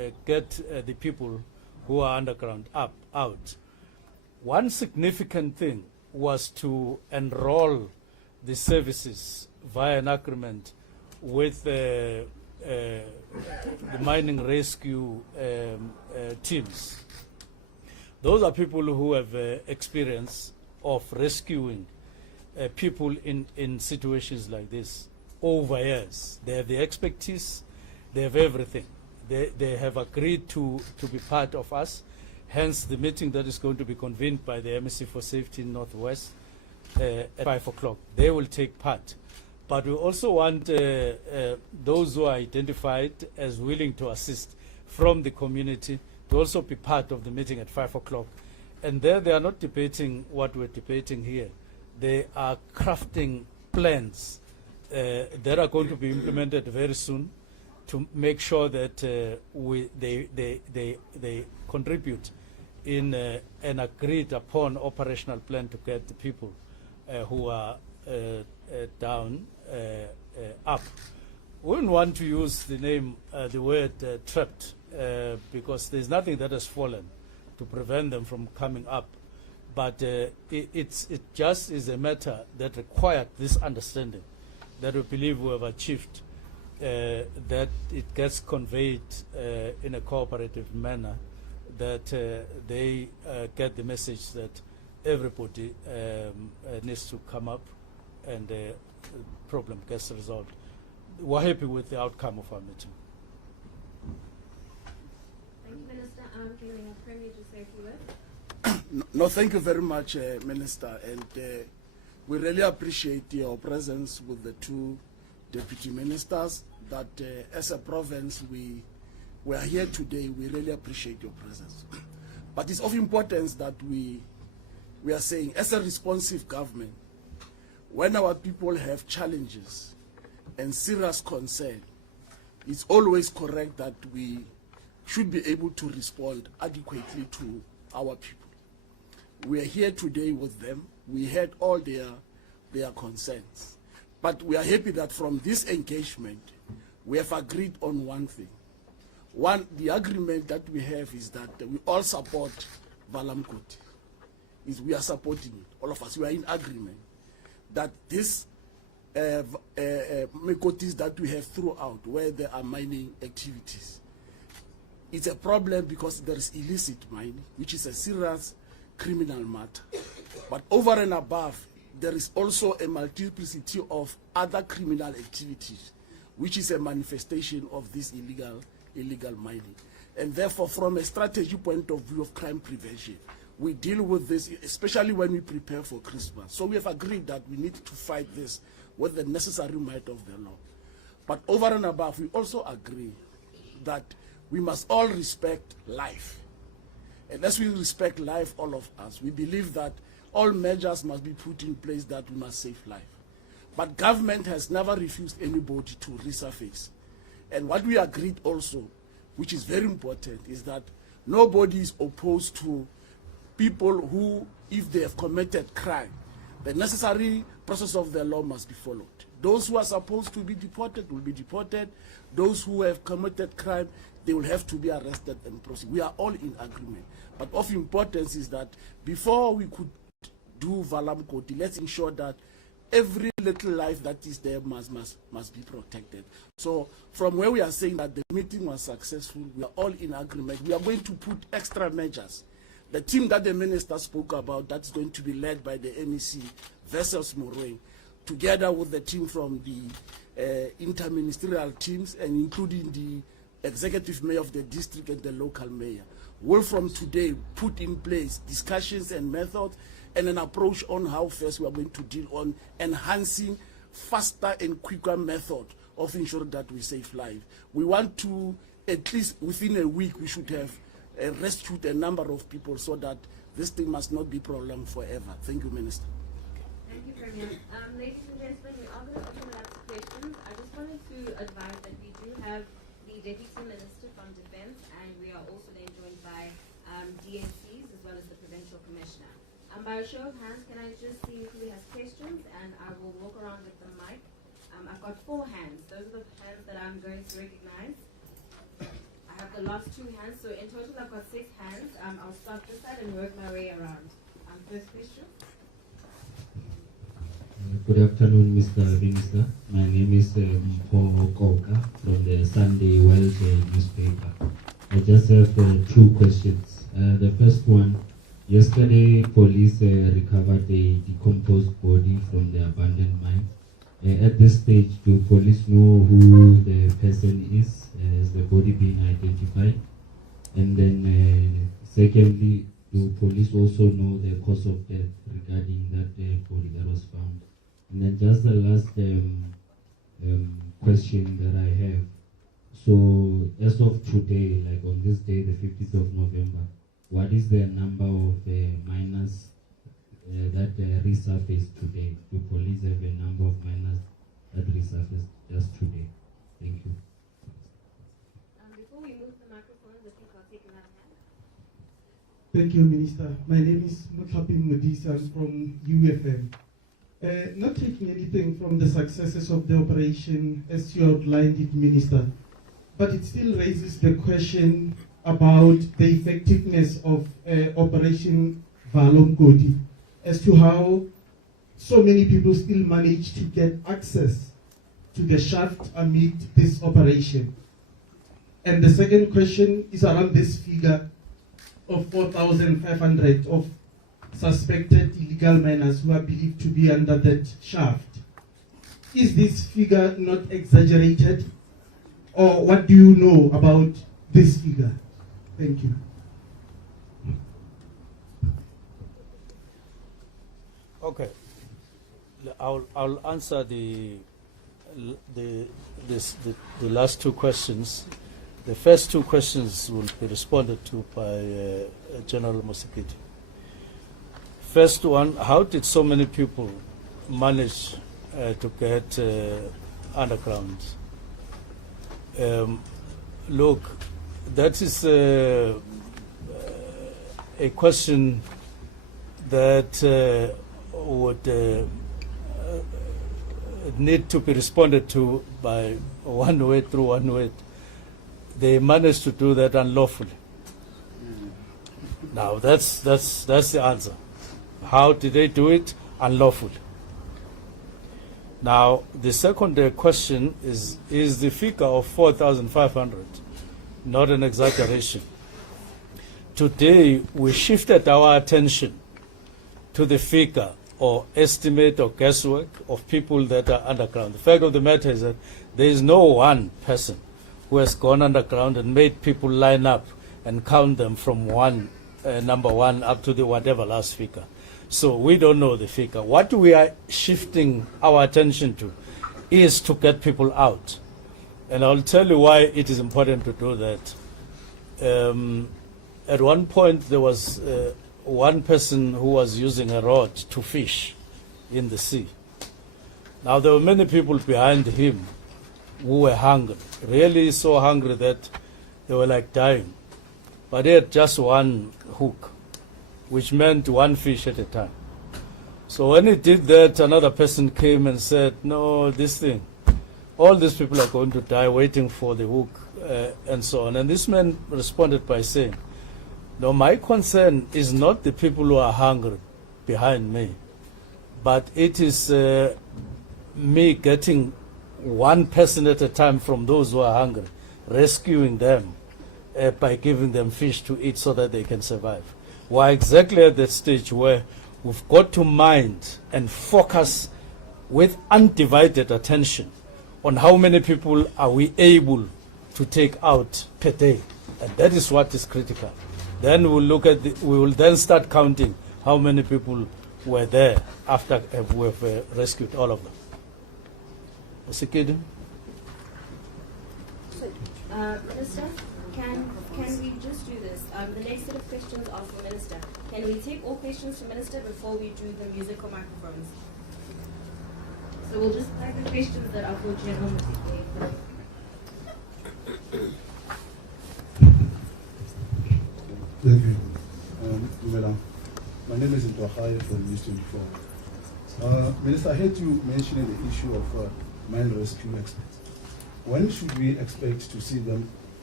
get the people who are underground out. One significant thing was to enroll the services via an agreement with the mining rescue teams. Those are people who have experience of rescuing people in situations like this over years. They have the expertise, they have everything. They have agreed to be part of us, hence the meeting that is going to be convened by the MEC for Safety in Northwest at 5 o'clock. They will take part. But we also want those who are identified as willing to assist from the community to also be part of the meeting at 5 o'clock. And there they are not debating what we're debating here. They are crafting plans that are going to be implemented very soon to make sure that they contribute in an agreed upon operational plan to get the people who are down up. We wouldn't want to use the word trapped because there's nothing that has fallen to prevent them from coming up. But it just is a matter that required this understanding that we believe we have achieved, that it gets conveyed in a cooperative manner, that they get the message that everybody needs to come up and the problem gets resolved. We're happy with the outcome of our meeting. Thank you, Minister. Can we have Premier just say a few words? No, thank you very much, Minister, and we really appreciate your presence with the two deputy ministers. That as a province, we are here today. We really appreciate your presence. But it's of importance that we are saying, as a responsive government, when our people have challenges and serious concern, it's always correct that we should be able to respond adequately to our people. We are here today with them. We heard all their concerns. But we are happy that from this engagement, we have agreed on one thing. One, the agreement that we have is that we all support Valamkoti. We are supporting it, all of us. We are in agreement that this Mekotis that we have throughout, where there are mining activities, it's a problem because there is illicit mining, which is a serious criminal matter. But over and above, there is also a multiplicity of other criminal activities, which is a manifestation of this illegal mining. And therefore, from a strategy point of view of crime prevention, we deal with this, especially when we prepare for Christmas. So we have agreed that we need to fight this with the necessary might of the law. But over and above, we also agree that we must all respect life. And as we respect life, all of us, we believe that all measures must be put in place that we must save life. But government has never refused anybody to resurface. And what we agreed also, which is very important, is that nobody is opposed to people who, if they have committed crime, the necessary process of the law must be followed. Those who are supposed to be deported will be deported. Those who have committed crime, they will have to be arrested and prosecuted. We are all in agreement. But of importance is that before we could do Valamkoti, let's ensure that every little life that is there must be protected. So from where we are saying that the meeting was successful, we are all in agreement. We are going to put extra measures. The team that the minister spoke about, that's going to be led by the MEC versus Moraine, together with the team from the interministerial teams and including the executive mayor of the district and the local mayor, will from today put in place discussions and methods and an approach on how first we are going to deal on enhancing faster and quicker method of ensuring that we save lives. We want to, at least within a week, we should have rescued a number of people so that this thing must not be prolonged forever. Thank you, Minister. Thank you, Premier. Ladies and gentlemen, we are going to open it up to questions. I just wanted to advise that we do have the Deputy Minister from Defence, and we are also then joined by DNCs as well as the Provincial Commissioner. By a show of hands, can I just see who has questions, and I will walk around with the mic. I've got 4 hands. Those are the hands that I'm going to recognize. I have the last two hands. So in total, I've got 6 hands. I'll start this side and work my way around. First question. Good afternoon, Mr. Minister. My name is Paul Koka from the Sunday World newspaper. I just have 2 questions. The first one, yesterday police recovered a decomposed body from the abandoned mine. At this stage, do police know who the person is? Has the body been identified? And then secondly, do police also know the cause of death regarding that body that was found? And then just the last question that I have. So as of today, like on this day, the 15th of November, what is the number of miners that resurfaced today? Do police have a number of miners that resurfaced just today? Thank you. Before we move the microphone, I think I'll take another hand. Thank you, Minister. My name is Mutlapin Modisa from UFM. Not taking anything from the successes of the operation as you outlined it, Minister, but it still raises the question about the effectiveness of Operation Valomgodi as to how so many people still manage to get access to the shaft amid this operation. And the second question is around this figure of 4,500 of suspected illegal miners who are believed to be under that shaft. Is this figure not exaggerated? Or what do you know about this figure? Thank you. Okay, I'll answer the last 2 questions. The first 2 questions will be responded to by General Mosekiti. First one, how did so many people manage to get underground? Look, that is a question that would need to be responded to by one way. They managed to do that unlawfully. Now that's the answer. How did they do it? Unlawfully. Now the second question is the figure of 4,500 not an exaggeration? Today we shifted our attention to the figure or estimate or guesswork of people that are underground. The fact of the matter is that there is no one person who has gone underground and made people line up and count them from number one up to the whatever last figure. So we don't know the figure. What we are shifting our attention to is to get people out. And I'll tell you why it is important to do that. At one point there was one person who was using a rod to fish in the sea. Now there were many people behind him who were hungry, really so hungry that they were like dying. But he had just one hook, which meant one fish at a time. So when he did that, another person came and said, no, this thing, all these people are going to die waiting for the hook and so on. And this man responded by saying, no, my concern is not the people who are hungry behind me, but it is me getting one person at a time from those who are hungry, rescuing them by giving them fish to eat so that they can survive. We're exactly at that stage where we've got to mind and focus with undivided attention on how many people are we able to take out per day. And that is what is critical. Then we'll look at we will then start counting how many people were there after we've rescued all of them. Mosekiti? Minister, can we just do this? The next set of questions are for Minister. Can we take all questions to Minister before we do the musical microphones? So we'll just play the questions that are for General Mosekiti. Thank you. My name is Ntwahai from News 24. Minister, I heard you mentioning the issue of mine rescue experts. When should we expect to see them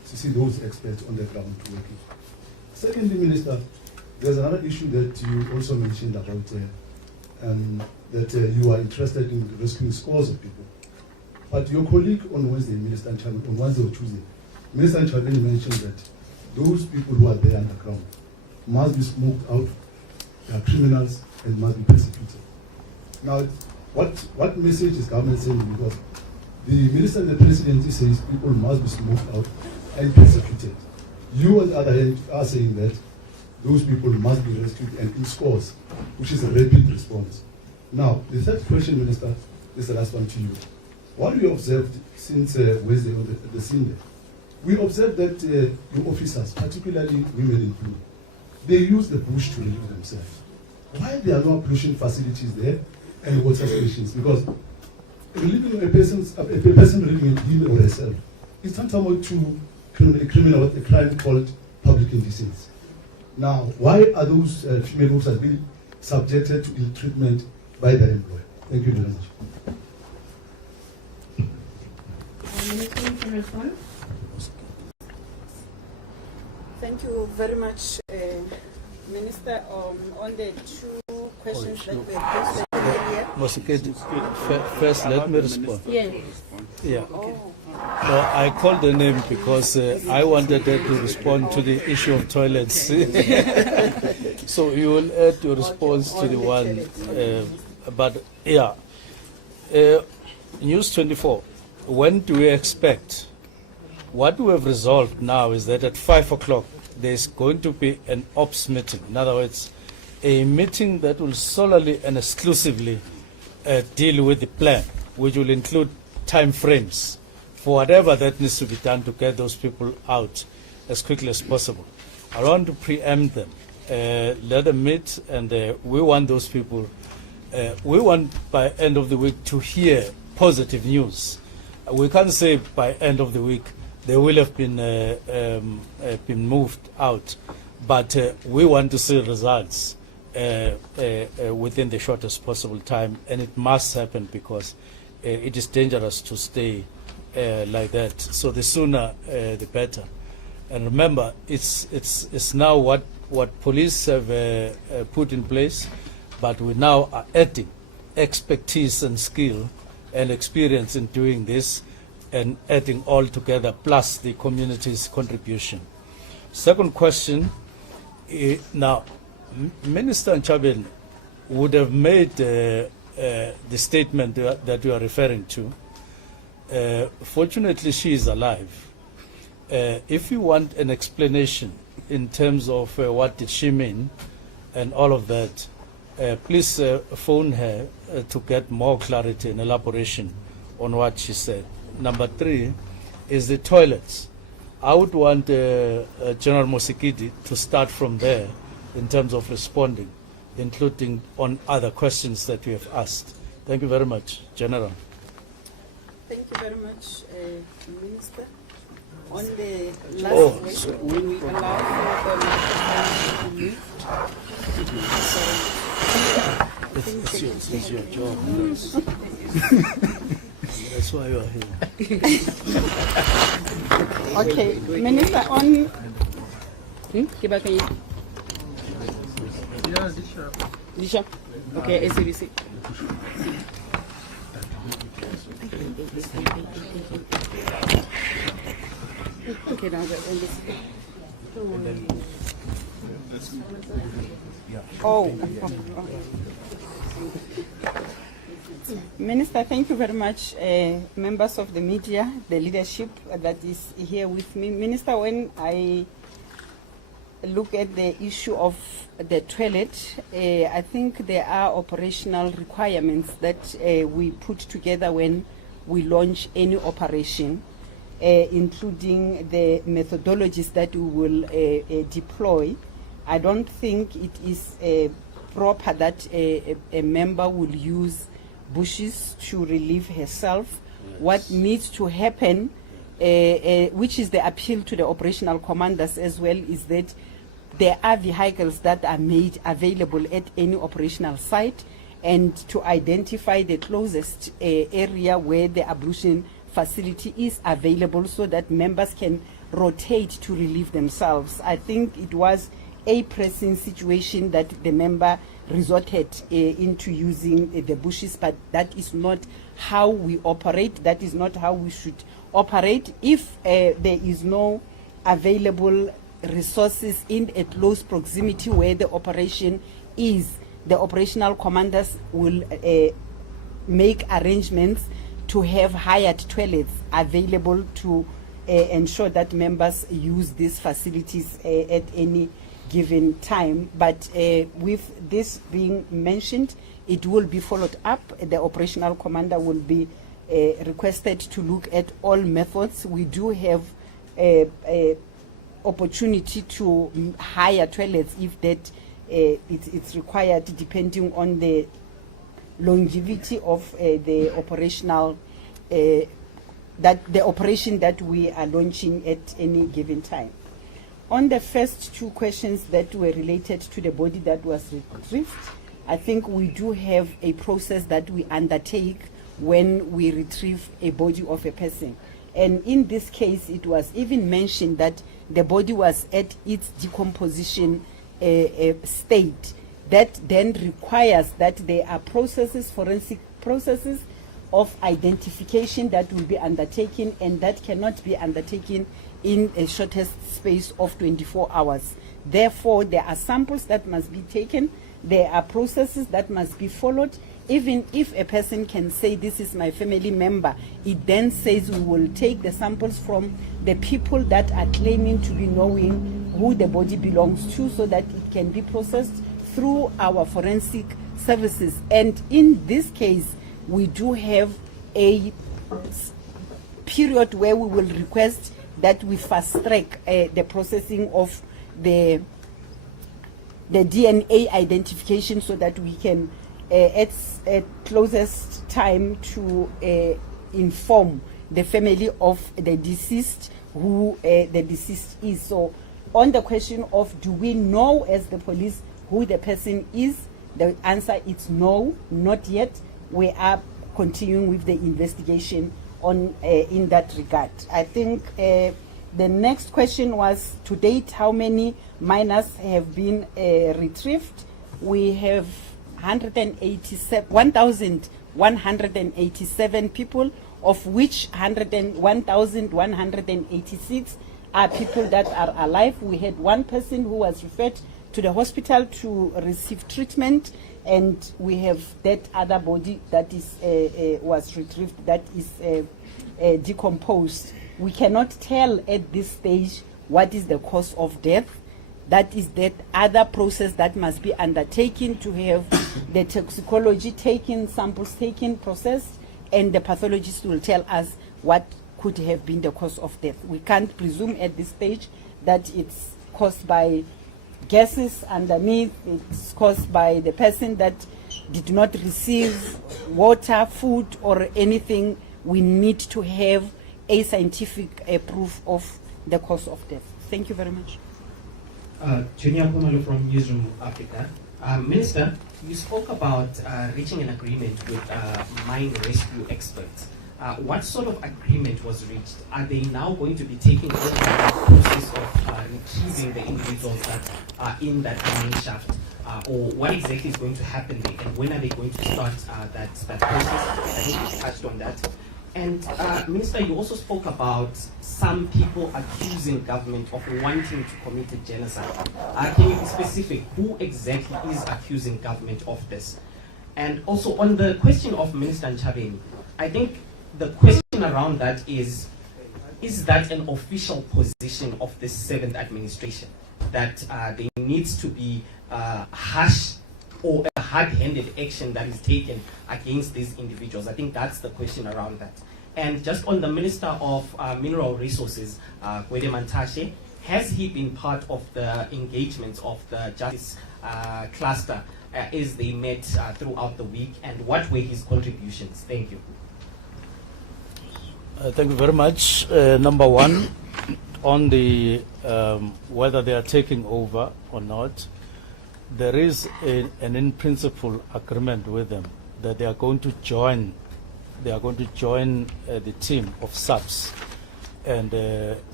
to see those experts on the ground working. Secondly, Minister, there's another issue that you also mentioned about that you are interested in rescuing scores of people. But your colleague on Wednesday, Minister Nchabe, on Wednesday or Tuesday, Minister Nchabe mentioned that those people who are there underground must be smoked out, they are criminals, and must be persecuted. Now, what message is government sending? Because the Minister and the Presidency says people must be smoked out and persecuted. You, on the other hand, are saying that those people must be rescued and in scores, which is a rapid response. Now, the third question, Minister, is the last one to you. What we observed since Wednesday on the scene there, we observed that your officers, particularly women in blue, they use the bush to relieve themselves. Why there are no pollution facilities there and water stations? Because relieving a person relieving him or herself is tantamount to a crime called public indecency. Now, why are those female officers being subjected to ill treatment by their employer? Thank you very much. Minister, you can respond. Thank you very much, Minister. On the two questions that were posted earlier. Mosekedi, first let me respond. Yes. Yeah. Oh, No, I called the name because I wanted her to respond to the issue of toilets. So you will add your response to the one. But yeah, News 24, when do we expect? What we have resolved now is that at 5 o'clock there's going to be an ops meeting. In other words, a meeting that will solely and exclusively deal with the plan, which will include time frames for whatever that needs to be done to get those people out as quickly as possible. I want to preempt them. Let them meet, and we want those people. We want by end of the week to hear positive news. We can't say by end of the week they will have been moved out, but we want to see results within the shortest possible time, and it must happen because it is dangerous to stay like that. So the sooner the better. And remember, it's now what police have put in place, but we now are adding expertise and skill and experience in doing this, and adding all together plus the community's contribution. Second question, now Minister Nchabe would have made the statement that you are referring to. Fortunately, she is alive. If you want an explanation in terms of what did she mean and all of that, please phone her to get more clarity and elaboration on what she said. Number 3 is the toilets. I would want General Mosekedi to start from there in terms of responding, including on other questions that we have asked. Thank you very much, General. thank you very much, Minister. On the last question, when we allow for the microphone to be moved, It's your job. That's why you are here. okay, Minister, on Disha. Okay, SABC. Okay, now we're on this. Oh, okay. Minister, thank you very much. Members of the media, the leadership that is here with me. Minister, when I look at the issue of the toilet, I think there are operational requirements that we put together when we launch any operation, including the methodologies that we will deploy. I don't think it is proper that a member will use bushes to relieve herself. Yes. What needs to happen, which is the appeal to the operational commanders as well, is that there are vehicles that are made available at any operational site, and to identify the closest area where the ablution facility is available so that members can rotate to relieve themselves. I think it was a pressing situation that the member resorted into using the bushes, but that is not how we operate. That is not how we should operate. If there is no available resources in a close proximity where the operation is, the operational commanders will make arrangements to have hired toilets available to ensure that members use these facilities at any given time. But with this being mentioned, it will be followed up. The operational commander will be requested to look at all methods. We do have a opportunity to hire toilets if that it's required, depending on the longevity of the operational the operation that we are launching at any given time. On the first two questions that were related to the body that was retrieved, I think we do have a process that we undertake when we retrieve a body of a person. And in this case, it was even mentioned that the body was at its decomposition state. That then requires that there are processes, forensic processes of identification that will be undertaken, and that cannot be undertaken in a shortest space of 24 hours. Therefore, there are samples that must be taken, there are processes that must be followed. Even if a person can say, this is my family member, it then says we will take the samples from the people that are claiming to be knowing who the body belongs to, so that it can be processed through our forensic services. And in this case, we do have a period where we will request that we fast track the processing of the DNA identification, so that we can at closest time to inform the family of the deceased who the deceased is. So on the question of do we know as the police who the person is, the answer is no, not yet. We are continuing with the investigation on in that regard. I think the next question was, to date, how many minors have been retrieved? We have 1,187 people, of which 1,186 are people that are alive. We had one person who was referred to the hospital to receive treatment, and we have that other body that is was retrieved that is decomposed. We cannot tell at this stage what is the cause of death. That is that other process that must be undertaken to have the toxicology taken, samples taken, processed, and the pathologist will tell us what could have been the cause of death. We can't presume at this stage that it's caused by gases underneath, it's caused by the person that did not receive water, food, or anything. We need to have a scientific proof of the cause of death. Thank you very much. Junior Kumalo from Newsroom Africa. Minister, you spoke about reaching an agreement with mine rescue experts. What sort of agreement was reached? Are they now going to be taking over the process of retrieving the individuals that are in that mine shaft? Or what exactly is going to happen there? And when are they going to start that process? I think you touched on that. And Minister, you also spoke about some people accusing government of wanting to commit a genocide. Can you be specific? Who exactly is accusing government of this? And also on the question of Minister Nchabeni, I think the question around that is that an official position of the 7th administration, that there needs to be harsh or a hard-handed action that is taken against these individuals? I think that's the question around that. And just on the Minister of Mineral Resources, Gwede Mantashe, has he been part of the engagements of the Justice Cluster as they met throughout the week, and what were his contributions? Thank you. Thank you very much. Number one, on the whether they are taking over or not, there is an in-principle agreement with them that they are going to join. They are going to join the team of SAPS, and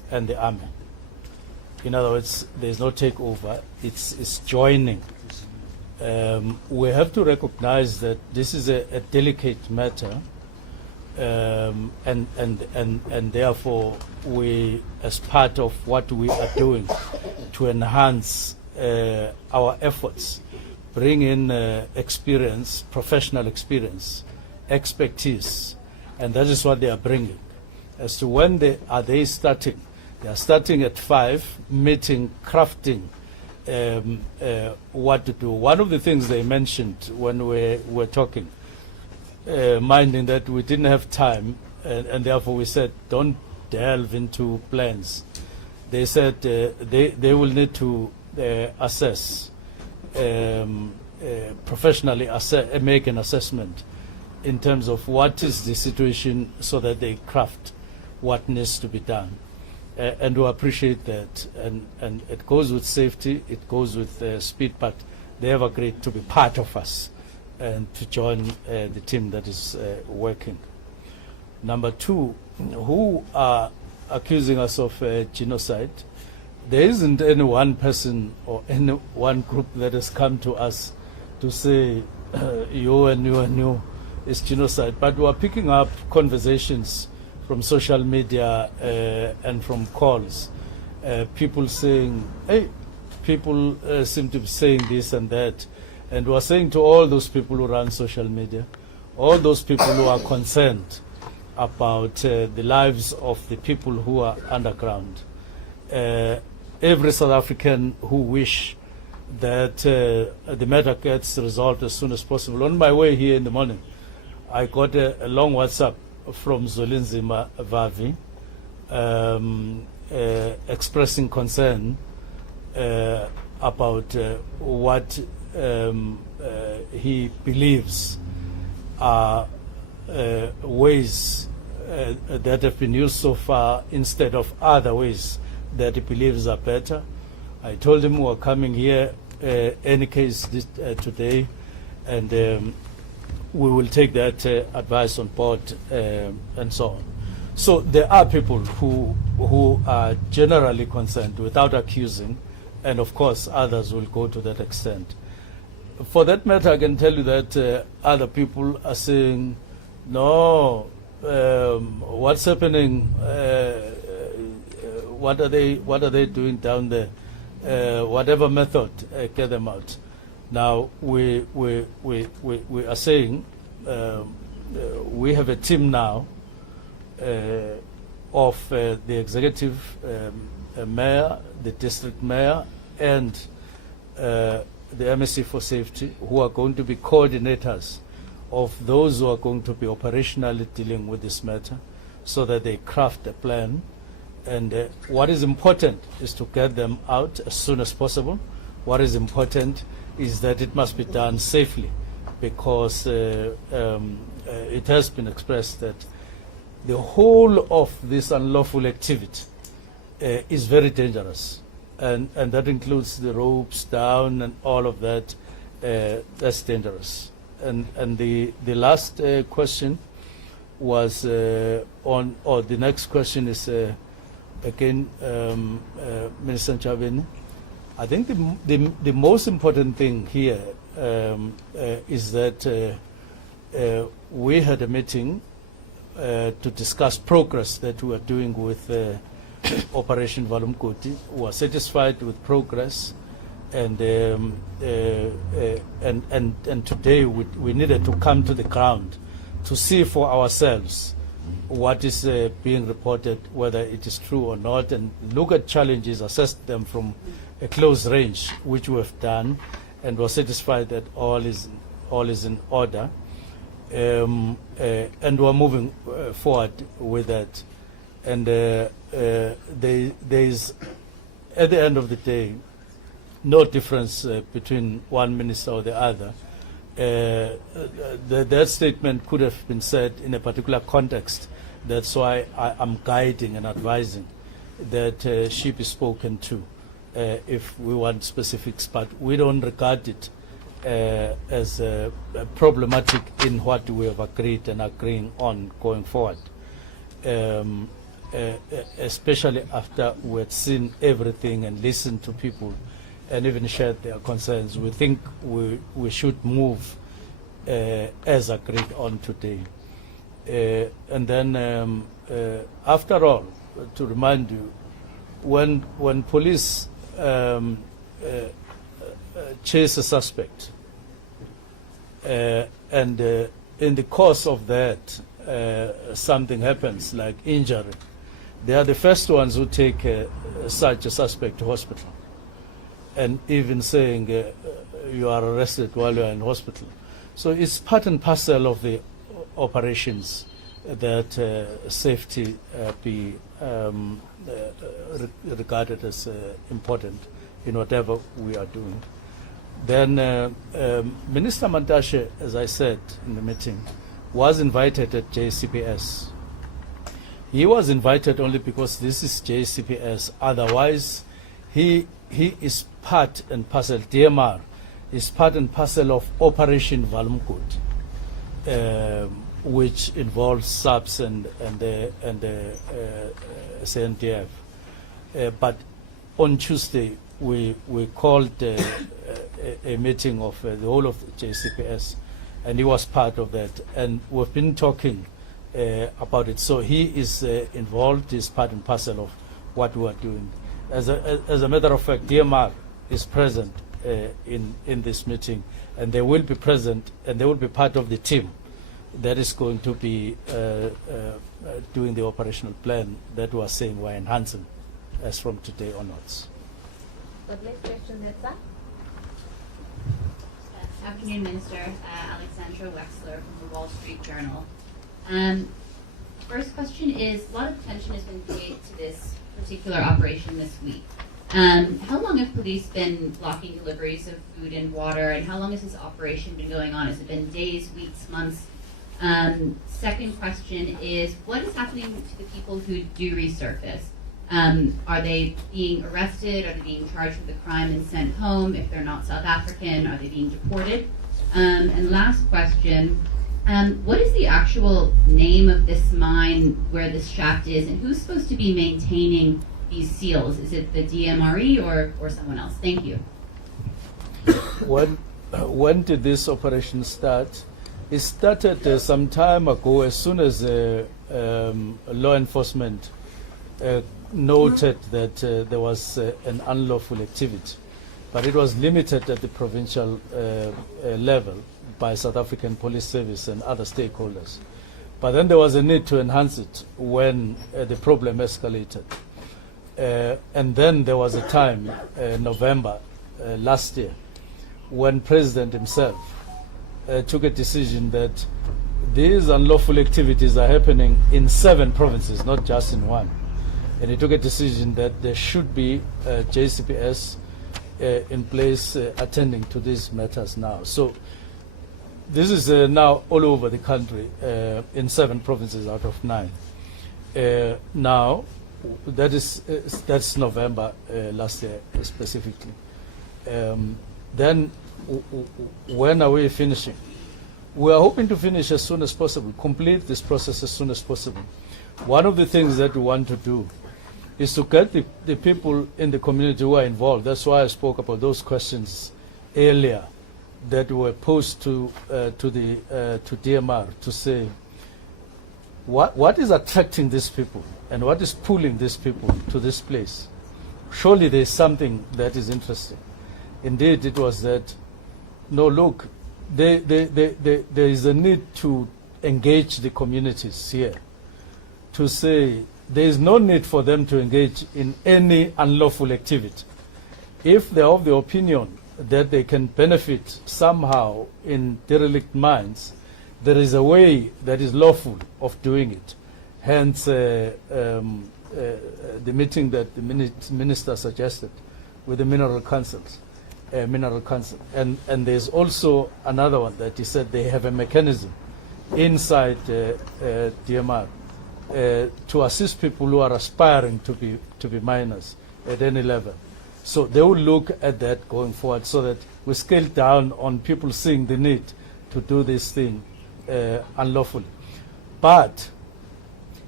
and the army. In other words, there's no takeover, it's joining. We have to recognize that this is a delicate matter, and therefore we, as part of what we are doing to enhance our efforts, bring in experience, professional experience, expertise, and that is what they are bringing. As to when they are starting, they are starting at 5, meeting, crafting what to do. One of the things they mentioned when we were talking, minding that we didn't have time, and therefore we said, don't delve into plans. They said they will need to assess, professionally make an assessment in terms of what is the situation so that they craft what needs to be done. And we appreciate that. And it goes with safety, it goes with speed, but they have agreed to be part of us and to join the team that is working. Number 2, who are accusing us of genocide? There isn't any one person or any one group that has come to us to say you and you and you is genocide, but we are picking up conversations from social media and from calls, people saying, hey, people seem to be saying this and that, and we are saying to all those people who run social media, all those people who are concerned about the lives of the people who are underground, every South African who wish that the matter gets resolved as soon as possible. On my way here in the morning, I got a long WhatsApp from Zolinzima Vavi expressing concern about what he believes are ways that have been used so far instead of other ways that he believes are better. I told him we were coming here any case today, and we will take that advice on board and so on. So there are people who are generally concerned without accusing, and of course others will go to that extent. For that matter, I can tell you that other people are saying, no, what's happening? What are they doing down there? Whatever method, get them out. Now we are saying we have a team now of the executive mayor, the district mayor, and the MSC for Safety, who are going to be coordinators of those who are going to be operationally dealing with this matter, so that they craft a plan. And what is important is to get them out as soon as possible. What is important is that it must be done safely, because it has been expressed that the whole of this unlawful activity is very dangerous, and that includes the ropes down and all of that. That's dangerous. And the last question was on, or the next question is again, Minister Chavini. I think the most important thing here is that we had a meeting to discuss progress that we are doing with Operation Valumkoti. We are satisfied with progress, and today we needed to come to the ground to see for ourselves what is being reported, whether it is true or not, and look at challenges, assess them from a close range, which we have done, and we're satisfied that all is in order, and we're moving forward with that. And there is, at the end of the day, no difference between one minister or the other. That statement could have been said in a particular context. That's why I'm guiding and advising that she be spoken to if we want specifics, but we don't regard it as problematic in what we have agreed and agreeing on going forward. especially after we had seen everything and listened to people and even shared their concerns. We think we should move as agreed on today. And then after all, to remind you, when police chase a suspect and in the course of that something happens like injury, they are the first ones who take such a suspect to hospital, and even saying you are arrested while you are in hospital. So it's part and parcel of the operations that safety be regarded as important in whatever we are doing. Then Minister Mantashe, as I said in the meeting, was invited at JCPS. He was invited only because this is JCPS. Otherwise, he is part and parcel, DMR is part and parcel of Operation Valmkut, which involves SAPS and the SNDF. But on Tuesday, we called a meeting of the whole of the JCPS, and he was part of that. And we've been talking about it. So he is involved, is part and parcel of what we are doing. As a matter of fact, DMR is present in this meeting, and they will be present, and they will be part of the team that is going to be doing the operational plan that we are saying we're enhancing as from today onwards. The next question, Hetza. Afternoon, Minister. Alexandra Wexler from the Wall Street Journal. First question is, a lot of attention has been paid to this particular operation this week. How long have police been blocking deliveries of food and water, and how long has this operation been going on? Has it been days, weeks, months? Second question is, what is happening to the people who do resurface? Are they being arrested? Are they being charged with a crime and sent home? If they're not South African, are they being deported? And last question, what is the actual name of this mine where this shaft is, and who's supposed to be maintaining these seals? Is it the DMRE or someone else? Thank you. When did this operation start? It started some time ago, as soon as law enforcement noted that there was an unlawful activity, but it was limited at the provincial level by South African Police Service and other stakeholders. But then there was a need to enhance it when the problem escalated. And then there was a time, November last year, when President himself took a decision that these unlawful activities are happening in 7 provinces, not just in one. And he took a decision that there should be JCPS in place attending to these matters now. So this is now all over the country in 7 provinces out of 9. Now, that's November last year specifically. Then when are we finishing? We are hoping to finish as soon as possible, complete this process as soon as possible. One of the things that we want to do is to get the people in the community who are involved. That's why I spoke about those questions earlier that were posed to DMR to say what is attracting these people and what is pulling these people to this place. Surely there is something that is interesting. Indeed, it was that. No, look, there is a need to engage the communities here, to say there is no need for them to engage in any unlawful activity. If they are of the opinion that they can benefit somehow in derelict mines, there is a way that is lawful of doing it. Hence, the meeting that the minister suggested with the mineral councils. And there's also another one that he said they have a mechanism inside DMR to assist people who are aspiring to be miners at any level. So they will look at that going forward, so that we scale down on people seeing the need to do this thing unlawfully. But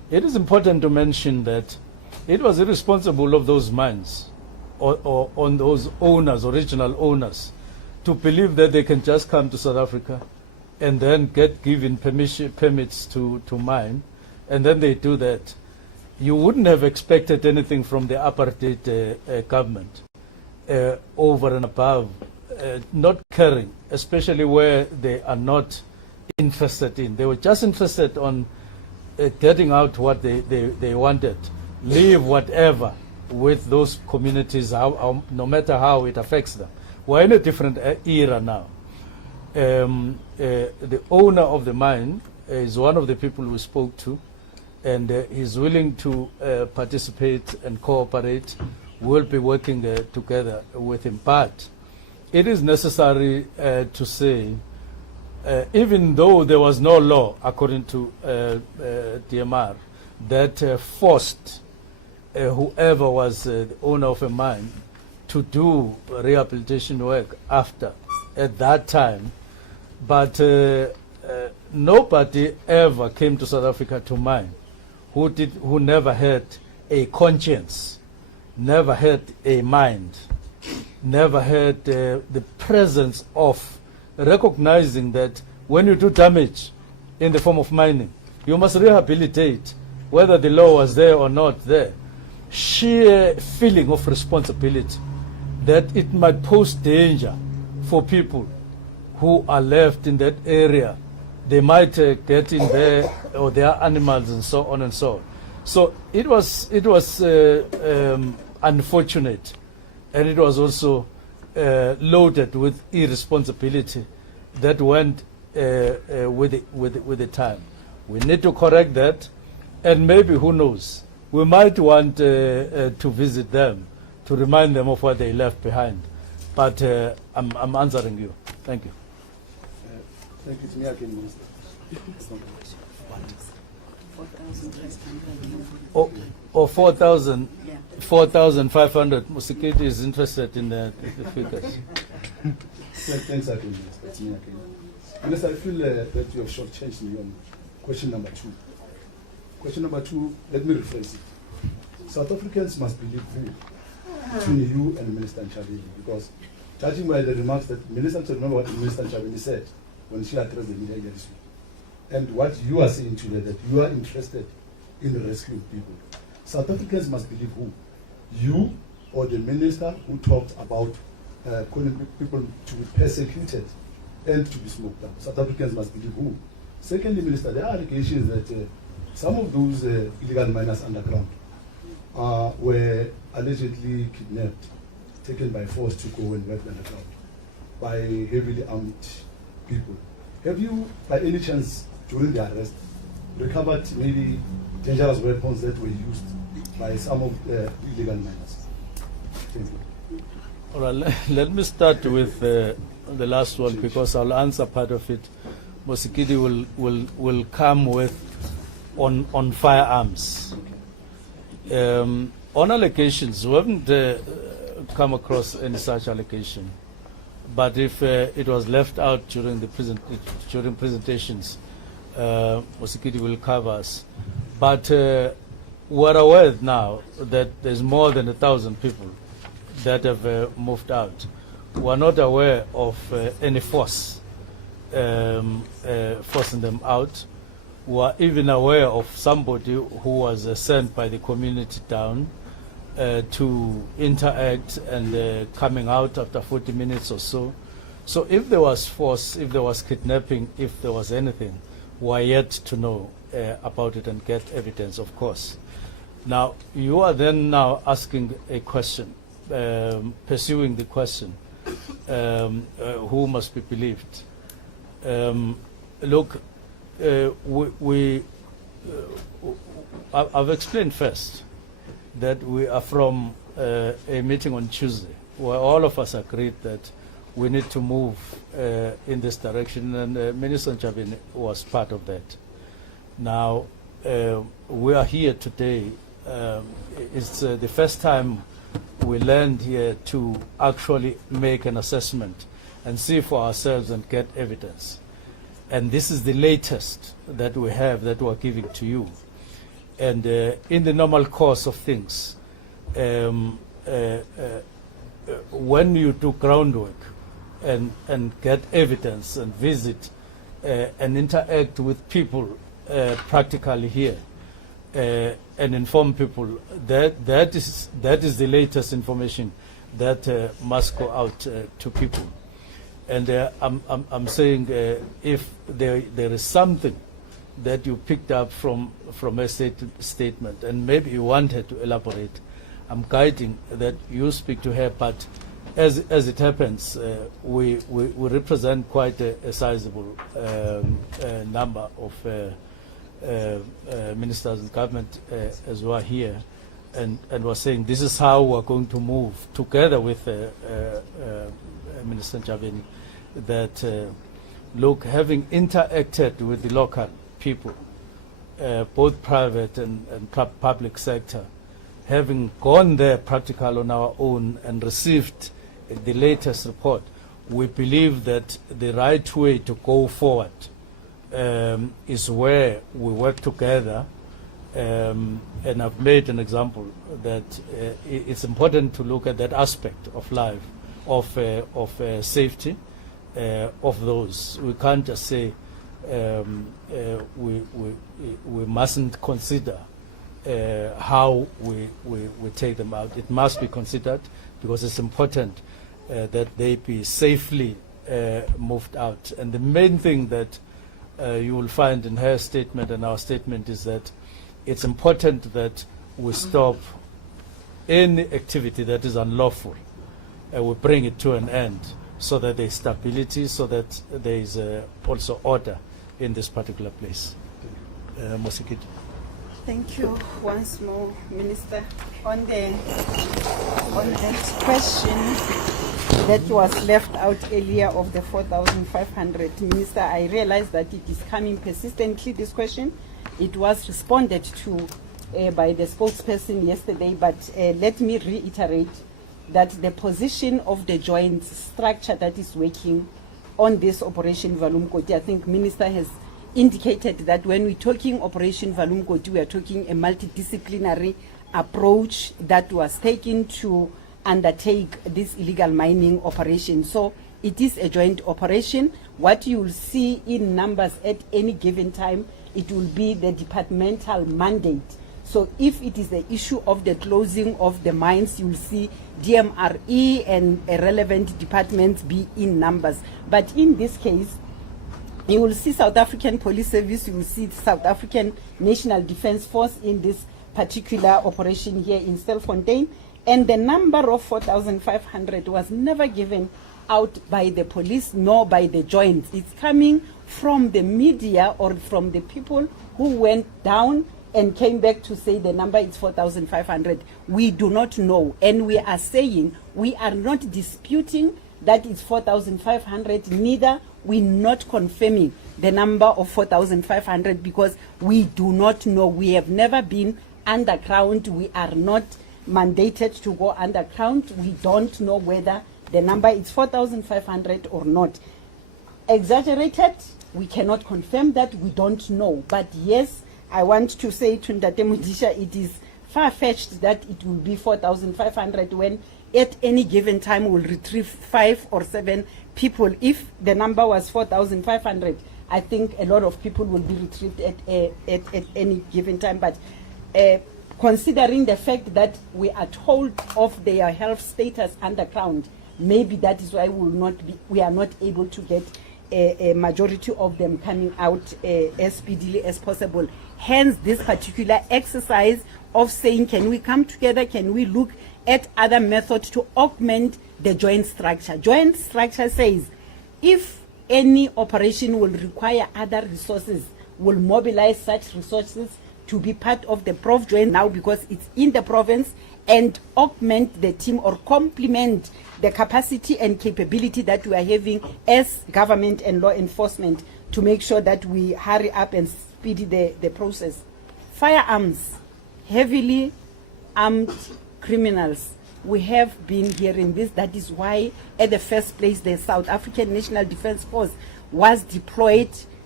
it is important to mention that it was irresponsible of those mines or on those owners, original owners, to believe that they can just come to South Africa and then get given permits to mine, and then they do that. You wouldn't have expected anything from the apartheid government over and above not caring, especially where they are not interested in. They were just interested on getting out what they wanted, leave whatever with those communities, no matter how it affects them. We're in a different era now. The owner of the mine is one of the people we spoke to, and he's willing to participate and cooperate. We'll be working together with him. But it is necessary to say, even though there was no law, according to DMR, that forced whoever was the owner of a mine to do rehabilitation work after, at that time, but nobody ever came to South Africa to mine who never had a conscience, never had a mind, never had the presence of recognizing that when you do damage in the form of mining, you must rehabilitate, whether the law was there or not there. Sheer feeling of responsibility that it might pose danger for people who are left in that area. They might get in there, or their animals, and so on and so on. So it was unfortunate, and it was also loaded with irresponsibility that went with the time. We need to correct that, and maybe, who knows, we might want to visit them to remind them of what they left behind. But I'm answering you. Thank you. Thank you. To me again, Minister. Or 4,500. Musikiti is interested in the figures. Thanks again, Minister. To me again. Minister, I feel that you have shortchanged me on question number 2. Question number 2, let me rephrase it. South Africans must believe who? Between you and Minister Nchabeni, because judging by the remarks that Minister, remember what Minister Nchabeni said when she addressed the media this week, and what you are saying today, that you are interested in the rescue of people. South Africans must believe who? You or the minister who talked about calling people to be persecuted and to be smoked up. South Africans must believe who? Secondly, Minister, there are allegations that some of those illegal miners underground were allegedly kidnapped, taken by force to go and work underground by heavily armed people. Have you, by any chance, during the arrest, recovered maybe dangerous weapons that were used by some of the illegal miners? Thank you. All right, let me start with the last one, because I'll answer part of it. Musikiti will come with on firearms. On allegations, we haven't come across any such allegation. But if it was left out during the during presentations, Musikiti will cover us. But we're aware now that there's more than 1,000 people that have moved out. We're not aware of any force forcing them out. We're even aware of somebody who was sent by the community down to interact and coming out after 40 minutes or so. So if there was force, if there was kidnapping, if there was anything, we're yet to know about it and get evidence, of course. Now, you are then now asking a question, pursuing the question, who must be believed? Look, I've explained first that we are from a meeting on Tuesday where all of us agreed that we need to move in this direction, and Minister Nchabeni was part of that. Now, we are here today. It's the first time we land here to actually make an assessment and see for ourselves and get evidence. And this is the latest that we have that we're giving to you. And in the normal course of things, when you do groundwork and get evidence and visit and interact with people practically here and inform people, that is the latest information that must go out to people. And I'm saying if there is something that you picked up from a statement and maybe you wanted to elaborate, I'm guiding that you speak to her. But as it happens, we represent quite a sizable number of ministers and government as well here, and we're saying this is how we're going to move together with Minister Javeni, that look, having interacted with the local people, both private and public sector, having gone there practical on our own and received the latest report, we believe that the right way to go forward is where we work together. And I've made an example that it's important to look at that aspect of life, of safety of those. We can't just say we mustn't consider how we take them out. It must be considered because it's important that they be safely moved out. And the main thing that you will find in her statement and our statement is that it's important that we stop any activity that is unlawful. We bring it to an end so that there is stability, so that there is also order in this particular place. Mosikiti. Thank you once more, Minister. On that question that was left out earlier of the 4,500, Minister, I realize that it is coming persistently, this question. It was responded to by the spokesperson yesterday, but let me reiterate that the position of the joint structure that is working on this Operation Valumkoti, I think Minister has indicated that when we're talking Operation Valumkoti, we are talking a multidisciplinary approach that was taken to undertake this illegal mining operation. So it is a joint operation. What you will see in numbers at any given time, it will be the departmental mandate. So if it is the issue of the closing of the mines, you will see DMRE and relevant departments be in numbers. But in this case, you will see South African Police Service, you will see South African National Defence Force in this particular operation here in Stilfontein. And the number of 4,500 was never given out by the police nor by the joints. It's coming from the media or from the people who went down and came back to say the number is 4,500. We do not know. And we are saying we are not disputing that it's 4,500, neither we're not confirming the number of 4,500 because we do not know. We have never been underground. We are not mandated to go underground. We don't know whether the number is 4,500 or not. Exaggerated, we cannot confirm that, we don't know. But yes, I want to say to Ndate Mudisha, it is far-fetched that it will be 4,500 when at any given time we'll retrieve 5 or 7 people. If the number was 4,500, I think a lot of people will be retrieved at any given time. But considering the fact that we are told of their health status underground, maybe that is why we are not able to get a majority of them coming out as speedily as possible. Hence this particular exercise of saying, can we come together, can we look at other methods to augment the joint structure. Joint structure says if any operation will require other resources, will mobilize such resources to be part of the Prof joint now because it's in the province, and augment the team or complement the capacity and capability that we are having as government and law enforcement to make sure that we hurry up and speed the process. Firearms, heavily armed criminals. We have been hearing this. That is why at the first place the South African National Defence Force was deployed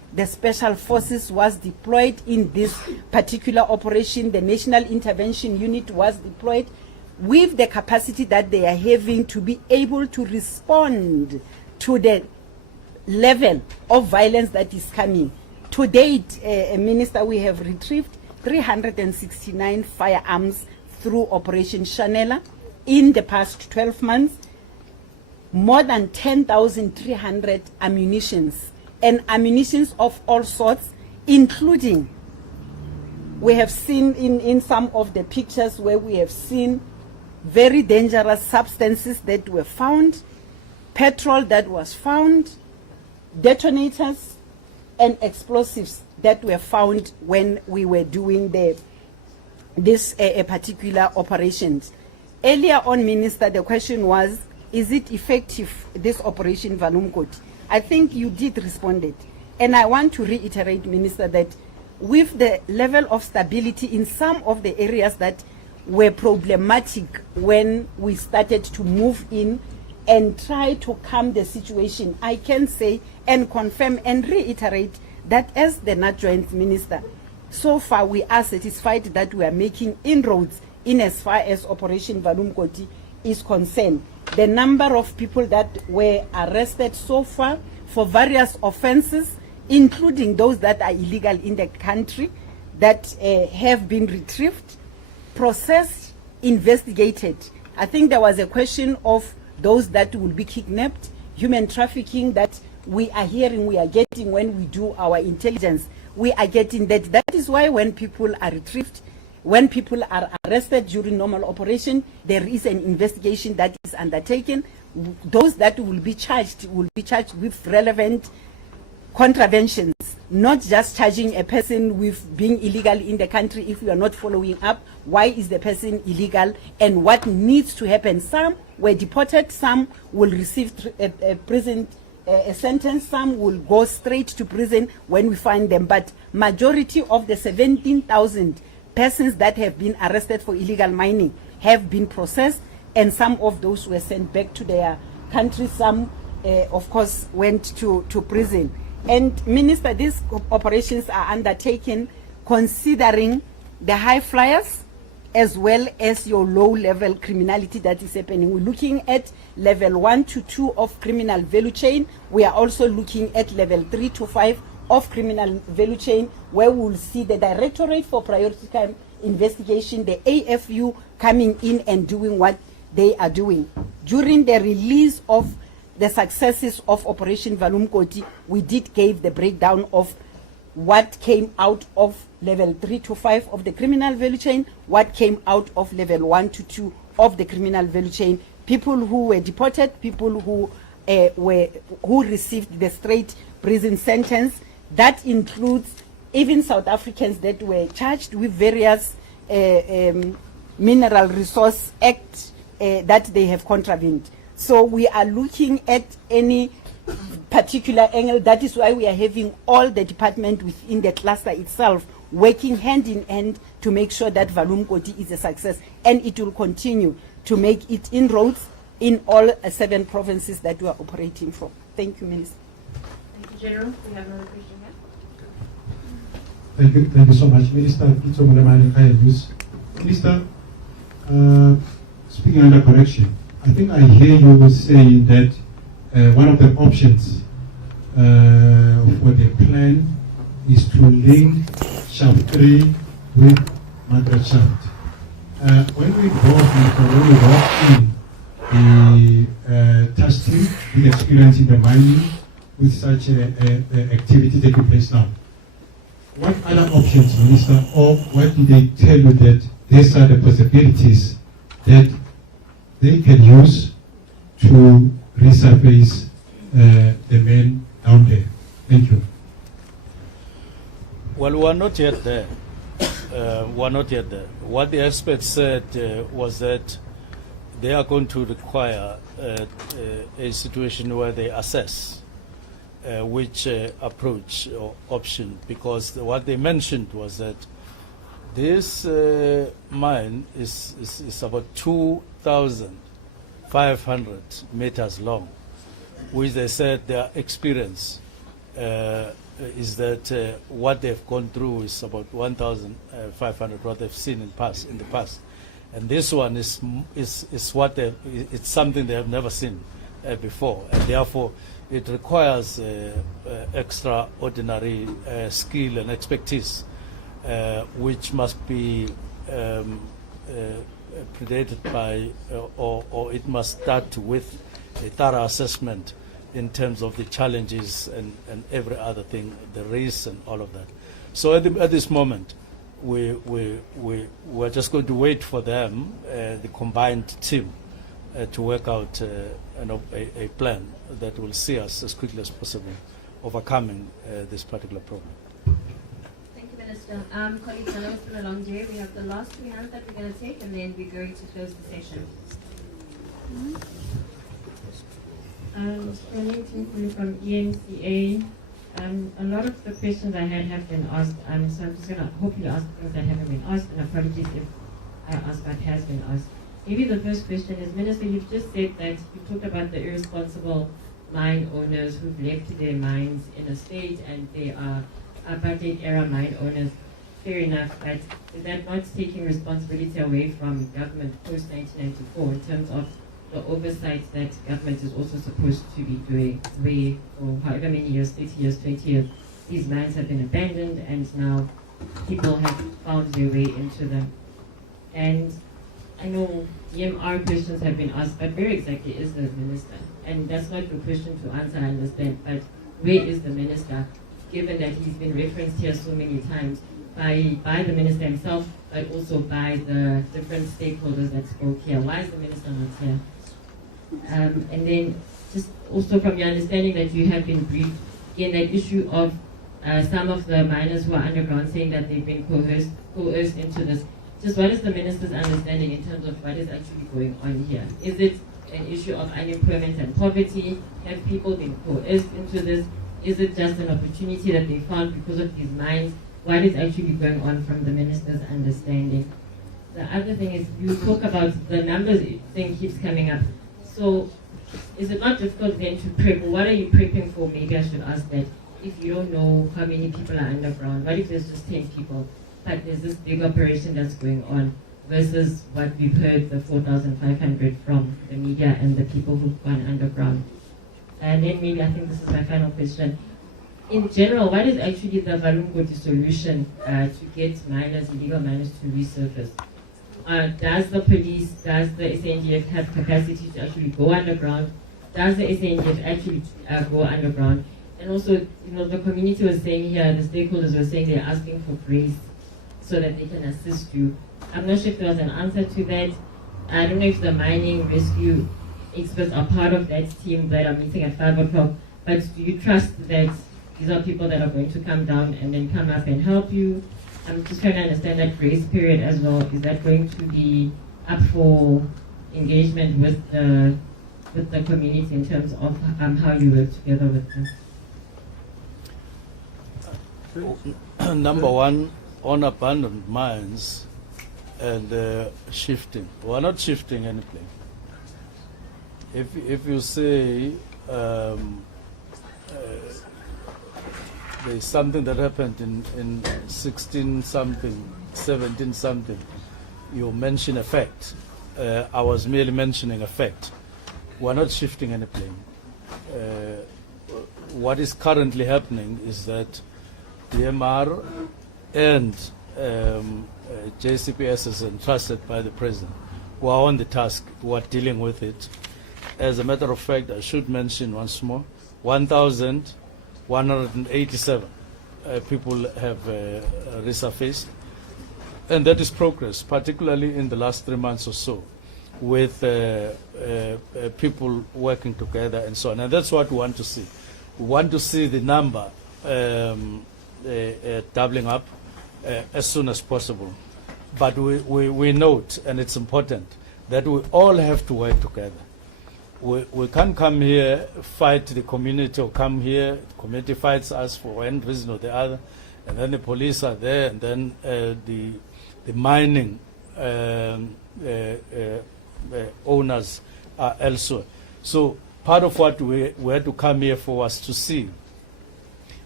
the Special Forces was deployed in this particular operation. The National Intervention Unit was deployed with the capacity that they are having to be able to respond to the level of violence that is coming. To date, Minister, we have retrieved 369 firearms through Operation Chanela in the past 12 months, more than 10,300 ammunitions, and ammunitions of all sorts, including, we have seen in some of the pictures where we have seen very dangerous substances that were found, petrol that was found, detonators and explosives that were found when we were doing this particular operations. Earlier on, Minister, the question was, is it effective, this Operation Valumkoti? I think you did respond it. And I want to reiterate, Minister, that with the level of stability in some of the areas that were problematic when we started to move in and try to calm the situation, I can say and confirm and reiterate that as the Joint Minister, so far we are satisfied that we are making inroads in as far as Operation Valumkoti is concerned. The number of people that were arrested so far for various offenses, including those that are illegal in the country, that have been retrieved, processed, investigated. I think there was a question of those that will be kidnapped, human trafficking that we are hearing, we are getting when we do our intelligence. We are getting that. That is why when people are retrieved, when people are arrested during normal operation, there is an investigation that is undertaken. Those that will be charged with relevant contraventions, not just charging a person with being illegal in the country if we are not following up why is the person illegal and what needs to happen. Some were deported, some will receive a prison a sentence, some will go straight to prison when we find them, but majority of the 17,000 persons that have been arrested for illegal mining have been processed, and some of those were sent back to their country. Some of course went to prison. And Minister, these operations are undertaken considering the high flyers as well as your low level criminality that is happening. We're looking at level 1 to 2 of criminal value chain. We are also looking at level 3 to 5 of criminal value chain, where we will see the Directorate for Priority Crime Investigation, the AFU, coming in and doing what they are doing. During the release of the successes of Operation Valumkoti, we did give the breakdown of what came out of level 3 to 5 of the criminal value chain, what came out of level 1 to 2 of the criminal value chain, people who were deported, people who received the straight prison sentence. That includes even South Africans that were charged with various Mineral Resource Act that they have contravened. So we are looking at any particular angle. That is why we are having all the department within the cluster itself working hand in hand to make sure that Valumkoti is a success, and it will continue to make it inroads in all 7 provinces that we are operating from. Thank you, Minister. Thank you, General. We have another question here. Thank you so much, Minister. Minister, speaking under correction, I think I hear you saying that one of the options for the plan is to link shaft 3 with Margaret shaft. When we walk in the testing, the experience in the mining with such a activity taking place now, what other options, Minister, or what did they tell you that these are the possibilities that they can use to resurface the men down there? Thank you. Well, we're not yet there. We're not yet there. What the experts said was that they are going to require a situation where they assess which approach or option, because what they mentioned was that this mine is about 2,500 meters long, which they said their experience is that what they've gone through is about 1,500 what they've seen in the past, and this one is what it's something they have never seen before, and therefore it requires extraordinary skill and expertise, which must be predated by, or it must start with a thorough assessment in terms of the challenges and every other thing, the race and all of that. So at this moment, we're just going to wait for them, the combined team, to work out a plan that will see us as quickly as possible overcoming this particular problem. Thank you, Minister. Colleagues, I know it's been a long day. We have the last 2 hands that we're going to take, and then we're going to close the session. From EMCA. A lot of the questions I had have been asked, so I'm just going to hopefully ask things that haven't been asked, and apologies if I ask what has been asked. Maybe the first question is, Minister, you've just said that you talked about the irresponsible mine owners who've left their mines in a state and they are apartheid-era mine owners. Fair enough, but is that not taking responsibility away from government post-1994 in terms of the oversight that government is also supposed to be doing, where for however many years, 30 years, 20 years, these mines have been abandoned and now people have found their way into them. And I know DMR questions have been asked, but where exactly is the minister? And that's not your question to answer, I understand, but where is the minister, given that he's been referenced here so many times by the minister himself, but also by the different stakeholders that spoke here? Why is the minister not here? And then just also from your understanding that you have been briefed, again, that issue of some of the miners who are underground saying that they've been coerced into this. Just what is the minister's understanding in terms of what is actually going on here? Is it an issue of unemployment and poverty? Have people been coerced into this? Is it just an opportunity that they found because of these mines? What is actually going on from the minister's understanding? The other thing is, you talk about the numbers thing keeps coming up. So is it not difficult then to prep? What are you prepping for? Maybe I should ask that. If you don't know how many people are underground, what if there's just 10 people, but there's this big operation that's going on versus what we've heard, the 4,500 from the media and the people who've gone underground? And then maybe, I think this is my final question. In general, what is actually the Valungoti solution to get miners, illegal miners, to resurface? Does the police, does the SANDF have capacity to actually go underground? Does the SANDF actually go underground? And also, the community was saying here, the stakeholders were saying they're asking for grace so that they can assist you. I'm not sure if there was an answer to that. I don't know if the mining rescue experts are part of that team that are meeting at 5 o'clock, but do you trust that these are people that are going to come down and then come up and help you? I'm just trying to understand that grace period as well. Is that going to be up for engagement with the community in terms of how you work together with them? Number one, on abandoned mines and shifting. We're not shifting anything. If you say there's something that happened in 16 something, 17 something, you mention a fact. I was merely mentioning a fact. We're not shifting any plane. What is currently happening is that DMR and JCPS is entrusted by the president, who are on the task, who are dealing with it. As a matter of fact, I should mention once more, 1,187 people have resurfaced, and that is progress, particularly in the last 3 months or so, with people working together and so on. And that's what we want to see. We want to see the number doubling up as soon as possible. But we note, and it's important, that we all have to work together. We can't come here, fight the community, or come here, the community fights us for one reason or the other, and then the police are there, and then the mining owners are elsewhere. So part of what we had to come here for was to see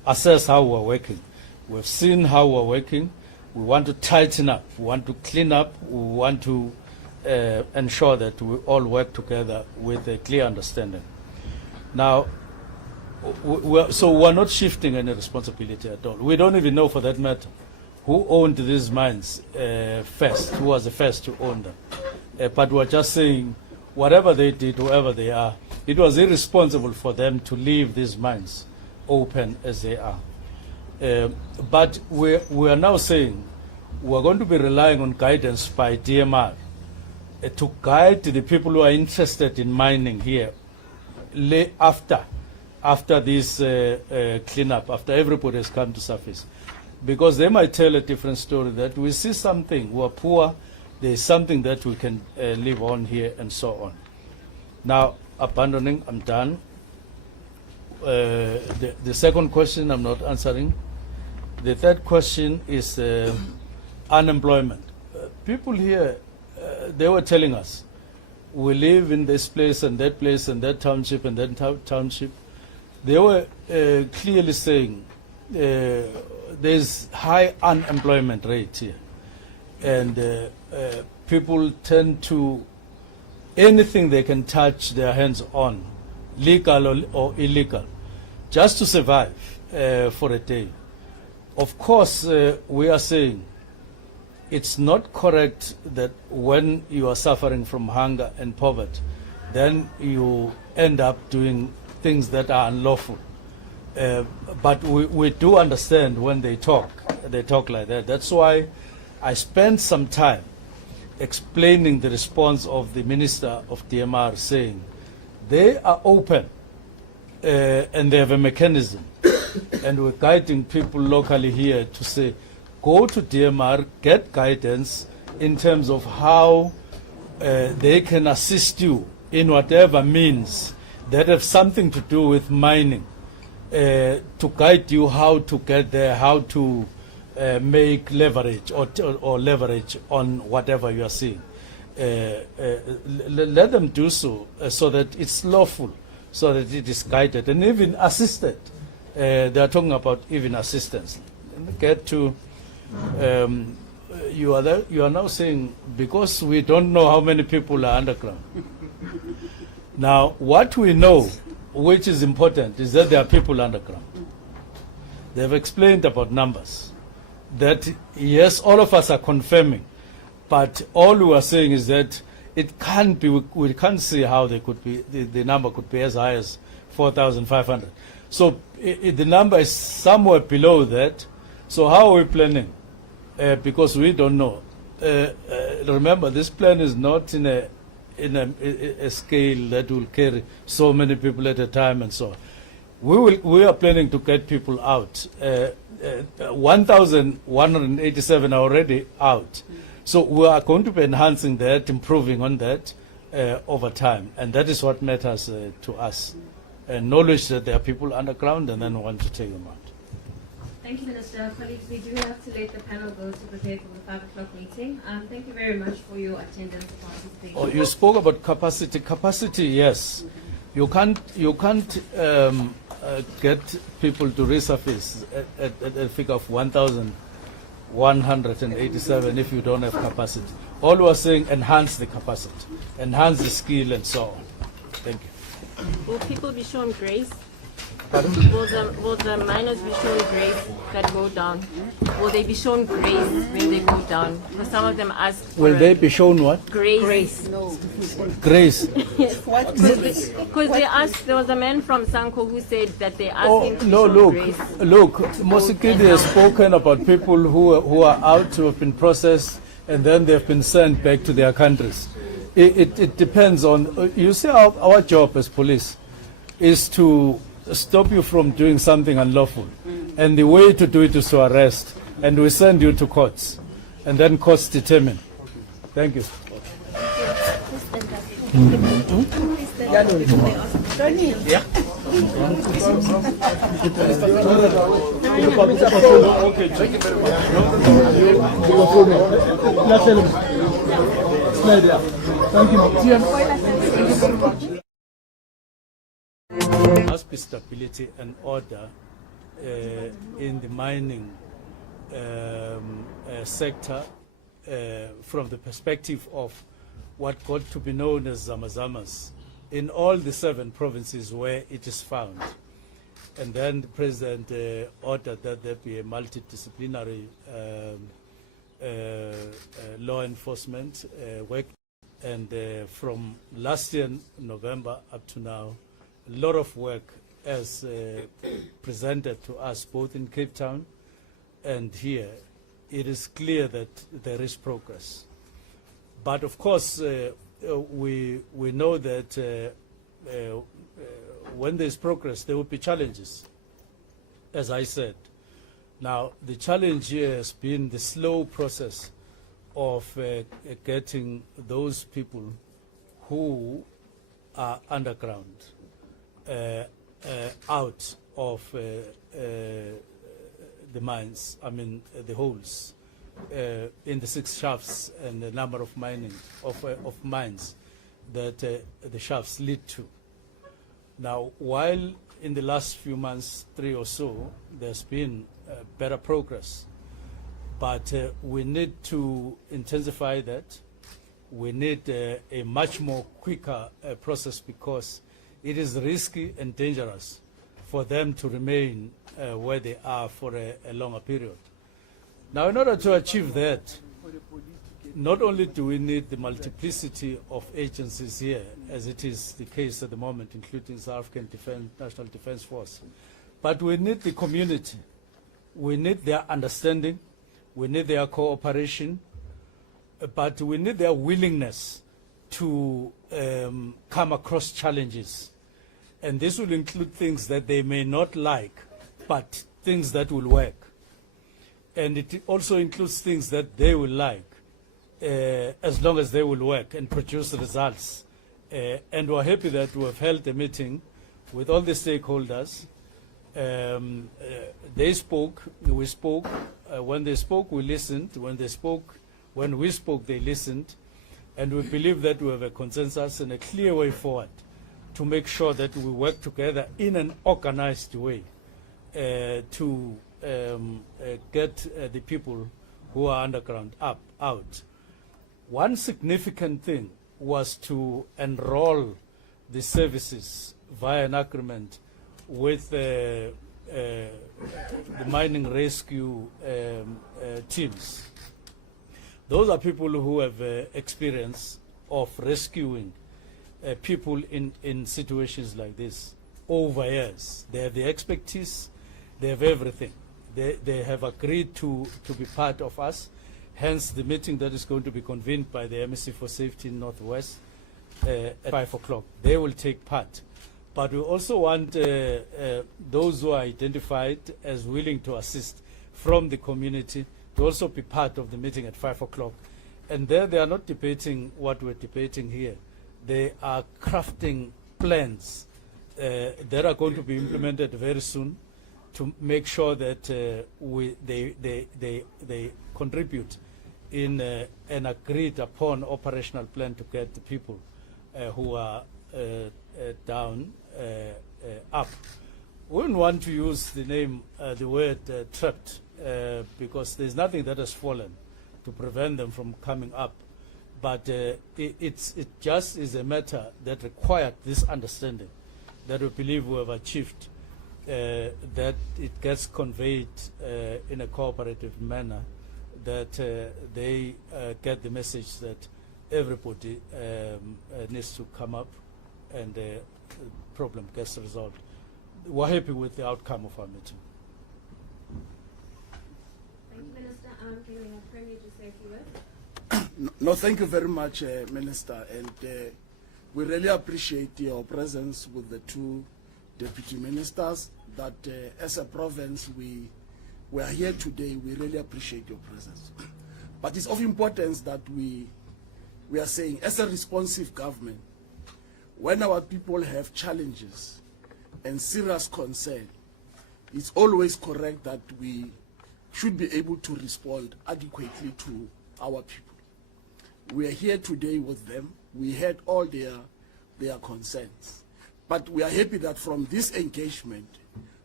assess how we're working. We've seen how we're working. We want to tighten up. We want to clean up. We want to ensure that we all work together with a clear understanding. Now, we're not shifting any responsibility at all. We don't even know, for that matter, who owned these mines first, who was the first to own them. But we're just saying, whatever they did, whoever they are, it was irresponsible for them to leave these mines open as they are. But we are now saying we're going to be relying on guidance by DMR to guide the people who are interested in mining here after this cleanup, after everybody has come to surface. Because they might tell a different story, that we see something, we are poor, there is something that we can live on here, and so on. Now, abandoning, I'm done. The second question I'm not answering. The third question is unemployment. People here, they were telling us, we live in this place and that township and that township. They were clearly saying there's high unemployment rate here. And people tend to, anything they can touch their hands on, legal or illegal, just to survive for a day. Of course, we are saying it's not correct that when you are suffering from hunger and poverty, then you end up doing things that are unlawful. But we do understand when they talk like that. That's why I spent some time explaining the response of the Minister of DMR, saying they are open and they have a mechanism. And we're guiding people locally here to say, go to DMR, get guidance in terms of how they can assist you in whatever means that have something to do with mining, to guide you how to get there, how to make leverage or leverage on whatever you are seeing. Let them do so, so that it's lawful, so that it is guided and even assisted. They are talking about even assistance. Get to you are now saying, because we don't know how many people are underground. Now, what we know, which is important, is that there are people underground. They've explained about numbers. That yes, all of us are confirming, but all we are saying is that it can't be. We can't see how they could be. The number could be as high as 4,500. So the number is somewhere below that. So how are we planning? Because we don't know. Remember, this plan is not in a scale that will carry so many people at a time and so on. We are planning to get people out. 1,187 are already out. So we are going to be enhancing that, improving on that over time. And that is what matters to us. Knowledge that there are people underground, and then we want to take them out. Thank you, Minister. Colleagues, we do have to let the panel go to prepare for the 5 o'clock meeting. Thank you very much for your attendance and participation. Oh, you spoke about capacity. Capacity, yes. You can't get people to resurface at a figure of 1,187 if you don't have capacity. All we are saying, enhance the capacity, enhance the skill, and so on. Thank you. Will people be shown grace? Pardon? Will the miners be shown grace that go down? Will they be shown grace when they go down? Because some of them ask for Will they be shown what? grace. No. Grace. Yes. Because they asked, there was a man from Sanko who said that they asked him to be no, shown look, grace. look. Mosikidi has spoken about people who are out, who have been processed, and then they've been sent back to their countries. It depends on, you see, our job as police is to stop you from doing something unlawful. And the way to do it is to arrest. And we send you to courts. And then courts determine. Thank you. There must be stability and order in the mining sector from the perspective of what got to be known as zamazamas in all the 7 provinces where it is found. And then the president ordered that there be a multidisciplinary law enforcement work. And from last year, November, up to now, a lot of work has presented to us both in Cape Town and here. It is clear that there is progress. But of course, we know that when there's progress, there will be challenges, as I said. Now, the challenge here has been the slow process of getting those people who are underground out of the mines, I mean the holes in the 6 shafts and the number of of mines that the shafts lead to. Now, while in the last few months, 3 or so, there's been better progress, but we need to intensify that. We need a much more quicker process, because it is risky and dangerous for them to remain where they are for a longer period. Now, in order to achieve that, not only do we need the multiplicity of agencies here, as it is the case at the moment, including South African National Defence Force, but we need the community. We need their understanding, we need their cooperation, but we need their willingness to come across challenges. And this will include things that they may not like, but things that will work. And it also includes things that they will like, as long as they will work and produce results. And we're happy that we have held a meeting with all the stakeholders. They spoke, we spoke. When they spoke, we listened. When we spoke, they listened. And we believe that we have a consensus and a clear way forward to make sure that we work together in an organized way to get the people who are underground out. One significant thing was to enroll the services via an agreement with the mining rescue teams. Those are people who have experience of rescuing people in situations like this over years. They have the expertise, they have everything. They have agreed to be part of us, hence the meeting that is going to be convened by the MSC for Safety in Northwest at 5 o'clock. They will take part. But we also want those who are identified as willing to assist from the community to also be part of the meeting at 5 o'clock. And there they are not debating what we're debating here. They are crafting plans that are going to be implemented very soon to make sure that they contribute in an agreed upon operational plan to get the people who are down up. We wouldn't want to use the word trapped, because there's nothing that has fallen to prevent them from coming up. But it just is a matter that required this understanding that we believe we have achieved, that it gets conveyed in a cooperative manner, that they get the message that everybody needs to come up and the problem gets resolved. We're happy with the outcome of our meeting. Thank you, Minister. Can we have Premier to say a few words? No, thank you very much, Minister. And we really appreciate your presence with the 2 deputy ministers. That as a province, we are here today. We really appreciate your presence. But it's of importance that we are saying, as a responsive government, when our people have challenges and serious concern, it's always correct that we should be able to respond adequately to our people. We are here today with them. We heard all their concerns. But we are happy that from this engagement,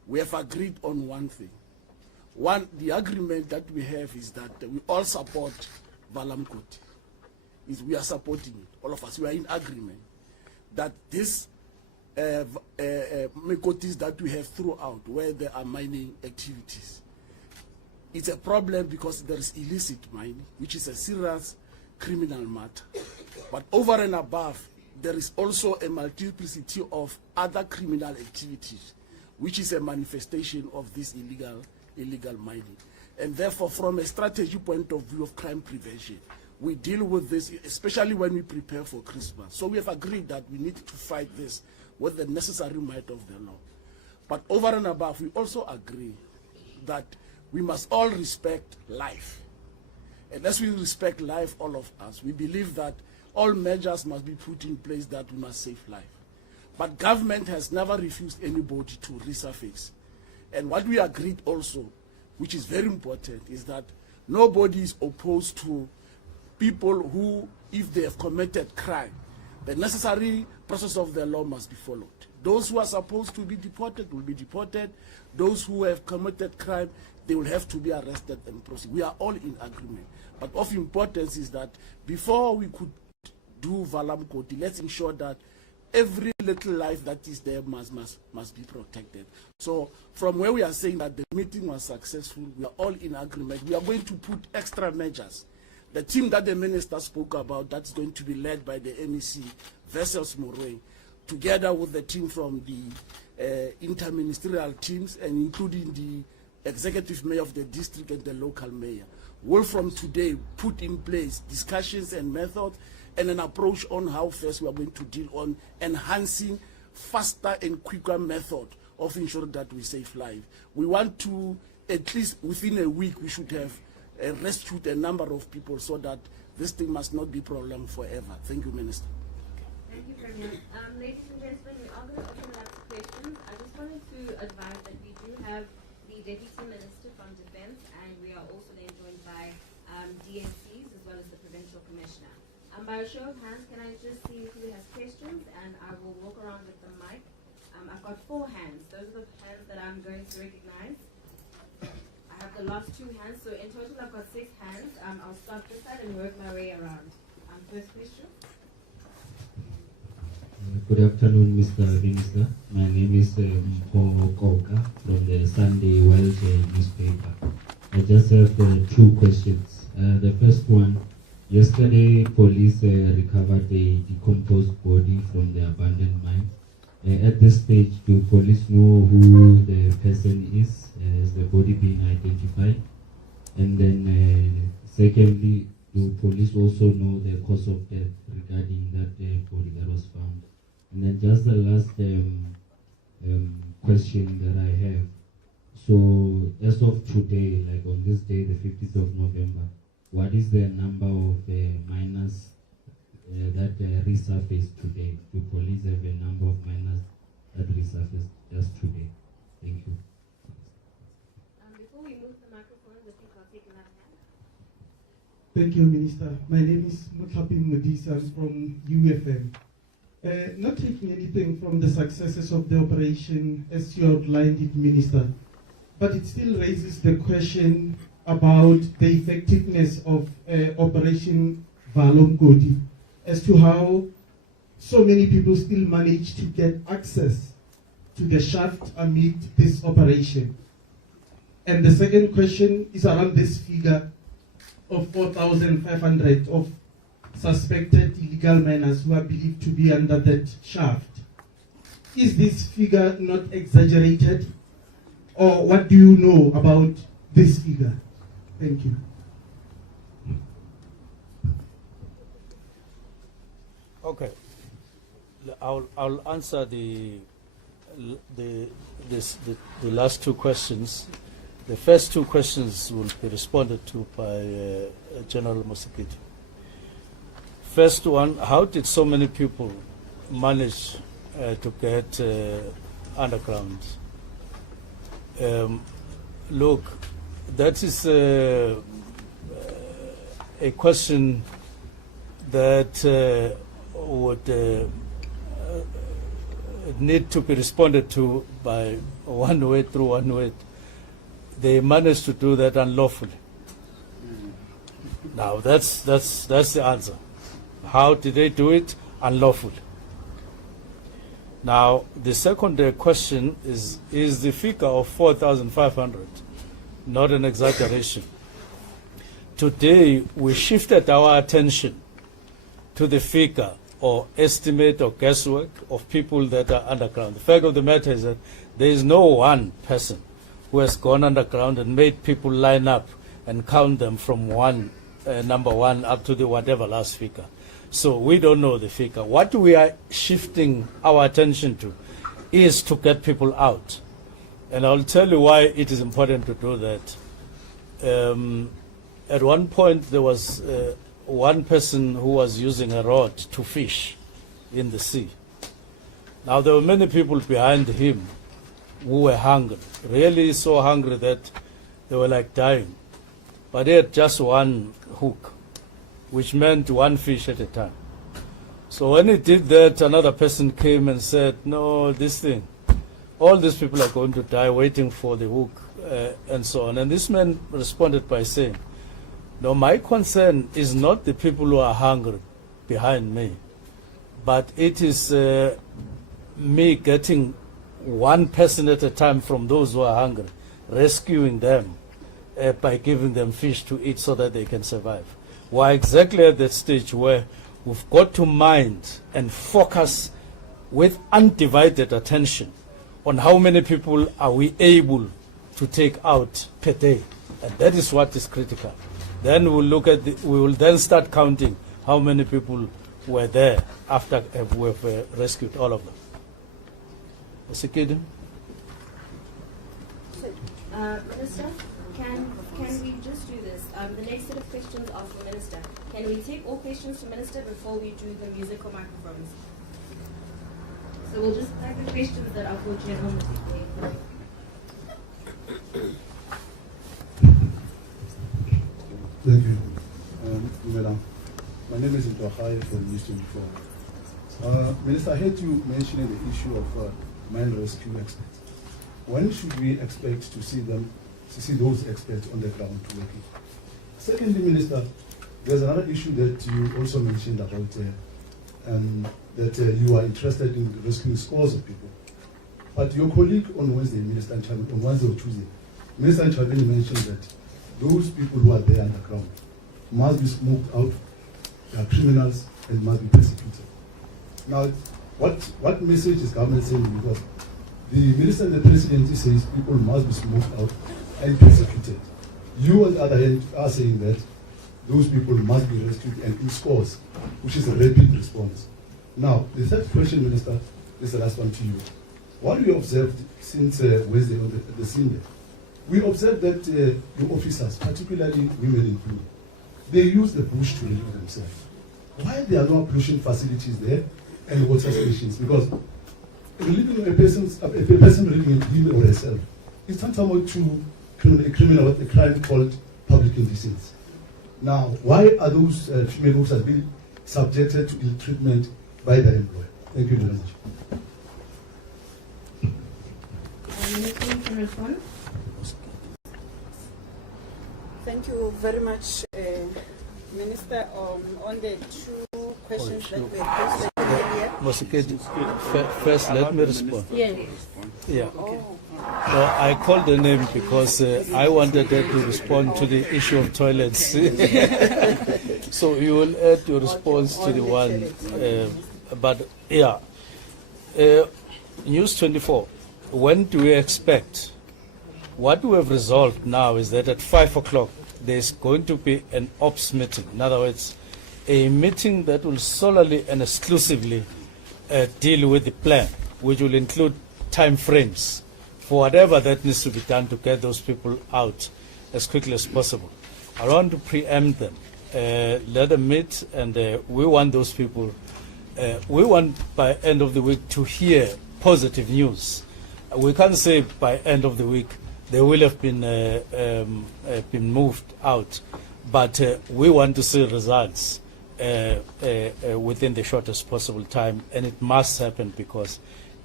we have agreed on one thing. One, the agreement that we have is that we all support Valamkoti. We are supporting it, all of us. We are in agreement that this Mekotis that we have throughout, where there are mining activities, it's a problem because there is illicit mining, which is a serious criminal matter. But over and above, there is also a multiplicity of other criminal activities, which is a manifestation of this illegal mining. And therefore, from a strategy point of view of crime prevention, we deal with this, especially when we prepare for Christmas. So we have agreed that we need to fight this with the necessary might of the law. But over and above, we also agree that we must all respect life. And as we respect life, all of us, we believe that all measures must be put in place that we must save life. But government has never refused anybody to resurface. And what we agreed also, which is very important, is that nobody is opposed to people who, if they have committed crime, the necessary process of the law must be followed. Those who are supposed to be deported will be deported. Those who have committed crime, they will have to be arrested and proceed. We are all in agreement. But of importance is that before we could do Valamkoti, let's ensure that every little life that is there must be protected. So from where we are saying that the meeting was successful, we are all in agreement. We are going to put extra measures. The team that the minister spoke about, that's going to be led by the MEC, Vessels Moray, together with the team from the interministerial teams and including the executive mayor of the district and the local mayor, will from today put in place discussions and methods and an approach on how first we are going to deal on enhancing faster and quicker method of ensuring that we save lives. We want to, at least within a week, we should have rescued a number of people so that this thing must not be prolonged forever. Thank you, Minister. Thank you very much. Ladies and gentlemen, we are going to open it up to questions. I just wanted to advise that we do have the Deputy Minister from Defense, and we are also then joined by DNCs as well as the Provincial Commissioner. By a show of hands, can I just see who has questions, and I will walk around with the mic. I've got 4 hands. Those are the hands that I'm going to recognize. I have the last 2 hands, so in total I've got 6 hands. I'll start this side and work my way around. First question. Good afternoon, Mr. Minister. My name is Mpho Koka from the Sunday World newspaper. I just have 2 questions. The first one, yesterday police recovered a decomposed body from the abandoned mine. At this stage, do police know who the person is? Has the body been identified? And then secondly, do police also know the cause of death regarding that body that was found? And then just the last question that I have. So as of today, like on this day, the 15th of November, what is the number of miners that resurfaced today? Do police have a number of miners that resurfaced just today? Thank you. Before we move the microphone, I think I'll take another hand. Thank you, Minister. My name is Mutlapi Modisa from UFM. Not taking anything from the successes of the operation as you outlined it, Minister, but it still raises the question about the effectiveness of Operation Valamkoti, as to how so many people still manage to get access to the shaft amid this operation. And the second question is around this figure of 4,500 of suspected illegal miners who are believed to be under that shaft. Is this figure not exaggerated? Or what do you know about this figure? Thank you. Okay, I'll answer the last 2 questions. The first 2 questions will be responded to by General Mosikiti. First one, how did so many people manage to get underground? Look, that is a question that would need to be responded to by one way through one way. They managed to do that unlawfully. Now that's the answer. How did they do it? Unlawfully. Now the second question is the figure of 4,500 not an exaggeration? Today we shifted our attention to the figure or estimate or guesswork of people that are underground. The fact of the matter is that there is no one person who has gone underground and made people line up and count them from number one up to the whatever last figure. So we don't know the figure. What we are shifting our attention to is to get people out. And I'll tell you why it is important to do that. At one point there was one person who was using a rod to fish in the sea. Now there were many people behind him who were hungry, really so hungry that they were like dying. But he had just one hook, which meant one fish at a time. So when he did that, another person came and said, no, this thing, all these people are going to die waiting for the hook, and so on. And this man responded by saying, no, my concern is not the people who are hungry behind me, but it is me getting one person at a time from those who are hungry, rescuing them by giving them fish to eat so that they can survive. We're exactly at that stage where we've got to mind and focus with undivided attention on how many people are we able to take out per day. And that is what is critical. Then we'll look at we will then start counting how many people were there after we've rescued all of them. Minister, can we just do this? The next set of questions are for Minister. Can we take all questions to Minister before we do the musical microphones? So we'll just take the questions that are for general today. Thank you, Madam. My name is Ntokhaya from News 24. Minister, I heard you mentioning the issue of mine rescue experts. When should we expect to see those experts on the ground working? Secondly, Minister, there's another issue that you also mentioned about that you are interested in rescuing scores of people. But your colleague on Wednesday, Minister Nchabeni, on Wednesday or Tuesday, Minister Nchabeni mentioned that those people who are there underground must be smoked out, they are criminals, and must be persecuted. Now, what message is government sending? Because the Minister and the Presidency says people must be smoked out and persecuted. You, on the other hand, are saying that those people must be rescued and in scores, which is a rapid response. Now, the third question, Minister, is the last one to you. What we observed since Wednesday on the scene there, we observed that the officers, particularly women included, they use the bush to relieve themselves. Why there are no pollution facilities there and water stations? Because relieving a person relieving him or herself is tantamount to a crime called public indecency. Now, why are those female officers being subjected to ill treatment by their employer? Thank you very much. Minister, you can respond. Thank you very much, Minister. On the two questions that were posted earlier. First, let me respond. Yeah. No, I called the name because I wanted her to respond to the issue of toilets. So you will add your response to the one. But yeah, News 24. When do we expect? What we have resolved now is that at 5 o'clock there's going to be an ops meeting. In other words, a meeting that will solely and exclusively deal with the plan, which will include time frames for whatever that needs to be done to get those people out as quickly as possible. I don't want to preempt them. Let them meet, and we want those people, we want by end of the week to hear positive news. We can't say by end of the week they will have been moved out, but we want to see results within the shortest possible time, and it must happen because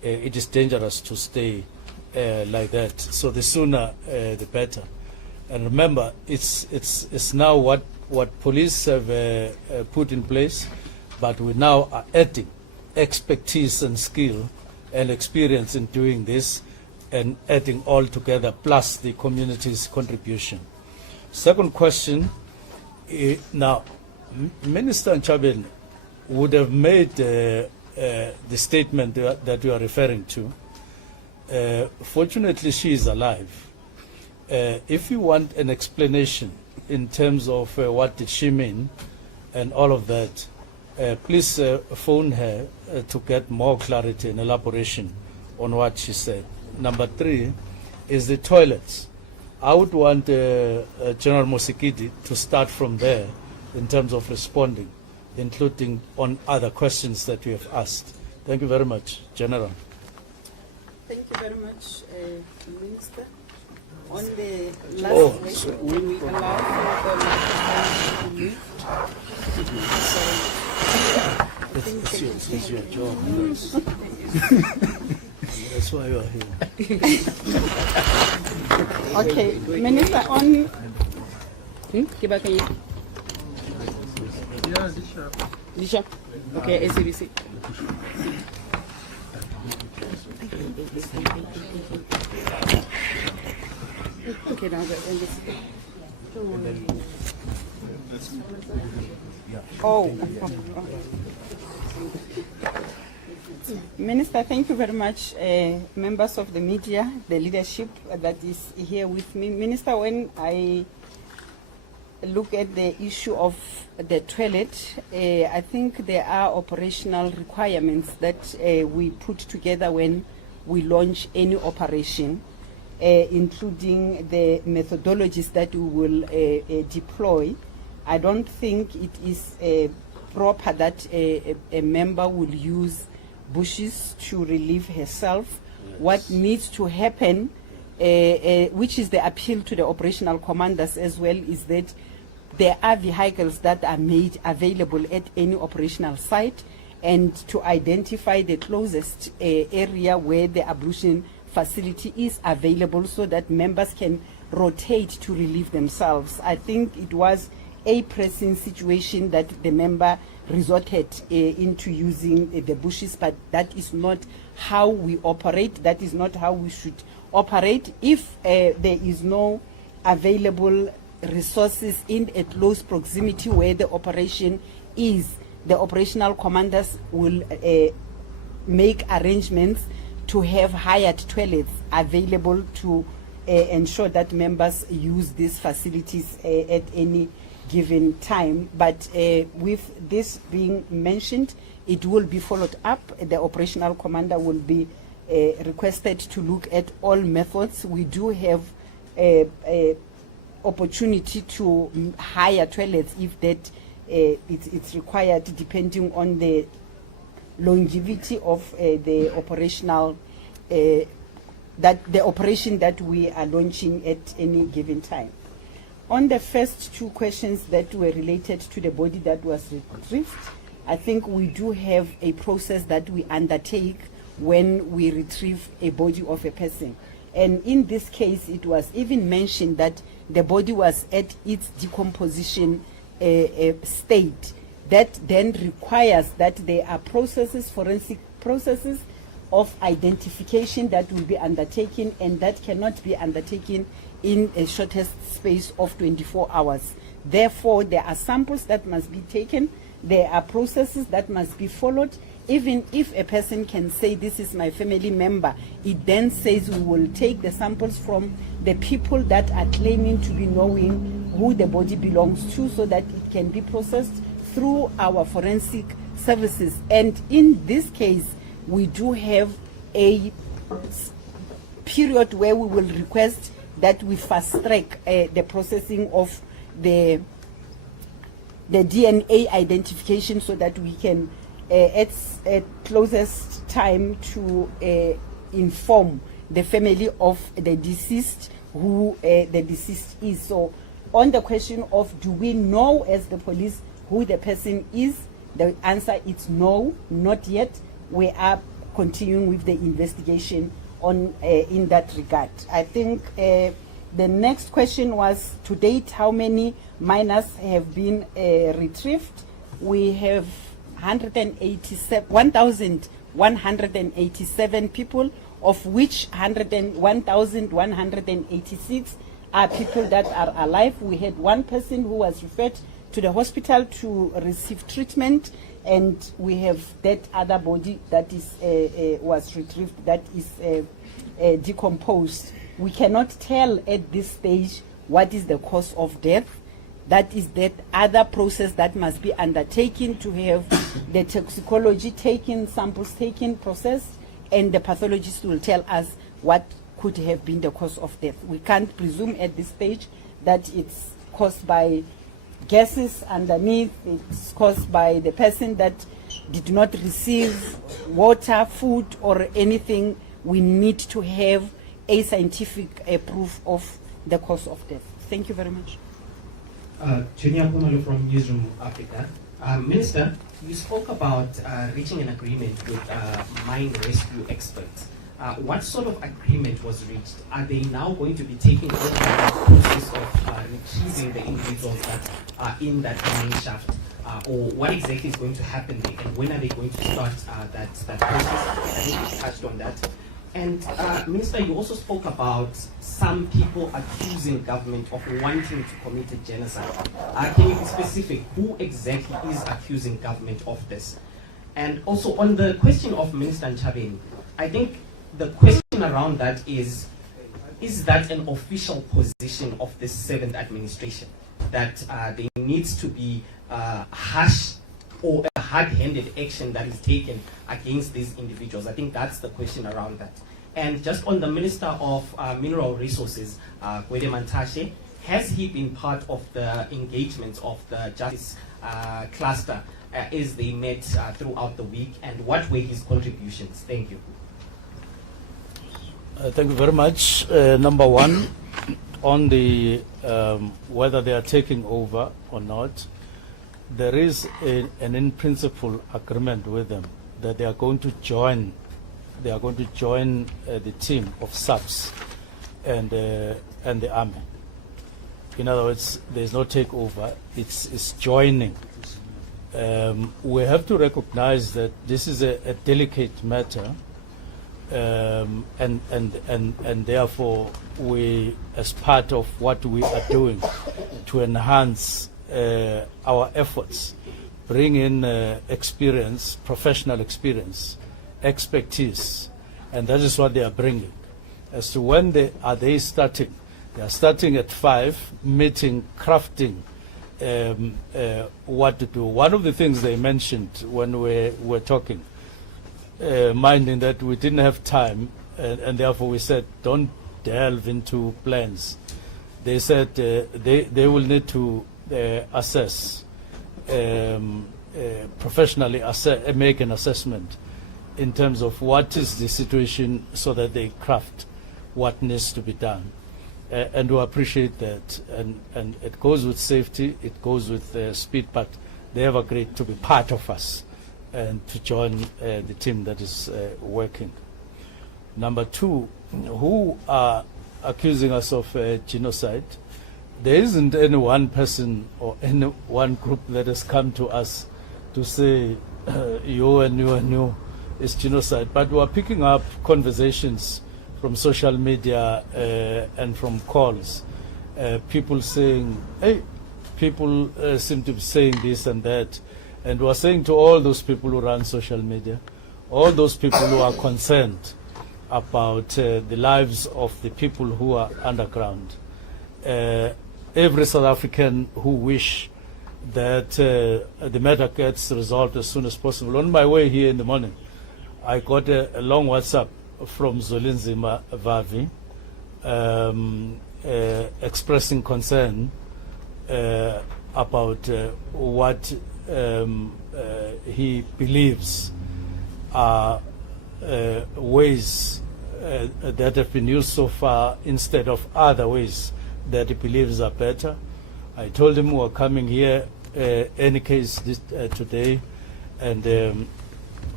it is dangerous to stay like that. So the sooner the better. And remember, it's now what police have put in place, but we now are adding expertise and skill and experience in doing this, and adding all together, plus the community's contribution. Second question, now, Minister Nchabeni would have made the statement that you are referring to. Fortunately, she is alive. If you want an explanation in terms of what did she mean and all of that, please phone her to get more clarity and elaboration on what she said. Number 3 is the toilets. I would want General Mosikidi to start from there in terms of responding, including on other questions that you have asked. Thank you very much, General. Thank you very much, Minister. On the last question, when we allow for the microphone to mute. It's your job. That's why you are here. Okay, Minister, on... Disha. Okay, SABC. Okay, now Minister, thank you very much, members of the media, the leadership that is here with me. Minister, when I look at the issue of the toilet, I think there are operational requirements that we put together when we launch any operation, including the methodologies that we will deploy. I don't think it is proper that a member will use bushes to relieve herself. Yes. What needs to happen, which is the appeal to the operational commanders as well, is that there are vehicles that are made available at any operational site, and to identify the closest area where the ablution facility is available so that members can rotate to relieve themselves. I think it was a pressing situation that the member resorted into using the bushes, but that is not how we operate. That is not how we should operate. If there is no available resources in a close proximity where the operation is, the operational commanders will make arrangements to have hired toilets available to ensure that members use these facilities at any given time. But with this being mentioned, it will be followed up. The operational commander will be requested to look at all methods. We do have a opportunity to hire toilets if that it's required, depending on the longevity of the operational that the operation that we are launching at any given time. On the first two questions that were related to the body that was retrieved, I think we do have a process that we undertake when we retrieve a body of a person. And in this case, it was even mentioned that the body was at its decomposition state. That then requires that there are processes, forensic processes of identification that will be undertaken, and that cannot be undertaken in a shortest space of 24 hours. Therefore, there are samples that must be taken, there are processes that must be followed. Even if a person can say, this is my family member, it then says we will take the samples from the people that are claiming to be knowing who the body belongs to, so that it can be processed through our forensic services. And in this case, we do have a period where we will request that we fast track the processing of the DNA identification, so that we can at closest time to inform the family of the deceased who the deceased is. So on the question of do we know as the police who the person is, the answer is no, not yet. We are continuing with the investigation on in that regard. I think the next question was, to date, how many miners have been retrieved? We have 1,187 people, of which 1,186 are people that are alive. We had one person who was referred to the hospital to receive treatment, and we have that other body that is was retrieved that is decomposed. We cannot tell at this stage what is the cause of death. That is that other process that must be undertaken to have the toxicology taken, samples taken, processed, and the pathologist will tell us what could have been the cause of death. We can't presume at this stage that it's caused by gases underneath, it's caused by the person that did not receive water, food, or anything. We need to have a scientific proof of the cause of death. Thank you very much. Junior Kumalo from Newsroom Africa. Minister, you spoke about reaching an agreement with mine rescue experts. What sort of agreement was reached? Are they now going to be taking over the process of retrieving the individuals that are in that mine shaft? Or what exactly is going to happen there? And when are they going to start that process? I think you touched on that. And Minister, you also spoke about some people accusing government of wanting to commit a genocide. Can you be specific? Who exactly is accusing government of this? And also on the question of Minister Nchabeni, I think the question around that is that an official position of the 7th administration, that there needs to be harsh or a hard-handed action that is taken against these individuals? I think that's the question around that. And just on the Minister of Mineral Resources, Gwede Mantashe, has he been part of the engagements of the Justice Cluster as they met throughout the week, and what were his contributions? Thank you. Thank you very much. Number one, on the whether they are taking over or not, there is an in-principle agreement with them that they are going to join. They are going to join the team of SAPS and the army. In other words, there is no takeover; it's joining. We have to recognize that this is a delicate matter, and therefore we, as part of what we are doing to enhance our efforts, bring in experience, professional experience, expertise, and that is what they are bringing. As to when they are starting, they are starting at 5, meeting, crafting what to do. One of the things they mentioned when we were talking, minding that we didn't have time, and therefore we said don't delve into plans. They said they will need to assess, professionally make an assessment in terms of what is the situation so that they craft what needs to be done. And we appreciate that. And it goes with safety, it goes with speed, but they have agreed to be part of us and to join the team that is working. Number two, who are accusing us of genocide? There isn't any one person or any one group that has come to us to say you and you and you is genocide, but we are picking up conversations from social media and from calls, people saying, hey, people seem to be saying this and that, and we are saying to all those people who run social media, all those people who are concerned about the lives of the people who are underground, every South African who wish that the matter gets resolved as soon as possible. On my way here in the morning, I got a long WhatsApp from Zolinzima Vavi expressing concern about what he believes are ways that have been used so far instead of other ways that he believes are better. I told him we were coming here any case today, and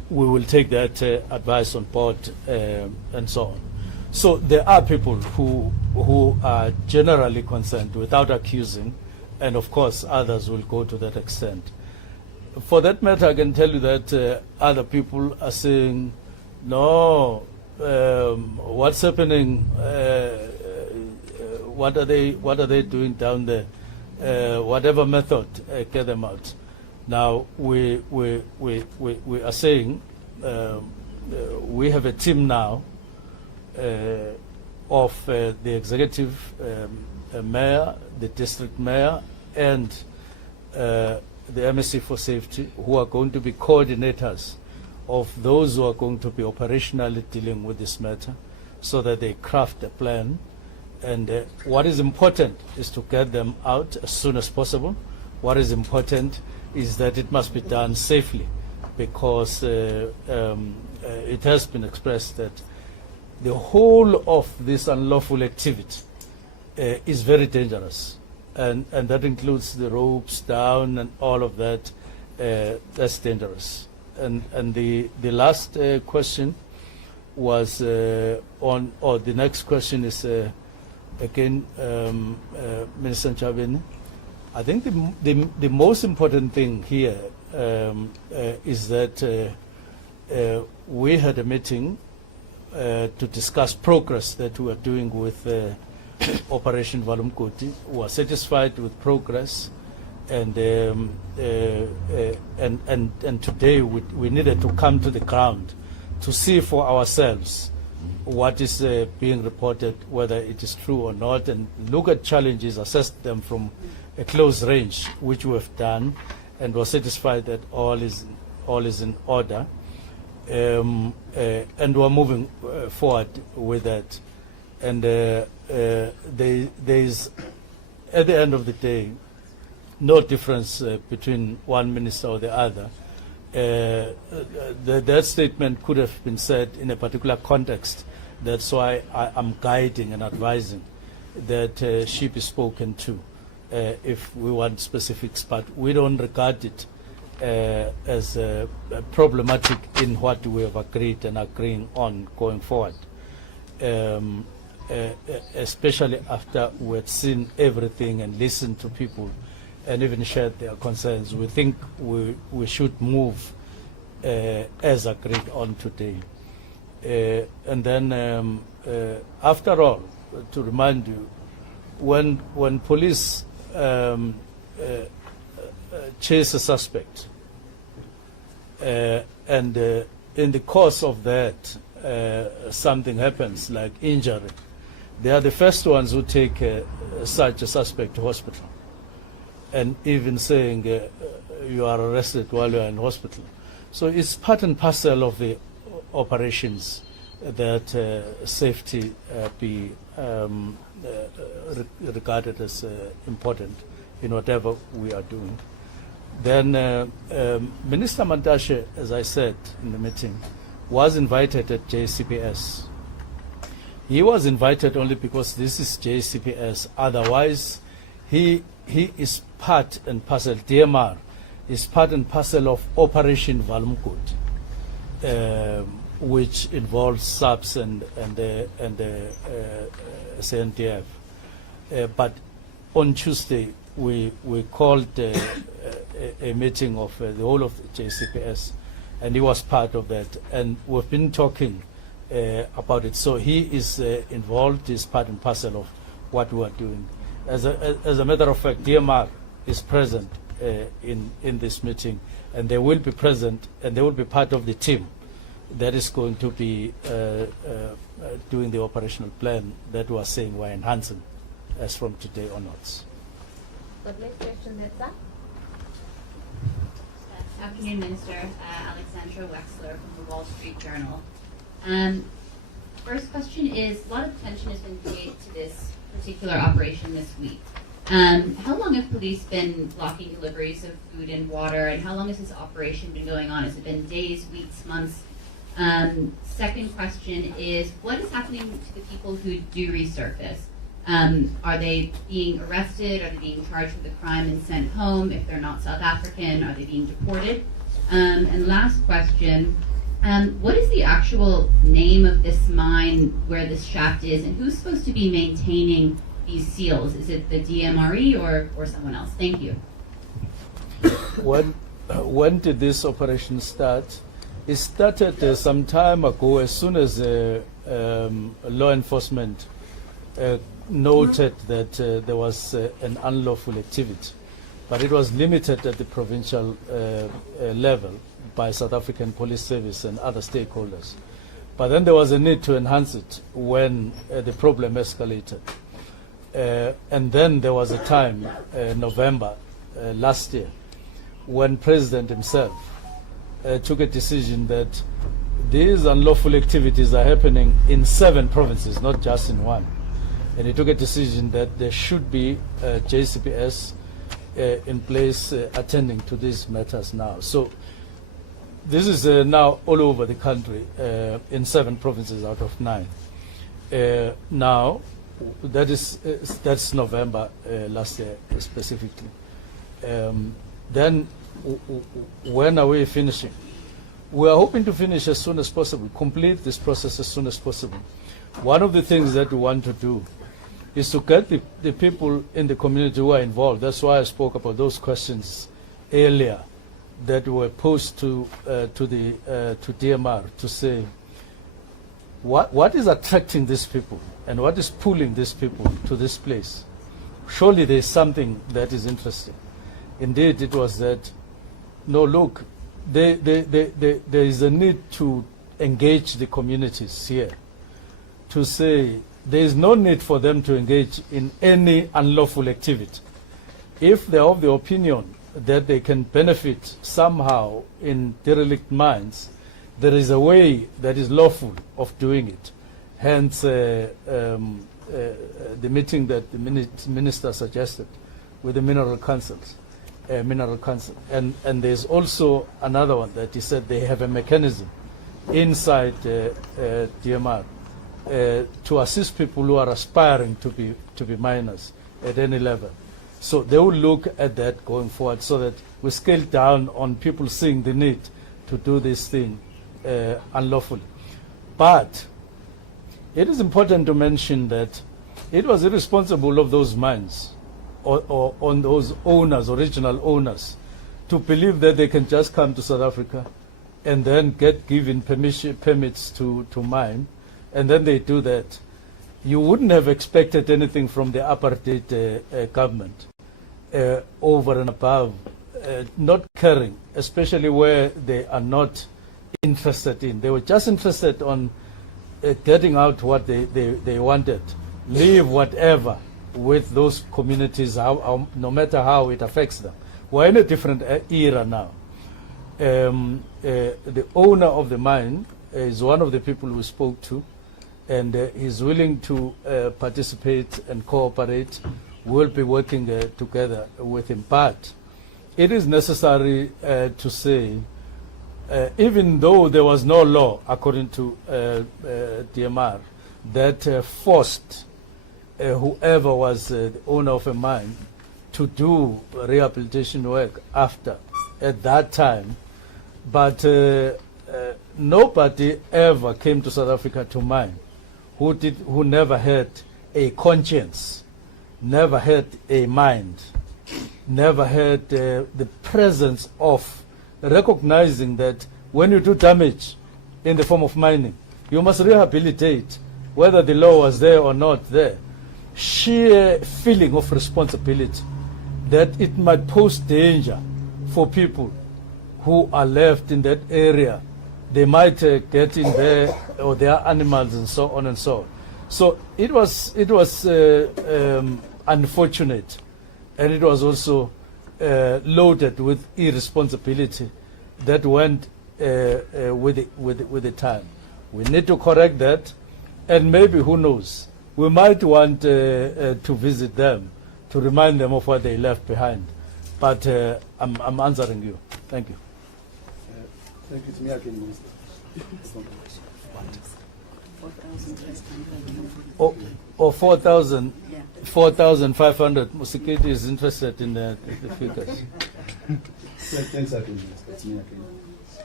we will take that advice on board and so on. So there are people who are generally concerned without accusing, and of course others will go to that extent. For that matter, I can tell you that other people are saying, no, what's happening? What are they doing down there? Whatever method, get them out. Now we are saying we have a team now of the executive mayor, the district mayor, and the MSC for Safety, who are going to be coordinators of those who are going to be operationally dealing with this matter, so that they craft a plan. And what is important is to get them out as soon as possible. What is important is that it must be done safely, because it has been expressed that the whole of this unlawful activity is very dangerous, and that includes the ropes down and all of that. That's dangerous. And the last question was on, or the next question is again, Minister Chabeni. I think the most important thing here is that we had a meeting to discuss progress that we are doing with Operation Valumkoti. We are satisfied with progress, and today we needed to come to the ground to see for ourselves what is being reported, whether it is true or not, and look at challenges, assess them from a close range, which we have done, and we're satisfied that all is in order, and we're moving forward with that. And there is, at the end of the day, no difference between one minister or the other. That statement could have been said in a particular context. That's why I'm guiding and advising that she be spoken to if we want specifics, but we don't regard it as problematic in what we have agreed and agreeing on going forward, especially after we had seen everything and listened to people and even shared their concerns. We think we should move as agreed on today. And then, after all, to remind you, when police chase a suspect, and in the course of that something happens like injury, they are the first ones who take such a suspect to hospital, and even saying you are arrested while you are in hospital. So it's part and parcel of the operations that safety be regarded as important in whatever we are doing. Then Minister Mantashe, as I said in the meeting, was invited at JCPS. He was invited only because this is JCPS. Otherwise, he is part and parcel, DMR is part and parcel of Operation Valumkoti, which involves SAPS and CNTF. But on Tuesday, we called a meeting of the whole of the JCPS, and he was part of that. And we've been talking about it. So he is involved, is part and parcel of what we are doing. As a matter of fact, DMR is present in this meeting, and they will be present, and they will be part of the team that is going to be doing the operational plan that we are saying we're enhancing as from today onwards. Good. Next question, Netza. Afternoon, Minister. Alexandra Wexler from the Wall Street Journal. First question is, a lot of attention has been paid to this particular operation this week. How long have police been blocking deliveries of food and water, and how long has this operation been going on? Has it been days, weeks, months? Second question is, what is happening to the people who do resurface? Are they being arrested? Are they being charged with a crime and sent home? If they're not South African, are they being deported? And last question, What is the actual name of this mine where this shaft is, and who's supposed to be maintaining these seals? Is it the DMRE or someone else? Thank you. When did this operation start? It started some time ago, as soon as law enforcement noted that there was an unlawful activity. But it was limited at the provincial level by South African Police Service and other stakeholders. But then there was a need to enhance it when the problem escalated. And then there was a time, November last year, when President himself took a decision that these unlawful activities are happening in 7 provinces, not just in one. And he took a decision that there should be JCPS in place attending to these matters now. So this is now all over the country in 7 provinces out of 9. Now, that's November last year specifically. Then when are we finishing? We are hoping to finish as soon as possible, complete this process as soon as possible. One of the things that we want to do is to get the people in the community who are involved. That's why I spoke about those questions earlier that were posed to DMR to say, what is attracting these people and what is pulling these people to this place? Surely there is something that is interesting. Indeed, it was that, no, look, there is a need to engage the communities here, to say there is no need for them to engage in any unlawful activity. If they are of the opinion that they can benefit somehow in derelict mines, there is a way that is lawful of doing it. Hence, the meeting that the minister suggested with the mineral councils. And there's also another one that he said they have a mechanism inside DMR to assist people who are aspiring to be miners at any level. So they will look at that going forward so that we scale down on people seeing the need to do this thing unlawfully. But it is important to mention that it was irresponsible of those mines or on those owners, original owners, to believe that they can just come to South Africa and then get given permits to mine, and then they do that. You wouldn't have expected anything from the apartheid government over and above not caring, especially where they are not interested in. They were just interested on getting out what they wanted, leave whatever with those communities, no matter how it affects them. We're in a different era now. The owner of the mine is one of the people we spoke to, and he's willing to participate and cooperate. We'll be working together with him. But it is necessary to say, even though there was no law, according to DMR, that forced whoever was the owner of a mine to do rehabilitation work at that time, but nobody ever came to South Africa to mine who never had a conscience, never had a mind, never had the presence of recognizing that when you do damage in the form of mining, you must rehabilitate, whether the law was there or not there. Sheer feeling of responsibility that it might pose danger for people who are left in that area. They might get in there, or their animals, and so on and so on. So it was unfortunate, and it was also loaded with irresponsibility that went with the time. We need to correct that, and maybe, who knows, we might want to visit them to remind them of what they left behind. But I'm answering you. Thank you. Thank you. To me, I can use or 4,500. Musikiti is interested in the figures. Thanks, I can use. To me, I can use.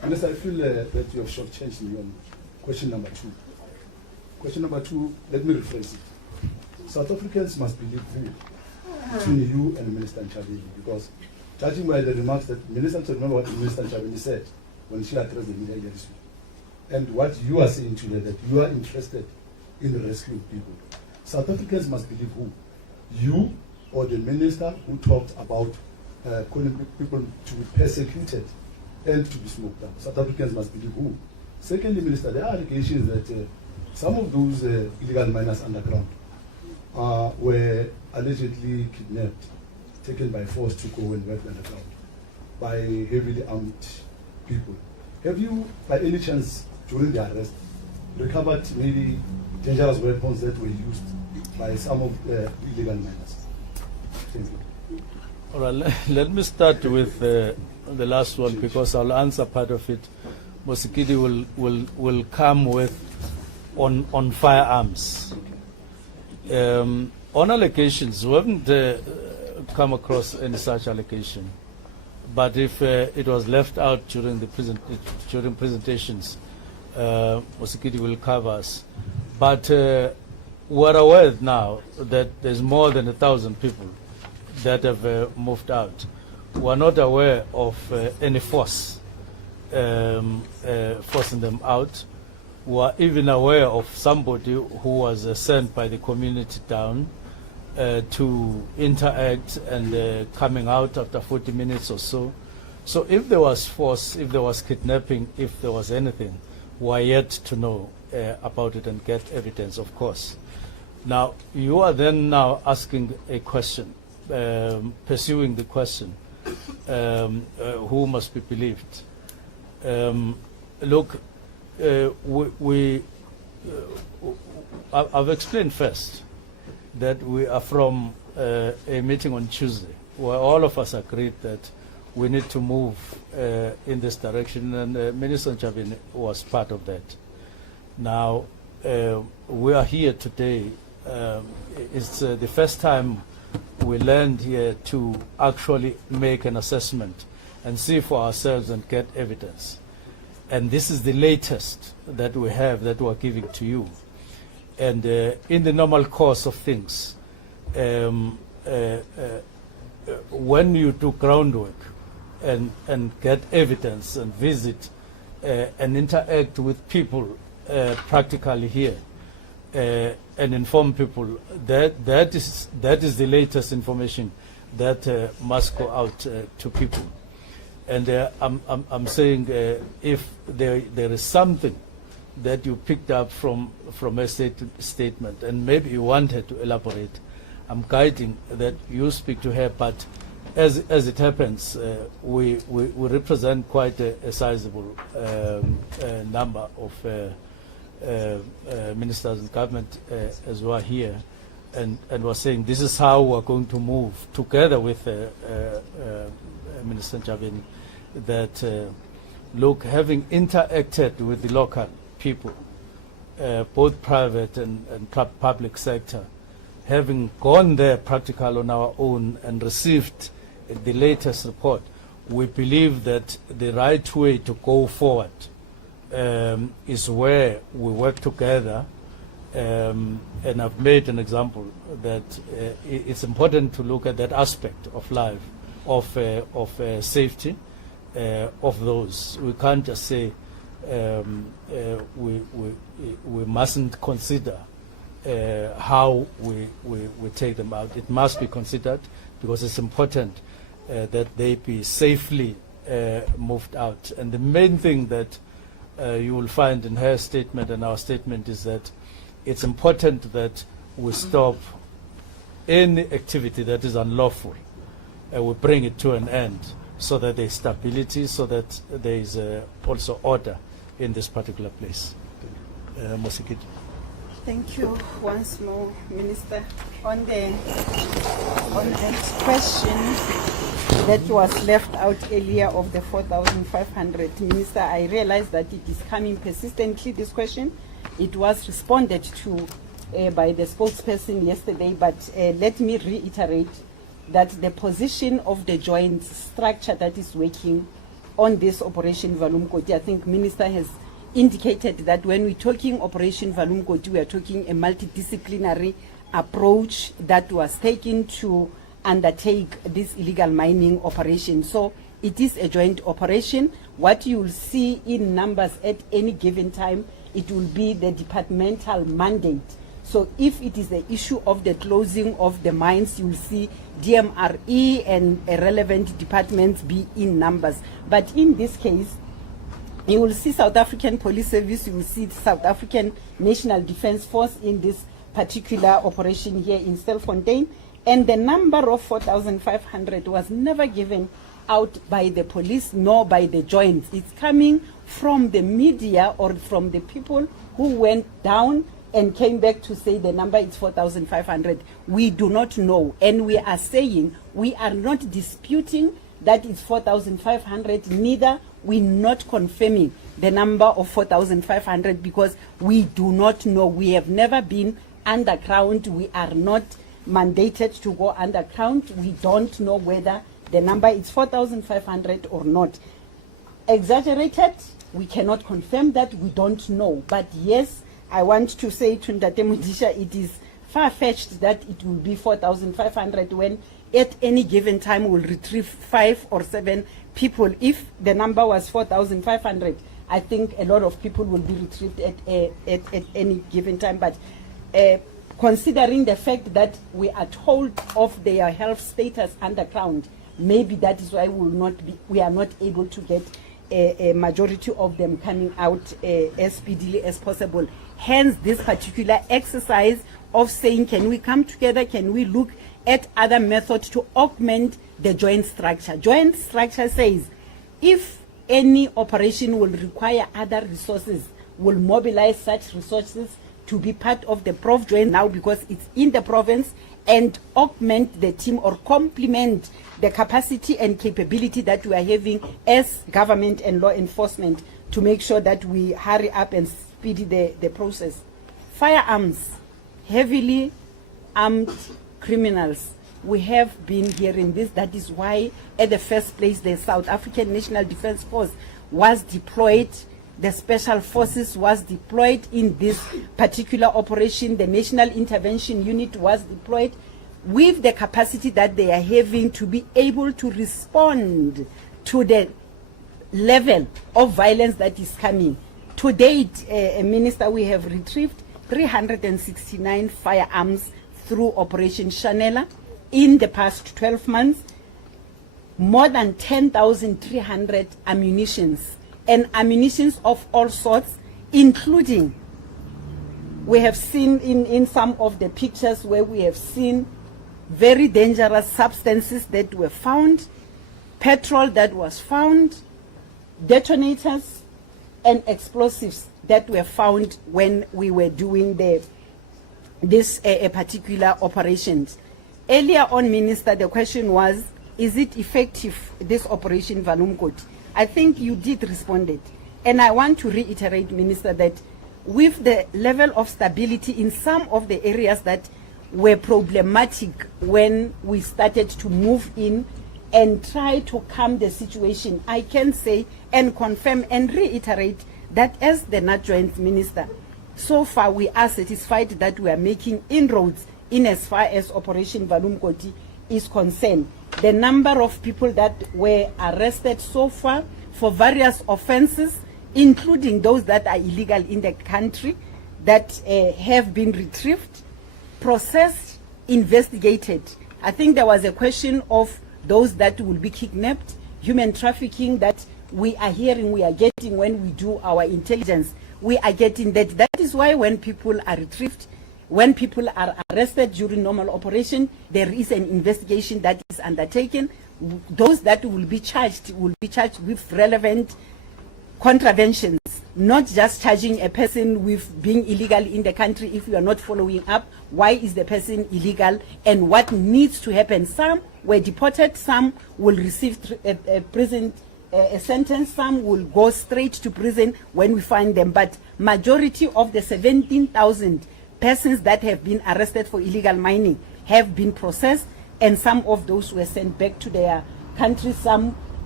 Minister, I feel that you have shortchanged me on question number 2. Question number 2, let me rephrase it. South Africans must believe who between you and Minister Nchabeni, because judging by the remarks that Minister, remember what Minister Nchabeni said when she addressed the media yesterday, and what you are saying today, that you are interested in rescuing people. South Africans must believe who? You or the minister who talked about calling people to be persecuted and to be smoked up. South Africans must believe who? Secondly, Minister, there are allegations that some of those illegal miners underground were allegedly kidnapped, taken by force to go and work underground by heavily armed people. Have you, by any chance, during the arrest, recovered maybe dangerous weapons that were used by some of the illegal miners? Thank you. All right, let me start with the last one, because I'll answer part of it. Mosikidi will come with on firearms. On allocations, we haven't come across any such allocation. But if it was left out during the during presentations, Mosikidi will cover us. But we're aware now that there's more than 1,000 people that have moved out. We're not aware of any force forcing them out. We're even aware of somebody who was sent by the community down to interact and coming out after 40 minutes or so. So if there was force, if there was kidnapping, if there was anything, we're yet to know about it and get evidence, of course. Now, you are then now asking a question, pursuing the question, who must be believed? Look, I've explained first that we are from a meeting on Tuesday where all of us agreed that we need to move in this direction, and Minister Nchabeni was part of that. Now, we are here today. It's the first time we land here to actually make an assessment and see for ourselves and get evidence. And this is the latest that we have that we're giving to you. And in the normal course of things, when you do groundwork and get evidence and visit and interact with people practically here and inform people, that is the latest information that must go out to people. And I'm saying if there is something that you picked up from a statement, and maybe you wanted to elaborate, I'm guiding that you speak to her. But as it happens, we represent quite a sizable number of ministers and government as well here, and we're saying this is how we're going to move together with Minister Nchabeni, that look, having interacted with the local people, both private and public sector, having gone there practical on our own and received the latest report, we believe that the right way to go forward is where we work together. And I've made an example that it's important to look at that aspect of life, of safety of those. We can't just say we mustn't consider how we take them out. It must be considered because it's important that they be safely moved out. And the main thing that you will find in her statement and our statement is that it's important that we stop any activity that is unlawful. We bring it to an end so that there is stability, so that there is also order in this particular place. Mosikidi. Thank you once more, Minister. On that question that was left out earlier of the 4,500, Minister, I realize that it is coming persistently, this question. It was responded to by the spokesperson yesterday, but let me reiterate that the position of the joint structure that is working on this Operation Valumkoti. I think Minister has indicated that when we're talking Operation Valumkoti, we are talking a multidisciplinary approach that was taken to undertake this illegal mining operation. So it is a joint operation. What you will see in numbers at any given time, it will be the departmental mandate. So if it is the issue of the closing of the mines, you will see DMRE and relevant departments be in numbers. But in this case, you will see South African Police Service, you will see South African National Defence Force in this particular operation here in Stilfontein. And the number of 4,500 was never given out by the police nor by the joints. It's coming from the media or from the people who went down and came back to say the number is 4,500. We do not know. And we are saying we are not disputing that it's 4,500, neither we're not confirming the number of 4,500 because we do not know. We have never been underground. We are not mandated to go underground. We don't know whether the number is 4,500 or not. Exaggerated, we cannot confirm that, we don't know. But yes, I want to say to Ndate Mudisha, it is far-fetched that it will be 4,500 when at any given time we'll retrieve 5 or 7 people. If the number was 4,500, I think a lot of people will be retrieved at any given time. But considering the fact that we are told of their health status underground, maybe that is why we are not able to get a majority of them coming out as speedily as possible. Hence this particular exercise of saying, can we come together, can we look at other methods to augment the joint structure. Joint structure says if any operation will require other resources, will mobilize such resources to be part of the Prof joint now because it's in the province, and augment the team or complement the capacity and capability that we are having as government and law enforcement to make sure that we hurry up and speed the process. Firearms, heavily armed criminals. We have been hearing this. That is why at the first place the South African National Defence Force was deployed. The Special Forces was deployed in this particular operation. The National Intervention Unit was deployed with the capacity that they are having to be able to respond to the level of violence that is coming. To date, Minister, we have retrieved 369 firearms through Operation Chanela in the past 12 months, more than 10,300 ammunitions, and ammunitions of all sorts, including, we have seen in some of the pictures where we have seen very dangerous substances that were found, petrol that was found, detonators and explosives that were found when we were doing this particular operations. Earlier on, Minister, the question was, is it effective, this Operation Valumkoti? I think you did respond it. And I want to reiterate, Minister, that with the level of stability in some of the areas that were problematic when we started to move in and try to calm the situation, I can say and confirm and reiterate that as the Joint Minister, so far we are satisfied that we are making inroads in as far as Operation Valumkoti is concerned. The number of people that were arrested so far for various offenses, including those that are illegal in the country, that have been retrieved, processed, investigated. I think there was a question of those that will be kidnapped, human trafficking that we are hearing, we are getting when we do our intelligence. We are getting that. That is why when people are retrieved, when people are arrested during normal operation, there is an investigation that is undertaken. Those that will be charged with relevant contraventions, not just charging a person with being illegal in the country if you are not following up. Why is the person illegal and what needs to happen? Some were deported, some will receive a prison sentence, some will go straight to prison when we find them. But majority of the 17,000 persons that have been arrested for illegal mining have been processed, and some of those were sent back to their countries. Some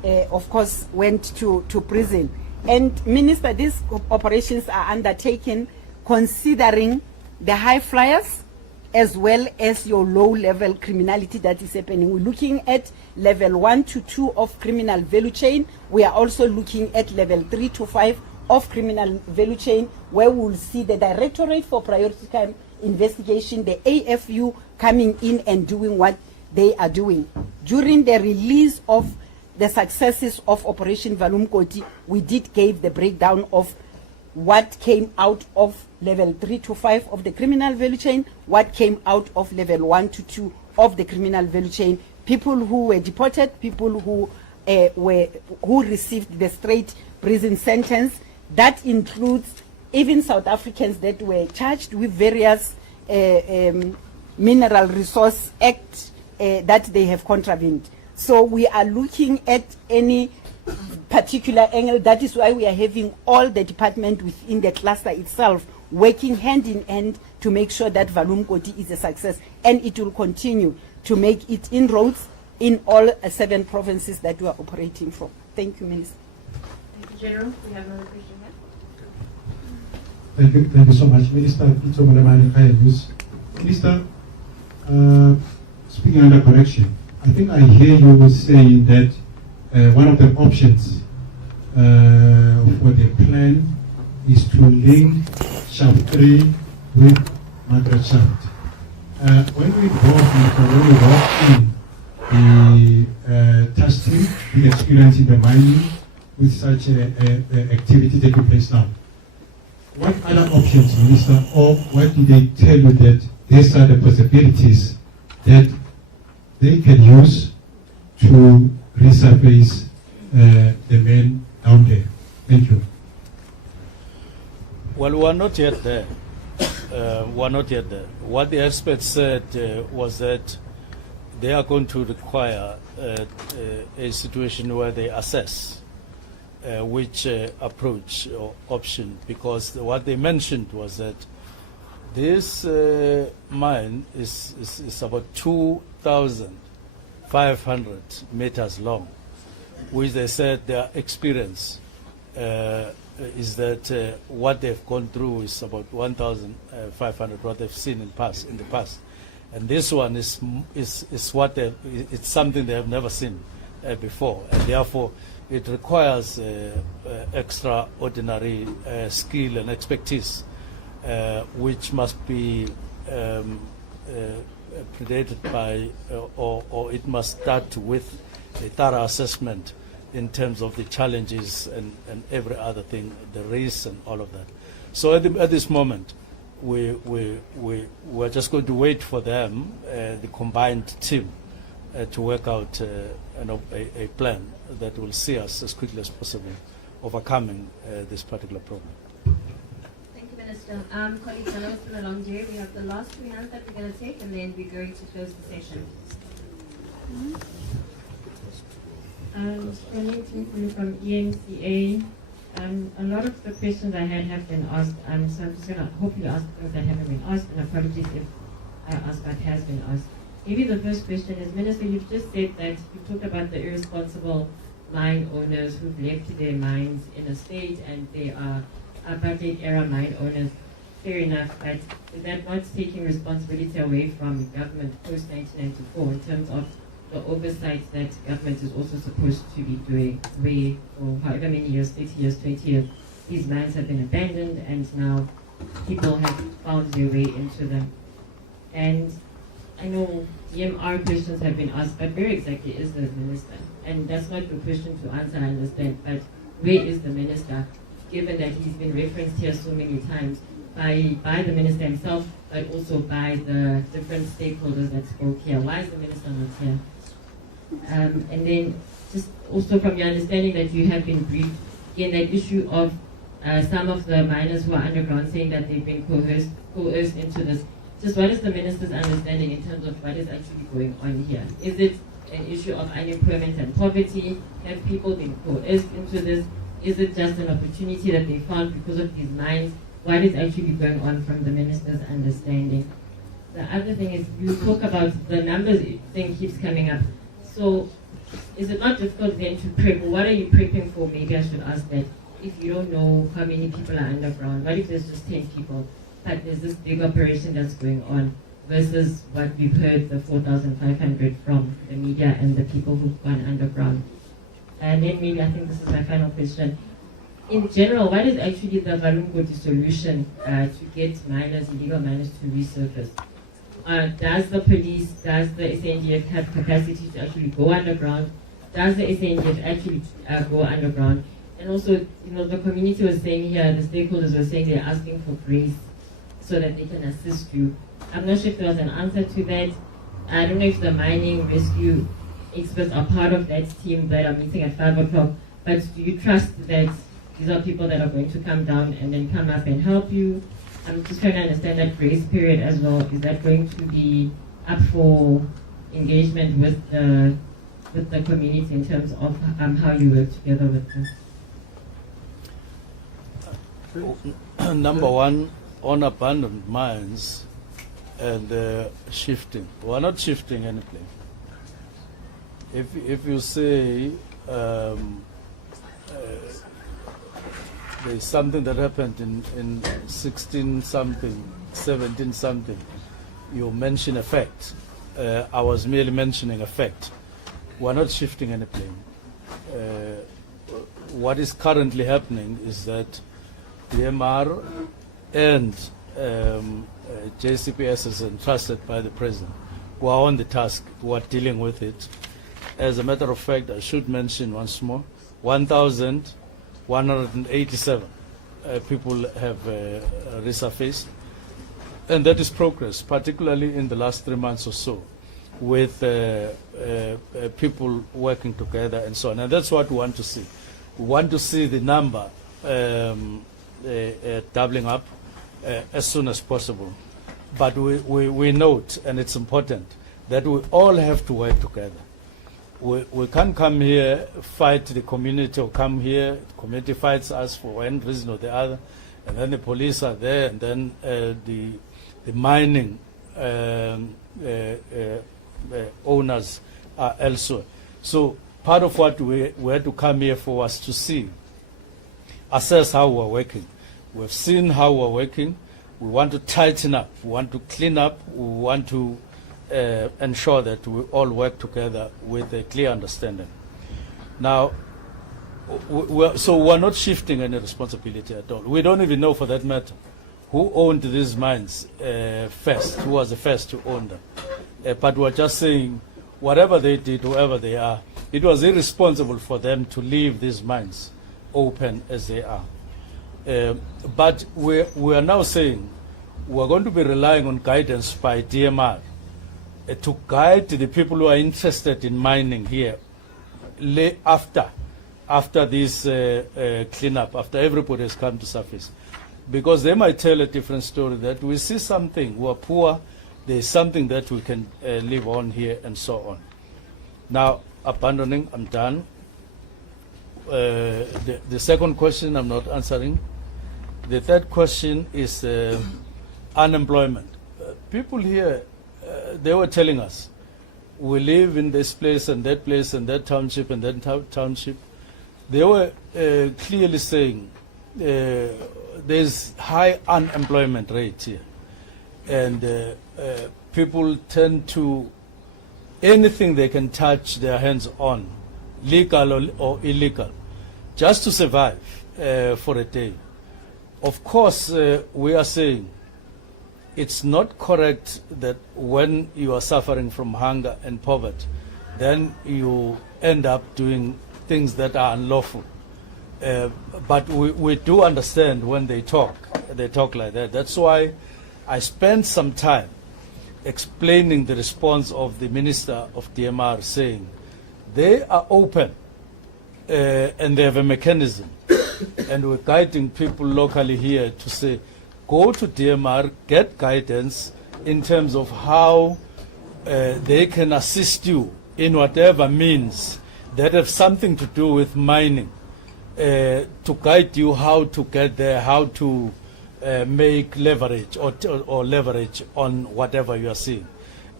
of course, went to prison. And Minister, these operations are undertaken considering the high flyers as well as your low-level criminality that is happening. We're looking at level 1 to 2 of criminal value chain. We are also looking at level 3 to 5 of criminal value chain, where we will see the Directorate for Priority Crime Investigation, the AFU, coming in and doing what they are doing. During the release of the successes of Operation Valumkoti, we did give the breakdown of what came out of level 3 to 5 of the criminal value chain, what came out of level 1 to 2 of the criminal value chain, people who were deported, people who received the straight prison sentence. That includes even South Africans that were charged with various Mineral Resource Act that they have contravened. So we are looking at any particular angle. That is why we are having all the department within the cluster itself working hand in hand to make sure that Valumkoti is a success, and it will continue to make it inroads in all 7 provinces that we are operating from. Thank you, Minister. Thank you, General. We have another question here. Thank you so much, Minister. Minister, speaking under correction, I think I hear you saying that one of the options for the plan is to link shaft 3 with Margaret Shaft. When we walk in the testing, the experience in the mining with such activity taking place now, what other options, Minister, or what did they tell you that these are the possibilities that they can use to resurface the men down there? Thank you. Well, we are not yet there. What the experts said was that they are going to require a situation where they assess which approach or option, because what they mentioned was that this mine is about 2,500 meters long, which they said their experience is that what they've gone through is about 1,500, what they've seen in the past. And this one is what it's something they have never seen before, and therefore it requires extraordinary skill and expertise, which must be predated by, or it must start with a thorough assessment in terms of the challenges and every other thing, the risks and all of that. So at this moment, we're just going to wait for them, the combined team, to work out a plan that will see us as quickly as possible overcoming this particular problem. Thank you, Minister. Colleagues, I know it's been a long day. We have the last 3 hands that we're going to take, and then we're going to close the session. Calling from ENCA. A lot of the questions I had have been asked, so I'm just going to hopefully ask things that haven't been asked, and apologies if I ask what has been asked. Maybe the first question is, Minister, you've just said that you talked about the irresponsible mine owners who've left their mines in a state and they are apartheid era mine owners. Fair enough, but is that not taking responsibility away from government post-1994 in terms of the oversight that government is also supposed to be doing, where for however many years, 30 years, 20 years, these mines have been abandoned and now people have found their way into them. And I know DMR questions have been asked, but where exactly is the minister? And that's not your question to answer, I understand, but where is the minister, given that he's been referenced here so many times by the minister himself, but also by the different stakeholders that spoke here? Why is the minister not here? And then just also from your understanding that you have been briefed in that issue of some of the miners who are underground saying that they've been coerced into this. Just what is the minister's understanding in terms of what is actually going on here? Is it an issue of unemployment and poverty? Have people been coerced into this? Is it just an opportunity that they found because of these mines? What is actually going on from the minister's understanding? The other thing is, you talk about the numbers thing keeps coming up. So is it not difficult then to prep? What are you prepping for? Maybe I should ask that. If you don't know how many people are underground, what if there's just 10 people, but there's this big operation that's going on versus what we've heard, the 4,500 from the media and the people who've gone underground? And then maybe, I think this is my final question. In general, what is actually the Valungoti solution to get miners, illegal miners, to resurface? Does the police, does the SANDF have capacity to actually go underground? Does the SANDF actually go underground? And also, the community was saying here, the stakeholders were saying they're asking for grace so that they can assist you. I'm not sure if there was an answer to that. I don't know if the mining rescue experts are part of that team that are meeting at 5 o'clock, but do you trust that these are people that are going to come down and then come up and help you? I'm just trying to understand that grace period as well. Is that going to be up for engagement with the community in terms of how you work together with them? Number one, on abandoned mines and shifting. We're not shifting anything. If you say there's something that happened in 16 something, 17 something, you mention a fact. I was merely mentioning a fact. We're not shifting anything. What is currently happening is that DMR and JCPS is entrusted by the President, who are on the task, who are dealing with it. As a matter of fact, I should mention once more, 1,187 people have resurfaced, and that is progress, particularly in the last 3 months or so, with people working together and so on. And that's what we want to see. We want to see the number doubling up as soon as possible. But we note, and it's important, that we all have to work together. We can't come here, fight the community, or come here, the community fights us for one reason or the other, and then the police are there, and then the mining owners are elsewhere. So part of what we had to come here for was to see, assess how we're working. We've seen how we're working. We want to tighten up. We want to clean up. We want to ensure that we all work together with a clear understanding. Now, we're not shifting any responsibility at all. We don't even know, for that matter, who owned these mines first, who was the first to own them. But we're just saying, whatever they did, whoever they are, it was irresponsible for them to leave these mines open as they are. But we are now saying we're going to be relying on guidance by DMR to guide the people who are interested in mining here after this cleanup, after everybody has come to surface. Because they might tell a different story, that we see something, we're poor, there's something that we can live on here, and so on. Now, abandoning, I'm done. The second question I'm not answering. The third question is unemployment. People here, they were telling us, we live in this place and that township and that township. They were clearly saying there's high unemployment rate here. And people tend to, anything they can touch their hands on, legal or illegal, just to survive for a day. Of course, we are saying it's not correct that when you are suffering from hunger and poverty, then you end up doing things that are unlawful. But we do understand when they talk like that. That's why I spent some time explaining the response of the Minister of DMR, saying they are open and they have a mechanism. And we're guiding people locally here to say, go to DMR, get guidance in terms of how they can assist you in whatever means that have something to do with mining, to guide you how to get there, how to make leverage or leverage on whatever you are seeing.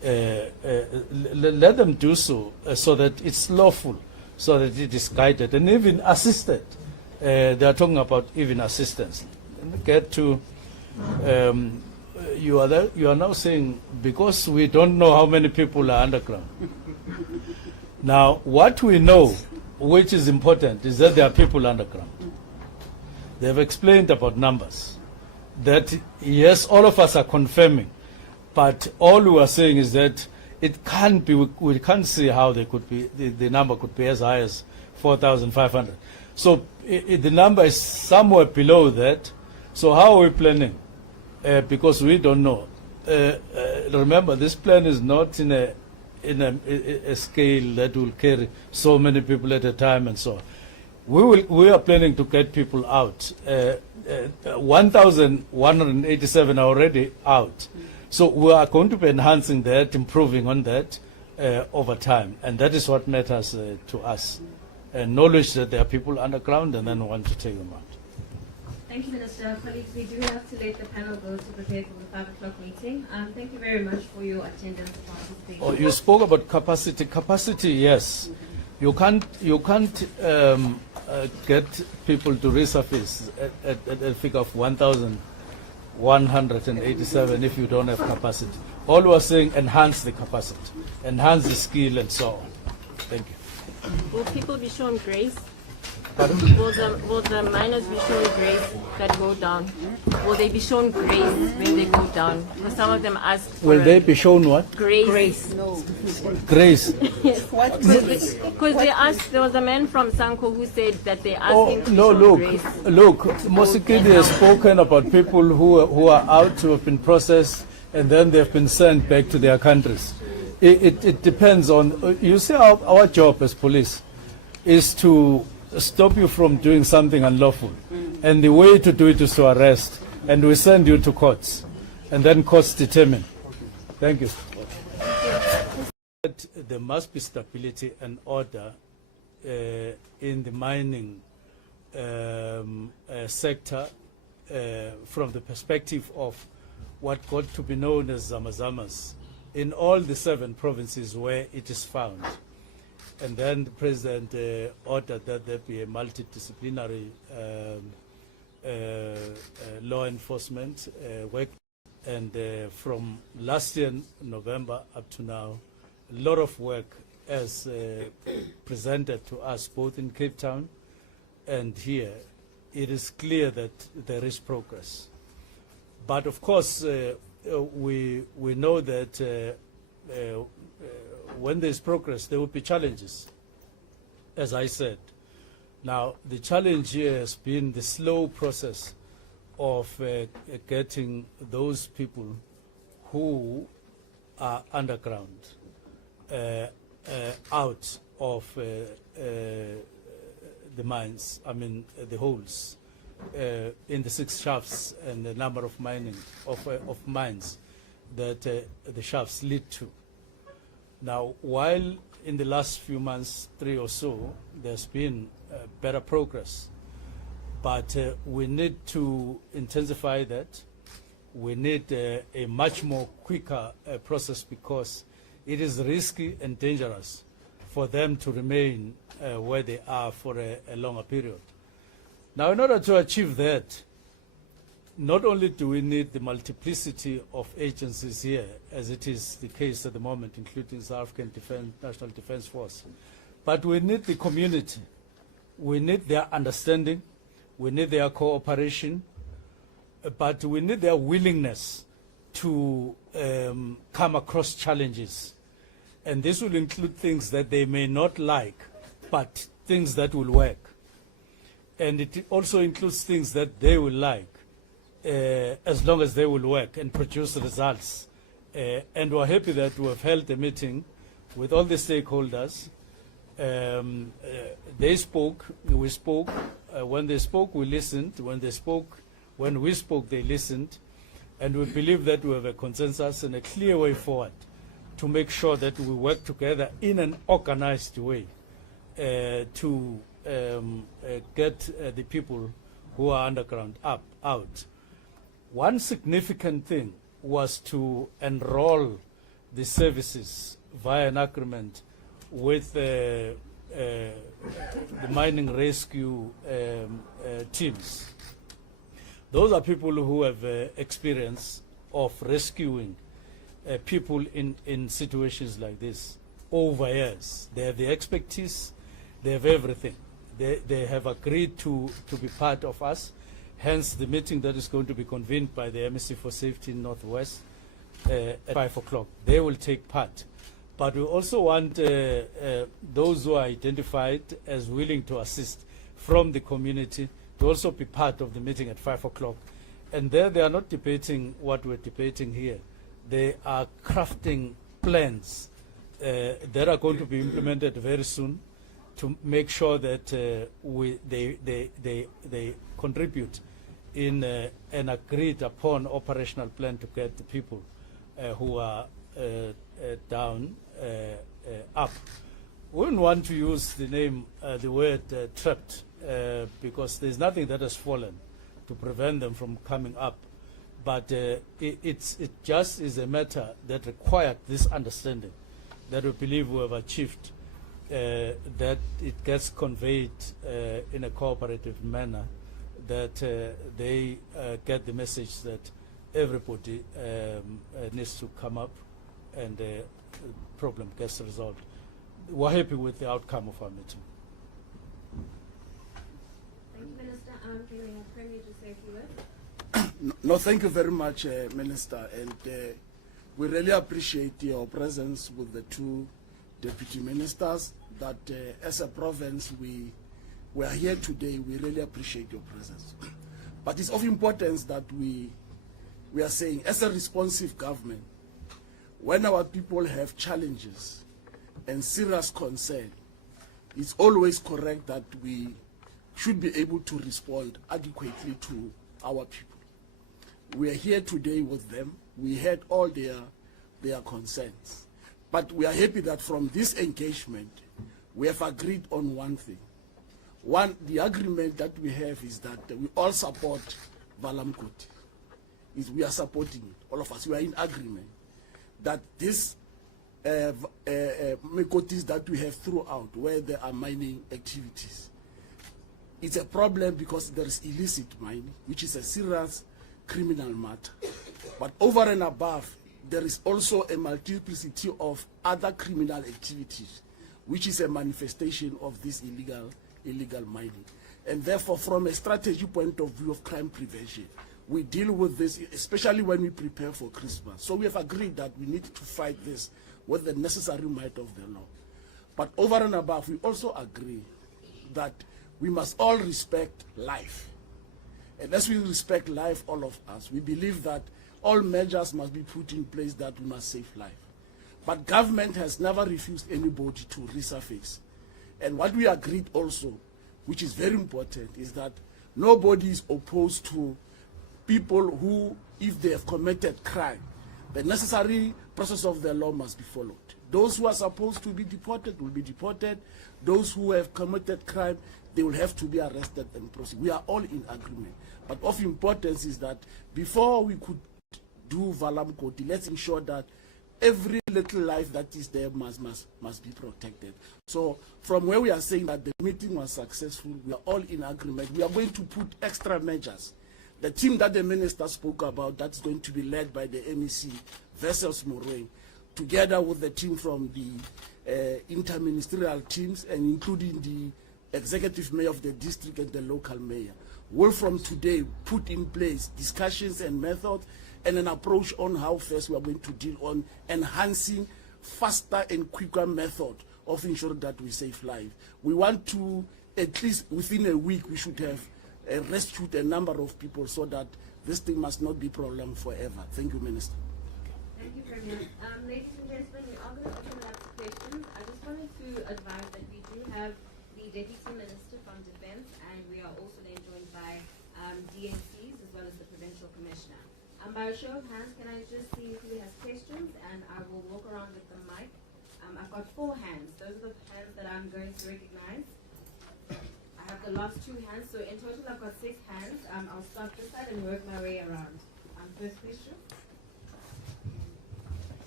let them do so, so that it's lawful, so that it is guided and even assisted. They are talking about even assistance. Let me get to, you are now saying, because we don't know how many people are underground. Now, what we know, which is important, is that there are people underground. They have explained about numbers. That, yes, all of us are confirming, but all we are saying is that it can't be, we can't see how they could be, the number could be as high as 4,500. So the number is somewhere below that. So how are we planning? Because we don't know. Remember, this plan is not in a scale that will carry so many people at a time and so on. We are planning to get people out. 1,187 are already out. So we are going to be enhancing that, improving on that over time. And that is what matters to us. Knowledge that there are people underground and then we want to take them out. Thank you, Minister. Colleagues, we do have to let the panel go to prepare for the 5 o'clock meeting. Thank you very much for your attendance and participation. Oh, you spoke about capacity. Capacity, yes. You can't get people to resurface at a figure of 1,187 if you don't have capacity. All we are saying, enhance the capacity, enhance the skill and so on. Thank you. Will people be shown grace? Pardon? Will the miners be shown grace that go down? Will they be shown grace when they go down? Because some of them ask for Will they be shown what? grace. No. Grace. Yes. Because they asked, there was a man from Sanko who said that they're asking to be No, shown look, grace. Mosikidi has spoken about people who are out, who have been processed, and then they've been sent back to their countries. It depends on, you see, our job as police is to stop you from doing something unlawful. And the way to do it is to arrest. And we send you to courts. And then courts determine. Thank you. There must be stability and order in the mining sector from the perspective of what got to be known as Zamazamas in all the 7 provinces where it is found. And then the President ordered that there be a multidisciplinary law enforcement work. And from last year, November, up to now, a lot of work as presented to us both in Cape Town and here. It is clear that there is progress. But of course, we know that when there is progress, there will be challenges, as I said. Now, the challenge here has been the slow process of getting those people who are underground out of the mines, I mean the holes in the 6 shafts and the number of mines that the shafts lead to. Now, while in the last few months, 3 or so, there's been better progress, but we need to intensify that. We need a much more quicker process because it is risky and dangerous for them to remain where they are for a longer period. Now, in order to achieve that, not only do we need the multiplicity of agencies here, as it is the case at the moment, including South African National Defence Force, but we need the community. We need their understanding. We need their cooperation. But we need their willingness to come across challenges. And this will include things that they may not like, but things that will work. And it also includes things that they will like, as long as they will work and produce results. And we're happy that we have held a meeting with all the stakeholders. They spoke, we spoke. When they spoke, we listened. When we spoke, they listened. And we believe that we have a consensus and a clear way forward to make sure that we work together in an organized way to get the people who are underground out. One significant thing was to enroll the services via an agreement with the mining rescue teams. Those are people who have experience of rescuing people in situations like this over years. They have the expertise, they have everything. They have agreed to be part of us, hence the meeting that is going to be convened by the MSC for Safety in Northwest at 5 o'clock. They will take part. But we also want those who are identified as willing to assist from the community to also be part of the meeting at 5 o'clock. And there they are not debating what we're debating here. They are crafting plans that are going to be implemented very soon to make sure that they contribute in an agreed upon operational plan to get the people who are down up. We wouldn't want to use the word trapped because there's nothing that has fallen to prevent them from coming up. But it just is a matter that required this understanding that we believe we have achieved, that it gets conveyed in a cooperative manner, that they get the message that everybody needs to come up and the problem gets resolved. We're happy with the outcome of our meeting. Thank you, Minister. Can we have Premier to say a few words? No, thank you very much, Minister. And we really appreciate your presence with the two deputy ministers. That as a province, we are here today. We really appreciate your presence. But it's of importance that we are saying, as a responsive government, when our people have challenges and serious concern, it's always correct that we should be able to respond adequately to our people. We are here today with them. We heard all their concerns. But we are happy that from this engagement, we have agreed on one thing. One, the agreement that we have is that we all support Valamkoti. We are supporting it, all of us. We are in agreement that this Mekotis that we have throughout, where there are mining activities, it's a problem because there is illicit mining, which is a serious criminal matter. But over and above, there is also a multiplicity of other criminal activities, which is a manifestation of this illegal mining. And therefore, from a strategy point of view of crime prevention, we deal with this, especially when we prepare for Christmas. So we have agreed that we need to fight this with the necessary might of the law. But over and above, we also agree that we must all respect life. And as we respect life, all of us, we believe that all measures must be put in place that we must save life. But government has never refused anybody to resurface. And what we agreed also, which is very important, is that nobody is opposed to people who, if they have committed crime, the necessary process of the law must be followed. Those who are supposed to be deported will be deported. Those who have committed crime, they will have to be arrested and prosecuted. We are all in agreement. But of importance is that before we could do Valamkoti, let's ensure that every little life that is there must be protected. So from where we are saying that the meeting was successful, we are all in agreement. We are going to put extra measures. The team that the minister spoke about, that's going to be led by the MEC, Vessels Moraine, together with the team from the interministerial teams and including the executive mayor of the district and the local mayor, will from today put in place discussions and methods and an approach on how first we are going to deal on enhancing faster and quicker method of ensuring that we save lives. We want to, at least within a week, we should have rescued a number of people so that this thing must not be prolonged forever. Thank you, Minister. Thank you, Premier. Ladies and gentlemen, we are going to open it up to questions. I just wanted to advise that we do have the Deputy Minister from Defense, and we are also then joined by DNCs as well as the Provincial Commissioner. By a show of hands, can I just see who has questions, and I will walk around with the mic. I've got 4 hands. Those are the hands that I'm going to recognize. I have the last 2 hands, so in total I've got 6 hands. I'll start this side and work my way around. First question.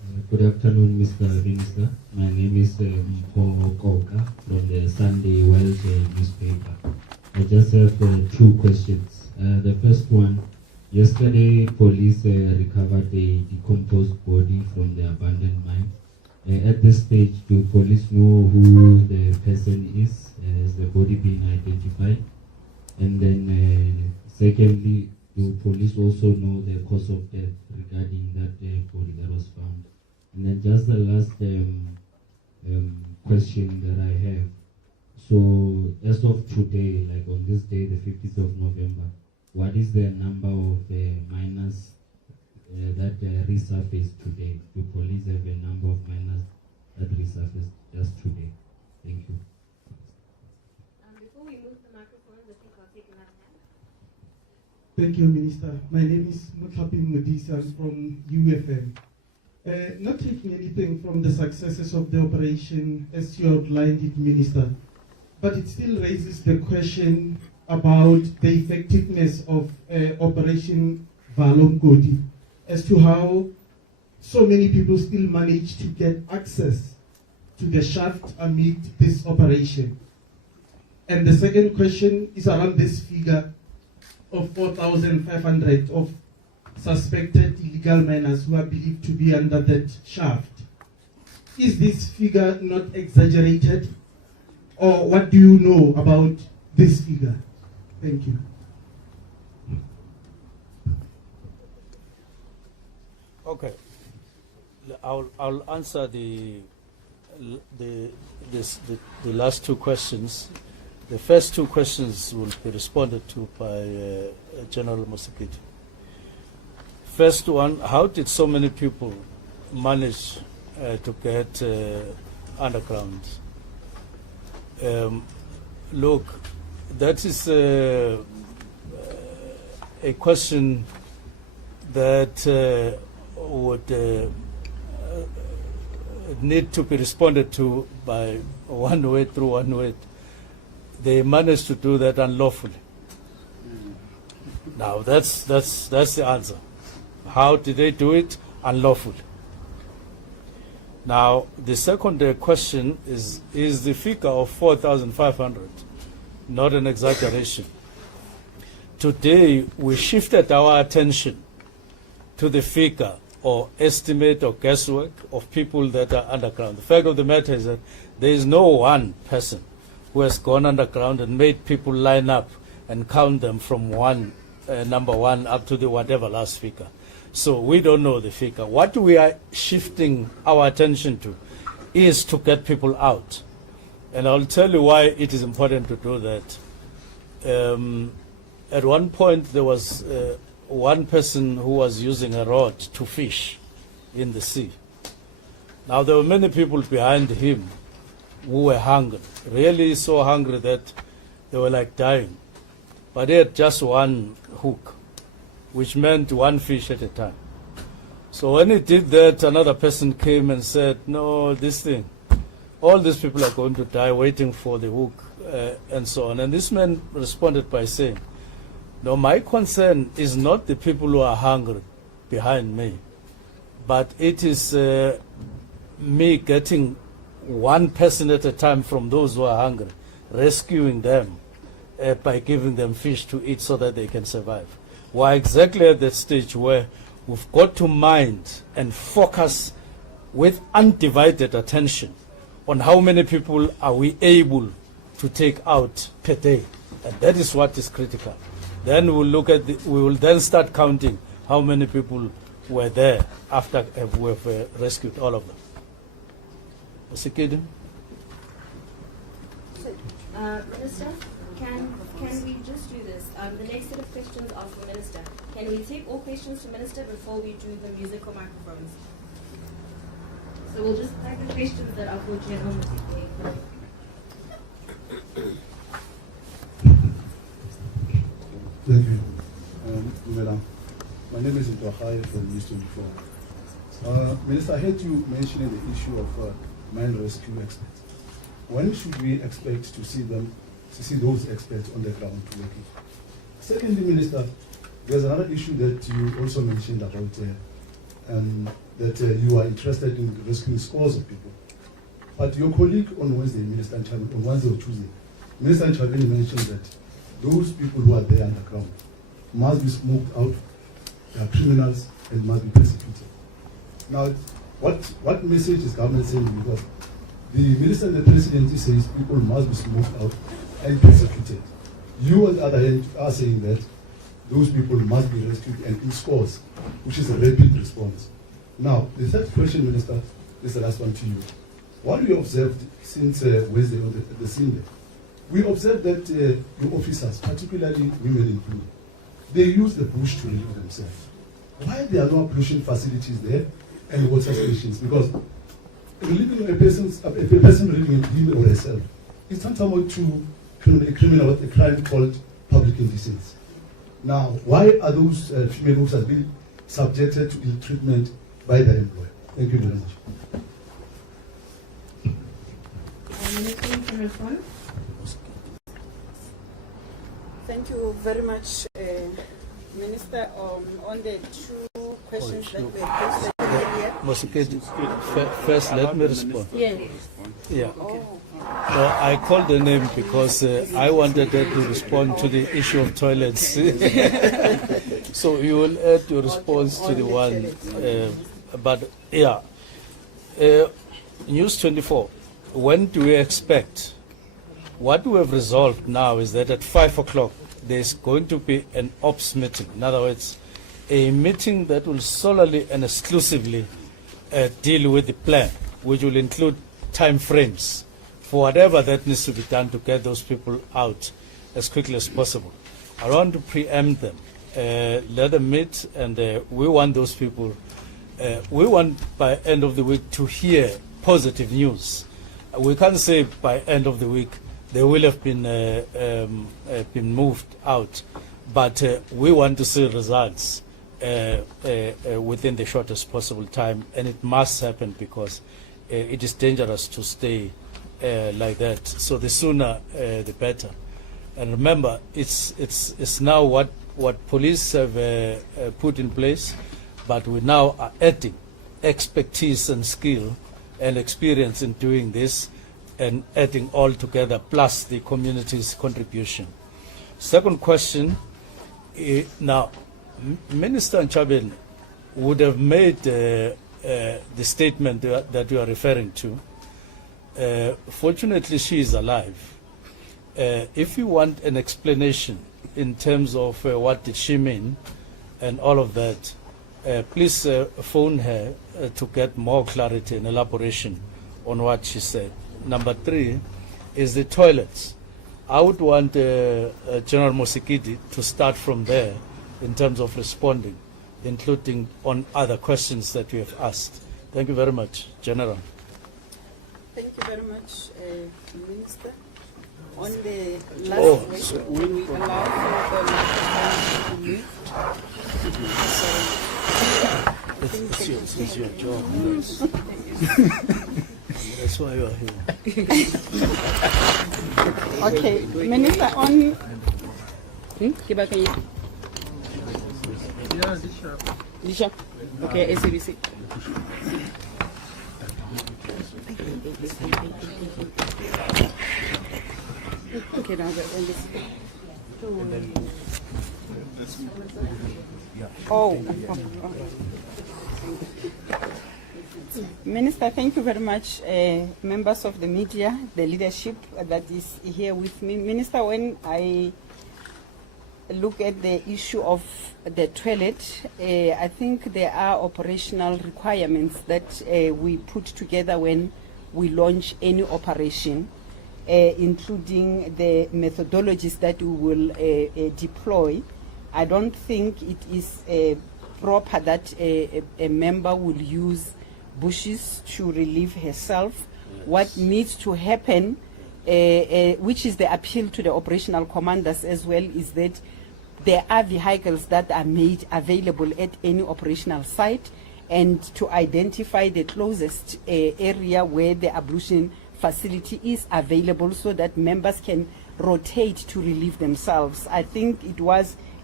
Good afternoon, Mr. Minister. My name is Mpho Koka from the Sunday World newspaper. I just have two questions. The first one, yesterday police recovered a decomposed body from the abandoned mine. At this stage, do police know who the person is? Has the body been identified? And then secondly, do police also know the cause of death regarding that body that was found? And then just the last question that I have. So as of today, like on this day, the 15th of November, what is the number of miners that resurfaced today? Do police have a number of miners that resurfaced just today? Thank you. Before we move the microphones, I think I'll take another hand. Thank you, Minister. My name is Mutlapi Mudisa from UFM. Not taking anything from the successes of the operation as you outlined it, Minister, but it still raises the question about the effectiveness of Operation Valomgodi as to how so many people still manage to get access to the shaft amid this operation. And the second question is around this figure of 4,500 of suspected illegal miners who are believed to be under that shaft. Is this figure not exaggerated? Or what do you know about this figure? Thank you. Okay, I'll answer the last two questions. The first two questions will be responded to by General Musikiti. First one, how did so many people manage to get underground? Look, that is a question that would need to be responded to by one way through one way. They managed to do that unlawfully. Now that's the answer. How did they do it? Unlawfully. Now the second question is the figure of 4,500 not an exaggeration? Today we shifted our attention to the figure or estimate or guesswork of people that are underground. The fact of the matter is that there is no one person who has gone underground and made people line up and count them from number one up to the whatever last figure. So we don't know the figure. What we are shifting our attention to is to get people out. And I'll tell you why it is important to do that. At one point there was one person who was using a rod to fish in the sea. Now there were many people behind him who were hungry, really so hungry that they were like dying. But he had just one hook, which meant one fish at a time. So when he did that, another person came and said, no, this thing, all these people are going to die waiting for the hook, and so on. And this man responded by saying, no, my concern is not the people who are hungry behind me, but it is me getting one person at a time from those who are hungry, rescuing them by giving them fish to eat so that they can survive. We're exactly at that stage where we've got to mind and focus with undivided attention on how many people are we able to take out per day. And that is what is critical. Then we'll look at we will then start counting how many people were there after we've rescued all of them. Minister, can we just do this? The next set of questions are for Minister. Can we take all questions to Minister before we do the musical microphones? So we'll just take the questions that are for General Musikiti. Thank you, Madam. My name is Ntohai from News 24. Minister, I heard you mentioning the issue of mine rescue experts. When should we expect to see those experts on the ground working? Secondly, Minister, there's another issue that you also mentioned about that you are interested in rescuing scores of people. But your colleague on Wednesday, Minister Nchabeni, on Wednesday or Tuesday, Minister Nchabeni mentioned that those people who are there underground must be smoked out, they are criminals, and must be persecuted. Now, what message is government sending? Because the Minister and the Presidency says people must be smoked out and persecuted. You, on the other hand, are saying that those people must be rescued and in scores, which is a rapid response. Now, the third question, Minister, is the last one to you. What we observed since Wednesday on the scene there, we observed that your officers, particularly women included, they use the bush to relieve themselves. Why there are no pollution facilities there and water stations? Because relieving a person relieving him or herself is tantamount to a crime called public indecency. Now, why are those female officers being subjected to ill treatment by their employer? Thank you very much. Minister, to respond. Thank you very much, Minister. On the two questions that were posted earlier. Mosekedi, first let me respond. Yes. Yeah. Okay. No, I called the name because I wanted her to respond to the issue of toilets. So you will add your response to the one. But yeah, News 24. When do we expect? What we have resolved now is that at 5 o'clock there's going to be an ops meeting. In other words, a meeting that will solely and exclusively deal with the plan, which will include time frames for whatever that needs to be done to get those people out as quickly as possible. I don't want to preempt them. Let them meet, and we want those people, we want by end of the week to hear positive news. We can't say by end of the week they will have been moved out, but we want to see results within the shortest possible time, and it must happen because it is dangerous to stay like that. So the sooner the better. And remember, it's now what police have put in place, but we now are adding expertise and skill and experience in doing this, and adding all together, plus the community's contribution. Second question, now, Minister Nchabeni would have made the statement that you are referring to. Fortunately, she is alive. If you want an explanation in terms of what did she mean and all of that, please phone her to get more clarity and elaboration on what she said. Number 3 is the toilets. I would want General Mosekedi to start from there in terms of responding, including on other questions that you have asked. Thank you very much, General. Thank you very much, Minister. On the last question, when we allow for the microphone to mute. It's your job. That's why you are here. Okay, Minister, on... Disha. Okay, SABC. Okay, now Minister, thank you very much, members of the media, the leadership that is here with me. Minister, when I look at the issue of the toilet, I think there are operational requirements that we put together when we launch any operation, including the methodologies that we will deploy. I don't think it is proper that a member will use bushes to relieve herself. Yes. What needs to happen, which is the appeal to the operational commanders as well, is that there are vehicles that are made available at any operational site, and to identify the closest area where the ablution facility is available so that members can rotate to relieve themselves. I think it was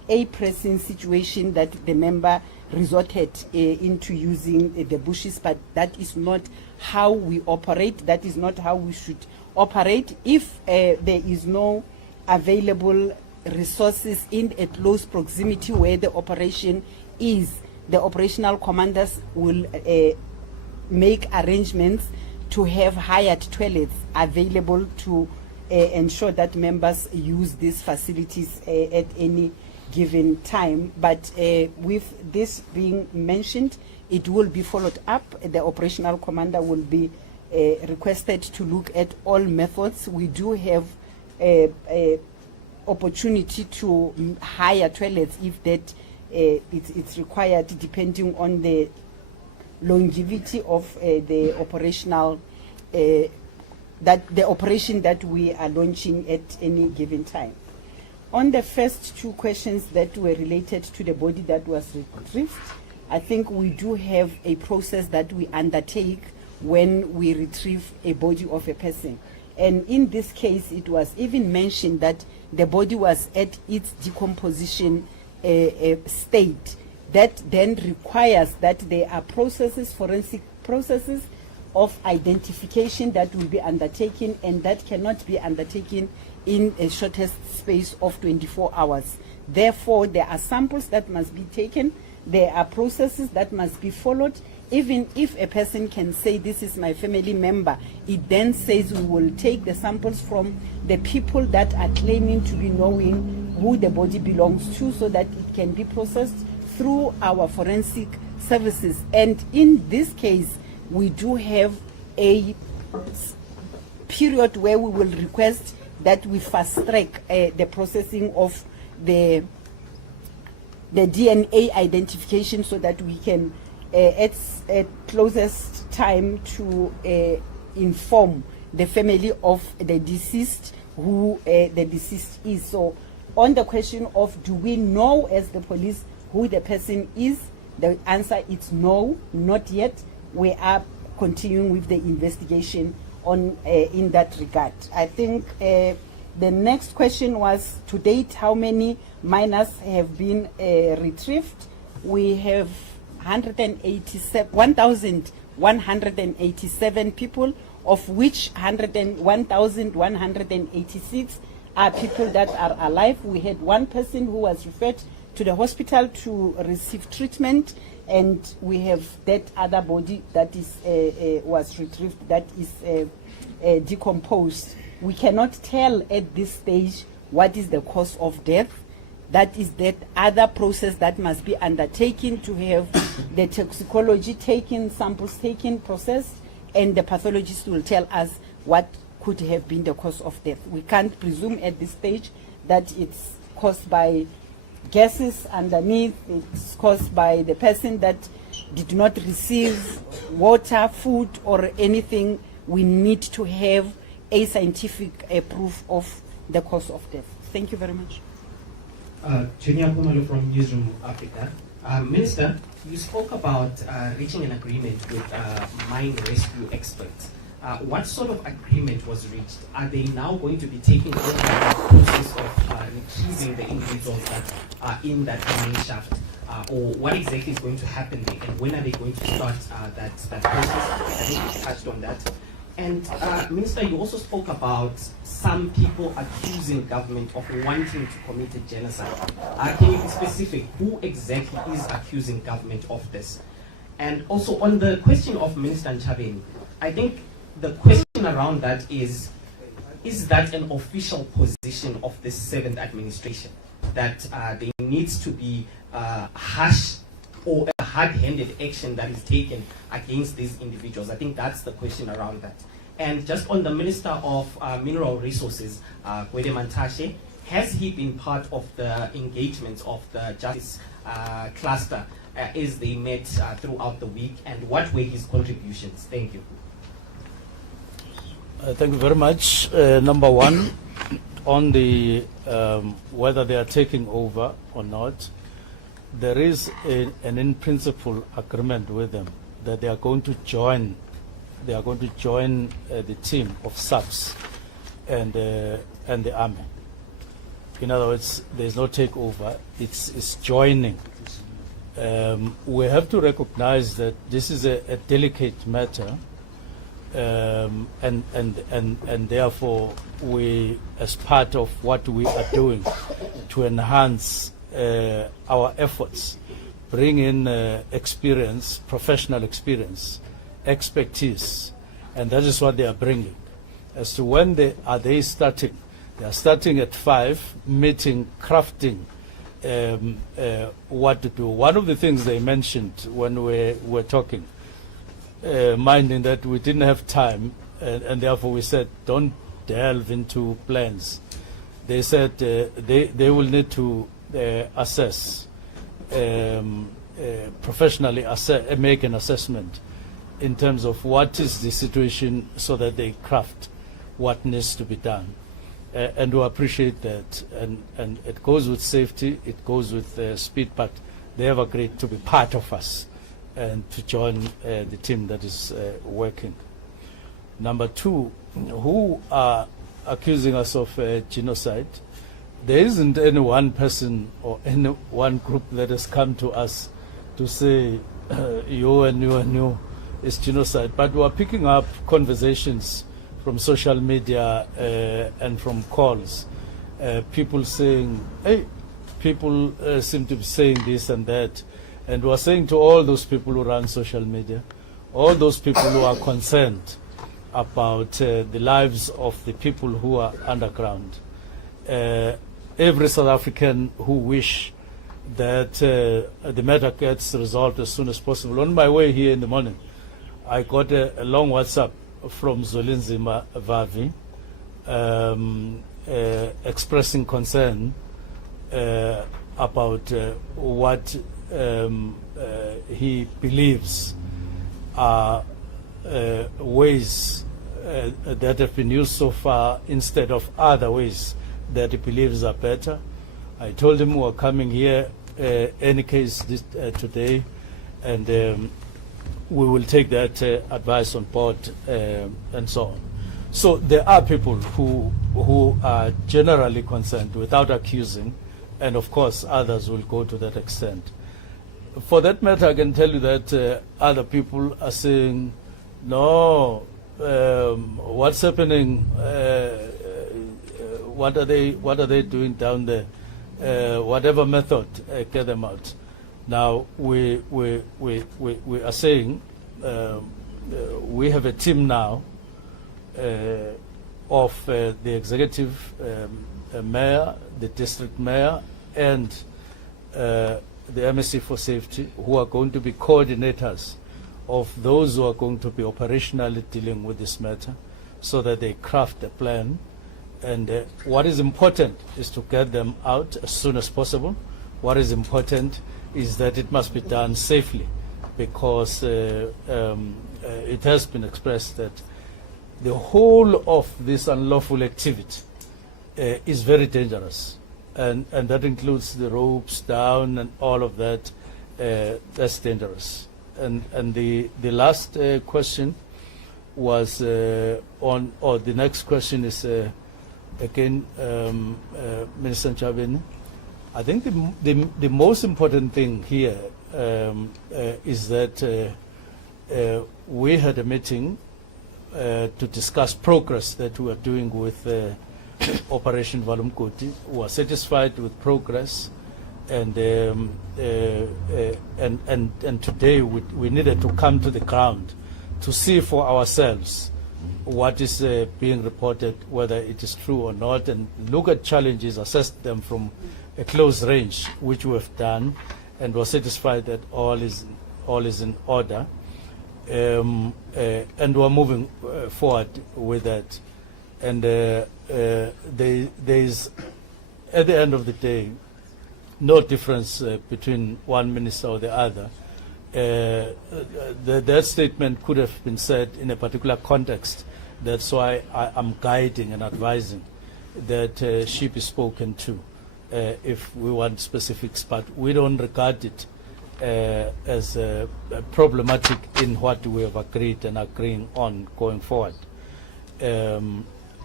a pressing situation that the member resorted into using the bushes, but that is not how we operate. That is not how we should operate. If there is no available resources in a close proximity where the operation is, the operational commanders will make arrangements to have hired toilets available to ensure that members use these facilities at any given time. But with this being mentioned, it will be followed up. The operational commander will be requested to look at all methods. We do have a opportunity to hire toilets if that it's required, depending on the longevity of the operational that the operation that we are launching at any given time. On the first two questions that were related to the body that was retrieved, I think we do have a process that we undertake when we retrieve a body of a person. And in this case, it was even mentioned that the body was at its decomposition state. That then requires that there are processes, forensic processes of identification that will be undertaken, and that cannot be undertaken in a shortest space of 24 hours. Therefore, there are samples that must be taken, there are processes that must be followed. Even if a person can say, this is my family member, it then says we will take the samples from the people that are claiming to be knowing who the body belongs to, so that it can be processed through our forensic services. And in this case, we do have a period where we will request that we fast track the processing of the DNA identification, so that we can at closest time to inform the family of the deceased who the deceased is. So on the question of do we know as the police who the person is, the answer is no, not yet. We are continuing with the investigation on in that regard. I think the next question was, to date, how many minors have been retrieved? We have 1,187 people, of which 1,186 are people that are alive. We had one person who was referred to the hospital to receive treatment, and we have that other body that is was retrieved that is decomposed. We cannot tell at this stage what is the cause of death. That is that other process that must be undertaken to have the toxicology taken, samples taken, processed, and the pathologist will tell us what could have been the cause of death. We can't presume at this stage that it's caused by gases underneath, it's caused by the person that did not receive water, food, or anything. We need to have a scientific proof of the cause of death. Thank you very much. Junior Pumalo from Newsroom Africa. Minister, you spoke about reaching an agreement with mine rescue experts. What sort of agreement was reached? Are they now going to be taking over the process of retrieving the individuals that are in that mineshaft? Or what exactly is going to happen there? And when are they going to start that process? I think you touched on that. And Minister, you also spoke about some people accusing government of wanting to commit a genocide. Can you be specific? Who exactly is accusing government of this? And also on the question of Minister Nchabeni, I think the question around that is that an official position of the 7th administration, that there needs to be harsh or a hard-handed action that is taken against these individuals? I think that's the question around that. And just on the Minister of Mineral Resources, Gwede Mantashe, has he been part of the engagements of the Justice Cluster as they met throughout the week, and what were his contributions? Thank you. Thank you very much. Number one, on the whether they are taking over or not, there is an in-principle agreement with them that they are going to join. They are going to join the team of SAPS and the army. In other words, there's no takeover, it's joining. We have to recognize that this is a delicate matter, and therefore we, as part of what we are doing to enhance our efforts, bring in experience, professional experience, expertise, and that is what they are bringing. As to when they are starting, they are starting at 5, meeting, crafting what to do. One of the things they mentioned when we were talking, minding that we didn't have time, and therefore we said, don't delve into plans. They said they will need to assess, professionally make an assessment in terms of what is the situation so that they craft what needs to be done. And we appreciate that. And it goes with safety, it goes with speed, but they have agreed to be part of us and to join the team that is working. Number 2, who are accusing us of genocide? There isn't any one person or any one group that has come to us to say you and you and you is genocide, but we are picking up conversations from social media and from calls, people saying, hey, people seem to be saying this and that, and we are saying to all those people who run social media, all those people who are concerned about the lives of the people who are underground, every South African who wish that the matter gets resolved as soon as possible. On my way here in the morning, I got a long WhatsApp from Zolinzima Vavi expressing concern about what he believes are ways that have been used so far instead of other ways that he believes are better. I told him we were coming here any case today, and we will take that advice on board and so on. So there are people who are generally concerned without accusing, and of course others will go to that extent. For that matter, I can tell you that other people are saying, no, what's happening, what are they doing down there, whatever method, get them out. Now, we are saying we have a team now of the executive mayor, the district mayor, and the MSC for Safety, who are going to be coordinators of those who are going to be operationally dealing with this matter, so that they craft a plan. And what is important is to get them out as soon as possible. What is important is that it must be done safely, because it has been expressed that the whole of this unlawful activity is very dangerous, and that includes the ropes down and all of that. That's dangerous. And the last question was on, or the next question is again, Minister Chabeni. I think the most important thing here is that we had a meeting to discuss progress that we are doing with Operation Valumkoti. We are satisfied with progress, and today we needed to come to the ground to see for ourselves what is being reported, whether it is true or not, and look at challenges, assess them from a close range, which we have done, and we're satisfied that all is in order, and we're moving forward with that. And there is, at the end of the day, no difference between one minister or the other. That statement could have been said in a particular context. That's why I'm guiding and advising that she be spoken to if we want specifics, but we don't regard it as problematic in what we have agreed and agreeing on going forward.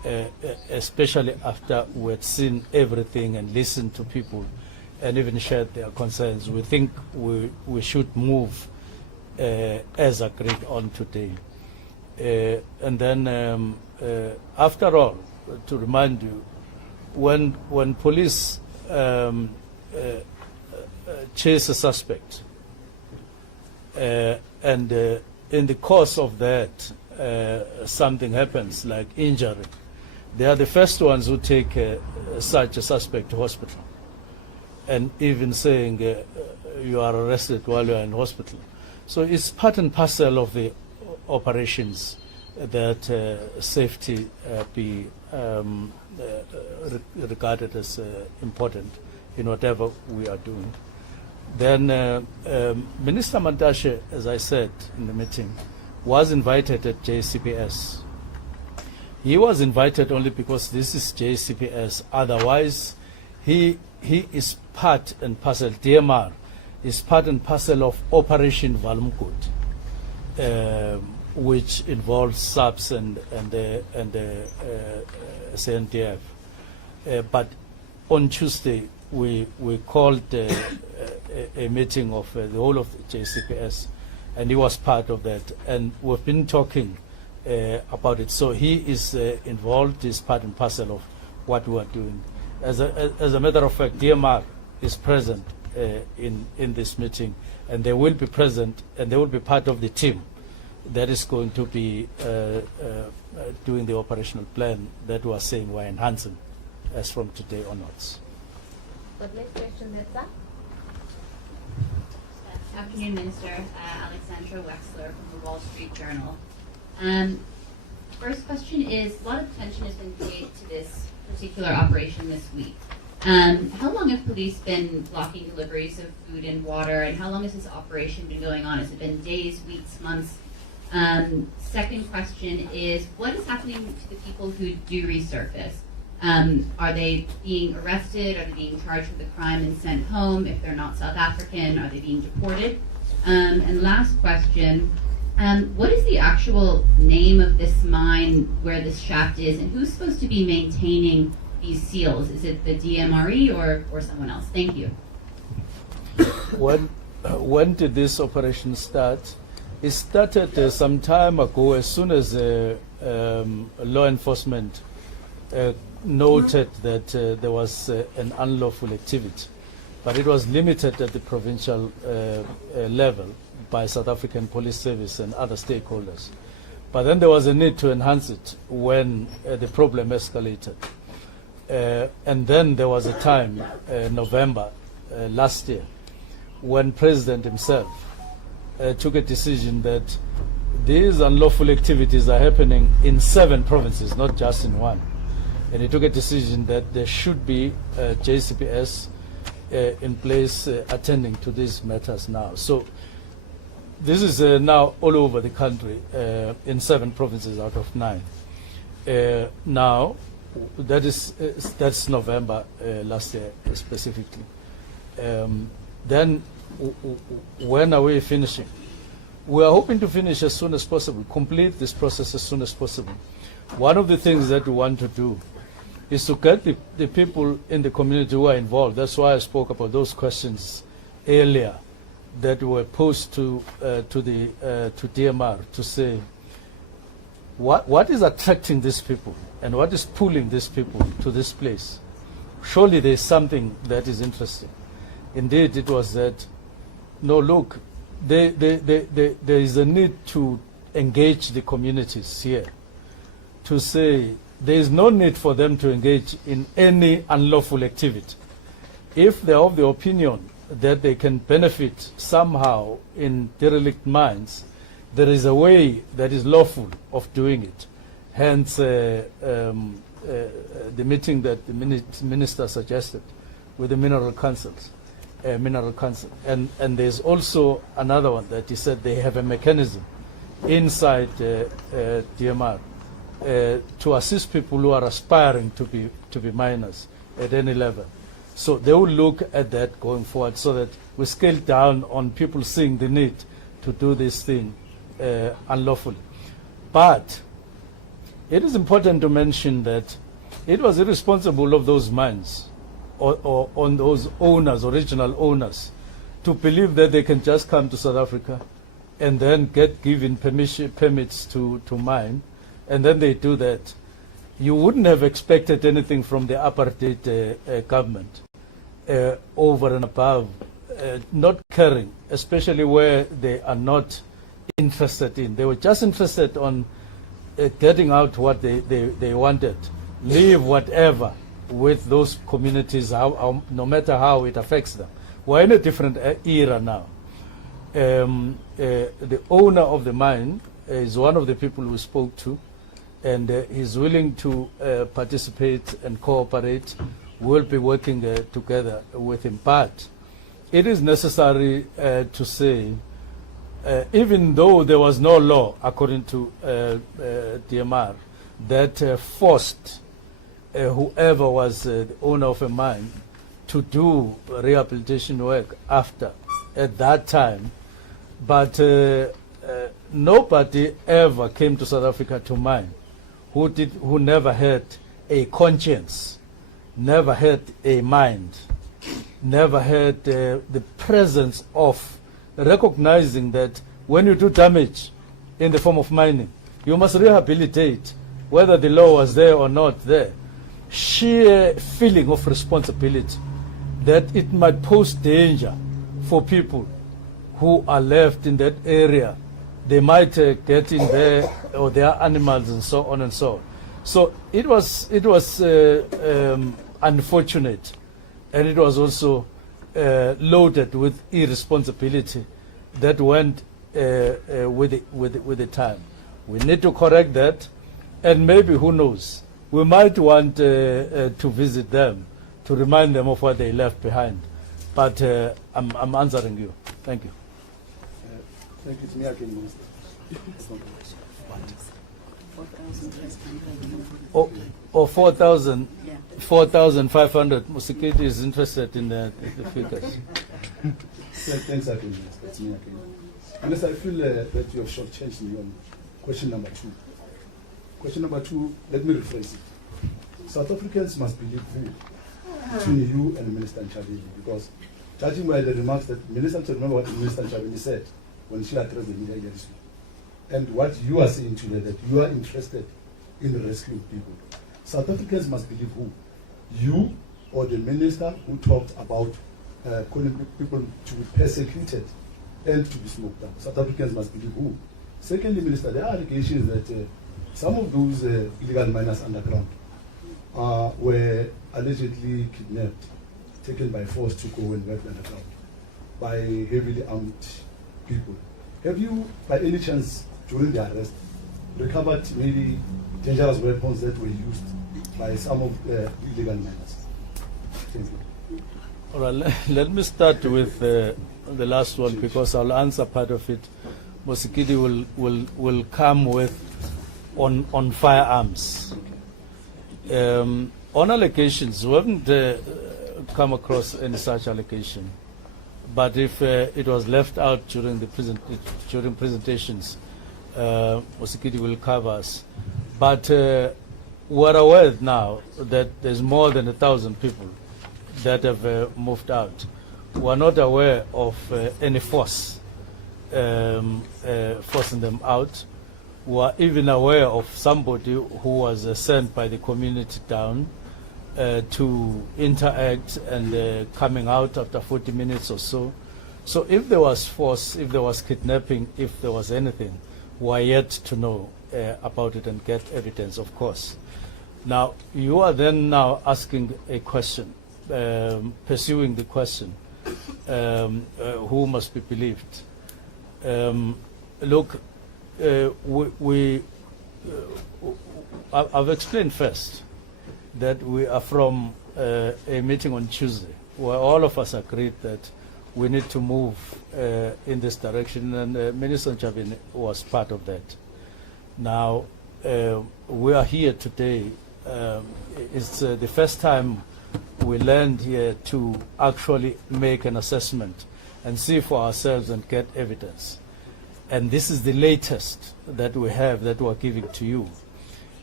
especially after we had seen everything and listened to people and even shared their concerns, we think we should move as agreed on today. And then, after all, to remind you, when police chase a suspect, and in the course of that, something happens like injury, they are the first ones who take such a suspect to hospital, and even saying you are arrested while you are in hospital. So it's part and parcel of the operations that safety be regarded as important in whatever we are doing. Then Minister Mantashe, as I said in the meeting, was invited at JCPS. He was invited only because this is JCPS. Otherwise, he is part and parcel, DMR is part and parcel of Operation Valmkut, which involves SAPS and CNTF. But on Tuesday, we called a meeting of the whole of the JCPS, and he was part of that. And we've been talking about it. So he is involved, is part and parcel of what we are doing. As a matter of fact, DMR is present in this meeting, and they will be present, and they will be part of the team that is going to be doing the operational plan that we are saying we're enhancing as from today onwards. But next question, Netza. Afternoon, Minister. Alexandra Wexler from the Wall Street Journal. First question is, a lot of attention has been paid to this particular operation this week. How long have police been blocking deliveries of food and water, and how long has this operation been going on? Has it been days, weeks, months? Second question is, what is happening to the people who do resurface? Are they being arrested? Are they being charged with a crime and sent home? If they're not South African, are they being deported? And last question, what is the actual name of this mine where this shaft is, and who's supposed to be maintaining these seals? Is it the DMRE or someone else? Thank you. When did this operation start? It started some time ago, as soon as law enforcement noted that there was an unlawful activity, but it was limited at the provincial level by South African Police Service and other stakeholders. But then there was a need to enhance it when the problem escalated. And then there was a time, November last year, when President himself took a decision that these unlawful activities are happening in 7 provinces, not just in one. And he took a decision that there should be JCPS in place attending to these matters now. So this is now all over the country in 7 provinces out of 9. Now, that's November last year specifically. Then when are we finishing? We are hoping to finish as soon as possible, complete this process as soon as possible. One of the things that we want to do is to get the people in the community who are involved. That's why I spoke about those questions earlier that were posed to DMR to say, what is attracting these people and what is pulling these people to this place? Surely there is something that is interesting. Indeed, it was that, no, look, there is a need to engage the communities here, to say there is no need for them to engage in any unlawful activity. If they are of the opinion that they can benefit somehow in derelict mines, there is a way that is lawful of doing it. Hence, the meeting that the minister suggested with the mineral councils. And there's also another one that he said they have a mechanism inside DMR to assist people who are aspiring to be miners at any level. So they will look at that going forward, so that we scale down on people seeing the need to do this thing unlawfully. But it is important to mention that it was irresponsible of those mines or on those owners, original owners, to believe that they can just come to South Africa and then get given permits to mine, and then they do that. You wouldn't have expected anything from the apartheid government over and above not caring, especially where they are not interested in. They were just interested on getting out what they wanted, leave whatever with those communities, no matter how it affects them. We're in a different era now. The owner of the mine is one of the people we spoke to, and he's willing to participate and cooperate. We'll be working together with him. But it is necessary to say, even though there was no law, according to DMR, that forced whoever was the owner of a mine to do rehabilitation work after, at that time, but nobody ever came to South Africa to mine who never had a conscience, never had a mind, never had the presence of recognizing that when you do damage in the form of mining, you must rehabilitate, whether the law was there or not there. Sheer feeling of responsibility that it might pose danger for people who are left in that area. They might get in there, or their animals, and so on and so on. So it was unfortunate, and it was also loaded with irresponsibility that went with the time. We need to correct that, and maybe, who knows, we might want to visit them to remind them of what they left behind. But I'm answering you. Thank you. Thank you. It's me again, Minister. Or 4,500. Musikiti is interested in the figures. Thanks again, Minister. It's me again. Minister, I feel that you have shortchanged me on question number 2. Question number 2, let me rephrase it. South Africans must believe who? Between you and Minister Nchabeni, because judging by the remarks that remember what Minister Nchabeni said when she addressed the media yesterday, and what you are saying today, that you are interested in rescuing people. South Africans must believe who? You or the minister who talked about calling people to be persecuted and to be smoked out? South Africans must believe who? Secondly, Minister, there are allegations that some of those illegal miners underground were allegedly kidnapped, taken by force to go and work underground by heavily armed people. Have you, by any chance, during the arrest, recovered maybe dangerous weapons that were used by some of the illegal miners? Thank you. All right, let me start with the last one, because I'll answer part of it. Musikiti will come with on firearms. On allegations, we haven't come across any such allegation. But if it was left out during the during presentations, Musikiti will cover us. But we're aware now that there's more than 1,000 people that have moved out. We're not aware of any force forcing them out. We're even aware of somebody who was sent by the community down to interact and coming out after 40 minutes or so. So if there was force, if there was kidnapping, if there was anything, we're yet to know about it and get evidence, of course. Now, you are then now asking a question, pursuing the question, who must be believed? Look, I've explained first that we are from a meeting on Tuesday where all of us agreed that we need to move in this direction, and Minister Nchabeni was part of that. Now, we are here today. It's the first time we land here to actually make an assessment and see for ourselves and get evidence. And this is the latest that we have that we're giving to you.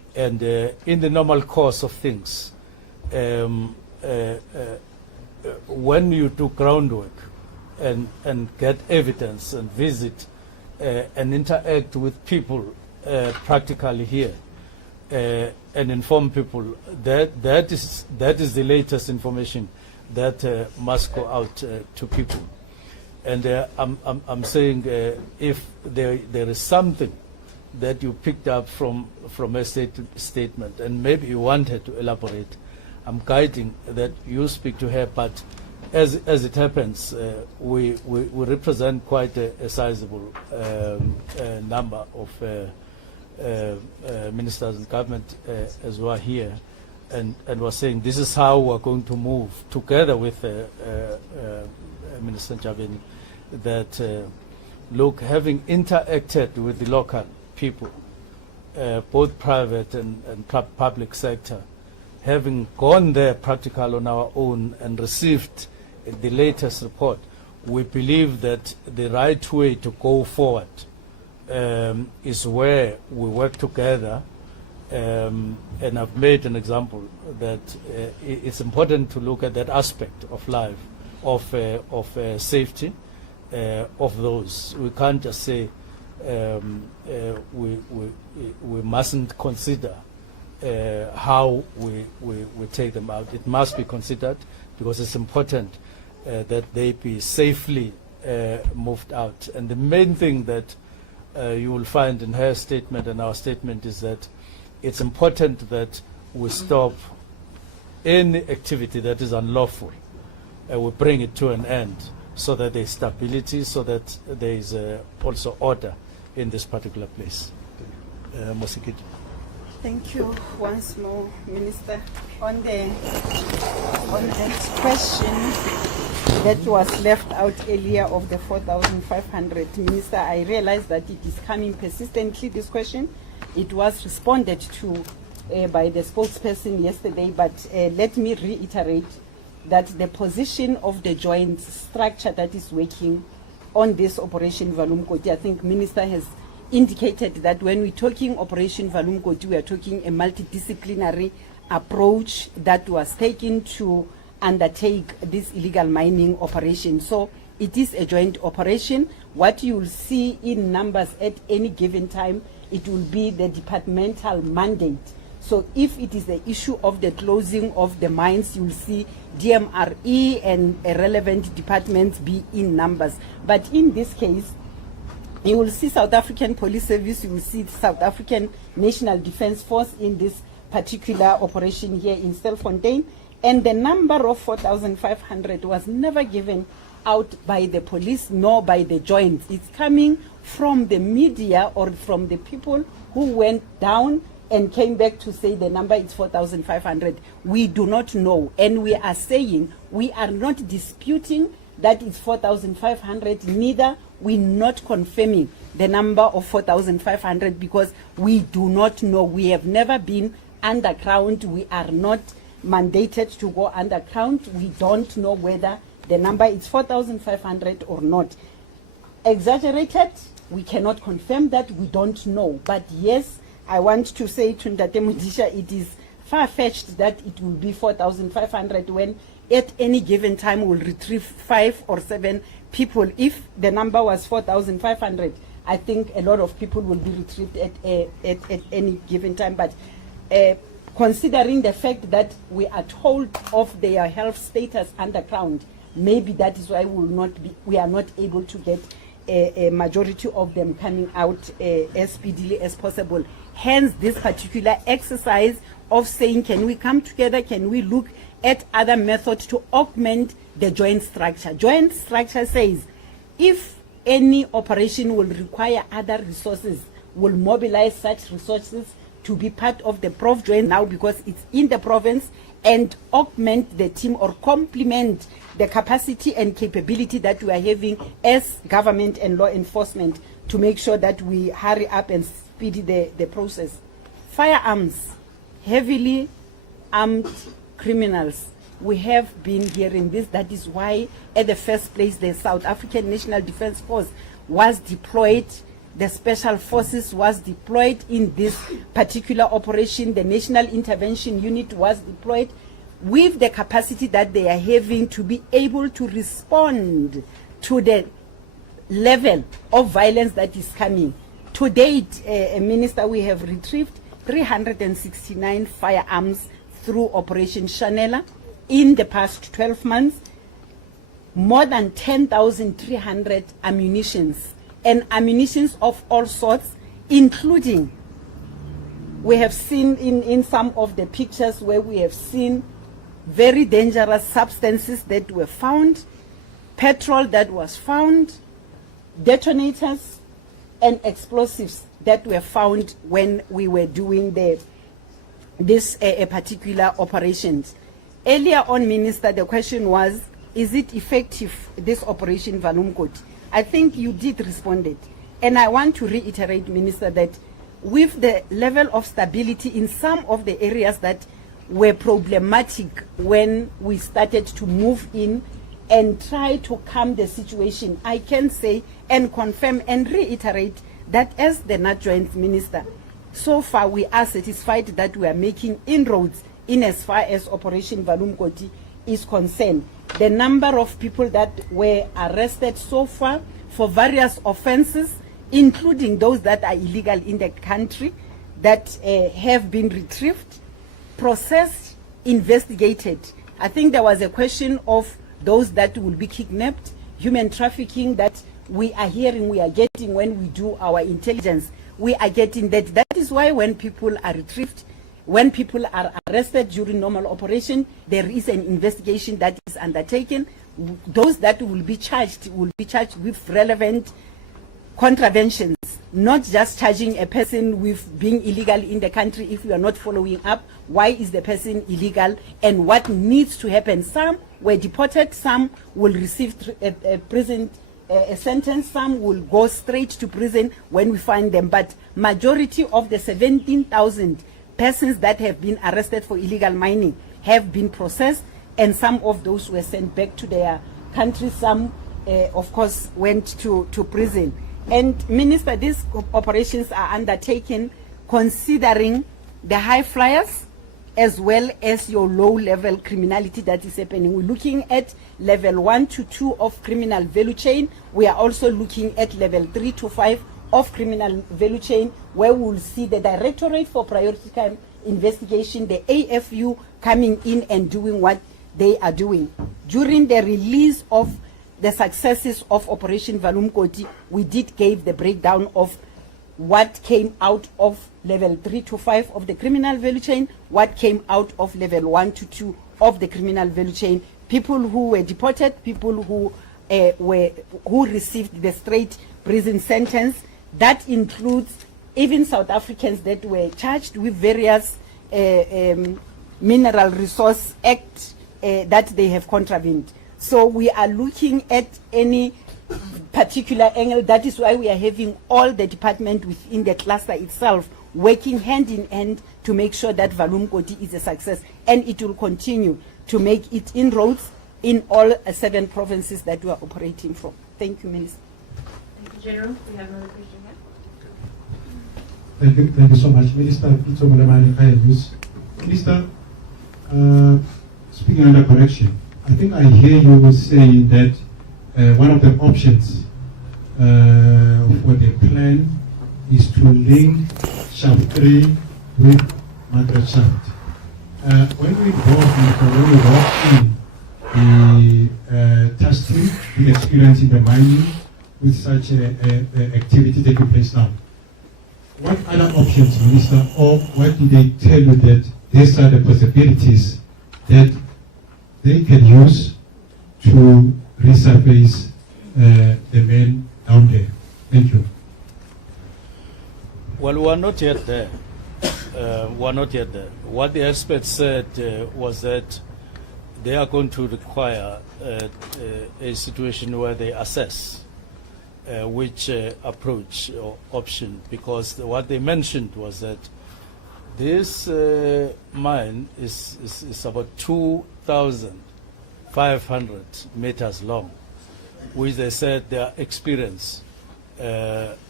And in the normal course of things, when you do groundwork and get evidence and visit and interact with people practically here and inform people, that is the latest information that must go out to people. And I'm saying if there is something that you picked up from a statement and maybe you wanted to elaborate, I'm guiding that you speak to her. But as it happens, we represent quite a sizable number of ministers and government as well here, and we're saying this is how we're going to move together with Minister Njabeni, that look, having interacted with the local people, both private and public sector, having gone there practical on our own and received the latest report, we believe that the right way to go forward is where we work together. And I've made an example that it's important to look at that aspect of life, of safety of those. We can't just say we mustn't consider how we take them out. It must be considered because it's important that they be safely moved out. And the main thing that you will find in her statement and our statement is that it's important that we stop any activity that is unlawful. We bring it to an end so that there is stability, so that there is also order in this particular place. Mosikit. Thank you once more, Minister. On that question that was left out earlier of the 4,500, Minister, I realize that it is coming persistently, this question. It was responded to by the spokesperson yesterday, but let me reiterate that the position of the joint structure that is working on this Operation Valumkoti, I think Minister has indicated that when we're talking Operation Valumkoti, we are talking a multidisciplinary approach that was taken to undertake this illegal mining operation. So it is a joint operation. What you will see in numbers at any given time, it will be the departmental mandate. So if it is the issue of the closing of the mines, you will see DMRE and relevant departments be in numbers. But in this case, you will see South African Police Service, you will see South African National Defence Force in this particular operation here in Stilfontein. And the number of 4,500 was never given out by the police nor by the joints. It's coming from the media or from the people who went down and came back to say the number is 4,500. We do not know. And we are saying we are not disputing that it's 4,500, neither we're not confirming the number of 4,500 because we do not know. We have never been underground. We are not mandated to go underground. We don't know whether the number is 4,500 or not. Exaggerated, we cannot confirm that, we don't know. But yes, I want to say to Ndate Mudisha, it is far-fetched that it will be 4,500 when at any given time we'll retrieve 5 or 7 people. If the number was 4,500, I think a lot of people will be retrieved at any given time. But considering the fact that we are told of their health status underground, maybe that is why we are not able to get a majority of them coming out as speedily as possible. Hence this particular exercise of saying, can we come together, can we look at other methods to augment the joint structure. Joint structure says if any operation will require other resources, will mobilize such resources to be part of the Prof joint now because it's in the province, and augment the team or complement the capacity and capability that we are having as government and law enforcement to make sure that we hurry up and speed the process. Firearms, heavily armed criminals. We have been hearing this. That is why, at the first place, the South African National Defence Force was deployed the Special Forces was deployed in this particular operation. The National Intervention Unit was deployed with the capacity that they are having to be able to respond to the level of violence that is coming. To date, Minister, we have retrieved 369 firearms through Operation Chanela in the past 12 months, more than 10,300 ammunitions, and ammunitions of all sorts, including, we have seen in some of the pictures where we have seen very dangerous substances that were found, petrol that was found, detonators and explosives that were found when we were doing this particular operations. Earlier on, Minister, the question was, is it effective, this operation Valumkoti? I think you did respond it. And I want to reiterate, Minister, that with the level of stability in some of the areas that were problematic when we started to move in and try to calm the situation, I can say and confirm and reiterate that as the Adjoint Minister, so far we are satisfied that we are making inroads in as far as Operation Valumkoti is concerned. The number of people that were arrested so far for various offenses, including those that are illegal in the country, that have been retrieved, processed, investigated. I think there was a question of those that will be kidnapped, human trafficking that we are hearing, we are getting when we do our intelligence. We are getting that. That is why when people are retrieved, when people are arrested during normal operation, there is an investigation that is undertaken. Those that will be charged with relevant contraventions, not just charging a person with being illegal in the country if you are not following up. Why is the person illegal and what needs to happen? Some were deported, some will receive a prison sentence, some will go straight to prison when we find them. But majority of the 17,000 persons that have been arrested for illegal mining have been processed, and some of those were sent back to their country. Some, of course, went to prison. And Minister, these operations are undertaken considering the high flyers as well as your low-level criminality that is happening. We're looking at level 1 to 2 of criminal value chain. We are also looking at level 3 to 5 of criminal value chain, where we will see the Directorate for Priority Crime Investigation, the AFU, coming in and doing what they are doing. During the release of the successes of Operation Valumkoti, we did give the breakdown of what came out of level 3 to 5 of the criminal value chain, what came out of level 1 to 2 of the criminal value chain, people who were deported, people who received the straight prison sentence. That includes even South Africans that were charged with various Mineral Resource Act that they have contravened. So we are looking at any particular angle. That is why we are having all the department within the cluster itself working hand in hand to make sure that Valumkoti is a success, and it will continue to make it inroads in all 7 provinces that we are operating from. Thank you, Minister. Thank you, General. We have another question here. Thank you so much, Minister. Minister, speaking under correction, I think I hear you saying that one of the options for the plan is to link shaft 3 with Margaret shaft. When we walk in the testing, the experience in the mining with such activity taking place now, what other options, Minister, or what did they tell you that these are the possibilities that they can use to resurface the men down there? Thank you. Well, we are not yet there. What the experts said was that they are going to require a situation where they assess which approach or option, because what they mentioned was that this mine is about 2,500 meters long, which they said their experience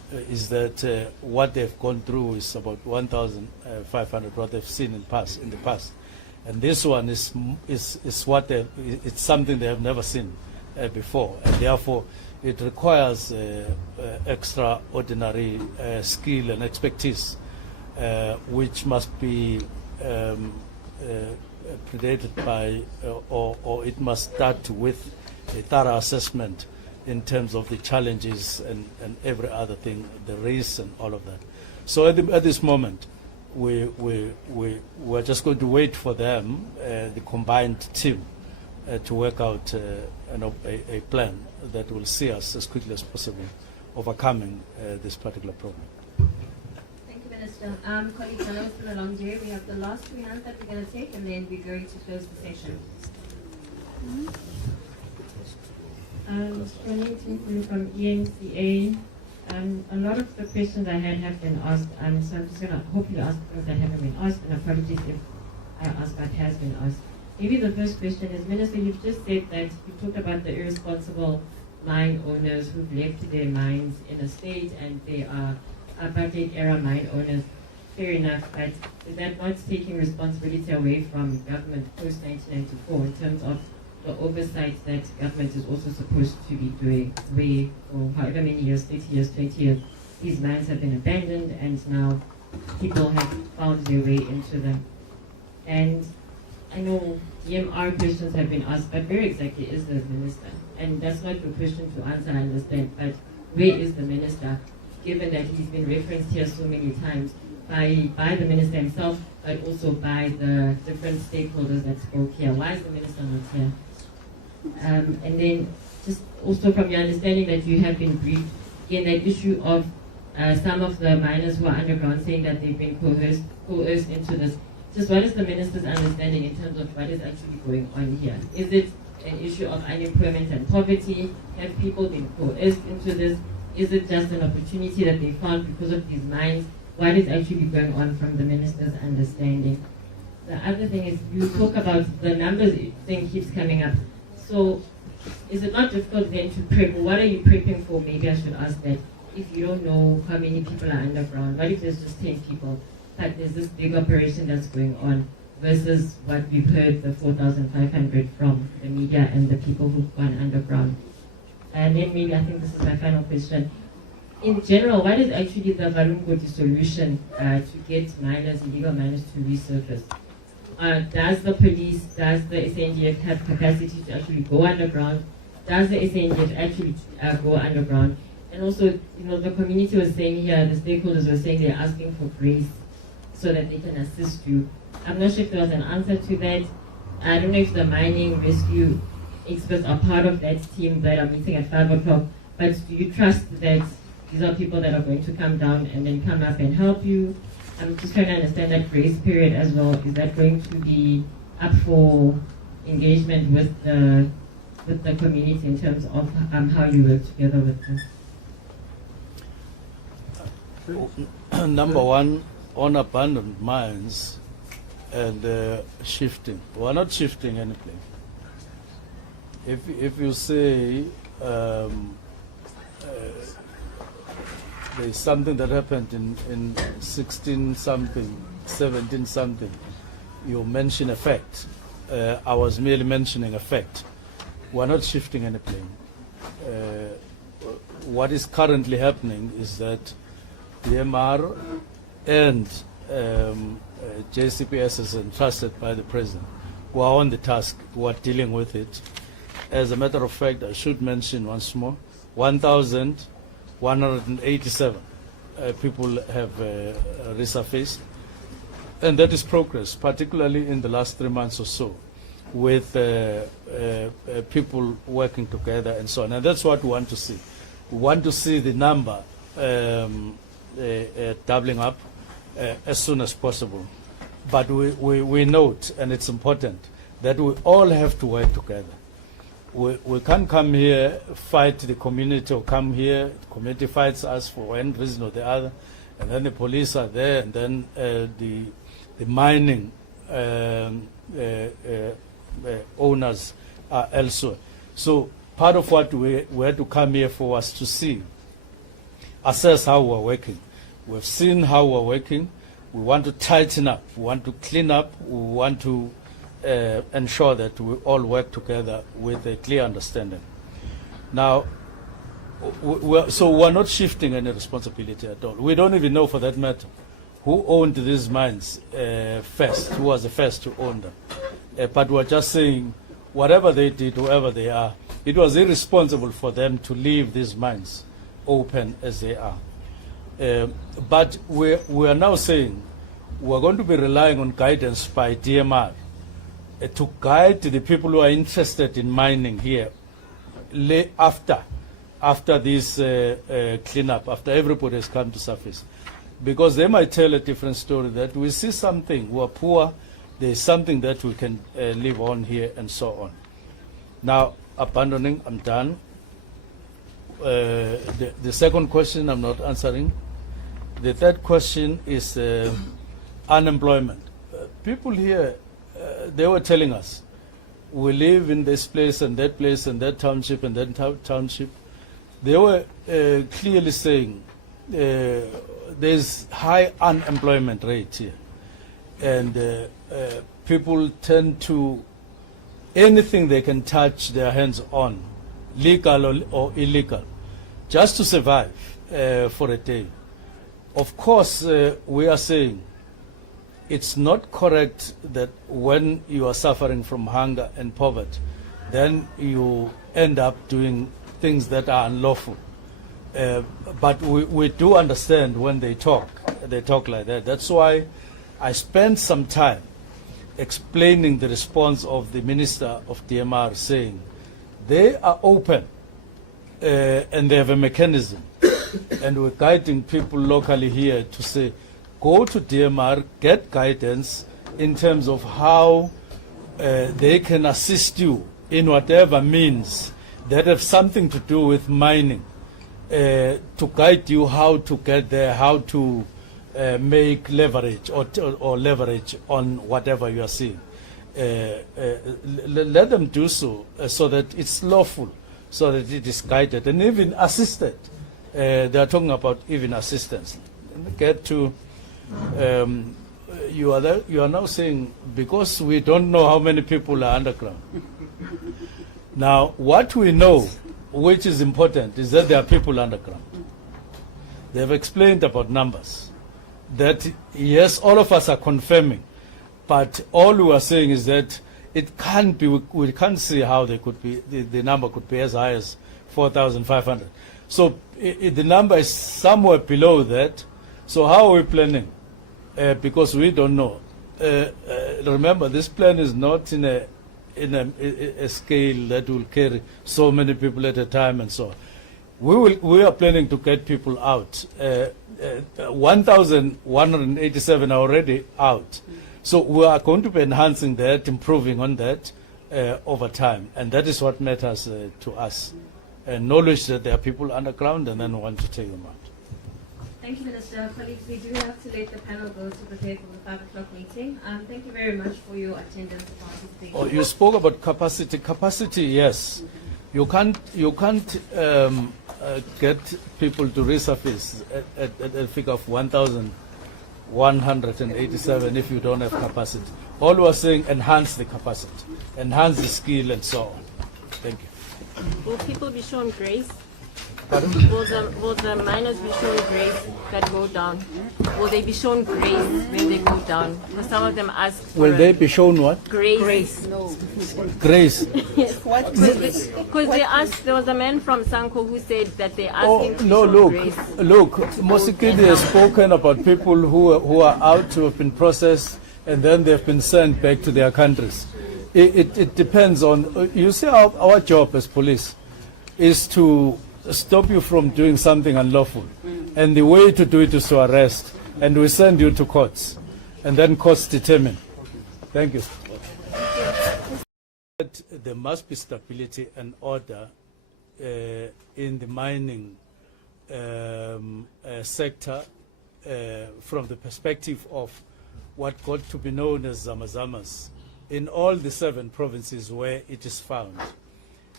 is that what they've gone through is about 1,500 what they've seen in the past, and this one is what it's something they have never seen before, and therefore it requires extraordinary skill and expertise, which must be predated by, or it must start with a thorough assessment in terms of the challenges and every other thing, the risks and all of that. So at this moment, we're just going to wait for them, the combined team, to work out a plan that will see us as quickly as possible overcoming this particular problem. Thank you, Minister. Colleagues, I know it's been a long day. We have the last 3 hands that we're going to take, and then we're going to close the session. Stilfontein from ENCA. A lot of the questions I had have been asked, so I'm just going to hopefully ask things that haven't been asked, and apologies if I ask what has been asked. Maybe the first question is, Minister, you've just said that you talked about the irresponsible mine owners who've left their mines in a state and they are apartheid era mine owners. Fair enough, but is that not taking responsibility away from government post-1994 in terms of the oversight that government is also supposed to be doing, where for however many years, 30 years, 20 years, these mines have been abandoned and now people have found their way into them. And I know EMR questions have been asked, but where exactly is the minister? And that's not your question to answer, I understand, but where is the minister, given that he's been referenced here so many times by the minister himself, but also by the different stakeholders that spoke here? Why is the minister not here? And then just also from your understanding that you have been briefed, again, that issue of some of the miners who are underground saying that they've been coerced into this. Just what is the minister's understanding in terms of what is actually going on here? Is it an issue of unemployment and poverty? Have people been coerced into this? Is it just an opportunity that they found because of these mines? What is actually going on from the minister's understanding? The other thing is, you talk about the numbers thing keeps coming up. So is it not difficult then to prep? What are you prepping for? Maybe I should ask that. If you don't know how many people are underground, what if there's just 10 people? But there's this big operation that's going on versus what we've heard, the 4,500 from the media and the people who've gone underground. And then maybe, I think this is my final question. In general, what is actually the Valumgoti solution to get miners, illegal miners, to resurface? Does the police, does the SANDF have capacity to actually go underground? Does the SANDF actually go underground? And also, the community was saying here, the stakeholders were saying they're asking for grace so that they can assist you. I'm not sure if there was an answer to that. I don't know if the mining rescue experts are part of that team that are meeting at 5 o'clock, but do you trust that these are people that are going to come down and then come up and help you? I'm just trying to understand that grace period as well. Is that going to be up for engagement with the community in terms of how you work together with them? Number one, on abandoned mines and shifting. We're not shifting anything. If you say there's something that happened in 16 something, 17 something, you mention a fact. I was merely mentioning a fact. We're not shifting anything. What is currently happening is that the MR and JCPS is entrusted by the President, who are on the task, who are dealing with it. As a matter of fact, I should mention once more, 1,187 people have resurfaced, and that is progress, particularly in the last 3 months or so, with people working together and so on. And that's what we want to see. We want to see the number doubling up as soon as possible. But we note, and it's important, that we all have to work together. We can't come here, fight the community, or come here, the community fights us for one reason or the other, and then the police are there, and then the mining owners are elsewhere. So part of what we had to come here for was to see assess how we're working. We've seen how we're working. We want to tighten up. We want to clean up. We want to ensure that we all work together with a clear understanding. Now, we're not shifting any responsibility at all. We don't even know, for that matter, who owned these mines first, who was the first to own them. But we're just saying, whatever they did, whoever they are, it was irresponsible for them to leave these mines open as they are. But we are now saying we're going to be relying on guidance by DMR to guide the people who are interested in mining here after this cleanup, after everybody has come to surface. Because they might tell a different story, that we see something, we're poor, there's something that we can live on here, and so on. Now, abandoning, I'm done. The second question I'm not answering. The third question is unemployment. People here, they were telling us, we live in this place and that township and that township. They were clearly saying there's high unemployment rate here. And people tend to, anything they can touch their hands on, legal or illegal, just to survive for a day. Of course, we are saying it's not correct that when you are suffering from hunger and poverty, then you end up doing things that are unlawful. But we do understand when they talk like that. That's why I spent some time explaining the response of the Minister of DMR, saying they are open and they have a mechanism. And we're guiding people locally here to say, go to DMR, get guidance in terms of how they can assist you in whatever means that have something to do with mining, to guide you how to get there, how to make leverage or leverage on whatever you are seeing. Let them do so, so that it's lawful, so that it is guided and even assisted. They are talking about even assistance. Get to you are now saying, because we don't know how many people are underground. Now, what we know, which is important, is that there are people underground. They have explained about numbers. That, yes, all of us are confirming, but all we are saying is that it can't be, we can't see how they could be, the number could be as high as 4,500. So the number is somewhere below that. So how are we planning? Because we don't know. Remember, this plan is not in a scale that will carry so many people at a time and so on. We are planning to get people out. 1,187 are already out. So we are going to be enhancing that, improving on that over time. And that is what matters to us. Knowledge that there are people underground, and then we want to take them out. Thank you, Minister. Colleagues, we do have to let the panel go to prepare for the 5 o'clock meeting. Thank you very much for your attendance and participation. Oh, you spoke about capacity. Capacity, yes. You can't get people to resurface at a figure of 1,187 if you don't have capacity. All we are saying, enhance the capacity, enhance the skill, and so on. Thank you. Will people be shown grace? Pardon? Will the miners be shown grace that go down? Will they be shown grace when they go down? Because some of them ask for Will they be shown what? Grace. Grace. No. Grace. Yes. What? Because they asked, there was a man from Sanko who said that they asked him to No, show look, grace. Mosikidi has spoken about people who are out, who have been processed, and then they've been sent back to their countries. It depends on, you see, our job as police is to stop you from doing something unlawful. And the way to do it is to arrest. And we send you to courts. And then courts determine. Thank you. There must be stability and order in the mining sector from the perspective of what got to be known as Zamazamas in all the 7 provinces where it is found.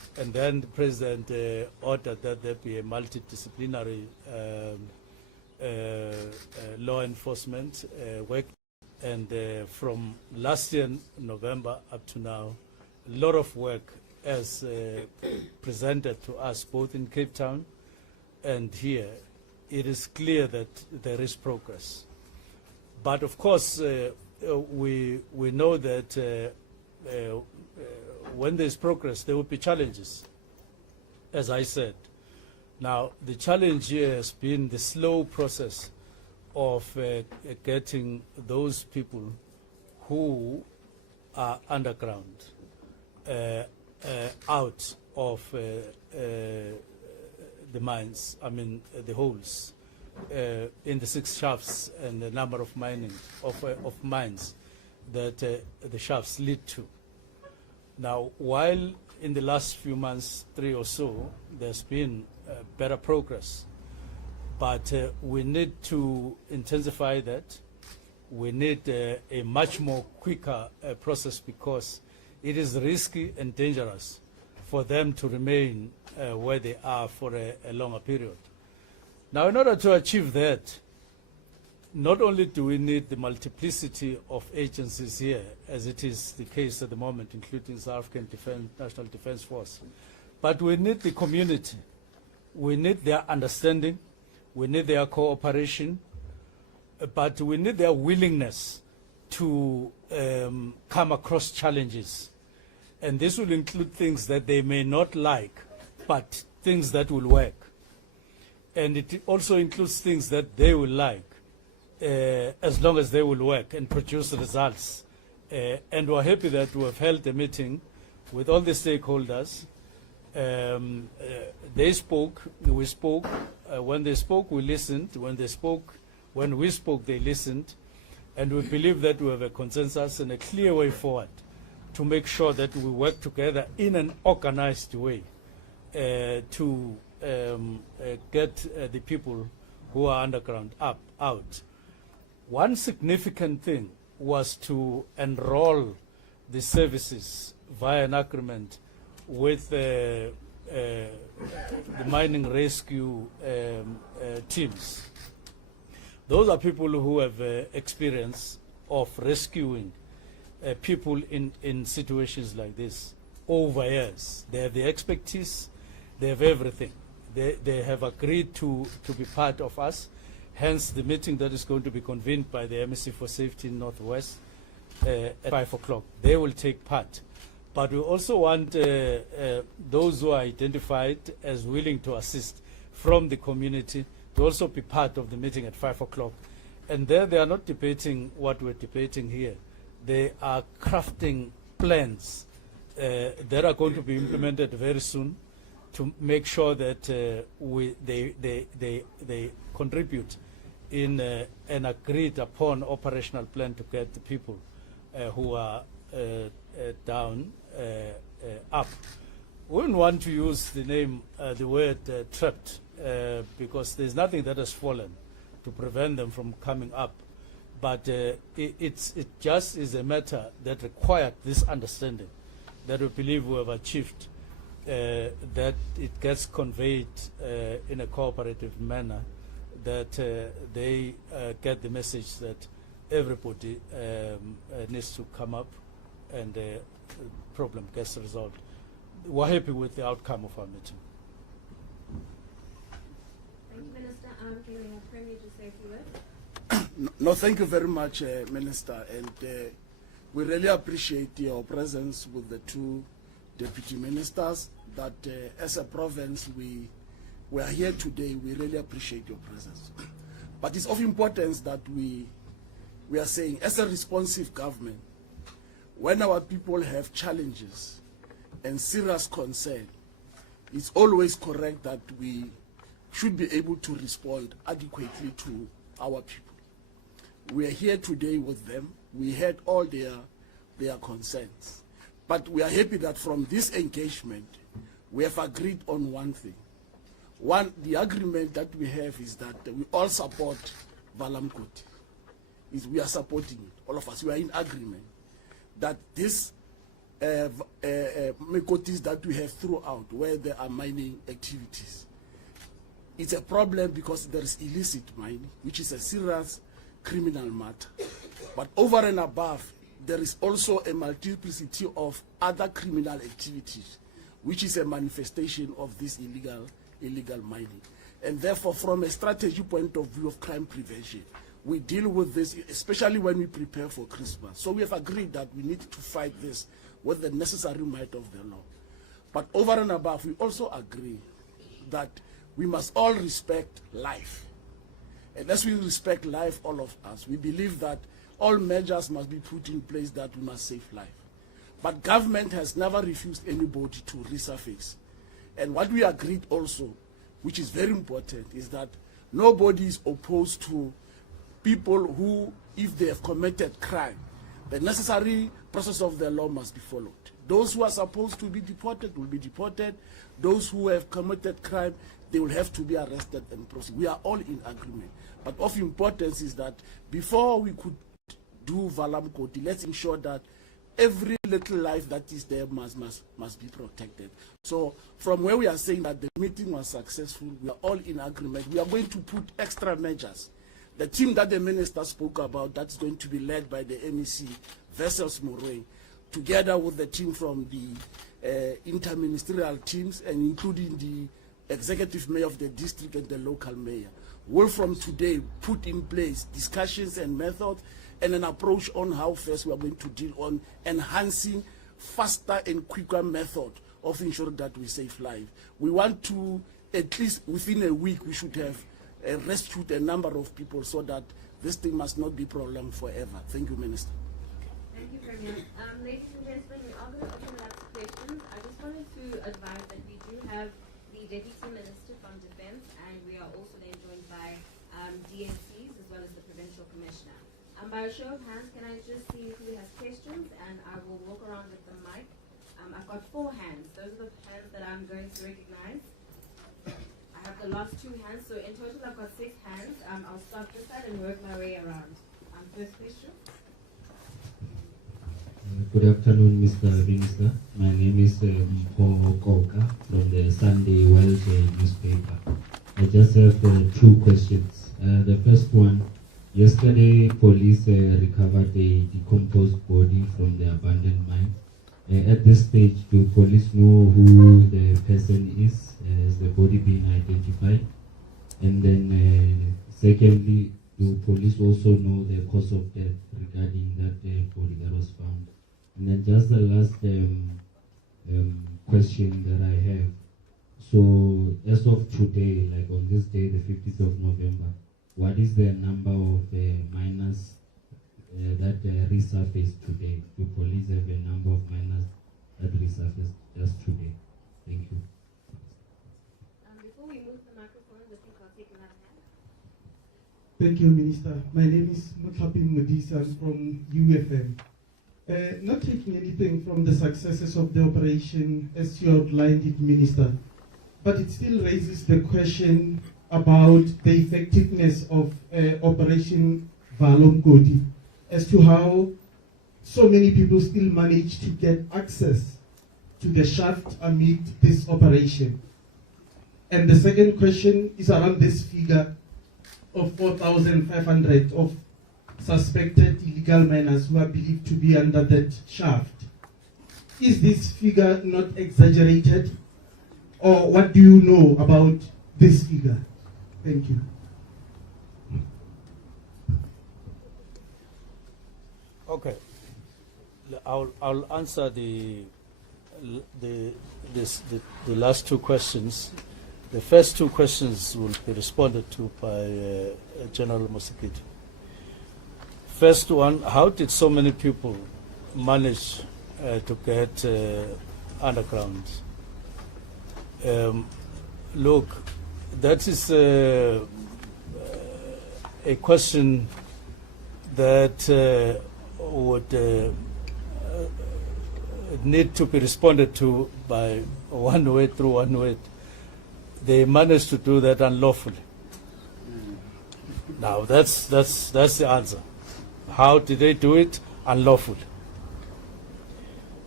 And then the president ordered that there be a multidisciplinary law enforcement work. And from last year, November, up to now, a lot of work has presented to us, both in Cape Town and here. It is clear that there is progress. But of course, we know that when there's progress, there will be challenges, as I said. Now, the challenge here has been the slow process of getting those people who are underground out of the mines, the holes in the 6 shafts and the number of mines that the shafts lead to. Now, while in the last few months, 3 or so, there's been better progress, but we need to intensify that. We need a much more quicker process, because it is risky and dangerous for them to remain where they are for a longer period. Now, in order to achieve that, not only do we need the multiplicity of agencies here, as it is the case at the moment, including South African National Defence Force, but we need the community. We need their understanding. We need their cooperation. But we need their willingness to come across challenges. And this will include things that they may not like, but things that will work. And it also includes things that they will like, as long as they will work and produce results. And we're happy that we have held a meeting with all the stakeholders. They spoke, we spoke. When they spoke, we listened. When we spoke, they listened. And we believe that we have a consensus and a clear way forward to make sure that we work together in an organized way to get the people who are underground out. One significant thing was to enroll the services via an agreement with the mining rescue teams. Those are people who have experience of rescuing people in situations like this over years. They have the expertise, they have everything. They have agreed to be part of us. Hence, the meeting that is going to be convened by the MEC for Safety in Northwest at 5 o'clock. They will take part. But we also want those who are identified as willing to assist from the community to also be part of the meeting at 5 o'clock. And there they are not debating what we're debating here. They are crafting plans that are going to be implemented very soon to make sure that they contribute in an agreed upon operational plan to get the people who are down up. We wouldn't want to use the word trapped, because there's nothing that has fallen to prevent them from coming up. But it just is a matter that required this understanding that we believe we have achieved, that it gets conveyed in a cooperative manner, that they get the message that everybody needs to come up and the problem gets resolved. We're happy with the outcome of our meeting. Thank you, Minister. Can we have Premier to say a few words? No, thank you very much, Minister. And we really appreciate your presence with the 2 deputy ministers, that as a province, we are here today. We really appreciate your presence. But it's of importance that we are saying, as a responsive government, when our people have challenges and serious concern, it's always correct that we should be able to respond adequately to our people. We are here today with them. We heard all their concerns. But we are happy that from this engagement, we have agreed on one thing. One, the agreement that we have is that we all support Valamkoti. We are supporting it, all of us. We are in agreement that this mekotis that we have throughout where there are mining activities. It's a problem because there is illicit mining, which is a serious criminal matter. But over and above, there is also a multiplicity of other criminal activities, which is a manifestation of this illegal mining. And therefore, from a strategy point of view of crime prevention, we deal with this, especially when we prepare for Christmas. So we have agreed that we need to fight this with the necessary might of the law. But over and above, we also agree that we must all respect life. And as we respect life, all of us, we believe that all measures must be put in place that we must save life. But government has never refused anybody to resurface. And what we agreed also, which is very important, is that nobody is opposed to people who, if they have committed crime, the necessary process of the law must be followed. Those who are supposed to be deported will be deported. Those who have committed crime, they will have to be arrested and prosecuted. We are all in agreement. But of importance is that before we could do Valam Koti, let's ensure that every little life that is there must be protected. So from where we are saying that the meeting was successful, we are all in agreement. We are going to put extra measures. The team that the minister spoke about, that's going to be led by the MEC, Vessels Moray, together with the team from the interministerial teams and including the executive mayor of the district and the local mayor, will from today put in place discussions and methods and an approach on how first we are going to deal on enhancing faster and quicker method of ensuring that we save lives. We want to, at least within a week, we should have rescued a number of people so that this thing must not be prolonged forever. Thank you, Minister. Thank you very much. Ladies and gentlemen, we are going to open it up to questions. I just wanted to advise that we do have the Deputy Minister from Defence, and we are also then joined by DNCs as well as the Provincial Commissioner. By a show of hands, can I just see who has questions, and I will walk around with the mic. I've got 4 hands. Those are the hands that I'm going to recognize. I have the last 2 hands, so in total I've got 6 hands. I'll start this side and work my way around. First question. Good afternoon, Mr. Minister. My name is Paul Koka from the Sunday World newspaper. I just have 2 questions. The first one, yesterday police recovered a decomposed body from the abandoned mine. At this stage, do police know who the person is? Has the body been identified? And then secondly, do police also know the cause of death regarding that body that was found? And then just the last question that I have. So as of today, like on this day, the 15th of November, what is the number of miners that resurfaced today? Do police have a number of miners that resurfaced just today? Thank you. Before we move the microphones, I think I'll take another hand. Thank you, Minister. My name is Mutlapin Modisa from UFM. Not taking anything from the successes of the operation as you outlined it, Minister, but it still raises the question about the effectiveness of Operation Valom Koti as to how so many people still manage to get access to the shaft amid this operation. And the second question is around this figure of 4,500 of suspected illegal miners who are believed to be under that shaft. Is this figure not exaggerated? Or what do you know about this figure? Thank you. Okay, I'll answer the last 2 questions. The first 2 questions will be responded to by General Mosekiti. First one, how did so many people manage to get underground? Look, that is a question that would need to be responded to by one word. They managed to do that unlawfully. Now that's the answer. How did they do it? Unlawfully.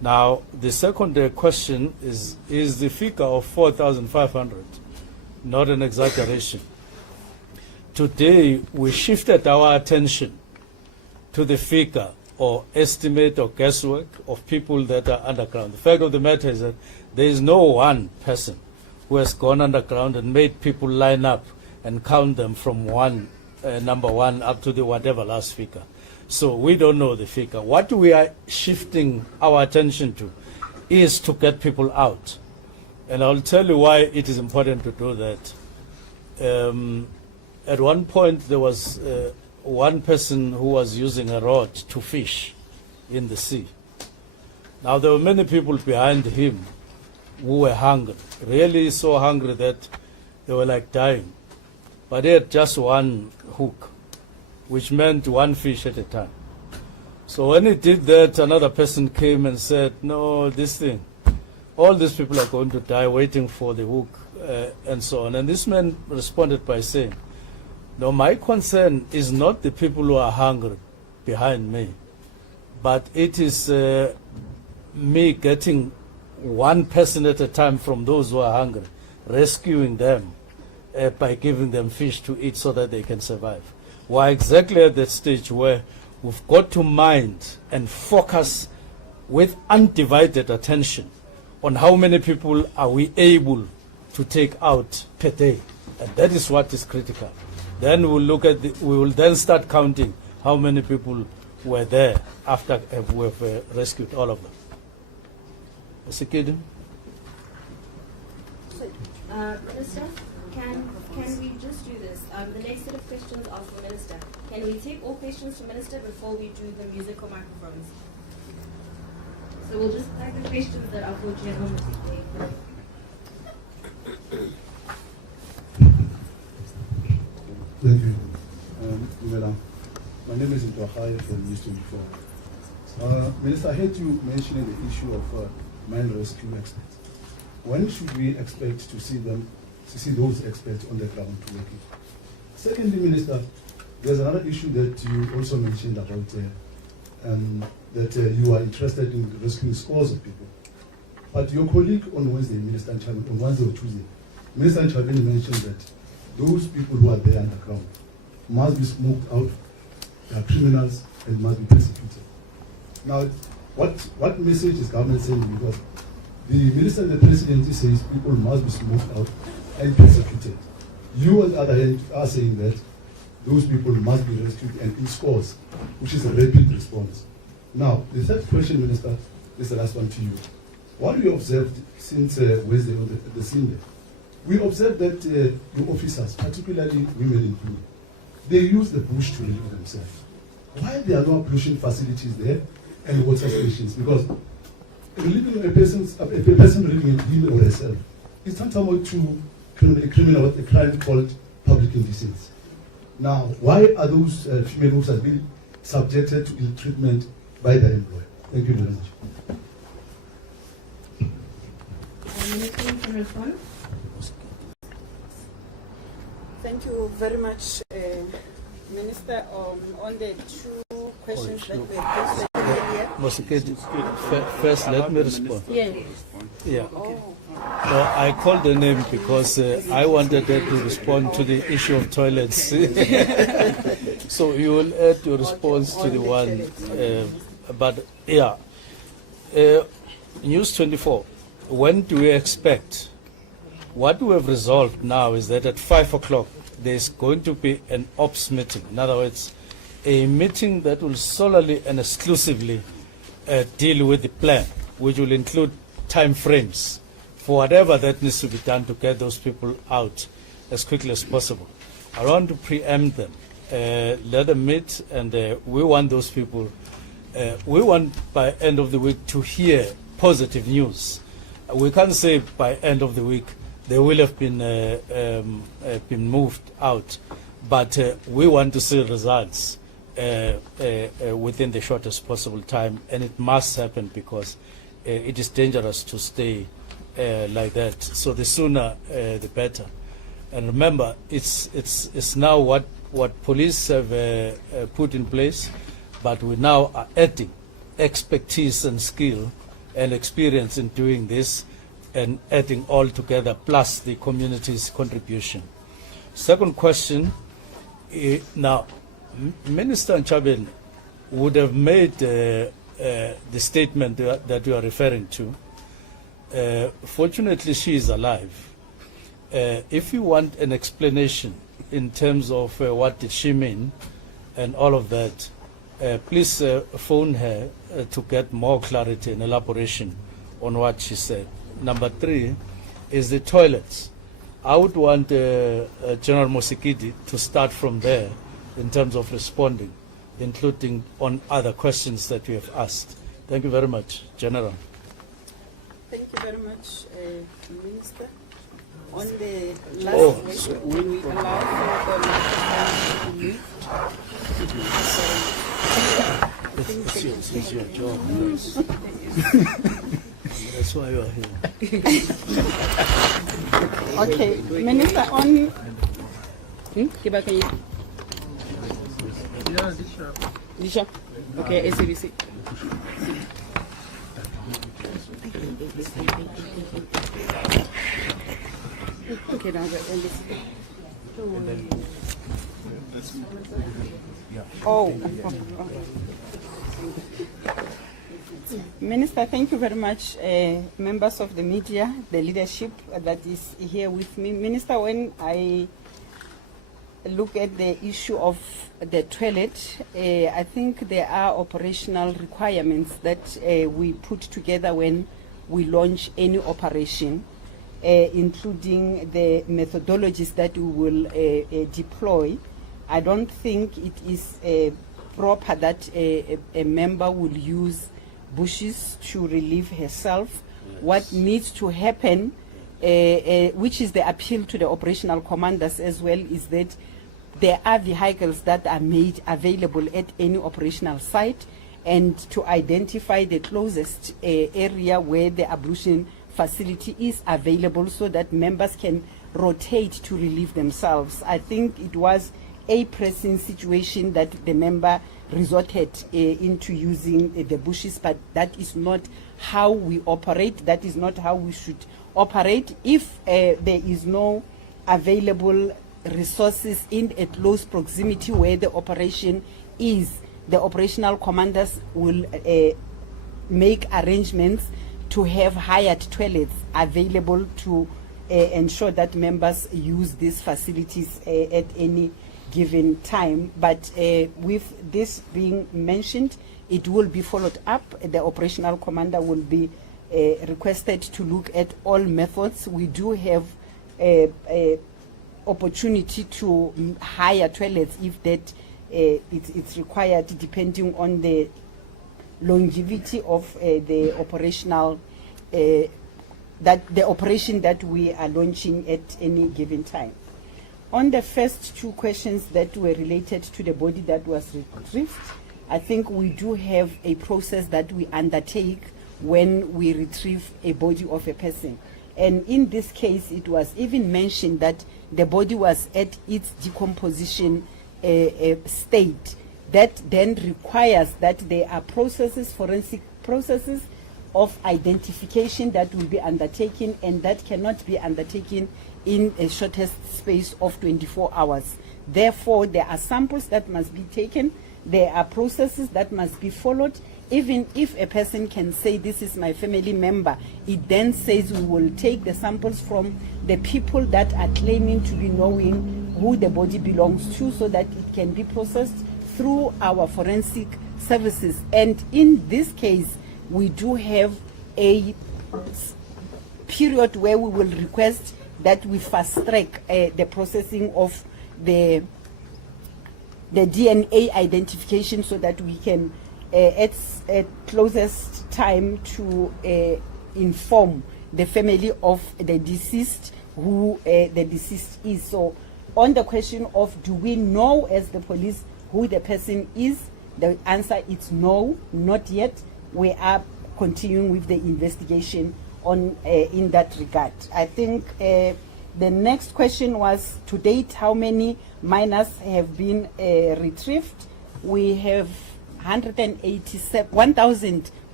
Now, the second question is the figure of 4,500 not an exaggeration? Today, we shifted our attention to the figure or estimate or guesswork of people that are underground. The fact of the matter is that there is no one person who has gone underground and made people line up and count them from number one up to the whatever last figure. So we don't know the figure. What we are shifting our attention to is to get people out. And I'll tell you why it is important to do that. At one point, there was one person who was using a rod to fish in the sea. Now, there were many people behind him who were hungry, really so hungry that they were like dying. But he had just one hook, which meant one fish at a time. So when he did that, another person came and said, no, this thing, all these people are going to die waiting for the hook, and so on. And this man responded by saying, no, my concern is not the people who are hungry behind me, but it is me getting one person at a time from those who are hungry, rescuing them by giving them fish to eat so that they can survive. We're exactly at that stage where we've got to mind and focus with undivided attention on how many people are we able to take out per day. And that is what is critical. Then we'll look at we will then start counting how many people were there after we've rescued all of them. Mr. Kid? Minister, can we just do this? The next set of questions are for Minister. Can we take all questions to Minister before we do the musical microphones? So we'll just take the questions that are for General Mr. Thank you. Madam, my name is Ntwahai from News 24. Minister, I heard you mentioning the issue of mine rescue experts. When should we expect to see those experts on the ground working? Secondly, Minister, there's another issue that you also mentioned about that you are interested in rescuing scores of people. But your colleague on Wednesday, Minister Nchabeni, on Wednesday or Tuesday, Minister Nchabeni mentioned that those people who are there underground must be smoked out, they are criminals, and must be persecuted. Now, what message is government sending? Because the Minister and the President says people must be smoked out and persecuted. You, on the other hand, are saying that those people must be rescued and in scores, which is a rapid response. Now, the third question, Minister, is the last one to you. What we observed since Wednesday on the scene there, we observed that your officers, particularly women included, they use the bush to relieve themselves. Why there are no pollution facilities there and water stations? Because relieving a person relieving him or herself is tantamount to a crime called public indecency. Now, why are those female officers being subjected to ill treatment by their employer? Thank you very much. Minister, you can respond. Thank you very much, Minister. On the two questions that were posed earlier. First, let me respond. Yeah. I called the name because I wanted her to respond to the issue of toilets. So you will add your response to the one. But yeah, News 24. When do we expect? What we have resolved now is that at 5 o'clock there's going to be an ops meeting. In other words, a meeting that will solely and exclusively deal with the plan, which will include time frames for whatever that needs to be done to get those people out as quickly as possible. I want to preempt them, let them meet, and we want those people, we want by end of the week to hear positive news. We can't say by end of the week they will have been moved out, but we want to see results within the shortest possible time, and it must happen because it is dangerous to stay like that. So the sooner the better. And remember, it's now what police have put in place, but we now are adding expertise and skill and experience in doing this and adding all together, plus the community's contribution. Second question, now, Minister Nchabeni would have made the statement that you are referring to. Fortunately, she is alive. If you want an explanation in terms of what did she mean and all of that, please phone her to get more clarity and elaboration on what she said. Number 3 is the toilets. I would want General Mosikidi to start from there in terms of responding, including on other questions that you have asked. Thank you very much, General. Thank you very much, Minister. On the last question, when we allow for the microphone to be It's your job. That's why you are here. Okay, Minister, on... Disha? Okay, SABC. Okay, now the NBC. Oh. Minister, thank you very much, members of the media, the leadership that is here with me. Minister, when I look at the issue of the toilet, I think there are operational requirements that we put together when we launch any operation, including the methodologies that we will deploy. I don't think it is proper that a member will use bushes to relieve herself. Yes. What needs to happen, which is the appeal to the operational commanders as well, is that there are vehicles that are made available at any operational site, and to identify the closest area where the ablution facility is available so that members can rotate to relieve themselves. I think it was a pressing situation that the member resorted into using the bushes, but that is not how we operate. That is not how we should operate. If there is no available resources in a close proximity where the operation is, the operational commanders will make arrangements to have hired toilets available to ensure that members use these facilities at any given time. But with this being mentioned, it will be followed up. The operational commander will be requested to look at all methods. We do have a opportunity to hire toilets if that it's required, depending on the longevity of the operational the operation that we are launching at any given time. On the first two questions that were related to the body that was retrieved, I think we do have a process that we undertake when we retrieve a body of a person. And in this case, it was even mentioned that the body was at its decomposition state. That then requires that there are processes, forensic processes of identification that will be undertaken, and that cannot be undertaken in a shortest space of 24 hours. Therefore, there are samples that must be taken, there are processes that must be followed. Even if a person can say, this is my family member, it then says we will take the samples from the people that are claiming to be knowing who the body belongs to, so that it can be processed through our forensic services. And in this case, we do have a period where we will request that we fast track the processing of the DNA identification, so that we can at closest time to inform the family of the deceased who the deceased is. So on the question of do we know as the police who the person is, the answer is no, not yet. We are continuing with the investigation on in that regard. I think the next question was, to date, how many minors have been retrieved? We have 1,187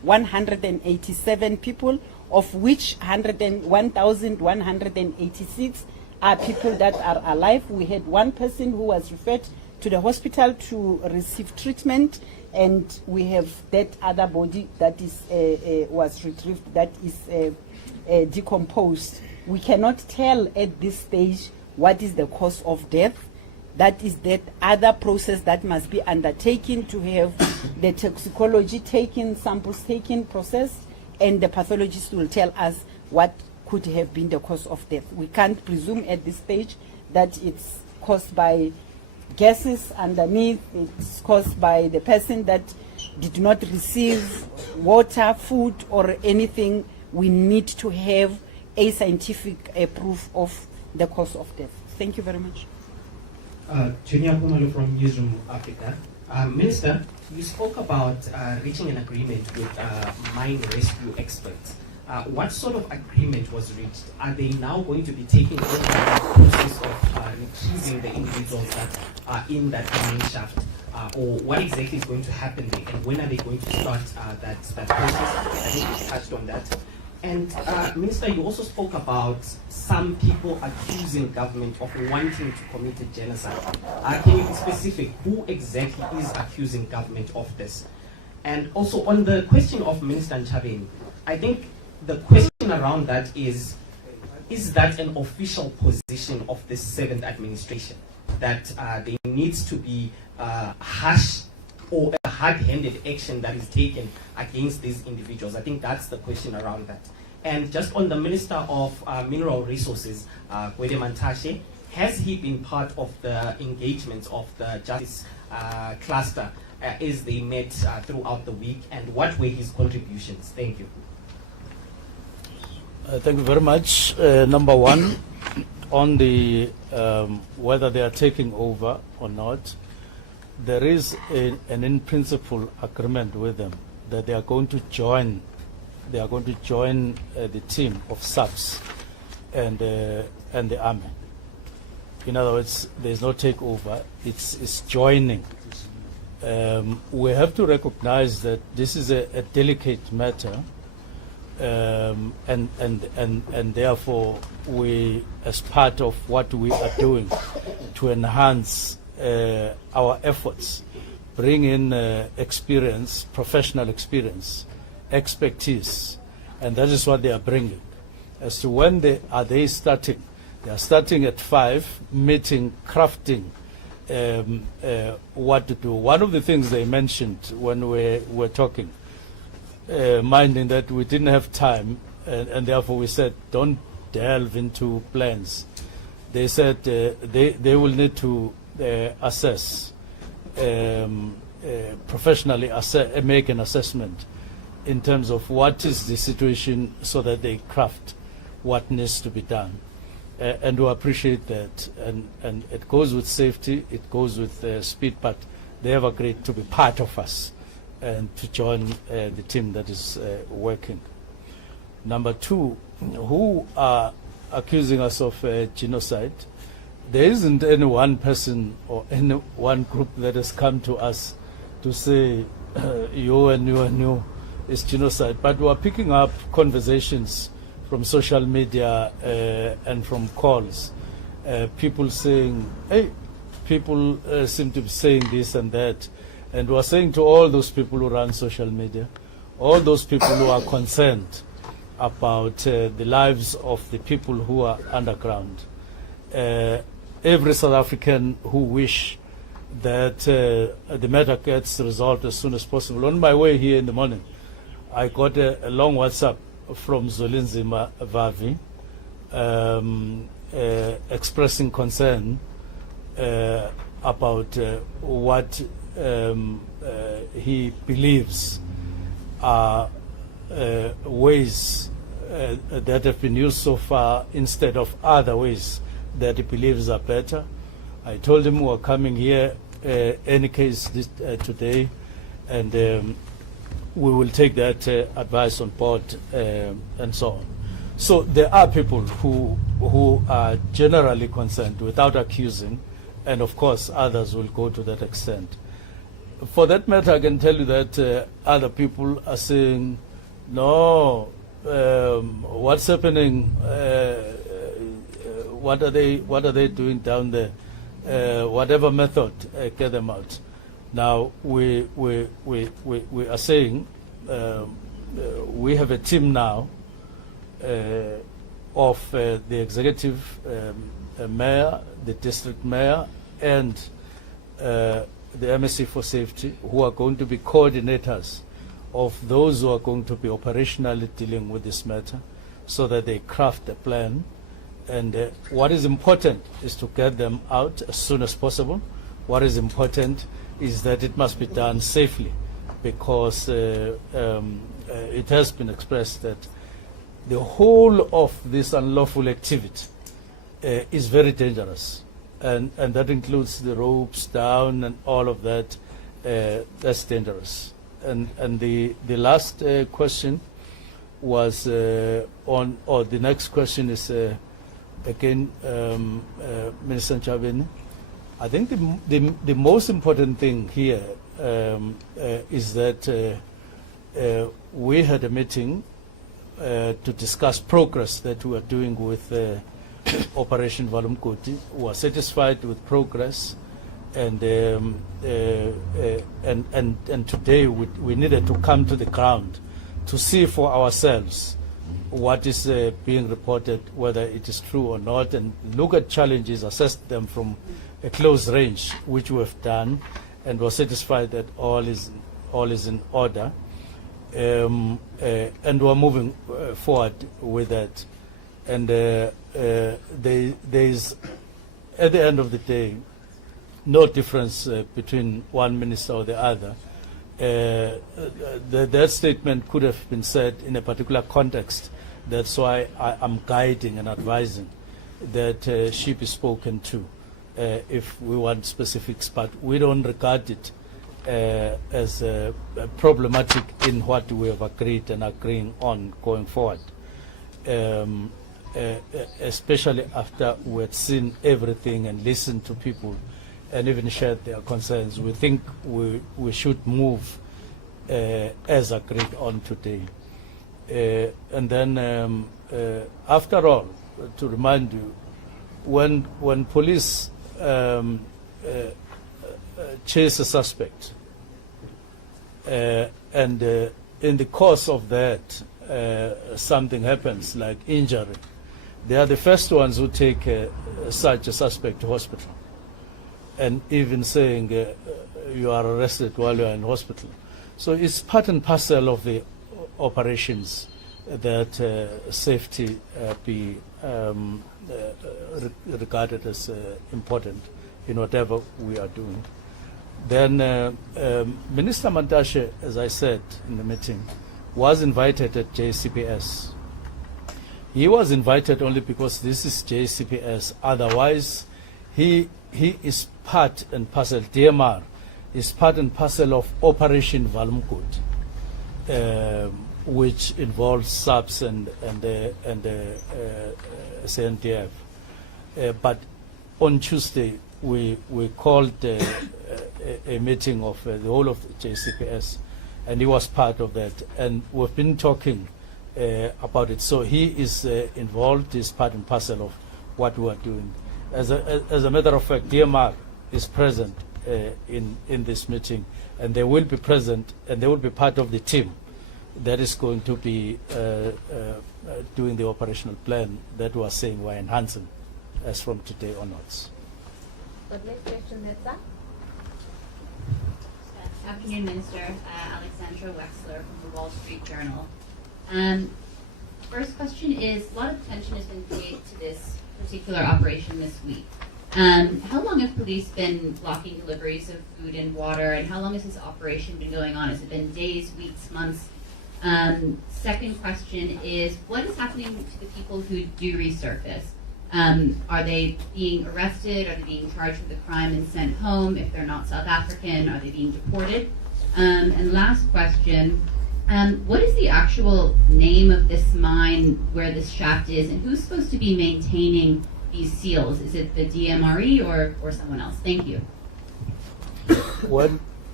187 people, of which 1,186 are people that are alive. We had one person who was referred to the hospital to receive treatment, and we have that other body that is was retrieved that is decomposed. We cannot tell at this stage what is the cause of death. That is that other process that must be undertaken to have the toxicology taken, samples taken, processed, and the pathologist will tell us what could have been the cause of death. We can't presume at this stage that it's caused by gases underneath, it's caused by the person that did not receive water, food, or anything. We need to have a scientific proof of the cause of death. Thank you very much. Junior Kumalo from Newsroom Africa. Minister, you spoke about reaching an agreement with mine rescue experts. What sort of agreement was reached? Are they now going to be taking over the process of retrieving the individuals that are in that mine shaft? Or what exactly is going to happen there? And when are they going to start that process? I think you touched on that. And Minister, you also spoke about some people accusing government of wanting to commit a genocide. Can you be specific? Who exactly is accusing government of this? And also on the question of Minister Nchabeni, I think the question around that is that an official position of the 7th administration, that there needs to be harsh or a hard-handed action that is taken against these individuals? I think that's the question around that. And just on the Minister of Mineral Resources, Gwede Mantashe, has he been part of the engagements of the Justice Cluster as they met throughout the week, and what were his contributions? Thank you. Thank you very much. Number one, on the whether they are taking over or not, there is an in-principle agreement with them that they are going to join. They are going to join the team of SAPS and the army. In other words, there is no takeover; it's joining. We have to recognize that this is a delicate matter, and therefore we, as part of what we are doing to enhance our efforts, bring in experience, professional experience, expertise, and that is what they are bringing. As to when they are starting, they are starting at 5, meeting, crafting what to do. One of the things they mentioned when we were talking, minding that we didn't have time, and therefore we said don't delve into plans. They said they will need to assess, professionally make an assessment in terms of what is the situation so that they craft what needs to be done. And we appreciate that. And it goes with safety, it goes with speed, but they have agreed to be part of us and to join the team that is working. Number two, who are accusing us of genocide? There isn't any one person or any one group that has come to us to say you and you and you is genocide. But we are picking up conversations from social media and from calls. People saying, hey, people seem to be saying this and that. And we are saying to all those people who run social media, all those people who are concerned about the lives of the people who are underground, every South African who wish that the matter gets resolved as soon as possible. On my way here in the morning, I got a long WhatsApp from Zolinzima Vavi expressing concern about what he believes are ways that have been used so far instead of other ways that he believes are better. I told him we're coming here any case today, and we will take that advice on board and so on. So there are people who are generally concerned without accusing, and of course others will go to that extent. for that matter, I can tell you that other people are saying, no, what's happening? What are they doing down there? Whatever method, get them out. Now we are saying we have a team now of the executive mayor, the district mayor, and the MSC for Safety, who are going to be coordinators of those who are going to be operationally dealing with this matter, so that they craft a plan. And what is important is to get them out as soon as possible. What is important is that it must be done safely, because it has been expressed that the whole of this unlawful activity is very dangerous, and that includes the ropes down and all of that. That's dangerous. And the last question was on, or the next question is again, Minister Chabeni. I think the most important thing here is that we had a meeting to discuss progress that we are doing with Operation Valumkoti. We are satisfied with progress, and today we needed to come to the ground to see for ourselves what is being reported, whether it is true or not, and look at challenges, assess them from a close range, which we have done, and we're satisfied that all is in order, and we're moving forward with that. And there is, at the end of the day, no difference between one minister or the other. That statement could have been said in a particular context. That's why I'm guiding and advising that she be spoken to if we want specifics, but we don't regard it as problematic in what we have agreed and agreeing on going forward, especially after we had seen everything and listened to people and even shared their concerns. We think we should move as agreed on today. And then, after all, to remind you, when police chase a suspect, and in the course of that something happens like injury, they are the first ones who take such a suspect to hospital, and even saying you are arrested while you are in hospital. So it's part and parcel of the operations that safety be regarded as important in whatever we are doing. Then Minister Mantashe, as I said in the meeting, was invited at JCPS. He was invited only because this is JCPS. Otherwise, he is part and parcel, DMR is part and parcel of Operation Valumkoti, which involves SAPS and CNTF. But on Tuesday, we called a meeting of the whole of the JCPS, and he was part of that. And we've been talking about it. So he is involved, is part and parcel of what we are doing. As a matter of fact, DMR is present in this meeting, and they will be present, and they will be part of the team that is going to be doing the operational plan that we are saying we're enhancing as from today onwards. The next question, Hetza. Afternoon, Minister. Alexandra Wexler from the Wall Street Journal. First question is, a lot of attention has been paid to this particular operation this week. How long have police been blocking deliveries of food and water, and how long has this operation been going on? Has it been days, weeks, months? Second question is, what is happening to the people who do resurface? Are they being arrested? Are they being charged with a crime and sent home? If they're not South African, are they being deported? And last question, what is the actual name of this mine where this shaft is, and who's supposed to be maintaining these seals? Is it the DMRE or someone else? Thank you. When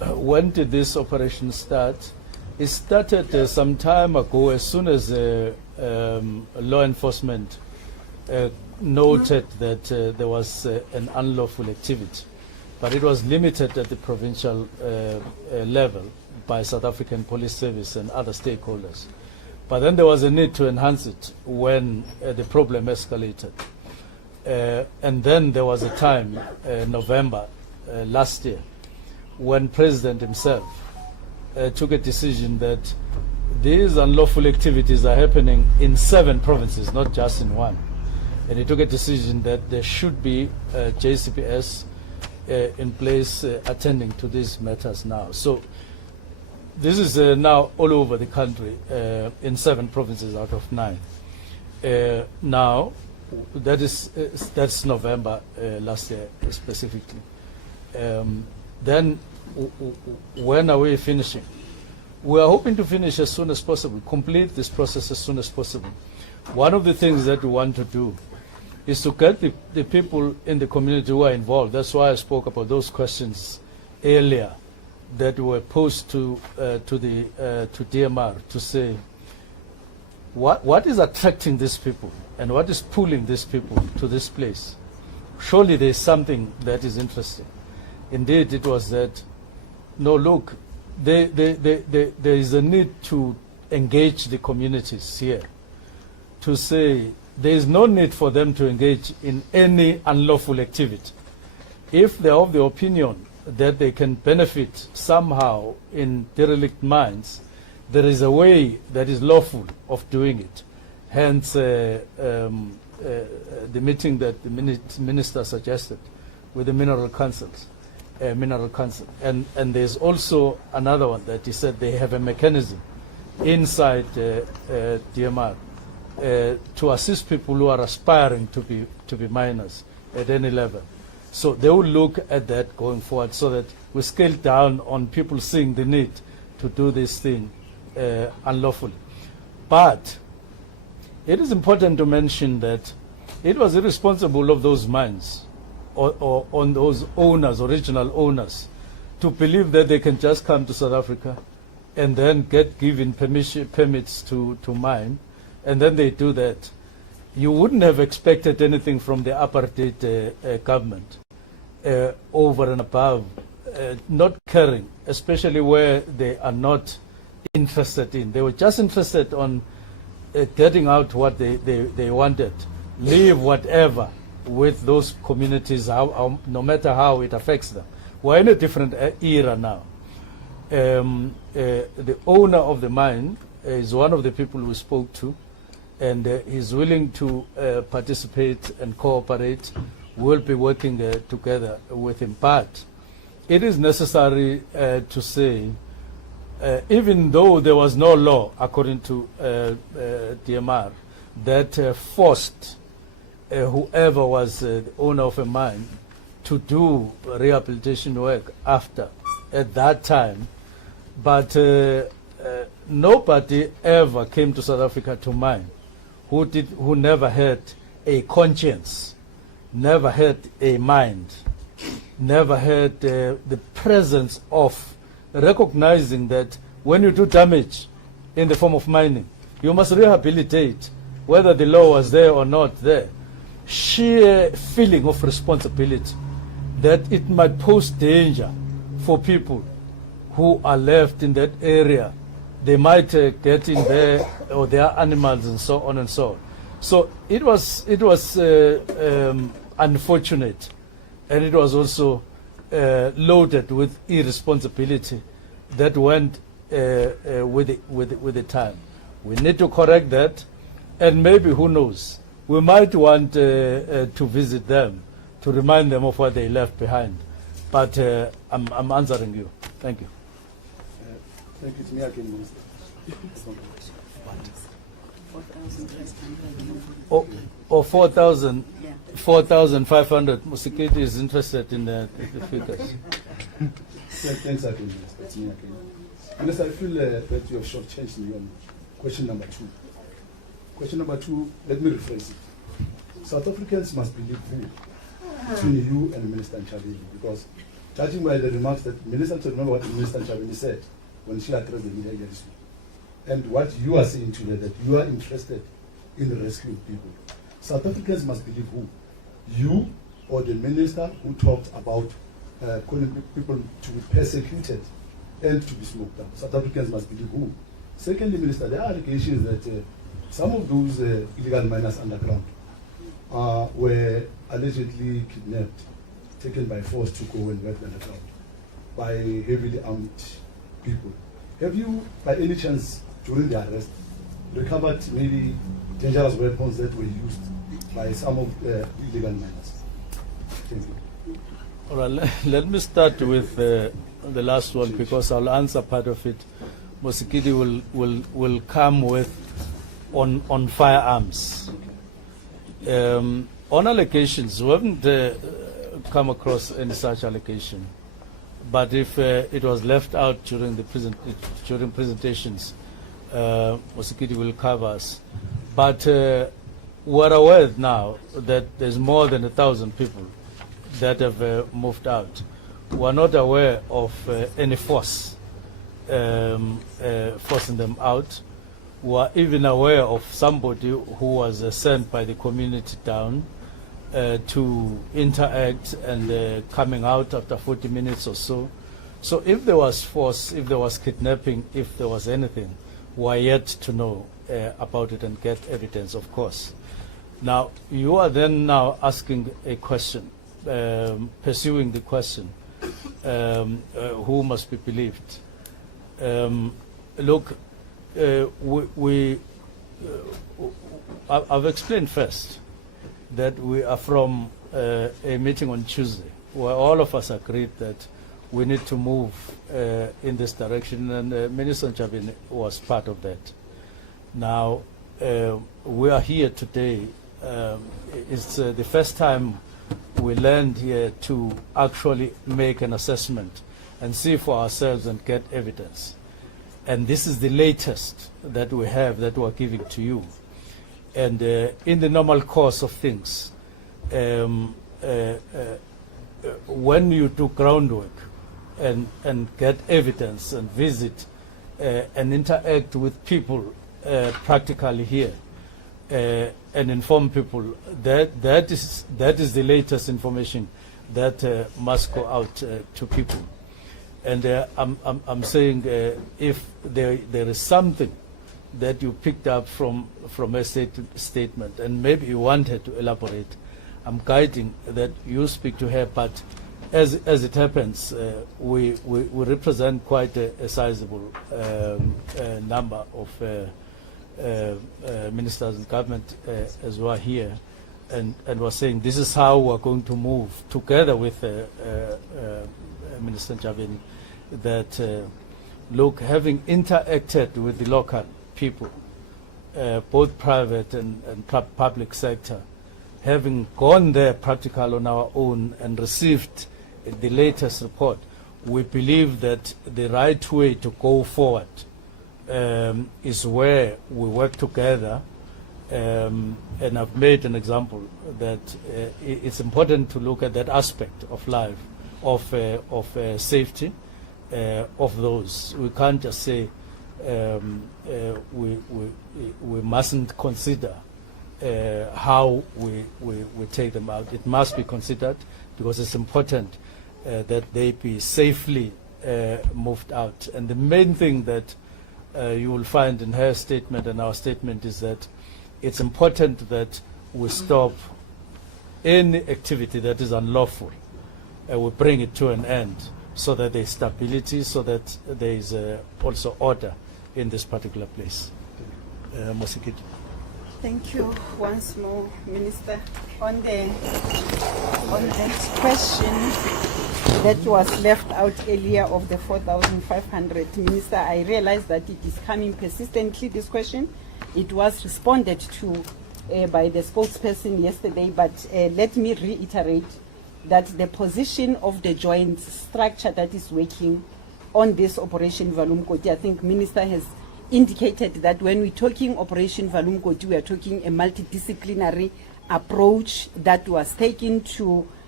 when did this operation start? It started some time ago, as soon as law enforcement noted that there was an unlawful activity. But it was limited at the provincial level by South African Police Service and other stakeholders. But then there was a need to enhance it when the problem escalated. And then there was a time, November last year, when President himself took a decision that these unlawful activities are happening in 7 provinces, not just in 1. And he took a decision that there should be JCPS in place attending to these matters now. So this is now all over the country in 7 provinces out of 9. Now, that's November last year specifically. Then when are we finishing? We are hoping to finish as soon as possible, complete this process as soon as possible. One of the things that we want to do is to get the people in the community who are involved. That's why I spoke about those questions earlier that were posed to DMR to say, what is attracting these people and what is pulling these people to this place? Surely there is something that is interesting. Indeed, it was that, no, look, there is a need to engage the communities here, to say there is no need for them to engage in any unlawful activity. If they are of the opinion that they can benefit somehow in derelict mines, there is a way that is lawful of doing it. Hence, the meeting that the minister suggested with the Mineral Council. And there's also another one that he said they have a mechanism inside DMR to assist people who are aspiring to be miners at any level. So they will look at that going forward so that we scale down on people seeing the need to do this thing unlawfully. But it is important to mention that it was irresponsible of those mines or on those owners, original owners, to believe that they can just come to South Africa and then get given permits to mine, and then they do that. You wouldn't have expected anything from the apartheid government over and above not caring, especially where they are not interested in. They were just interested on getting out what they wanted, leave whatever with those communities, no matter how it affects them. We're in a different era now. The owner of the mine is one of the people we spoke to, and he's willing to participate and cooperate. We'll be working together with him. But it is necessary to say, even though there was no law, according to DMR, that forced whoever was the owner of a mine to do rehabilitation work after, at that time, but nobody ever came to South Africa to mine who never had a conscience, never had a mind, never had the presence of recognizing that when you do damage in the form of mining, you must rehabilitate, whether the law was there or not there. Sheer feeling of responsibility that it might pose danger for people who are left in that area. They might get in there, or their animals, and so on and so on. So it was unfortunate, and it was also loaded with irresponsibility that went with the time. We need to correct that, and maybe, who knows, we might want to visit them to remind them of what they left behind. But I'm answering you. Thank you. Thank you. To me again, Minister. Or 4,500. Musikiti is interested in the figures. Thanks again, Minister. It's me again. Minister, I feel that you have shortchanged me on question number 2. Question number 2, let me rephrase it. South Africans must believe who between you and Minister Ntshavheni, because judging by the remarks that Minister, to remember what Minister Chabini said when she addressed the media this week, and what you are saying today, that you are interested in rescuing people. South Africans must believe who? You or the minister who talked about calling people to be persecuted and to be smoked up. South Africans must believe who? Secondly, Minister, there are allegations that some of those illegal miners underground were allegedly kidnapped, taken by force to go and work underground by heavily armed people. Have you, by any chance, during the arrest, recovered maybe dangerous weapons that were used by some of the illegal miners? Thank you. All right, let me start with the last one, because I'll answer part of it. Mosikidi will come with on firearms. On allegations, we haven't come across any such allegation. But if it was left out during the presentations, Mosikidi will cover us. But we're aware now that there's more than 1,000 people that have moved out. We're not aware of any force forcing them out. We're even aware of somebody who was sent by the community down to interact and coming out after 40 minutes or so. So if there was force, if there was kidnapping, if there was anything, we're yet to know about it and get evidence, of course. Now, you are then now asking a question, pursuing the question, who must be believed? Look, I've explained first that we are from a meeting on Tuesday where all of us agreed that we need to move in this direction, and Minister Chabini was part of that. Now, we are here today. It's the first time we land here to actually make an assessment and see for ourselves and get evidence. And this is the latest that we have that we're giving to you. And in the normal course of things, when you do groundwork and get evidence and visit and interact with people practically here and inform people, that is the latest information that must go out to people. And I'm saying if there is something that you picked up from a statement and maybe you wanted to elaborate, I'm guiding that you speak to her. But as it happens, we represent quite a sizable number of ministers and government as well here, and we're saying this is how we're going to move together with Minister Chabini. That look, having interacted with the local people, both private and public sector, having gone there practical on our own and received the latest report, we believe that the right way to go forward is where we work together. And I've made an example that it's important to look at that aspect of life, of safety, of those. We can't just say we mustn't consider how we take them out. It must be considered because it's important that they be safely moved out. And the main thing that you will find in her statement and our statement is that it's important that we stop any activity that is unlawful. We bring it to an end so that there is stability, so that there is also order in this particular place. Mosikidi. Thank you once more, Minister. On that question that was left out earlier of the 4,500, Minister, I realize that it is coming persistently, this question. It was responded to by the spokesperson yesterday, but let me reiterate that the position of the joint structure that is working on this Operation Valumkoti, I think Minister has indicated that when we're talking Operation Valumkoti, we are talking a multidisciplinary approach that was taken to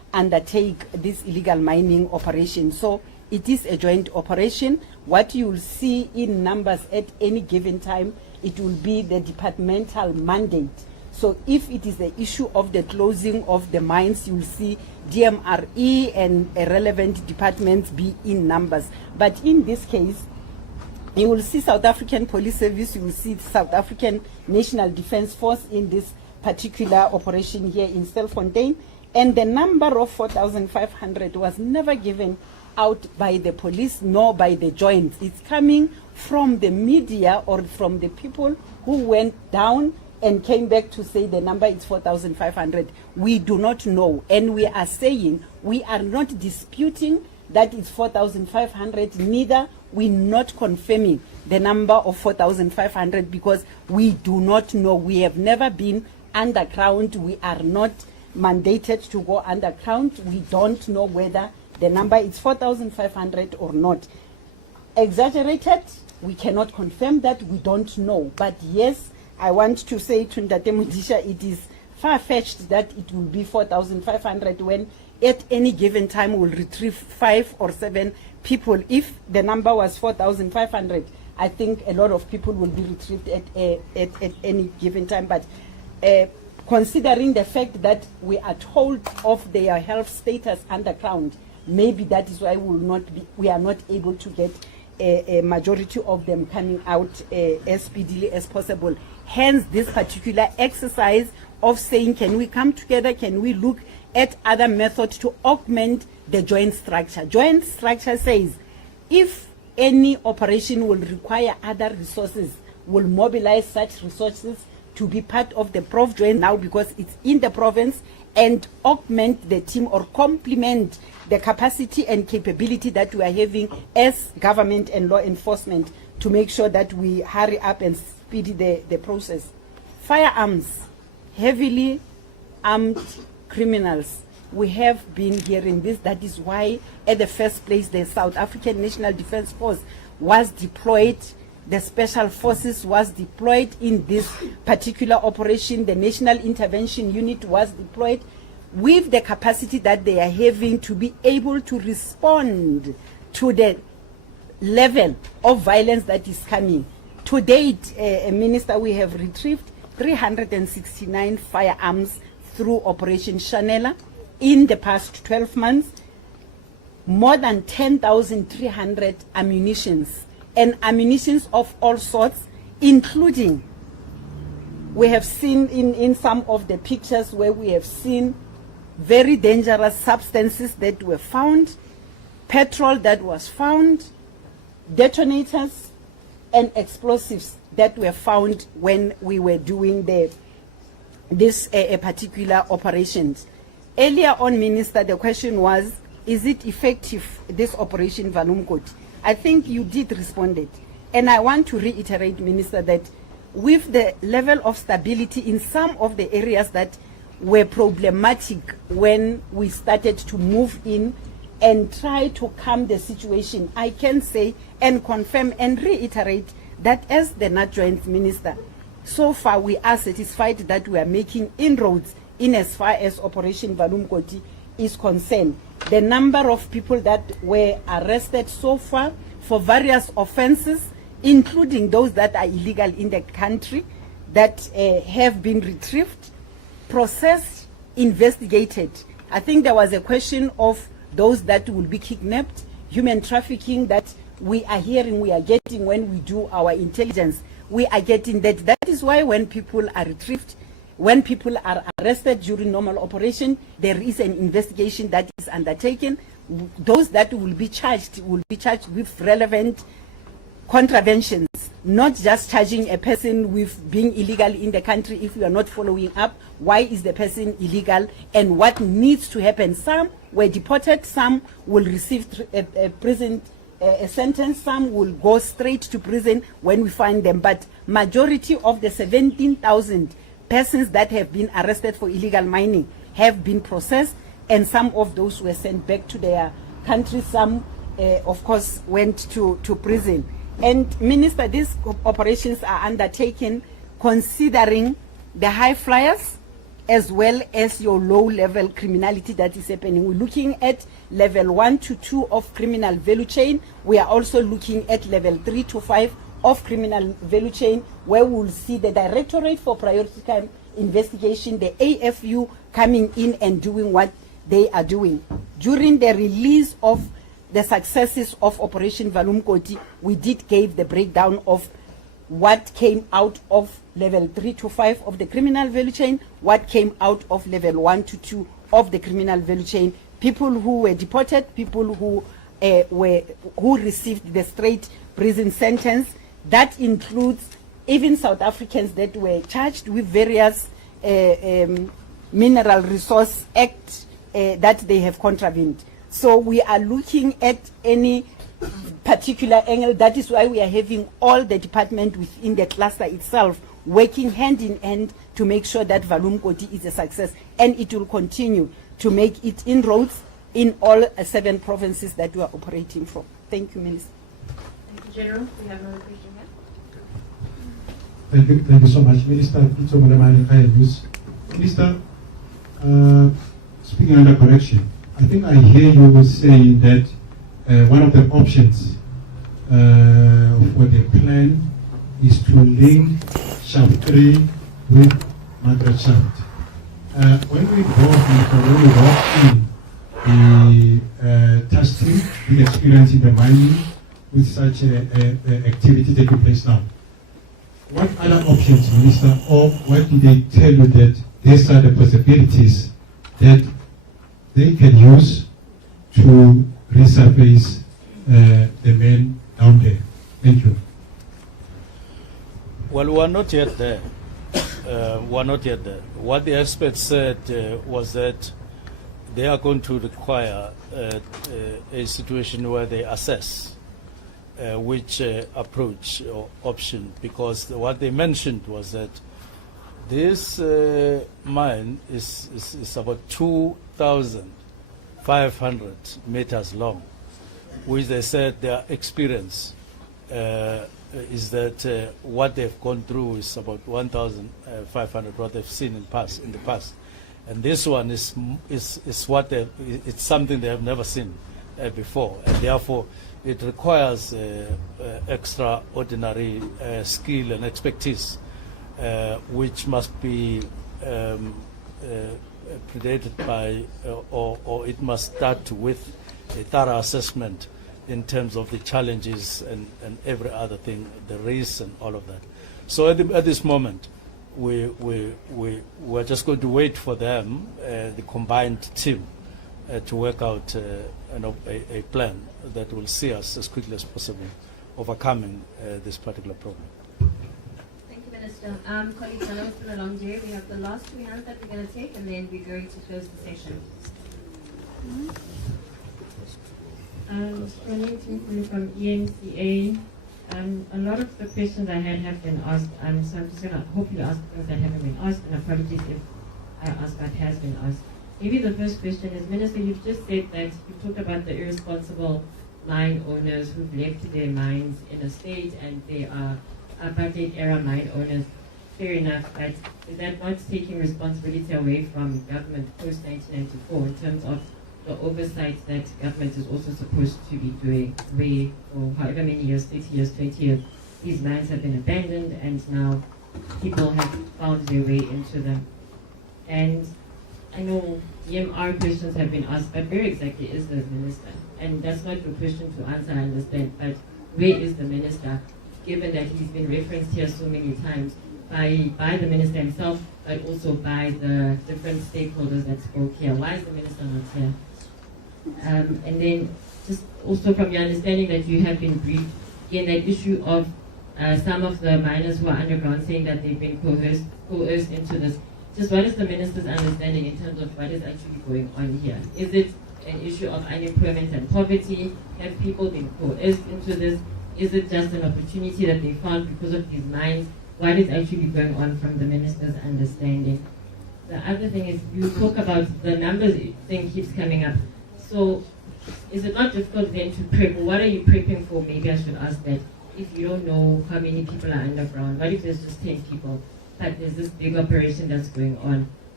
undertake this illegal mining operation. So it is a joint operation. What you will see in numbers at any given time, it will be the departmental mandate. So if it is the issue of the closing of the mines, you will see DMRE and relevant departments be in numbers. But in this case, you will see South African Police Service, you will see South African National Defence Force in this particular operation here in Stilfontein. And the number of 4,500 was never given out by the police nor by the joints. It's coming from the media or from the people who went down and came back to say the number is 4,500. We do not know. And we are saying we are not disputing that it's 4,500, neither we're not confirming the number of 4,500 because we do not know. We have never been underground. We are not mandated to go underground. We don't know whether the number is 4,500 or not. Exaggerated, we cannot confirm that, we don't know. But yes, I want to say to Ndate Mudisha, it is far-fetched that it will be 4,500 when at any given time we'll retrieve 5 or 7 people. If the number was 4,500, I think a lot of people will be retrieved at any given time. But considering the fact that we are told of their health status underground, maybe that is why we are not able to get a majority of them coming out as speedily as possible. Hence this particular exercise of saying, can we come together, can we look at other methods to augment the joint structure. Joint structure says if any operation will require other resources, will mobilize such resources to be part of the Prof joint now because it's in the province, and augment the team or complement the capacity and capability that we are having as government and law enforcement to make sure that we hurry up and speed the process. Firearms, heavily armed criminals. We have been hearing this. That is why at the first place the South African National Defence Force was deployed. The Special Forces was deployed in this particular operation. The National Intervention Unit was deployed with the capacity that they are having to be able to respond to the level of violence that is coming. To date, Minister, we have retrieved 369 firearms through Operation Chanela in the past 12 months, more than 10,300 ammunitions, and ammunitions of all sorts, including, we have seen in some of the pictures where we have seen very dangerous substances that were found, petrol that was found, detonators and explosives that were found when we were doing this particular operations. Earlier on, Minister, the question was, is it effective, this operation Valumkoti? I think you did respond it. And I want to reiterate, Minister, that with the level of stability in some of the areas that were problematic when we started to move in and try to calm the situation, I can say and confirm and reiterate that as the NAT Joint Minister, so far we are satisfied that we are making inroads in as far as Operation Valumkoti is concerned. The number of people that were arrested so far for various offenses, including those that are illegal in the country, that have been retrieved, processed, investigated. I think there was a question of those that will be kidnapped, human trafficking that we are hearing, we are getting when we do our intelligence. We are getting that. That is why when people are retrieved, when people are arrested during normal operation, there is an investigation that is undertaken. Those that will be charged with relevant contraventions, not just charging a person with being illegal in the country if we are not following up. Why is the person illegal and what needs to happen? Some were deported, some will receive a prison sentence, some will go straight to prison when we find them. But majority of the 17,000 persons that have been arrested for illegal mining have been processed, and some of those were sent back to their country. Some, of course, went to prison. And Minister, these operations are undertaken considering the high flyers as well as your low-level criminality that is happening. We're looking at level 1 to 2 of criminal value chain. We are also looking at level 3 to 5 of criminal value chain, where we will see the Directorate for Priority Crime Investigation, the AFU, coming in and doing what they are doing. During the release of the successes of Operation Valumkoti, we did give the breakdown of what came out of level 3 to 5 of the criminal value chain, what came out of level 1 to 2 of the criminal value chain, people who were deported, people who received the straight prison sentence. That includes even South Africans that were charged with various Mineral Resource Act that they have contravened. So we are looking at any particular angle. That is why we are having all the department within the cluster itself working hand in hand to make sure that Valumkoti is a success, and it will continue to make its inroads in all 7 provinces that we are operating from. Thank you, Minister. Thank you, General. We have another question here. Thank you so much, Minister. Minister, speaking under correction, I think I hear you saying that one of the options for the plan is to link Shaft 3 with Margaret Shaft. When we walk in the testing, the experience in the mining with such activity taking place now, what other options, Minister, or what did they tell you that these are the possibilities that they can use to resurface the men down there? Thank you. Well, we are not yet there. We are not yet there. What the experts said was that they are going to require a situation where they assess which approach or option, because what they mentioned was that this mine is about 2,500 meters long, which they said their experience is that what they've gone through is about 1,500, what they've seen in the past. And this one is what it's something they have never seen before, and therefore it requires extraordinary skill and expertise, which must be predated by, or it must start with a thorough assessment in terms of the challenges and every other thing, the risks and all of that. So at this moment, we're just going to wait for them, the combined team, to work out a plan that will see us as quickly as possible overcoming this particular problem. Thank you, Minister. Colleagues, I know it's been a long day. We have the last 2 hands that we're going to take, and then we're going to close the session. From ENCA. A lot of the questions I had have been asked, so I'm just going to hopefully ask things that haven't been asked, and apologies if I ask what has been asked. Maybe the first question is, Minister, you've just said that you talked about the irresponsible mine owners who've left their mines in a state and they are apartheid-era mine owners. Fair enough, but is that not taking responsibility away from government post-1994 in terms of the oversight that government is also supposed to be doing, where for however many years, 60 years, 20 years, these mines have been abandoned and now people have found their way into them? And I know EMR questions have been asked, but where exactly is the minister? And that's not your question to answer, I understand, but where is the minister, given that he's been referenced here so many times by the minister himself, but also by the different stakeholders that spoke here? Why is the minister not here? And then just also from your understanding that you have been briefed, again, that issue of some of the miners who are underground saying that they've been coerced into this. Just what is the minister's understanding in terms of what is actually going on here? Is it an issue of unemployment and poverty? Have people been coerced into this? Is it just an opportunity that they found because of these mines? What is actually going on from the minister's understanding? The other thing is, you talk about the numbers thing keeps coming up. So is it not difficult then to prep? What are you prepping for? Maybe I should ask that. If you don't know how many people are underground, what if there's just 10 people, but there's this big operation that's going on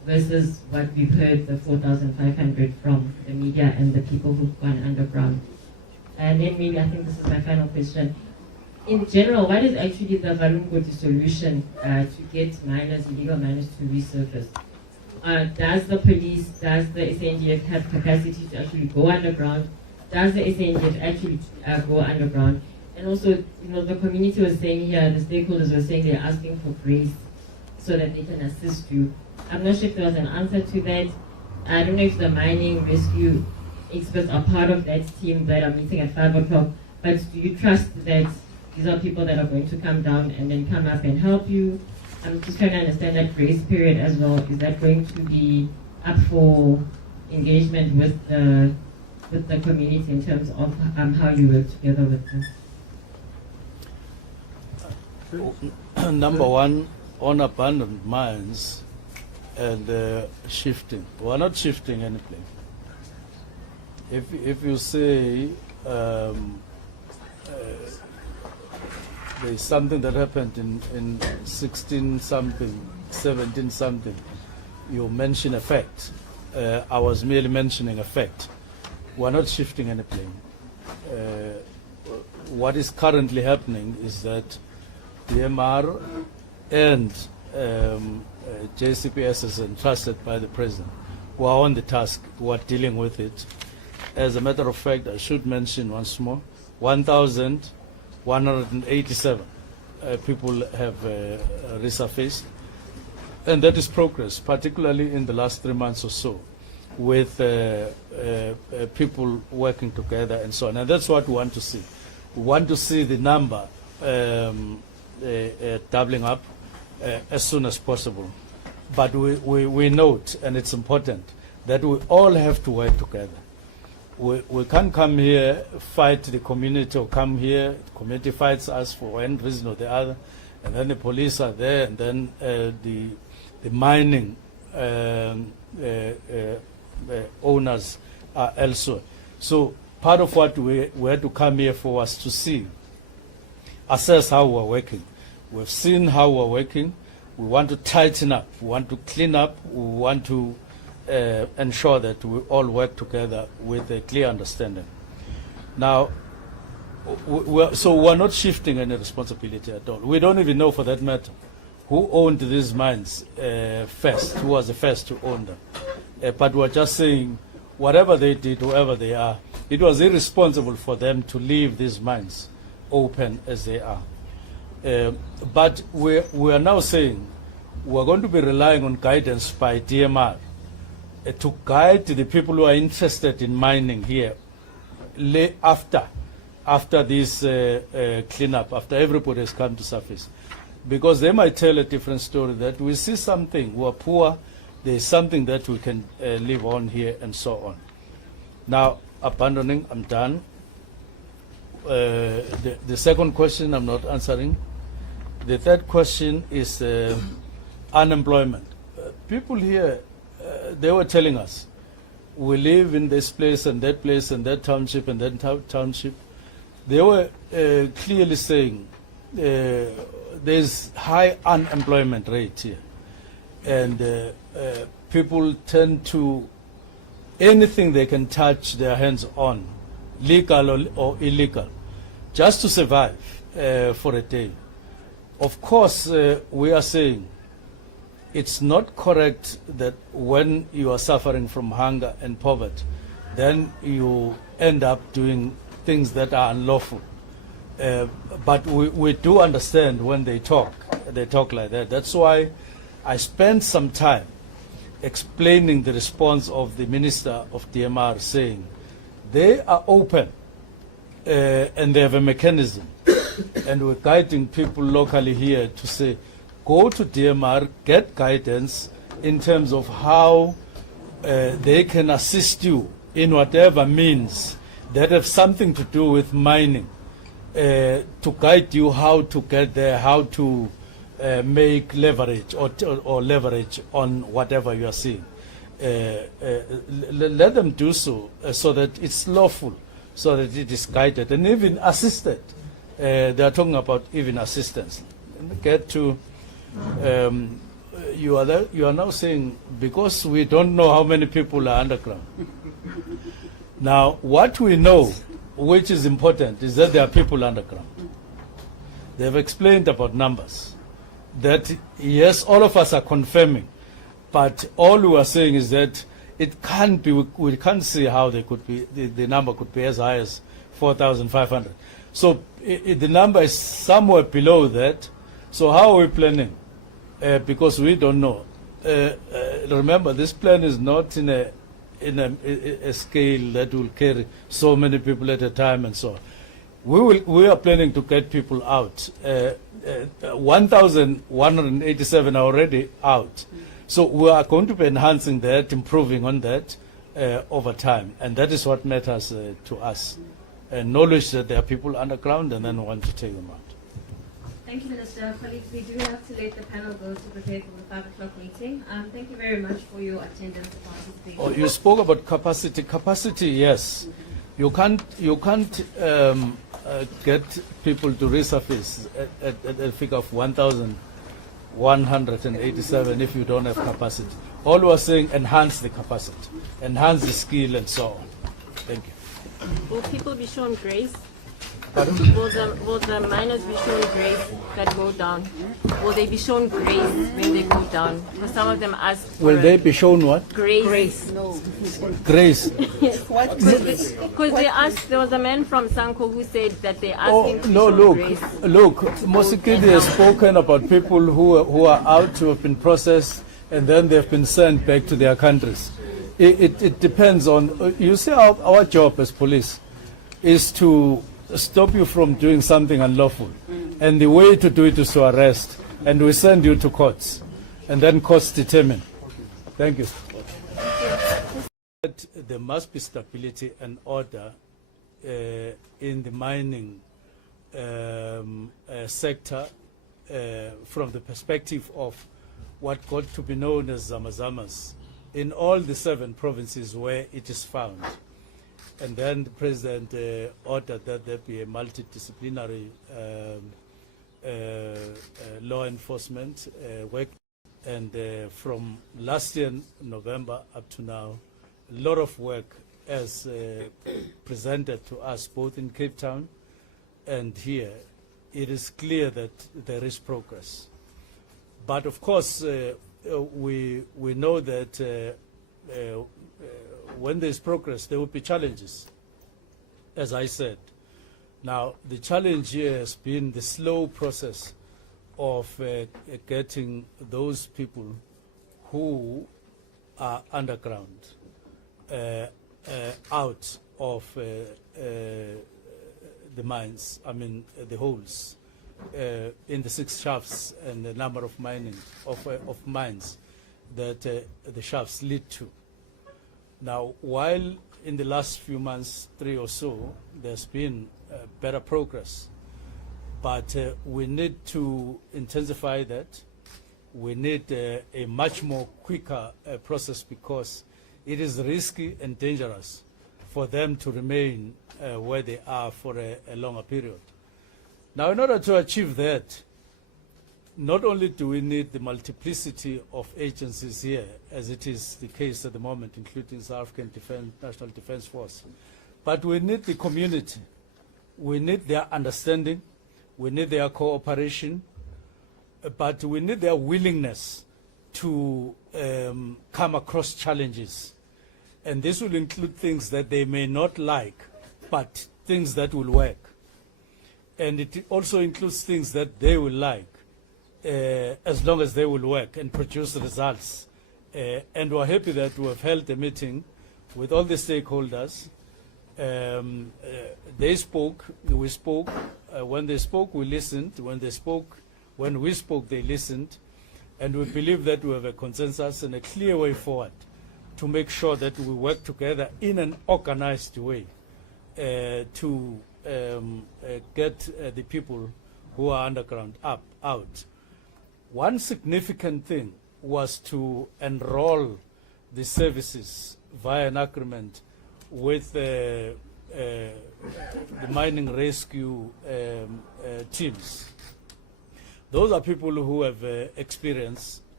versus what we've heard, the 4,500 from the media and the people who've gone underground. And then maybe, I think this is my final question. In general, what is actually the Valungoti solution to get miners, illegal miners, to resurface? Does the police, does the SNDF have capacity to actually go underground? Does the SNDF actually go underground? And also, the community was saying here, the stakeholders were saying they're asking for grace so that they can assist you. I'm not sure if there was an answer to that. I don't know if the mining rescue experts are part of that team that are meeting at 5 o'clock, but do you trust that these are people that are going to come down and then come up and help you? I'm just trying to understand that grace period as well. Is that going to be up for engagement with the community in terms of how you work together with them? Number one, on abandoned mines and shifting. We're not shifting anything. If you say there's something that happened in 16 something, 17 something, you mention a fact. I was merely mentioning a fact. We're not shifting any plane. What is currently happening is that DMR and JCPS is entrusted by the President, who are on the task, who are dealing with it. As a matter of fact, I should mention once more, 1,187 people have resurfaced, and that is progress, particularly in the last 3 months or so, with people working together and so on. And that's what we want to see. We want to see the number doubling up as soon as possible. But we note, and it's important, that we all have to work together. We can't come here, fight the community, or come here, the community fights us for one reason or the other, and then the police are there, and then the mining owners are elsewhere. So part of what we had to come here for was to see, assess how we're working. We've seen how we're working. We want to tighten up. We want to clean up. We want to ensure that we all work together with a clear understanding. Now, we're not shifting any responsibility at all. We don't even know, for that matter, who owned these mines first, who was the first to own them. But we're just saying, whatever they did, whoever they are, it was irresponsible for them to leave these mines open as they are. But we are now saying we're going to be relying on guidance by DMR to guide the people who are interested in mining here after this cleanup, after everybody has come to surface. Because they might tell a different story, that we see something, we are poor, there is something that we can live on here, and so on. Now, abandoning, I'm done. The second question I'm not answering. The third question is unemployment. People here, they were telling us, we live in this place and that township and that township. They were clearly saying there's high unemployment rate here. And people tend to, anything they can touch their hands on, legal or illegal, just to survive for a day. Of course, we are saying it's not correct that when you are suffering from hunger and poverty, then you end up doing things that are unlawful. But we do understand when they talk like that. That's why I spent some time explaining the response of the Minister of DMR, saying they are open and they have a mechanism. And we're guiding people locally here to say, go to DMR, get guidance in terms of how they can assist you in whatever means that have something to do with mining, to guide you how to get there, how to make leverage or leverage on whatever you are seeing. Let them do so, so that it's lawful, so that it is guided and even assisted. They are talking about even assistance. Get to you are now saying because we don't know how many people are underground. Now, what we know, which is important, is that there are people underground. They've explained about numbers. That yes, all of us are confirming, but all we are saying is that it can't be. We can't see how they could be. The number could be as high as 4,500. So the number is somewhere below that. So how are we planning? Because we don't know. Remember, this plan is not in a scale that will carry so many people at a time and so on. We are planning to get people out. 1,187 are already out. So we are going to be enhancing that, improving on that over time. And that is what matters to us. Knowledge that there are people underground and then we want to take them out. Thank you, Minister. Colleagues, we do have to let the panel go to prepare for the 5 o'clock meeting. Thank you very much for your attendance and participation. Oh, you spoke about capacity. Capacity, yes. You can't get people to resurface at a figure of 1,187 if you don't have capacity. All we are saying, enhance the capacity, enhance the skill and so on. Thank you. Will people be shown grace? Will the miners be shown grace that go down? Will they be shown grace when they go down? Because some of them ask for Will they be shown what? grace. No. Grace. Because they asked, there was a man from Sanko who said that they asked him to be shown grace. Look, Mosikidi has spoken about people who are out, who have been processed, and then they've been sent back to their countries. It depends on, you see, our job as police is to stop you from doing something unlawful. And the way to do it is to arrest. And we send you to courts. And then courts determine. Thank you. There must be stability and order in the mining sector from the perspective of what got to be known as Zamazamas in all the 7 provinces where it is found. And then the president ordered that there be a multidisciplinary law enforcement work. And from last year, November, up to now, a lot of work has presented to us both in Cape Town and here. It is clear that there is progress. But of course, we know that when there is progress, there will be challenges, as I said. Now, the challenge here has been the slow process of getting those people who are underground out of the mines, I mean the holes in the 6 shafts and the number of of mines that the shafts lead to. Now, while in the last few months, 3 or so, there's been better progress, but we need to intensify that. We need a much more quicker process because it is risky and dangerous for them to remain where they are for a longer period. Now, in order to achieve that, not only do we need the multiplicity of agencies here, as it is the case at the moment, including South African National Defence Force, but we need the community. We need their understanding. We need their cooperation. But we need their willingness to come across challenges. And this will include things that they may not like, but things that will work. And it also includes things that they will like. As long as they will work and produce results. And we're happy that we have held a meeting with all the stakeholders. They spoke, we spoke. When they spoke, we listened. When we spoke, they listened. And we believe that we have a consensus and a clear way forward to make sure that we work together in an organized way to get the people who are underground out. One significant thing was to enroll the services via an agreement with the mining rescue teams. Those are people who have experience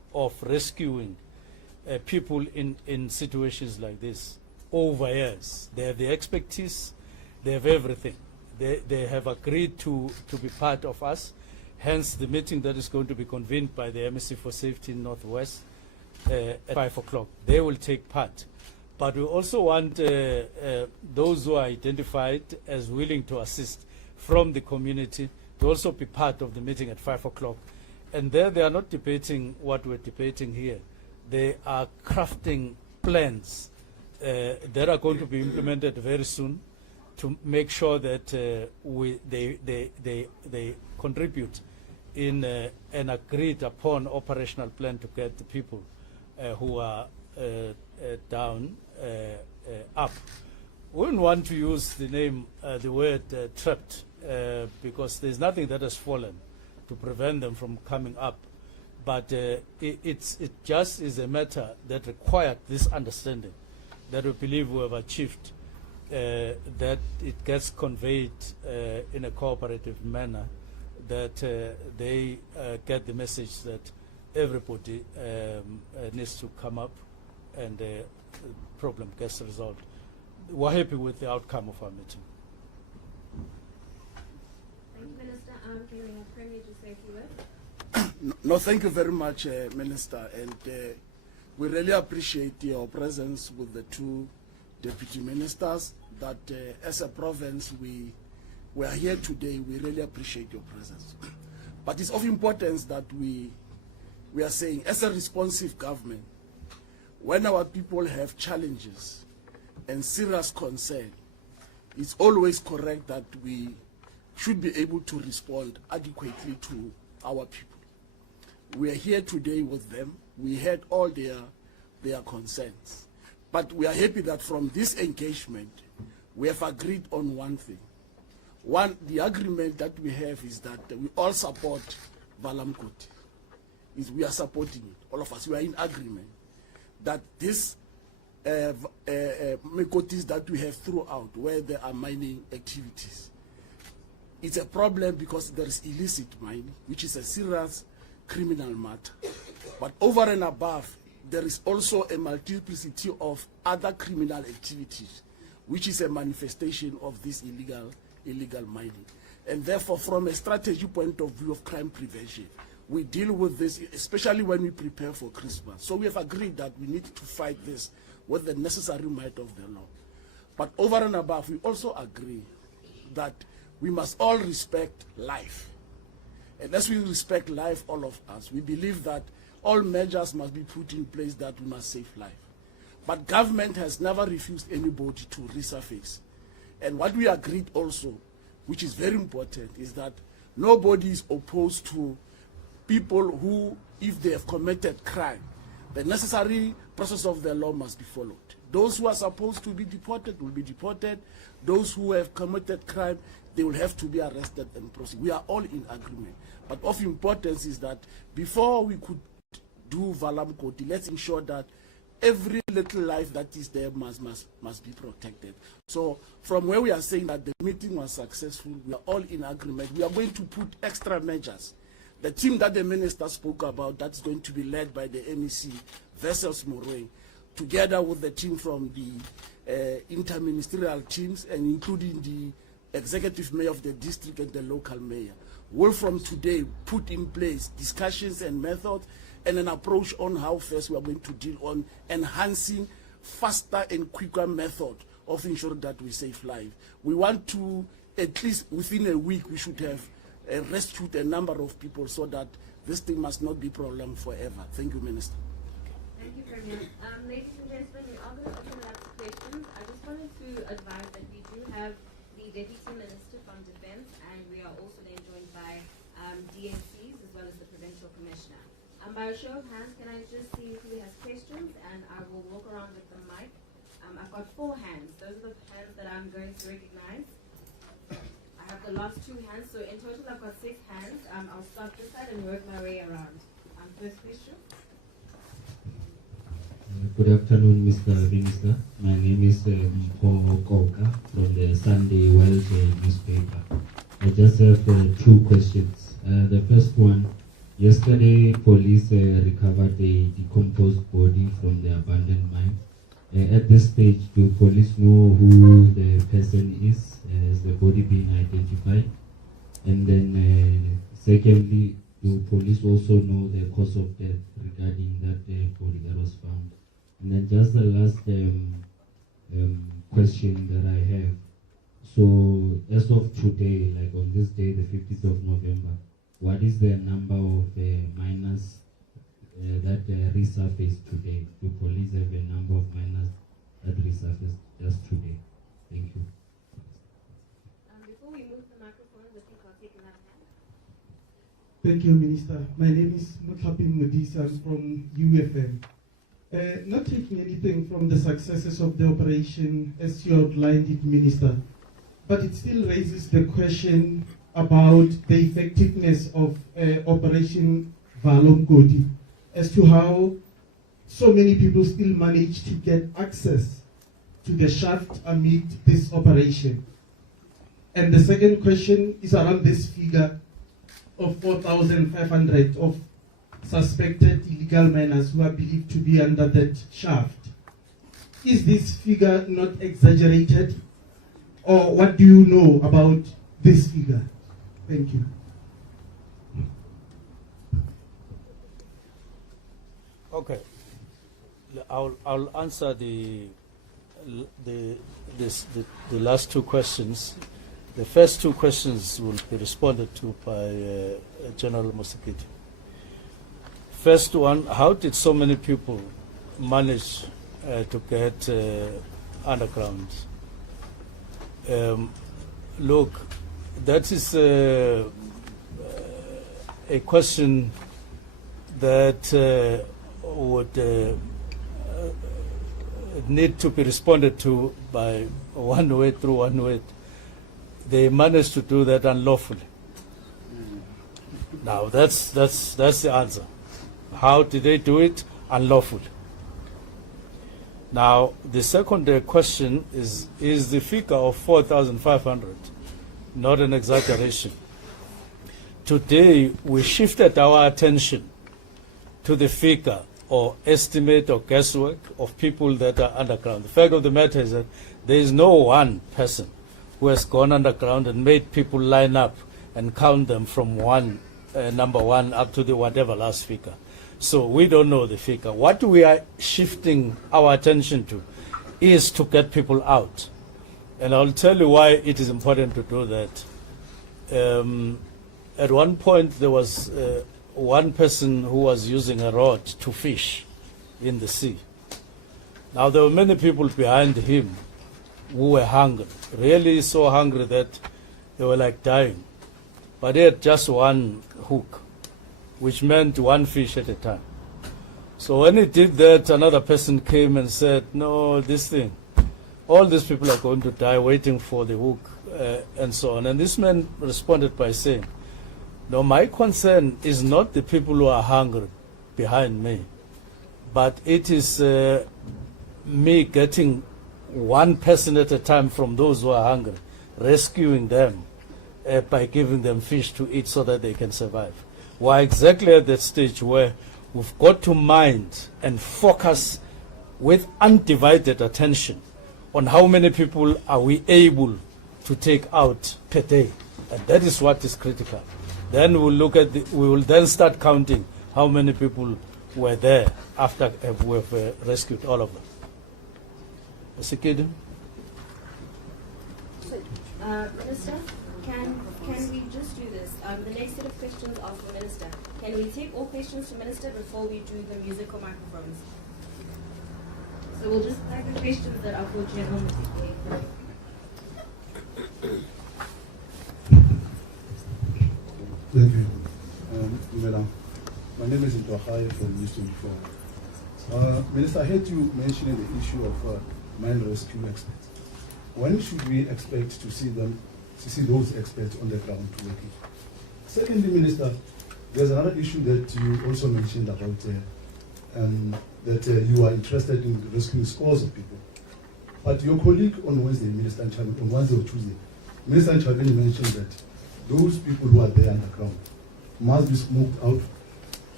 of rescuing people in situations like this over years. They have the expertise, they have everything. They have agreed to be part of us, hence the meeting that is going to be convened by the MSC for Safety in Northwest at 5 o'clock. They will take part. But we also want those who are identified as willing to assist from the community to also be part of the meeting at 5 o'clock. And there they are not debating what we're debating here. They are crafting plans that are going to be implemented very soon to make sure that they contribute in an agreed upon operational plan to get the people who are down up. We wouldn't want to use the word trapped because there's nothing that has fallen to prevent them from coming up. But it just is a matter that required this understanding that we believe we have achieved, that it gets conveyed in a cooperative manner, that they get the message that everybody needs to come up and the problem gets resolved. We're happy with the outcome of our meeting. Thank you, Minister. Can we have Premier just say a few words? No, thank you very much, Minister, and we really appreciate your presence with the two deputy ministers. That as a province, we are here today. We really appreciate your presence. But it's of importance that we are saying, as a responsive government, when our people have challenges and serious concern, it's always correct that we should be able to respond adequately to our people. We are here today with them. We heard all their concerns. But we are happy that from this engagement, we have agreed on one thing. One, the agreement that we have is that we all support Valamkoti. We are supporting it, all of us. We are in agreement that this Mekotis that we have throughout, where there are mining activities, it's a problem because there is illicit mining, which is a serious criminal matter. But over and above, there is also a multiplicity of other criminal activities, which is a manifestation of this illegal mining. And therefore, from a strategy point of view of crime prevention, we deal with this, especially when we prepare for Christmas. So we have agreed that we need to fight this with the necessary might of the law. But over and above, we also agree that we must all respect life. And as we respect life, all of us, we believe that all measures must be put in place that we must save life. But government has never refused anybody to resurface. And what we agreed also, which is very important, is that nobody is opposed to people who, if they have committed crime, the necessary process of the law must be followed. Those who are supposed to be deported will be deported. Those who have committed crime, they will have to be arrested and prosecuted. We are all in agreement. But of importance is that before we could do Valamkoti, let's ensure that every little life that is there must be protected. So from where we are saying that the meeting was successful, we are all in agreement. We are going to put extra measures. The team that the minister spoke about, that's going to be led by the MEC, Vessels Moray, together with the team from the interministerial teams and including the executive mayor of the district and the local mayor, will from today put in place discussions and methods and an approach on how first we are going to deal on enhancing faster and quicker method of ensuring that we save lives. We want to, at least within a week, we should have rescued a number of people so that this thing must not be prolonged forever. Thank you, Minister. Thank you, Premier. Ladies and gentlemen, we are going to open it up to questions. I just wanted to advise that we do have the Deputy Minister from Defence, and we are also then joined by DNCs as well as the Provincial Commissioner. By a show of hands, can I just see who has questions, and I will walk around with the mic. I've got 4 hands. Those are the hands that I'm going to recognize. I have the last 2 hands, so in total I've got 6 hands. I'll start this side and work my way around. First question. Good afternoon, Mr. Minister. My name is Paul Koka from the Sunday Welsh newspaper. I just have 2 questions. The first one, Yesterday, police recovered a decomposed body from the abandoned mine. At this stage, do police know who the person is? Has the body been identified? And then, secondly, do police also know the cause of death regarding that body that was found? And then just the last question that I have. So, as of today, like on this day, the 15th of November, what is the number of miners that resurfaced today? Do police have a number of miners that resurfaced just today? Thank you. Before we move the microphones, I think I'll take another hand. Thank you, Minister. My name is Mutlapin Modisa. I'm from UFM. Not taking anything from the successes of the operation as you outlined it, Minister, but it still raises the question about the effectiveness of Operation Valomgodi as to how so many people still manage to get access to the shaft amid this operation. And the second question is around this figure of 4,500 of suspected illegal miners who are believed to be under that shaft. Is this figure not exaggerated? Or what do you know about this figure? Thank you. Okay, I'll answer the last two questions. The first two questions will be responded to by General Musikiti. First one, how did so many people manage to get underground? Look, that is a question that would need to be responded to by one way. They managed to do that unlawfully. Now that's the answer. How did they do it? Unlawfully. Now the second question is the figure of 4,500 not an exaggeration? Today we shifted our attention to the figure or estimate or guesswork of people that are underground. The fact of the matter is that there is no one person who has gone underground and made people line up and count them from number one up to the whatever last figure. So we don't know the figure. What we are shifting our attention to is to get people out. And I'll tell you why it is important to do that. At one point there was one person who was using a rod to fish in the sea. Now there were many people behind him who were hungry, really so hungry that they were like dying. But he had just one hook, which meant one fish at a time. So when he did that, another person came and said, no, this thing, all these people are going to die waiting for the hook, and so on. And this man responded by saying, no, my concern is not the people who are hungry behind me, but it is me getting one person at a time from those who are hungry, rescuing them by giving them fish to eat so that they can survive. We're exactly at that stage where we've got to mind and focus with undivided attention on how many people are we able to take out per day. And that is what is critical. Then we'll look at we will then start counting how many people were there after we've rescued all of them. Mr. Kid? Minister, can we just do this? The next set of questions are for the Minister. Can we take all questions to Minister before we do the musical microphones? So we'll just take the questions that are for General Musikiti. Thank you. Madam, my name is Ntoakhai from News 24. Minister, I heard you mentioning the issue of mine rescue experts. When should we expect to see those experts on the ground working? Secondly, Minister, there's another issue that you also mentioned about that you are interested in rescuing scores of people. But your colleague on Wednesday, Minister Nchabeni, on Wednesday or Tuesday, Minister Nchabeni mentioned that those people who are there underground must be smoked out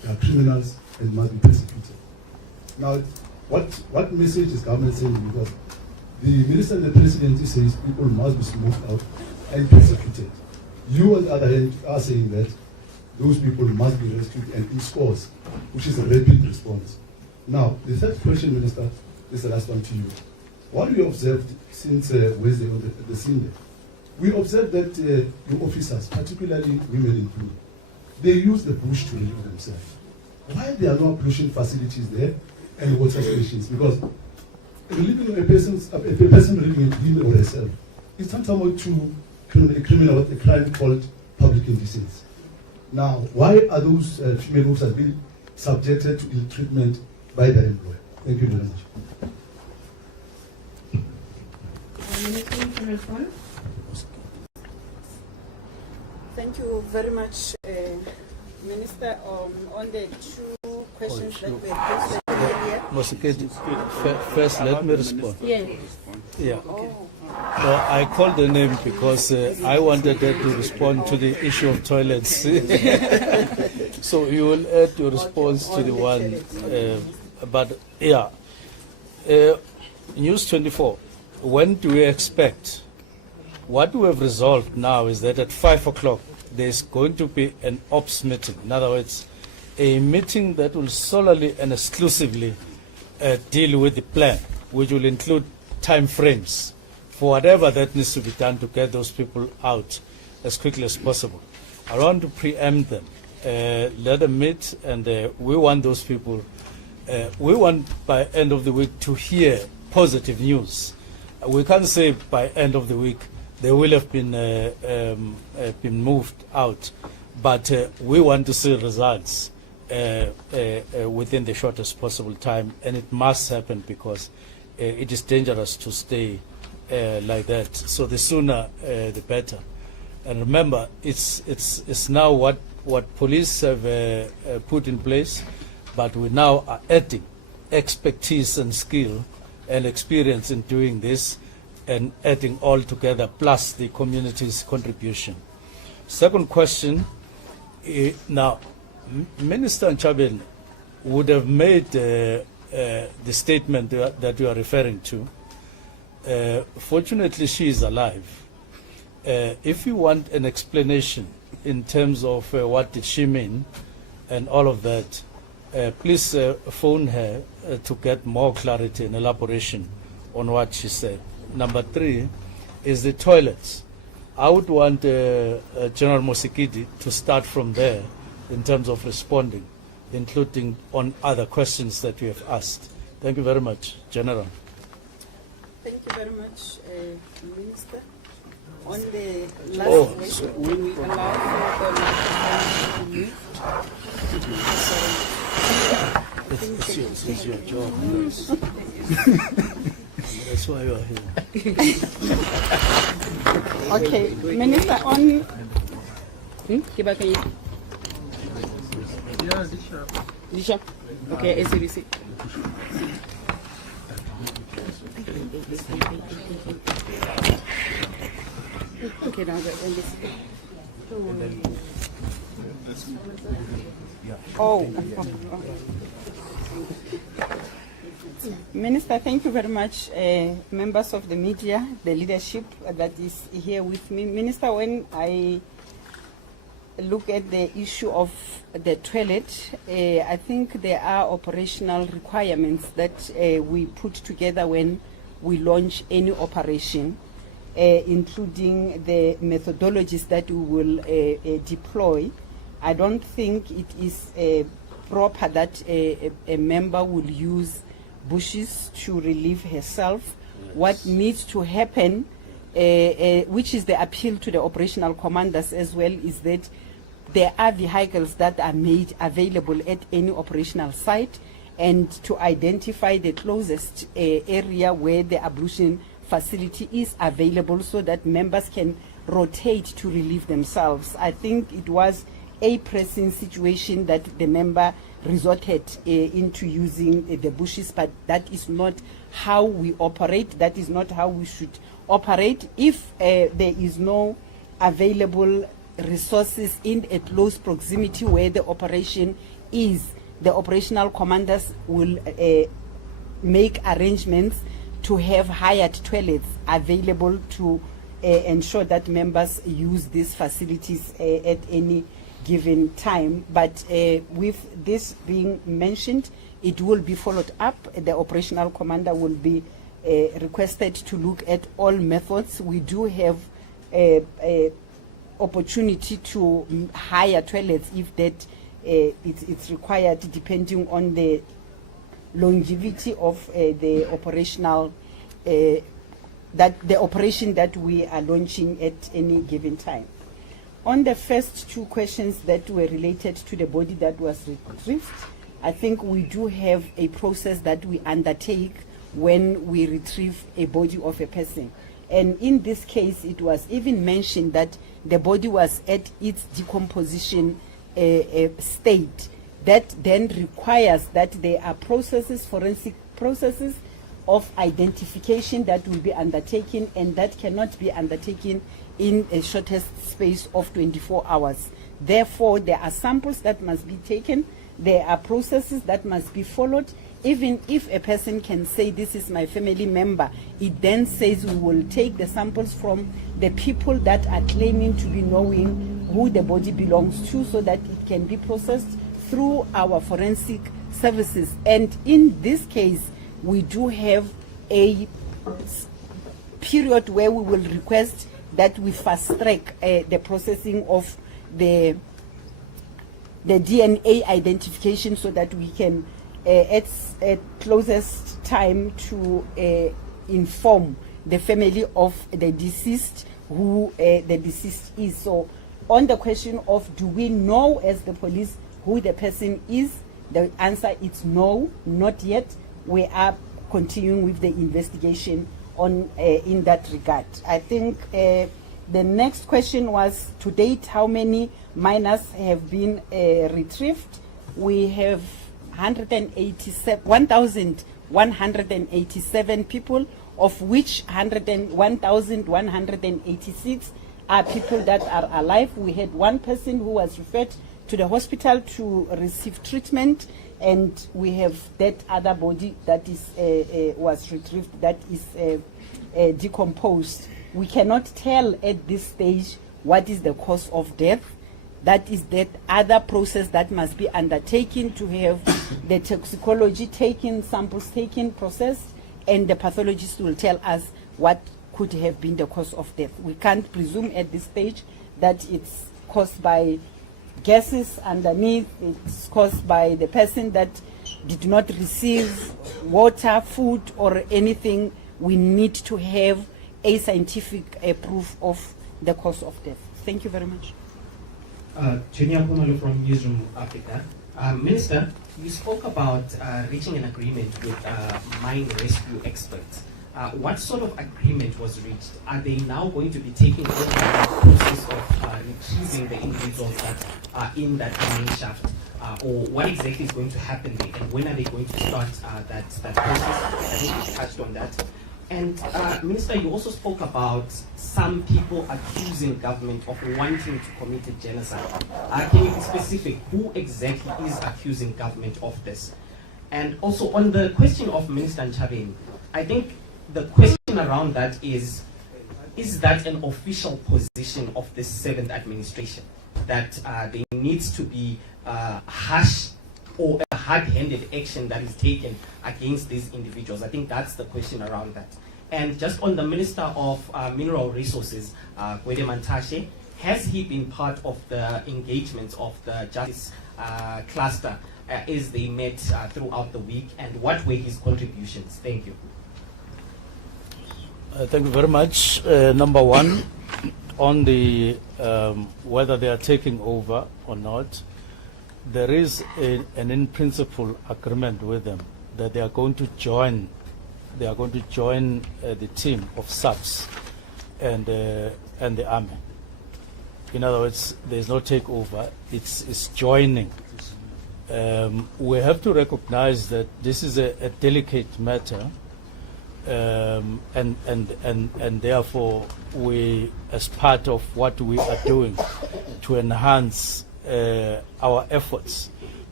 they are criminals and must be persecuted. Now, what message is government sending? Because the minister and the presidency says people must be smoothed out and persecuted. You, on the other hand, are saying that those people must be rescued and in scores, which is a rapid response. Now, the third question, Minister, is the last one to you. What we observed since Wednesday on the scene there, we observed that your officers, particularly women included, they use the bush to relieve themselves. Why there are no pollution facilities there and water stations? Because relieving a person relieving him or herself is tantamount to a crime called public indecency. Now, why are those female officers being subjected to ill treatment by their employer? Thank you very much. Minister, you can respond. Thank you very much, Minister. On the two questions that were posted earlier. Mosekedi, first let me respond. Yeah. Yeah. No, I called the name because I wanted her to respond to the issue of toilets. So you will add your response to the one. But yeah, News 24. When do we expect? What we have resolved now is that at 5 o'clock there's going to be an ops meeting. In other words, a meeting that will solely and exclusively deal with the plan, which will include time frames for whatever that needs to be done to get those people out as quickly as possible. I want to preempt them. Let them meet, and we want those people. We want by end of the week to hear positive news. We can't say by end of the week they will have been moved out, but we want to see results within the shortest possible time, and it must happen because it is dangerous to stay like that. So the sooner the better. And remember, it's now what police have put in place, but we now are adding expertise and skill and experience in doing this, and adding all together, plus the community's contribution. Second question, now, Minister Nchabeni would have made the statement that you are referring to. Fortunately, she is alive. If you want an explanation in terms of what did she mean and all of that, please phone her to get more clarity and elaboration on what she said. Number 3 is the toilets. I would want General Mosekedi to start from there in terms of responding, including on other questions that you have asked. Thank you very much, General. Thank you very much, Minister. On the last question, when we allow for the microphone to mute. It's your job. That's why you are here. Okay, Minister, on. Disha. Okay, SABC. Okay, now the NBC. Oh. Minister, thank you very much, members of the media, the leadership that is here with me. Minister, when I look at the issue of the toilet, I think there are operational requirements that we put together when we launch any operation, including the methodologies that we will deploy. I don't think it is proper that a member will use bushes to relieve herself. Yes. What needs to happen, which is the appeal to the operational commanders as well, is that there are vehicles that are made available at any operational site, and to identify the closest area where the ablution facility is available so that members can rotate to relieve themselves. I think it was a pressing situation that the member resorted into using the bushes, but that is not how we operate. That is not how we should operate. If there is no available resources in a close proximity where the operation is the operational commanders will make arrangements to have hired toilets available to ensure that members use these facilities at any given time. But with this being mentioned, it will be followed up. The operational commander will be requested to look at all methods. We do have a opportunity to hire toilets if that it's required, depending on the longevity of the operational the operation that we are launching at any given time. On the first two questions that were related to the body that was retrieved, I think we do have a process that we undertake when we retrieve a body of a person. And in this case, it was even mentioned that the body was at its decomposition state. That then requires that there are processes, forensic processes of identification that will be undertaken, and that cannot be undertaken in a shortest space of 24 hours. Therefore, there are samples that must be taken, there are processes that must be followed. Even if a person can say, this is my family member, it then says we will take the samples from the people that are claiming to be knowing who the body belongs to, so that it can be processed through our forensic services. And in this case, we do have a period where we will request that we fast track the processing of the DNA identification, so that we can at closest time to inform the family of the deceased who the deceased is. So on the question of do we know as the police who the person is, the answer is no, not yet. We are continuing with the investigation on in that regard. I think the next question was, to date, how many minors have been retrieved? We have 1,187 people, of which 1,186 are people that are alive. We had one person who was referred to the hospital to receive treatment, and we have that other body that is was retrieved that is decomposed. We cannot tell at this stage what is the cause of death. That is that other process that must be undertaken to have the toxicology taken, samples taken, processed, and the pathologist will tell us what could have been the cause of death. We can't presume at this stage that it's caused by gases underneath, it's caused by the person that did not receive water, food, or anything. We need to have a scientific proof of the cause of death. Thank you very much. Junior Kumalo from Newsroom Africa. Minister, you spoke about reaching an agreement with mine rescue experts. What sort of agreement was reached? Are they now going to be taking over the process of retrieving the individuals that are in that mineshaft? Or what exactly is going to happen there? And when are they going to start that process? I think you touched on that. And Minister, you also spoke about some people accusing government of wanting to commit a genocide. Can you be specific? Who exactly is accusing government of this? And also on the question of Minister Nchabeni, I think the question around that is that an official position of the 7th administration, that there needs to be harsh or a hard-handed action that is taken against these individuals? I think that's the question around that. And just on the Minister of Mineral Resources, Gwede Mantashe, has he been part of the engagements of the Justice Cluster as they met throughout the week, and what were his contributions? Thank you. Thank you very much. Number one, on the whether they are taking over or not, there is an in-principle agreement with them that they are going to join. They are going to join the team of SAPS and the army. In other words, there is no takeover; it's joining. We have to recognize that this is a delicate matter. And therefore we, as part of what we are doing to enhance our efforts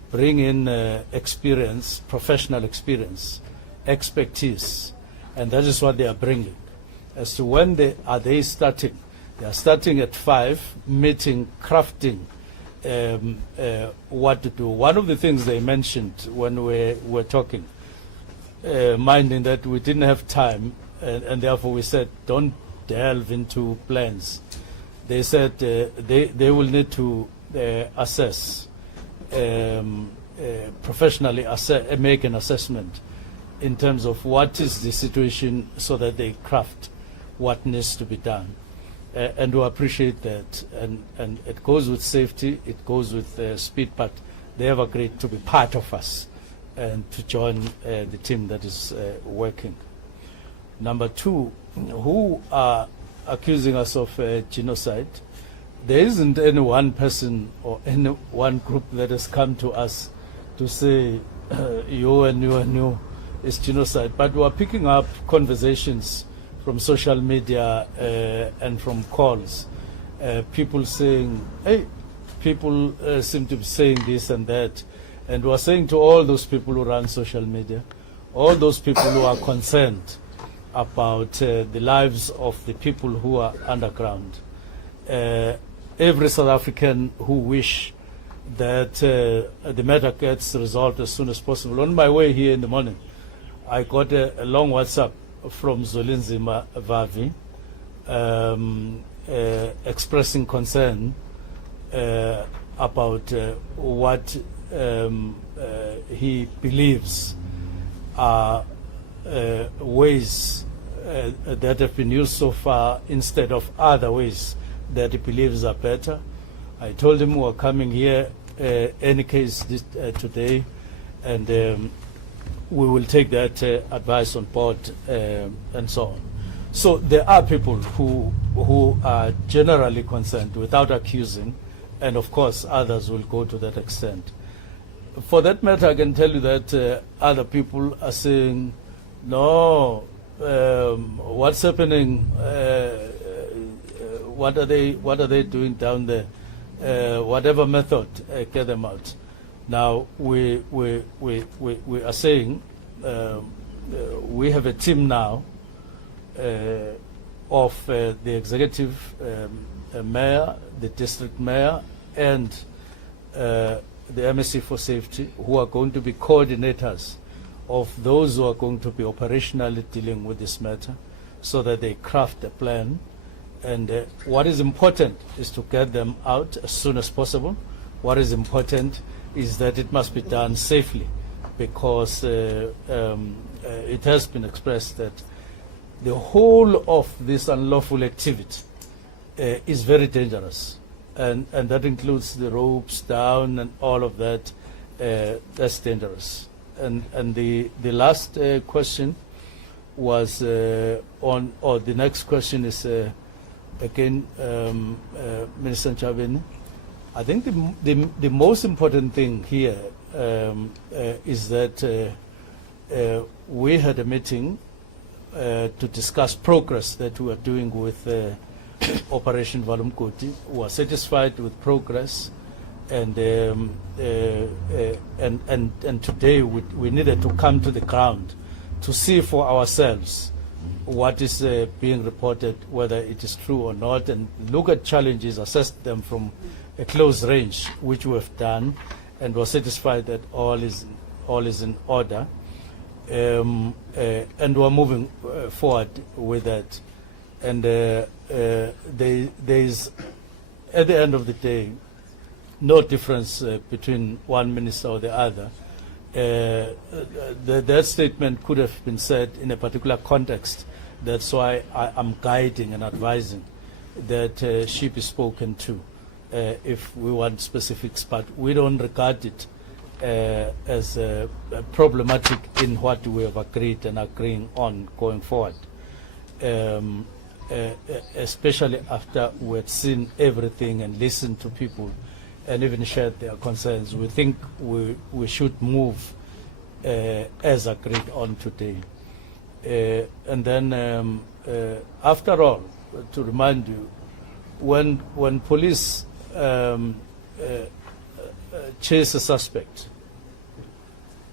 bring in experience, professional experience, expertise, and that is what they are bringing. As to when they are starting, they are starting at 5, meeting, crafting what to do. One of the things they mentioned when we were talking, minding that we didn't have time, and therefore we said don't delve into plans. They said they will need to assess, professionally make an assessment in terms of what is the situation so that they craft what needs to be done. And we appreciate that. And it goes with safety, it goes with speed, but they have agreed to be part of us and to join the team that is working. Number 2, who are accusing us of genocide? There isn't any one person or any one group that has come to us to say you and you is genocide, but we are picking up conversations from social media and from calls, people saying, hey, people seem to be saying this and that, and we are saying to all those people who run social media, all those people who are concerned about the lives of the people who are underground, every South African who wish that the matter gets resolved as soon as possible. On my way here in the morning, I got a long WhatsApp from Zolinzima Vavi expressing concern about what he believes are ways that have been used so far instead of other ways that he believes are better. I told him we were coming here any case today, and we will take that advice on board and so on. So there are people who are generally concerned without accusing, and of course others will go to that extent. For that matter, I can tell you that other people are saying, no, what's happening? What are they doing down there? Whatever method, get them out. Now we are saying we have a team now of the executive mayor, the district mayor, and the MSC for Safety, who are going to be coordinators of those who are going to be operationally dealing with this matter, so that they craft a plan. And what is important is to get them out as soon as possible. What is important is that it must be done safely, because it has been expressed that the whole of this unlawful activity is very dangerous, and that includes the ropes down and all of that. That's dangerous. And the last question was on, or the next question is again, Minister Nchabeni. I think the most important thing here is that we had a meeting to discuss progress that we are doing with Operation Valumkoti. We are satisfied with progress, and today we needed to come to the ground to see for ourselves what is being reported, whether it is true or not, and look at challenges, assess them from a close range, which we have done, and we're satisfied that all is in order, and we're moving forward with that. And there is, at the end of the day, no difference between one minister or the other. That statement could have been said in a particular context. That's why I'm guiding and advising that she be spoken to if we want specifics, but we don't regard it as problematic in what we have agreed and agreeing on going forward, especially after we had seen everything and listened to people and even shared their concerns. We think we should move as agreed on today. And then after all, to remind you, when police chase a suspect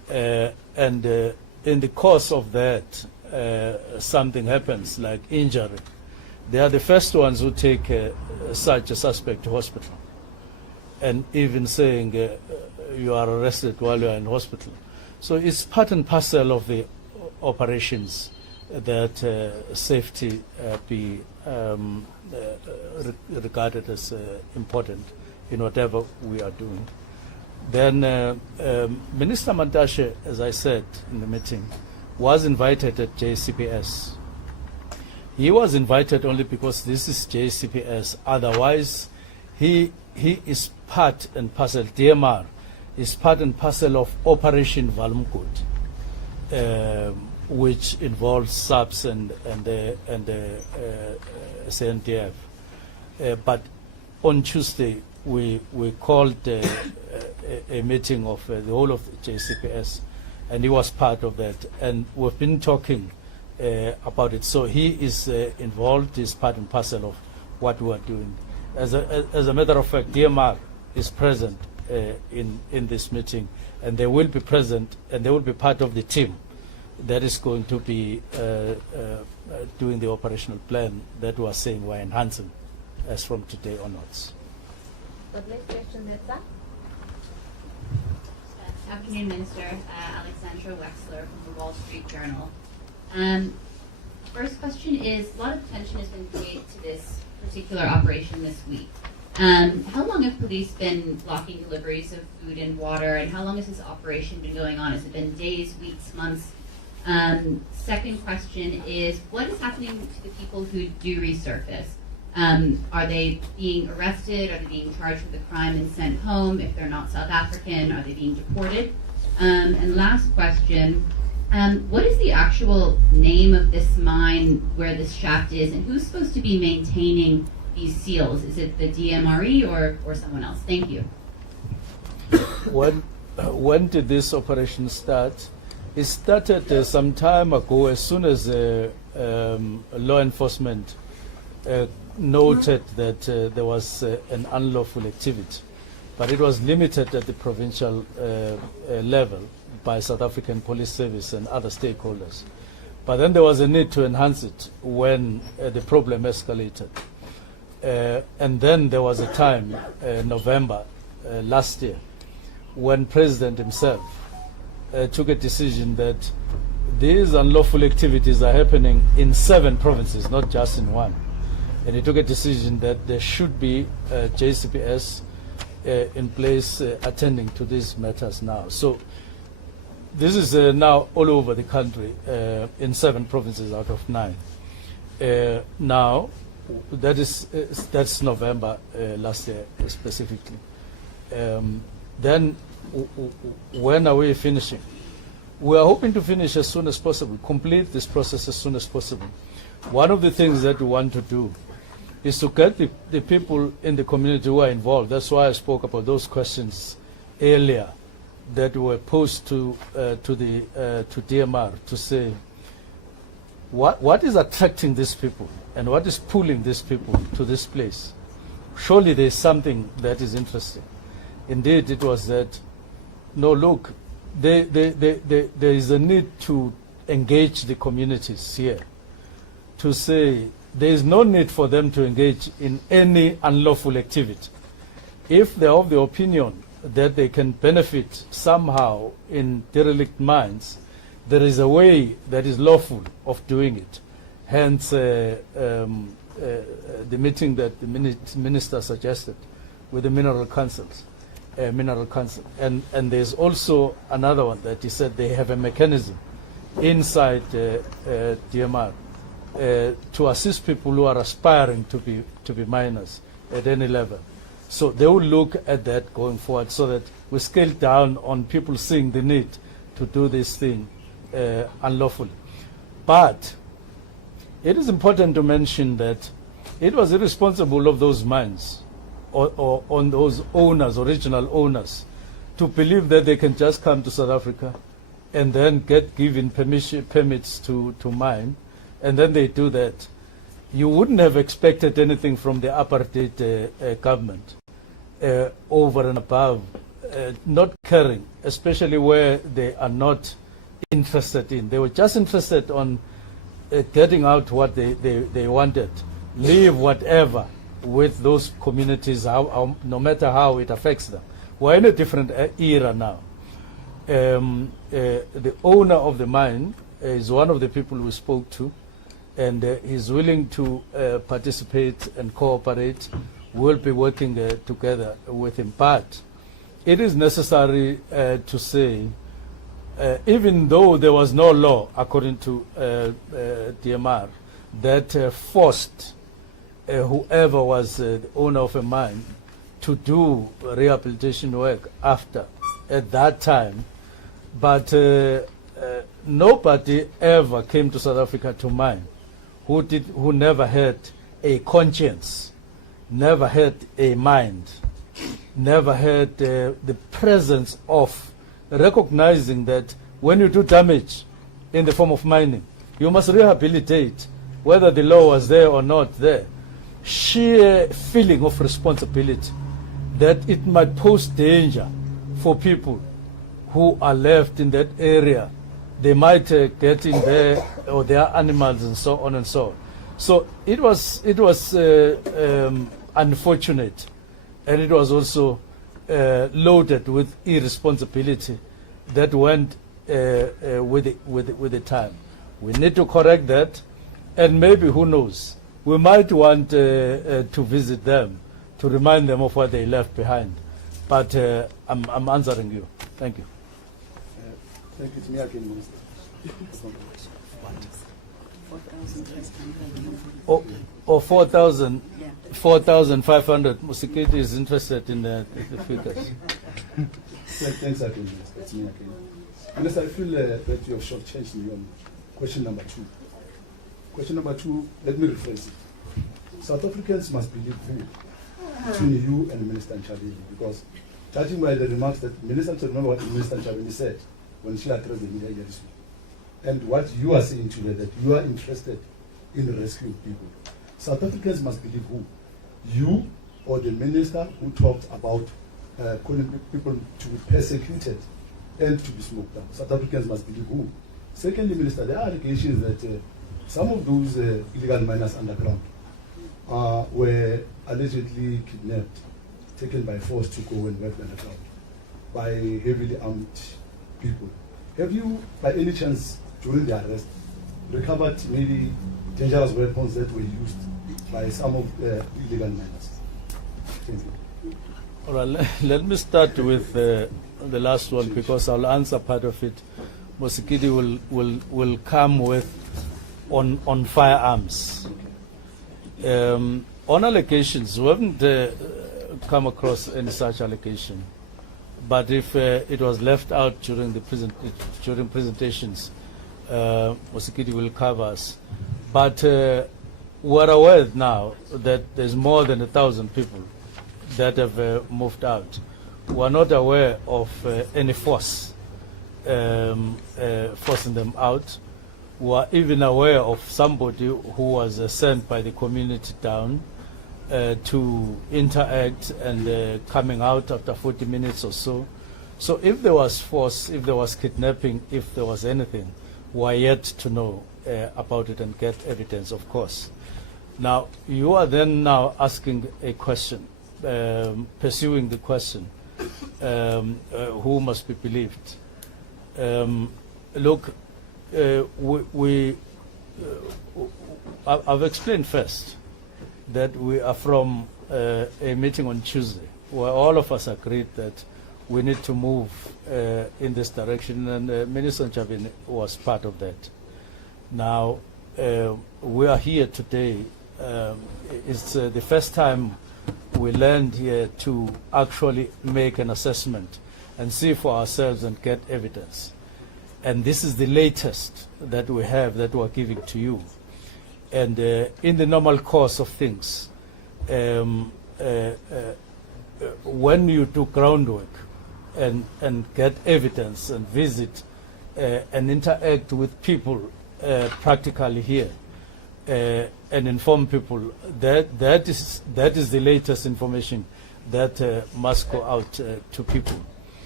and in the course of that, something happens like injury. They are the first ones who take such a suspect to hospital, and even saying you are arrested while you are in hospital. So it's part and parcel of the operations that safety be regarded as important in whatever we are doing. Then Minister Mantashe, as I said in the meeting, was invited at JCPS. He was invited only because this is JCPS. Otherwise, he is part and parcel, DMR is part and parcel of Operation Valmkut, which involves SAPS and SNDF. But on Tuesday, we called a meeting of the whole of the JCPS, and he was part of that. And we've been talking about it. So he is involved, is part and parcel of what we are doing. As a matter of fact, DMR is present in this meeting, and they will be present, and they will be part of the team that is going to be doing the operational plan that we are saying we're enhancing as from today onwards. The next question, Hetza. Afternoon, Minister. Alexandra Wexler from the Wall Street Journal. First question is, a lot of attention has been paid to this particular operation this week. How long have police been blocking deliveries of food and water, and how long has this operation been going on? Has it been days, weeks, months? Second question is, what is happening to the people who do resurface? Are they being arrested? Are they being charged with a crime and sent home? If they're not South African, are they being deported? And last question, what is the actual name of this mine where this shaft is, and who's supposed to be maintaining these seals? Is it the DMRE or someone else? Thank you. When did this operation start? It started some time ago, as soon as law enforcement noted that there was an unlawful activity, but it was limited at the provincial level by South African Police Service and other stakeholders. But then there was a need to enhance it when the problem escalated. And then there was a time, November last year, when President himself took a decision that these unlawful activities are happening in 7 provinces, not just in one. And he took a decision that there should be JCPS in place attending to these matters now. So this is now all over the country in 7 provinces out of 9. Now, that's November last year specifically. Then when are we finishing? We are hoping to finish as soon as possible, complete this process as soon as possible. One of the things that we want to do is to get the people in the community who are involved. That's why I spoke about those questions earlier that were posed to DMR to say what is attracting these people and what is pulling these people to this place. Surely there is something that is interesting. Indeed, it was that, no, look, there is a need to engage the communities here, to say there is no need for them to engage in any unlawful activity. If they are of the opinion that they can benefit somehow in derelict mines, there is a way that is lawful of doing it. Hence, the meeting that the minister suggested with the mineral councils. And there's also another one that he said they have a mechanism inside DMR to assist people who are aspiring to be miners at any level. So they will look at that going forward, so that we scale down on people seeing the need to do this thing unlawfully. But it is important to mention that it was irresponsible of those mines or on those owners, original owners, to believe that they can just come to South Africa and then get given permits to mine, and then they do that. You wouldn't have expected anything from the apartheid government over and above not caring, especially where they are not interested in. They were just interested on getting out what they wanted, leave whatever with those communities, no matter how it affects them. We're in a different era now. The owner of the mine is one of the people we spoke to, and he's willing to participate and cooperate. We'll be working together with him. But it is necessary to say, even though there was no law, according to DMR, that forced whoever was the owner of a mine to do rehabilitation work after, at that time, but nobody ever came to South Africa to mine who never had a conscience, never had a mind, never had the presence of recognizing that when you do damage in the form of mining, you must rehabilitate, whether the law was there or not there. Sheer feeling of responsibility that it might pose danger for people who are left in that area. They might get in there, or their animals, and so on and so on. So it was unfortunate, and it was also loaded with irresponsibility that went with the time. We need to correct that, and maybe, who knows, we might want to visit them to remind them of what they left behind. But I'm answering you. Thank you. Thank you. To me again, Minister. Or 4,500. Musikiti is interested in the figures. Thanks again, Minister. To me again. Minister, I feel that you have shortchanged me on question number 2. Question number 2, let me rephrase it. South Africans must believe who? Between you and Minister Nchabeni, because judging by the remarks that remember what Minister Nchabeni said when she addressed the media yesterday, and what you are saying today, that you are interested in rescuing people. South Africans must believe who? You or the minister who talked about calling people to be persecuted and to be smoked down. South Africans must believe who? Secondly, Minister, there are allegations that some of those illegal miners underground were allegedly kidnapped, taken by force to go and work underground by heavily armed people. Have you, by any chance, during the arrest, recovered maybe dangerous weapons that were used by some of the illegal miners? Thank you. All right, let me start with the last one, because I'll answer part of it. Musikiti will come with on firearms. On allegations, we haven't come across any such allegation. But if it was left out during the during presentations, Musikiti will cover us. But we're aware now that there's more than 1,000 people that have moved out. We're not aware of any force forcing them out. We're even aware of somebody who was sent by the community down to interact and coming out after 40 minutes or so. So if there was force, if there was kidnapping, if there was anything, we're yet to know about it and get evidence, of course. Now, you are then now asking a question, pursuing the question, who must be believed? Look, I've explained first that we are from a meeting on Tuesday where all of us agreed that we need to move in this direction, and Minister Nchabeni was part of that. Now, we are here today. It's the first time we land here to actually make an assessment and see for ourselves and get evidence. And this is the latest that we have that we're giving to you. And in the normal course of things, when you do groundwork and get evidence and visit and interact with people practically here and inform people, that is the latest information that must go out to people.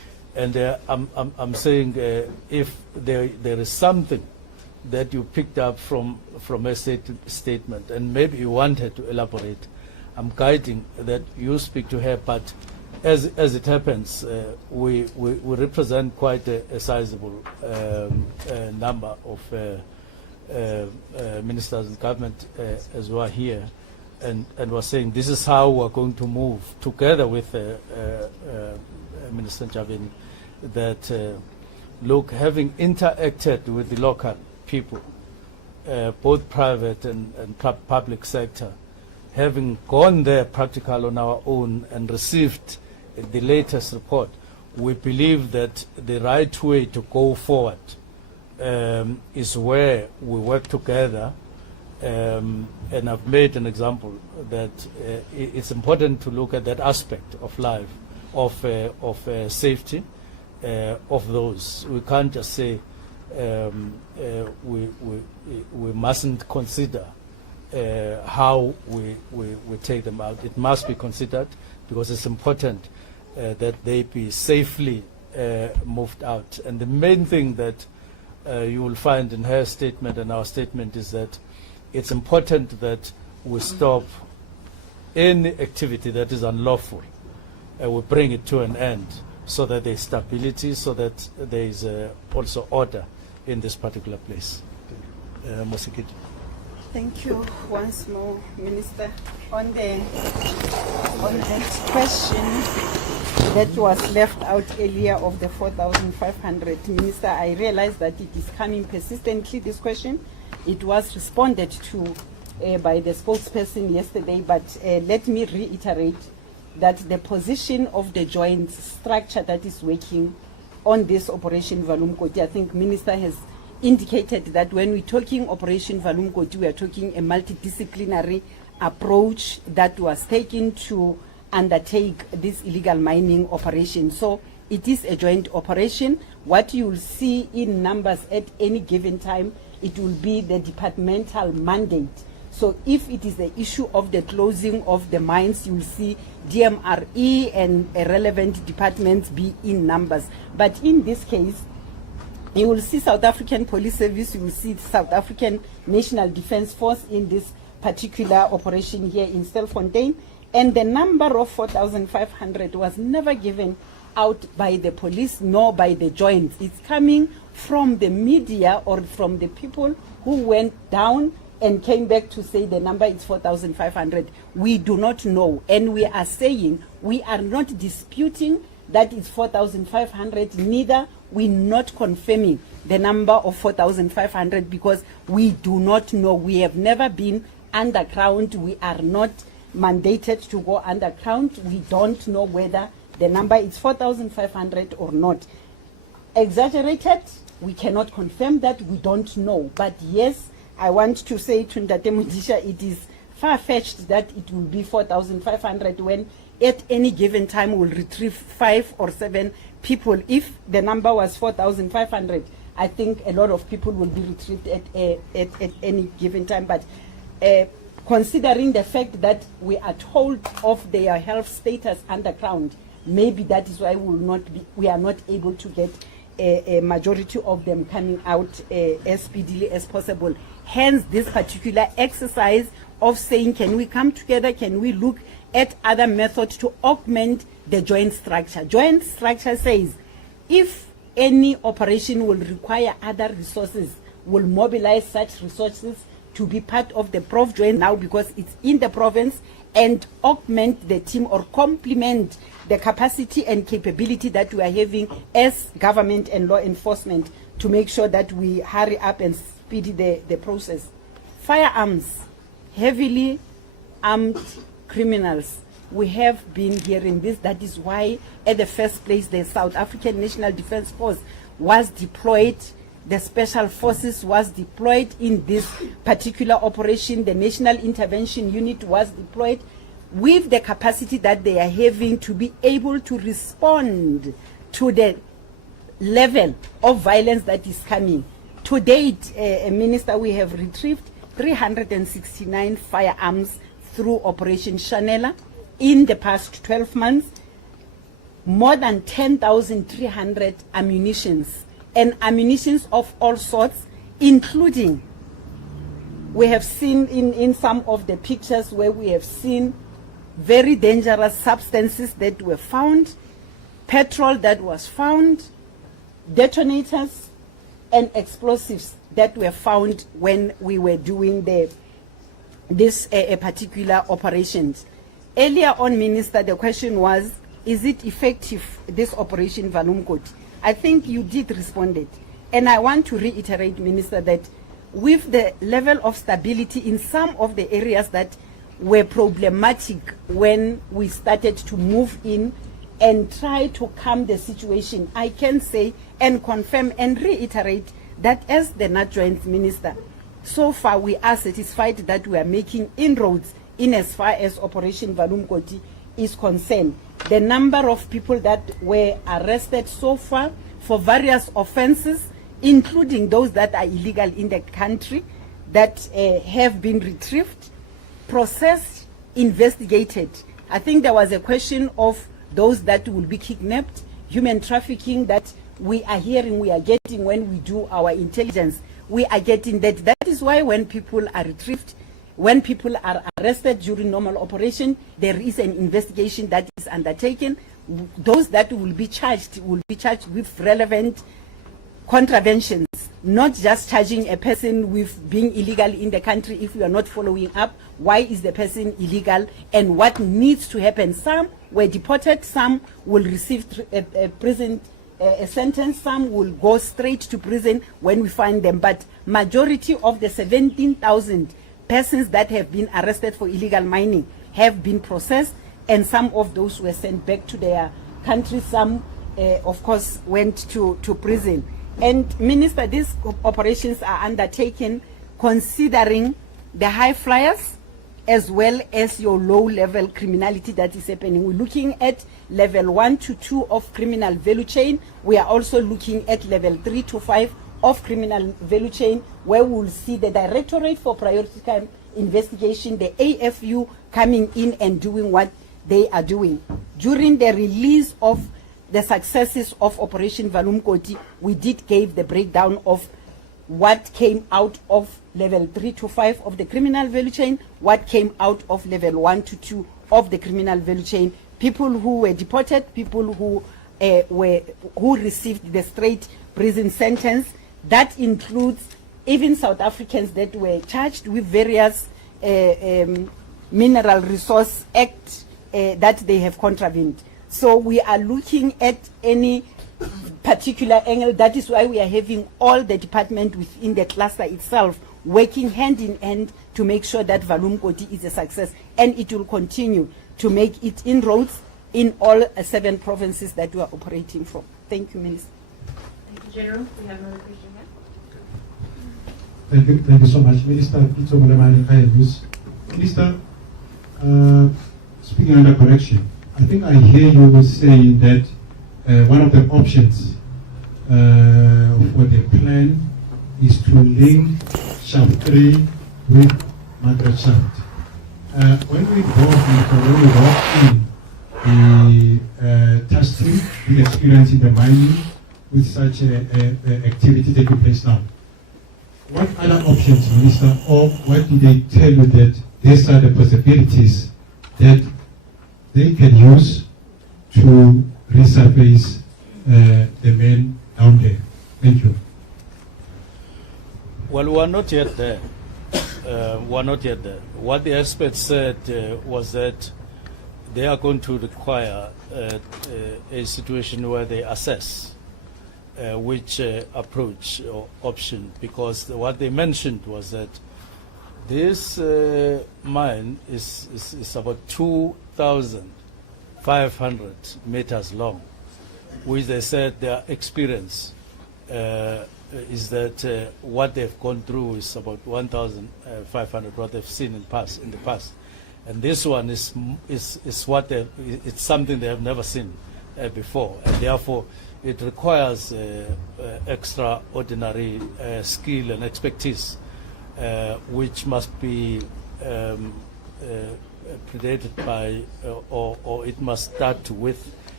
And I'm saying if there is something that you picked up from a statement, and maybe you wanted to elaborate, I'm guiding that you speak to her. But as it happens, we represent quite a sizable number of ministers and government as well here, and we're saying this is how we're going to move together with Minister Javeni. That look, having interacted with the local people, both private and public sector, having gone there practical on our own and received the latest report, we believe that the right way to go forward is where we work together. And I've made an example that it's important to look at that aspect of life, of safety of those. We can't just say we mustn't consider how we take them out. It must be considered because it's important that they be safely moved out. And the main thing that you will find in her statement and our statement is that it's important that we stop any activity that is unlawful. We bring it to an end so that there is stability, so that there is also order in this particular place. Mosikiti. Thank you once more, Minister. On that question that was left out earlier of the 4,500, Minister, I realize that it is coming persistently, this question. It was responded to by the spokesperson yesterday, but let me reiterate that the position of the joint structure that is working on this Operation Valumkoti, I think Minister has indicated that when we're talking Operation Valumkoti, we are talking a multidisciplinary approach that was taken to undertake this illegal mining operation. So it is a joint operation. What you will see in numbers at any given time, it will be the departmental mandate. So if it is the issue of the closing of the mines, you will see DMRE and relevant departments be in numbers. But in this case, you will see South African Police Service, you will see South African National Defence Force in this particular operation here in Stilfontein. And the number of 4,500 was never given out by the police nor by the joints. It's coming from the media or from the people who went down and came back to say the number is 4,500. We do not know. And we are saying we are not disputing that it's 4,500, neither we're not confirming the number of 4,500 because we do not know. We have never been underground. We are not mandated to go underground. We don't know whether the number is 4,500 or not. Exaggerated, we cannot confirm that, we don't know. But yes, I want to say to Ndate Mudisha, it is far-fetched that it will be 4,500 when at any given time we'll retrieve 5 or 7 people. If the number was 4,500, I think a lot of people will be retrieved at any given time. But considering the fact that we are told of their health status underground, maybe that is why we are not able to get a majority of them coming out as speedily as possible. Hence this particular exercise of saying, can we come together, can we look at other methods to augment the joint structure. Joint structure says if any operation will require other resources, will mobilize such resources to be part of the Prof joint now because it's in the province, and augment the team or complement the capacity and capability that we are having as government and law enforcement to make sure that we hurry up and speed the process. Firearms, heavily armed criminals. We have been hearing this. That is why at the first place the South African National Defence Force was deployed. The Special Forces was deployed in this particular operation. The National Intervention Unit was deployed with the capacity that they are having to be able to respond to the level of violence that is coming. To date, Minister, we have retrieved 369 firearms through Operation Chanela in the past 12 months. more than 10,300 ammunitions, and ammunitions of all sorts, including, we have seen in some of the pictures where we have seen very dangerous substances that were found, petrol that was found, detonators and explosives that were found when we were doing this particular operations. Earlier on, Minister, the question was, is it effective, this Operation Valumkoti? I think you did respond it. And I want to reiterate, Minister, that with the level of stability in some of the areas that were problematic when we started to move in and try to calm the situation, I can say and confirm and reiterate that as the Adjoint Minister, so far we are satisfied that we are making inroads in as far as Operation Valumkoti is concerned. The number of people that were arrested so far for various offenses, including those that are illegal in the country, that have been retrieved, processed, investigated. I think there was a question of those that will be kidnapped, human trafficking that we are hearing, we are getting when we do our intelligence. We are getting that. That is why when people are retrieved, when people are arrested during normal operation, there is an investigation that is undertaken. Those that will be charged with relevant contraventions, not just charging a person with being illegal in the country if you are not following up why is the person illegal and what needs to happen. Some were deported, some will receive a prison a sentence, some will go straight to prison when we find them, but majority of the 17,000 persons that have been arrested for illegal mining have been processed, and some of those were sent back to their country. Some of course went to prison. And Minister, these operations are undertaken considering the high flyers as well as your low level criminality that is happening. We're looking at level 1 to 2 of criminal value chain. We are also looking at level 3 to 5 of criminal value chain, where we will see the Directorate for Priority Crime Investigation, the AFU, coming in and doing what they are doing. During the release of the successes of Operation Valumkoti, we did give the breakdown of what came out of level 3 to 5 of the criminal value chain, what came out of level 1 to 2 of the criminal value chain, people who were deported, people who received the straight prison sentence. That includes even South Africans that were charged with various Mineral Resource Act that they have contravened. So we are looking at any particular angle. That is why we are having all the department within the cluster itself working hand in hand to make sure that Valumkoti is a success, and it will continue to make it inroads in all 7 provinces that we are operating from. Thank you, Minister. Thank you, General. We have another question here. Thank you so much, Minister. Minister, speaking under correction, I think I hear you saying that one of the options for the plan is to link shaft 3 with Margaret shaft. When we walk in the testing, the experience in the mining with such a activity taking place now, what other options, Minister, or what did they tell you that these are the possibilities that they can use to resurface the men down there? Thank you. Well, we are not yet there. What the experts said was that they are going to require a situation where they assess which approach or option, because what they mentioned was that this mine is about 2,500 meters long, which they said their experience is that what they've gone through is about 1,500, what they've seen in the past. And this one is what it's something they have never seen before, and therefore it requires extraordinary skill and expertise, which must be predated by, or it must start with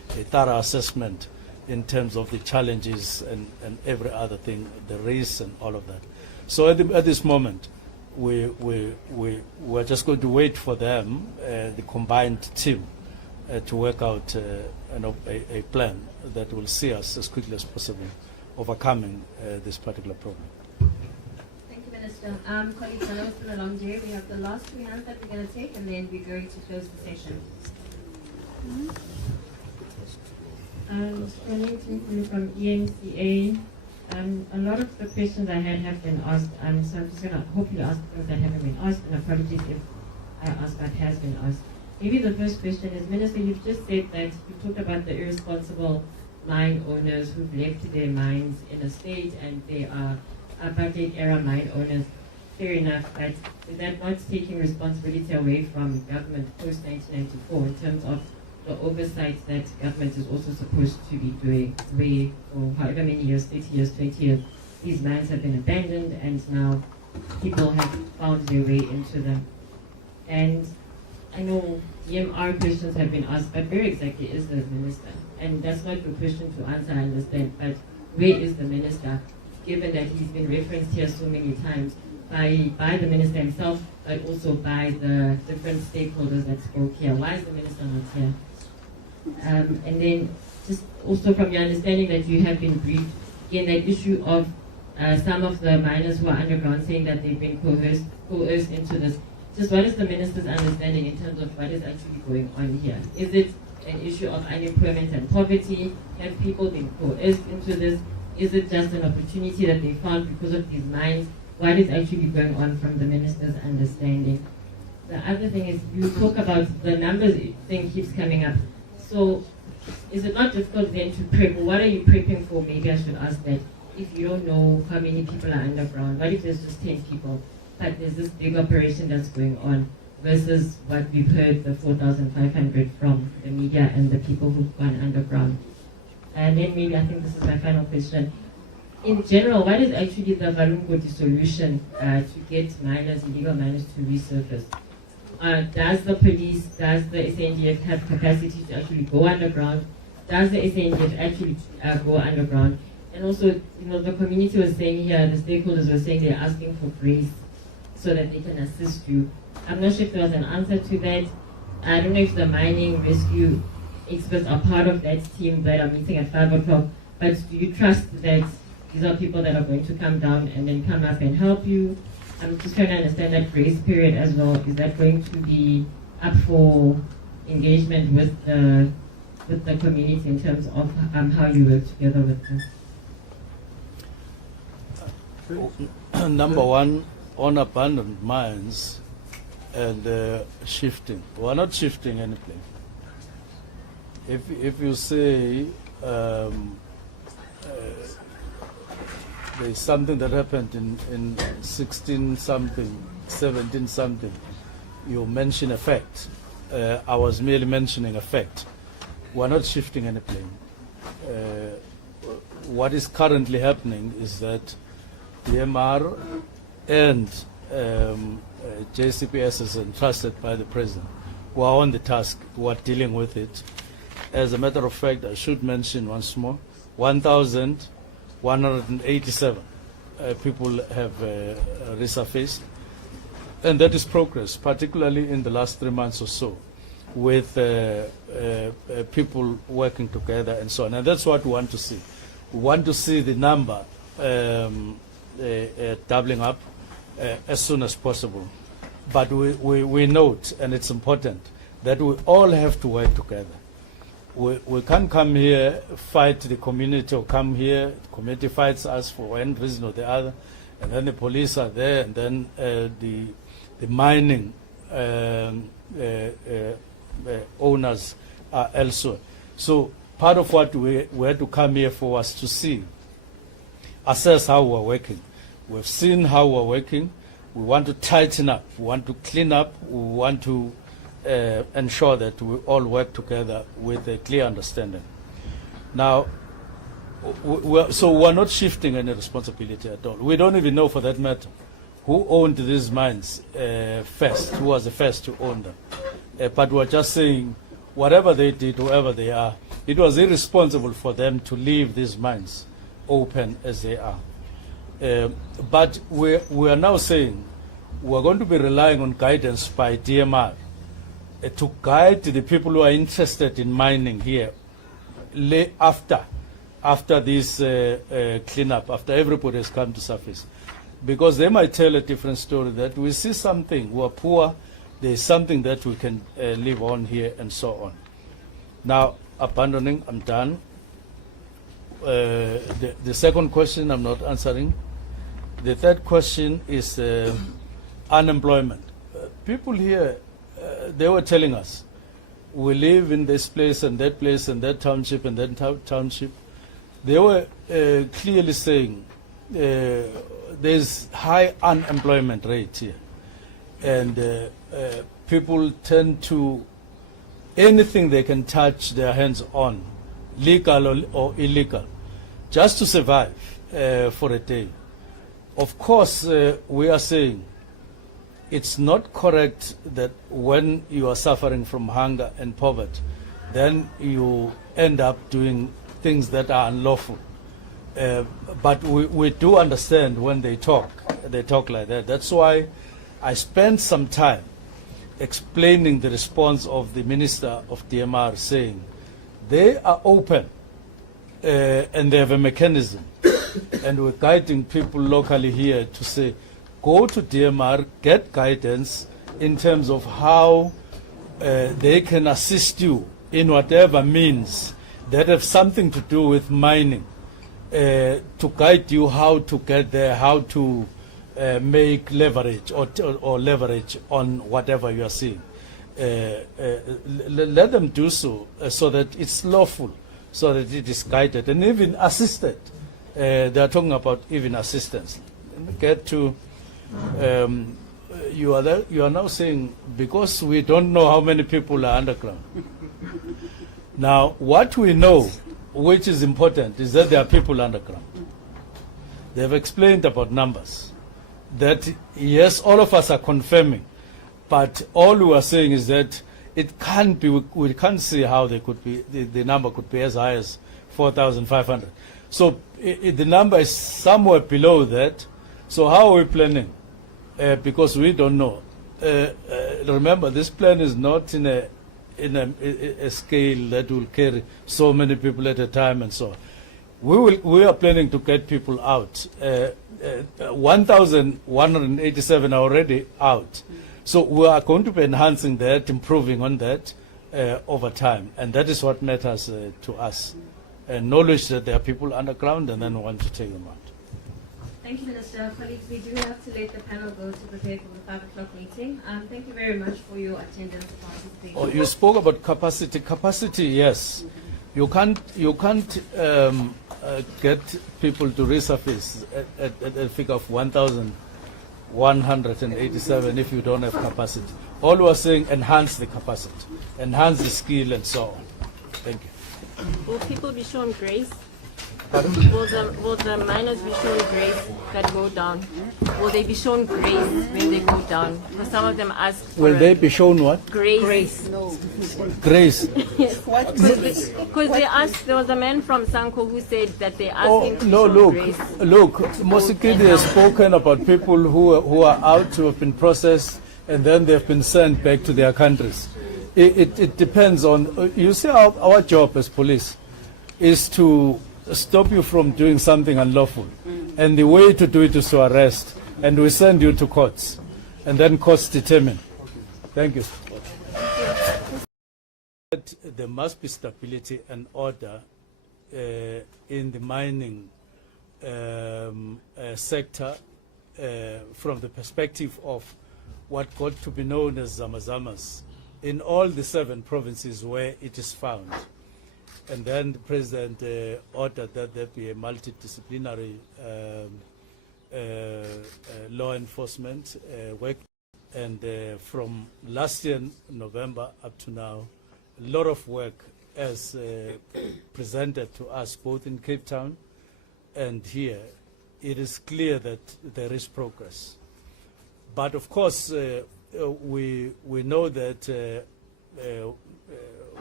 thorough assessment in terms of the challenges and every other thing, the risks and all of that. So at this moment, we're just going to wait for them, the combined team, to work out a plan that will see us as quickly as possible overcoming this particular problem. Thank you, Minister. Colleagues, I know it's been a long day. We have the last 3 hands that we're going to take, and then we're going to close the session. Calling from ENCA. A lot of the questions I had have been asked, so I'm just going to hopefully ask things that haven't been asked, and apologies if I ask what has been asked. Maybe the first question is, Minister, you've just said that you talked about the irresponsible mine owners who've left their mines in a state and they are apartheid era mine owners. Fair enough, but is that not taking responsibility away from government post-1994 in terms of the oversight that government is also supposed to be doing, where for however many years, 30 years, 20 years, these mines have been abandoned and now people have found their way into them. And I know DMR questions have been asked, but where exactly is the minister? And that's not your question to answer, I understand, but where is the minister, given that he's been referenced here so many times by the minister himself, but also by the different stakeholders that spoke here? Why is the minister not here? And then just also from your understanding that you have been briefed, again, that issue of some of the miners who are underground saying that they've been coerced into this. Just what is the minister's understanding in terms of what is actually going on here? Is it an issue of unemployment and poverty? Have people been coerced into this? Is it just an opportunity that they found because of these mines? What is actually going on from the minister's understanding? The other thing is, you talk about the numbers thing keeps coming up. So is it not difficult then to prep? What are you prepping for? Maybe I should ask that. If you don't know how many people are underground, what if there's just 10 people? But there's this big operation that's going on versus what we've heard, the 4,500 from the media and the people who've gone underground. And then maybe, I think this is my final question. In general, what is actually the Valungoti solution to get miners, illegal miners, to resurface? Does the police, does the SANDF have capacity to actually go underground? Does the SANDF actually go underground? And also, the community was saying here, the stakeholders were saying they're asking for grace so that they can assist you. I'm not sure if there was an answer to that. I don't know if the mining rescue experts are part of that team that are meeting at 5 o'clock, but do you trust that these are people that are going to come down and then come up and help you? I'm just trying to understand that grace period as well. Is that going to be up for engagement with the community in terms of how you work together with them? Number one, on abandoned mines and shifting. We're not shifting anything. If you say there's something that happened in 16 something, 17 something, you mention a fact. I was merely mentioning a fact. We're not shifting any plane. What is currently happening is that DMR and JCPS is entrusted by the president, who are on the task, who are dealing with it. As a matter of fact, I should mention once more, 1,187 people have resurfaced, and that is progress, particularly in the last 3 months or so, with people working together and so on. And that's what we want to see. We want to see the number doubling up as soon as possible. But we note, and it's important, that we all have to work together. We can't come here, fight the community, or come here, the community fights us for one reason or the other, and then the police are there, and then the mining owners are elsewhere. So part of what we had to come here for was to see, assess how we're working. We've seen how we're working. We want to tighten up. We want to clean up. We want to ensure that we all work together with a clear understanding. Now, so we're not shifting any responsibility at all. We don't even know, for that matter, who owned these mines first, who was the first to own them. But we're just saying, whatever they did, whoever they are, it was irresponsible for them to leave these mines open as they are. But we are now saying we're going to be relying on guidance by DMR to guide the people who are interested in mining here after this cleanup, after everybody has come to surface. Because they might tell a different story, that we see something, we are poor, there is something that we can live on here, and so on. Now, abandoning, I'm done. The second question I'm not answering. The third question is unemployment. People here, they were telling us, we live in this place and that township and that township. They were clearly saying there's high unemployment rate here. And people tend to, anything they can touch their hands on, legal or illegal, just to survive for a day. Of course, we are saying it's not correct that when you are suffering from hunger and poverty, then you end up doing things that are unlawful. But we do understand when they talk like that. That's why I spent some time explaining the response of the Minister of DMR, saying they are open and they have a mechanism. And we're guiding people locally here to say, go to DMR, get guidance in terms of how they can assist you in whatever means that have something to do with mining, to guide you how to get there, how to make leverage or leverage on whatever you are seeing. Let them do so, so that it's lawful, so that it is guided and even assisted. They are talking about even assistance. Let me get to, you are now saying, because we don't know how many people are underground. Now, what we know, which is important, is that there are people underground. They have explained about numbers. That, yes, all of us are confirming, but all we are saying is that it can't be, we can't see how they could be, the number could be as high as 4,500. So the number is somewhere below that. So how are we planning? Because we don't know. Remember, this plan is not in a scale that will carry so many people at a time and so on. We are planning to get people out. 1,187 are already out. So we are going to be enhancing that, improving on that over time. And that is what matters to us. Knowledge that there are people underground, and then we want to take them out. Thank you, Minister. Colleagues, we do have to let the panel go to prepare for the 5 o'clock meeting. Thank you very much for your attendance and participation. Oh, you spoke about capacity. Capacity, yes. You can't get people to resurface at a figure of 1,187 if you don't have capacity. All we are saying, enhance the capacity, enhance the skill, and so on. Thank you. Will people be shown grace? Will the miners be shown grace that go down? Will they be shown grace when they go down? Because some of them ask for Will they be shown what? Grace. No. Grace. Yes. Because they asked, there was a man from Sanko who said that they asked him to no, show look, grace. look, Mosikidi has spoken about people who are out, who have been processed, and then they've been sent back to their countries. It depends on, you see, our job as police is to stop you from doing something unlawful. And the way to do it is to arrest. And we send you to courts. And then courts determine. Thank you. There must be stability and order in the mining sector from the perspective of what got to be known as Zamazamas in all the 7 provinces where it is found. And then the President ordered that there be a multidisciplinary law enforcement work. And from last year, November, up to now, a lot of work as presented to us, both in Cape Town and here. It is clear that there is progress. But of course, we know that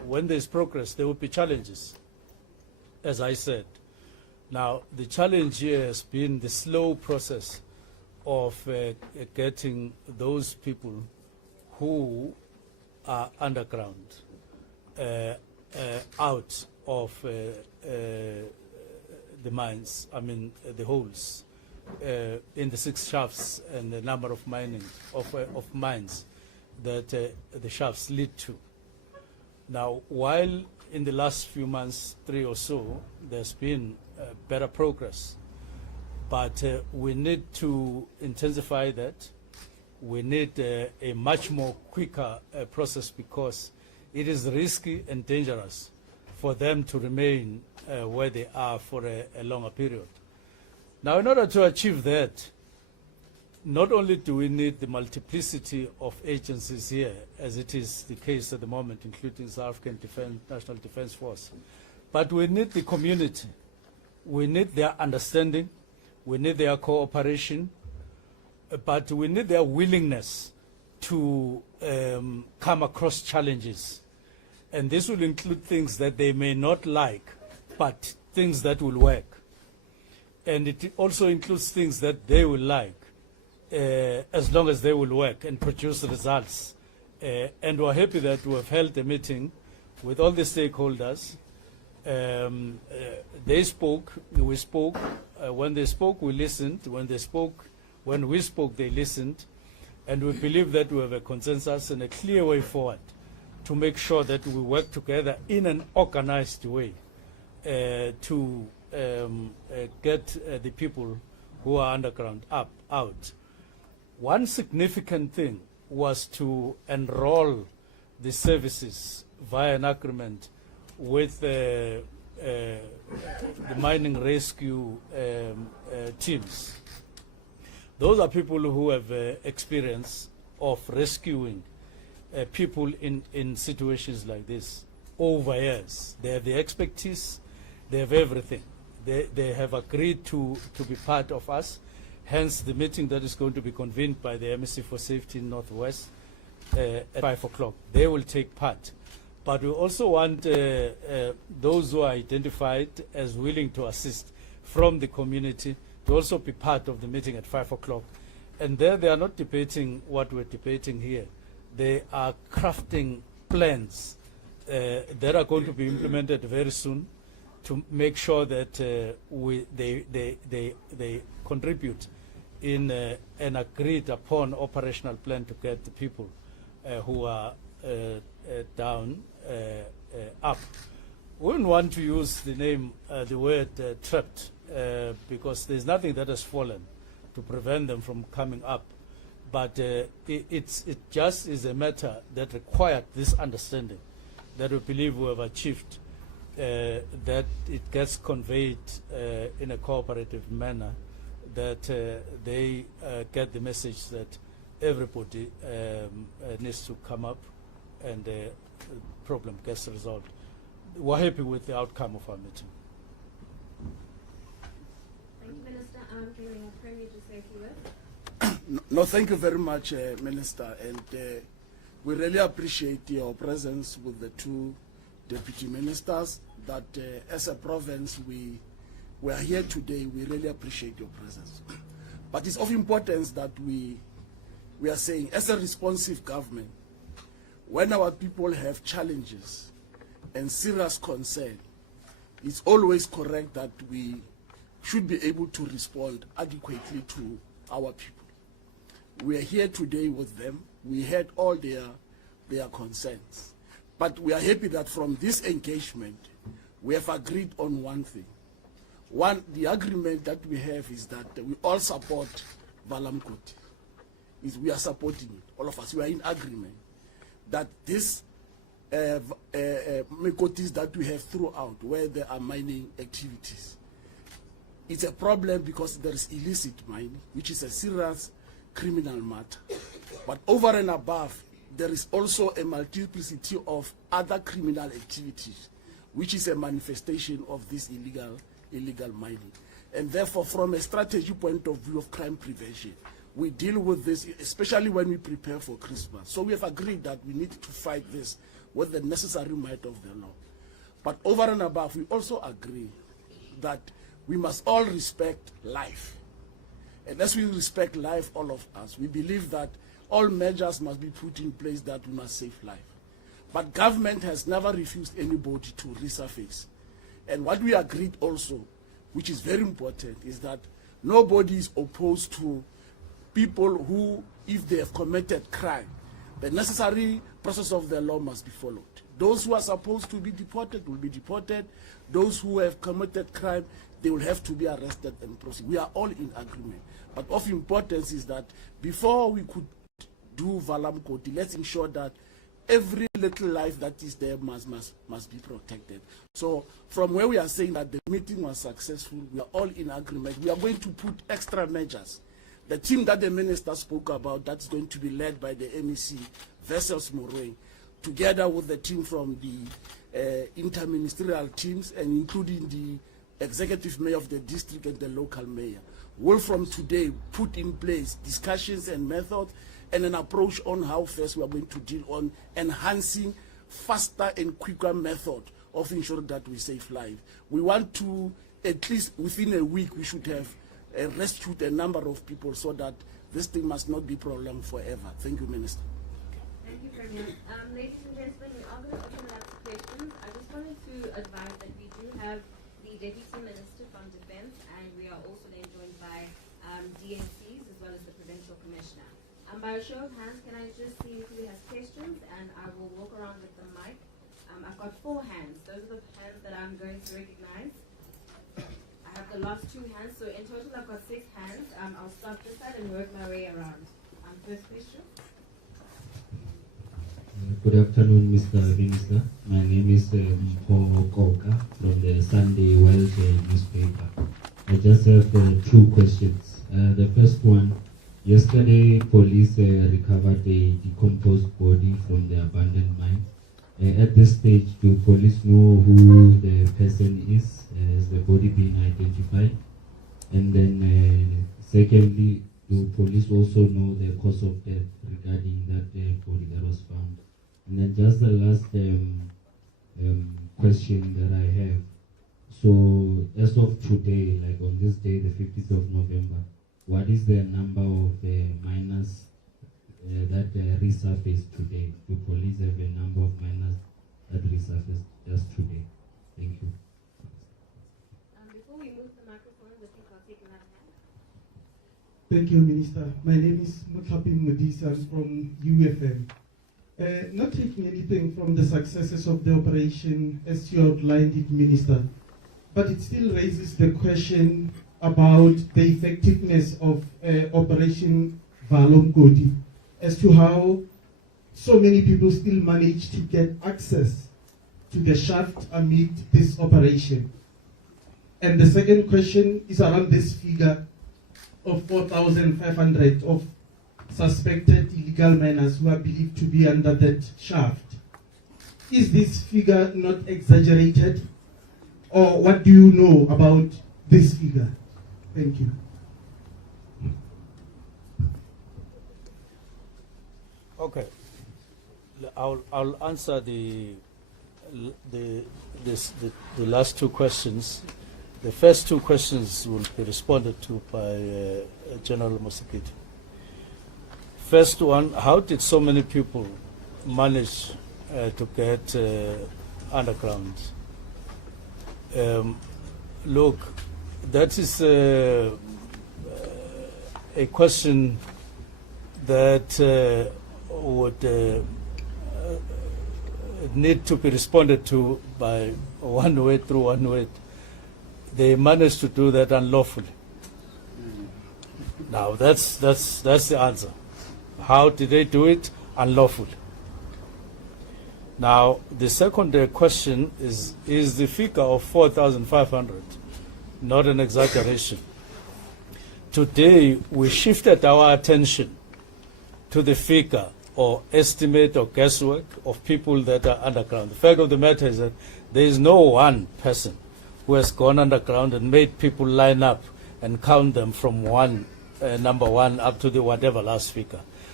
when there's progress, there will be challenges, as I said. Now, the challenge here has been the slow process of getting those people who are underground out of the mines, the holes in the 6 shafts and the number of mines that the shafts lead to. Now, while in the last few months, 3 or so, there's been better progress, but we need to intensify that. We need a much more quicker process, because it is risky and dangerous for them to remain where they are for a longer period. Now, in order to achieve that, not only do we need the multiplicity of agencies here, as it is the case at the moment, including South African National Defence Force, but we need the community. We need their understanding. We need their cooperation. But we need their willingness to come across challenges. And this will include things that they may not like, but things that will work. And it also includes things that they will like, as long as they will work and produce results. And we're happy that we have held a meeting with all the stakeholders. They spoke, we spoke. When they spoke, we listened. When we spoke, they listened. And we believe that we have a consensus and a clear way forward to make sure that we work together in an organized way to get the people who are underground out. One significant thing was to enroll the services via an agreement with the mining rescue teams. Those are people who have experience of rescuing people in situations like this over years. They have the expertise, they have everything. They have agreed to be part of us, hence the meeting that is going to be convened by the MEC for Safety in Northwest at 5 o'clock. They will take part. But we also want those who are identified as willing to assist from the community to also be part of the meeting at 5 o'clock. And there they are not debating what we're debating here. They are crafting plans that are going to be implemented very soon to make sure that they contribute in an agreed upon operational plan to get the people who are down up. We wouldn't want to use the word trapped, because there's nothing that has fallen to prevent them from coming up. But it just is a matter that required this understanding that we believe we have achieved, that it gets conveyed in a cooperative manner, that they get the message that everybody needs to come up and the problem gets resolved. We're happy with the outcome of our meeting. Thank you, Minister. Can we have Premier just say a few words? No, thank you very much, Minister. And we really appreciate your presence with the 2 deputy ministers. That as a province, we are here today. We really appreciate your presence. But it's of importance that we are saying, as a responsive government, when our people have challenges and serious concern, it's always correct that we should be able to respond adequately to our people. We are here today with them. We heard all their concerns. But we are happy that from this engagement, we have agreed on one thing. One, the agreement that we have is that we all support Valamkoti. We are supporting it, all of us. We are in agreement that this Mekotis that we have throughout, where there are mining activities, it's a problem because there is illicit mining, which is a serious criminal matter. But over and above, there is also a multiplicity of other criminal activities, which is a manifestation of this illegal mining. And therefore, from a strategy point of view of crime prevention, we deal with this, especially when we prepare for Christmas. So we have agreed that we need to fight this with the necessary might of the law. But over and above, we also agree that we must all respect life. And as we respect life, all of us, we believe that all measures must be put in place that we must save life. But government has never refused anybody to resurface. And what we agreed also, which is very important, is that nobody is opposed to people who, if they have committed crime, the necessary process of the law must be followed. Those who are supposed to be deported will be deported. Those who have committed crime, they will have to be arrested and proceed. We are all in agreement. But of importance is that before we could do Valam Koti, let's ensure that every little life that is there must be protected. So from where we are saying that the meeting was successful, we are all in agreement. We are going to put extra measures. The team that the minister spoke about, that's going to be led by the MEC, Vessels Moroi, together with the team from the interministerial teams and including the executive mayor of the district and the local mayor, will from today put in place discussions and methods and an approach on how first we are going to deal on enhancing faster and quicker method of ensuring that we save lives. We want to, at least within a week, we should have rescued a number of people so that this thing must not be prolonged forever. Thank you, Minister. Thank you, Premier. Ladies and gentlemen, we are going to open it up to questions. I just wanted to advise that we do have the Deputy Minister from Defence, and we are also then joined by DNCs as well as the Provincial Commissioner. By a show of hands, can I just see who has questions, and I will walk around with the mic. I've got 4 hands. Those are the hands that I'm going to recognize. I have the last 2 hands, so in total I've got 6 hands. I'll start this side and work my way around. First question. Good afternoon, Mr. Minister. My name is Paul Koka from the Sunday World newspaper. I just have 2 questions. The first one, yesterday police recovered a decomposed body from the abandoned mine. At this stage, do police know who the person is? Has the body been identified? And then secondly, do police also know the cause of death regarding that body that was found? And then just the last question that I have. So as of today, like on this day, the 15th of November, what is the number of miners that resurfaced today? Do police have a number of miners that resurfaced just today? Thank you. Before we move the microphone, I think I'll take another hand. Thank you, Minister. My name is Mutlapin Modisa from UFM. Not taking anything from the successes of the operation as you outlined it, Minister, but it still raises the question about the effectiveness of Operation Valom Koti, as to how so many people still manage to get access to the shaft amid this operation. And the second question is around this figure of 4,500 of suspected illegal miners who are believed to be under that shaft. Is this figure not exaggerated? Or what do you know about this figure? Thank you. Okay, I'll answer the last 2 questions. The first 2 questions will be responded to by General Mosekiti. First one, how did so many people manage to get underground? Look, that is a question that would need to be responded to by one word. They managed to do that unlawfully. Now that's the answer. How did they do it? Unlawfully. Now the second question is the figure of 4,500 not an exaggeration? Today we shifted our attention to the figure or estimate or guesswork of people that are underground. The fact of the matter is that there is no one person who has gone underground and made people line up and count them from number one up to the whatever last figure.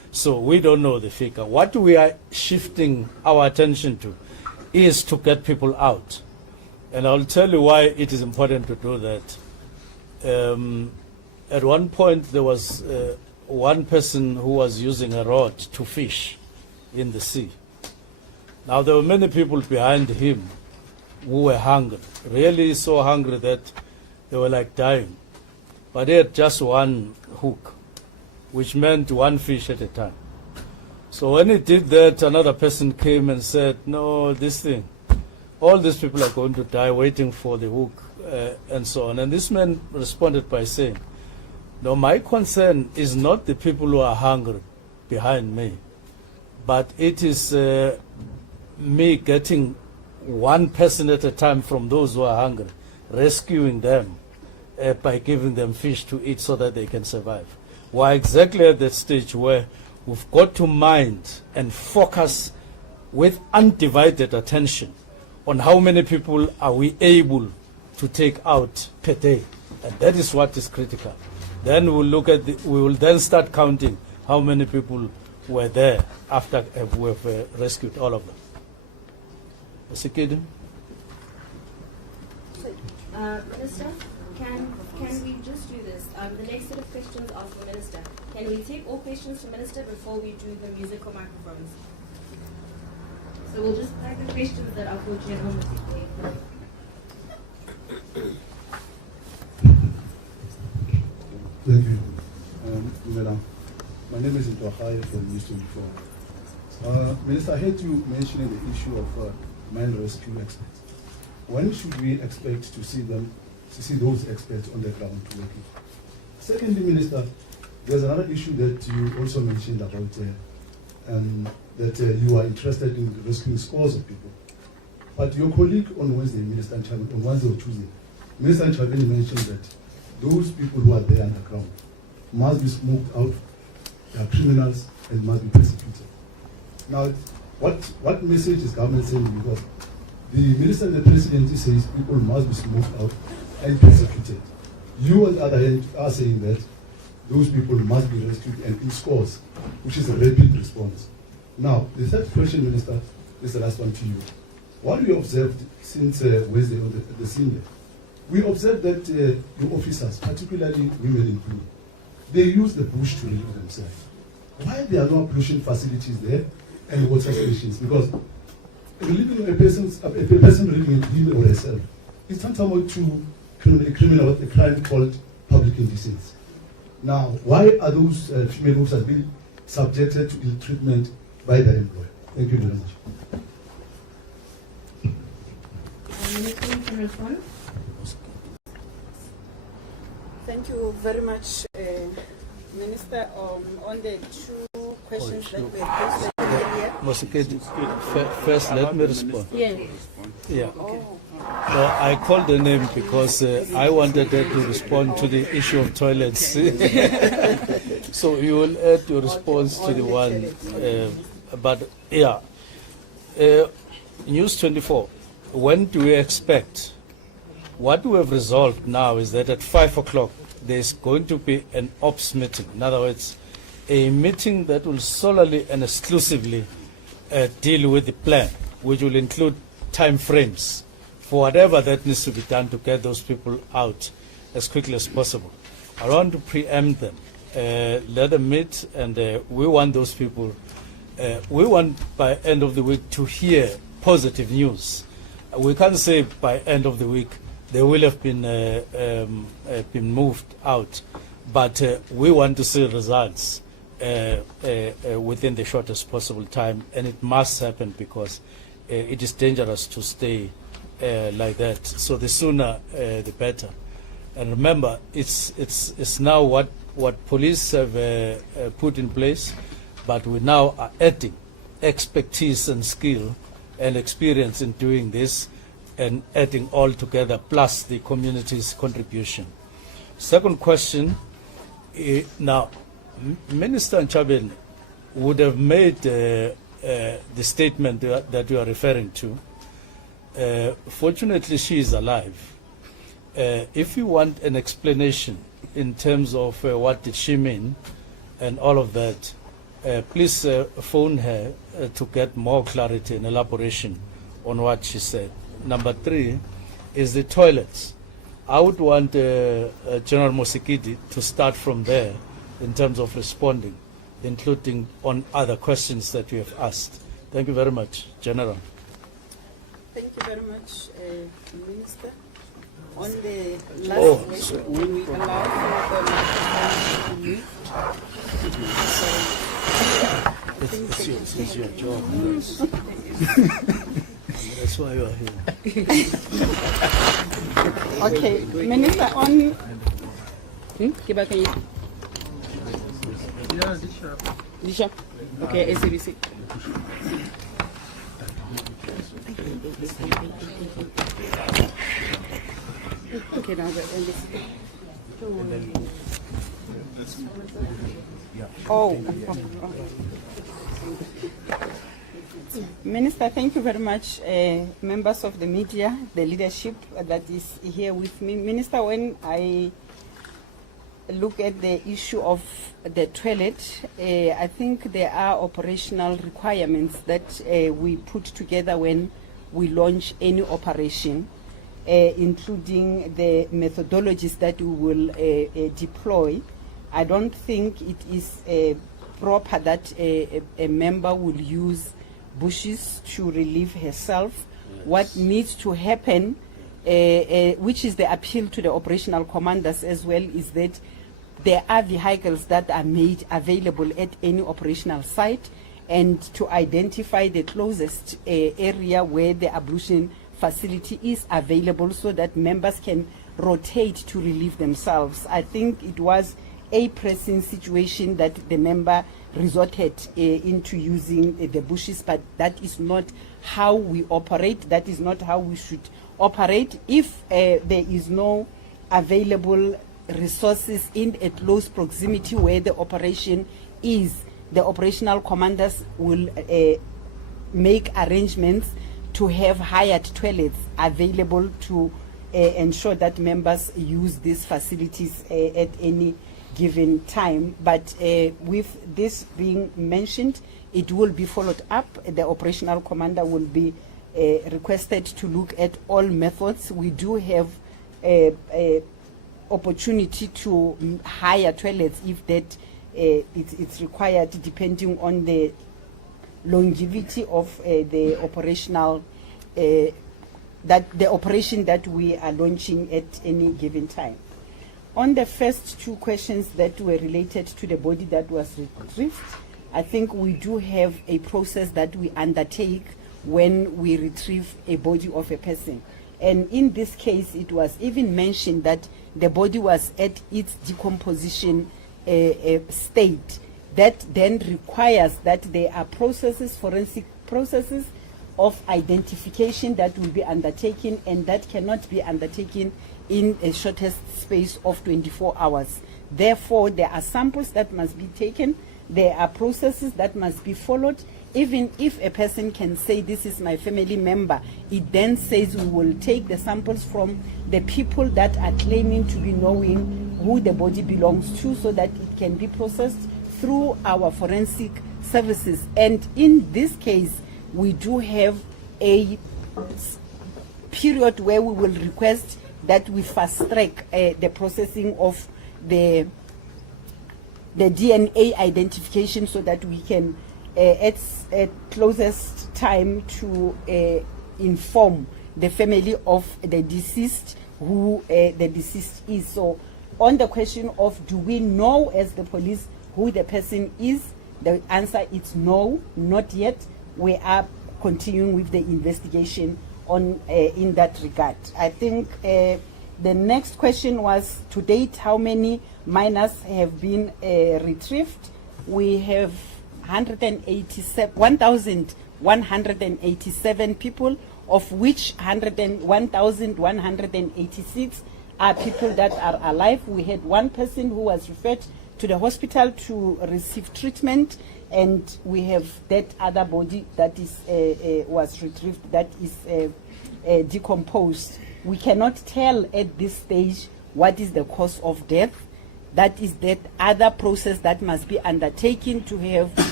So we don't know the figure. What we are shifting our attention to is to get people out. And I'll tell you why it is important to do that. At one point, there was one person who was using a rod to fish in the sea. Now, there were many people behind him who were hungry, really so hungry that they were like dying. But he had just one hook, which meant one fish at a time. So when he did that, another person came and said, no, this thing, all these people are going to die waiting for the hook, and so on. And this man responded by saying, no, my concern is not the people who are hungry behind me, but it is me getting one person at a time from those who are hungry, rescuing them by giving them fish to eat so that they can survive. We're exactly at that stage where we've got to mind and focus with undivided attention on how many people are we able to take out per day. And that is what is critical. Then we'll look at we will then start counting how many people were there after we've rescued all of them. Minister, can we just do this? The next set of questions are for Minister. Can we take all questions to Minister before we do the musical microphones? So we'll just take the questions that are for General Mr. Thank you, Madam. My name is Ntohaya from News 24. Minister, I heard you mentioning the issue of mine rescue experts. When should we expect to see those experts on the ground working? Secondly, Minister, there's another issue that you also mentioned about that you are interested in rescuing scores of people. But your colleague on Wednesday, Minister Nchabeni, on Wednesday or Tuesday, Minister Nchabeni mentioned that those people who are there underground must be smoked out, they are criminals, and must be persecuted. Now, what message is government sending? Because the Minister and the President says people must be smoked out and persecuted. You, on the other hand, are saying that those people must be rescued and in scores, which is a rapid response. Now, the third question, Minister, is the last one to you. What we observed since Wednesday on the scene there, we observed that your officers, particularly women included, they use the bush to relieve themselves. Why there are no pollution facilities there and water stations? Because relieving a person relieving him or herself is tantamount to a crime called public indecency. Now, why are those female officers being subjected to ill treatment by their employer? Thank you very much. Minister, you can respond. Thank you very much, Minister. On the two questions that were posted earlier. Mosekedi, first let me respond. Yes. Yeah. Okay. No, I called the name because I wanted her to respond to the issue of toilets. So you will add your response to the one. But yeah, News 24, when do we expect? What we have resolved now is that at 5 o'clock there's going to be an ops meeting. In other words, a meeting that will solely and exclusively deal with the plan, which will include time frames for whatever that needs to be done to get those people out as quickly as possible. I want to preempt them, let them meet, and we want those people, we want by end of the week to hear positive news. We can't say by end of the week they will have been moved out, but we want to see results within the shortest possible time, and it must happen because it is dangerous to stay like that. So the sooner the better. And remember, it's now what police have put in place, but we now are adding expertise and skill and experience in doing this, and adding all together, plus the community's contribution. Second question, now, Minister Nchabeni would have made the statement that you are referring to. Fortunately, she is alive. If you want an explanation in terms of what did she mean and all of that, Please phone her to get more clarity and elaboration on what she said. Number 3 is the toilets. I would want General Mosikidi to start from there in terms of responding, including on other questions that you have asked. Thank you very much, General. Thank you very much, Minister. On the last question, can we allow for the microphone to mute? It's your job. That's why you are here. Okay, Minister, on... Disha. Okay, SABC. Okay, now the Oh. Minister, thank you very much, members of the media, the leadership that is here with me. Minister, when I look at the issue of the toilet, I think there are operational requirements that we put together when we launch any operation, including the methodologies that we will deploy. I don't think it is proper that a member will use bushes to relieve herself. Yes. What needs to happen, which is the appeal to the operational commanders as well, is that there are vehicles that are made available at any operational site, and to identify the closest area where the ablution facility is available so that members can rotate to relieve themselves. I think it was a pressing situation that the member resorted into using the bushes, but that is not how we operate. That is not how we should operate. If there is no available resources in a close proximity where the operation is, the operational commanders will make arrangements to have hired toilets available to ensure that members use these facilities at any given time. But with this being mentioned, it will be followed up. The operational commander will be requested to look at all methods. We do have a opportunity to hire toilets if that it's required, depending on the longevity of the operational the operation that we are launching at any given time. On the first two questions that were related to the body that was retrieved, I think we do have a process that we undertake when we retrieve a body of a person. And in this case, it was even mentioned that the body was at its decomposition state. That then requires that there are processes, forensic processes of identification that will be undertaken, and that cannot be undertaken in a shortest space of 24 hours. Therefore, there are samples that must be taken, there are processes that must be followed. Even if a person can say, this is my family member, it then says we will take the samples from the people that are claiming to be knowing who the body belongs to, so that it can be processed through our forensic services. And in this case, we do have a period where we will request that we fast track the processing of the DNA identification, so that we can at closest time to inform the family of the deceased who the deceased is. So on the question of do we know as the police who the person is, the answer is no, not yet. We are continuing with the investigation on in that regard. I think the next question was, to date, how many minors have been retrieved? We have 1,187 people, of which 1,186 are people that are alive. We had one person who was referred to the hospital to receive treatment, and we have that other body that is was retrieved that is decomposed. We cannot tell at this stage what is the cause of death. That is that other process that must be undertaken to have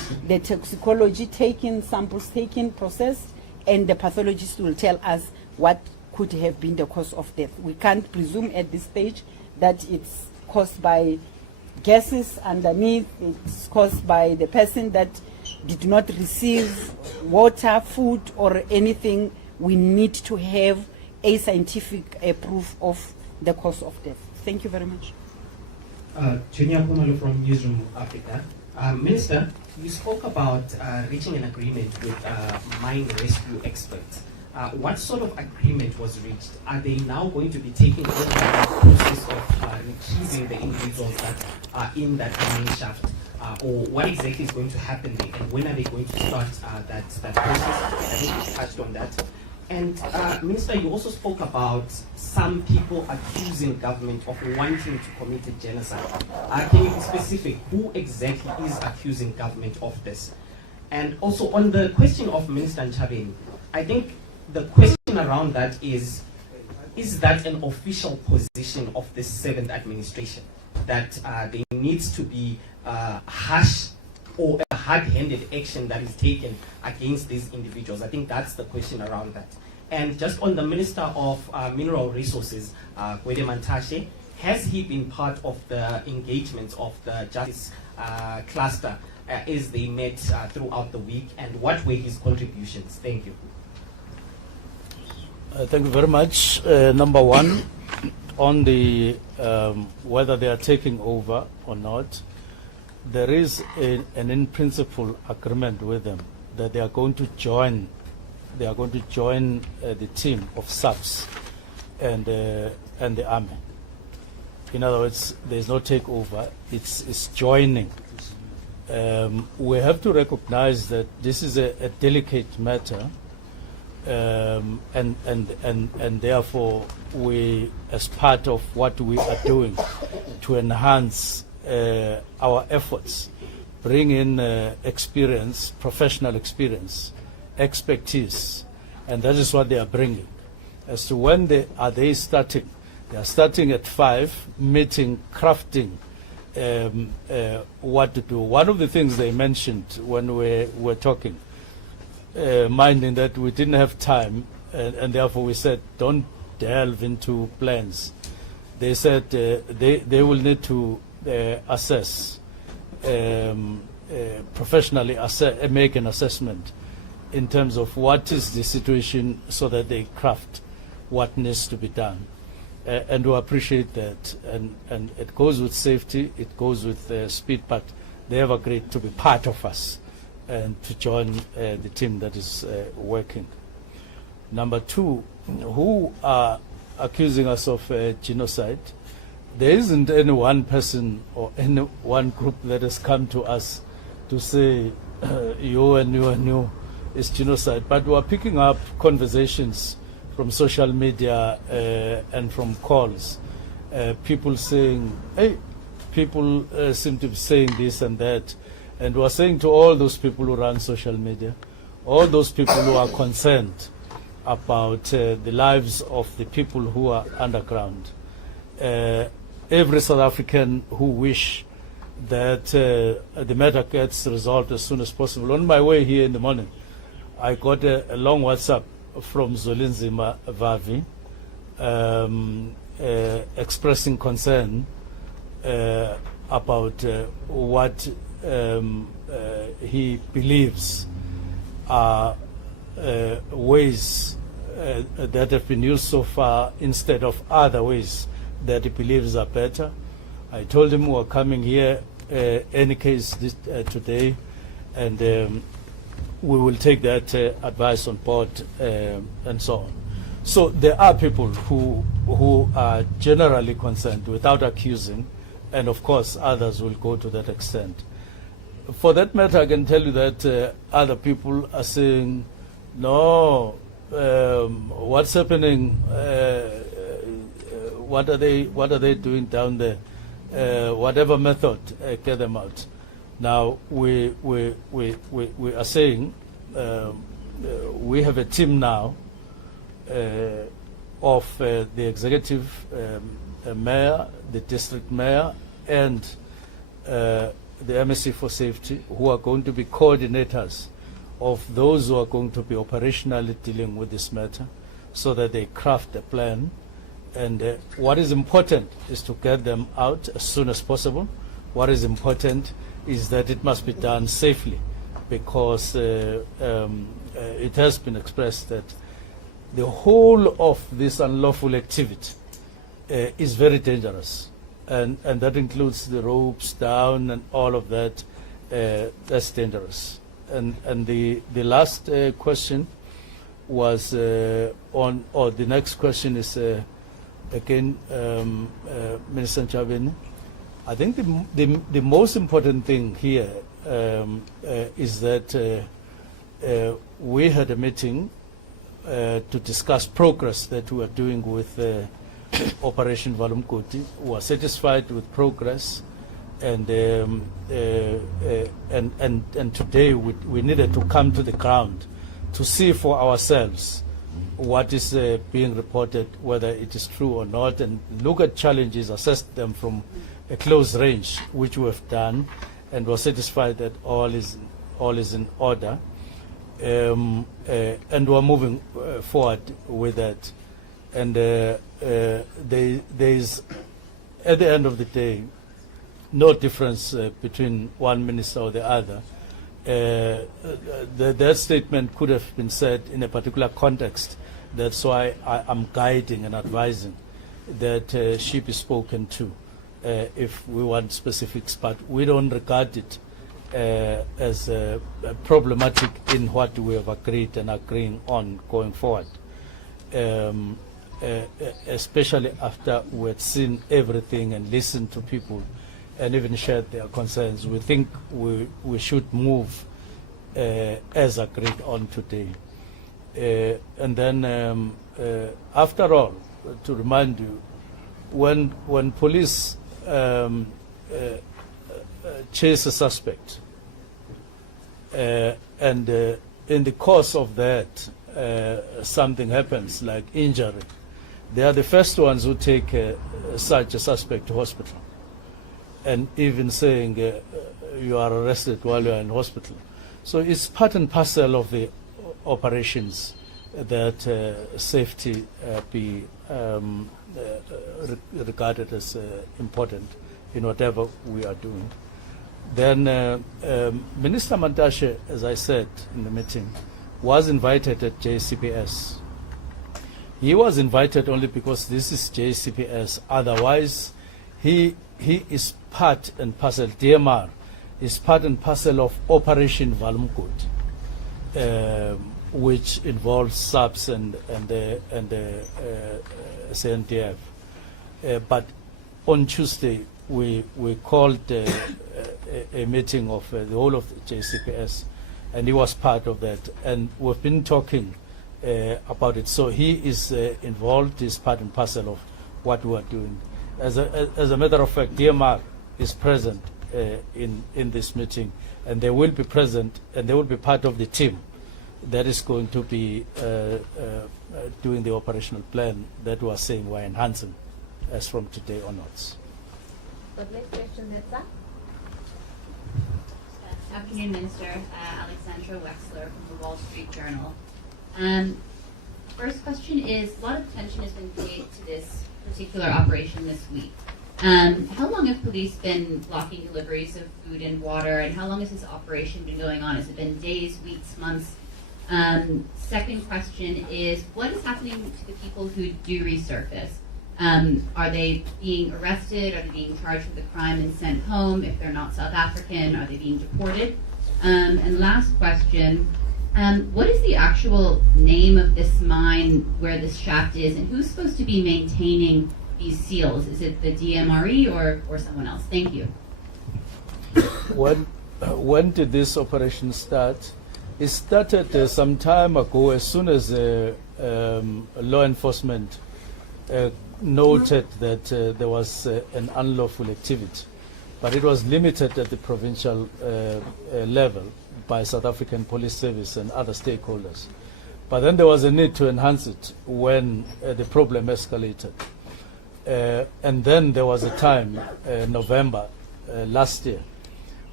the toxicology taken, samples taken, processed, and the pathologist will tell us what could have been the cause of death. We can't presume at this stage that it's caused by gases underneath, it's caused by the person that did not receive water, food, or anything. We need to have a scientific proof of the cause of death. Thank you very much. Junior Kumalo from Newsroom Africa. Minister, you spoke about reaching an agreement with mine rescue experts. What sort of agreement was reached? Are they now going to be taking over the process of retrieving the individuals that are in that Mineshaft? Or what exactly is going to happen there? And when are they going to start that process? I think you touched on that. And Minister, you also spoke about some people accusing government of wanting to commit a genocide. Can you be specific? Who exactly is accusing government of this? And also on the question of Minister Nchabeni, I think the question around that is that an official position of the 7th administration, that there needs to be harsh or a hard-handed action that is taken against these individuals? I think that's the question around that. And just on the Minister of Mineral Resources, Gwede Mantashe, has he been part of the engagements of the Justice Cluster as they met throughout the week, and what were his contributions? Thank you. Thank you very much. Number one, on the whether they are taking over or not, there is an in-principle agreement with them that they are going to join. They are going to join the team of SAPS and the army. In other words, there is no takeover; it's joining. We have to recognize that this is a delicate matter. And therefore, we, as part of what we are doing to enhance our efforts, bring in experience, professional experience, expertise, and that is what they are bringing. As to when they are starting, they are starting at 5, meeting, crafting what to do. One of the things they mentioned when we were talking, minding that we didn't have time, and therefore we said, don't delve into plans. They said they will need to assess, professionally make an assessment in terms of what is the situation so that they craft what needs to be done. And we appreciate that. And it goes with safety, it goes with speed, but they have agreed to be part of us and to join the team that is working. Number two, who are accusing us of genocide? There isn't any one person or any one group that has come to us to say you and you and you is genocide. But we are picking up conversations from social media and from calls. People saying, hey, people seem to be saying this and that. And we are saying to all those people who run social media, all those people who are concerned about the lives of the people who are underground, every South African who wish that the matter gets resolved as soon as possible. On my way here in the morning, I got a long WhatsApp from Zolinzima Vavi expressing concern about what he believes are ways that have been used so far instead of other ways that he believes are better. I told him we were coming here any case today, and we will take that advice on board and so on. So there are people who are generally concerned without accusing, and of course others will go to that extent. For that matter, I can tell you that other people are saying, no, what's happening? What are they doing down there? Whatever method, get them out. Now we are saying we have a team now of the executive mayor, the district mayor, and the MSC for Safety, who are going to be coordinators of those who are going to be operationally dealing with this matter, so that they craft a plan. And what is important is to get them out as soon as possible. What is important is that it must be done safely, because it has been expressed that the whole of this unlawful activity is very dangerous, and that includes the ropes down and all of that. That's dangerous. And the last question was on, or the next question is again, Minister Chabin. I think the most important thing here is that we had a meeting to discuss progress that we are doing with Operation Valumkoti. We are satisfied with progress, and today we needed to come to the ground to see for ourselves what is being reported, whether it is true or not, and look at challenges, assess them from a close range, which we have done, and we're satisfied that all is in order, and we're moving forward with that. And there is, at the end of the day, no difference between one minister or the other. That statement could have been said in a particular context. That's why I'm guiding and advising that she be spoken to if we want specifics, but we don't regard it as problematic in what we have agreed and agreeing on going forward, especially after we had seen everything and listened to people and even shared their concerns. We think we should move as agreed on today. And then, after all, to remind you, when police chase a suspect, and in the course of that something happens like injury, they are the first ones who take such a suspect to hospital, and even saying you are arrested while you are in hospital. So it's part and parcel of the operations that safety be regarded as important in whatever we are doing. Then Minister Mantashe, as I said in the meeting, was invited at JCPS. He was invited only because this is JCPS. Otherwise, he is part and parcel, DMR is part and parcel of Operation Valumkoti, which involves SAPS and CNTF. But on Tuesday, we called a meeting of the whole of the JCPS, and he was part of that. And we've been talking about it. So he is involved, is part and parcel of what we are doing. As a matter of fact, DMR is present in this meeting, and they will be present, and they will be part of the team that is going to be doing the operational plan that we are saying we're enhancing as from today onwards. The next question, Netza. Afternoon, Minister. Alexandra Wexler from the Wall Street Journal. First question is, a lot of attention has been paid to this particular operation this week. How long have police been blocking deliveries of food and water, and how long has this operation been going on? Has it been days, weeks, months? Second question is, what is happening to the people who do resurface? Are they being arrested? Are they being charged with a crime and sent home? If they're not South African, are they being deported? And last question, what is the actual name of this mine where this shaft is, and who's supposed to be maintaining these seals? Is it the DMRE or someone else? Thank you. When did this operation start? It started some time ago, as soon as law enforcement noted that there was an unlawful activity, but it was limited at the provincial level by South African Police Service and other stakeholders. But then there was a need to enhance it when the problem escalated. And then there was a time, November last year,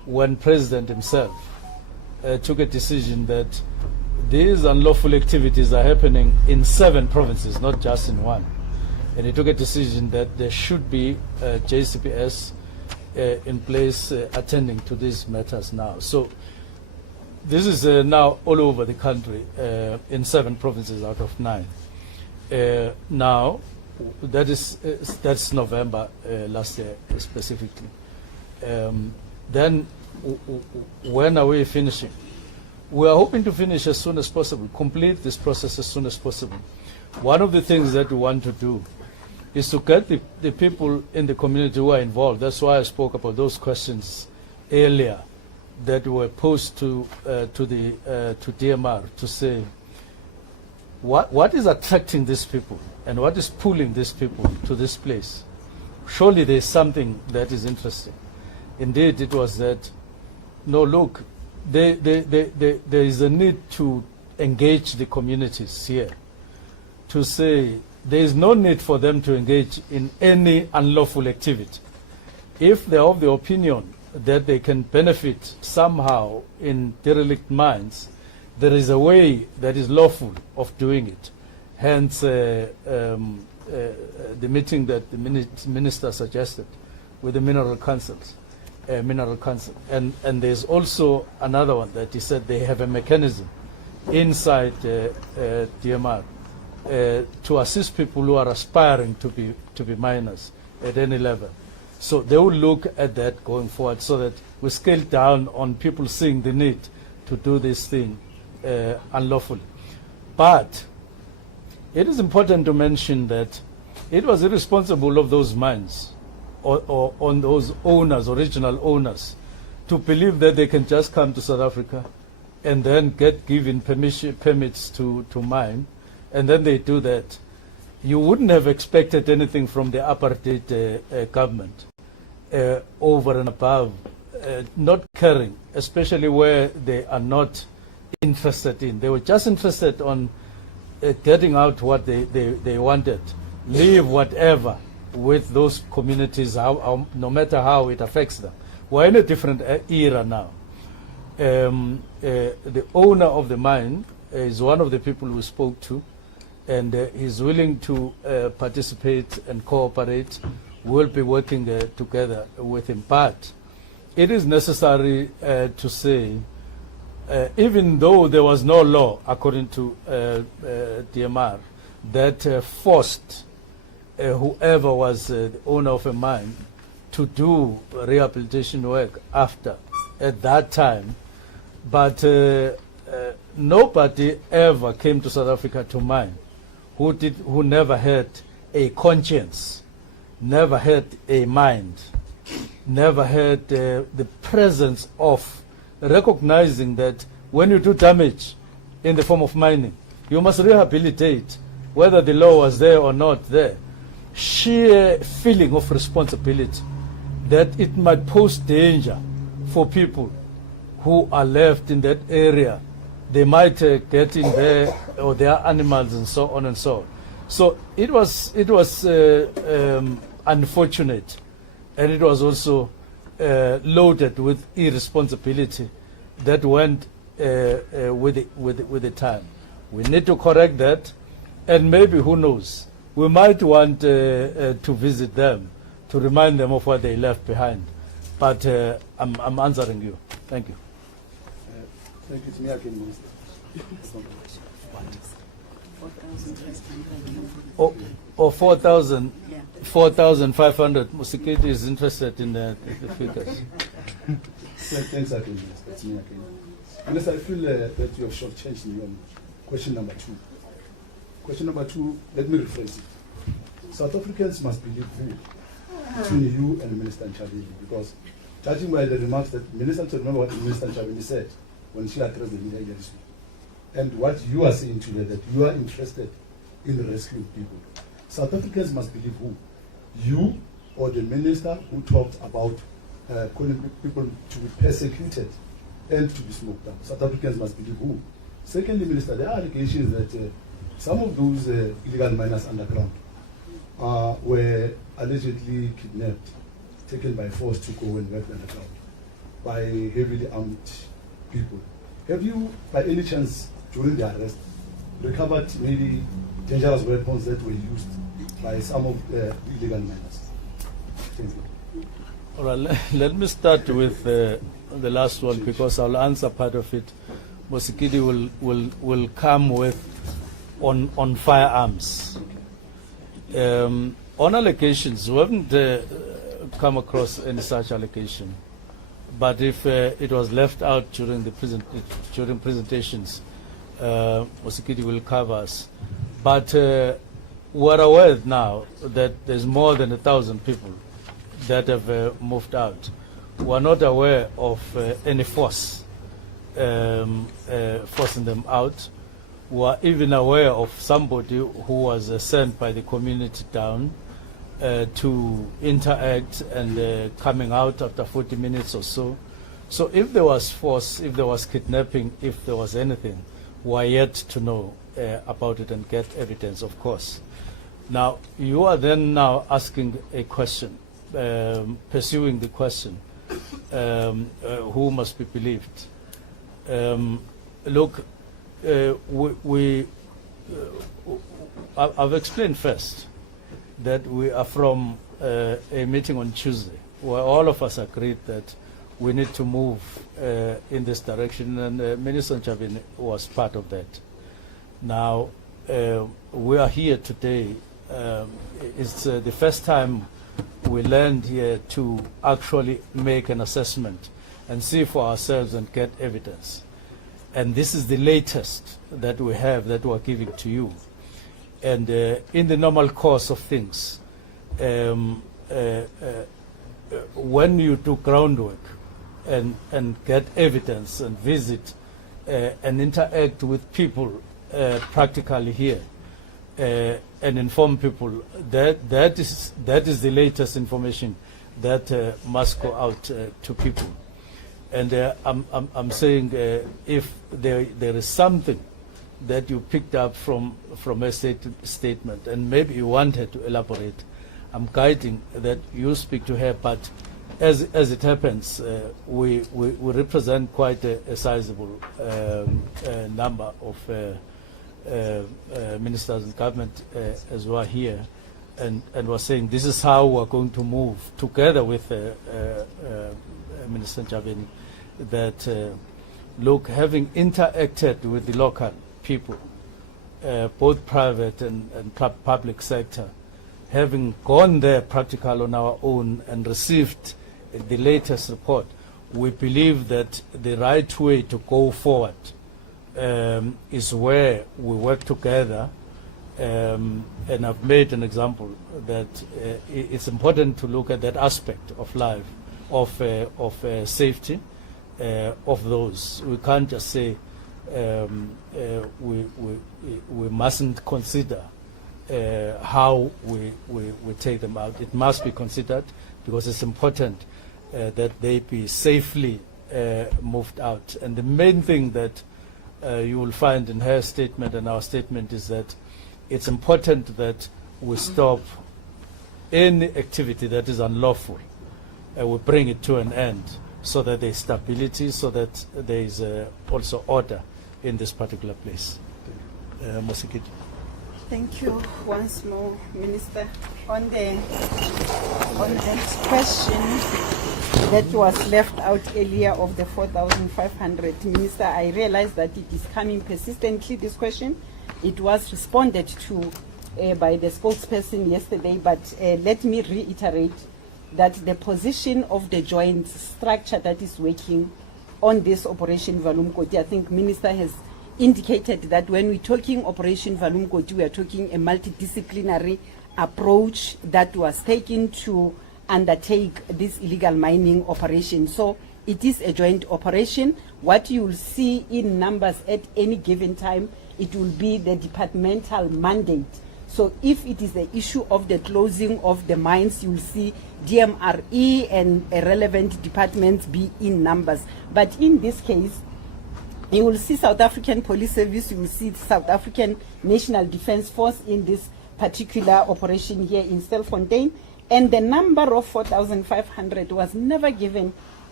when President himself took a decision that these unlawful activities are happening in 7 provinces, not just in one. And he took a decision that there should be JCPS in place attending to these matters now. So this is now all over the country in 7 provinces out of 9. Now, that's November last year specifically. Then when are we finishing? We are hoping to finish as soon as possible, complete this process as soon as possible. One of the things that we want to do is to get the people in the community who are involved. That's why I spoke about those questions earlier that were posed to DMR to say, what is attracting these people and what is pulling these people to this place? Surely there's something that is interesting. Indeed, it was that, no, look, there is a need to engage the communities here, to say there is no need for them to engage in any unlawful activity. If they are of the opinion that they can benefit somehow in derelict mines, there is a way that is lawful of doing it. Hence, the meeting that the minister suggested with the mineral councils. And there's also another one that he said they have a mechanism inside DMR to assist people who are aspiring to be miners at any level. So they will look at that going forward so that we scale down on people seeing the need to do this thing unlawfully. But it is important to mention that it was irresponsible of those mines or on those owners, original owners, to believe that they can just come to South Africa and then get given permits to mine, and then they do that. You wouldn't have expected anything from the apartheid government over and above not caring, especially where they are not interested in. They were just interested on getting out what they wanted, leave whatever with those communities, no matter how it affects them. We're in a different era now. The owner of the mine is one of the people we spoke to, and he's willing to participate and cooperate. We'll be working together with him. But it is necessary to say, even though there was no law, according to DMR, that forced whoever was the owner of a mine to do rehabilitation work after, at that time, but nobody ever came to South Africa to mine who never had a conscience, never had a mind, never had the presence of recognizing that when you do damage in the form of mining, you must rehabilitate, whether the law was there or not there. Sheer feeling of responsibility that it might pose danger for people who are left in that area. They might get in there, or their animals, and so on and so on. So it was unfortunate, and it was also loaded with irresponsibility that went with the time. We need to correct that, and maybe, who knows, we might want to visit them to remind them of what they left behind. But I'm answering you. Thank you. Thank you. To me, I can move. Or 4,500. Musikiti is interested in the figures. Thanks, I can move. That's me, I can move. Unless I feel that you have shortchanged me on question number 2. Question number 2, let me rephrase it. South Africans must believe who? Between you and Minister Nchabeni, because judging by the remarks that remember what Minister Nchabeni said when she addressed the media yesterday, and what you are saying today, that you are interested in rescuing people. South Africans must believe who? You or the minister who talked about calling people to be persecuted and to be smoked up? South Africans must believe who? Secondly, Minister, there are allegations that some of those illegal miners underground were allegedly kidnapped, taken by force to go and work underground. by heavily armed people. Have you, by any chance, during the arrest, recovered maybe dangerous weapons that were used by some of the illegal miners? Thank you. All right, let me start with the last one, because I'll answer part of it. Mosikidi will come with on firearms. On allegations, we haven't come across any such allegation. But if it was left out during the during presentations, Mosikidi will cover us. But we're aware now that there's more than 1,000 people that have moved out. We're not aware of any force forcing them out. We're even aware of somebody who was sent by the community down to interact and coming out after 40 minutes or so. So if there was force, if there was kidnapping, if there was anything, we're yet to know about it and get evidence, of course. Now, you are then now asking a question, pursuing the question, who must be believed? Look, I've explained first that we are from a meeting on Tuesday where all of us agreed that we need to move in this direction, and Minister Nchabeni was part of that. Now, we are here today. It's the first time we land here to actually make an assessment and see for ourselves and get evidence. And this is the latest that we have that we're giving to you. And in the normal course of things, when you do groundwork and get evidence and visit and interact with people practically here and inform people, that is the latest information that must go out to people. And I'm saying if there is something that you picked up from a statement, and maybe you wanted to elaborate, I'm guiding that you speak to her. But as it happens, we represent quite a sizable number of ministers and government as well here, and we're saying this is how we're going to move together with Minister Nchabeni. That look, having interacted with the local people, both private and public sector, having gone there practical on our own and received the latest report, we believe that the right way to go forward is where we work together. And I've made an example that it's important to look at that aspect of life, of safety, of those. We can't just say we mustn't consider how we take them out. It must be considered because it's important that they be safely moved out. And the main thing that you will find in her statement and our statement is that it's important that we stop any activity that is unlawful. We bring it to an end so that there is stability, so that there is also order in this particular place. Mosikidi. Thank you once more, Minister. On that question that was left out earlier of the 4,500, Minister, I realize that it is coming persistently, this question. It was responded to by the spokesperson yesterday, but let me reiterate that the position of the joint structure that is working on this Operation Valumkoti, I think Minister has indicated that when we're talking Operation Valumkoti, we are talking a multidisciplinary approach that was taken to undertake this illegal mining operation. So it is a joint operation. What you will see in numbers at any given time, it will be the departmental mandate. So if it is the issue of the closing of the mines, you will see DMRE and relevant departments be in numbers. But in this case, you will see South African Police Service, you will see South African National Defence Force in this particular operation here in Stilfontein. And the number of 4,500 was never given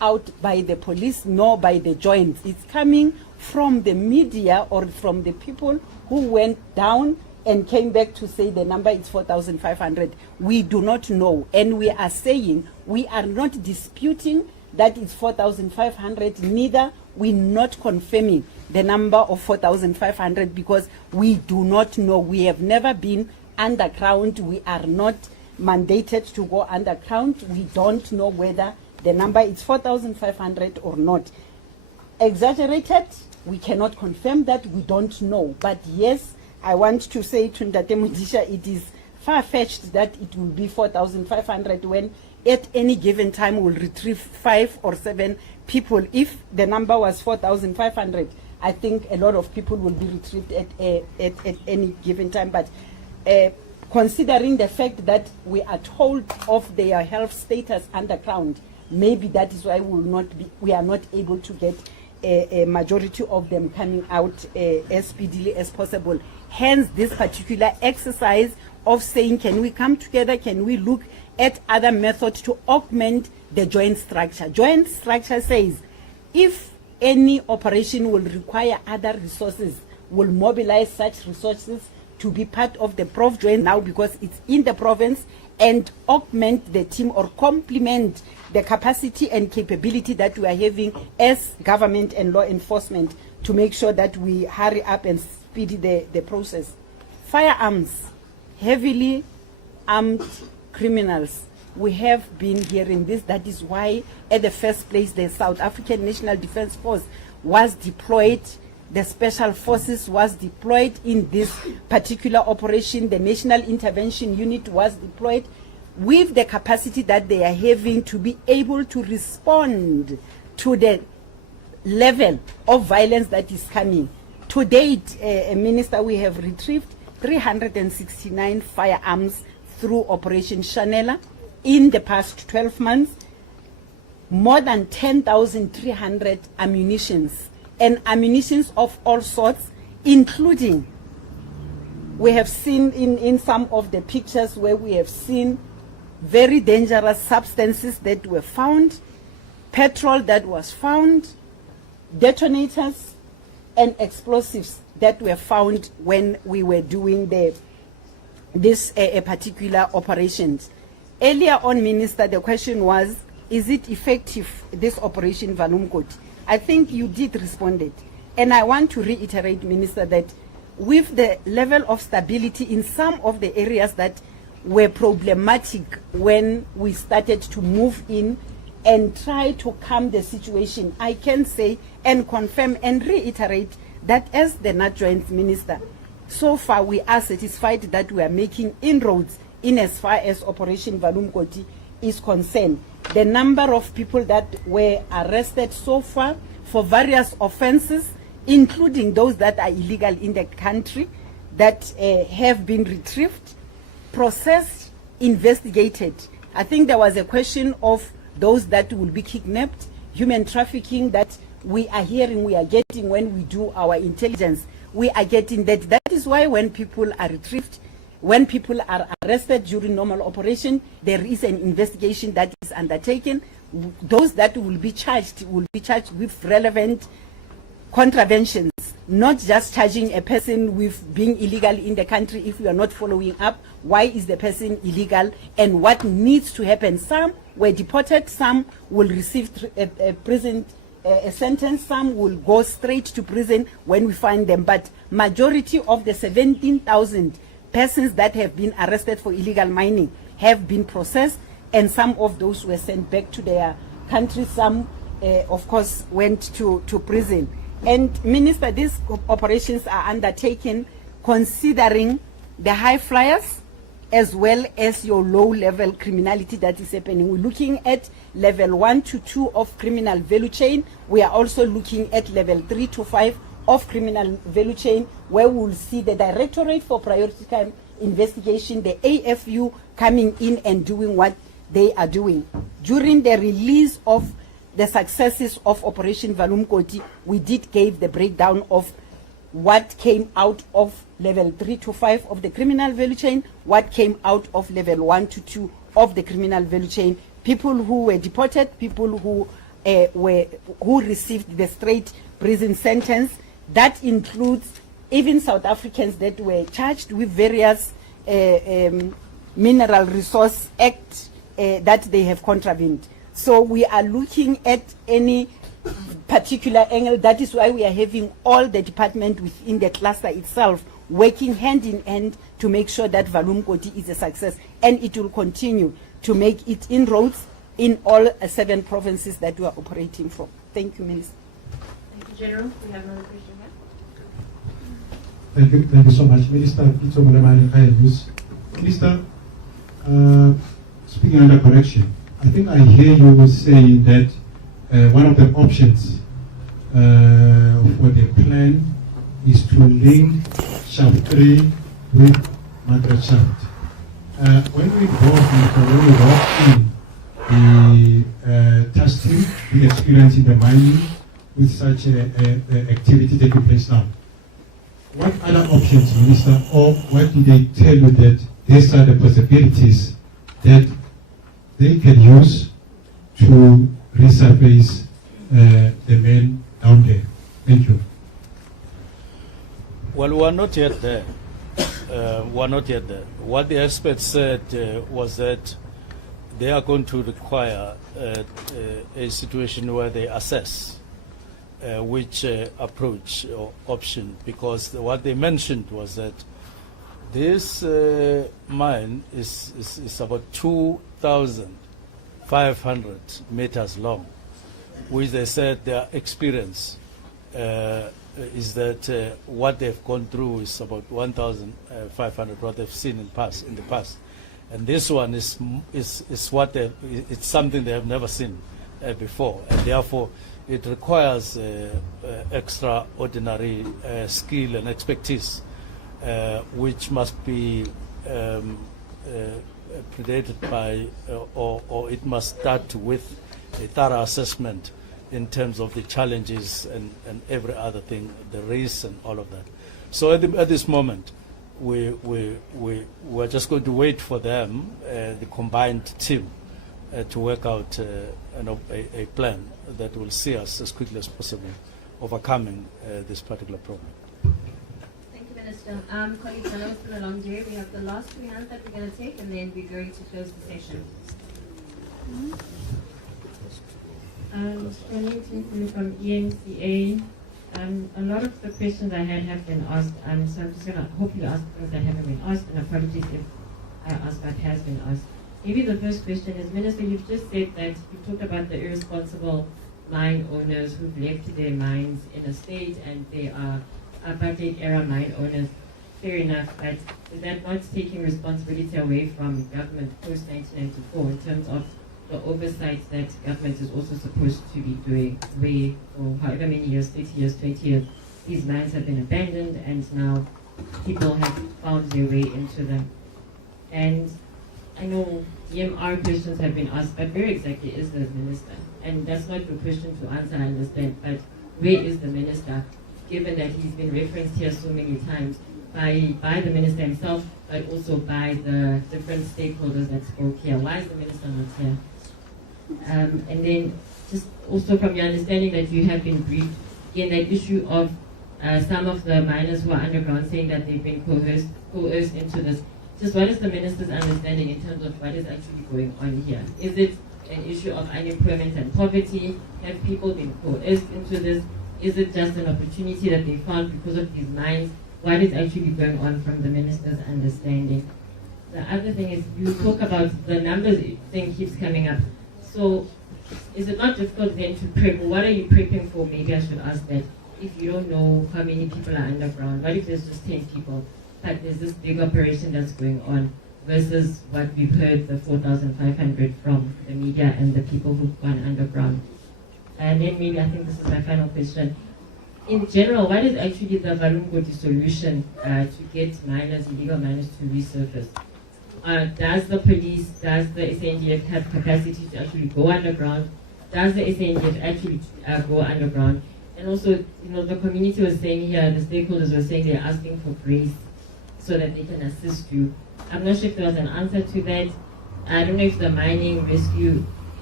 out by the police nor by the joints. It's coming from the media or from the people who went down and came back to say the number is 4,500. We do not know, and we are saying we are not disputing that it's 4,500, neither we're not confirming the number of 4,500 because we do not know. We have never been underground. We are not mandated to go underground. We don't know whether the number is 4,500 or not. Exaggerated, we cannot confirm that, we don't know. But yes, I want to say to Ndate Mudisha, it is far-fetched that it will be 4,500 when at any given time we'll retrieve 5 or 7 people. If the number was 4,500, I think a lot of people will be retrieved at any given time. But considering the fact that we are told of their health status underground, maybe that is why we are not able to get a majority of them coming out as speedily as possible. Hence this particular exercise of saying, can we come together, can we look at other methods to augment the joint structure. Joint structure says if any operation will require other resources, will mobilize such resources to be part of the Prof joint now because it's in the province, and augment the team or complement the capacity and capability that we are having as government and law enforcement to make sure that we hurry up and speed the process. Firearms, heavily armed criminals. We have been hearing this. That is why at the first place the South African National Defence Force was deployed. The Special Forces was deployed in this particular operation. The National Intervention Unit was deployed with the capacity that they are having to be able to respond to the level of violence that is coming. To date, Minister, we have retrieved 369 firearms through Operation Chanela in the past 12 months, more than 10,300 ammunitions, and ammunitions of all sorts, including, we have seen in some of the pictures where we have seen very dangerous substances that were found, petrol that was found, detonators and explosives that were found when we were doing this particular operations. Earlier on, Minister, the question was, is it effective, this operation Valumkoti? I think you did respond it. And I want to reiterate, Minister, that with the level of stability in some of the areas that were problematic when we started to move in and try to calm the situation, I can say and confirm and reiterate that as the NAT-Joint Minister, so far we are satisfied that we are making inroads in as far as Operation Valumkoti is concerned. The number of people that were arrested so far for various offenses, including those that are illegal in the country, that have been retrieved, processed, investigated. I think there was a question of those that will be kidnapped, human trafficking that we are hearing, we are getting when we do our intelligence. We are getting that. That is why when people are retrieved, when people are arrested during normal operation, there is an investigation that is undertaken. Those that will be charged with relevant contraventions, not just charging a person with being illegal in the country if we are not following up why is the person illegal and what needs to happen. Some were deported, some will receive a prison sentence, some will go straight to prison when we find them. But majority of the 17,000 persons that have been arrested for illegal mining have been processed, and some of those were sent back to their country. Some, of course, went to prison. And Minister, these operations are undertaken considering the high flyers as well as your low-level criminality that is happening. We're looking at level 1 to 2 of criminal value chain. We are also looking at level 3 to 5 of criminal value chain, where we will see the Directorate for Priority Crime Investigation, the AFU, coming in and doing what they are doing. During the release of the successes of Operation Valumkoti, we did give the breakdown of what came out of level 3 to 5 of the criminal value chain, what came out of level 1 to 2 of the criminal value chain, people who were deported, people who who received the straight prison sentence. That includes even South Africans that were charged with various Mineral Resource Act that they have contravened. So we are looking at any particular angle. That is why we are having all the department within the cluster itself working hand in hand to make sure that Valumkoti is a success, and it will continue to make it inroads in all 7 provinces that we are operating from. Thank you, Minister. Thank you, General. We have another question here. Thank you so much, Minister. Minister, speaking under correction, I think I hear you saying that one of the options for the plan is to link Shaft 3 with Margaret Shaft. When we walk in the testing, the experience in the mining with such activity taking place now, what other options, Minister, or what did they tell you that these are the possibilities that they can use to resurface the men down there? Thank you. Well, we are not yet there. What the experts said was that they are going to require a situation where they assess which approach or option, because what they mentioned was that this mine is about 2,500 meters long, which they said their experience is that what they've gone through is about 1,500, what they've seen in the past. And this one is what it's something they have never seen before, and therefore it requires extraordinary skill and expertise, which must be predated by, or it must start with a thorough assessment in terms of the challenges and every other thing, the risks and all of that. So at this moment, we're just going to wait for them, the combined team, to work out a plan that will see us as quickly as possible overcoming this particular problem. Thank you, Minister. Colleagues, I know it's been a long day. We have the last 3 hands that we're going to take, and then we're going to close the session. From EMCA, a lot of the questions I had have been asked, so I'm just going to hopefully ask things that haven't been asked, and apologies if I ask what has been asked. Maybe the first question is, Minister, you've just said that you talked about the irresponsible mine owners who've left their mines in a state and they are apartheid era mine owners. Fair enough, but is that not taking responsibility away from government post-1994 in terms of the oversight that government is also supposed to be doing, where for however many years, 30 years, 20 years, these mines have been abandoned and now people have found their way into them. And I know EMR questions have been asked, but where exactly is the minister? And that's not your question to answer, I understand, but where is the minister, given that he's been referenced here so many times by the minister himself, but also by the different stakeholders that spoke here? Why is the minister not here? And then just also from your understanding that you have been briefed in that issue of some of the miners who are underground saying that they've been coerced into this. Just what is the minister's understanding in terms of what is actually going on here? Is it an issue of unemployment and poverty? Have people been coerced into this? Is it just an opportunity that they found because of these mines? What is actually going on from the minister's understanding? The other thing is, you talk about the numbers thing keeps coming up. So is it not difficult then to prep? What are you prepping for? Maybe I should ask that. If you don't know how many people are underground, what if there's just 10 people? But there's this big operation that's going on versus what we've heard, the 4,500 from the media and the people who've gone underground. And then maybe, I think this is my final question. In general, what is actually the Valumkoti solution to get miners, illegal miners, to resurface? Does the police, does the SANDF have capacity to actually go underground? Does the SANDF actually go underground? And also, the community was saying here, the stakeholders were saying they're asking for grace so that they can assist you. I'm not sure if there was an answer to that. I don't know if the mining rescue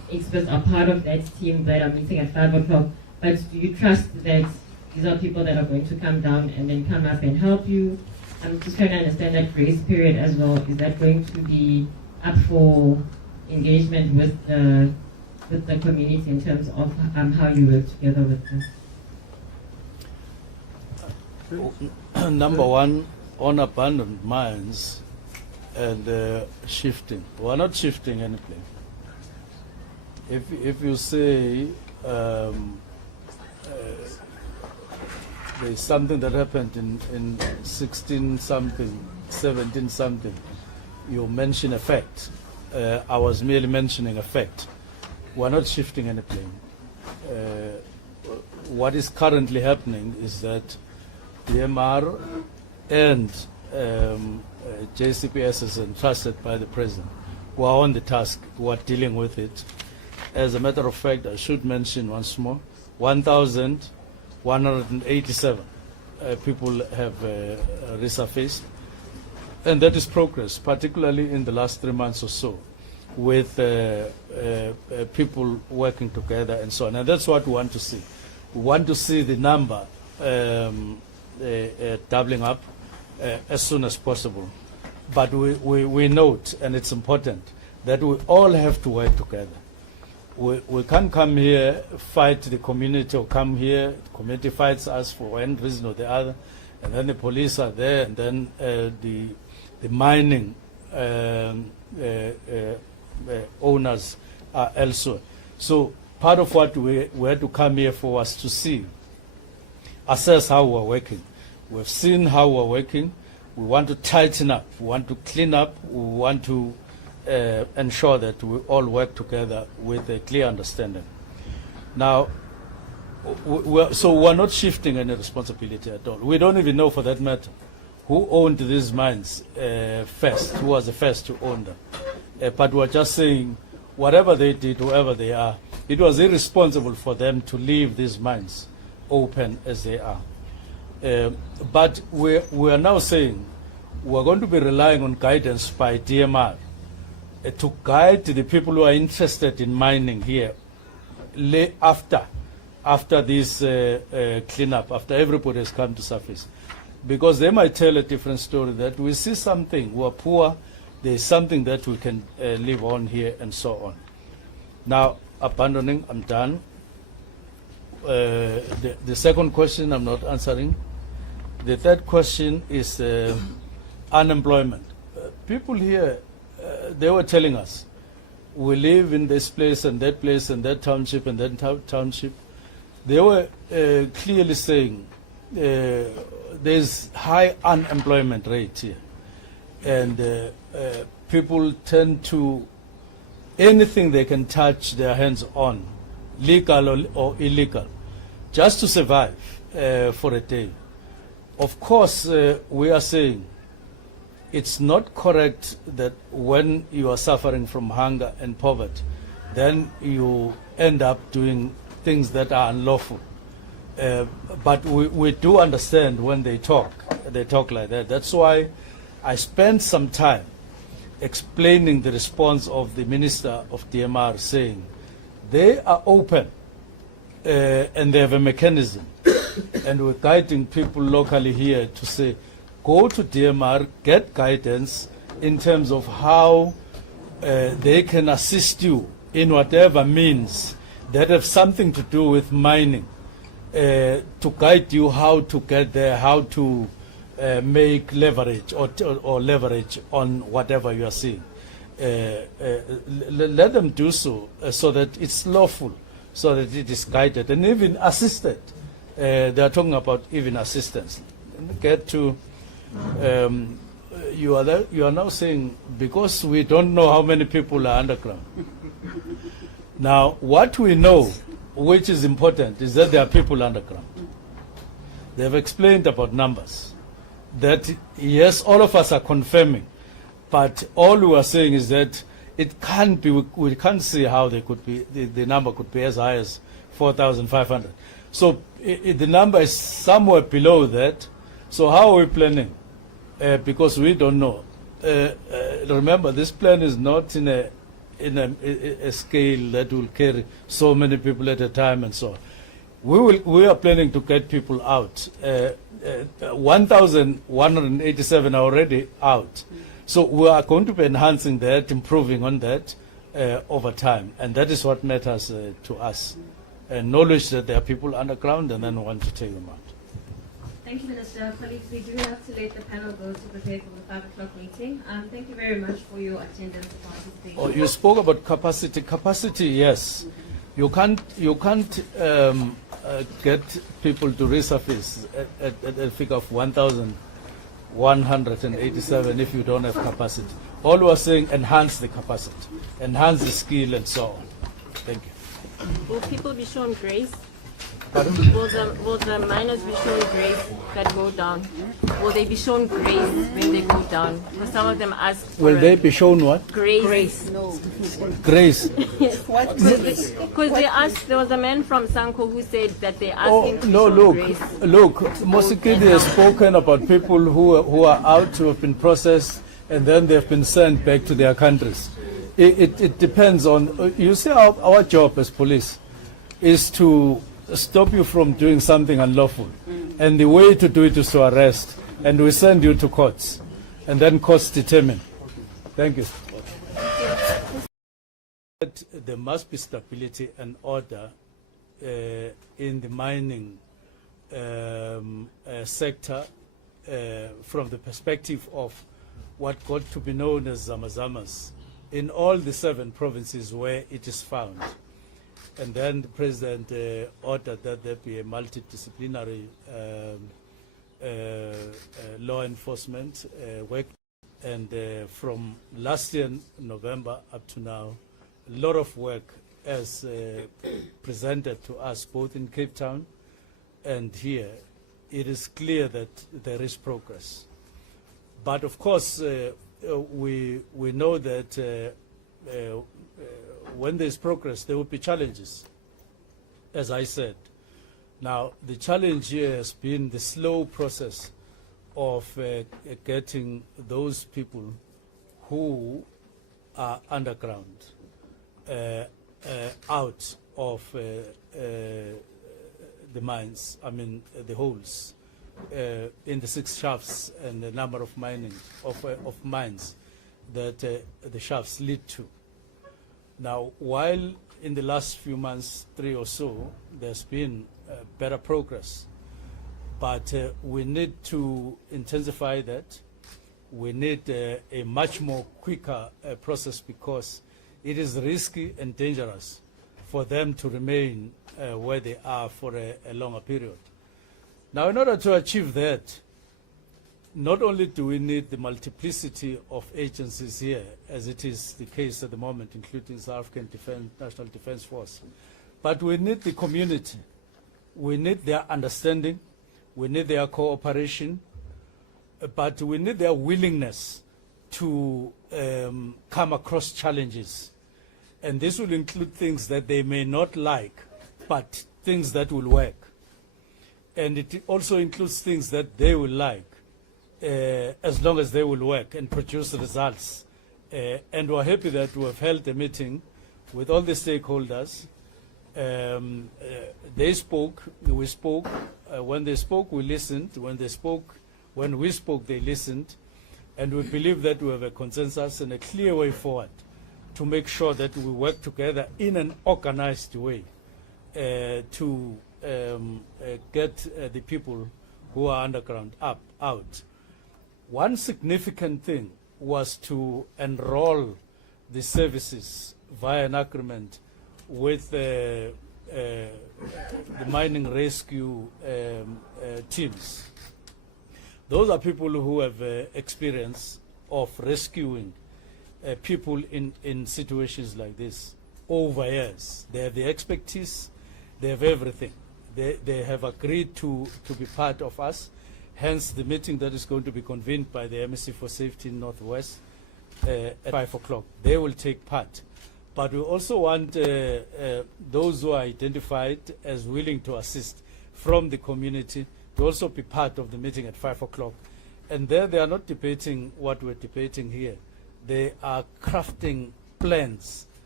experts are part of that team that are meeting at 5 o'clock. But do you trust that these are people that are going to come down and then come up and help you? I'm just trying to understand that grace period as well. Is that going to be up for engagement with the community in terms of how you work together with them? Number one, on abandoned mines and shifting. We're not shifting anything. If you say there's something that happened in 16 something, 17 something, you mention a fact. I was merely mentioning a fact. We're not shifting anything. What is currently happening is that DMR and JCPS is entrusted by the President, who are on the task, who are dealing with it. As a matter of fact, I should mention once more, 1,187 people have resurfaced. And that is progress, particularly in the last 3 months or so, with people working together and so on. And that's what we want to see. We want to see the number doubling up as soon as possible. But we note, and it's important, that we all have to work together. We can't come here, fight the community, or come here, the community fights us for one reason or the other, and then the police are there, and then the mining owners are elsewhere. So part of what we had to come here for was to see, assess how we're working. We've seen how we're working. We want to tighten up. We want to clean up. We want to ensure that we all work together with a clear understanding. Now, we're not shifting any responsibility at all. We don't even know, for that matter, who owned these mines first, who was the first to own them. But we're just saying, whatever they did, whoever they are, it was irresponsible for them to leave these mines open as they are. But we are now saying we're going to be relying on guidance by DMR to guide the people who are interested in mining here after this cleanup, after everybody has come to surface. Because they might tell a different story, that we see something, we're poor, there's something that we can live on here and so on. Now, abandoning, I'm done. The second question I'm not answering. The third question is unemployment. People here, they were telling us, we live in this place and that township and that township. They were clearly saying there's high unemployment rate here. And people tend to, anything they can touch their hands on, legal or illegal, just to survive for a day. Of course, we are saying it's not correct that when you are suffering from hunger and poverty, then you end up doing things that are unlawful. But we do understand when they talk like that. That's why I spent some time explaining the response of the Minister of DMR, saying they are open and they have a mechanism, and we're guiding people locally here to say, go to DMR, get guidance in terms of how they can assist you in whatever means that have something to do with mining, to guide you how to get there, how to make leverage or leverage on whatever you are seeing. Let them do so, so that it's lawful, so that it is guided and even assisted. They are talking about even assistance. Get to you are now saying, because we don't know how many people are underground. Now, what we know, which is important, is that there are people underground. They have explained about numbers. That, yes, all of us are confirming, but all we are saying is that it can't be, we can't see how they could be, the number could be as high as 4,500. So the number is somewhere below that. So how are we planning? Because we don't know. Remember, this plan is not in in a scale that will carry so many people at a time and so on. We are planning to get people out. 1,187 are already out. So we are going to be enhancing that, improving on that over time. And that is what matters to us. Knowledge that there are people underground and then we want to take them out. Thank you, Minister. Colleagues, we do have to let the panel go to prepare for the 5 o'clock meeting. Thank you very much for your attendance and participation. Oh, you spoke about capacity. Capacity, yes. You can't get people to resurface at a figure of 1,187 if you don't have capacity. All we are saying, enhance the capacity, enhance the skill and so on. Thank you. Will people be shown grace? Pardon? Will the miners be shown grace that go down? Will they be shown grace when they go down? Because some of them ask for Will they be shown what? grace. No. Grace. What grace? Because they asked, there was a man from Sanko who said that they asked Oh, him to be no, shown grace. look, Mosikidi has spoken about people who are out, who have been processed, and then they've been sent back to their countries. It depends on, you see, our job as police is to stop you from doing something unlawful. And the way to do it is to arrest. And we send you to courts. And then courts determine. Thank you. There must be stability and order in the mining sector from the perspective of what got to be known as Zamazamas in all the 7 provinces where it is found. And then the president ordered that there be a multidisciplinary law enforcement work. And from last year, November, up to now, a lot of work as presented to us, both in Cape Town and here. It is clear that there is progress. But of course, we know that when there is progress, there will be challenges, as I said. Now, the challenge here has been the slow process of getting those people who are underground out of the mines, the holes in the 6 shafts and the number of mines that the shafts lead to. Now, while in the last few months, 3 or so, there's been better progress, but we need to intensify that. We need a much more quicker process because it is risky and dangerous for them to remain where they are for a longer period. Now, in order to achieve that, not only do we need the multiplicity of agencies here, as it is the case at the moment, including South African National Defence Force, but we need the community. We need their understanding. We need their cooperation. But we need their willingness to come across challenges. And this will include things that they may not like, but things that will work. And it also includes things that they will like, as long as they will work and produce results. And we're happy that we have held a meeting with all the stakeholders. They spoke, we spoke. When they spoke, we listened. When we spoke, they listened. And we believe that we have a consensus and a clear way forward to make sure that we work together in an organized way to get the people who are underground out. One significant thing was to enroll the services via an agreement with the mining rescue teams. Those are people who have experience of rescuing people in situations like this over years. They have the expertise, they have everything. They have agreed to be part of us, hence the meeting that is going to be convened by the MEC for Safety in Northwest at 5 o'clock. They will take part. But we also want those who are identified as willing to assist from the community to also be part of the meeting at 5 o'clock. And there they are not debating what we're debating here. They are crafting plans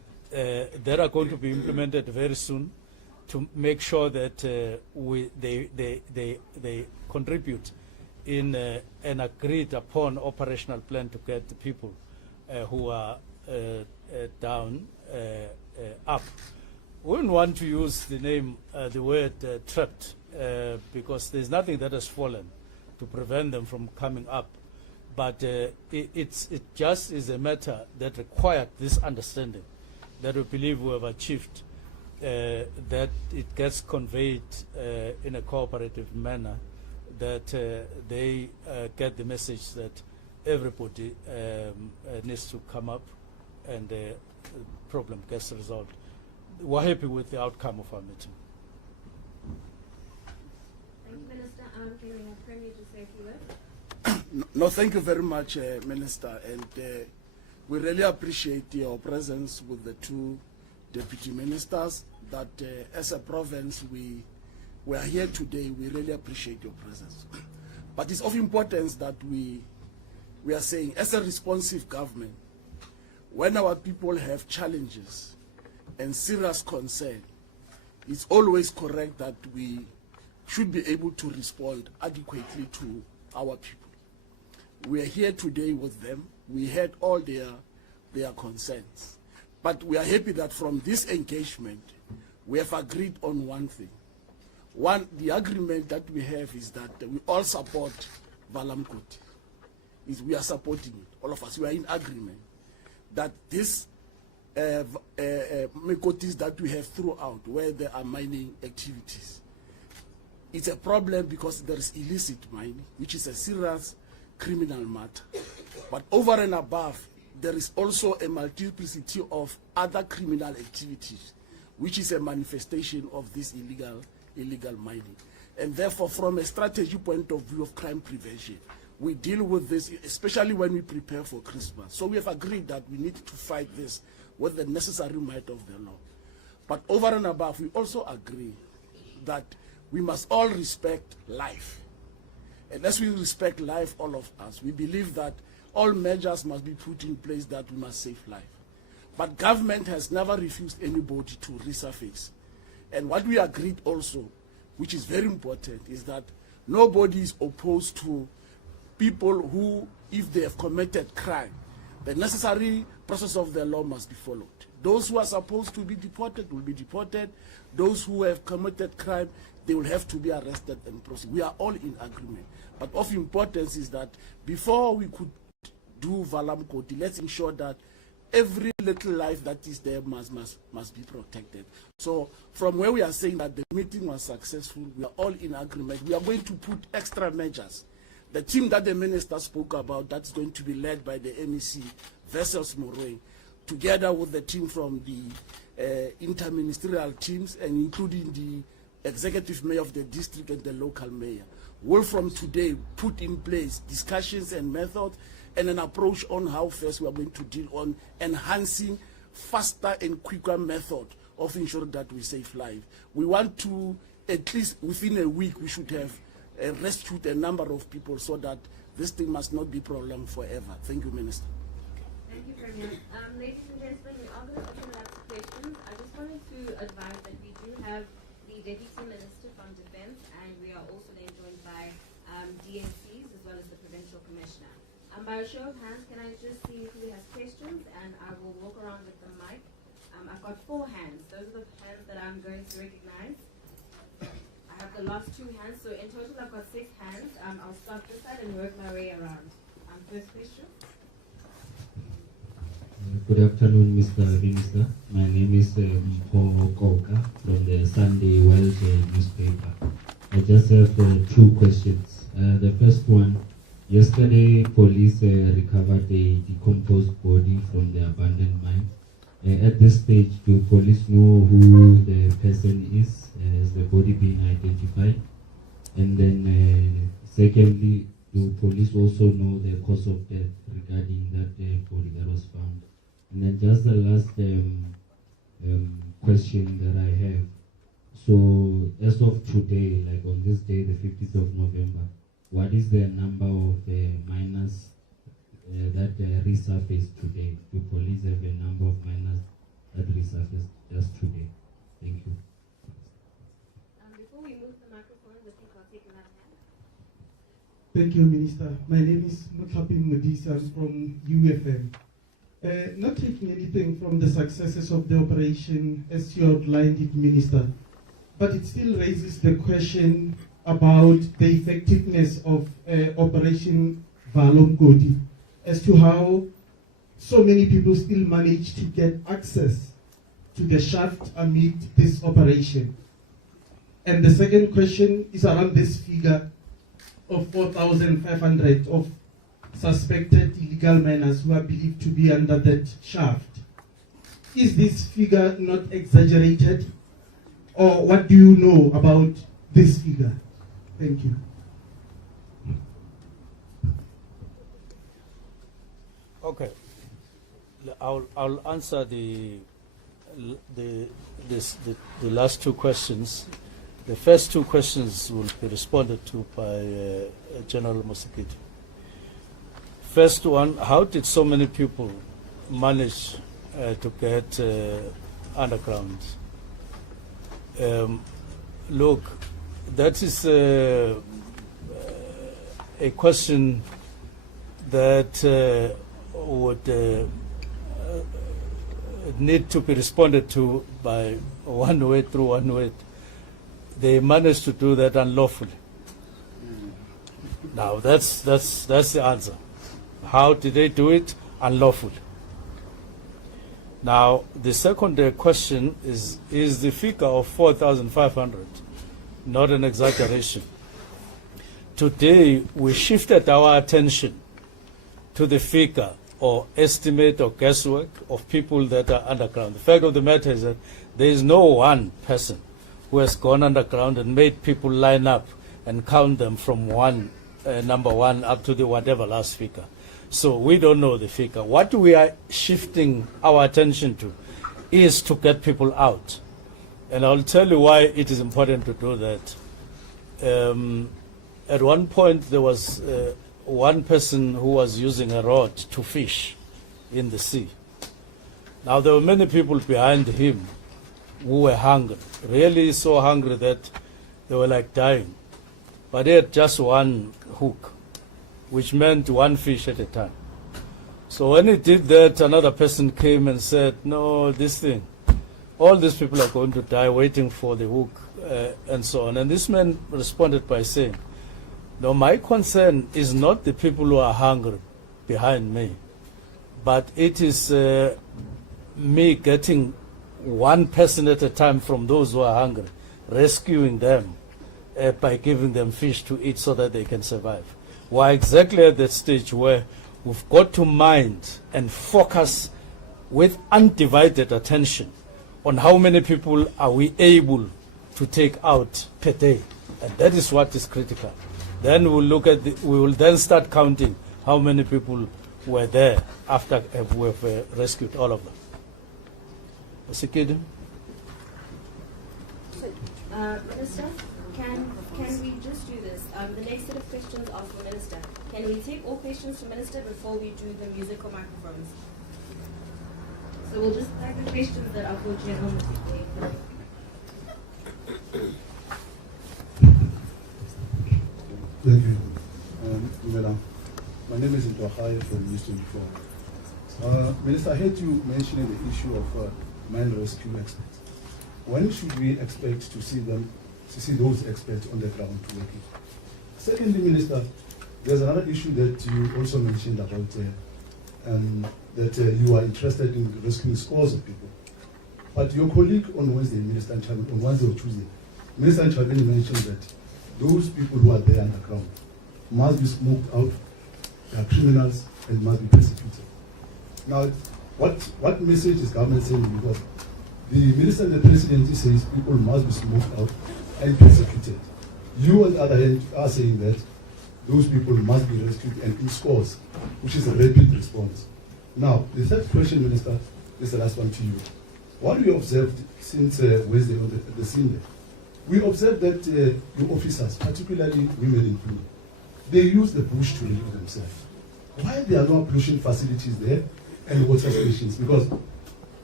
that are going to be implemented very soon to make sure that they contribute in an agreed upon operational plan to get the people who are down up. We wouldn't want to use the word trapped because there's nothing that has fallen to prevent them from coming up. But it just is a matter that required this understanding that we believe we have achieved, that it gets conveyed in a cooperative manner, that they get the message that everybody needs to come up and the problem gets resolved. We're happy with the outcome of our meeting. Thank you, Minister. Can we have Premier to say a few words? No, thank you very much, Minister. And we really appreciate your presence with the two deputy ministers, that as a province, we are here today. We really appreciate your presence. But it's of importance that we are saying, as a responsive government, when our people have challenges and serious concern, it's always correct that we should be able to respond adequately to our people. We are here today with them. We heard all their concerns. But we are happy that from this engagement, we have agreed on one thing. One, the agreement that we have is that we all support Valamkoti. We are supporting it, all of us. We are in agreement that this Mekotis that we have throughout, where there are mining activities, it's a problem because there is illicit mining, which is a serious criminal matter. But over and above, there is also a multiplicity of other criminal activities, which is a manifestation of this illegal mining. And therefore, from a strategy point of view of crime prevention, we deal with this, especially when we prepare for Christmas. So we have agreed that we need to fight this with the necessary might of the law. But over and above, we also agree that we must all respect life. And as we respect life, all of us, we believe that all measures must be put in place that we must save life. But government has never refused anybody to resurface. And what we agreed also, which is very important, is that nobody is opposed to people who, if they have committed crime, the necessary process of the law must be followed. Those who are supposed to be deported will be deported. Those who have committed crime, they will have to be arrested and prosecuted. We are all in agreement. But of importance is that before we could do Valamkoti, let's ensure that every little life that is there must be protected. So from where we are saying that the meeting was successful, we are all in agreement. We are going to put extra measures. The team that the minister spoke about, that's going to be led by the MEC, Vessels Moroi, together with the team from the interministerial teams and including the executive mayor of the district and the local mayor, will from today put in place discussions and methods and an approach on how first we are going to deal on enhancing faster and quicker method of ensuring that we save lives. We want to, at least within a week, we should have rescued a number of people so that this thing must not be prolonged forever. Thank you, Minister. Thank you, Premier. Ladies and gentlemen, we are going to open it up to questions. I just wanted to advise that we do have the Deputy Minister from Defence, and we are also then joined by DNCs as well as the Provincial Commissioner. By a show of hands, can I just see who has questions, and I will walk around with the mic. I've got 4 hands. Those are the hands that I'm going to recognize. I have the last 2 hands, so in total I've got 6 hands. I'll start this side and work my way around. First question. Good afternoon, Mr. Minister. My name is Paul Koka from the Sunday World newspaper. I just have 2 questions. The first one, yesterday police recovered a decomposed body from the abandoned mine. At this stage, do police know who the person is? Has the body been identified? And then secondly, do police also know the cause of death regarding that body that was found? And then just the last question that I have. So as of today, like on this day, the 15th of November, what is the number of miners that resurfaced today? Do police have a number of miners that resurfaced just today. Thank you. Before we move the microphone, I think I'll take another hand. Thank you, Minister. My name is Mutlapin Modisa from UFM. Not taking anything from the successes of the operation as you outlined it, Minister, but it still raises the question about the effectiveness of Operation Valomgodi as to how so many people still manage to get access to the shaft amid this operation. And the second question is around this figure of 4,500 of suspected illegal miners who are believed to be under that shaft. Is this figure not exaggerated? Or what do you know about this figure? Thank you. Okay, I'll answer the last two questions. The first two questions will be responded to by General Musikiti. First one, how did so many people manage to get underground? Look, that is a question that would need to be responded to by one way through one way. They managed to do that unlawfully. Now that's the answer. How did they do it? Unlawfully. Now the second question is the figure of 4,500 not an exaggeration? Today we shifted our attention to the figure or estimate or guesswork of people that are underground. The fact of the matter is that there is no one person who has gone underground and made people line up and count them from number one up to the whatever last figure. So we don't know the figure. What we are shifting our attention to is to get people out. And I'll tell you why it is important to do that. At one point there was one person who was using a rod to fish in the sea. Now there were many people behind him who were hungry, really so hungry that they were like dying. But he had just one hook, which meant one fish at a time. So when he did that, another person came and said, no, this thing, all these people are going to die waiting for the hook, and so on. And this man responded by saying, no, my concern is not the people who are hungry behind me, but it is me getting one person at a time from those who are hungry, rescuing them by giving them fish to eat so that they can survive. We're exactly at that stage where we've got to mind and focus with undivided attention on how many people are we able to take out per day. And that is what is critical. Then we'll look at we will then start counting how many people were there after we've rescued all of them. Minister, can we just do this? The next set of questions are for Minister. Can we take all questions to Minister before we do the musical microphones? So we'll just take the questions that are for General Musikiti. Thank you. Madam. My name is Ntohai from Houston before. Minister, I heard you mentioning the issue of mine rescue experts. When should we expect to see those experts on the ground working? Secondly, Minister, there's another issue that you also mentioned about that you are interested in rescuing scores of people. But your colleague on Wednesday, Minister Nchabeni, on Wednesday or Tuesday, Minister Nchabeni mentioned that those people who are there underground must be smoked out, they are criminals, and must be persecuted. Now, what message is government sending? Because the Minister and the President says people must be smoked out and persecuted. You, on the other hand, are saying that those people must be rescued and in scores, which is a rapid response. Now, the third question, Minister, is the last one to you. What we observed since Wednesday on the scene there, we observed that your officers, particularly women included, they use the bush to relieve themselves. Why there are no pollution facilities there and water stations? Because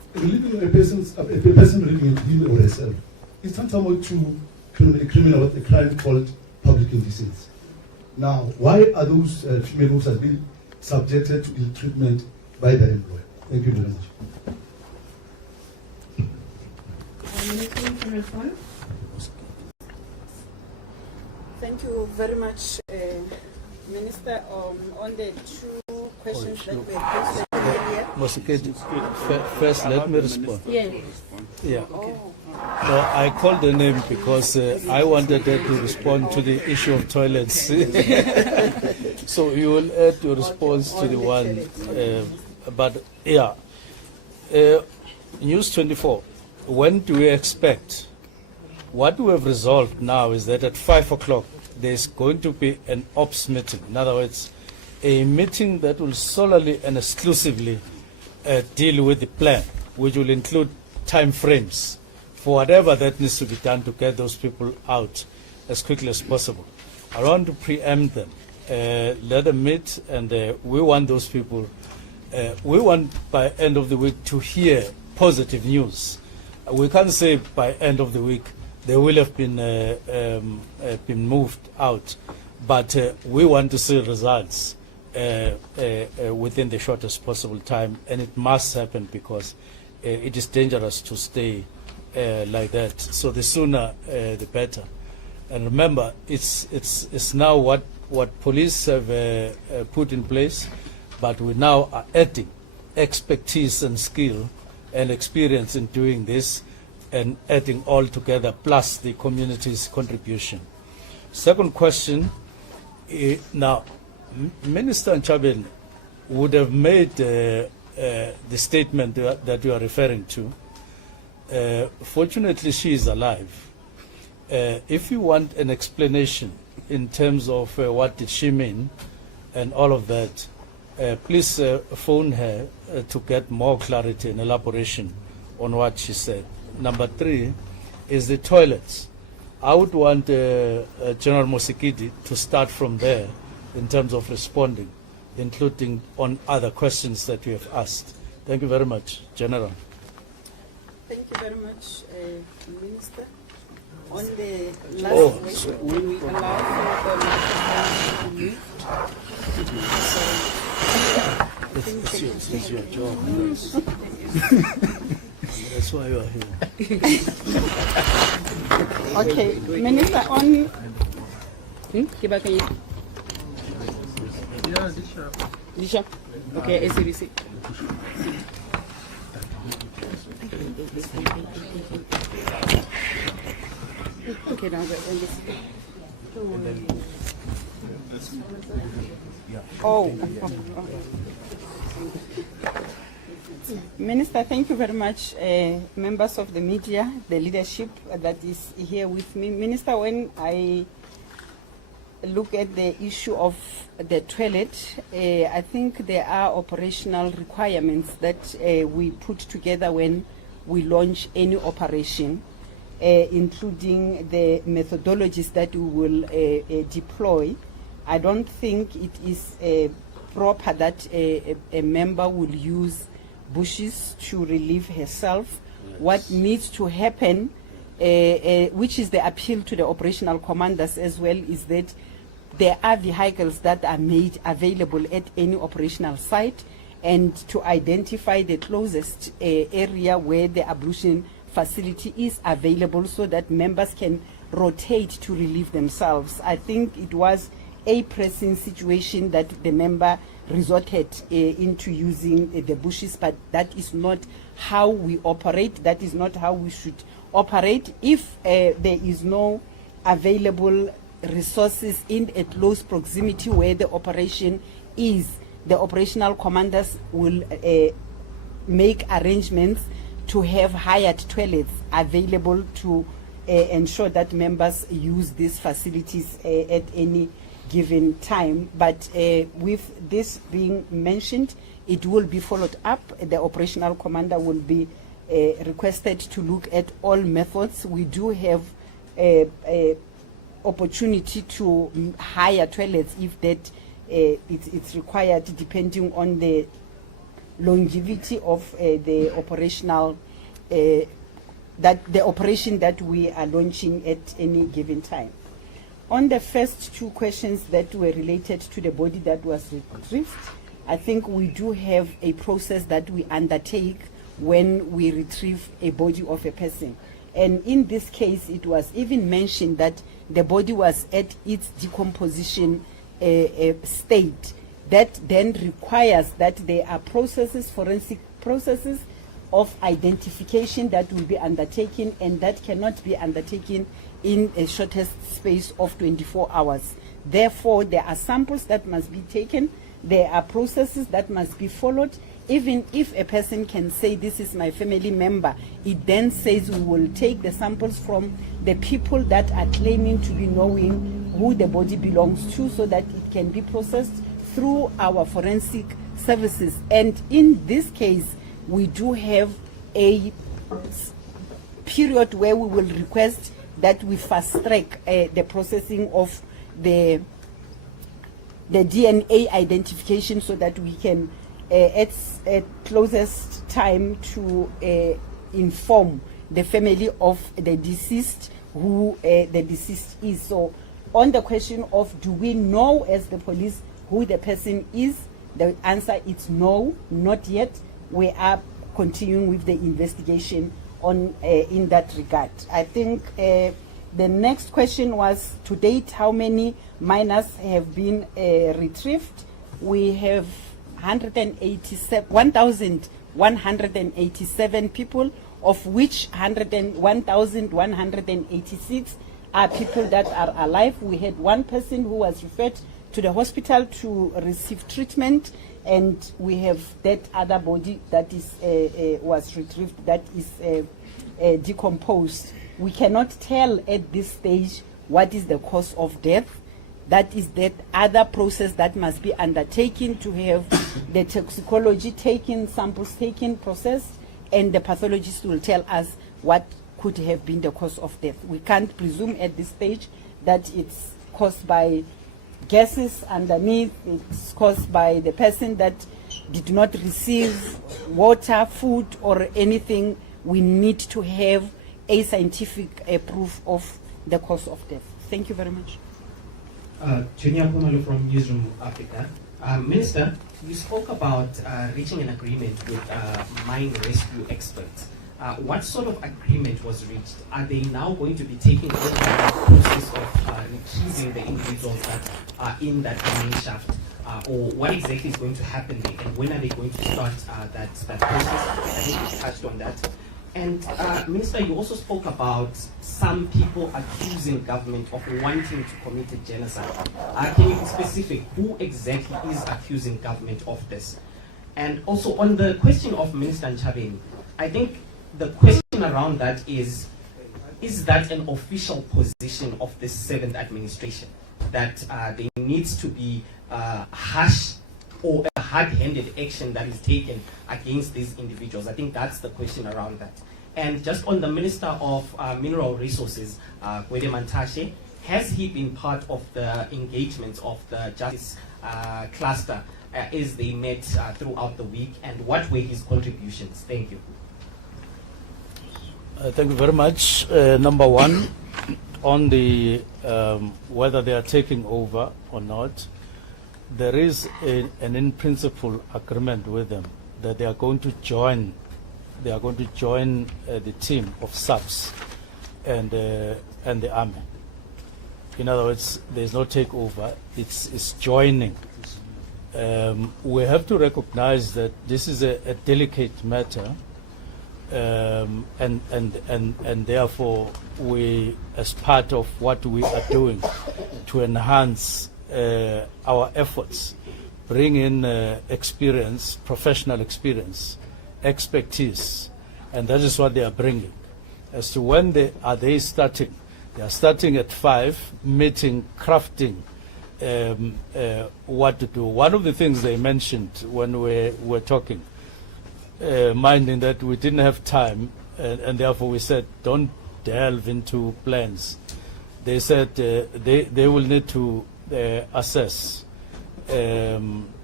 relieving a person relieving him or herself is tantamount to a criminal, a crime called public indecency. Now, why are those female officers being subjected to ill treatment by their employer? Thank you very much. Minister, you can respond. Thank you very much, Minister. On the two questions that were posed earlier. Mosekedi, first let me respond. Yeah. Yeah. No, I called the name because I wanted her to respond to the issue of toilets. So you will add your response to the one. But yeah, News 24. When do we expect? What we have resolved now is that at 5 o'clock there's going to be an ops meeting. In other words, a meeting that will solely and exclusively deal with the plan, which will include time frames for whatever that needs to be done to get those people out as quickly as possible. I want to preempt them, let them meet, and we want those people, we want by end of the week to hear positive news. We can't say by end of the week they will have been moved out, but we want to see results within the shortest possible time, and it must happen because it is dangerous to stay like that. So the sooner the better. And remember, it's now what police have put in place, but we now are adding expertise and skill and experience in doing this, and adding all together plus the community's contribution. Second question, now Minister Nchabeni would have made the statement that you are referring to. Fortunately, she is alive. If you want an explanation in terms of what did she mean and all of that, please phone her to get more clarity and elaboration on what she said. Number 3 is the toilets. I would want General Mosekedi to start from there in terms of responding, including on other questions that you have asked. Thank you very much, General. Thank you very much, Minister. On the last question, when we allow for the microphone to mute. It's your job. That's why you are here. Okay, Minister, on. Disha. Okay, SABC. Okay, now the Oh. Minister, thank you very much, members of the media, the leadership that is here with me. Minister, when I look at the issue of the toilet, I think there are operational requirements that we put together when we launch any operation, including the methodologies that we will deploy. I don't think it is proper that a member will use bushes to relieve herself. Yes. What needs to happen, which is the appeal to the operational commanders as well, is that there are vehicles that are made available at any operational site, and to identify the closest area where the ablution facility is available so that members can rotate to relieve themselves. I think it was a pressing situation that the member resorted into using the bushes, but that is not how we operate. That is not how we should operate. If there is no available resources in a close proximity where the operation is, the operational commanders will make arrangements to have hired toilets available to ensure that members use these facilities at any given time. But with this being mentioned, it will be followed up. The operational commander will be requested to look at all methods. We do have a opportunity to hire toilets if that it's required, depending on the longevity of the operational that the operation that we are launching at any given time. On the first two questions that were related to the body that was retrieved, I think we do have a process that we undertake when we retrieve a body of a person. And in this case, it was even mentioned that the body was at its decomposition state. That then requires that there are processes, forensic processes of identification that will be undertaken, and that cannot be undertaken in a shortest space of 24 hours. Therefore, there are samples that must be taken, there are processes that must be followed. Even if a person can say, this is my family member, it then says we will take the samples from the people that are claiming to be knowing who the body belongs to, so that it can be processed through our forensic services. And in this case, we do have a period where we will request that we fast track the processing of the DNA identification, so that we can at closest time to inform the family of the deceased who the deceased is. So on the question of do we know as the police who the person is, the answer is no, not yet. We are continuing with the investigation on in that regard. I think the next question was, to date, how many minors have been retrieved? We have 1,187 people, of which 1,186 are people that are alive. We had one person who was referred to the hospital to receive treatment, and we have that other body that is was retrieved that is decomposed. We cannot tell at this stage what is the cause of death. That is that other process that must be undertaken to have the toxicology taken, samples taken, processed, and the pathologist will tell us what could have been the cause of death. We can't presume at this stage that it's caused by gases underneath, it's caused by the person that did not receive water, food, or anything. We need to have a scientific proof of the cause of death. Thank you very much. Junior Kumalo from Newsroom Africa. Minister, you spoke about reaching an agreement with mine rescue experts. What sort of agreement was reached? Are they now going to be taking over the process of retrieving the individuals that are in that Mineshaft? Or what exactly is going to happen there? And when are they going to start that process? I think you touched on that. And Minister, you also spoke about some people accusing government of wanting to commit a genocide. Can you be specific? Who exactly is accusing government of this? And also on the question of Minister Nchabeni, I think the question around that is that an official position of the 7th administration, that there needs to be harsh or a hard-handed action that is taken against these individuals? I think that's the question around that. And just on the Minister of Mineral Resources, Gwede Mantashe, has he been part of the engagements of the Justice Cluster as they met throughout the week, and what were his contributions? Thank you. Thank you very much. Number one, on the whether they are taking over or not, there is an in-principle agreement with them that they are going to join. They are going to join the team of subs and the army. In other words, there is no takeover; it's joining. We have to recognize that this is a delicate matter, and therefore we, as part of what we are doing to enhance our efforts, bring in experience, professional experience, expertise, and that is what they are bringing. As to when they are starting, they are starting at 5, meeting, crafting what to do. One of the things they mentioned when we were talking, minding that we didn't have time, and therefore we said don't delve into plans. They said they will need to assess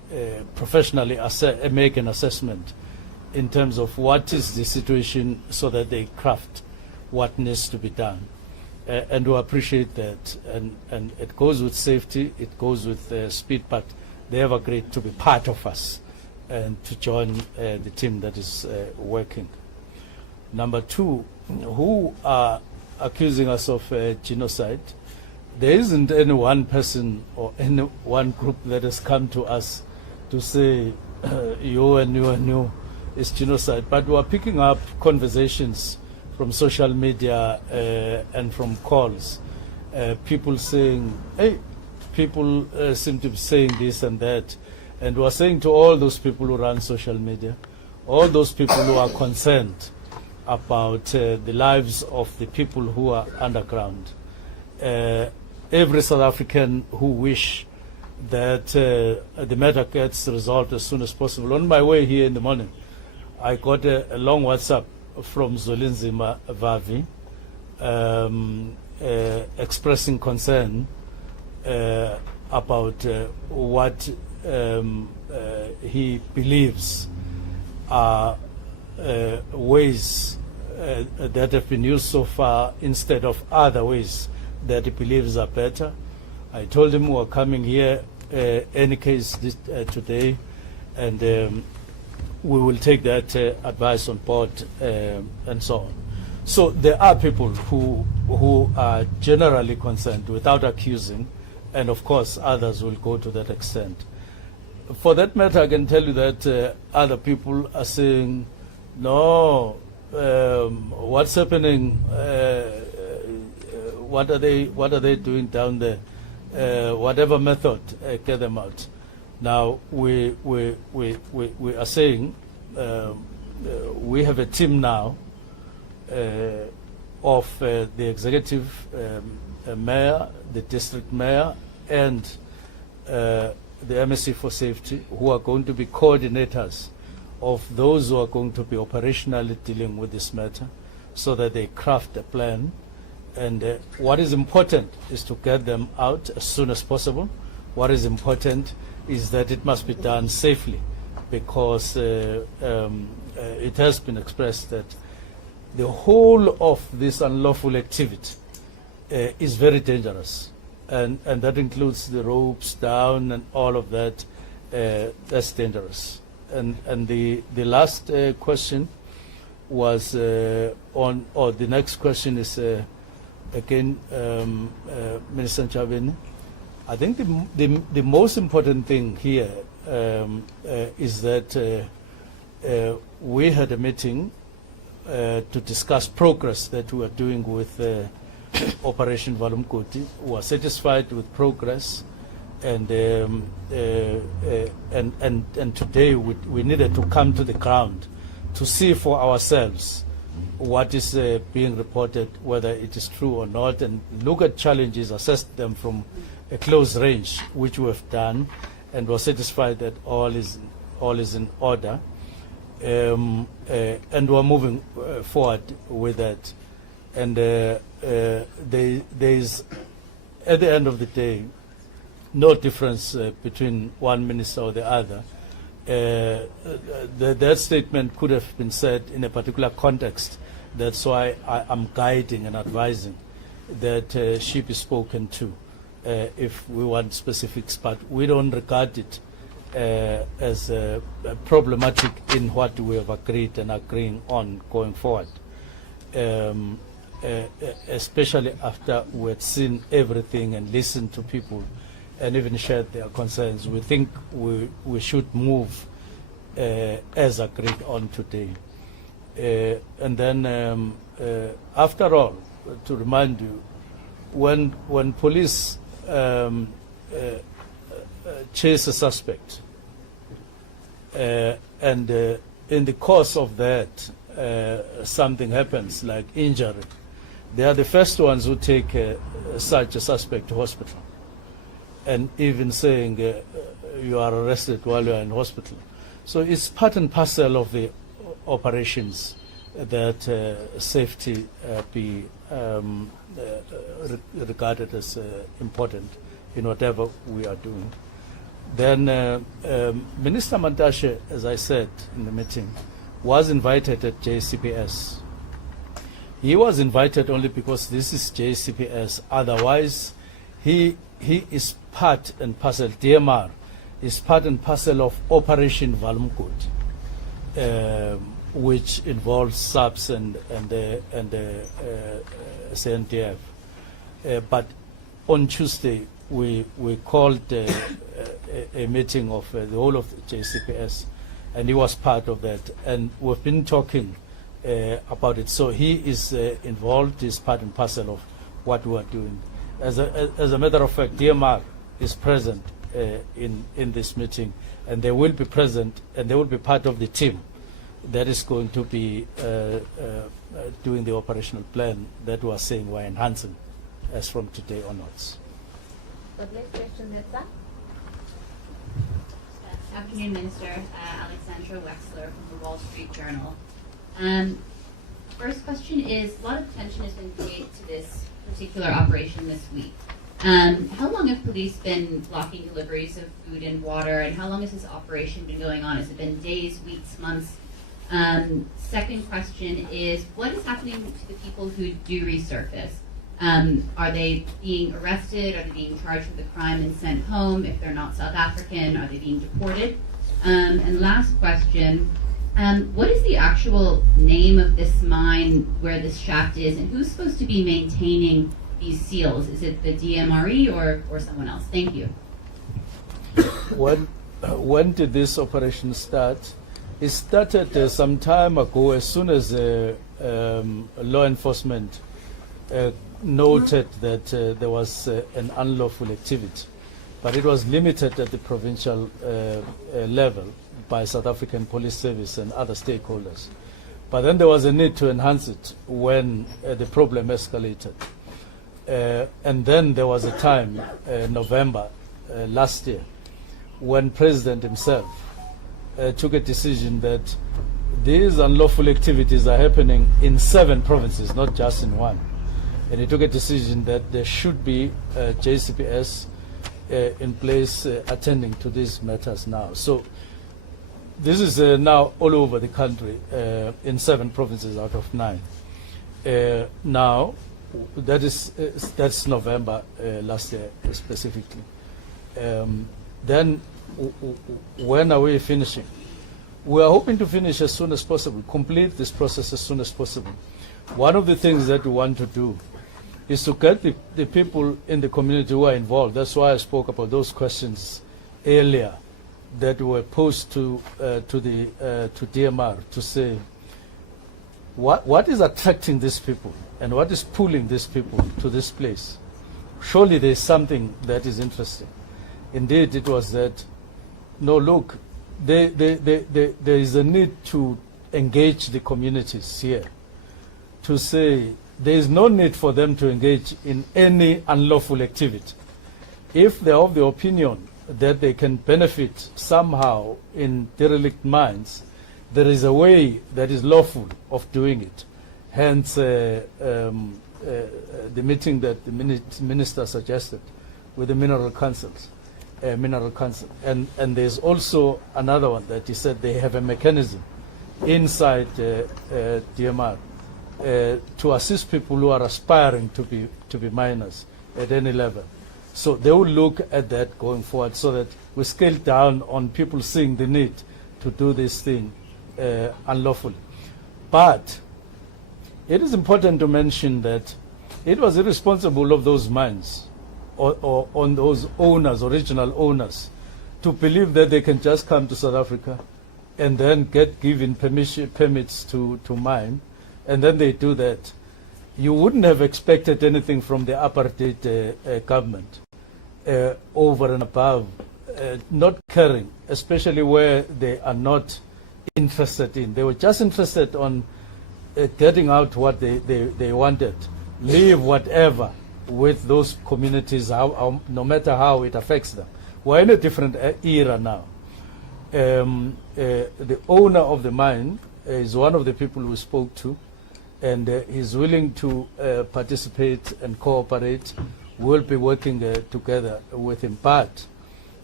professionally make an assessment in terms of what is the situation so that they craft what needs to be done. And we appreciate that. And it goes with safety, it goes with speed, but they have agreed to be part of us and to join the team that is working. Number two, who are accusing us of genocide? There isn't any one person or any one group that has come to us to say you and you and you is genocide. But we are picking up conversations from social media and from calls. People saying, hey, people seem to be saying this and that. And we are saying to all those people who run social media, all those people who are concerned about the lives of the people who are underground, every South African who wish that the matter gets resolved as soon as possible. On my way here in the morning, I got a long WhatsApp from Zolinzima Vavi expressing concern about what he believes are ways that have been used so far instead of other ways that he believes are better. I told him we're coming here any case today, and we will take that advice on board and so on. So there are people who are generally concerned without accusing, and of course others will go to that extent. For that matter, I can tell you that other people are saying, no, what's happening? What are they doing down there? Whatever method, get them out. Now we are saying we have a team now of the executive mayor, the district mayor, and the MSC for Safety, who are going to be coordinators of those who are going to be operationally dealing with this matter, so that they craft a plan. And what is important is to get them out as soon as possible. What is important is that it must be done safely, because it has been expressed that the whole of this unlawful activity is very dangerous, and that includes the ropes down and all of that. That's dangerous. And the last question was on, or the next question is again, Minister Chabeni. I think the most important thing here is that we had a meeting to discuss progress that we are doing with Operation Valumkoti. We are satisfied with progress, and today we needed to come to the ground to see for ourselves what is being reported, whether it is true or not, and look at challenges, assess them from a close range, which we have done, and we're satisfied that all is in order, and we're moving forward with that. And there is, at the end of the day, no difference between one minister or the other. That statement could have been said in a particular context. That's why I'm guiding and advising that she be spoken to if we want specifics, but we don't regard it as problematic in what we have agreed and agreeing on going forward, especially after we had seen everything and listened to people and even shared their concerns. We think we should move as agreed on today. And then, after all, to remind you, when police chase a suspect, and in the course of that something happens like injury, they are the first ones who take such a suspect to hospital, and even saying you are arrested while you are in hospital. So it's part and parcel of the operations that safety be regarded as important in whatever we are doing. Then Minister Mantashe, as I said in the meeting, was invited at JCPS. He was invited only because this is JCPS. Otherwise, he is part and parcel, DMR is part and parcel of Operation Valmkut, which involves SAPS and CNTF. But on Tuesday, we called a meeting of the whole of the JCPS, and he was part of that. And we've been talking about it. So he is involved, is part and parcel of what we are doing. As a matter of fact, DMR is present in this meeting, and they will be present, and they will be part of the team that is going to be doing the operational plan that we are saying we're enhancing as from today onwards. The next question, Netza. Afternoon, Minister. Alexandra Wexler from the Wall Street Journal. First question is, a lot of attention has been paid to this particular operation this week. How long have police been blocking deliveries of food and water, and how long has this operation been going on? Has it been days, weeks, months? Second question is, what is happening to the people who do resurface? Are they being arrested? Are they being charged with a crime and sent home? If they're not South African, are they being deported? And last question, what is the actual name of this mine where this shaft is, and who's supposed to be maintaining these seals? Is it the DMRE or someone else? Thank you. When did this operation start? It started some time ago, as soon as law enforcement noted that there was an unlawful activity. But it was limited at the provincial level by South African Police Service and other stakeholders. But then there was a need to enhance it when the problem escalated. And then there was a time, November last year, when President himself took a decision that these unlawful activities are happening in 7 provinces, not just in one. And he took a decision that there should be JCPS in place attending to these matters now. So this is now all over the country in 7 provinces out of 9. Now, that's November last year specifically. Then when are we finishing? We are hoping to finish as soon as possible, complete this process as soon as possible. One of the things that we want to do is to get the people in the community who are involved. That's why I spoke about those questions earlier that were posed to DMR to say, what is attracting these people and what is pulling these people to this place? Surely there's something that is interesting. Indeed, it was that, no, look, there is a need to engage the communities here, to say there is no need for them to engage in any unlawful activity. If they are of the opinion that they can benefit somehow in derelict mines, there is a way that is lawful of doing it. Hence, the meeting that the minister suggested with the Mineral Council. And there's also another one that he said they have a mechanism inside DMR to assist people who are aspiring to be miners at any level. So they will look at that going forward, so that we scale down on people seeing the need to do this thing unlawfully. But it is important to mention that it was irresponsible of those mines or on those owners, original owners, to believe that they can just come to South Africa and then get given permits to mine, and then they do that. You wouldn't have expected anything from the apartheid government over and above, not caring, especially where they are not interested in. They were just interested on getting out what they wanted, leave whatever with those communities, no matter how it affects them. We're in a different era now. The owner of the mine is one of the people we spoke to, and he's willing to participate and cooperate. We'll be working together with him. But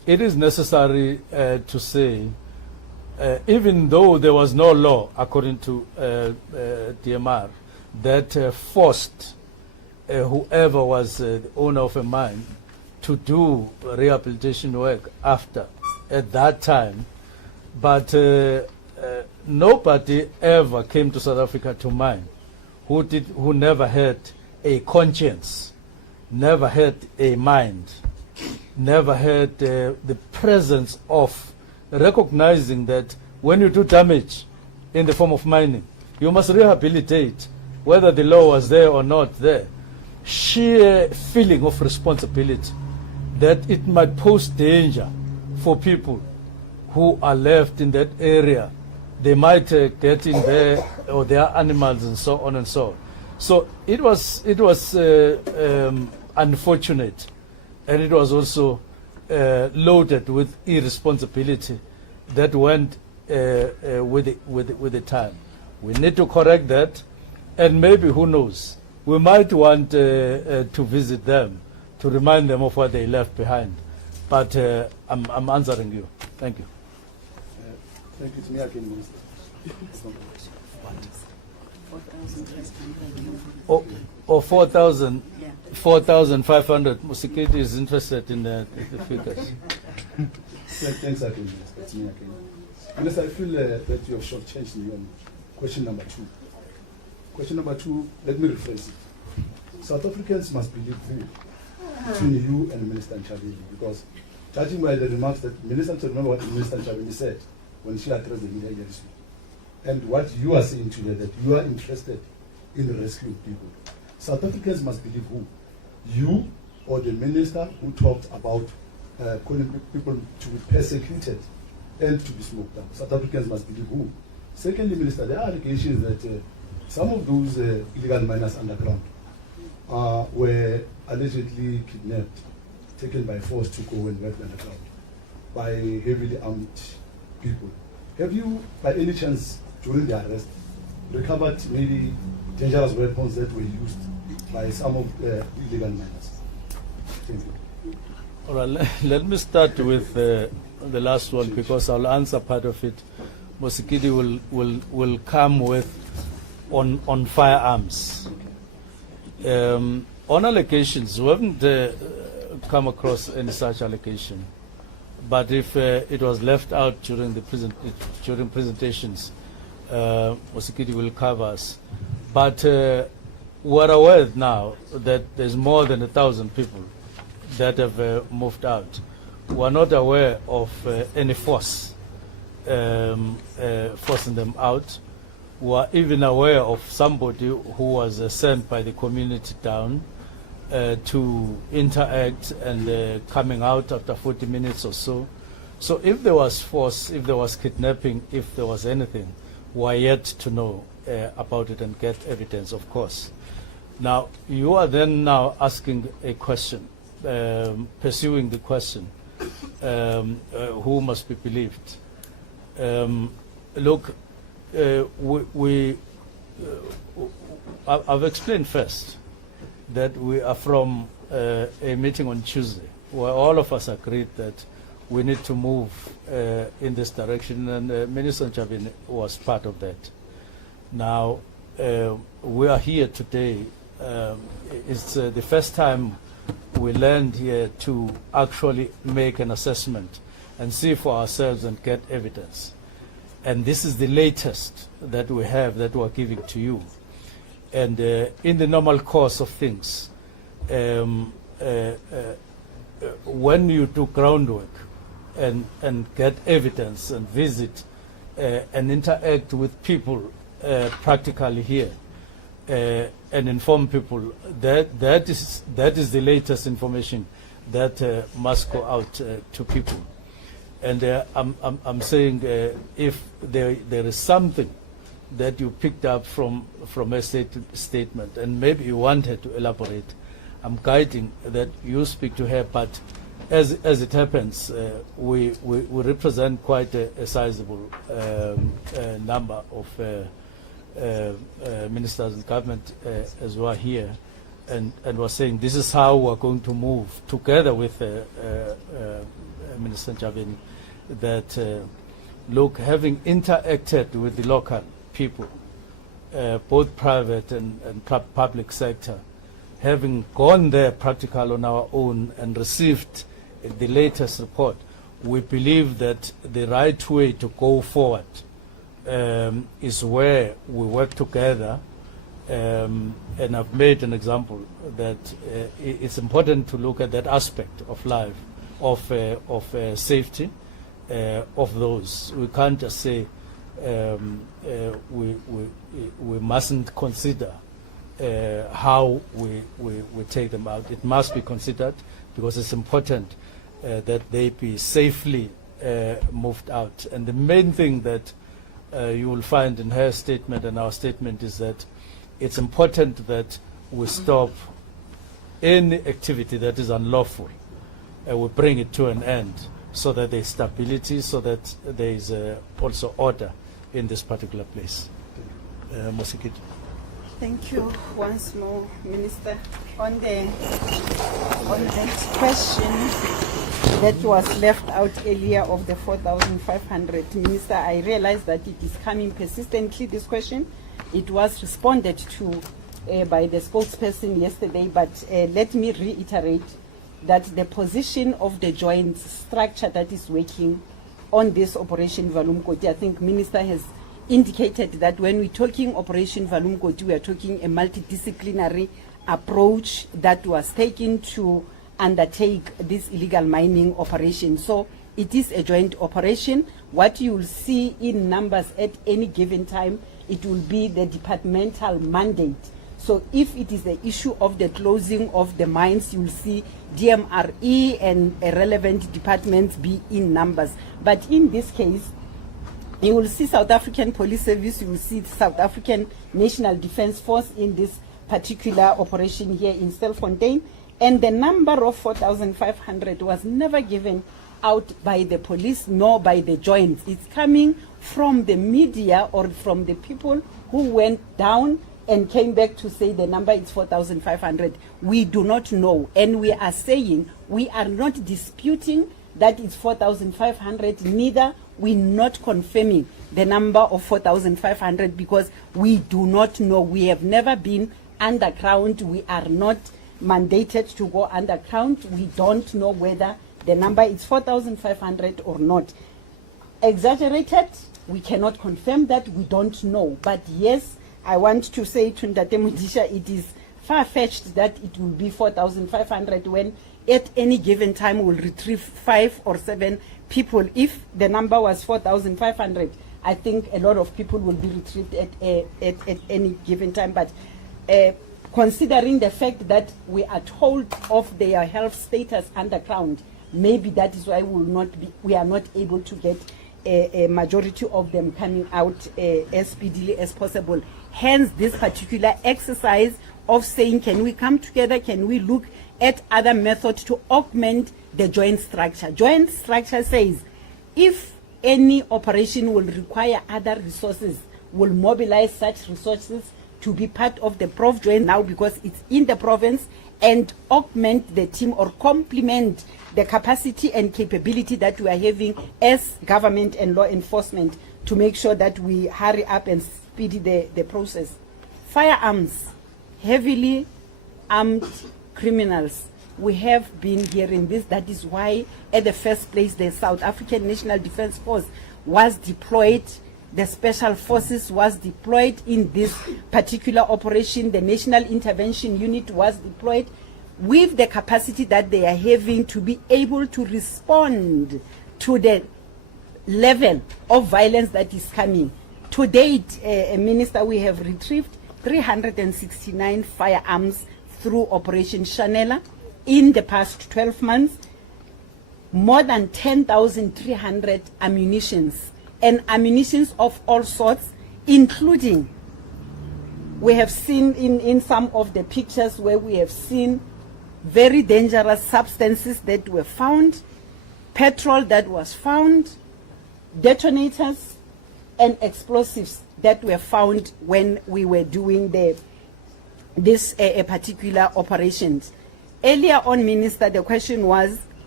it is necessary to say, even though there was no law, according to DMR, that forced whoever was the owner of a mine to do rehabilitation work after, at that time, but nobody ever came to South Africa to mine who never had a conscience, never had a mind, never had the presence of recognizing that when you do damage in the form of mining, you must rehabilitate, whether the law was there or not there. Sheer feeling of responsibility that it might pose danger for people who are left in that area. They might get in there, or their animals, and so on and so on. So it was unfortunate, and it was also loaded with irresponsibility that went with the time. We need to correct that, and maybe, who knows, we might want to visit them to remind them of what they left behind. But I'm answering you. Thank you. Thank you. To me again, Minister. Or 4,500. Musikiti is interested in the figures. Thanks again, Minister. To me again. Minister, I feel that you have shortchanged me on question number 2. Question number 2, let me rephrase it. South Africans must believe who between you and Minister Nchabeni, because judging by the remarks that Minister, to remember what Minister Nchabeni said when she addressed the media this week, and what you are saying today, that you are interested in rescuing people. South Africans must believe who? You or the minister who talked about calling people to be persecuted and to be smoked up. South Africans must believe who? Secondly, Minister, there are allegations that some of those illegal miners underground were allegedly kidnapped, taken by force to go and work underground by heavily armed people. Have you, by any chance, during the arrest, recovered maybe dangerous weapons that were used by some of the illegal miners? Thank you. All right, let me start with the last one, because I'll answer part of it. Musikiti will come with on firearms. On allegations, we haven't come across any such allegation. But if it was left out during the presentations, Musikiti will cover us. But we're aware now that there's more than 1,000 people that have moved out. We're not aware of any force forcing them out. We're even aware of somebody who was sent by the community down to interact and coming out after 40 minutes or so. So if there was force, if there was kidnapping, if there was anything, we're yet to know about it and get evidence, of course. Now, you are then now asking a question, pursuing the question, who must be believed? Look, I've explained first that we are from a meeting on Tuesday where all of us agreed that we need to move in this direction, and Minister Nchabeni was part of that. Now, we are here today. It's the first time we land here to actually make an assessment and see for ourselves and get evidence. And this is the latest that we have that we're giving to you. And in the normal course of things, when you do groundwork and get evidence and visit and interact with people practically here and inform people, that is the latest information that must go out to people. And I'm saying if there is something that you picked up from a statement, and maybe you wanted to elaborate, I'm guiding that you speak to her. But as it happens, we represent quite a sizable number of ministers and government as well here, and we're saying this is how we're going to move together with Minister Javeni, that look, having interacted with the local people, both private and public sector, having gone there practical on our own and received the latest report, we believe that the right way to go forward is where we work together. And I've made an example that it's important to look at that aspect of life, of safety of those. We can't just say we mustn't consider how we take them out. It must be considered because it's important that they be safely moved out. And the main thing that you will find in her statement and our statement is that it's important that we stop any activity that is unlawful and we bring it to an end so that there's stability, so that there is also order in this particular place. Mosikit. Thank you once more, Minister. On that question that was left out earlier of the 4,500, Minister, I realize that it is coming persistently, this question. It was responded to by the spokesperson yesterday, but let me reiterate that the position of the joint structure that is working on this Operation Valumkoti, I think Minister has indicated that when we're talking Operation Valumkoti, we are talking a multidisciplinary approach that was taken to undertake this illegal mining operation. So it is a joint operation. What you will see in numbers at any given time, it will be the departmental mandate. So if it is the issue of the closing of the mines, you will see DMRE and relevant departments be in numbers. But in this case, you will see South African Police Service, you will see South African National Defence Force in this particular operation here in Stilfontein. And the number of 4,500 was never given out by the police nor by the joints. It's coming from the media or from the people who went down and came back to say the number is 4,500. We do not know. And we are saying we are not disputing that it's 4,500, neither we're not confirming the number of 4,500 because we do not know. We have never been underground. We are not mandated to go underground. We don't know whether the number is 4,500 or not. Exaggerated, we cannot confirm that, we don't know. But yes, I want to say to Ndate Mudisha, it is far-fetched that it will be 4,500 when at any given time we'll retrieve 5 or 7 people. If the number was 4,500, I think a lot of people will be retrieved at any given time. But considering the fact that we are told of their health status underground, maybe that is why we are not able to get a majority of them coming out as speedily as possible. Hence this particular exercise of saying, can we come together, can we look at other methods to augment the joint structure. Joint structure says if any operation will require other resources, will mobilize such resources to be part of the Prof joint now because it's in the province, and augment the team or complement the capacity and capability that we are having as government and law enforcement to make sure that we hurry up and speed the process. Firearms, heavily armed criminals. We have been hearing this. That is why at the first place the South African National Defence Force was deployed. The Special Forces was deployed in this particular operation. The National Intervention Unit was deployed with the capacity that they are having to be able to respond to the level of violence that is coming. To date, Minister, we have retrieved 369 firearms through Operation Chanela in the past 12 months, more than 10,300 ammunitions, and ammunitions of all sorts, including, we have seen in some of the pictures where we have seen very dangerous substances that were found, petrol that was found, detonators and explosives that were found when we were doing this particular operations. Earlier on, Minister, the question was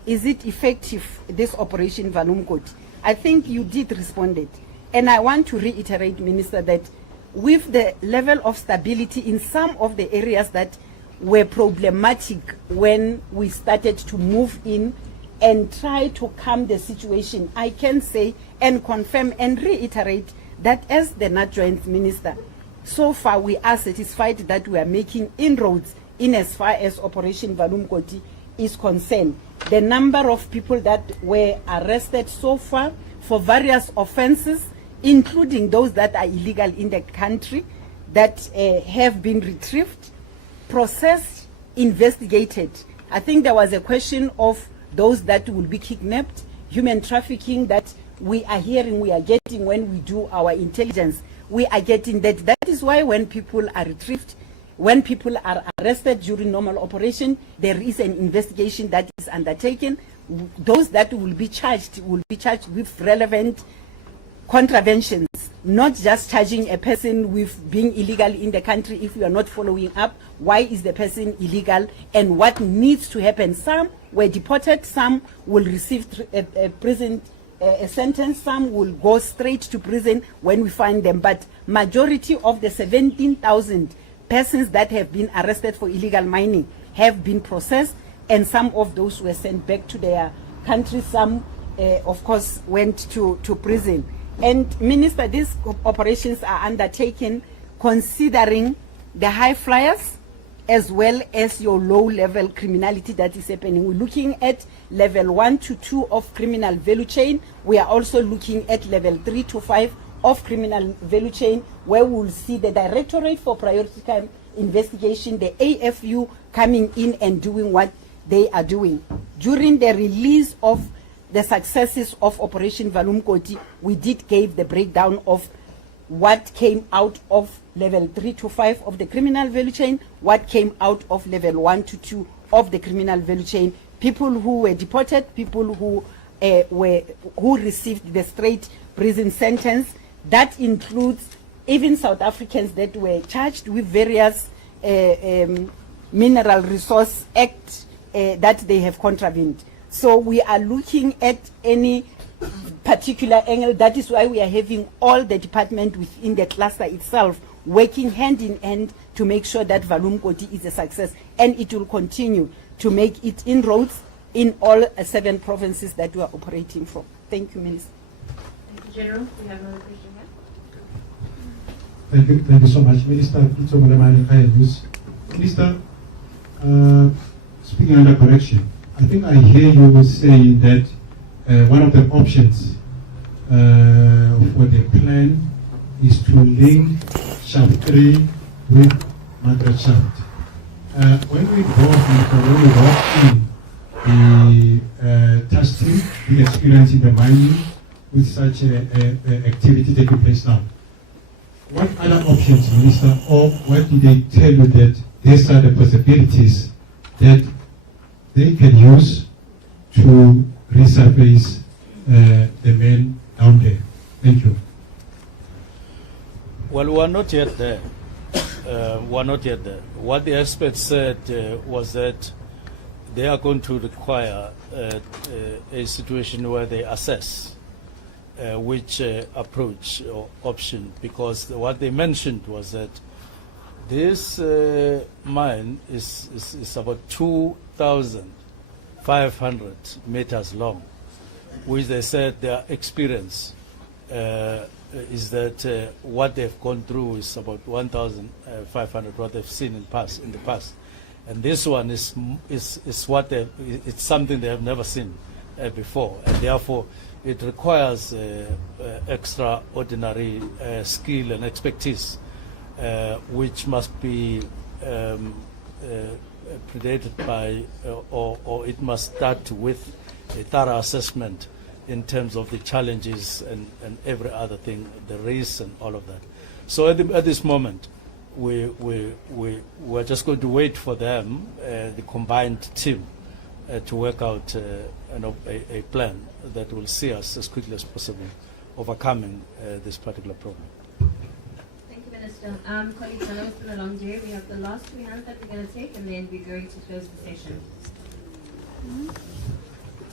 is it effective, this Operation Valumkoti? I think you did respond it. And I want to reiterate, Minister, that with the level of stability in some of the areas that were problematic when we started to move in and try to calm the situation, I can say and confirm and reiterate that as the NAT Minister, so far we are satisfied that we are making inroads in as far as Operation Valumkoti is concerned. The number of people that were arrested so far for various offenses, including those that are illegal in the country, that have been retrieved, processed, investigated. I think there was a question of those that will be kidnapped, human trafficking that we are hearing, we are getting when we do our intelligence. We are getting that. That is why when people are retrieved, when people are arrested during normal operation, there is an investigation that is undertaken. Those that will be charged with relevant contraventions, not just charging a person with being illegal in the country if we are not following up why is the person illegal and what needs to happen. Some were deported, some will receive a prison a sentence, some will go straight to prison when we find them, but majority of the 17,000 persons that have been arrested for illegal mining have been processed, and some of those were sent back to their country. Some of course went to prison. And Minister, these operations are undertaken considering the high flyers as well as your low-level criminality that is happening. We're looking at level 1 to 2 of criminal value chain. We are also looking at level 3 to 5 of criminal value chain, where we'll see the Directorate for Priority Crime Investigation, the AFU, coming in and doing what they are doing. During the release of the successes of Operation Valumkoti, we did give the breakdown of what came out of level 3 to 5 of the criminal value chain, what came out of level 1 to 2 of the criminal value chain, people who were deported, people who received the straight prison sentence. That includes even South Africans that were charged with various Mineral Resource Act that they have contravened. So we are looking at any particular angle. That is why we are having all the department within the cluster itself working hand in hand to make sure that Valumkoti is a success, and it will continue to make its inroads in all 7 provinces that we are operating from. Thank you, Minister. Thank you, General. We have another question here. Thank you so much, Minister. Minister, speaking under correction, I think I hear you saying that one of the options for the plan is to link shaft 3 with Margaret Shaft. When we walked in the testing, the experience in the mining with such a activity taking place now, what other options, Minister, or what did they tell you that these are the possibilities that they can use to resurface the men down there? Thank you. Well, we are not yet there. What the experts said was that they are going to require a situation where they assess which approach or option, because what they mentioned was that this mine is about 2,500 meters long, which they said their experience is that what they've gone through is about 1,500, what they've seen in the past. And this one is what it's something they have never seen before, and therefore it requires extraordinary skill and expertise, which must be predated by, or it must start with a thorough assessment in terms of the challenges and every other thing, the risks and all of that. So at this moment, we're just going to wait for them, the combined team, to work out a plan that will see us as quickly as possible overcoming this particular problem. Thank you, Minister. Colleagues, I know it's been a long day. We have the last 3 hands that we're going to take, and then we're going to close the session.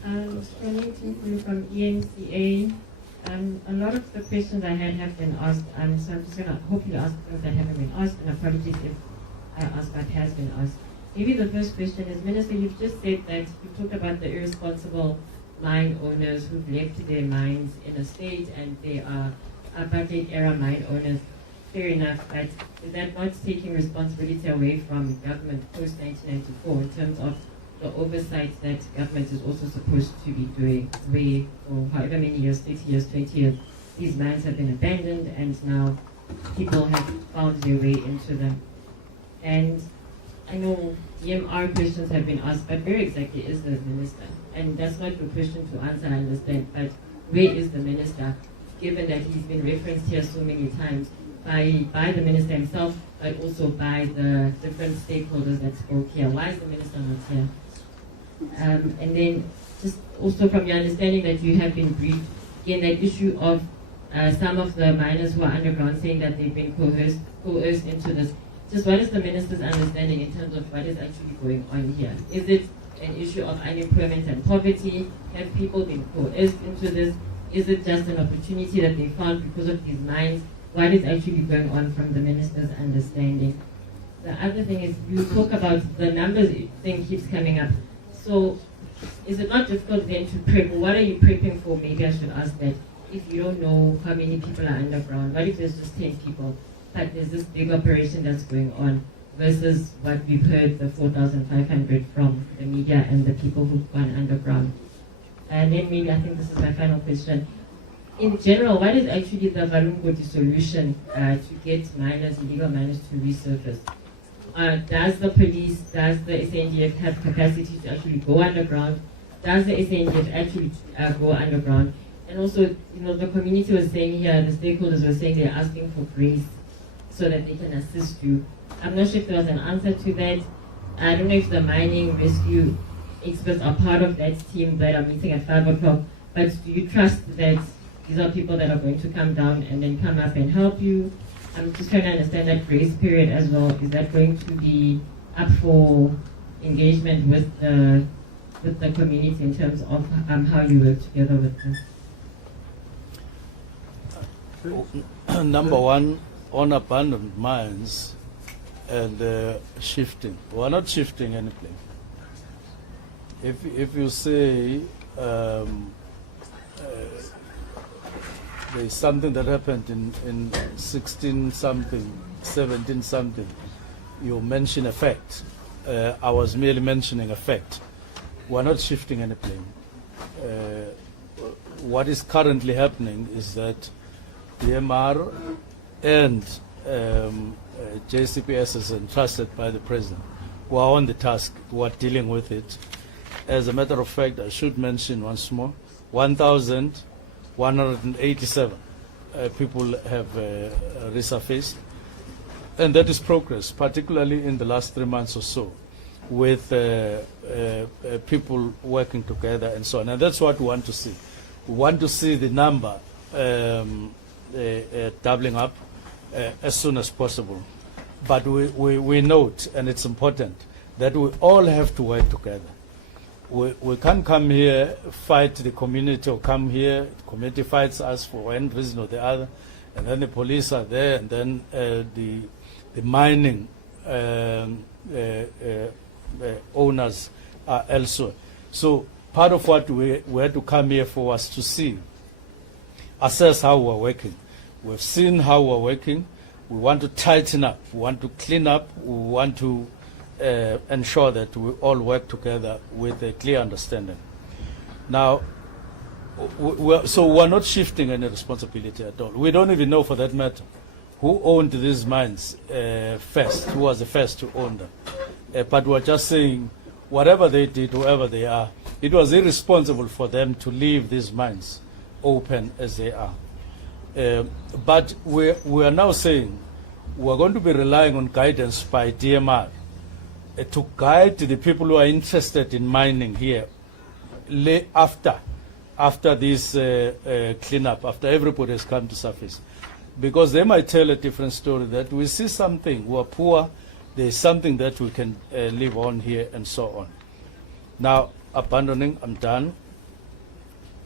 From ENCA. A lot of the questions I had have been asked, so I'm just going to hopefully ask those that haven't been asked, and apologies if I ask what has been asked. Maybe the first question is, Minister, you've just said that you talked about the irresponsible mine owners who've left their mines in a state and they are apartheid era mine owners. Fair enough, but is that not taking responsibility away from government post-1994 in terms of the oversight that government is also supposed to be doing, where for however many years, 30 years, 20 years, these mines have been abandoned and now people have found their way into them. And I know DMR questions have been asked, but where exactly is the minister? And that's not your question to answer, I understand, but where is the minister, given that he's been referenced here so many times by the minister himself, but also by the different stakeholders that spoke here? Why is the minister not here? And then just also from your understanding that you have been briefed, again, that issue of some of the miners who are underground saying that they've been coerced into this. Just what is the minister's understanding in terms of what is actually going on here? Is it an issue of unemployment and poverty? Have people been coerced into this? Is it just an opportunity that they found because of these mines? What is actually going on from the minister's understanding? The other thing is, you talk about the numbers thing keeps coming up. So is it not difficult then to prep? What are you prepping for? Maybe I should ask that. If you don't know how many people are underground, what if there's just 10 people? But there's this big operation that's going on versus what we've heard, the 4,500 from the media and the people who've gone underground. And then maybe, I think this is my final question. In general, what is actually the Valungoti solution to get miners, illegal miners, to resurface? Does the police, does the SANDF have capacity to actually go underground? Does the SANDF actually go underground? And also, the community was saying here, the stakeholders were saying they're asking for grace so that they can assist you. I'm not sure if there was an answer to that. I don't know if the mining rescue experts are part of that team that are meeting at 5 o'clock, but do you trust that these are people that are going to come down and then come up and help you? I'm just trying to understand that grace period as well. Is that going to be up for engagement with the community in terms of how you work together with them? Number one, on abandoned mines and shifting. We're not shifting anything. If you say there's something that happened in 16 something, 17 something, you mention a fact. I was merely mentioning a fact. We're not shifting anything. What is currently happening is that DMR and JCPS is entrusted by the president, who are on the task, who are dealing with it. As a matter of fact, I should mention once more, 1,187 people have resurfaced, and that is progress, particularly in the last 3 months or so, with people working together and so on. And that's what we want to see. We want to see the number doubling up as soon as possible. But we note, and it's important, that we all have to work together. We can't come here, fight the community, or come here, the community fights us for one reason or the other, and then the police are there, and then the mining owners are elsewhere. So part of what we had to come here for was to see, assess how we're working. We've seen how we're working. We want to tighten up. We want to clean up. We want to ensure that we all work together with a clear understanding. Now, we're not shifting any responsibility at all. We don't even know, for that matter, who owned these mines first, who was the first to own them. But we're just saying, whatever they did, whoever they are, it was irresponsible for them to leave these mines open as they are. But we are now saying we're going to be relying on guidance by DMR to guide the people who are interested in mining here after this cleanup, after everybody has come to surface. Because they might tell a different story, that we see something, we are poor, there is something that we can live on here and so on. Now, abandoning, I'm done.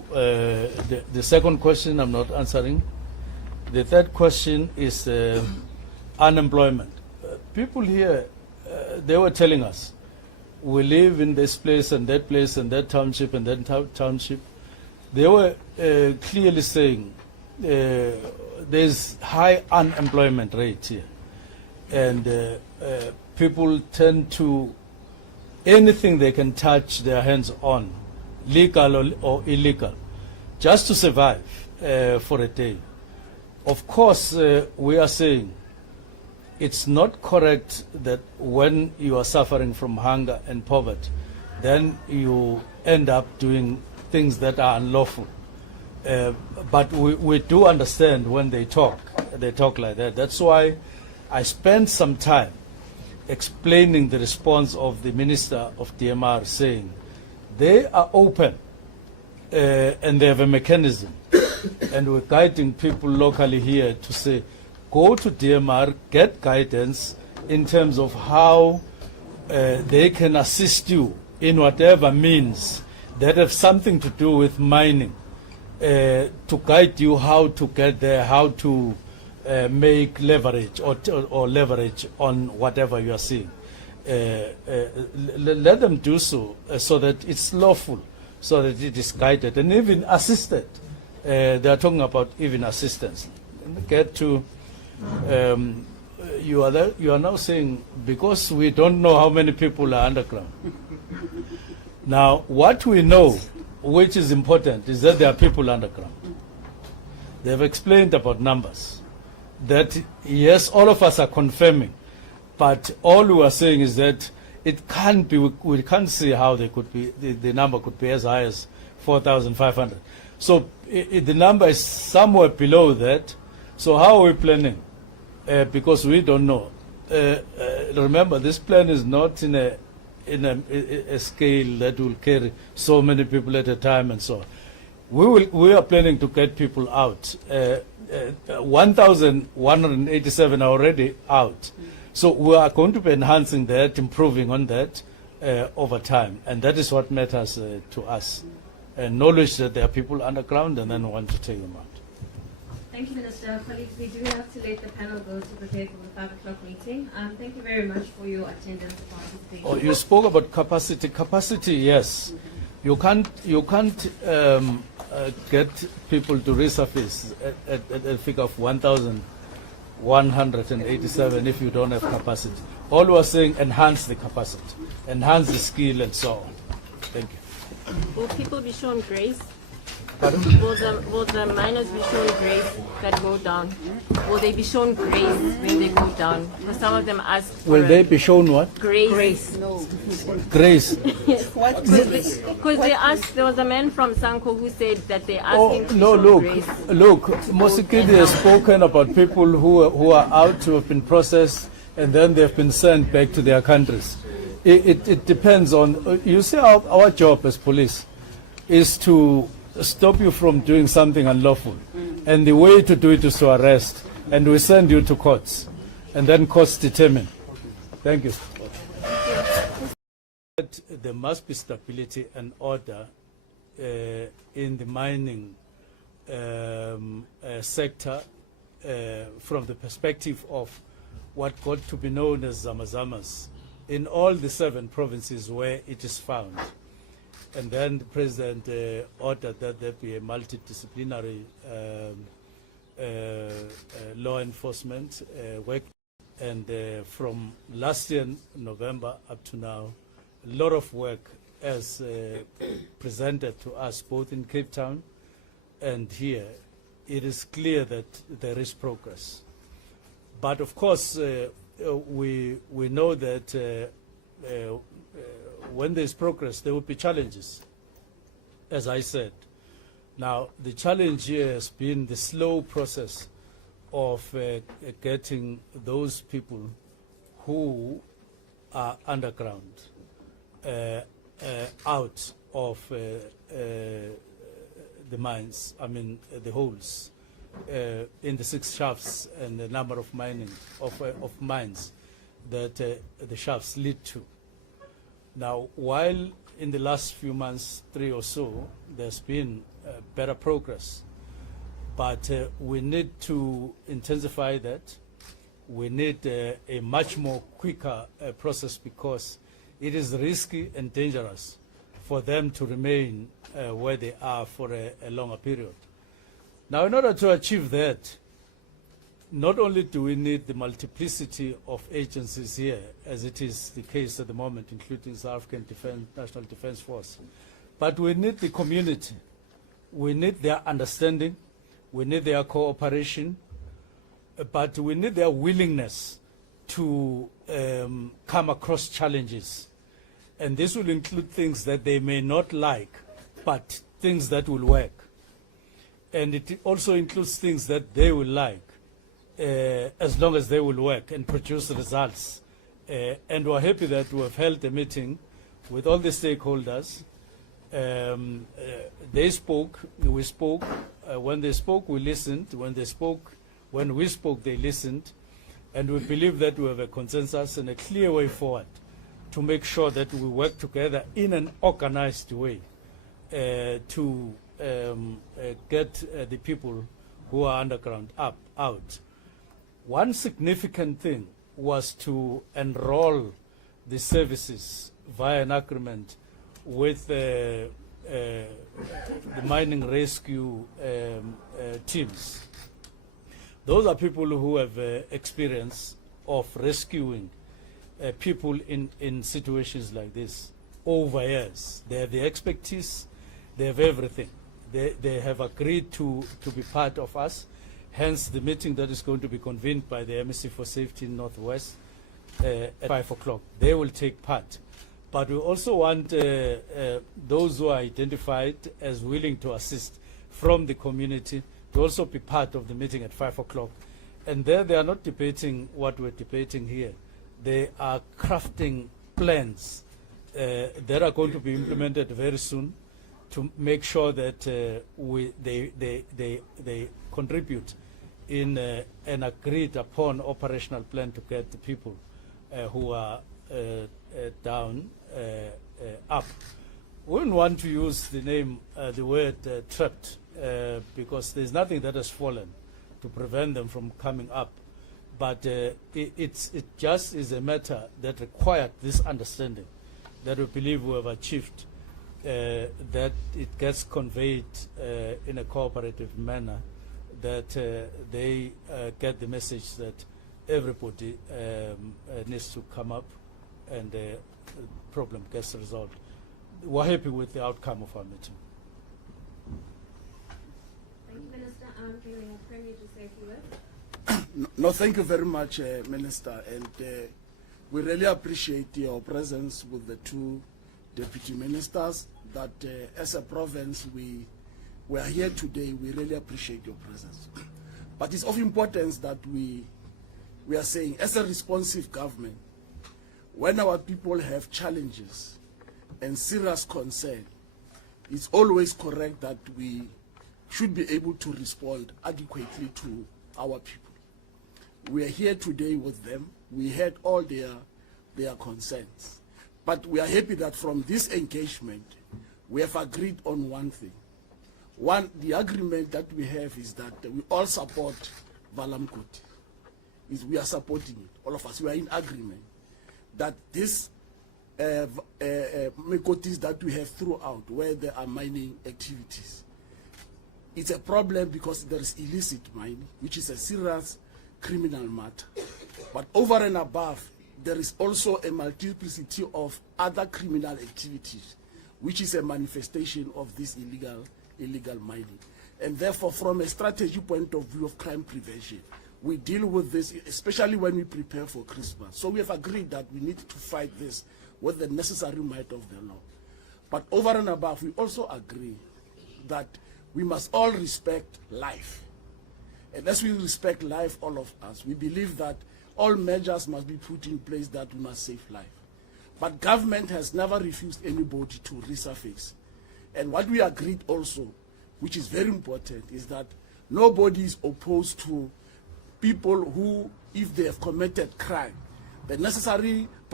the second question I'm not answering. The third question is unemployment. People here, they were telling us, we live in this place and that township and that township. They were clearly saying there's high unemployment rate here. And people tend to, anything they can touch their hands on, legal or illegal, just to survive for a day. Of course, we are saying it's not correct that when you are suffering from hunger and poverty, then you end up doing things that are unlawful. But we do understand when they talk like that. That's why I spent some time explaining the response of the Minister of DMR, saying they are open and they have a mechanism. And we're guiding people locally here to say, go to DMR, get guidance in terms of how they can assist you in whatever means that have something to do with mining, to guide you how to get there, how to make leverage or leverage on whatever you are seeing. Let them do so, so that it's lawful, so that it is guided and even assisted. They are talking about even assistance. Let me get to, you are now saying, because we don't know how many people are underground. Now, what we know, which is important, is that there are people underground. They have explained about numbers. That, yes, all of us are confirming, but all we are saying is that it can't be, we can't see how they could be, the number could be as high as 4,500. So the number is somewhere below that. So how are we planning? Because we don't know. Remember, this plan is not in a scale that will carry so many people at a time and so on. We are planning to get people out. 1,187 are already out. So we are going to be enhancing that, improving on that over time. And that is what matters to us. Knowledge that there are people underground, and then we want to take them out. Thank you, Minister. Colleagues, we do have to let the panel go to prepare for the 5 o'clock meeting. Thank you very much for your attendance and participation. Oh, you spoke about capacity. Capacity, yes. You can't get people to resurface at a figure of 1,187 if you don't have capacity. All we are saying, enhance the capacity, enhance the skill, and so on. Thank you. Will people be shown grace? Pardon? Will the miners be shown grace that go down? Will they be shown grace when they go down? Because some of them ask for Will they be shown what? grace. No. Grace. Because they asked, there was a man from Sanko who said that they asked him to be shown grace. Look, Mosikidi has spoken about people who are out, who have been processed, and then they've been sent back to their countries. It depends on, you see, our job as police is to stop you from doing something unlawful. And the way to do it is to arrest. And we send you to courts. And then courts determine. Thank you. There must be stability and order in the mining sector from the perspective of what got to be known as Zamazamas in all the 7 provinces where it is found. And then the President ordered that there be a multidisciplinary law enforcement work. And from last year, November, up to now, a lot of work as presented to us both in Cape Town and here. It is clear that there is progress. But of course, we know that when there is progress, there will be challenges, as I said. Now, the challenge here has been the slow process of getting those people who are underground out of the mines, I mean the holes in the 6 shafts and the number of mines that the shafts lead to. Now, while in the last few months, 3 or so, there's been better progress. But we need to intensify that. We need a much more quicker process, because it is risky and dangerous for them to remain where they are for a longer period. Now, in order to achieve that, not only do we need the multiplicity of agencies here, as it is the case at the moment, including South African National Defence Force, but we need the community. We need their understanding. We need their cooperation. But we need their willingness to come across challenges. And this will include things that they may not like, but things that will work. And it also includes things that they will like, as long as they will work and produce results. And we're happy that we have held a meeting with all the stakeholders. They spoke, we spoke. When they spoke, we listened. When we spoke, they listened. And we believe that we have a consensus and a clear way forward to make sure that we work together in an organized way to get the people who are underground out. One significant thing was to enroll the services via an agreement with the mining rescue teams. Those are people who have experience of rescuing people in situations like this over years. They have the expertise, they have everything. They have agreed to be part of us, hence the meeting that is going to be convened by the MSC for Safety in Northwest at 5 o'clock. They will take part. But we also want those who are identified as willing to assist from the community to also be part of the meeting at 5 o'clock. And there they are not debating what we're debating here. They are crafting plans that are going to be implemented very soon to make sure that they contribute in an agreed upon operational plan to get the people who are down up. We wouldn't want to use the word trapped, because there's nothing that has fallen to prevent them from coming up. But it just is a matter that required this understanding that we believe we have achieved, that it gets conveyed in a cooperative manner, that they get the message that everybody needs to come up and the problem gets resolved. We're happy with the outcome of our meeting. Thank you, Minister. Can we have Premier to say a few words? No, thank you very much, Minister. And we really appreciate your presence with the two deputy ministers, that as a province, we are here today. We really appreciate your presence. But it's of importance that we are saying, as a responsive government, when our people have challenges and serious concern, it's always correct that we should be able to respond adequately to our people. We are here today with them. We heard all their concerns. But we are happy that from this engagement, we have agreed on one thing. One, the agreement that we have is that we all support Valamkoti. We are supporting it, all of us. We are in agreement that this Mekotis that we have throughout, where there are mining activities, it's a problem because there is illicit mining, which is a serious criminal matter. But over and above, there is also a multiplicity of other criminal activities, which is a manifestation of this illegal mining. And therefore, from a strategy point of view of crime prevention, we deal with this, especially when we prepare for Christmas. So we have agreed that we need to fight this with the necessary might of the law. But over and above, we also agree that we must all respect life. And as we respect life, all of us, we believe that all measures must be put in place that we must save life. But government has never refused anybody to resurface. And what we agreed also, which is very important, is that nobody is opposed to people who, if they have committed crime, the necessary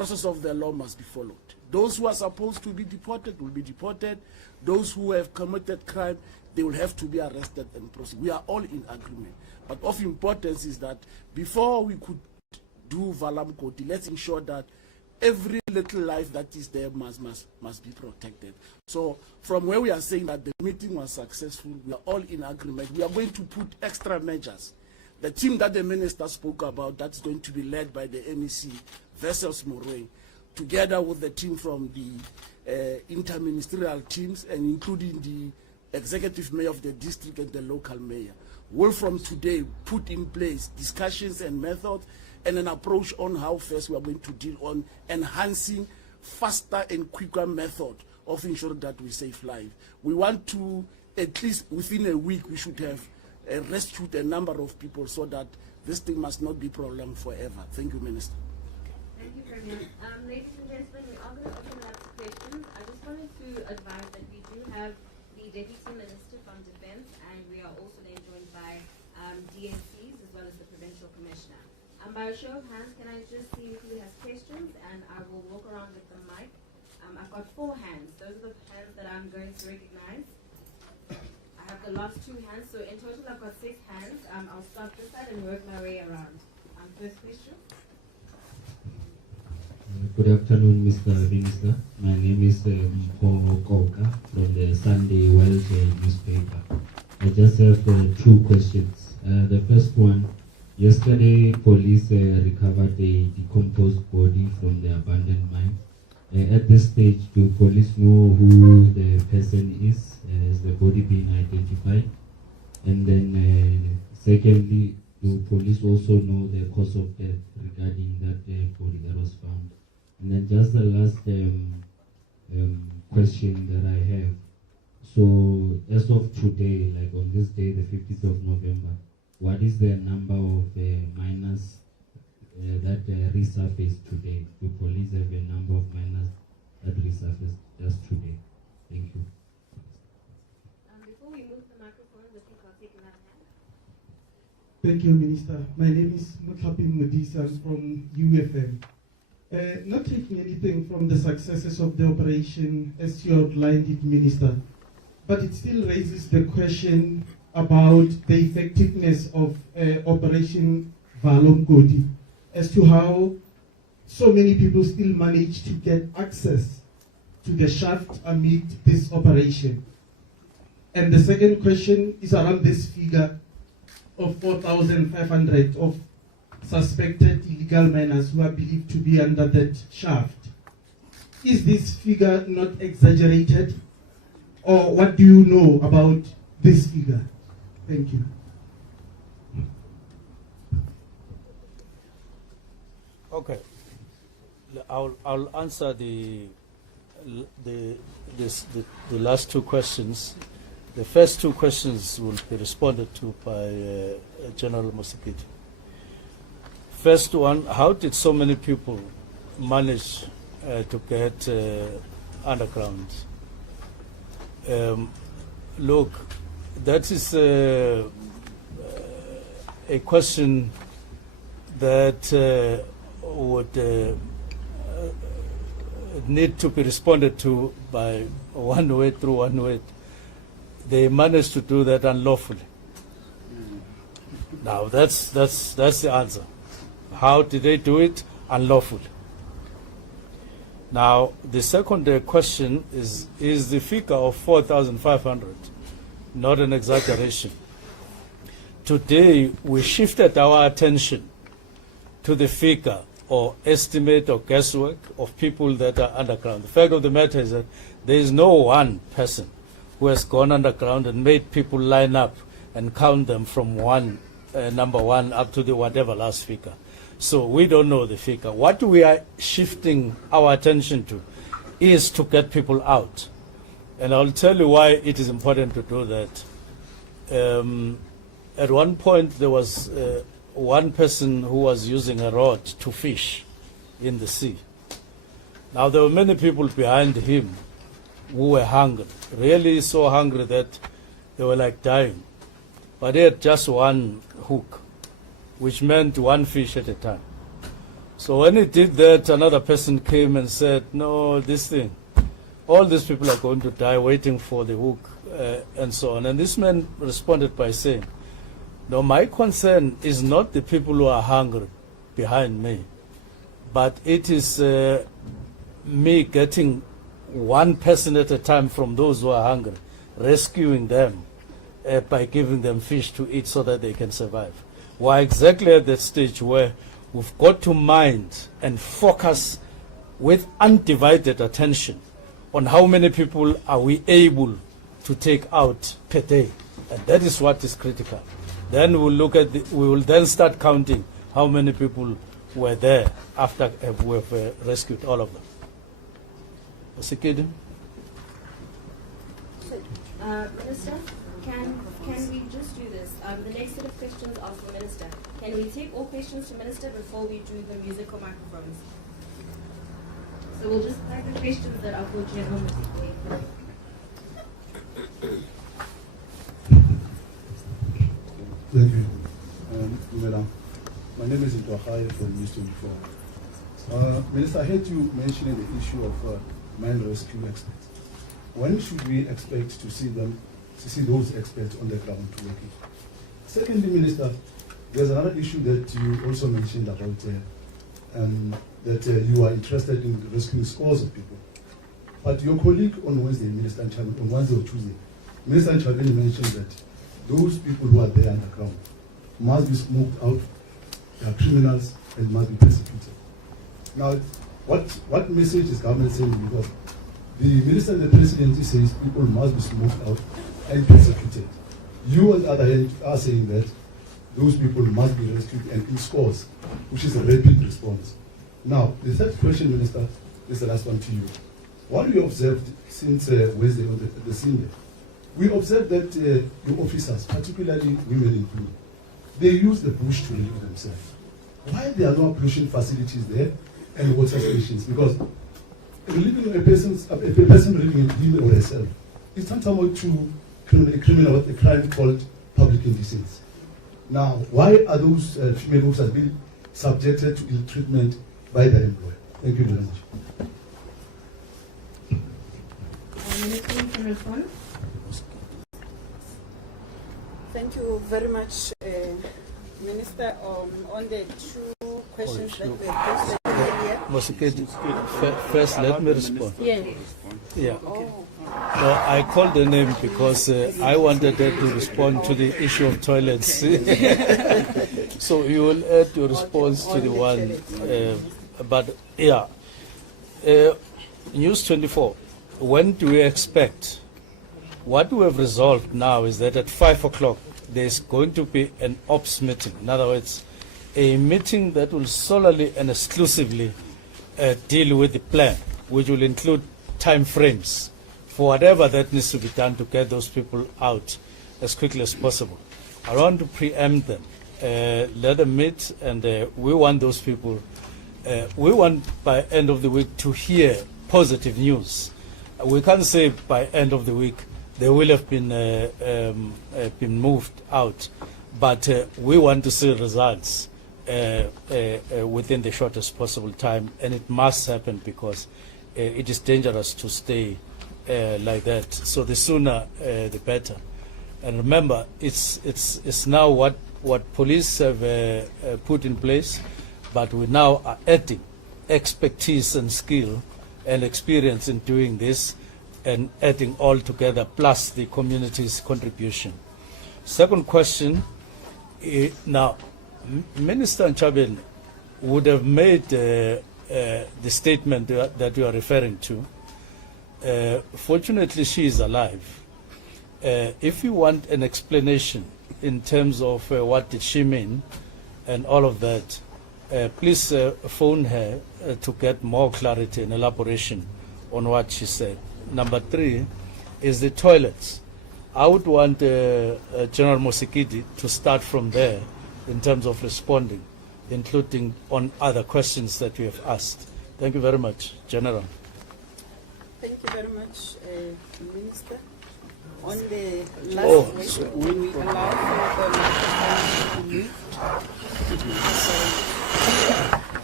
process of the law must be followed. Those who are supposed to be deported will be deported. Those who have committed crime, they will have to be arrested and prosecuted. We are all in agreement. But of importance is that before we could do Valam Koti, let's ensure that every little life that is there must be protected. So from where we are saying that the meeting was successful, we are all in agreement. We are going to put extra measures. The team that the minister spoke about, that's going to be led by the MEC, Vessels Moray, together with the team from the interministerial teams and including the executive mayor of the district and the local mayor, will from today put in place discussions and methods and an approach on how first we are going to deal on enhancing faster and quicker method of ensuring that we save lives. We want to, at least within a week, we should have rescued a number of people so that this thing must not be prolonged forever. Thank you, Minister. Thank you, Premier. Ladies and gentlemen, we are going to open it up to questions. I just wanted to advise that we do have the Deputy Minister from Defence, and we are also then joined by DNCs as well as the Provincial Commissioner. By a show of hands, can I just see who has questions, and I will walk around with the mic. I've got 4 hands. Those are the hands that I'm going to recognize. I have the last 2 hands, so in total I've got 6 hands. I'll start this side and work my way around. First question. Good afternoon, Mr. Minister. My name is Paul Koka from the Sunday World newspaper. I just have 2 questions. The first one, yesterday police recovered a decomposed body from the abandoned mine. At this stage, do police know who the person is? Has the body been identified? And then secondly, do police also know the cause of death regarding that body that was found? And then just the last question that I have. So as of today, like on this day, the 15th of November, what is the number of miners that resurfaced today? Do police have a number of miners that resurfaced just today? Thank you. Before we move the microphone, I think I'll take another hand. Thank you, Minister. My name is Mutlapin Modisa from UFM. Not taking anything from the successes of the operation as you outlined it, Minister, but it still raises the question about the effectiveness of Operation Valom Koti as to how so many people still manage to get access to the shaft amid this operation. And the second question is around this figure of 4,500 of suspected illegal miners who are believed to be under that shaft. Is this figure not exaggerated? Or what do you know about this figure? Thank you. Okay, I'll answer the last 2 questions. The first 2 questions will be responded to by General Musikiti. First one, how did so many people manage to get underground? Look, that is a question that would need to be responded to by one way. They managed to do that unlawfully. Now that's the answer. How did they do it? Unlawfully. Now the second question is the figure of 4,500 not an exaggeration? Today we shifted our attention to the figure or estimate or guesswork of people that are underground. The fact of the matter is that there is no one person who has gone underground and made people line up and count them from number one up to the whatever last figure. So we don't know the figure. What we are shifting our attention to is to get people out. And I'll tell you why it is important to do that. At one point there was one person who was using a rod to fish in the sea. Now there were many people behind him who were hungry, really so hungry that they were like dying. But he had just one hook, which meant one fish at a time. So when he did that, another person came and said, no, this thing, all these people are going to die waiting for the hook, and so on. And this man responded by saying, no, my concern is not the people who are hungry behind me, but it is me getting one person at a time from those who are hungry, rescuing them by giving them fish to eat so that they can survive. We're exactly at that stage where we've got to mind and focus with undivided attention on how many people are we able to take out per day. And that is what is critical. Then we'll look at we will then start counting how many people were there after we've rescued all of them. Security? Minister, can we just do this? The next set of questions are for Minister. Can we take all questions to Minister before we do the musical microphones? So we'll just take the questions that are for General Mutiki. Thank you, Madam. My name is Ntwahai from News 24. Minister, I heard you mentioning the issue of mine rescue experts. When should we expect to see those experts on the ground working? Secondly, Minister, there's another issue that you also mentioned about that you are interested in rescuing scores of people. But your colleague on Wednesday, Minister Nchabeni, on Wednesday or Tuesday, Minister Nchabeni mentioned that those people who are there underground must be smoked out, they are criminals, and must be persecuted. Now, what message is government sending? Because the Minister and the President says people must be smoked out and persecuted. You, on the other hand, are saying that those people must be rescued and in scores, which is a rapid response. Now, the third question, Minister, is the last one to you. What we observed since Wednesday on the scene there, we observed that the officers, particularly women included, they use the bush to relieve themselves. Why there are no pollution facilities there and water stations? Because relieving a person relieving him or herself is tantamount to a crime called public indecency. Now, why are those female officers being subjected to ill treatment by their employer? Thank you very much. Minister, you can respond. Thank you very much, Minister. On the two questions that were posted earlier. First, let me respond. Yes. Yeah. No, I called the name because I wanted her to respond to the issue of toilets. So you will add your response to the one. But yeah, News 24. When do we expect? What we have resolved now is that at 5 o'clock there's going to be an ops meeting. In other words, a meeting that will solely and exclusively deal with the plan, which will include time frames for whatever that needs to be done to get those people out as quickly as possible. I want to preempt them, let them meet, and we want those people, we want by end of the week to hear positive news. We can't say by end of the week they will have been moved out, but we want to see results within the shortest possible time, and it must happen because it is dangerous to stay like that. So the sooner the better. And remember, it's now what police have put in place, but we now are adding expertise and skill and experience in doing this, and adding all together, plus the community's contribution. Second question, now, Minister Nchabeni would have made the statement that you are referring to. Fortunately, she is alive. If you want an explanation in terms of what did she mean and all of that, please phone her to get more clarity and elaboration on what she said. Number 3 is the toilets. I would want General Mosikidi to start from there in terms of responding, including on other questions that we have asked. Thank you very much, General. Thank you very much, Minister. On the last question, when we allow for the microphone to mute.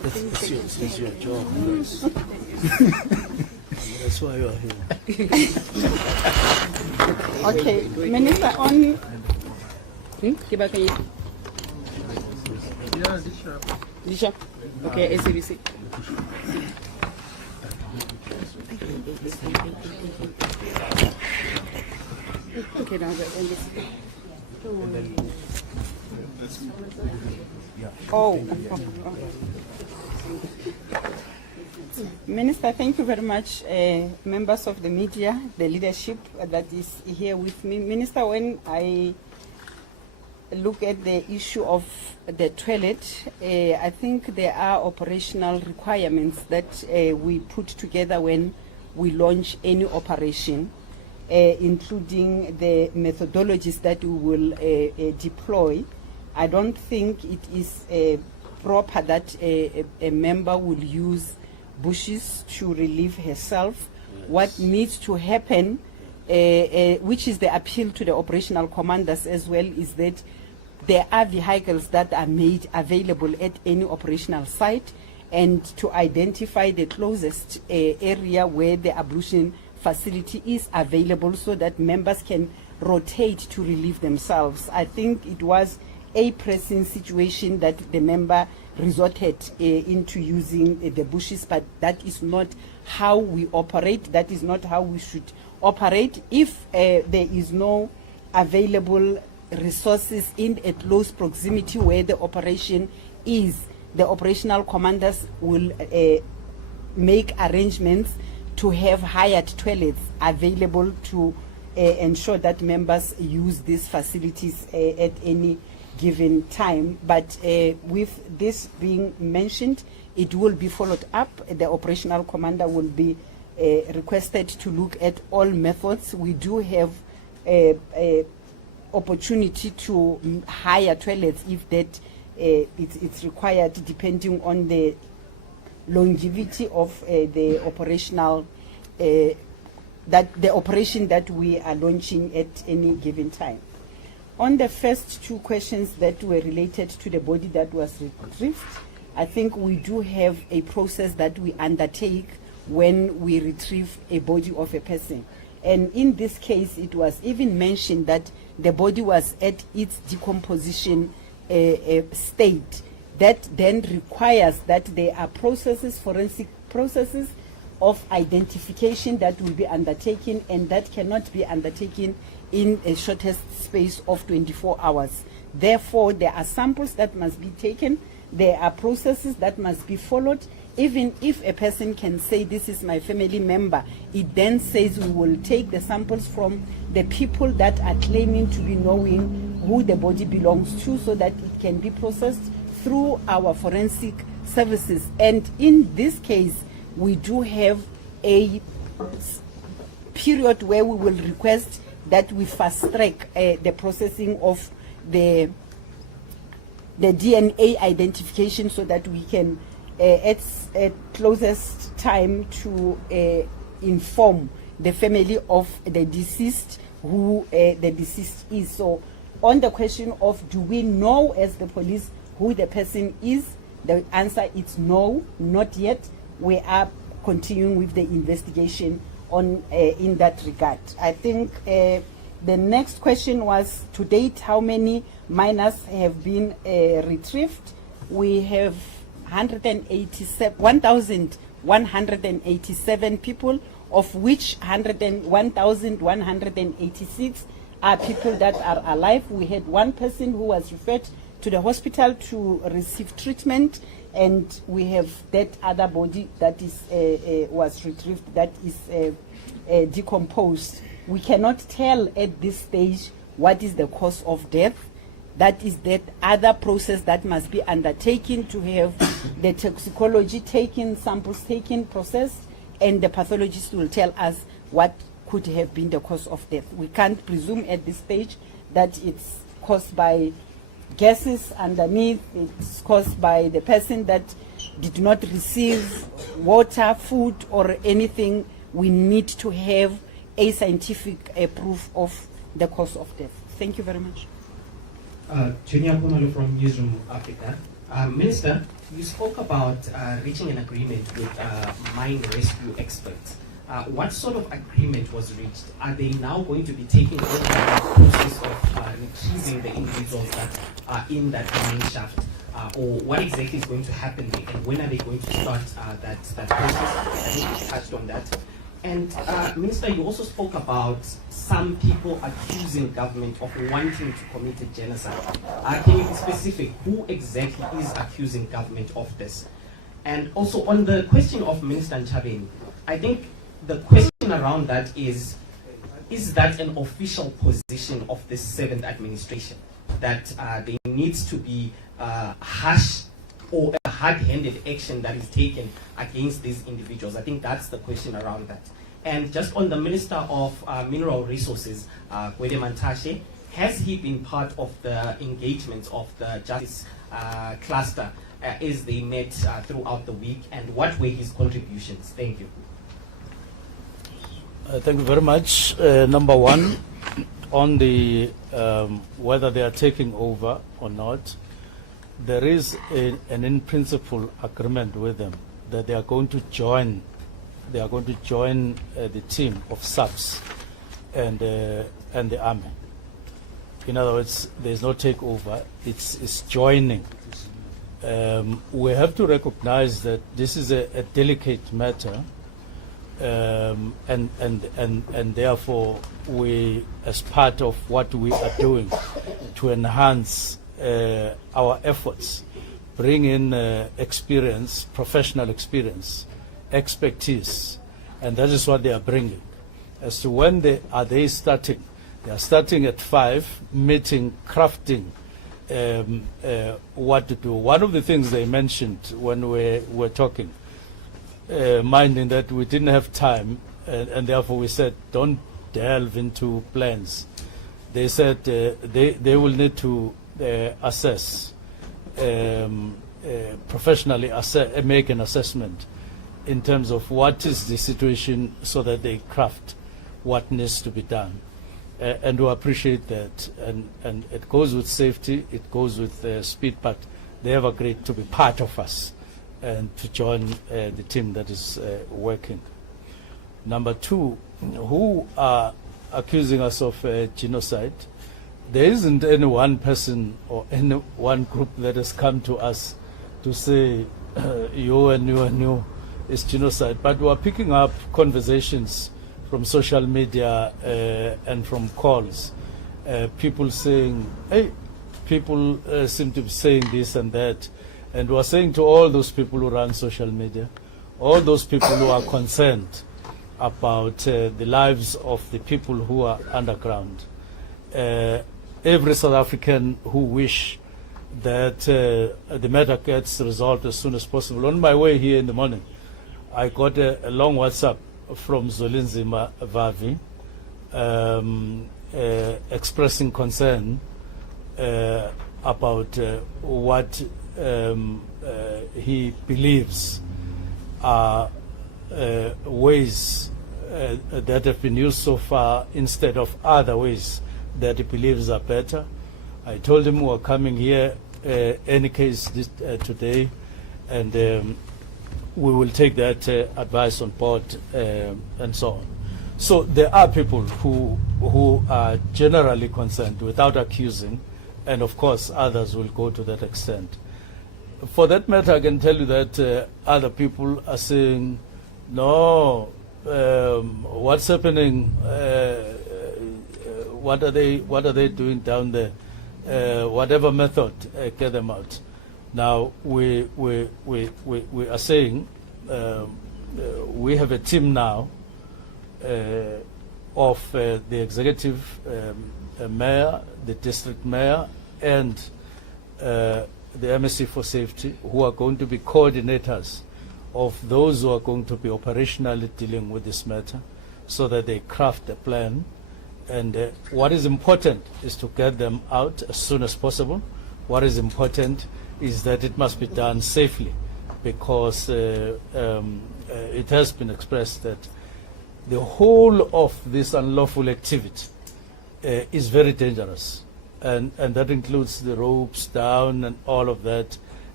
It's your job. That's why you are here. Okay, Minister, on. Disha. Okay, SABC. Okay, now oh. Minister, thank you very much, members of the media, the leadership that is here with me. Minister, when I look at the issue of the toilet, I think there are operational requirements that we put together when we launch any operation, including the methodologies that we will deploy. I don't think it is proper that a member will use bushes to relieve herself. Yes. What needs to happen, which is the appeal to the operational commanders as well, is that there are vehicles that are made available at any operational site, and to identify the closest area where the ablution facility is available so that members can rotate to relieve themselves. I think it was a pressing situation that the member resorted into using the bushes, but that is not how we operate. That is not how we should operate. If there is no available resources in a close proximity where the operation is, the operational commanders will make arrangements to have hired toilets available to ensure that members use these facilities at any given time. But with this being mentioned, it will be followed up. The operational commander will be requested to look at all methods. We do have a opportunity to hire toilets if that it's required, depending on the longevity of the operational that the operation that we are launching at any given time. On the first two questions that were related to the body that was retrieved, I think we do have a process that we undertake when we retrieve a body of a person. And in this case, it was even mentioned that the body was at its decomposition state. That then requires that there are processes, forensic processes of identification that will be undertaken, and that cannot be undertaken in a shortest space of 24 hours. Therefore, there are samples that must be taken, there are processes that must be followed. Even if a person can say, this is my family member, it then says we will take the samples from the people that are claiming to be knowing who the body belongs to, so that it can be processed through our forensic services. And in this case, we do have a period where we will request that we fast track the processing of the DNA identification, so that we can at closest time to inform the family of the deceased who the deceased is. So on the question of do we know as the police who the person is, the answer is no, not yet. We are continuing with the investigation on in that regard. I think the next question was, to date, how many minors have been retrieved? We have 1,187 people, of which 1,186 are people that are alive. We had one person who was referred to the hospital to receive treatment, and we have that other body that is was retrieved that is decomposed. We cannot tell at this stage what is the cause of death. That is that other process that must be undertaken to have the toxicology taken, samples taken, processed, and the pathologist will tell us what could have been the cause of death. We can't presume at this stage that it's caused by gases underneath, it's caused by the person that did not receive water, food, or anything. We need to have a scientific proof of the cause of death. Thank you very much. Junior Kumalo from Newsroom Africa. Minister, you spoke about reaching an agreement with mine rescue experts. What sort of agreement was reached? Are they now going to be taking over the process of retrieving the individuals that are in that mine shaft? Or what exactly is going to happen there? And when are they going to start that process? I think you touched on that. And Minister, you also spoke about some people accusing government of wanting to commit a genocide. Can you be specific? Who exactly is accusing government of this? And also on the question of Minister Nchabeni, I think the question around that is that an official position of the 7th administration, that there needs to be harsh or a hard-handed action that is taken against these individuals? I think that's the question around that. And just on the Minister of Mineral Resources, Gwede Mantashe, has he been part of the engagement of the Justice Cluster as they met throughout the week, and what were his contributions? Thank you. Thank you very much. Number one, on the whether they are taking over or not, there is an in-principle agreement with them that they are going to join. They are going to join the team of SAPS and the army. In other words, there is no takeover; it's joining. We have to recognize that this is a delicate matter, and therefore we, as part of what we are doing to enhance our efforts, bring in experience, professional experience, expertise, and that is what they are bringing. As to when they are starting, they are starting at 5, meeting, crafting what to do. One of the things they mentioned when we were talking, minding that we didn't have time, and therefore we said don't delve into plans. They said they will need to assess, professionally make an assessment in terms of what is the situation, so that they craft what needs to be done. And we appreciate that. And it goes with safety, it goes with speed, but they have agreed to be part of us and to join the team that is working. Number two, who are accusing us of genocide? There isn't any one person or any one group that has come to us to say you and you and you is genocide, but we are picking up conversations from social media and from calls. People saying, hey, people seem to be saying this and that. And we are saying to all those people who run social media, all those people who are concerned about the lives of the people who are underground, every South African who wish that the matter gets resolved as soon as possible. On my way here in the morning, I got a long WhatsApp from Zolinzima Vavi expressing concern about what he believes are ways that have been used so far instead of other ways that he believes are better. I told him we were coming here any case today, and we will take that advice on board and so on. So there are people who are generally concerned without accusing, and of course others will go to that extent. For that matter, I can tell you that other people are saying, no, what's happening? What are they doing down there? Whatever method, get them out. Now we are saying we have a team now of the executive mayor, the district mayor, and the MSC for Safety, who are going to be coordinators of those who are going to be operationally dealing with this matter, so that they craft a plan. And what is important is to get them out as soon as possible. What is important is that it must be done safely, because it has been expressed that the whole of this unlawful activity is very dangerous, and that includes the ropes down and all of that,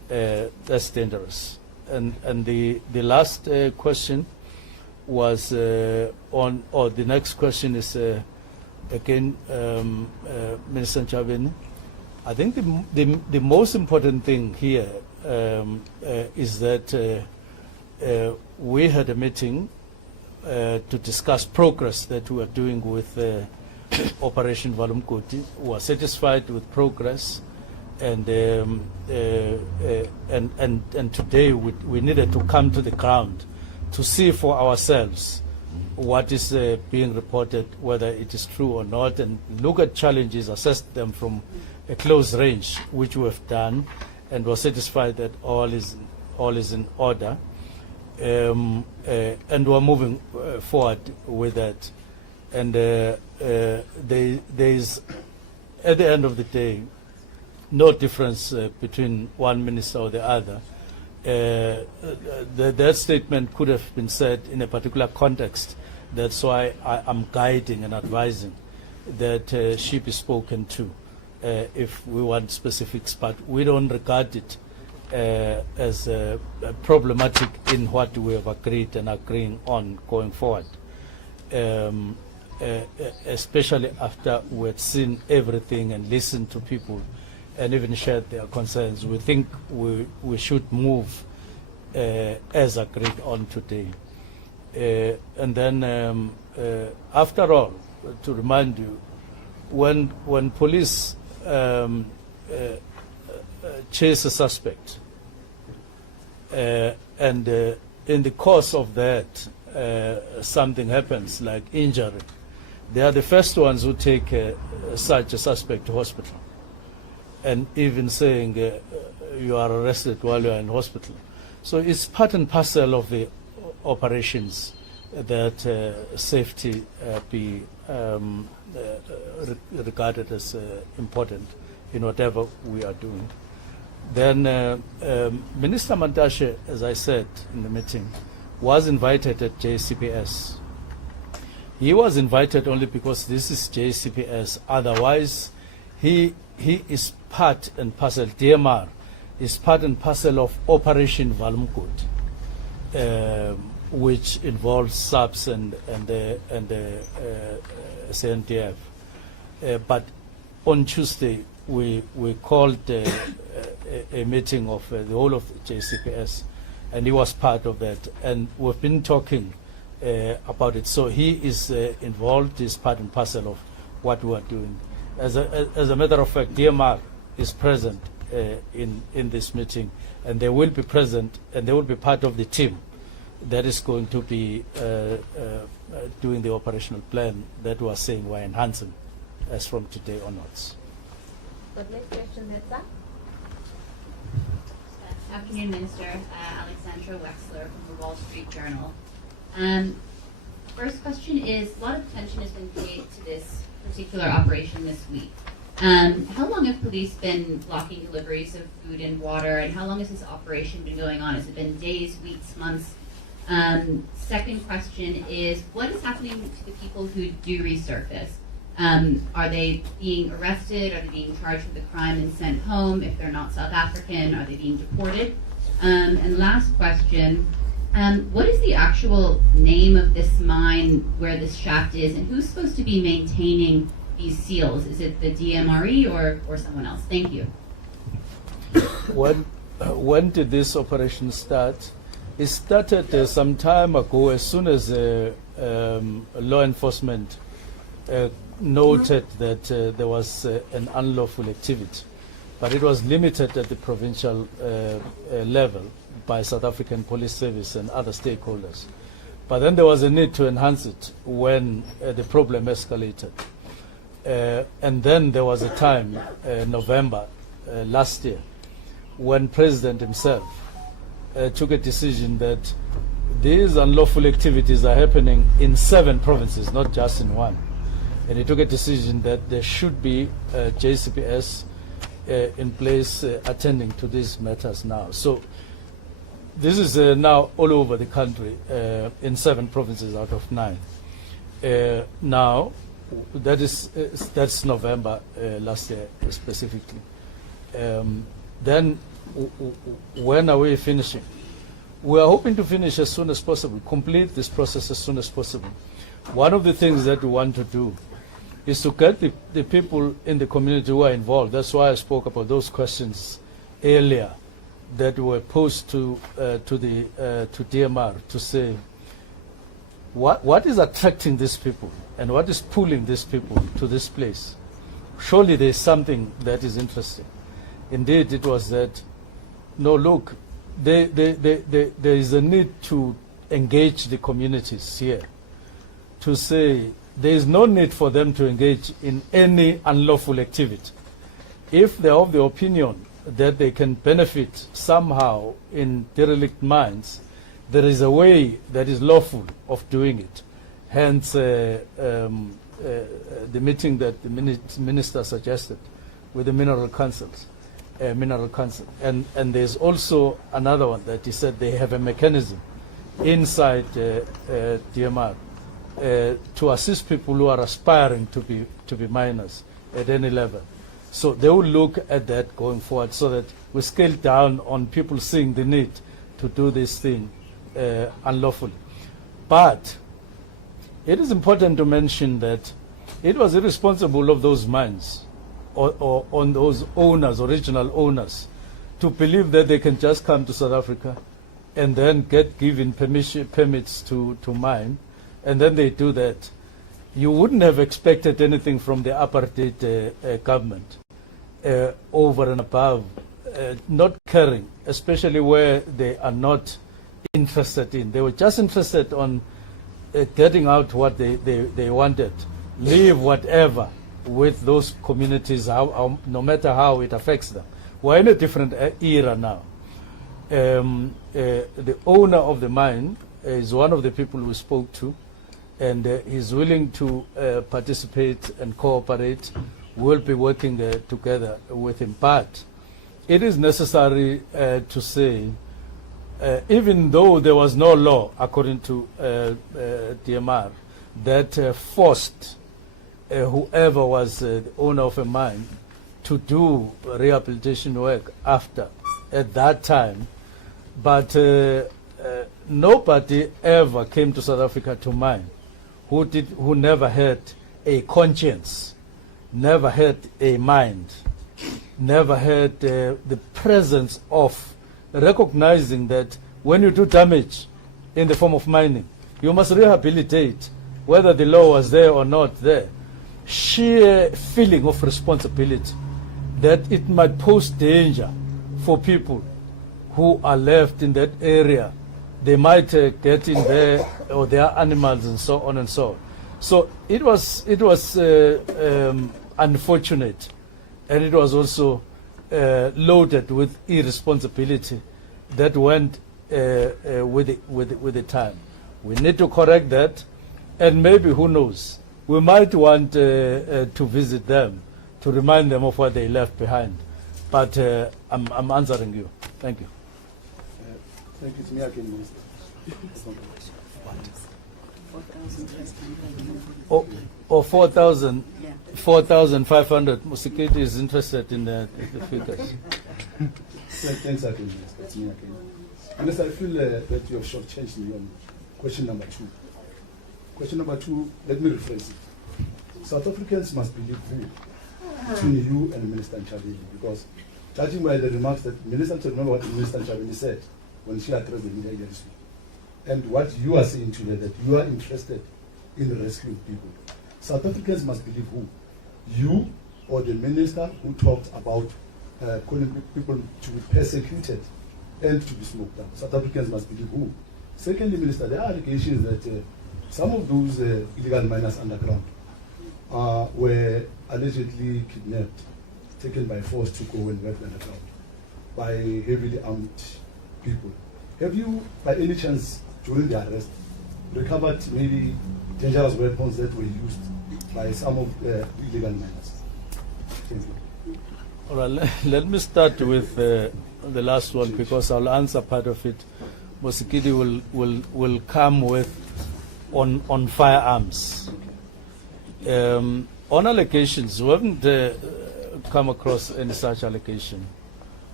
that's dangerous. And the last question was on, or the next question is again, Minister Chabeni. I think the most important thing here is that we had a meeting to discuss progress that we are doing with Operation Valumkoti. We are satisfied with progress, and today we needed to come to the ground to see for ourselves what is being reported, whether it is true or not, and look at challenges, assess them from a close range, which we have done, and we're satisfied that all is in order, and we're moving forward with that. And there is, at the end of the day, no difference between one minister or the other. That statement could have been said in a particular context. That's why I'm guiding and advising that she be spoken to if we want specifics, but we don't regard it as problematic in what we have agreed and agreeing on going forward, especially after we had seen everything and listened to people and even shared their concerns. We think we should move as agreed on today. And then after all, to remind you, when police chase a suspect and in the course of that something happens like injury, they are the first ones who take such a suspect to hospital, and even saying you are arrested while you are in hospital. So it's part and parcel of the operations that safety be regarded as important in whatever we are doing. Then Minister Mantashe, as I said in the meeting, was invited at JCPS. He was invited only because this is JCPS. Otherwise, he is part and parcel, DMR is part and parcel of Operation Valumkoti, which involves SAPS and CNTF. But on Tuesday, we called a meeting of the whole of JCPS, and he was part of that. And we've been talking about it. So he is involved, is part and parcel of what we are doing. As a matter of fact, DMR is present in this meeting, and they will be present, and they will be part of the team that is going to be doing the operational plan that we are saying we're enhancing as from today onwards. The next question, Hetza. Afternoon, Minister. Alexandra Wexler from the Wall Street Journal. First question is, a lot of attention has been paid to this particular operation this week. How long have police been blocking deliveries of food and water, and how long has this operation been going on? Has it been days, weeks, months? Second question is, what is happening to the people who do resurface? Are they being arrested? Are they being charged with a crime and sent home? If they're not South African, are they being deported? And last question, what is the actual name of this mine where this shaft is, and who's supposed to be maintaining these seals? Is it the DMRE or someone else? Thank you. When did this operation start? It started some time ago, as soon as law enforcement noted that there was an unlawful activity, but it was limited at the provincial level by South African Police Service and other stakeholders. But then there was a need to enhance it when the problem escalated. And then there was a time, November last year, when President himself took a decision that these unlawful activities are happening in 7 provinces, not just in one. And he took a decision that there should be JCPS in place attending to these matters now. So this is now all over the country in 7 provinces out of 9. Now, that's November last year specifically. Then when are we finishing? We are hoping to finish as soon as possible, complete this process as soon as possible. One of the things that we want to do is to get the people in the community who are involved. That's why I spoke about those questions earlier that were posed to DMR to say, what is attracting these people and what is pulling these people to this place? Surely there's something that is interesting. Indeed, it was that, no, look, there is a need to engage the communities here, to say there is no need for them to engage in any unlawful activity. If they are of the opinion that they can benefit somehow in derelict mines, there is a way that is lawful of doing it. Hence, the meeting that the minister suggested with the mineral councils. And there's also another one that he said they have a mechanism inside DMR to assist people who are aspiring to be miners at any level. So they will look at that going forward, so that we scale down on people seeing the need to do this thing unlawfully. But it is important to mention that it was irresponsible of those mines or on those owners, original owners, to believe that they can just come to South Africa and then get given permits to mine, and then they do that. You wouldn't have expected anything from the apartheid government over and above not caring, especially where they are not interested in. They were just interested on getting out what they wanted, leave whatever with those communities, no matter how it affects them. We're in a different era now. The owner of the mine is one of the people we spoke to, and he's willing to participate and cooperate. We'll be working together with him. But it is necessary to say, even though there was no law, according to DMR, that forced whoever was the owner of a mine to do rehabilitation work at that time, but nobody ever came to South Africa to mine who never had a conscience, never had a mind, never had the presence of recognizing that when you do damage in the form of mining, you must rehabilitate, whether the law was there or not there. Sheer feeling of responsibility that it might pose danger for people who are left in that area. They might get in there, or their animals, and so on and so on. So it was unfortunate, and it was also loaded with irresponsibility that went with the time. We need to correct that, and maybe, who knows, we might want to visit them to remind them of what they left behind. But I'm answering you. Thank you. Thank you. To me again, Minister. Or 4,500. Musikiti is interested in the figures. Thanks again, Minister. To me again. Minister, I feel that you have shortchanged me on question number 2. Question number 2, let me rephrase it. South Africans must believe who? Between you and Minister Nchabeni, because judging by the remarks that remember what Minister Nchabeni said when she addressed the media yesterday, and what you are saying today, that you are interested in rescuing people. South Africans must believe who? You or the minister who talked about calling people to be persecuted and to be smoked out. South Africans must believe who? Secondly, Minister, there are allegations that some of those illegal miners underground were allegedly kidnapped, taken by force to go and work underground by heavily armed people. Have you, by any chance, during the arrest, recovered maybe dangerous weapons that were used by some of the illegal miners? Thank you. All right, let me start with the last one, because I'll answer part of it. Musikiti will come with on firearms. On allegations, we haven't come across any such allegation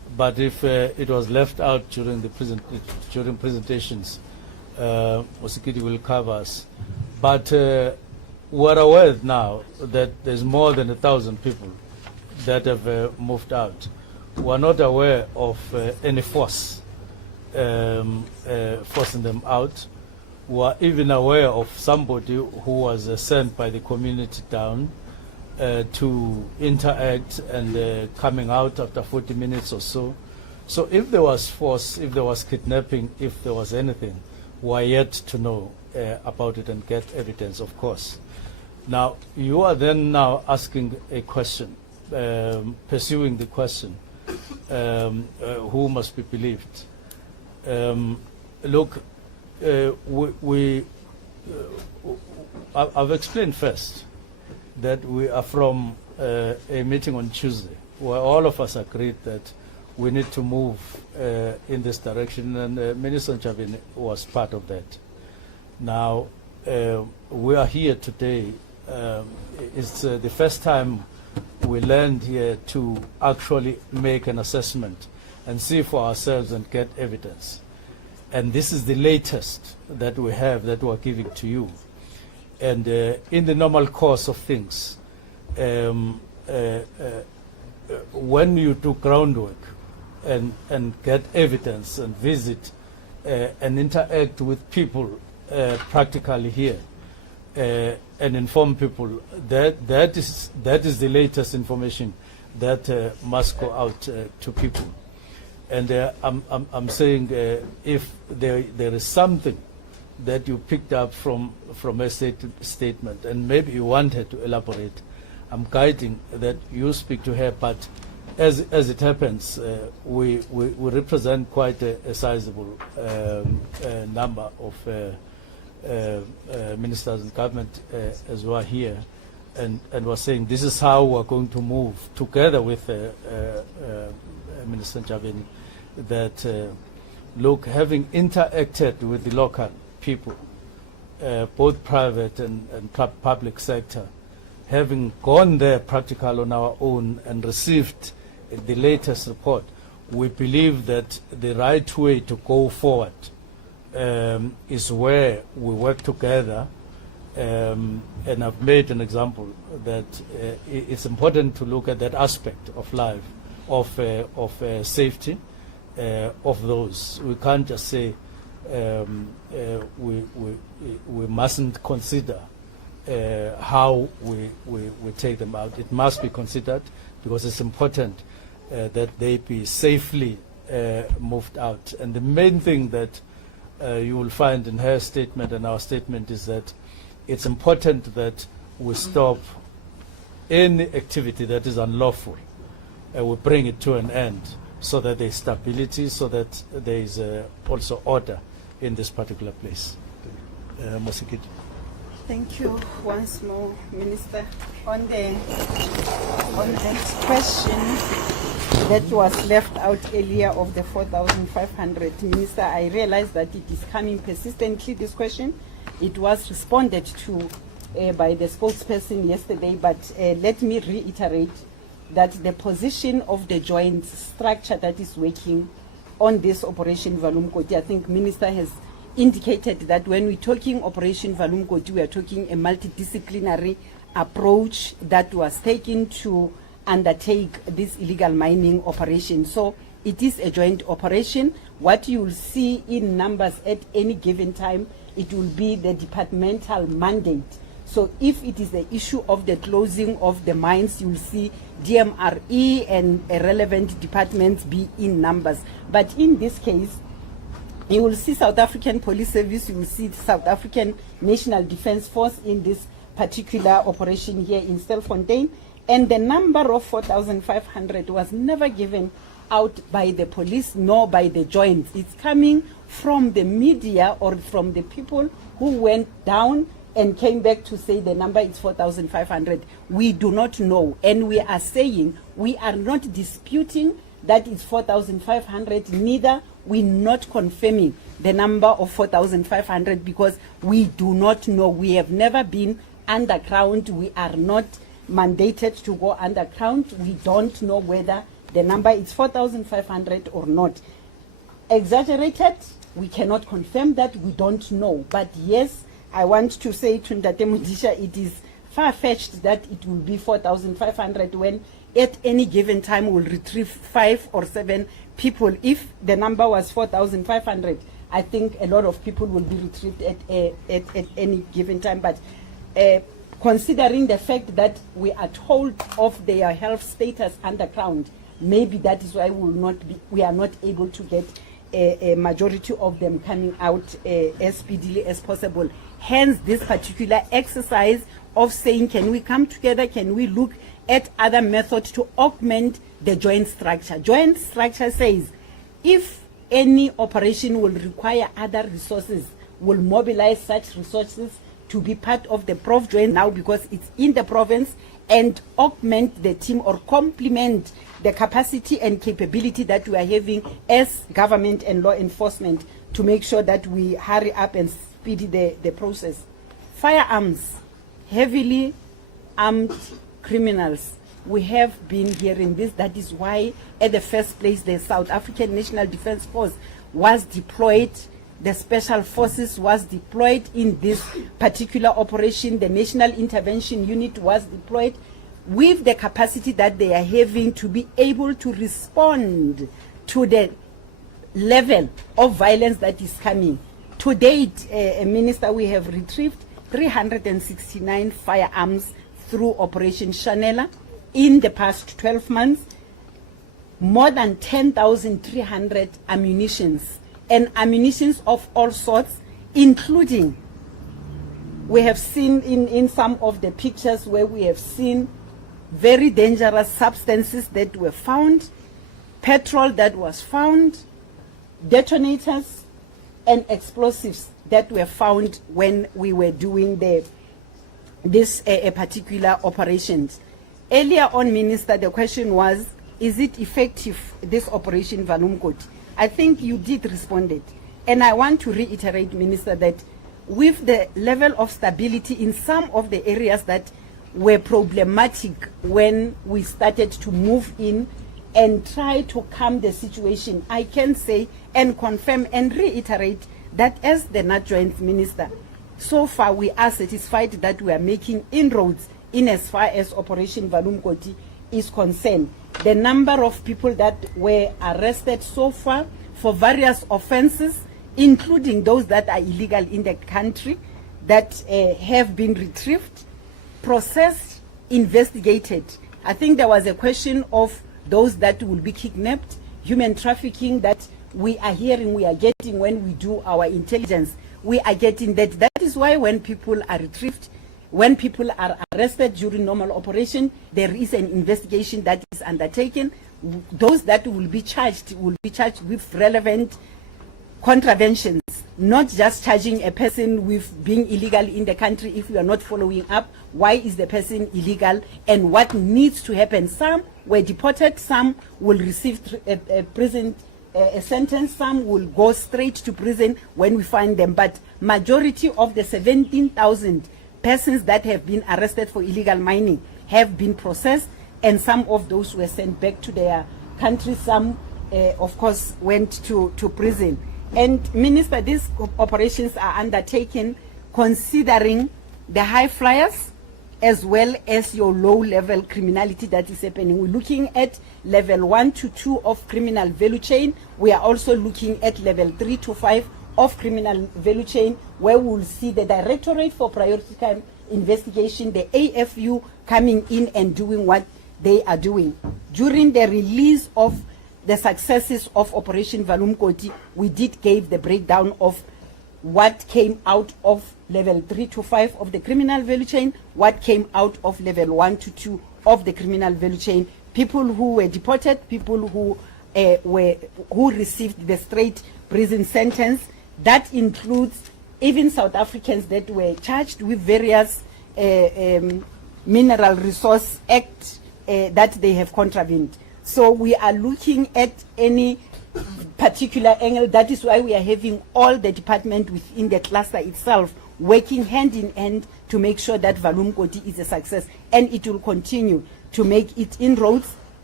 but if it was left out during the during presentations, Mosikiti will cover us. But we're aware now that there's more than 1,000 people that have moved out. We're not aware of any force forcing them out. We're even aware of somebody who was sent by the community down to interact and coming out after 40 minutes or so. So if there was force, if there was kidnapping, if there was anything, we're yet to know about it and get evidence, of course. Now, you are then now asking a question, pursuing the question, who must be believed? Look, I've explained first that we are from a meeting on Tuesday where all of us agreed that we need to move in this direction, and Minister Nchavini was part of that. Now, we are here today. It's the first time we land here to actually make an assessment and see for ourselves and get evidence. And this is the latest that we have that we're giving to you. And in the normal course of things, when you do groundwork and get evidence and visit and interact with people practically here and inform people, that is the latest information that must go out to people. And I'm saying if there is something that you picked up from a statement, and maybe you wanted to elaborate, I'm guiding that you speak to her. But as it happens, we represent quite a sizable number of ministers and government as well here, and we're saying this is how we're going to move together with Minister Nchavini, that look, having interacted with the local people, both private and public sector, having gone there practical on our own and received the latest report, we believe that the right way to go forward is where we work together. And I've made an example that it's important to look at that aspect of life, of safety of those. We can't just say we mustn't consider how we take them out. It must be considered because it's important that they be safely moved out. And the main thing that you will find in her statement and our statement is that it's important that we stop any activity that is unlawful. We bring it to an end so that there is stability, so that there is also order in this particular place. Mosikiti. Thank you once more, Minister. On that question that was left out earlier of the 4,500, Minister, I realize that it is coming persistently, this question. It was responded to by the spokesperson yesterday, but let me reiterate that the position of the joint structure that is working on this Operation Valumkoti, I think Minister has indicated that when we're talking Operation Valumkoti, we are talking a multidisciplinary approach that was taken to undertake this illegal mining operation. So it is a joint operation. What you will see in numbers at any given time, it will be the departmental mandate. So if it is the issue of the closing of the mines, you will see DMRE and relevant departments be in numbers. But in this case, you will see South African Police Service, you will see South African National Defence Force in this particular operation here in Stilfontein. And the number of 4,500 was never given out by the police nor by the joints. It's coming from the media or from the people who went down and came back to say the number is 4,500. We do not know. And we are saying we are not disputing that it's 4,500, neither we're not confirming the number of 4,500 because we do not know. We have never been underground. We are not mandated to go underground. We don't know whether the number is 4,500 or not. Exaggerated, we cannot confirm that, we don't know. But yes, I want to say to Ndate Mudisha, it is far-fetched that it will be 4,500 when at any given time we'll retrieve 5 or 7 people. If the number was 4,500, I think a lot of people will be retrieved at any given time. But considering the fact that we are told of their health status underground, maybe that is why we are not able to get a majority of them coming out as speedily as possible. Hence this particular exercise of saying, can we come together, can we look at other methods to augment the joint structure. Joint structure says if any operation will require other resources, will mobilize such resources to be part of the Prof joint now because it's in the province, and augment the team or complement the capacity and capability that we are having as government and law enforcement to make sure that we hurry up and speed the process. Firearms, heavily armed criminals. We have been hearing this. That is why at the first place the South African National Defence Force was deployed. The Special Forces was deployed in this particular operation. The National Intervention Unit was deployed with the capacity that they are having to be able to respond to the level of violence that is coming. To date, Minister, we have retrieved 369 firearms through Operation Chanela in the past 12 months, more than 10,300 ammunitions, and ammunitions of all sorts, including, we have seen in some of the pictures where we have seen very dangerous substances that were found, petrol that was found, detonators and explosives that were found when we were doing this particular operations. Earlier on, Minister, the question was, is it effective, this operation Valumkoti? I think you did respond it. And I want to reiterate, Minister, that with the level of stability in some of the areas that were problematic when we started to move in and try to calm the situation, I can say and confirm and reiterate that as the NAT Joint Minister, so far we are satisfied that we are making inroads in as far as Operation Valumkoti is concerned. The number of people that were arrested so far for various offenses, including those that are illegal in the country, that have been retrieved, processed, investigated. I think there was a question of those that will be kidnapped, human trafficking that we are hearing, we are getting when we do our intelligence. We are getting that. That is why when people are retrieved, when people are arrested during normal operation, there is an investigation that is undertaken. Those that will be charged with relevant contraventions, not just charging a person with being illegal in the country if we are not following up why is the person illegal and what needs to happen. Some were deported, some will receive a prison a sentence, some will go straight to prison when we find them, but majority of the 17,000 persons that have been arrested for illegal mining have been processed, and some of those were sent back to their country. Some of course went to prison. And Minister, these operations are undertaken considering the high flyers as well as your low level criminality that is happening. We're looking at level 1 to 2 of criminal value chain. We are also looking at level 3 to 5 of criminal value chain, where we will see the Directorate for Priority Crime Investigation, the AFU, coming in and doing what they are doing. During the release of the successes of Operation Valumkoti, we did give the breakdown of what came out of level 3 to 5 of the criminal value chain, what came out of level 1 to 2 of the criminal value chain, people who were deported, people who received the straight prison sentence. That includes even South Africans that were charged with various Mineral Resource Act that they have contravened. So we are looking at any particular angle. That is why we are having all the department within the cluster itself working hand in hand to make sure that Valumkoti is a success, and it will continue to make its inroads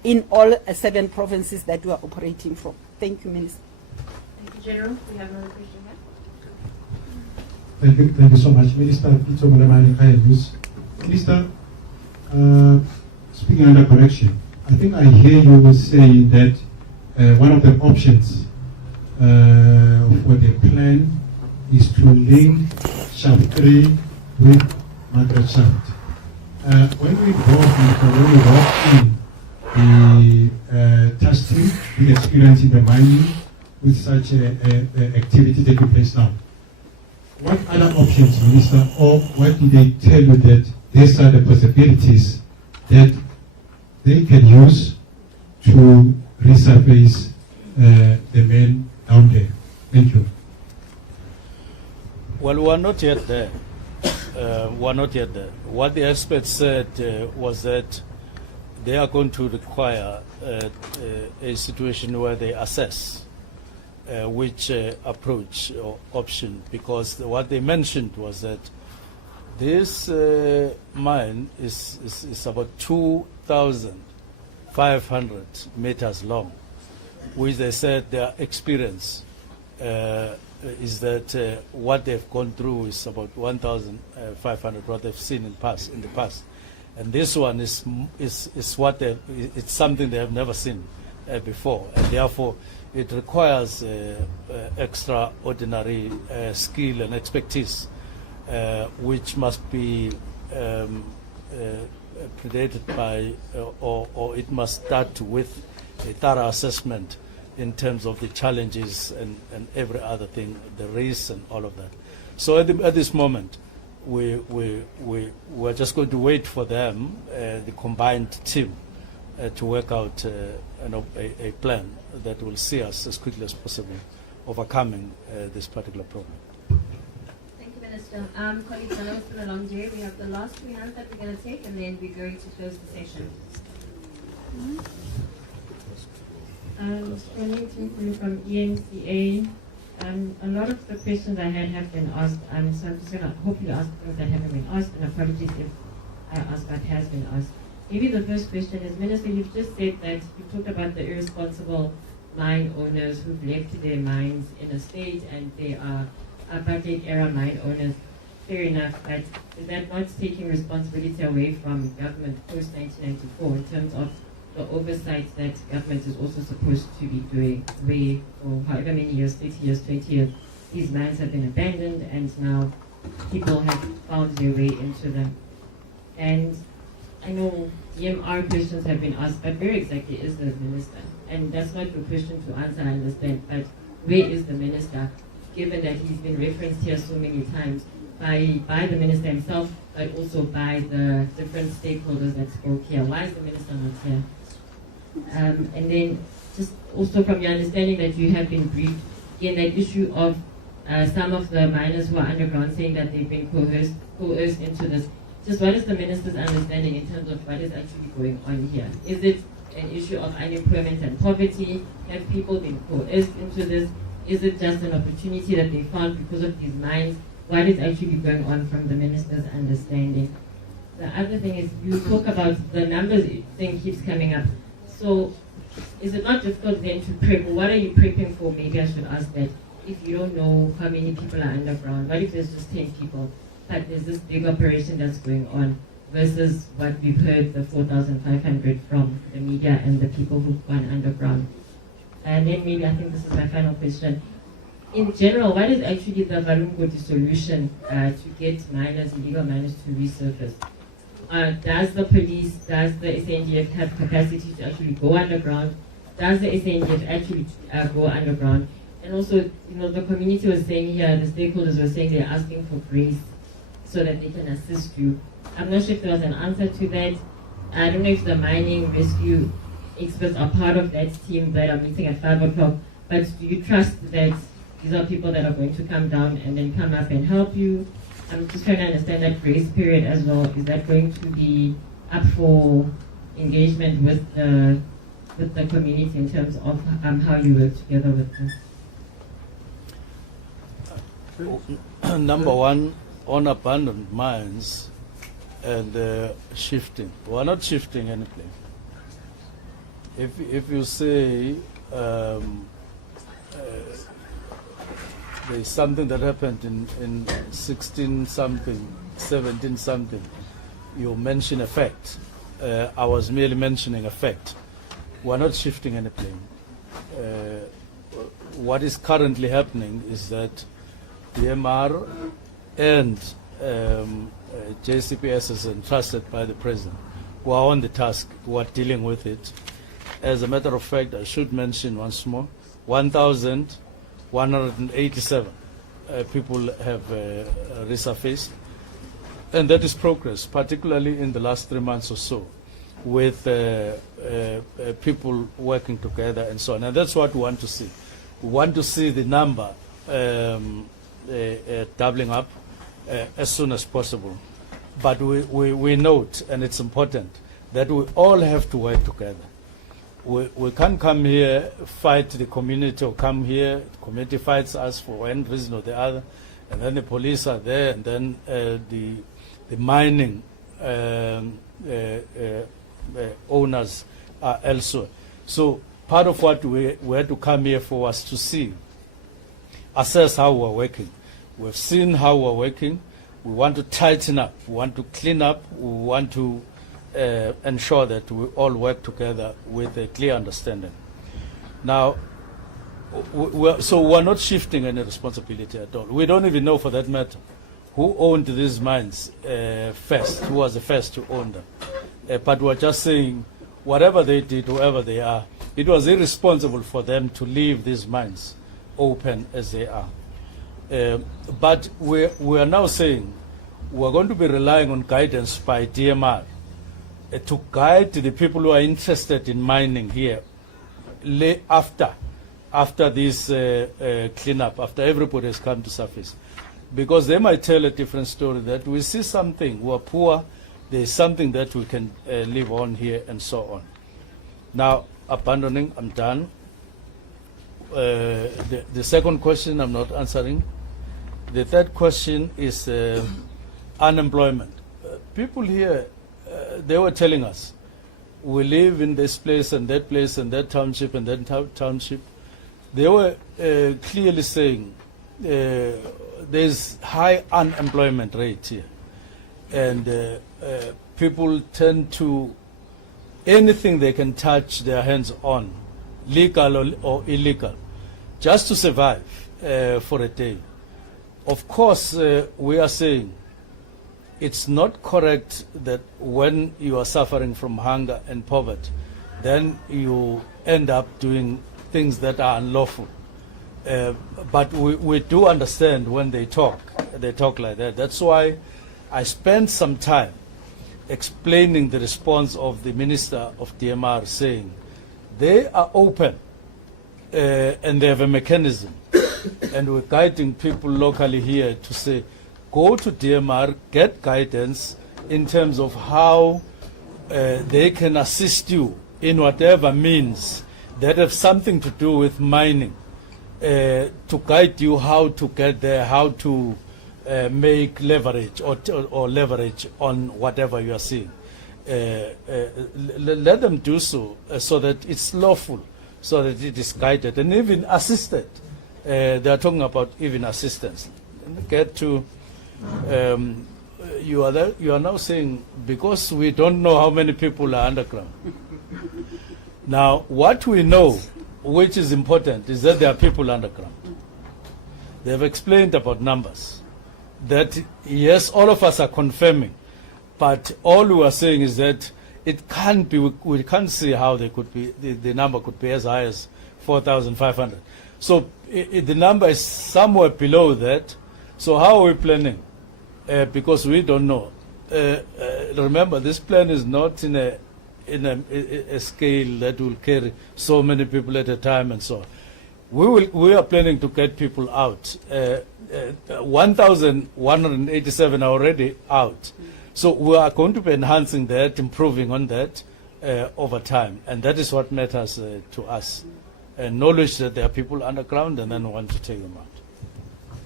in all 7 provinces that we are operating from. Thank you, Minister. Thank you, General. We have another question here. Thank you so much, Minister. Minister, speaking under correction, I think I hear you saying that one of the options for the plan is to link shaft 3 with Margaret Shaft. When we walk in the testing, the experience in the mining with such a activity taking place now, what other options, Minister, or what did they tell you that these are the possibilities that they can use to resurface the men down there? Thank you. Well, we're not yet there. We're not yet there. What the experts said was that they are going to require a situation where they assess which approach or option, because what they mentioned was that this mine is about 2,500 meters long, which they said their experience is that what they've gone through is about 1,500, what they've seen in the past. And this one is what it's something they have never seen before, and therefore it requires extraordinary skill and expertise, which must be predated by, or it must start with a thorough assessment in terms of the challenges and every other thing, the risks and all of that. So at this moment, we're just going to wait for them, the combined team, to work out a plan that will see us as quickly as possible overcoming this particular problem. Thank you, Minister. Colleagues, I know it's been a long day. We have the last 3 hands that we're going to take, and then we're going to close the session. From EMCA. A lot of the questions I had have been asked, so I'm just going to hopefully ask those that haven't been asked, and apologies if I ask what has been asked. Maybe the first question is, Minister, you've just said that you talked about the irresponsible mine owners who've left their mines in a state and they are apartheid era mine owners. Fair enough, but is that not taking responsibility away from government post-1994 in terms of the oversight that government is also supposed to be doing, where for however many years, 30 years, 20 years, these mines have been abandoned and now people have found their way into them. And I know DMR questions have been asked, but where exactly is the minister? And that's not your question to answer, I understand, but where is the minister, given that he's been referenced here so many times by the minister himself, but also by the different stakeholders that spoke here? Why is the minister not here? And then just also from your understanding that you have been briefed, again, that issue of some of the miners who are underground saying that they've been coerced into this. Just what is the minister's understanding in terms of what is actually going on here? Is it an issue of unemployment and poverty? Have people been coerced into this? Is it just an opportunity that they found because of these mines? What is actually going on from the minister's understanding? The other thing is, you talk about the numbers thing keeps coming up. So is it not difficult then to prep? What are you prepping for? Maybe I should ask that. If you don't know how many people are underground, what if there's just 10 people? But there's this big operation that's going on versus what we've heard, the 4,500 from the media and the people who've gone underground. And then maybe, I think this is my final question. In general, what is actually the Valumgoti solution to get miners, illegal miners, to resurface? Does the police, does the SANDF have capacity to actually go underground? Does the SANDF actually go underground? And also, the community was saying here, the stakeholders were saying they're asking for grace so that they can assist you. I'm not sure if there was an answer to that. I don't know if the mining rescue experts are part of that team that are meeting at 5 o'clock, but do you trust that these are people that are going to come down and then come up and help you? I'm just trying to understand that grace period as well. Is that going to be up for engagement with the community in terms of how you work together with them? Number one, on abandoned mines and shifting. We're not shifting any place. if you say there's something that happened in 16 something, 17 something, you mention a fact. I was merely mentioning a fact. We're not shifting any blame. What is currently happening is that DMR and JCPS is entrusted by the President, who are on the task, who are dealing with it. As a matter of fact, I should mention once more, 1,187 people have resurfaced. And that is progress, particularly in the last 3 months or so, with people working together and so on. And that's what we want to see. We want to see the number doubling up as soon as possible. But we note, and it's important, that we all have to work together. We can't come here, fight the community, or come here, the community fights us for one reason or the other, and then the police are there, and then the mining owners are elsewhere. So part of what we had to come here for was to see, assess how we're working. We've seen how we're working. We want to tighten up. We want to clean up. We want to ensure that we all work together with a clear understanding. Now, we're not shifting any responsibility at all. We don't even know, for that matter, who owned these mines first, who was the first to own them. But we're just saying, whatever they did, whoever they are, it was irresponsible for them to leave these mines open as they are. But we are now saying we're going to be relying on guidance by DMR to guide the people who are interested in mining here after this cleanup, after everybody has come to surface. Because they might tell a different story, that we see something, we are poor, there is something that we can live on here, and so on. Now, abandoning, I'm done. The second question I'm not answering. The third question is unemployment. People here, they were telling us, we live in this place and that township and that township. They were clearly saying there's high unemployment rate here. And people tend to, anything they can touch their hands on, legal or illegal, just to survive for a day. Of course, we are saying it's not correct that when you are suffering from hunger and poverty, then you end up doing things that are unlawful. But we do understand when they talk like that. That's why I spent some time explaining the response of the Minister of DMR, saying they are open and they have a mechanism. And we're guiding people locally here to say, go to DMR, get guidance in terms of how they can assist you in whatever means that have something to do with mining, to guide you how to get there, how to make leverage or leverage on whatever you are seeing. Let them do so, so that it's lawful, so that it is guided and even assisted. They are talking about even assistance. Get to you are now saying, because we don't know how many people are underground. Now, what we know, which is important, is that there are people underground. They have explained about numbers. That yes, all of us are confirming, but all we are saying is that it can't be. We can't see how they could be. The number could be as high as 4,500. So the number is somewhere below that. So how are we planning? Because we don't know. Remember, this plan is not in a scale that will carry so many people at a time and so on. We are planning to get people out. 1,187 are already out. So we are going to be enhancing that, improving on that over time. And that is what matters to us. Knowledge that there are people underground, and then we want to take them out.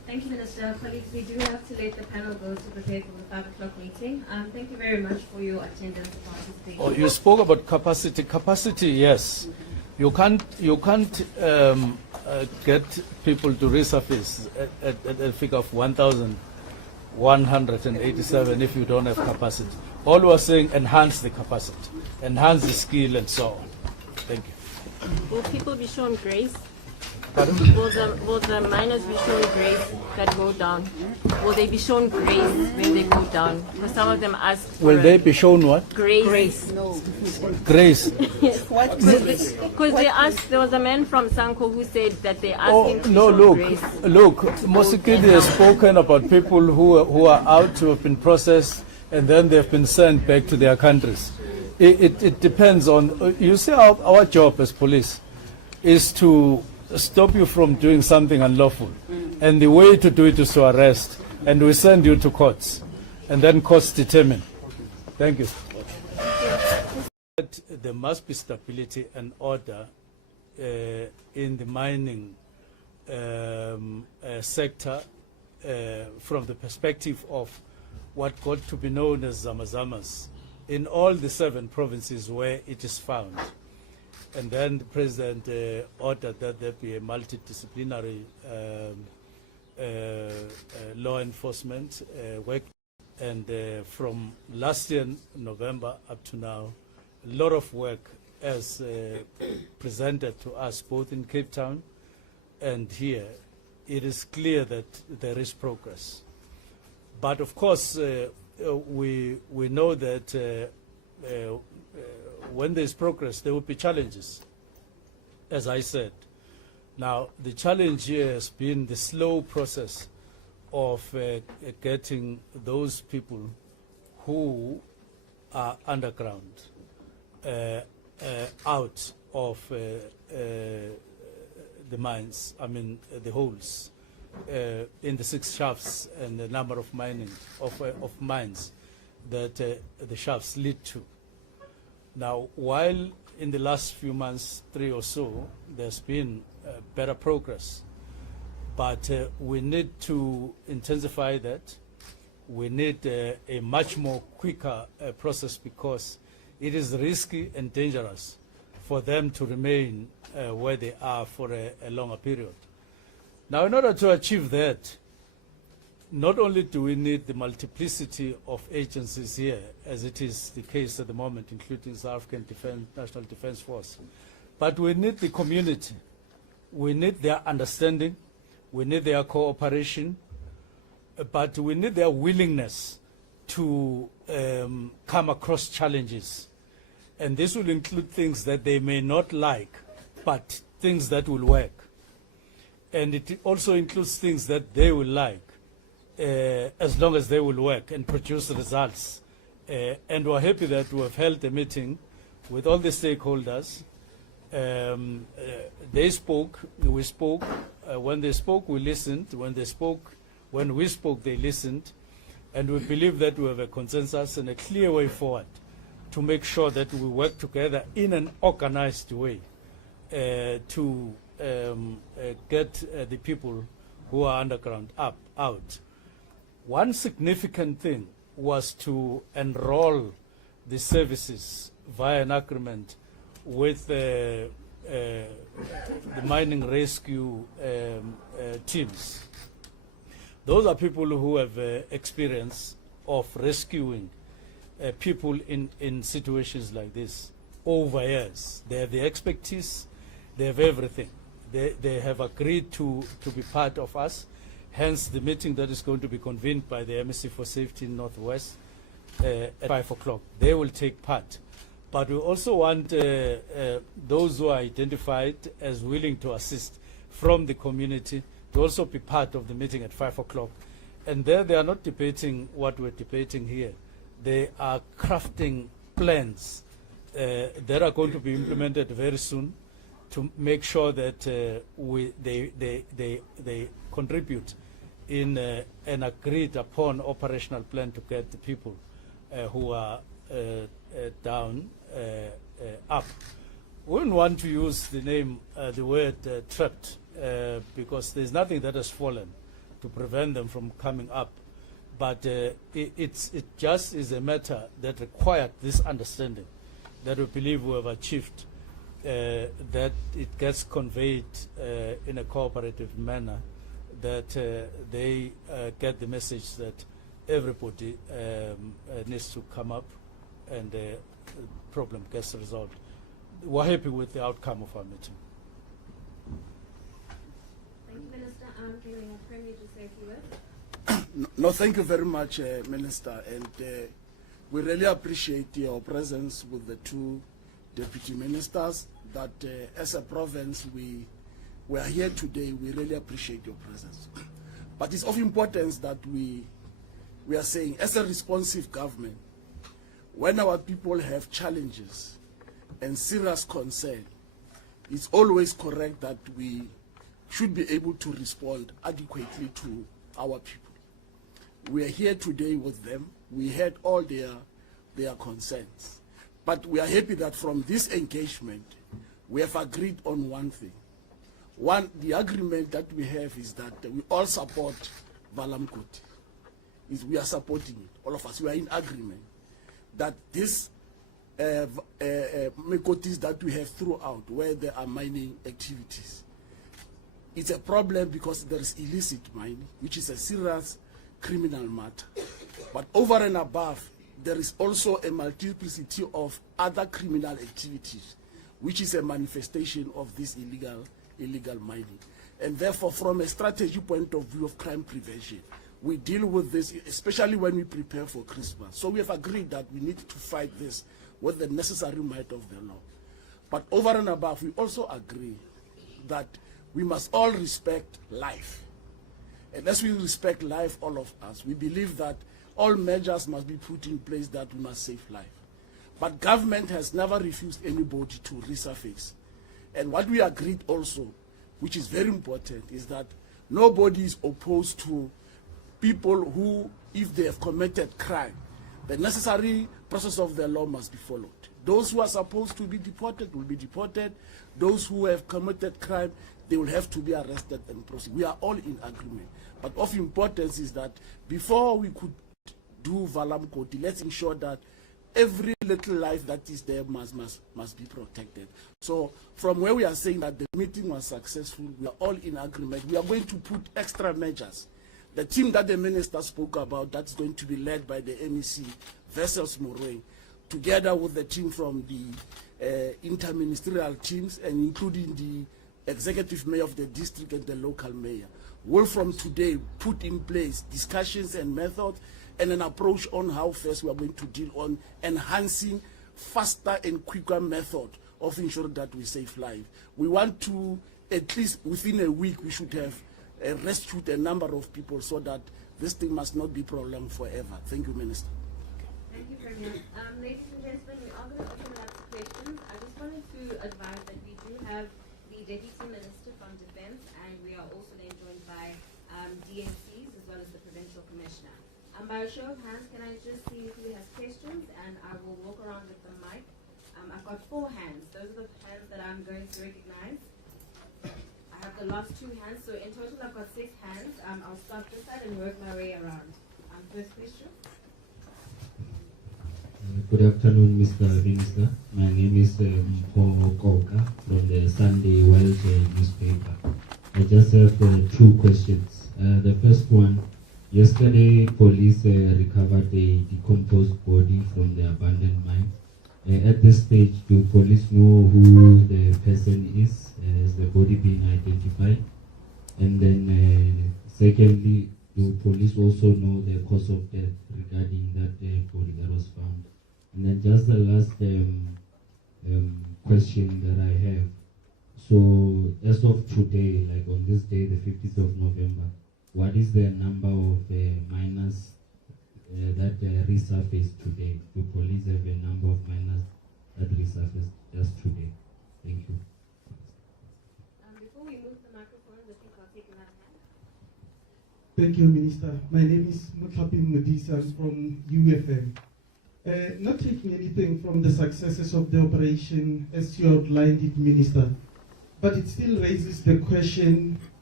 Thank you, Minister. Colleagues, we do have to let the panel go to prepare for the 5 o'clock meeting. Thank you very much for your attendance and participation. Oh, you spoke about capacity. Capacity, yes. You can't get people to resurface at a figure of 1,187 if you don't have capacity. All we are saying, enhance the capacity, enhance the skill, and so on. Thank you. Will people be shown grace? Pardon? Will the miners be shown grace that go down? Will they be shown grace when they go down? Because some of them ask for Will they be shown what? grace. No. Grace. Because they asked, there was a man from Sanko who said that they asked Oh, him to be no, shown look, grace. Mosikidi has spoken about people who are out, who have been processed, and then they've been sent back to their countries. It depends on, you see, our job as police is to stop you from doing something unlawful. And the way to do it is to arrest, and we send you to courts, and then courts determine. Thank you. There must be stability and order in the mining sector from the perspective of what got to be known as Zamazamas in all the 7 provinces where it is found. And then the President ordered that there be a multidisciplinary law enforcement work. And from last year, November, up to now, a lot of work as presented to us both in Cape Town and here. It is clear that there is progress. But of course, we know that when there is progress, there will be challenges, as I said. Now, the challenge here has been the slow process of getting those people who are underground out of the mines, the holes in the 6 shafts and the number of mines that the shafts lead to. Now, while in the last few months, 3 or so, there's been better progress, but we need to intensify that. We need a much more quicker process because it is risky and dangerous for them to remain where they are for a longer period. Now, in order to achieve that, not only do we need the multiplicity of agencies here, as it is the case at the moment, including South African National Defence Force, but we need the community. We need their understanding. We need their cooperation. But we need their willingness to come across challenges. And this will include things that they may not like, but things that will work. And it also includes things that they will like, as long as they will work and produce results. And we're happy that we have held a meeting with all the stakeholders. They spoke, we spoke. When they spoke, we listened. When we spoke, they listened. And we believe that we have a consensus and a clear way forward to make sure that we work together in an organized way to get the people who are underground out. One significant thing was to enroll the services via an agreement with the mining rescue teams. Those are people who have experience of rescuing people in situations like this over years. They have the expertise, they have everything. They have agreed to be part of us, hence the meeting that is going to be convened by the MSC for Safety in Northwest at 5 o'clock. They will take part. But we also want those who are identified as willing to assist from the community to also be part of the meeting at 5 o'clock. And there they are not debating what we're debating here. They are crafting plans that are going to be implemented very soon to make sure that they contribute in an agreed upon operational plan to get the people who are down up. We wouldn't want to use the word trapped because there's nothing that has fallen. to prevent them from coming up. But it just is a matter that required this understanding that we believe we have achieved, that it gets conveyed in a cooperative manner, that they get the message that everybody needs to come up and the problem gets resolved. We're happy with the outcome of our meeting. Thank you, Minister. Can we have Premier just say a few words? No, thank you very much, Minister. And we really appreciate your presence with the two deputy ministers, that as a province, we are here today. We really appreciate your presence. But it's of importance that we are saying, as a responsive government, when our people have challenges and serious concern, it's always correct that we should be able to respond adequately to our people. We are here today with them. We heard all their concerns. But we are happy that from this engagement, we have agreed on one thing. One, the agreement that we have is that we all support Valamkoti. We are supporting it, all of us. We are in agreement that this Mekotis that we have throughout, where there are mining activities, it's a problem because there is illicit mining, which is a serious criminal matter. But over and above, there is also a multiplicity of other criminal activities, which is a manifestation of this illegal mining. And therefore, from a strategy point of view of crime prevention, we deal with this, especially when we prepare for Christmas. So we have agreed that we need to fight this with the necessary might of the law. But over and above, we also agree that we must all respect life. And as we respect life, all of us, we believe that all measures must be put in place that we must save life. But government has never refused anybody to resurface. And what we agreed also, which is very important, is that nobody is opposed to people who, if they have committed crime, the necessary process of the law must be followed. Those who are supposed to be deported will be deported. Those who have committed crime, they will have to be arrested and proceed. We are all in agreement. But of importance is that before we could do Valamkoti, let's ensure that every little life that is there must be protected. So from where we are saying that the meeting was successful, we are all in agreement. We are going to put extra measures. The team that the minister spoke about, that's going to be led by the MEC, Vessels Morwe, together with the team from the interministerial teams and including the executive mayor of the district and the local mayor, will from today put in place discussions and methods and an approach on how first we are going to deal on enhancing faster and quicker method of ensuring that we save lives. We want to, at least within a week, we should have rescued a number of people so that this thing must not be prolonged forever. Thank you, Minister. Thank you, Premier. Ladies and gentlemen, we are going to open it up to questions. I just wanted to advise that we do have the Deputy Minister from Defence, and we are also then joined by DNCs as well as the Provincial Commissioner. By a show of hands, can I just see who has questions, and I will walk around with the mic. I've got 4 hands. Those are the hands that I'm going to recognize. I have the last 2 hands, so in total I've got 6 hands. I'll start this side and work my way around. First question. Good afternoon, Mr. Minister. My name is Paul Koka from the Sunday World newspaper. I just have 2 questions. The first one, yesterday police recovered a decomposed body from the abandoned mine. At this stage, do police know who the person is? Has the body been identified? And then secondly, do police also know the cause of death regarding that body that was found? And then just the last question that I have. So as of today, like on this day, the 15th of November, what is the number of miners that resurfaced today? Do police have a number of miners that resurfaced just today? Thank you. Before we move the microphones, I think I'll take another hand. Thank you, Minister. My name is Mutlapin Modisa from UFM. Not taking anything from the successes of the operation as you outlined it, Minister, but it still raises the question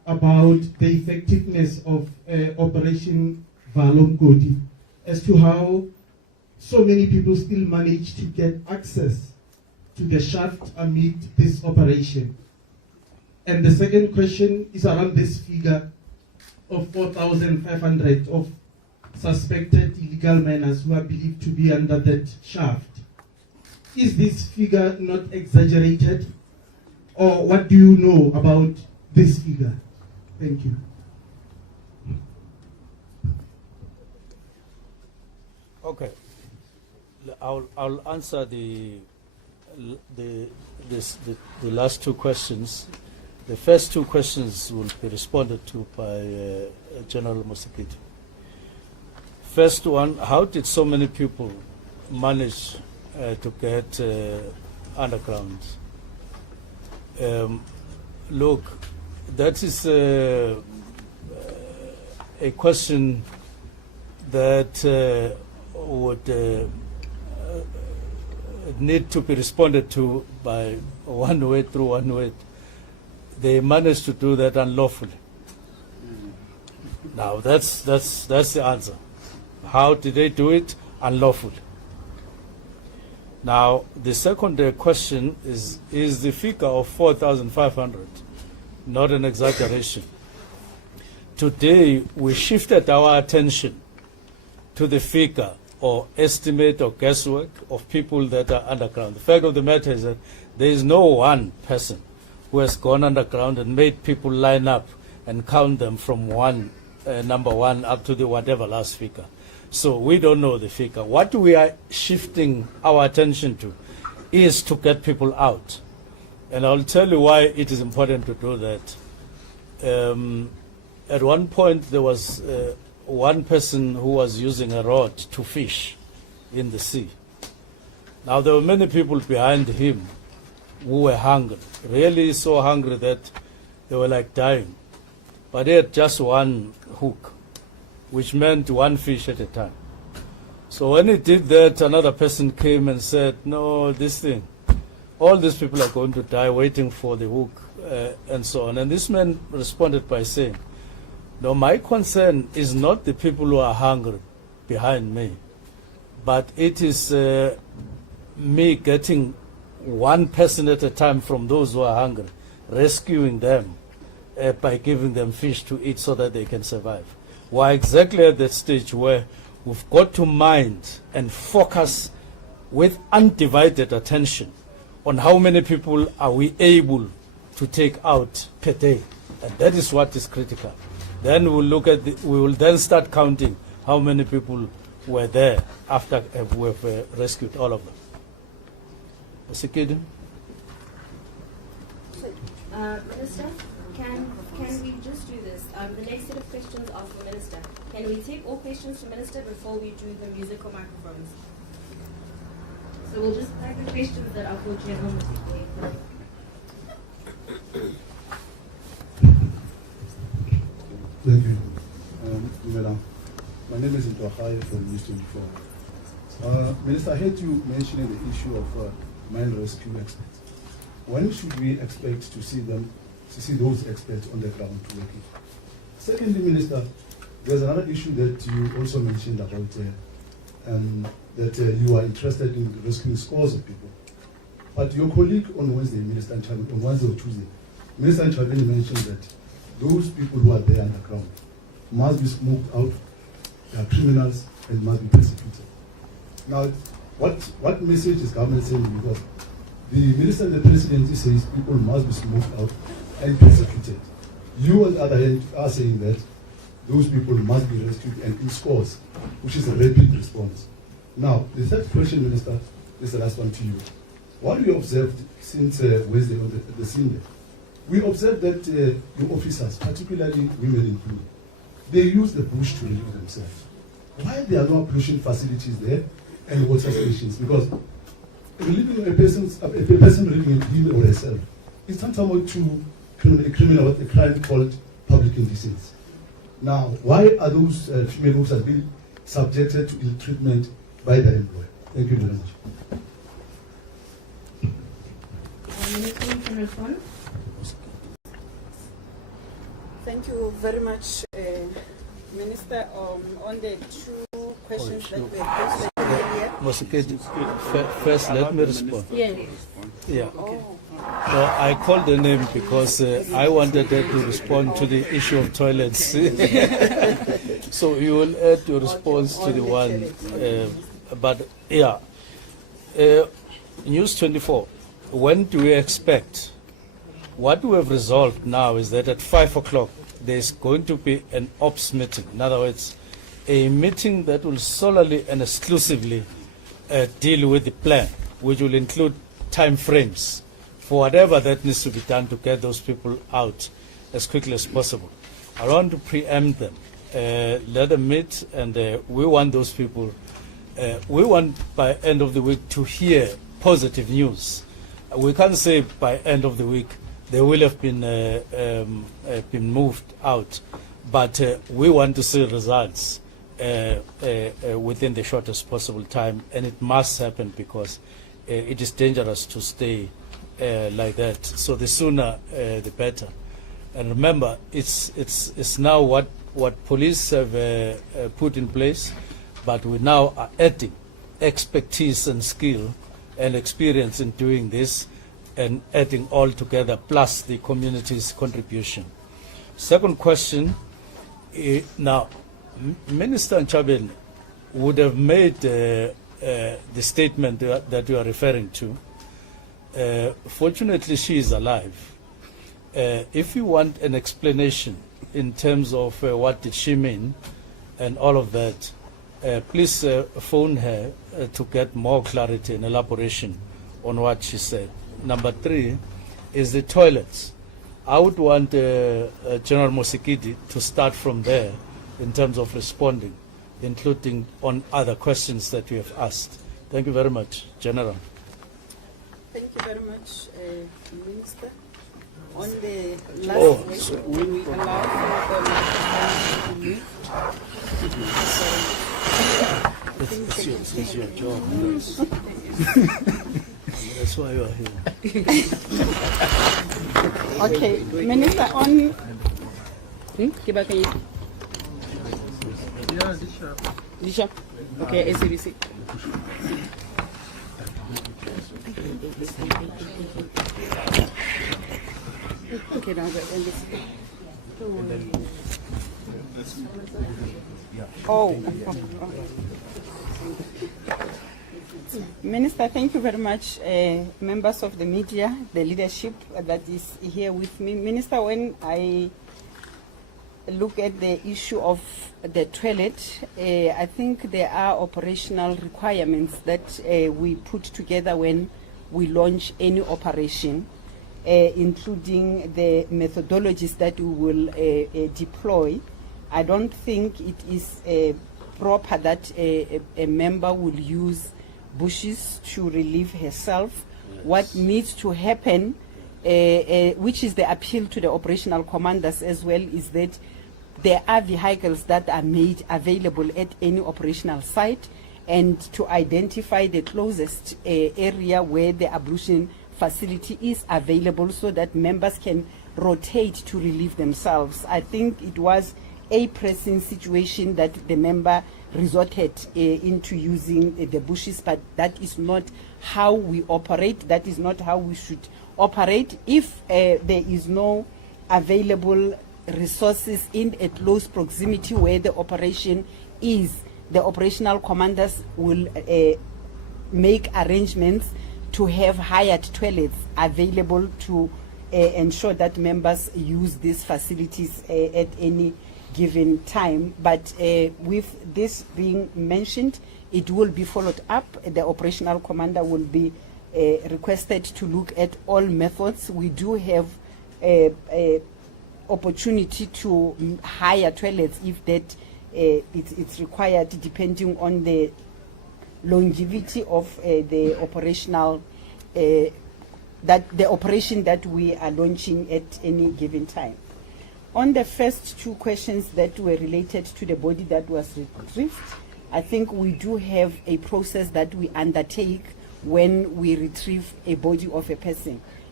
about the effectiveness of Operation Valomgodi, as to how so many people still manage to get access to the shaft amid this operation. And the second question is around this figure of 4,500 of suspected illegal miners who are believed to be under that shaft. Is this figure not exaggerated? Or what do you know about this figure? Thank you. Okay, I'll answer the last two questions. The first two questions will be responded to by General Musikiti. First one, how did so many people manage to get underground? Look, that is a question that would need to be responded to by one way through one way. They managed to do that unlawfully. Now that's the answer. How did they do it? Unlawfully. Now the second question is the figure of 4,500 not an exaggeration? Today we shifted our attention to the figure or estimate or guesswork of people that are underground. The fact of the matter is that there is no one person who has gone underground and made people line up and count them from number one up to the whatever last figure. So we don't know the figure. What we are shifting our attention to is to get people out. And I'll tell you why it is important to do that. At one point there was one person who was using a rod to fish in the sea. Now there were many people behind him who were hungry, really so hungry that they were like dying. But he had just one hook, which meant one fish at a time. So when he did that, another person came and said, no, this thing, all these people are going to die waiting for the hook, and so on. And this man responded by saying, no, my concern is not the people who are hungry behind me, but it is me getting one person at a time from those who are hungry, rescuing them by giving them fish to eat so that they can survive. We're exactly at that stage where we've got to mind and focus with undivided attention on how many people are we able to take out per day. And that is what is critical. Then we'll look at we will then start counting how many people were there after we've rescued all of them. Musikiti? Minister, can we just do this? The next set of questions are for Minister. Can we take all questions to Minister before we do the musical microphones? So we'll just take the questions that are for General Musikiti. Thank you, Madam. My name is Ntwahai from News 24. Minister, I heard you mentioning the issue of mine rescue experts. When should we expect to see those experts on the ground working? Secondly, Minister, there's another issue that you also mentioned about that you are interested in rescuing scores of people. But your colleague on Wednesday, Minister Nchabeni, on Wednesday or Tuesday, Minister Nchabeni mentioned that those people who are there underground must be smoked out, they are criminals, and must be persecuted. Now, what message is government sending? Because the Minister and the Presidency says people must be smoked out and persecuted. You, on the other hand, are saying that those people must be rescued and in scores, which is a rapid response. Now, the third question, Minister, is the last one to you. What we observed since Wednesday on the scene there, we observed that your officers, particularly women included, they use the bush to relieve themselves. Why there are no pollution facilities there and water stations? Because relieving a person relieving him or herself is tantamount to a crime called public indecency. Now, why are those female officers being subjected to ill treatment by their employer? Thank you very much. Minister, you can respond. Thank you very much, Minister. On the two questions that were posted earlier. Mosekedi, first let me respond. Yes. Yeah. No, I called the name because I wanted her to respond to the issue of toilets. So you will add your response to the one. But yeah, News 24, when do we expect? What we have resolved now is that at 5 o'clock there's going to be an ops meeting. In other words, a meeting that will solely and exclusively deal with the plan, which will include time frames for whatever that needs to be done to get those people out as quickly as possible. I want to preempt them. Let them meet, and we want those people, we want by end of the week to hear positive news. We can't say by end of the week they will have been moved out, but we want to see results within the shortest possible time, and it must happen because it is dangerous to stay like that. So the sooner the better. And remember, it's now what police have put in place, but we now are adding expertise and skill and experience in doing this, and adding all together, plus the community's contribution. Second question, now, Minister Nchabeni would have made the statement that you are referring to. Fortunately, she is alive. If you want an explanation in terms of what did she mean and all of that, please phone her to get more clarity and elaboration on what she said. Number 3 is the toilets. I would want General Mosekedi to start from there in terms of responding, including on other questions that we have asked. Thank you very much, General. Thank you very much, Minister. On the last question, will we allow for the microphone to mute? It's your job. That's why you are here. Okay, Minister, on... Disha. Okay, SABC. Okay, now the NBC. Oh. Minister, thank you very much, members of the media, the leadership that is here with me. Minister, when I look at the issue of the toilet, I think there are operational requirements that we put together when we launch any operation, including the methodologies that we will deploy. I don't think it is proper that a member will use bushes to relieve herself. Yes. What needs to happen, which is the appeal to the operational commanders as well, is that there are vehicles that are made available at any operational site, and to identify the closest area where the ablution facility is available so that members can rotate to relieve themselves. I think it was a pressing situation that the member resorted into using the bushes, but that is not how we operate. That is not how we should operate. If there is no available resources in a close proximity where the operation is, the operational commanders will make arrangements to have hired toilets available to ensure that members use these facilities at any given time. But with this being mentioned, it will be followed up. The operational commander will be requested to look at all methods. We do have a opportunity to hire toilets if that it's required, depending on the longevity of the operational the operation that we are launching at any given time. On the first two questions that were related to the body that was retrieved, I think we do have a process that we undertake when we retrieve a body of a person.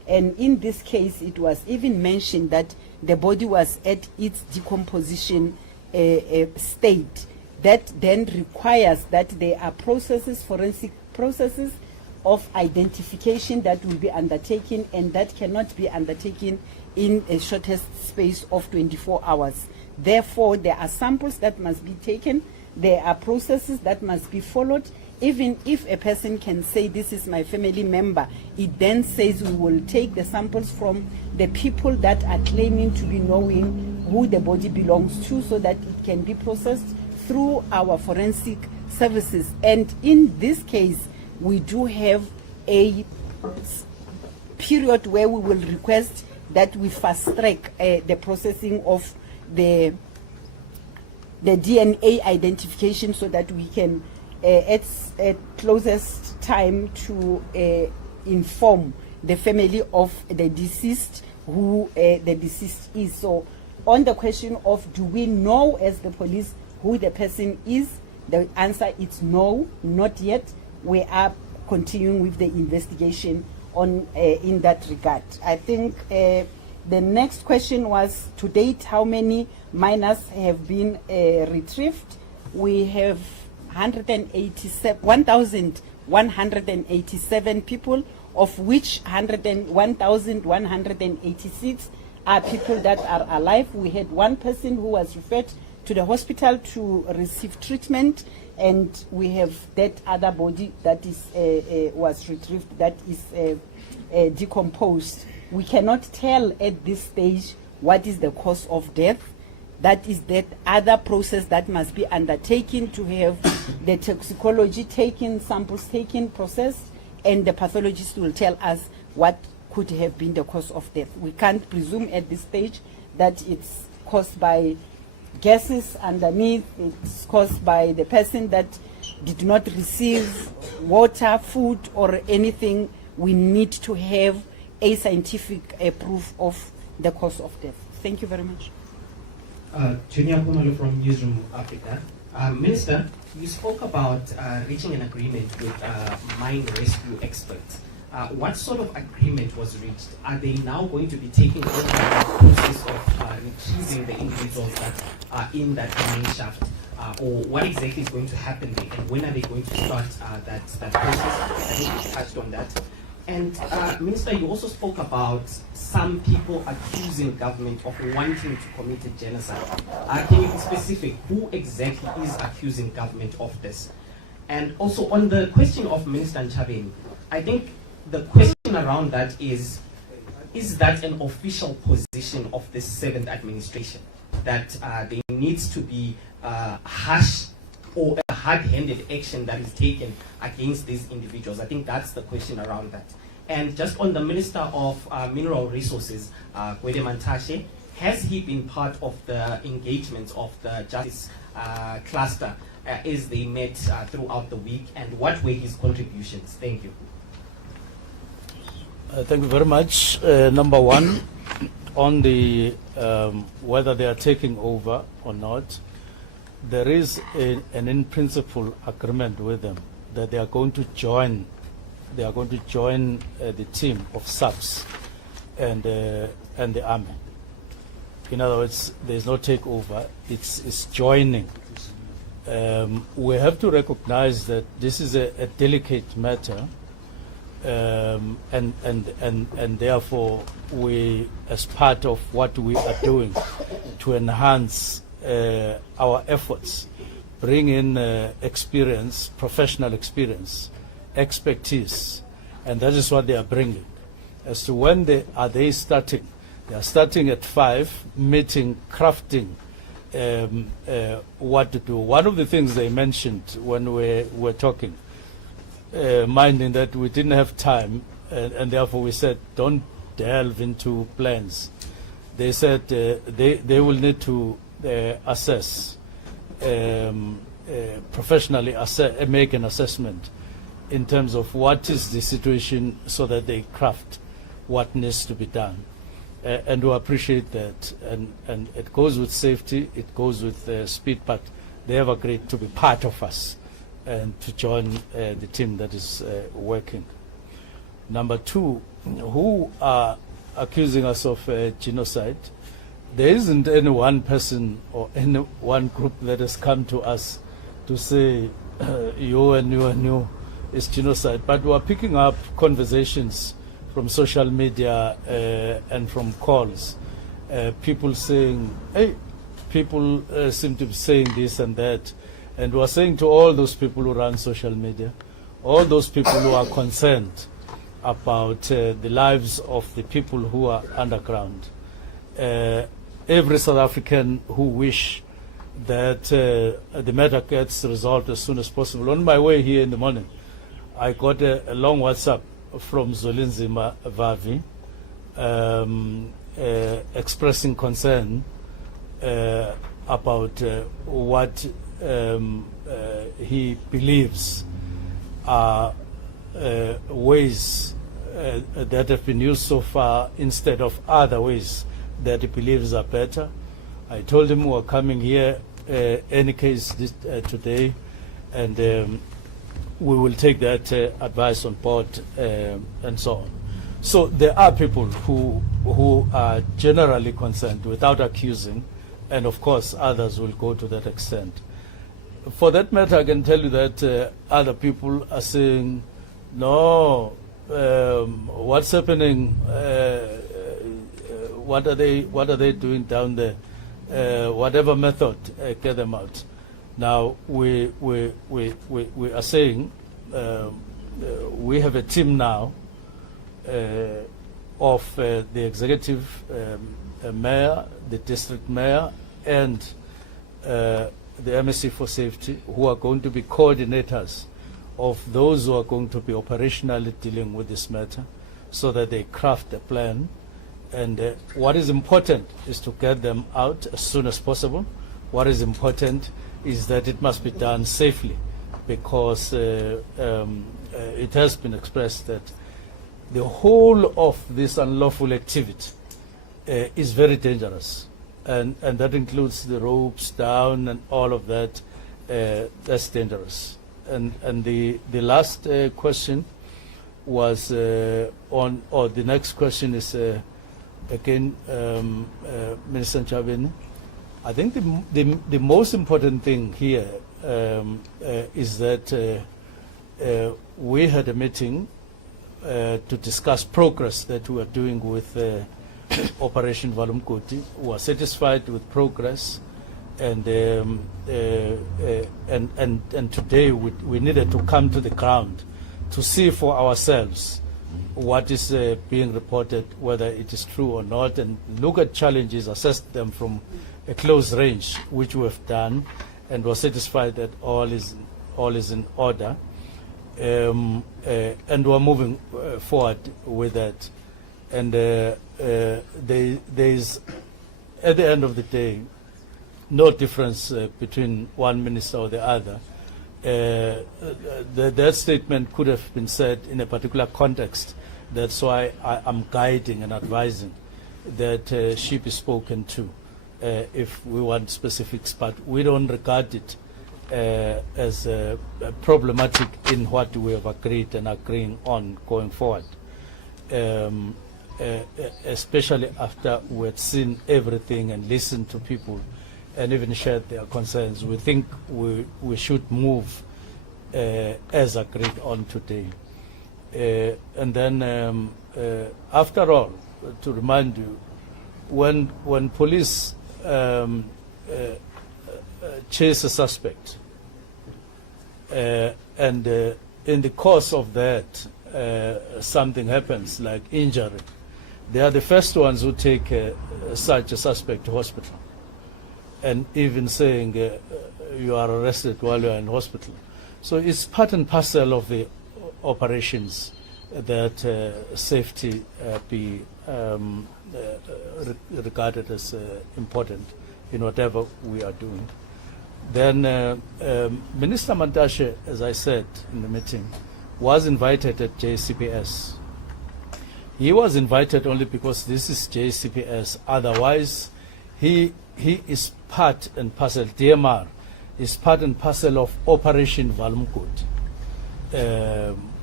And in this case, it was even mentioned that the body was at its decomposition state. That then requires that there are processes, forensic processes of identification that will be undertaken, and that cannot be undertaken in a shortest space of 24 hours. Therefore, there are samples that must be taken, there are processes that must be followed. Even if a person can say, this is my family member, it then says we will take the samples from the people that are claiming to be knowing who the body belongs to, so that it can be processed through our forensic services. And in this case, we do have a period where we will request that we fast track the processing of the DNA identification, so that we can at closest time to inform the family of the deceased who the deceased is. So on the question of do we know as the police who the person is, the answer is no, not yet. We are continuing with the investigation on in that regard. I think the next question was, to date, how many minors have been retrieved? We have 1,187 people, of which 1,186 are people that are alive. We had one person who was referred to the hospital to receive treatment, and we have that other body that is was retrieved that is decomposed. We cannot tell at this stage what is the cause of death. That is that other process that must be undertaken to have the toxicology taken, samples taken, processed, and the pathologist will tell us what could have been the cause of death. We can't presume at this stage that it's caused by gases underneath, it's caused by the person that did not receive water, food, or anything. We need to have a scientific proof of the cause of death. Thank you very much. Junior Kumalo from Newsroom Africa. Minister, you spoke about reaching an agreement with mine rescue experts. What sort of agreement was reached? Are they now going to be taking over the process of retrieving the individuals that are in that mine shaft? Or what exactly is going to happen there? And when are they going to start that process? I think you touched on that. And Minister, you also spoke about some people accusing government of wanting to commit a genocide. Can you be specific? Who exactly is accusing government of this? And also on the question of Minister Nchabeni, I think the question around that is that an official position of the 7th administration, that there needs to be harsh or a hard-handed action that is taken against these individuals? I think that's the question around that. And just on the Minister of Mineral Resources, Gwede Mantashe, has he been part of the engagements of the Justice Cluster as they met throughout the week, and what were his contributions? Thank you. Thank you very much. Number one, on the whether they are taking over or not, there is an in-principle agreement with them that they are going to join. They are going to join the team of SAPS and the army. In other words, there is no takeover; it's joining. We have to recognize that this is a delicate matter, and therefore we, as part of what we are doing to enhance our efforts, bring in experience, professional experience, expertise, and that is what they are bringing. As to when they are starting, they are starting at 5, meeting, crafting what to do. One of the things they mentioned when we were talking, minding that we didn't have time, and therefore we said don't delve into plans. They said they will need to assess, professionally make an assessment in terms of what is the situation, so that they craft what needs to be done. And we appreciate that. And it goes with safety, it goes with speed, but they have agreed to be part of us and to join the team that is working. Number two, who are accusing us of genocide? There isn't any one person or any one group that has come to us to say you is genocide. But we are picking up conversations from social media and from calls. People saying, hey, people seem to be saying this and that. And we are saying to all those people who run social media, all those people who are concerned about the lives of the people who are underground, every South African who wish that the matter gets resolved as soon as possible. On my way here in the morning, I got a long WhatsApp from Zolinzima Vavi expressing concern about what he believes are ways that have been used so far instead of other ways that he believes are better. I told him we're coming here any case today, and we will take that advice on board and so on. So there are people who are generally concerned without accusing, and of course others will go to that extent. For that matter, I can tell you that other people are saying, no, what's happening? What are they doing down there? Whatever method, get them out. Now we are saying we have a team now of the executive mayor, the district mayor, and the MSC for Safety, who are going to be coordinators of those who are going to be operationally dealing with this matter, so that they craft a plan. And what is important is to get them out as soon as possible. What is important is that it must be done safely, because it has been expressed that the whole of this unlawful activity is very dangerous. And that includes the ropes down and all of that. That's dangerous. And the last question was on, or the next question is again, Minister Nchabeni. I think the most important thing here is that we had a meeting to discuss progress that we are doing with Operation Valumkoti. We are satisfied with progress, and today we needed to come to the ground to see for ourselves what is being reported, whether it is true or not, and look at challenges, assess them from a close range, which we have done, and we're satisfied that all is in order, and we're moving forward with that. And there is, at the end of the day, no difference between one minister or the other. That statement could have been said in a particular context. That's why I'm guiding and advising that she be spoken to if we want specifics, but we don't regard it as problematic in what we have agreed and agreeing on going forward. Especially after we had seen everything and listened to people and even shared their concerns, we think we should move as agreed on today. And then, after all, to remind you, when police chase a suspect, and in the course of that something happens like injury, they are the first ones who take such a suspect to hospital, and even saying you are arrested while you are in hospital. So it's part and parcel of the operations that safety be regarded as important in whatever we are doing. Then Minister Mantashe, as I said in the meeting, was invited at JCPS. He was invited only because this is JCPS. Otherwise, he is part and parcel, DMR is part and parcel of Operation Valumkoti.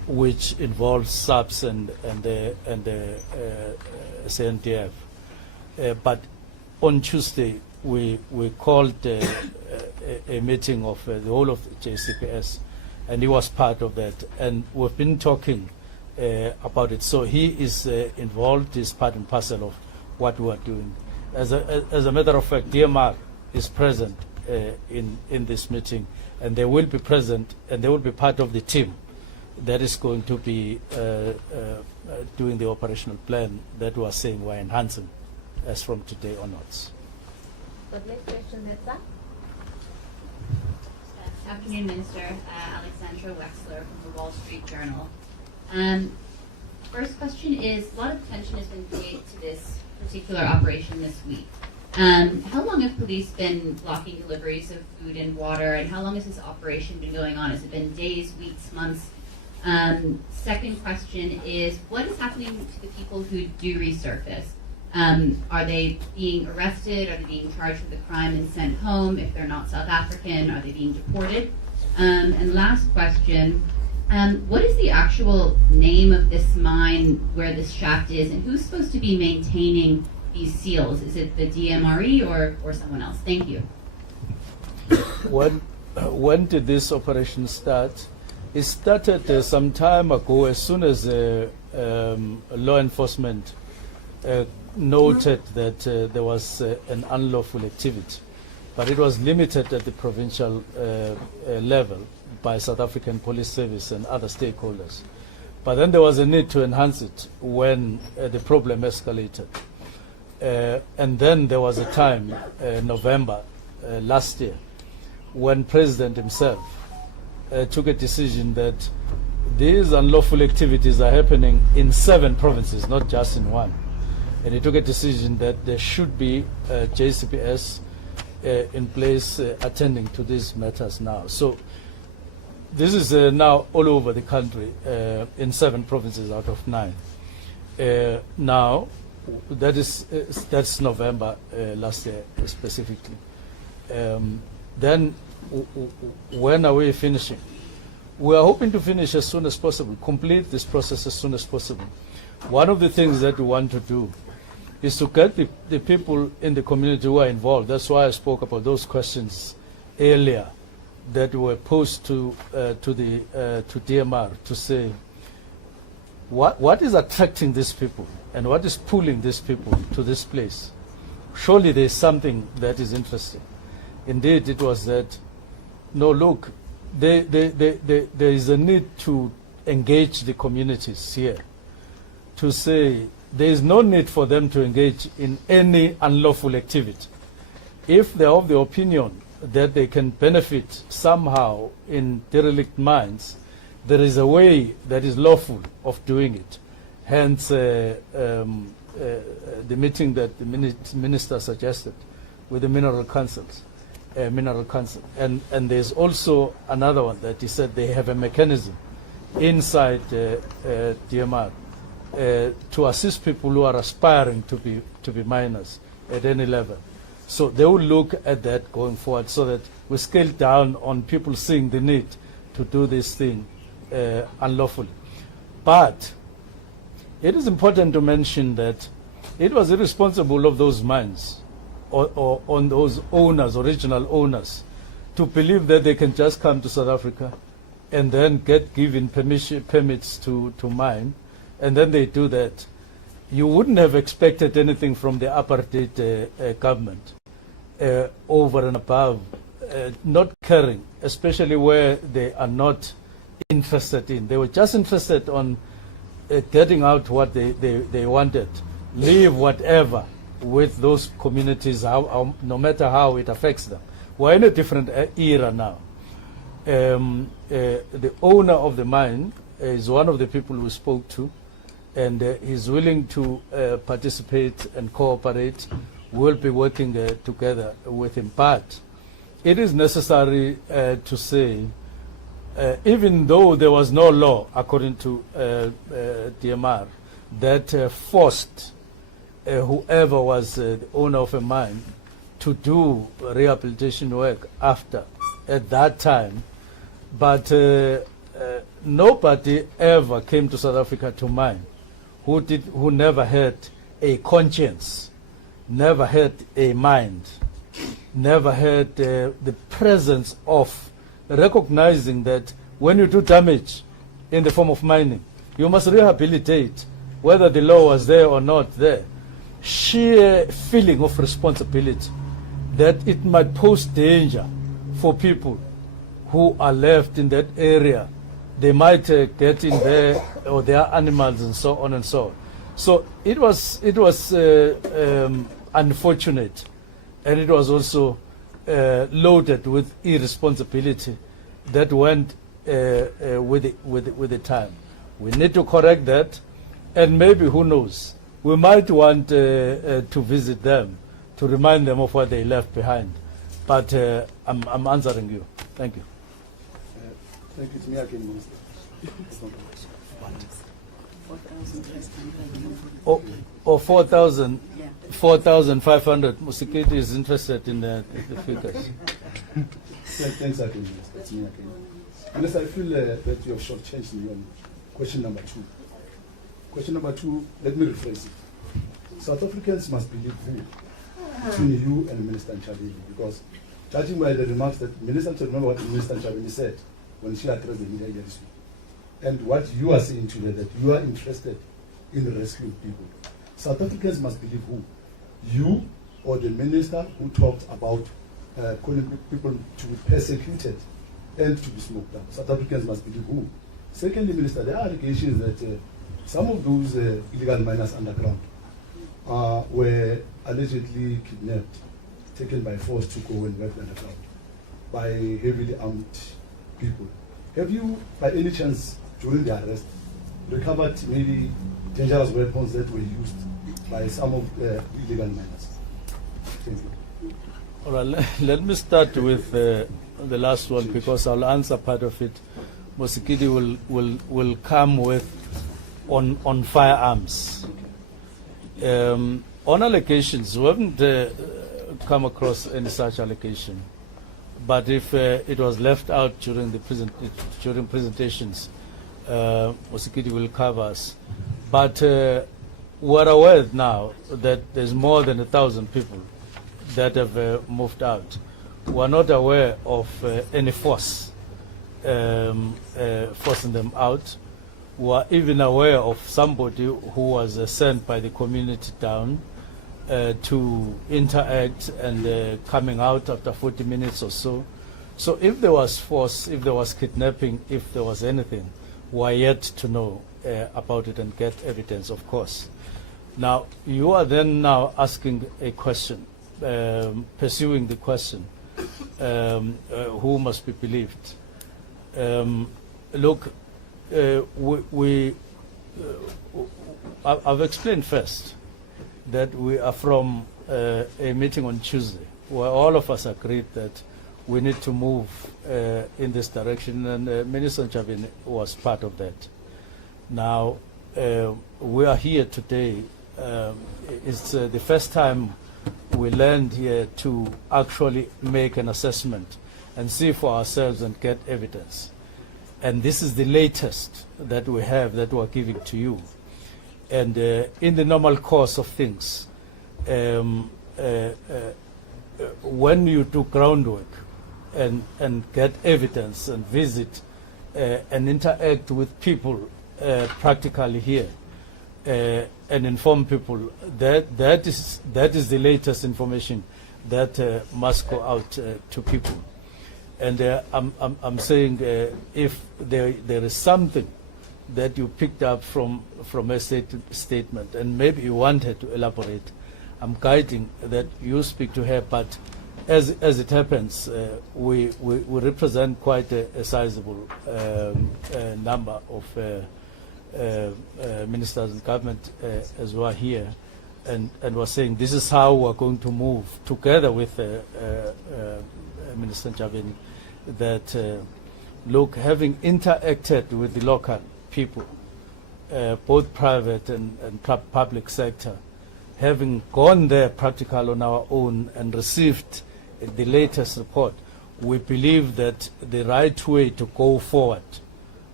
which involves SAPS and the CNTF. But on Tuesday, we called a meeting of the whole of JCPS, and he was part of that. And we've been talking about it. So he is involved, is part and parcel of what we are doing. As a matter of fact, DMR is present in this meeting, and they will be present, and they will be part of the team that is going to be doing the operational plan that we are saying we're enhancing as from today onwards. The next question, Netza. Afternoon, Minister. Alexandra Wexler from the Wall Street Journal. First question is, a lot of attention has been paid to this particular operation this week. How long have police been blocking deliveries of food and water, and how long has this operation been going on? Has it been days, weeks, months? Second question is, what is happening to the people who do resurface? Are they being arrested? Are they being charged with a crime and sent home? If they're not South African, are they being deported? And last question, what is the actual name of this mine where this shaft is, and who's supposed to be maintaining these seals? Is it the DMRE or someone else? Thank you. When did this operation start? It started some time ago, as soon as law enforcement noted that there was an unlawful activity, but it was limited at the provincial level by South African Police Service and other stakeholders. But then there was a need to enhance it when the problem escalated. And then there was a time, November last year, when President himself took a decision that these unlawful activities are happening in 7 provinces, not just in one. And he took a decision that there should be JCPS in place attending to these matters now. So this is now all over the country in 7 provinces out of 9. Now, that's November last year specifically. Then when are we finishing? We are hoping to finish as soon as possible, complete this process as soon as possible. One of the things that we want to do is to get the people in the community who are involved. That's why I spoke about those questions earlier that were posed to DMR to say, what is attracting these people and what is pulling these people to this place? Surely there's something that is interesting. Indeed, it was that, no, look, there is a need to engage the communities here, to say there is no need for them to engage in any unlawful activity. If they are of the opinion that they can benefit somehow in derelict mines, there is a way that is lawful of doing it. Hence, the meeting that the minister suggested with the mineral councils. And there's also another one that he said they have a mechanism inside DMR to assist people who are aspiring to be miners at any level. So they will look at that going forward, so that we scale down on people seeing the need to do this thing unlawfully. But it is important to mention that it was irresponsible of those mines or on those owners, original owners, to believe that they can just come to South Africa and then get given permits to mine, and then they do that. You wouldn't have expected anything from the apartheid government over and above not caring, especially where they are not interested in. They were just interested on getting out what they wanted, leave whatever with those communities, no matter how it affects them. We're in a different era now. The owner of the mine is one of the people we spoke to, and he's willing to participate and cooperate. We'll be working together with him. But it is necessary to say, even though there was no law, according to DMR, that forced whoever was the owner of a mine to do rehabilitation work at that time, but nobody ever came to South Africa to mine who never had a conscience, never had a mind, never had the presence of recognizing that when you do damage in the form of mining, you must rehabilitate, whether the law was there or not there. Sheer feeling of responsibility that it might pose danger for people who are left in that area. They might get in there, or their animals, and so on and so on. So it was unfortunate, and it was also loaded with irresponsibility that went with the time. We need to correct that, and maybe, who knows, we might want to visit them to remind them of what they left behind. But I'm answering you. Thank you. Thank you. To me again, Minister. Or 4,500. Musikiti is interested in the figures. Thanks again, Minister. It's me again. Unless I feel that you have shortchanged me on question number 2. Question number 2, let me rephrase it. South Africans must believe who? Between you and Minister Nchabeni, because judging by the remarks that Minister, remember what Minister Nchabeni said when she addressed the media this week, and what you are saying today, that you are interested in rescuing people. South Africans must believe who? You or the minister who talked about calling people to be persecuted and to be smoked up? South Africans must believe who? Secondly, Minister, there are allegations that some of those illegal miners underground were allegedly kidnapped, taken by force to go and work underground by heavily armed people. Have you, by any chance, during the arrest, recovered maybe dangerous weapons that were used by some of the illegal miners? Thank you. All right, let me start with the last one, because I'll answer part of it. Musikiti will come with on firearms. On allegations, we haven't come across any such allegation. But if it was left out during the presentations, Musikiti will cover us. But we're aware now that there's more than 1,000 people that have moved out. We're not aware of any force forcing them out. We're even aware of somebody who was sent by the community down to interact and coming out after 40 minutes or so. So if there was force, if there was kidnapping, if there was anything, we're yet to know about it and get evidence, of course. Now, you are then now asking a question, pursuing the question, who must be believed? Look, I've explained first that we are from a meeting on Tuesday where all of us agreed that we need to move in this direction, and Minister Nchabeni was part of that. Now, we are here today. It's the first time we land here to actually make an assessment and see for ourselves and get evidence. And this is the latest that we have that we're giving to you. And in the normal course of things, when you do groundwork and get evidence and visit and interact with people practically here and inform people, that is the latest information that must go out to people. And I'm saying if there is something that you picked up from a statement, and maybe you wanted to elaborate, I'm guiding that you speak to her. But as it happens, we represent quite a sizable number of ministers and government as well here, and we're saying this is how we're going to move together with Minister Nchabeni. That look, having interacted with the local people, both private and public sector, having gone there practical on our own and received the latest report, we believe that the right way to go forward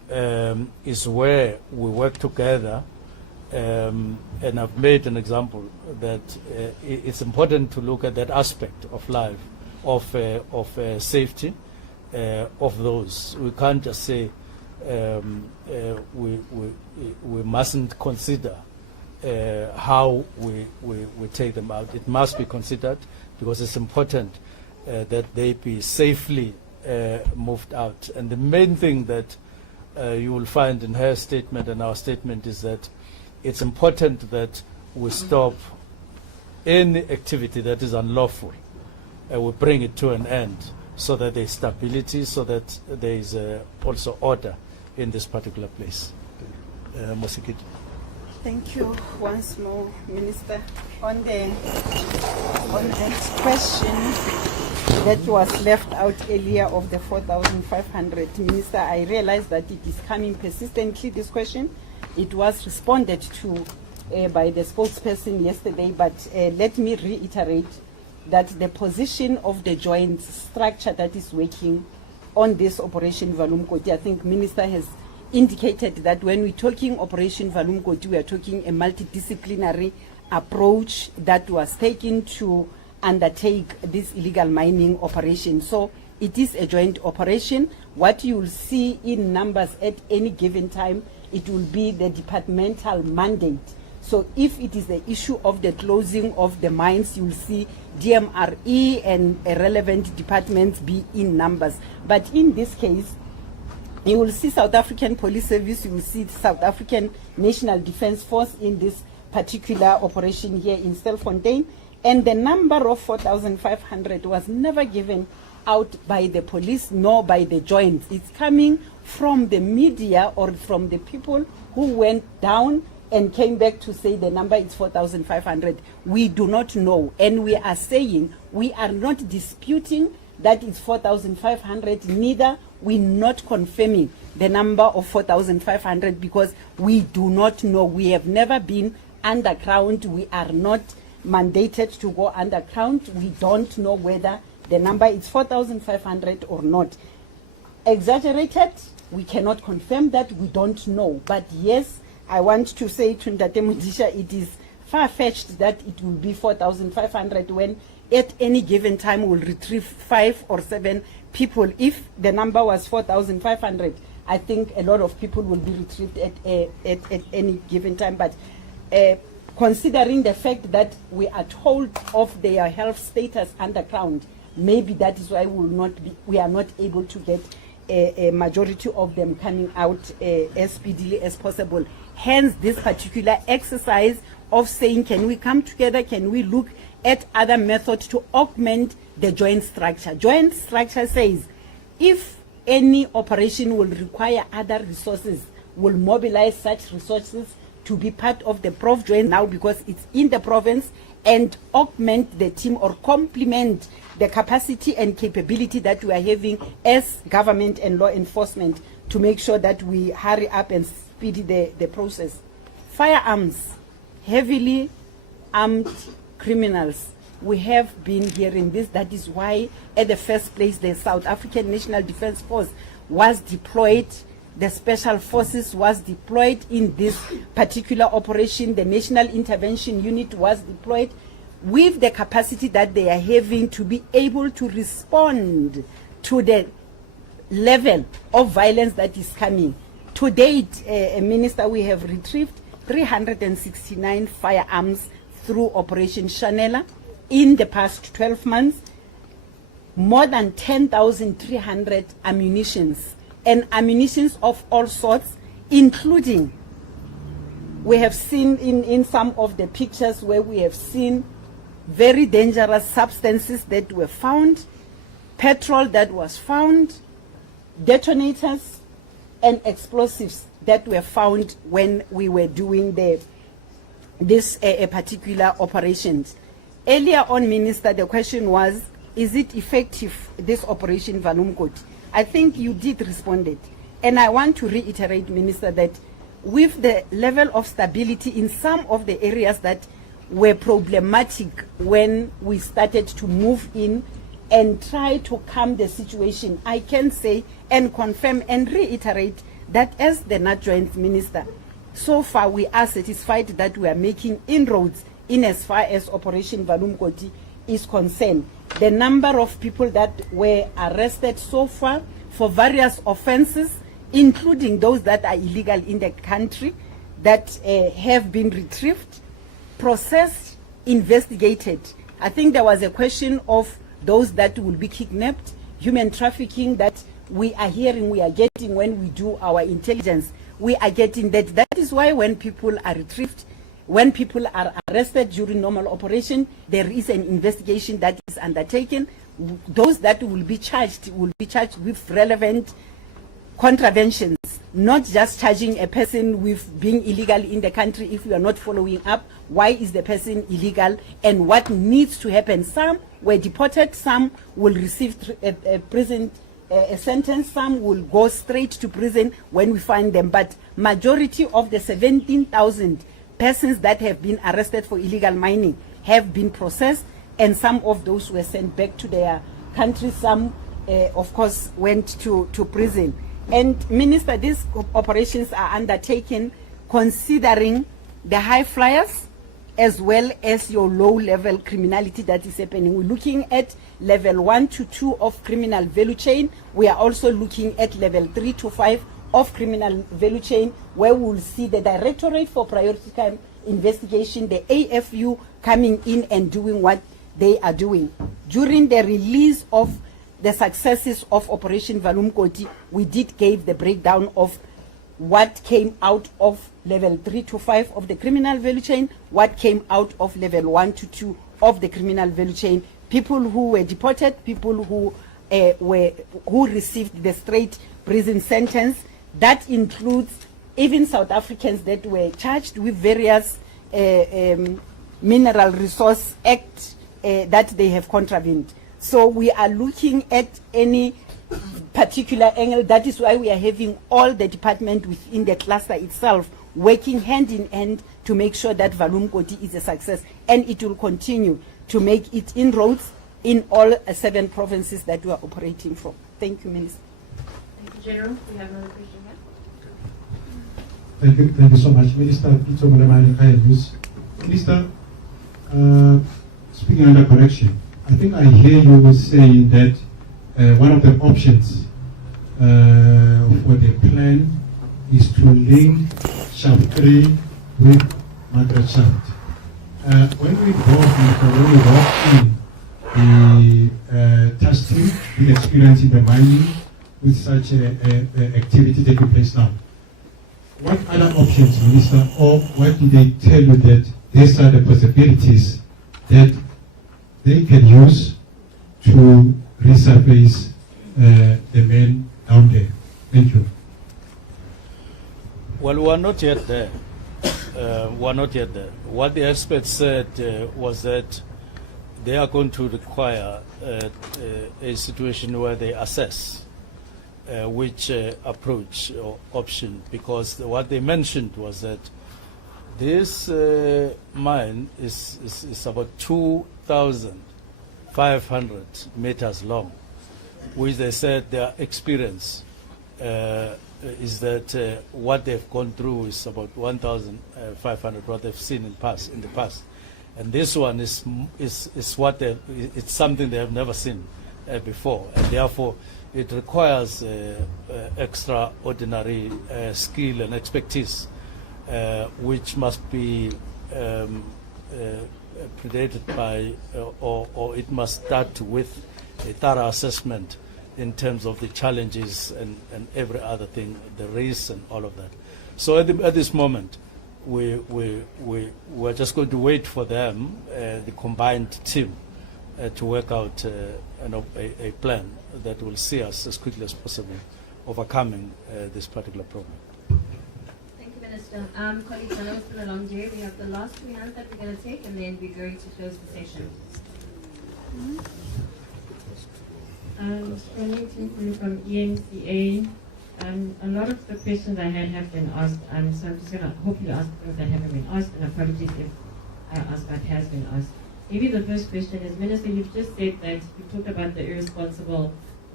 is where we work together. And I've made an example that it's important to look at that aspect of life, of safety of those. We can't just say we mustn't consider how we take them out. It must be considered because it's important that they be safely moved out. And the main thing that you will find in her statement and our statement is that it's important that we stop any activity that is unlawful. We bring it to an end so that there is stability, so that there is also order in this particular place. Mosikit. Thank you once more, Minister. On that question that was left out earlier of the 4,500, Minister, I realize that it is coming persistently, this question. It was responded to by the spokesperson yesterday, but let me reiterate that the position of the joint structure that is working on this Operation Valumkoti, I think Minister has indicated that when we're talking Operation Valumkoti, we are talking a multidisciplinary approach that was taken to undertake this illegal mining operation. So it is a joint operation. What you will see in numbers at any given time, it will be the departmental mandate. So if it is the issue of the closing of the mines, you will see DMRE and relevant departments be in numbers. But in this case, you will see South African Police Service, you will see South African National Defence Force in this particular operation here in Stilfontein. And the number of 4,500 was never given out by the police nor by the joints. It's coming from the media or from the people who went down and came back to say the number is 4,500. We do not know, and we are saying we are not disputing that it's 4,500, neither we're not confirming the number of 4,500 because we do not know. We have never been underground. We are not mandated to go underground. We don't know whether the number is 4,500 or not. Exaggerated, we cannot confirm that, we don't know. But yes, I want to say to Ndate Mudisha, it is far-fetched that it will be 4,500 when at any given time we'll retrieve 5 or 7 people. If the number was 4,500, I think a lot of people will be retrieved at any given time. But considering the fact that we are told of their health status underground, maybe that is why we are not able to get a majority of them coming out as speedily as possible. Hence this particular exercise of saying, can we come together, can we look at other methods to augment the joint structure. Joint structure says if any operation will require other resources, will mobilize such resources to be part of the Prof joint now because it's in the province, and augment the team or complement the capacity and capability that we are having as government and law enforcement to make sure that we hurry up and speed the process. Firearms, heavily armed criminals. We have been hearing this. That is why at the first place the South African National Defence Force was deployed. The Special Forces was deployed in this particular operation. The National Intervention Unit was deployed with the capacity that they are having to be able to respond to the level of violence that is coming. To date, Minister, we have retrieved 369 firearms through Operation Chanela in the past 12 months, more than 10,300 ammunitions, and ammunitions of all sorts, including, we have seen in some of the pictures where we have seen very dangerous substances that were found, petrol that was found, detonators and explosives that were found when we were doing this particular operations. Earlier on, Minister, the question was, is it effective, this Operation Valumkoti? I think you did respond it. And I want to reiterate, Minister, that with the level of stability in some of the areas that were problematic when we started to move in and try to calm the situation, I can say and confirm and reiterate that as the Joint Minister, so far we are satisfied that we are making inroads in as far as Operation Valumkoti is concerned. The number of people that were arrested so far for various offenses, including those that are illegal in the country, that have been retrieved, processed, investigated. I think there was a question of those that will be kidnapped, human trafficking that we are hearing, we are getting when we do our intelligence. We are getting that. That is why when people are retrieved, when people are arrested during normal operation, there is an investigation that is undertaken. Those that will be charged with relevant contraventions, not just charging a person with being illegal in the country if we are not following up why is the person illegal and what needs to happen. Some were deported, some will receive a prison a sentence, some will go straight to prison when we find them, but majority of the 17,000 persons that have been arrested for illegal mining have been processed, and some of those were sent back to their country. Some of course went to prison. And Minister, these operations are undertaken considering the high flyers as well as your low-level criminality that is happening. We're looking at level 1 to 2 of criminal value chain. We are also looking at level 3 to 5 of criminal value chain, where we will see the Directorate for Priority Crime Investigation, the AFU, coming in and doing what they are doing. During the release of the successes of Operation Valumkoti, we did give the breakdown of what came out of level 3 to 5 of the criminal value chain, what came out of level 1 to 2 of the criminal value chain, people who were deported, people who received the straight prison sentence. That includes even South Africans that were charged with various Mineral Resource Act that they have contravened. So we are looking at any particular angle. That is why we are having all the department within the cluster itself working hand in hand to make sure that Valumkoti is a success, and it will continue to make its inroads in all 7 provinces that we are operating from. Thank you, Minister. Thank you, General. We have another question here. Thank you so much, Minister. Minister, speaking under correction, I think I hear you saying that one of the options for the plan is to link shaft 3 with Margaret Shaft. When we walk in the testing, the experience in the mining with such activity taking place now, what other options, Minister, or what did they tell you that these are the possibilities that they can use to resurface the men down there? Thank you. Well, we are not yet there. What the experts said was that they are going to require a situation where they assess which approach or option, because what they mentioned was that this mine is about 2,500 meters long, which they said their experience is that what they've gone through is about 1,500, what they've seen in the past. And this one is what it's something they have never seen before, and therefore it requires extraordinary skill and expertise, which must be predated by, or it must start with a thorough assessment in terms of the challenges and every other thing, the risks and all of that. So at this moment, we're just going to wait for them, the combined team, to work out a plan that will see us as quickly as possible overcoming this particular problem. Thank you, Minister. Colleagues, I know it's been a long day. We have the last 3 hands that we're going to take, and then we're going to close the session. Calling from EMCA. A lot of the questions I had have been asked, so I'm just going to hopefully ask those that haven't been asked, and apologies if I ask what has been asked. Maybe the first question is, Minister, you've just said that you talked about the irresponsible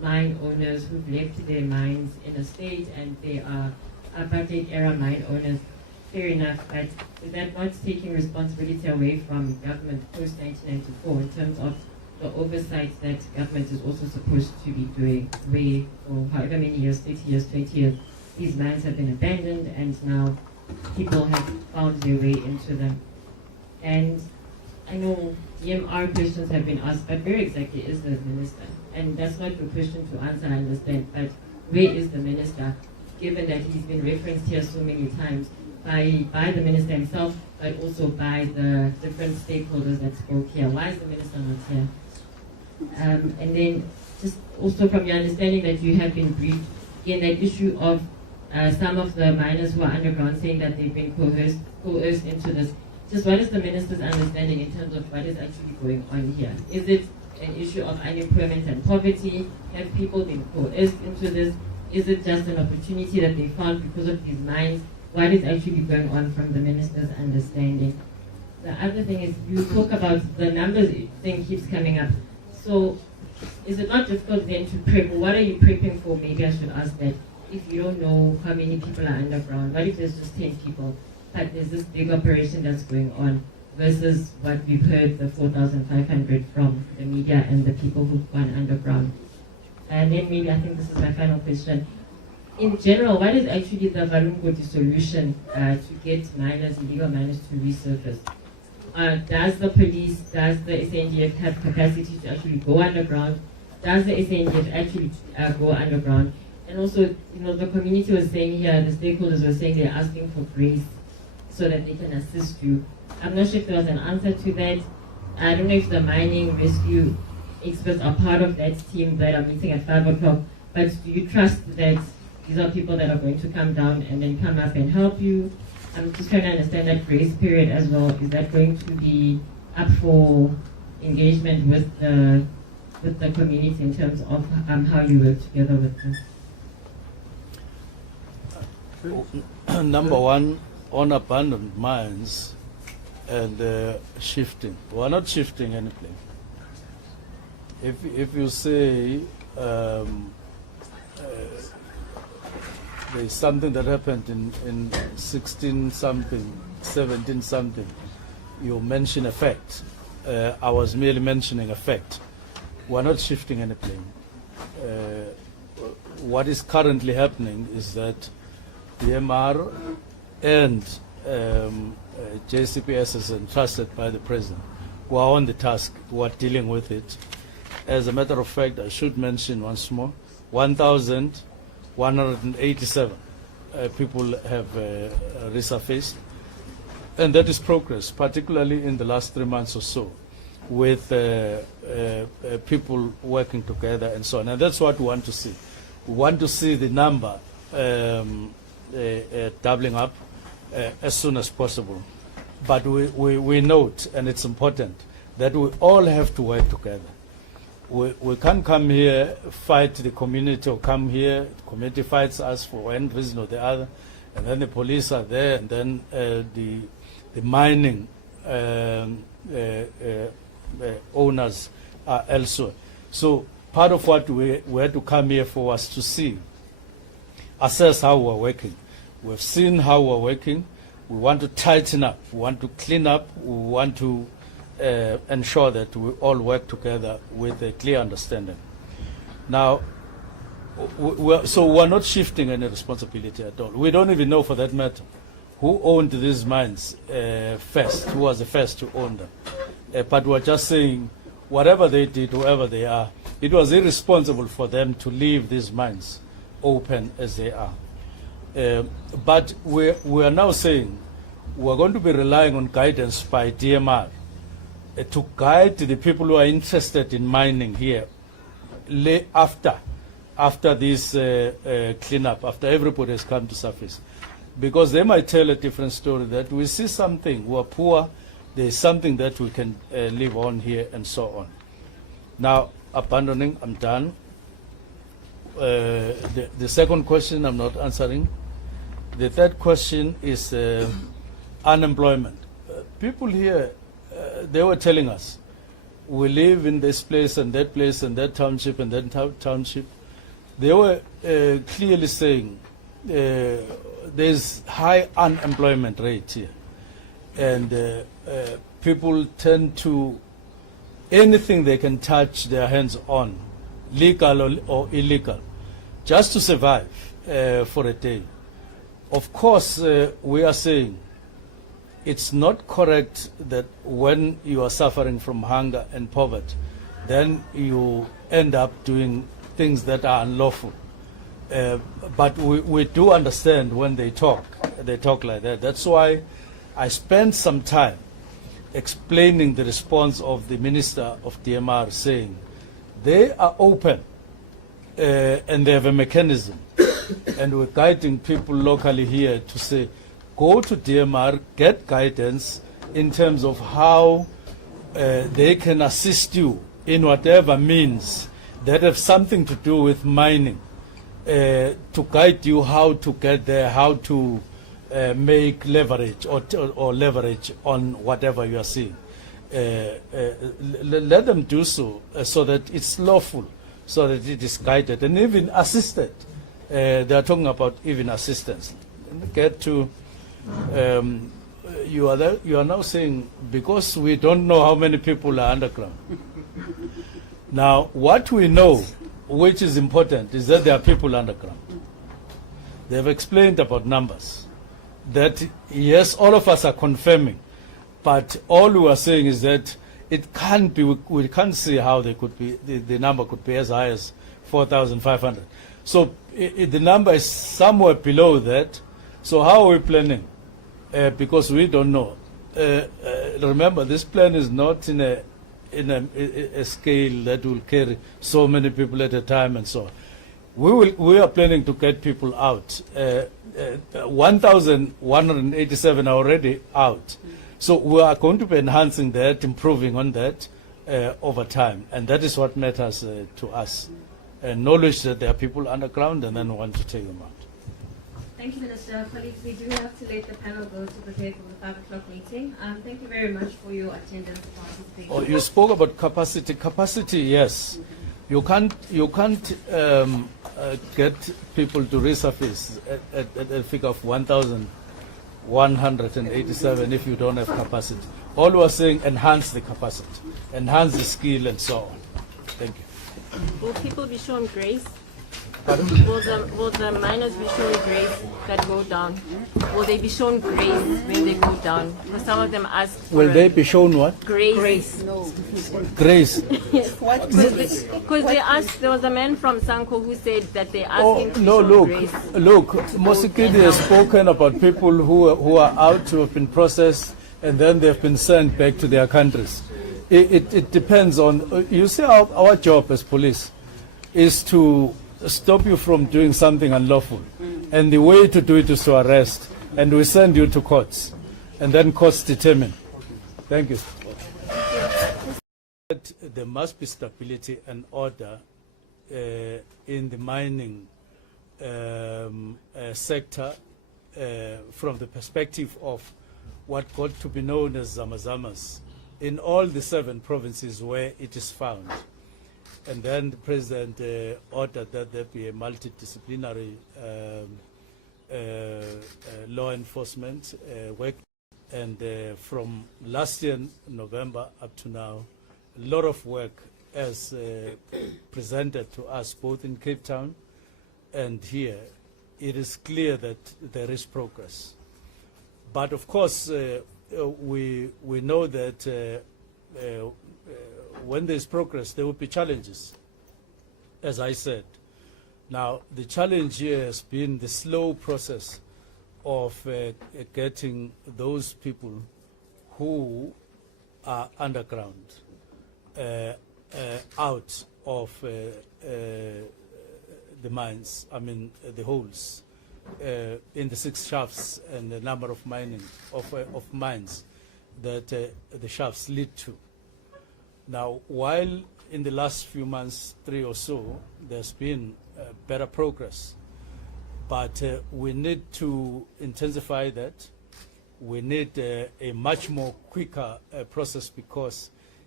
mine owners who've left their mines in a state and they are apartheid era mine owners. Fair enough, but is that not taking responsibility away from government post 1994 in terms of the oversight that government is also supposed to be doing, where for however many years, 30 years, 20 years, these mines have been abandoned and now people have found their way into them. And I know EMR questions have been asked, but where exactly is the minister? And that's not your question to answer, I understand, but where is the minister, given that he's been referenced here so many times by the minister himself, but also by the different stakeholders that spoke here? Why is the minister not here? And then just also from your understanding that you have been briefed in that issue of some of the miners who are underground saying that they've been coerced into this. Just what is the minister's understanding in terms of what is actually going on here? Is it an issue of unemployment and poverty? Have people been coerced into this? Is it just an opportunity that they found because of these mines? What is actually going on from the minister's understanding? The other thing is you talk about the numbers thing keeps coming up. So is it not difficult then to prep? What are you prepping for? Maybe I should ask that. If you don't know how many people are underground, what if there's just 10 people, but there's this big operation that's going on versus what we've heard, the 4,500 from the media and the people who've gone underground? And then maybe I think this is my final question. In general, what is actually the Valungoti solution to get miners, illegal miners to resurface? Does the police, does the SANDF have capacity to actually go underground? Does the SANDF actually go underground? And also, the community was saying here, the stakeholders were saying they're asking for grace so that they can assist you. I'm not sure if there was an answer to that. I don't know if the mining rescue experts are part of that team that are meeting at 5 o'clock, but do you trust that these are people that are going to come down and then come up and help you? I'm just trying to understand that grace period as well. Is that going to be up for engagement with the community in terms of how you work together with them? Number one, on abandoned mines and shifting. We're not shifting anything. If you say there's something that happened in 16 something, 17 something, you mention a fact. I was merely mentioning a fact. We're not shifting anything. What is currently happening is that the MR and JCPS is entrusted by the President, who are on the task, who are dealing with it. As a matter of fact, I should mention once more, 1,187 people have resurfaced. And that is progress, particularly in the last 3 months or so, with people working together and so on. And that's what we want to see. We want to see the number doubling up as soon as possible. But we note, and it's important, that we all have to work together. We can't come here, fight the community, or come here, the community fights us for one reason or the other, and then the police are there, and then the mining owners are elsewhere. So part of what we had to come here for was to see, assess how we're working. We've seen how we're working. We want to tighten up. We want to clean up. We want to ensure that we all work together with a clear understanding. Now, so we're not shifting any responsibility at all. We don't even know, for that matter, who owned these mines first, who was the first to own them. But we're just saying, whatever they did, whoever they are, it was irresponsible for them to leave these mines open as they are. But we are now saying we're going to be relying on guidance by DMR to guide the people who are interested in mining here after this cleanup, after everybody has come to surface. Because they might tell a different story, that we see something, we're poor, there's something that we can live on here and so on. Now, abandoning, I'm done. The second question I'm not answering. The third question is unemployment. People here, they were telling us we live in this place and that township and that township, they were clearly saying there's high unemployment rate here. And people tend to, anything they can touch their hands on, legal or illegal, just to survive for a day. Of course, we are saying it's not correct that when you are suffering from hunger and poverty, then you end up doing things that are unlawful. But we do understand when they talk like that. That's why I spent some time explaining the response of the Minister of DMR, saying they are open and they have a mechanism. And we're guiding people locally here to say, go to DMR, get guidance in terms of how they can assist you in whatever means that have something to do with mining, to guide you how to get there, how to make leverage or leverage on whatever you are seeing. Let them do so, so that it's lawful, so that it is guided and even assisted. They are talking about even assistance. Get to you are now saying, because we don't know how many people are underground. Now, what we know, which is important, is that there are people underground. They have explained about numbers. That, yes, all of us are confirming, but all we are saying is that it can't be, we can't see how they could be, the number could be as high as 4,500. So the number is somewhere below that. So how are we planning? Because we don't know. Remember, this plan is not in a scale that will carry so many people at a time and so on. We are planning to get people out. 1,187 are already out. So we are going to be enhancing that, improving on that over time. And that is what matters to us. Knowledge that there are people underground, and then we want to take them out. Thank you, Minister. Colleagues, we do have to let the panel go to prepare for the 5 o'clock meeting. Thank you very much for your attendance and participation. Oh, you spoke about capacity. Capacity, yes. You can't get people to resurface at a figure of 1,187 if you don't have capacity. All we are saying, enhance the capacity, enhance the skill, and so on. Thank you. Will people be shown grace? Pardon? Will the miners be shown grace that go down? Will they be shown grace when they go down? Because some of them ask for Will they be shown what? grace. Grace. No. Grace. Yes. What grace? Because they asked, there was a man from Sanko who said that they asked him to be shown grace. Look, Mosikidi has spoken about people who are out, who have been processed, and then they've been sent back to their countries. It depends on, you see, our job as police is to stop you from doing something unlawful. And the way to do it is to arrest. And we send you to courts. And then courts determine. Thank you. There must be stability and order in the mining sector from the perspective of what got to be known as Zamazamas in all the 7 provinces where it is found. And then the President ordered that there be a multidisciplinary law enforcement work. And from last year, November, up to now, a lot of work as presented to us, both in Cape Town and here. It is clear that there is progress. But of course, we know that when there's progress, there will be challenges, as I said. Now, the challenge here has been the slow process of getting those people who are underground out of the mines, I mean the holes in the 6 shafts and the number of mines that the shafts lead to. Now, while in the last few months, 3 or so, there's been better progress, but we need to intensify that. We need a much more quicker process, because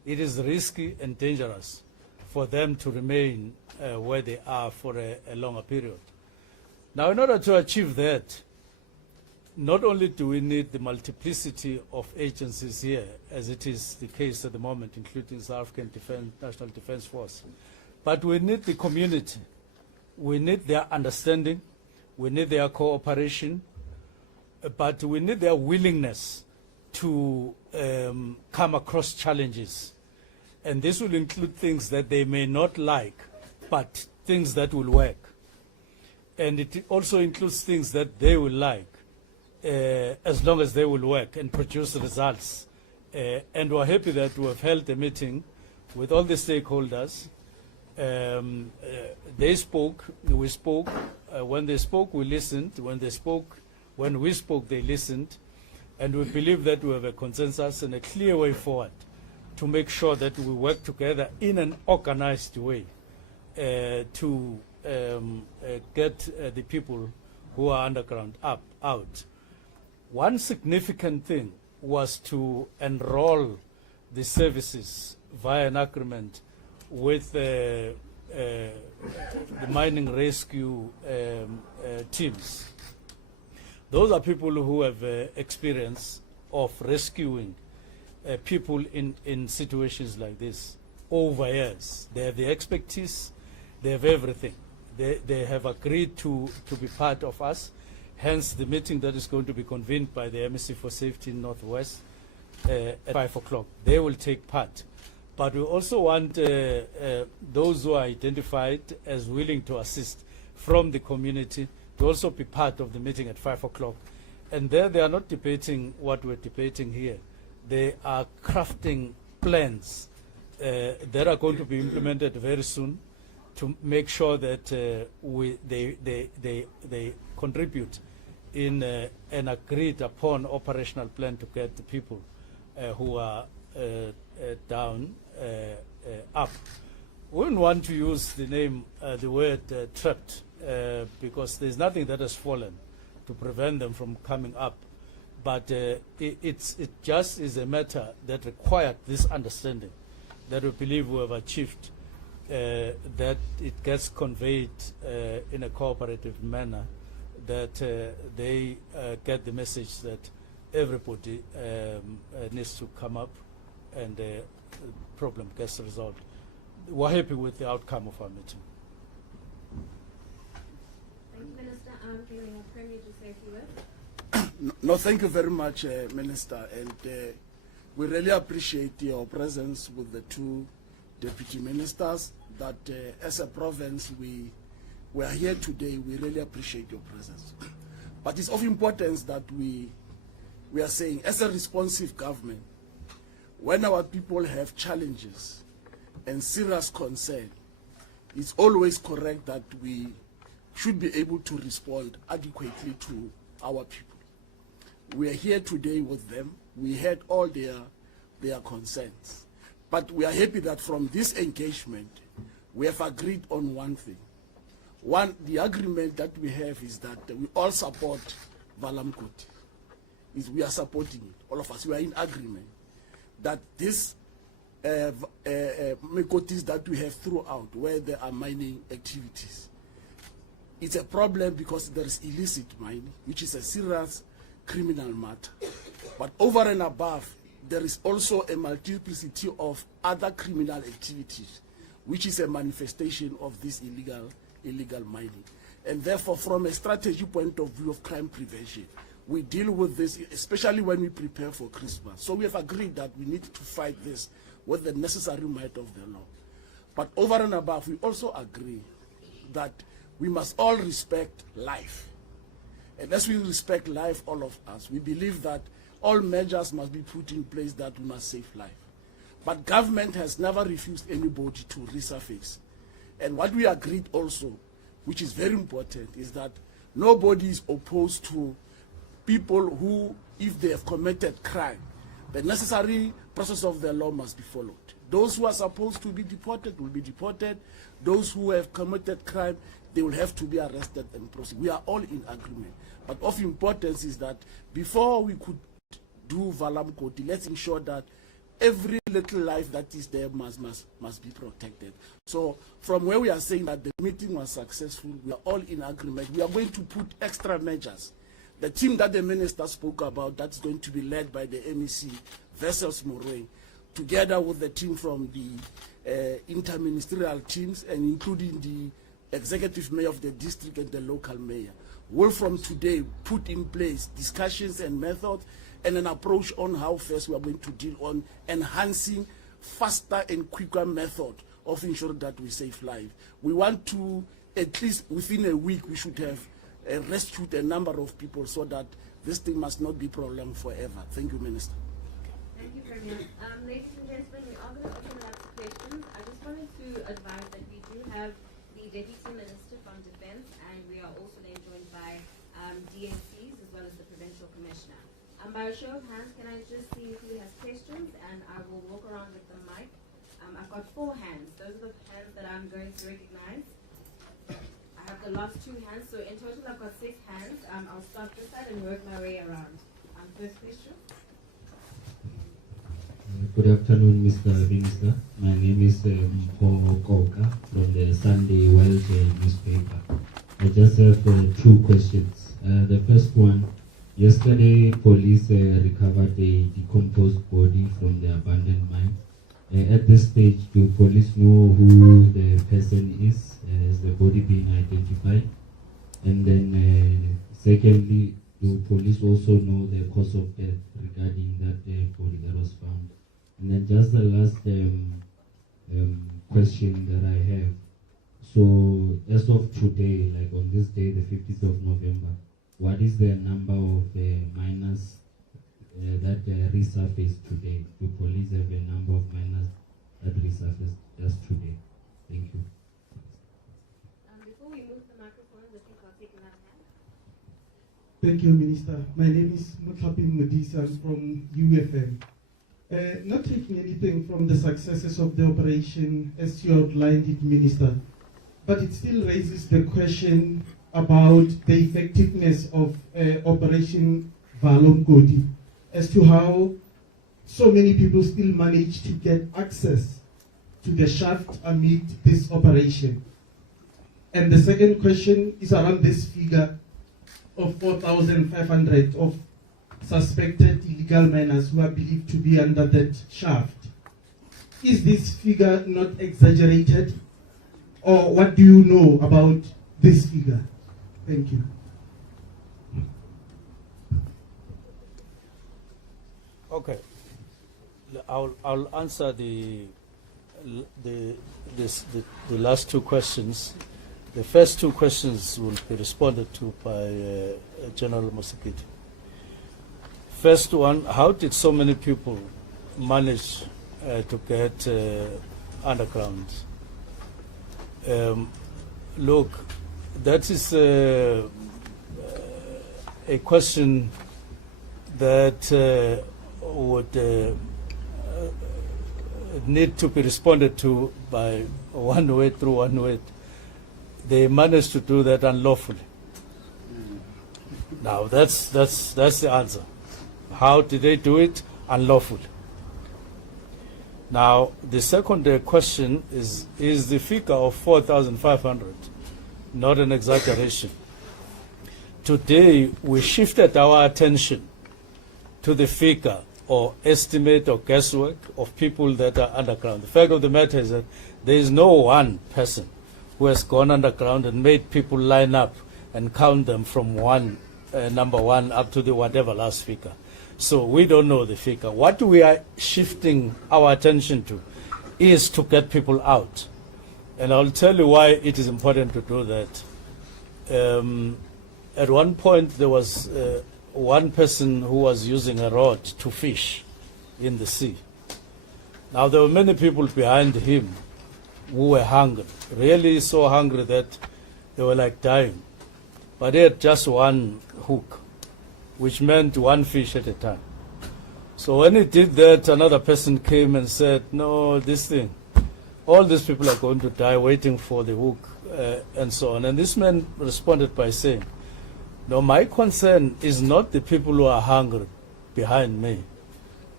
it is risky and dangerous for them to remain where they are for a longer period. Now, in order to achieve that, not only do we need the multiplicity of agencies here, as it is the case at the moment, including South African National Defence Force, but we need the community. We need their understanding, we need their cooperation, but we need their willingness to come across challenges. And this will include things that they may not like, but things that will work. And it also includes things that they will like, as long as they will work and produce results. And we're happy that we have held a meeting with all the stakeholders. They spoke, we spoke. When they spoke, we listened. When we spoke, they listened. And we believe that we have a consensus and a clear way forward to make sure that we work together in an organized way to get the people who are underground out. One significant thing was to enroll the services via an agreement with the mining rescue teams. Those are people who have experience of rescuing people in situations like this over years. They have the expertise, they have everything. They have agreed to be part of us, hence the meeting that is going to be convened by the MSC for Safety in Northwest at 5 o'clock. They will take part. But we also want those who are identified as willing to assist from the community to also be part of the meeting at 5 o'clock. And there they are not debating what we're debating here. They are crafting plans that are going to be implemented very soon to make sure that they contribute in an agreed upon operational plan to get the people who are down up. We wouldn't want to use the word trapped because there's nothing that has fallen to prevent them from coming up. But it just is a matter that required this understanding that we believe we have achieved, that it gets conveyed in a cooperative manner, that they get the message that everybody needs to come up and the problem gets resolved. We're happy with the outcome of our meeting. Thank you, Minister. Can we have Premier to say a few words? No, thank you very much, Minister. And we really appreciate your presence with the two deputy ministers. That as a province, we are here today. We really appreciate your presence. But it's of importance that we are saying, as a responsive government, when our people have challenges and serious concern, it's always correct that we should be able to respond adequately to our people. We are here today with them. We heard all their concerns. But we are happy that from this engagement, we have agreed on one thing. One, the agreement that we have is that we all support Valamkoti. We are supporting it, all of us. We are in agreement that this Mekotis that we have throughout, where there are mining activities, it's a problem because there is illicit mining, which is a serious criminal matter. But over and above, there is also a multiplicity of other criminal activities, which is a manifestation of this illegal mining. And therefore, from a strategy point of view of crime prevention, we deal with this, especially when we prepare for Christmas. So we have agreed that we need to fight this with the necessary might of the law. But over and above, we also agree that we must all respect life. And as we respect life, all of us, we believe that all measures must be put in place that we must save life. But government has never refused anybody to resurface. And what we agreed also, which is very important, is that nobody is opposed to people who, if they have committed crime, the necessary process of the law must be followed. Those who are supposed to be deported will be deported. Those who have committed crime, they will have to be arrested and prosecuted. We are all in agreement. But of importance is that before we could do Valamkoti, let's ensure that every little life that is there must be protected. So from where we are saying that the meeting was successful, we are all in agreement. We are going to put extra measures. The team that the minister spoke about, that's going to be led by the MEC, Vessels Morwe, together with the team from the interministerial teams and including the executive mayor of the district and the local mayor, will from today put in place discussions and methods and an approach on how first we are going to deal on enhancing faster and quicker method of ensuring that we save lives. We want to, at least within a week, we should have rescued a number of people so that this thing must not be prolonged forever. Thank you, Minister. Thank you, Premier. Ladies and gentlemen, we are going to open it up to questions. I just wanted to advise that we do have the Deputy Minister from Defence, and we are also then joined by DNCs as well as the Provincial Commissioner. By a show of hands, can I just see who has questions, and I will walk around with the mic. I've got 4 hands. Those are the hands that I'm going to recognize. I have the last 2 hands, so in total I've got 6 hands. I'll start this side and work my way around. First question. Good afternoon, Mr. Minister. My name is Paul Koka from the Sunday World newspaper. I just have 2 questions. The first one, yesterday police recovered a decomposed body from the abandoned mine. At this stage, do police know who the person is? Has the body been identified? And then secondly, do police also know the cause of death regarding that body that was found? And then just the last question that I have. So as of today, like on this day, the 15th of November, what is the number of miners that resurfaced today? Do police have a number of miners that resurfaced just today? Thank you. Before we move the microphones, I think I'll take another hand. Thank you, Minister. My name is Mutlapin Modisa from UFM. Not taking anything from the successes of the operation as you outlined it, Minister, but it still raises the question about the effectiveness of Operation Valomgodi as to how so many people still manage to get access to the shaft amid this operation. And the second question is around this figure of 4,500 of suspected illegal miners who are believed to be under that shaft. Is this figure not exaggerated? Or what do you know about this figure? Thank you. Okay, I'll answer the last 2 questions. The first 2 questions will be responded to by General Mosekiti. First one, how did so many people manage to get underground? Look, that is a question that would need to be responded to by one word. They managed to do that unlawfully. Now that's the answer. How did they do it? Unlawfully. Now the second question is the figure of 4,500 not an exaggeration? Today we shifted our attention to the figure or estimate or guesswork of people that are underground. The fact of the matter is that there is no one person who has gone underground and made people line up and count them from number one up to the whatever last figure. So we don't know the figure. What we are shifting our attention to is to get people out. And I'll tell you why it is important to do that. At one point there was one person who was using a rod to fish in the sea. Now there were many people behind him who were hungry, really so hungry that they were like dying. But he had just one hook, which meant one fish at a time. So when he did that, another person came and said, no, this thing, all these people are going to die waiting for the hook, and so on. And this man responded by saying, no, my concern is not the people who are hungry behind me.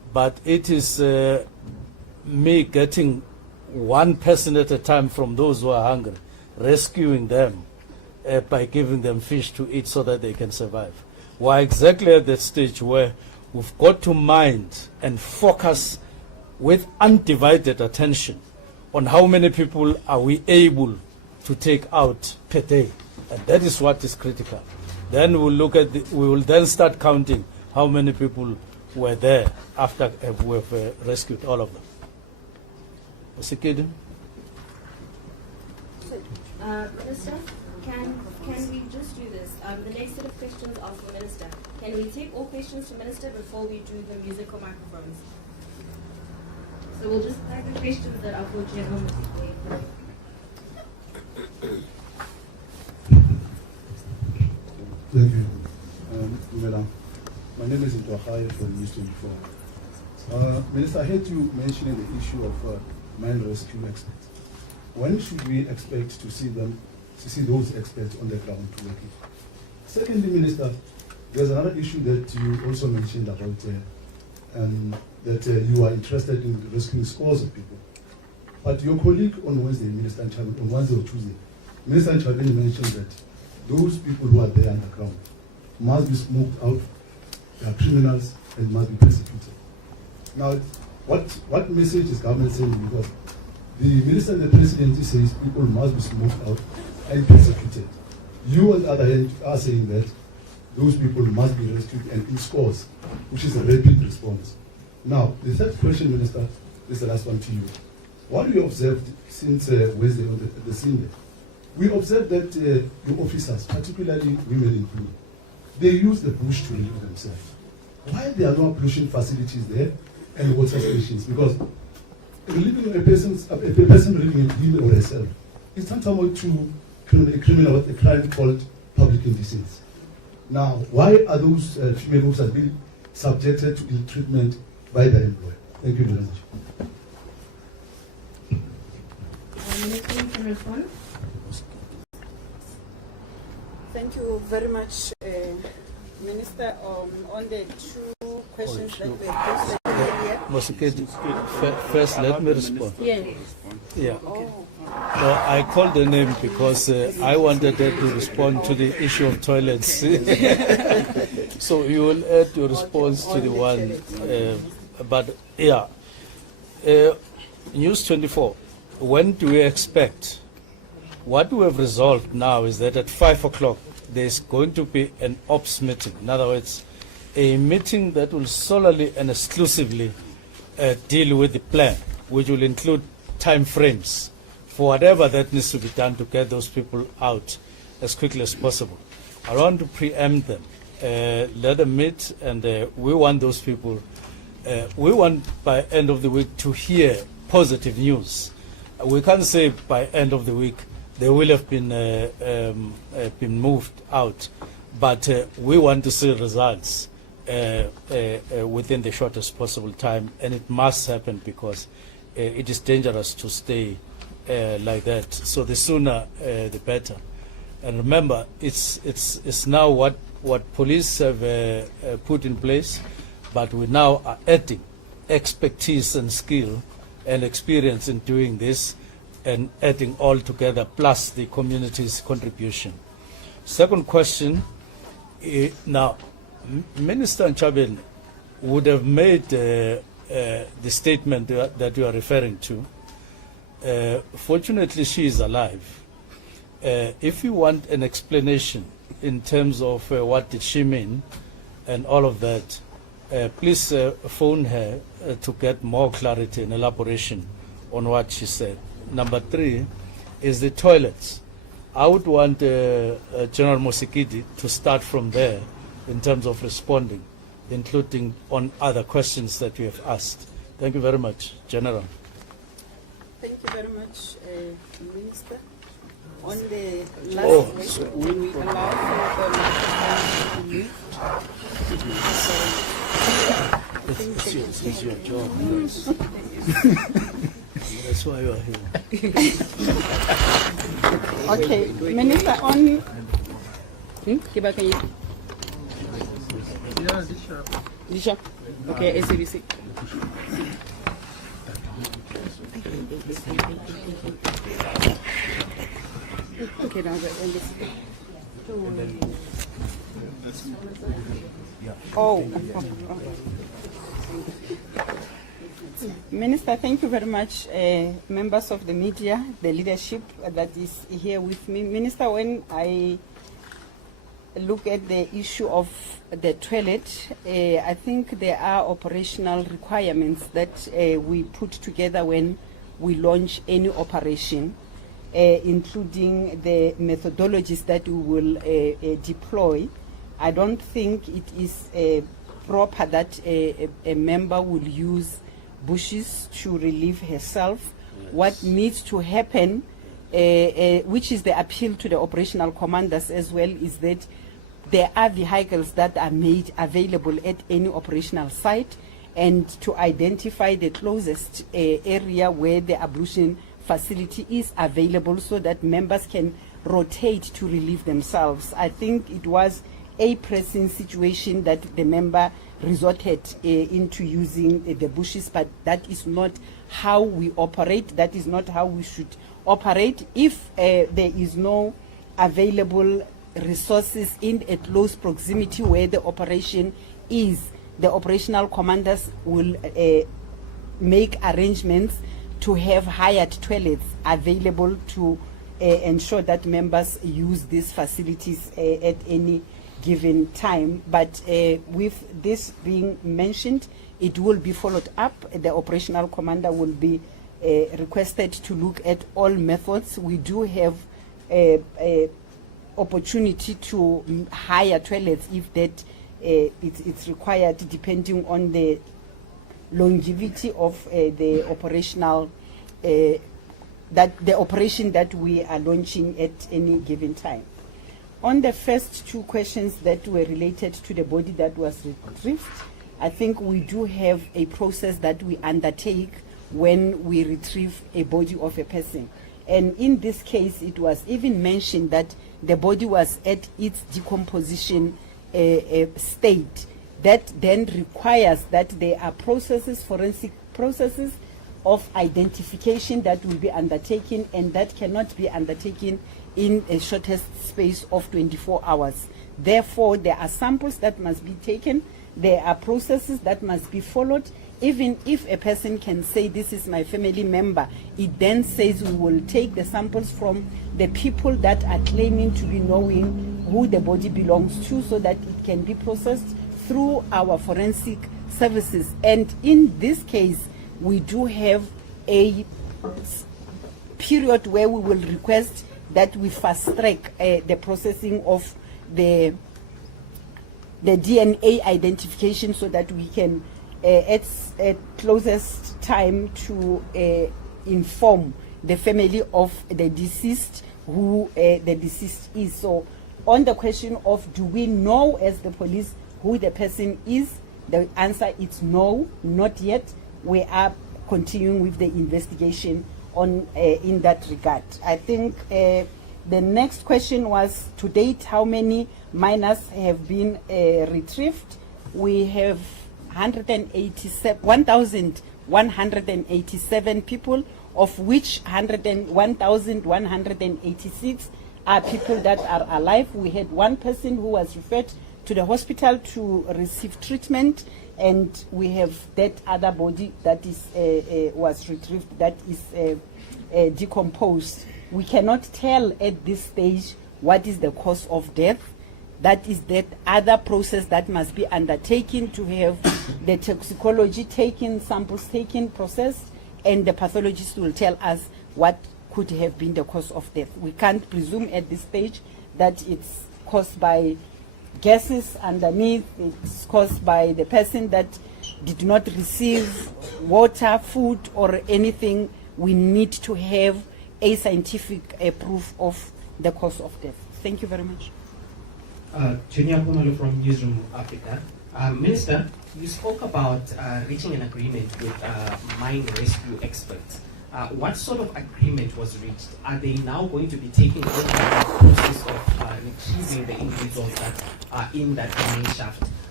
but it is me getting one person at a time from those who are hungry, rescuing them by giving them fish to eat so that they can survive. We're exactly at that stage where we've got to mind and focus with undivided attention on how many people are we able to take out per day. And that is what is critical. Then we'll look at we will then start counting how many people were there after we've rescued all of them. Minister, can we just do this? The next set of questions are for Minister. Can we take all questions to Minister before we do the musical microphones? So we'll just take the questions that are for General Mosiki. Thank you, Madam. My name is Ntwahaya from News 24. Minister, I heard you mentioning the issue of mine rescue experts. When should we expect to see those experts on the ground working? Secondly, Minister, there's another issue that you also mentioned about that you are interested in rescuing scores of people. But your colleague on Wednesday, Minister Nchabeni, on Wednesday or Tuesday, Minister Nchabeni mentioned that those people who are there underground must be smoked out, they are criminals, and must be persecuted. Now, what message is government sending? Because the Minister and the Presidency says people must be smoked out and persecuted. You, on the other hand, are saying that those people must be rescued and in scores, which is a rapid response. Now, the third question, Minister, is the last one to you. What we observed since Wednesday on the scene there, we observed that your officers, particularly women included, they use the bush to relieve themselves. Why there are no pollution facilities there and water stations? Because relieving a person relieving him or herself is tantamount to a crime called public indecency. Now, why are those female officers being subjected to ill treatment by their employer? Thank you very much. Minister, you can respond. Thank you very much, Minister. On the two questions that were posted earlier. Mosikedi, first let me respond. Yes. Yeah. Okay. I called the name because I wanted her to respond to the issue of toilets. So you will add your response to the one. But yeah, News 24, when do we expect? What we have resolved now is that at 5 o'clock there's going to be an ops meeting. In other words, a meeting that will solely and exclusively deal with the plan, which will include time frames for whatever that needs to be done to get those people out as quickly as possible. I don't want to preempt them. Let them meet, and we want those people, we want by end of the week to hear positive news. We can't say by end of the week they will have been moved out, but we want to see results within the shortest possible time, and it must happen because it is dangerous to stay like that. So the sooner the better. And remember, it's now what police have put in place, but we now are adding expertise and skill and experience in doing this, and adding all together, plus the community's contribution. Second question, now, Minister Nchabeni would have made the statement that you are referring to. Fortunately, she is alive. If you want an explanation in terms of what did she mean and all of that, please phone her to get more clarity and elaboration on what she said. Number 3 is the toilets. I would want General Mosikidi to start from there in terms of responding, including on other questions that you have asked. Thank you very much, General. Thank you very much, Minister. On the last question, can we allow for the microphone to mute? It's your job. That's why you are here. Okay, Minister, on... Kiba, can you... Disha. Okay, SABC. Okay, now Minister, thank you very much, members of the media, the leadership that is here with me. Minister, when I look at the issue of the toilet, I think there are operational requirements that we put together when we launch any operation, including the methodologies that we will deploy. I don't think it is proper that a member will use bushes to relieve herself. Yes. What needs to happen, which is the appeal to the operational commanders as well, is that there are vehicles that are made available at any operational site, and to identify the closest area where the ablution facility is available so that members can rotate to relieve themselves. I think it was a pressing situation that the member resorted into using the bushes, but that is not how we operate. That is not how we should operate. If there is no available resources in a close proximity where the operation is, the operational commanders will make arrangements to have hired toilets available to ensure that members use these facilities at any given time. But with this being mentioned, it will be followed up. The operational commander will be requested to look at all methods. We do have a opportunity to hire toilets if that it's required, depending on the longevity of the operational the operation that we are launching at any given time. On the first two questions that were related to the body that was retrieved, I think we do have a process that we undertake when we retrieve a body of a person. And in this case, it was even mentioned that the body was at its decomposition state. That then requires that there are processes, forensic processes of identification that will be undertaken, and that cannot be undertaken in a shortest space of 24 hours. Therefore, there are samples that must be taken, there are processes that must be followed. Even if a person can say, this is my family member, it then says we will take the samples from the people that are claiming to be knowing who the body belongs to, so that it can be processed through our forensic services. And in this case, we do have a period where we will request that we fast track the processing of the DNA identification, so that we can at closest time to inform the family of the deceased who the deceased is. So on the question of do we know as the police who the person is, the answer is no, not yet. We are continuing with the investigation on in that regard. I think the next question was, to date, how many minors have been retrieved? We have 1,187 people, of which 1,186 are people that are alive. We had one person who was referred to the hospital to receive treatment, and we have that other body that is was retrieved that is decomposed. We cannot tell at this stage what is the cause of death. That is that other process that must be undertaken to have the toxicology taken, samples taken, processed, and the pathologist will tell us what could have been the cause of death. We can't presume at this stage that it's caused by gases underneath, it's caused by the person that did not receive water, food, or anything. We need to have a scientific proof of the cause of death. Thank you very much. Junior Kumalo from Newsroom Africa. Minister, you spoke about reaching an agreement with mine rescue experts. What sort of agreement was reached? Are they now going to be taking over the process of retrieving the individuals that are in that mine shaft?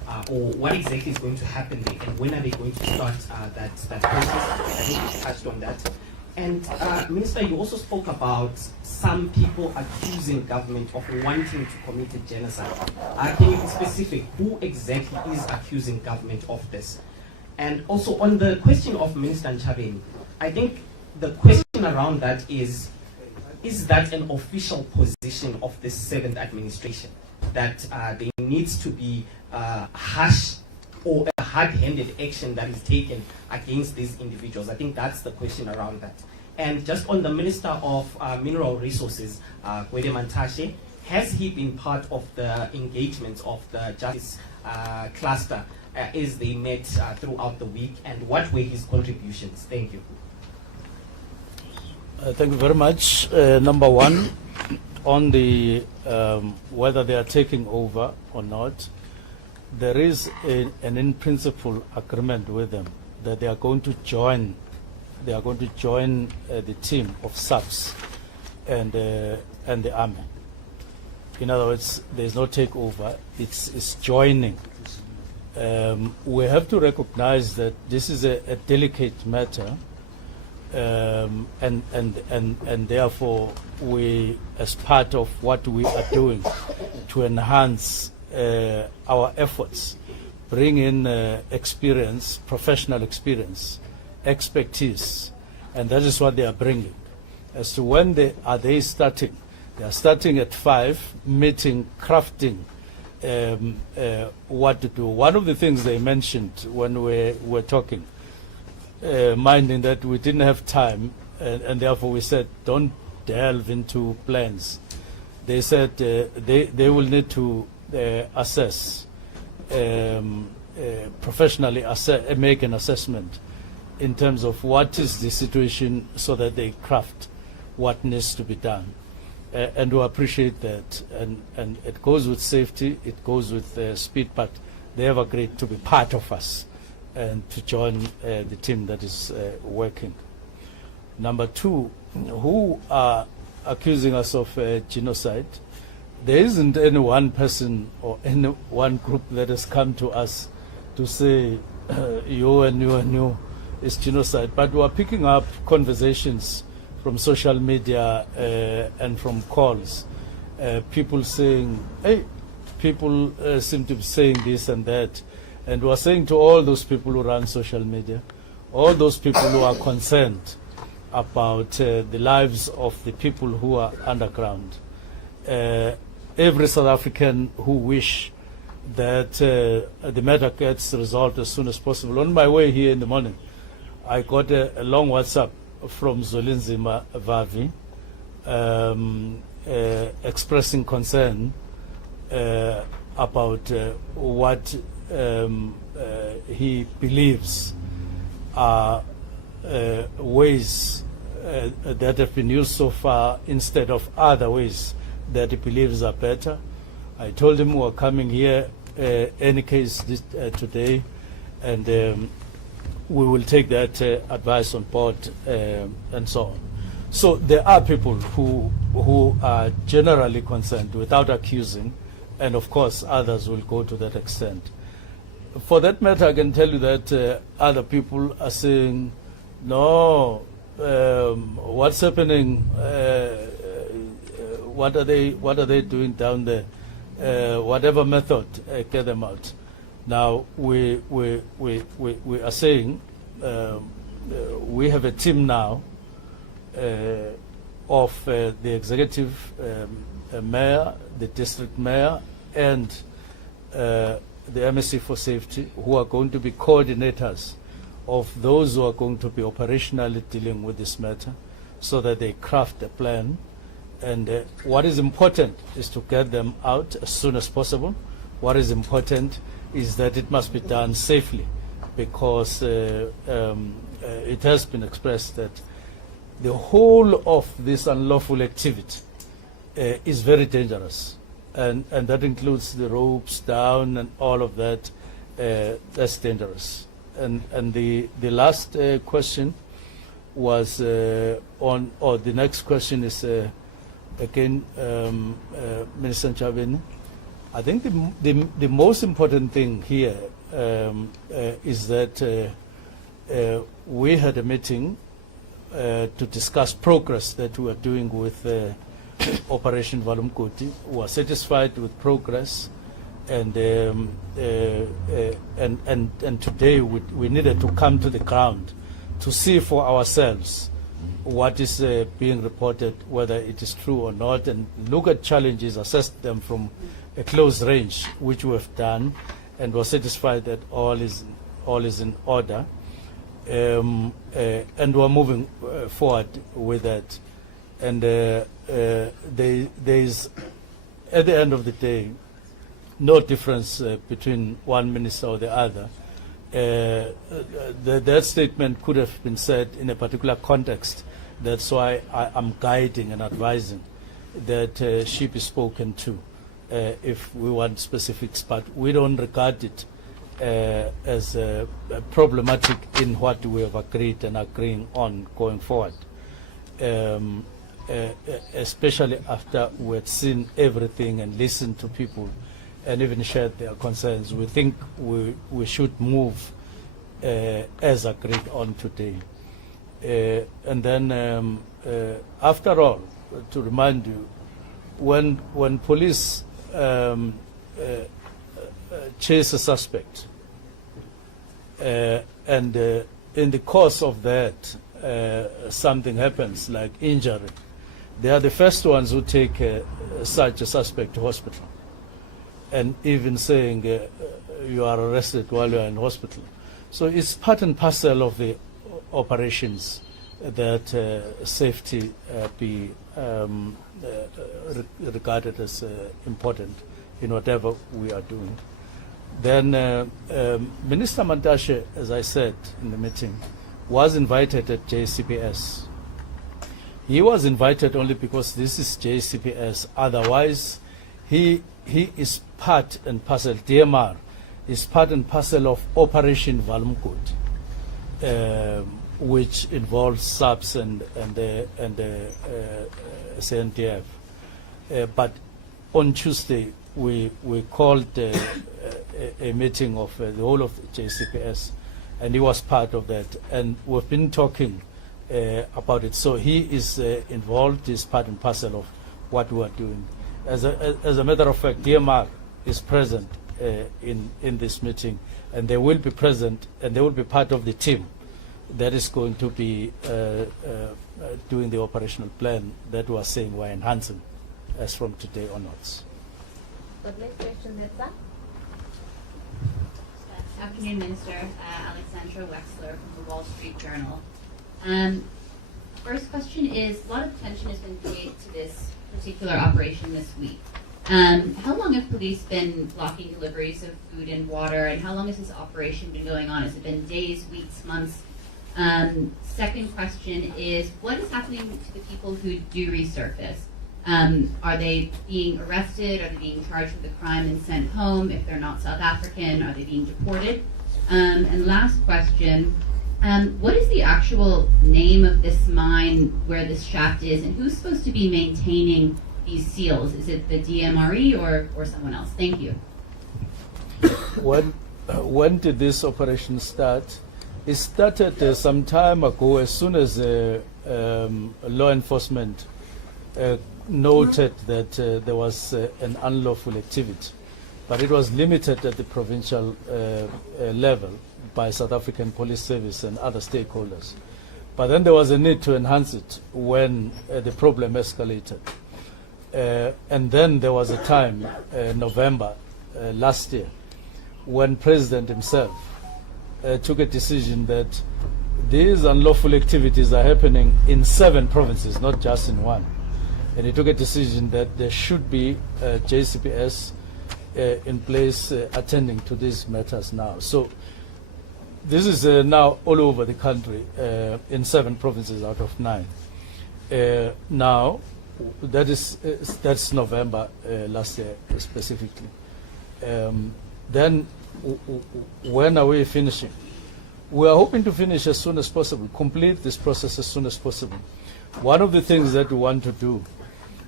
or what exactly is going to happen there, and when are they going to start that process? I think you touched on that. And Minister, you also spoke about some people accusing government of wanting to commit a genocide. Can you be specific? Who exactly is accusing government of this? And also on the question of Minister Nchabeni, I think the question around that is that an official position of the 7th administration, that there needs to be harsh or a hard-handed action that is taken against these individuals? I think that's the question around that. And just on the Minister of Mineral Resources, Gwede Mantashe, has he been part of the engagements of the Justice Cluster as they met throughout the week, and what were his contributions? Thank you. Thank you very much. Number one, on the whether they are taking over or not, there is an in-principle agreement with them that they are going to join. They are going to join the team of SAPS and the army. In other words, there is no takeover; it's joining. We have to recognize that this is a delicate matter, and therefore we, as part of what we are doing to enhance our efforts, bring in experience, professional experience, expertise, and that is what they are bringing. As to when they are starting, they are starting at 5, meeting, crafting what to do. One of the things they mentioned when we were talking, minding that we didn't have time, and therefore we said don't delve into plans. They said they will need to assess, professionally make an assessment in terms of what is the situation, so that they craft what needs to be done. And we appreciate that. And it goes with safety, it goes with speed, but they have agreed to be part of us and to join the team that is working. Number two, who are accusing us of genocide? There isn't any one person or any one group that has come to us to say you and you and you is genocide, but we are picking up conversations from social media and from calls, people saying, hey, people seem to be saying this and that, and we are saying to all those people who run social media, all those people who are concerned about the lives of the people who are underground, every South African who wish that the matter gets resolved as soon as possible. On my way here in the morning, I got a long WhatsApp from Zolinzima Vavi expressing concern about what he believes are ways that have been used so far instead of other ways that he believes are better. I told him we were coming here any case today, and we will take that advice on board and so on. So there are people who are generally concerned without accusing, and of course others will go to that extent. For that matter, I can tell you that other people are saying, no, what's happening, what are they doing down there, whatever method, get them out. Now, we are saying we have a team now of the executive mayor, the district mayor, and the MSC for Safety, who are going to be coordinators of those who are going to be operationally dealing with this matter, so that they craft a plan. And what is important is to get them out as soon as possible. What is important is that it must be done safely, because it has been expressed that the whole of this unlawful activity is very dangerous, and that includes the ropes down and all of that. That's dangerous. And the last question was on, or the next question is again, Minister Nchabeni. I think the most important thing here is that we had a meeting to discuss progress that we are doing with Operation Valumkoti. We are satisfied with progress, and today we needed to come to the ground to see for ourselves what is being reported, whether it is true or not, and look at challenges, assess them from a close range, which we have done, and we're satisfied that all is in order, and we're moving forward with that. And there is, at the end of the day, no difference between one minister or the other. That statement could have been said in a particular context. That's why I'm guiding and advising that she be spoken to if we want specifics, but we don't regard it as problematic in what we have agreed and agreeing on going forward, especially after we had seen everything and listened to people and even shared their concerns. We think we should move as agreed on today. And then, after all, to remind you, when police chase a suspect, and in the course of that something happens like injury, they are the first ones who take such a suspect to hospital, and even saying you are arrested while you are in hospital. So it's part and parcel of the operations that safety be regarded as important in whatever we are doing. Then Minister Mantashe, as I said in the meeting, was invited at JCPS. He was invited only because this is JCPS. Otherwise, he is part and parcel, DMR is part and parcel of Operation Valumkoti, which involves SAPS and CNTF. But on Tuesday, we called a meeting of the whole of the JCPS, and he was part of that. And we've been talking about it. So he is involved, is part and parcel of what we are doing. As a matter of fact, DMR is present in this meeting, and they will be present, and they will be part of the team that is going to be doing the operational plan that we are saying we're enhancing as from today onwards. The next question, Netza. Afternoon, Minister. Alexandra Wexler from the Wall Street Journal. First question is, a lot of attention has been paid to this particular operation this week. How long have police been blocking deliveries of food and water, and how long has this operation been going on? Has it been days, weeks, months? Second question is, what is happening to the people who do resurface? Are they being arrested? Are they being charged with a crime and sent home? If they're not South African, are they being deported? And last question, what is the actual name of this mine where this shaft is, and who's supposed to be maintaining these seals? Is it the DMRE or someone else? Thank you. When did this operation start? It started some time ago, as soon as law enforcement noted that there was an unlawful activity, but it was limited at the provincial level by South African Police Service and other stakeholders. But then there was a need to enhance it when the problem escalated. And then there was a time, November last year, when President himself took a decision that these unlawful activities are happening in 7 provinces, not just in one. And he took a decision that there should be JCPS in place attending to these matters now. So this is now all over the country in 7 provinces out of 9. Now, that's November last year specifically. Then when are we finishing? We are hoping to finish as soon as possible, complete this process as soon as possible. One of the things that we want to do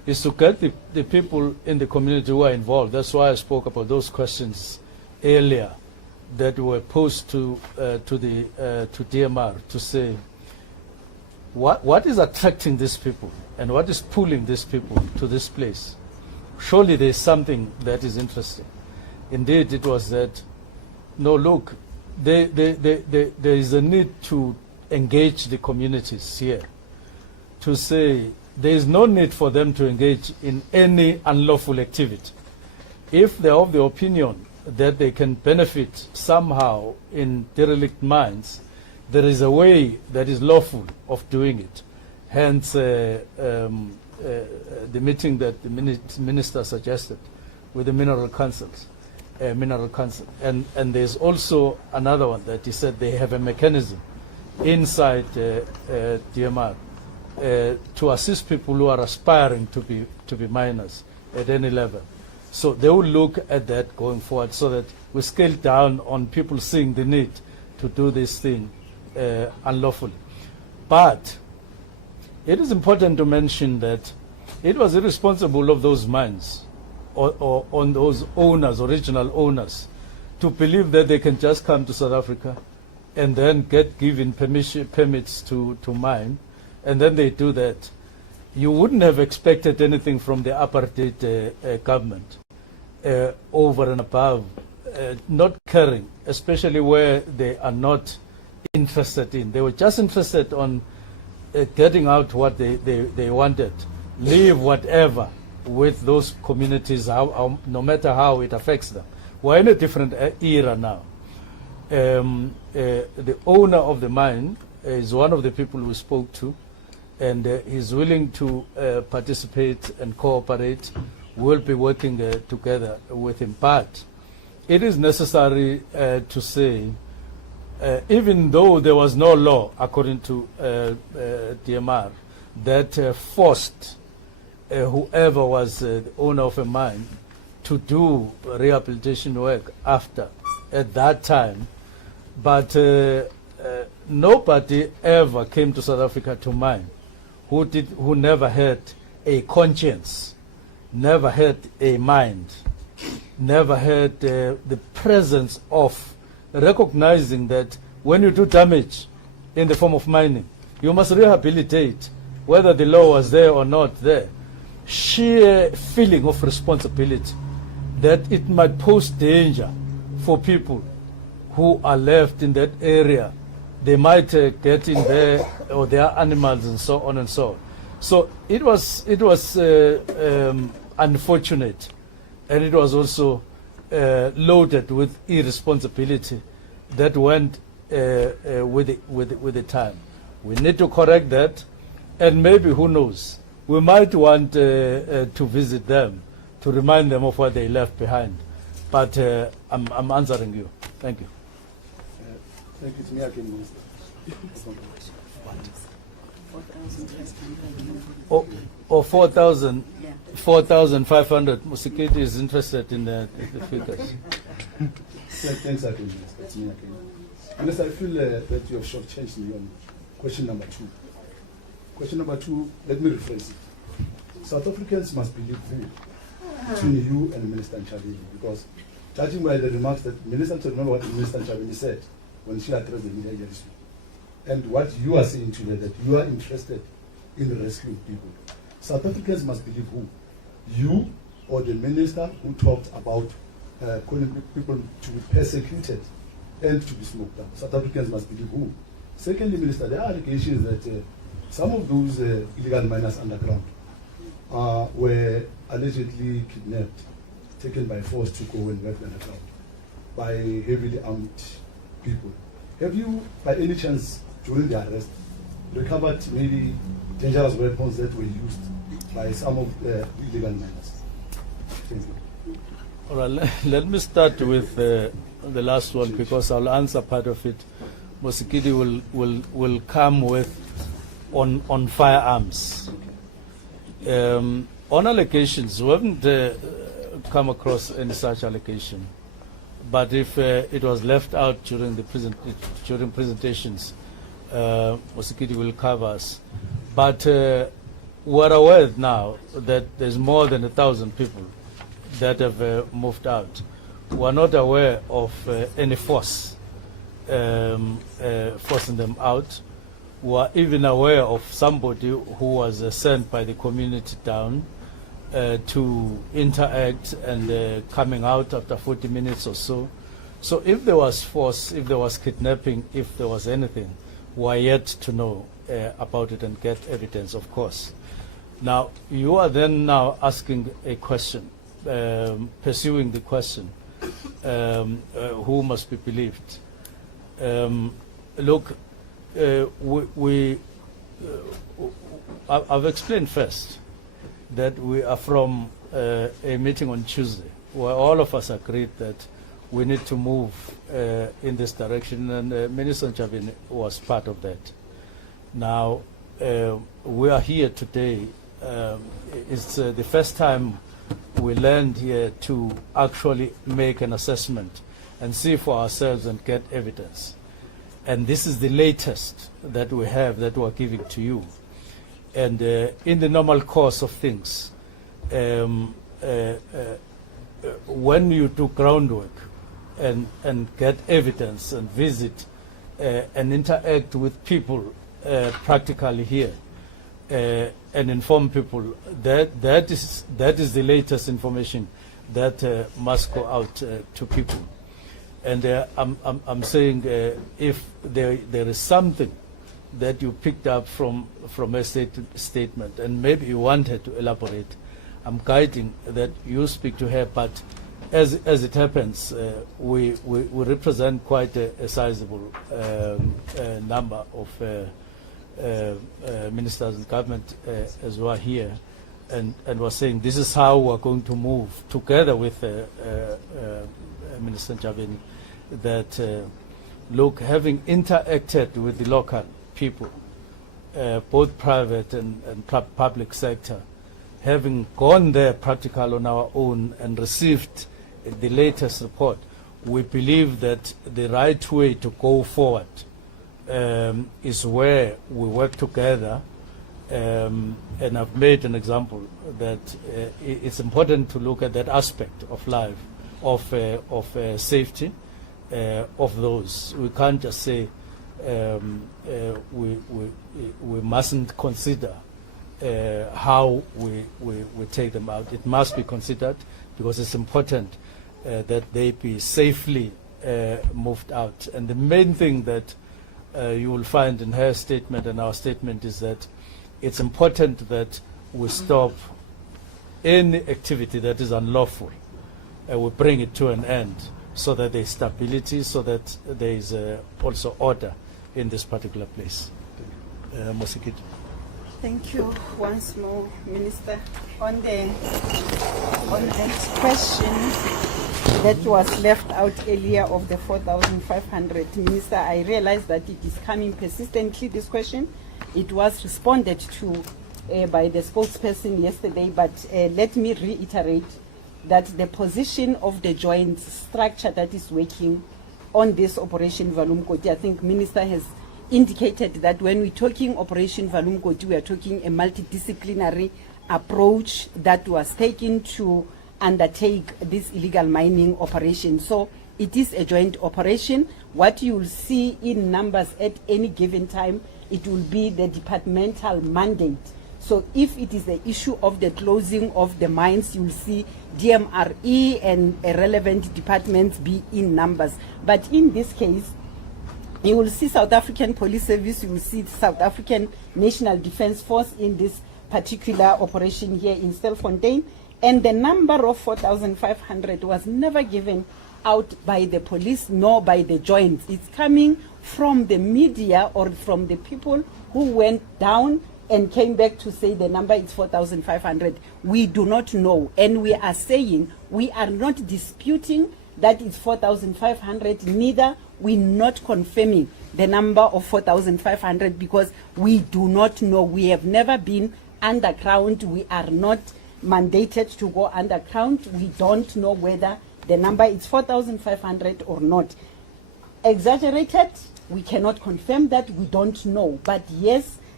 is to get the people in the community who are involved. That's why I spoke about those questions earlier that were posed to DMR to say what is attracting these people and what is pulling these people to this place. Surely there is something that is interesting. Indeed, it was that, no, look, there is a need to engage the communities here, to say there is no need for them to engage in any unlawful activity. If they are of the opinion that they can benefit somehow in derelict mines, there is a way that is lawful of doing it. Hence, the meeting that the minister suggested with the mineral councils. And there's also another one that he said they have a mechanism inside DMR to assist people who are aspiring to be miners at any level. So they will look at that going forward, so that we scale down on people seeing the need to do this thing unlawfully. But it is important to mention that it was irresponsible of those mines or on those owners, original owners, to believe that they can just come to South Africa and then get given permits to mine, and then they do that. You wouldn't have expected anything from the apartheid government over and above not caring, especially where they are not interested in. They were just interested on getting out what they wanted, leave whatever with those communities, no matter how it affects them. We're in a different era now. The owner of the mine is one of the people we spoke to, and he's willing to participate and cooperate. We'll be working together with him. But it is necessary to say, even though there was no law, according to DMR, that forced whoever was the owner of a mine to do rehabilitation work at that time, but nobody ever came to South Africa to mine who never had a conscience, never had a mind, never had the presence of recognizing that when you do damage in the form of mining, you must rehabilitate, whether the law was there or not there. Sheer feeling of responsibility that it might pose danger for people who are left in that area. They might get in there, or their animals, and so on and so on. So it was unfortunate, and it was also loaded with irresponsibility that went with the time. We need to correct that, and maybe, who knows, we might want to visit them to remind them of what they left behind. But I'm answering you. Thank you. Thank you. To me, I can move. Or 4,500. Musikiti is interested in the figures. Thanks, I can. That's me, I can. Unless I feel that you have shortchanged me on question number 2. Question number 2, let me rephrase it. South Africans must believe who? Between you and Minister Nchabeni, because judging by the remarks that remember what Minister Nchabeni said when she addressed the media yesterday, and what you are saying today, that you are interested in rescuing people. South Africans must believe who? You or the minister who talked about calling people to be persecuted and to be smoked up? South Africans must believe who? Secondly, Minister, there are allegations that some of those illegal miners underground were allegedly kidnapped, taken by force to go and work underground by heavily armed people. Have you, by any chance, during the arrest, recovered maybe dangerous weapons that were used by some of the illegal miners? Thank you. All right, let me start with the last one, because I'll answer part of it. Musikiti will come with on firearms. On allegations, we haven't come across any such allegation. But if it was left out during the presentations, Musikiti will cover us. But we're aware now that there's more than 1,000 people that have moved out. We're not aware of any force forcing them out. We're even aware of somebody who was sent by the community down to interact and coming out after 40 minutes or so. So if there was force, if there was kidnapping, if there was anything, we're yet to know about it and get evidence, of course. Now, you are then now asking a question, pursuing the question, who must be believed? Look, I've explained first that we are from a meeting on Tuesday where all of us agreed that we need to move in this direction, and Minister Chavin was part of that. Now, we are here today. It's the first time we land here to actually make an assessment and see for ourselves and get evidence. And this is the latest that we have that we're giving to you. And in the normal course of things, when you do groundwork and get evidence and visit and interact with people practically here and inform people, that is the latest information that must go out to people. And I'm saying if there is something that you picked up from a statement and maybe you wanted to elaborate, I'm guiding that you speak to her. But as it happens, we represent quite a sizable number of ministers and government as well here, and we're saying this is how we're going to move together with Minister Javini, that look, having interacted with the local people, both private and public sector, having gone there practical on our own and received the latest report, we believe that the right way to go forward is where we work together. And I've made an example that it's important to look at that aspect of life, of safety of those. We can't just say we mustn't consider how we take them out. It must be considered because it's important that they be safely moved out. And the main thing that you will find in her statement and our statement is that it's important that we stop any activity that is unlawful. We bring it to an end so that there is stability, so that there is also order in this particular place. Mosikit. Thank you once more, Minister. On that question that was left out earlier of the 4,500, Minister, I realize that it is coming persistently, this question. It was responded to by the spokesperson yesterday, but let me reiterate that the position of the joint structure that is working on this Operation Valumkoti, I think Minister has indicated that when we're talking Operation Valumkoti, we are talking a multidisciplinary approach that was taken to undertake this illegal mining operation. So it is a joint operation. What you will see in numbers at any given time, it will be the departmental mandate. So if it is the issue of the closing of the mines, you will see DMRE and relevant departments be in numbers. But in this case, you will see South African Police Service, you will see South African National Defence Force in this particular operation here in Stilfontein. And the number of 4,500 was never given out by the police nor by the joints. It's coming from the media or from the people who went down and came back to say the number is 4,500. We do not know. And we are saying we are not disputing that it's 4,500, neither we're not confirming the number of 4,500 because we do not know. We have never been underground. We are not mandated to go underground. We don't know whether the number is 4,500 or not. Exaggerated, we cannot confirm that, we don't know. But yes,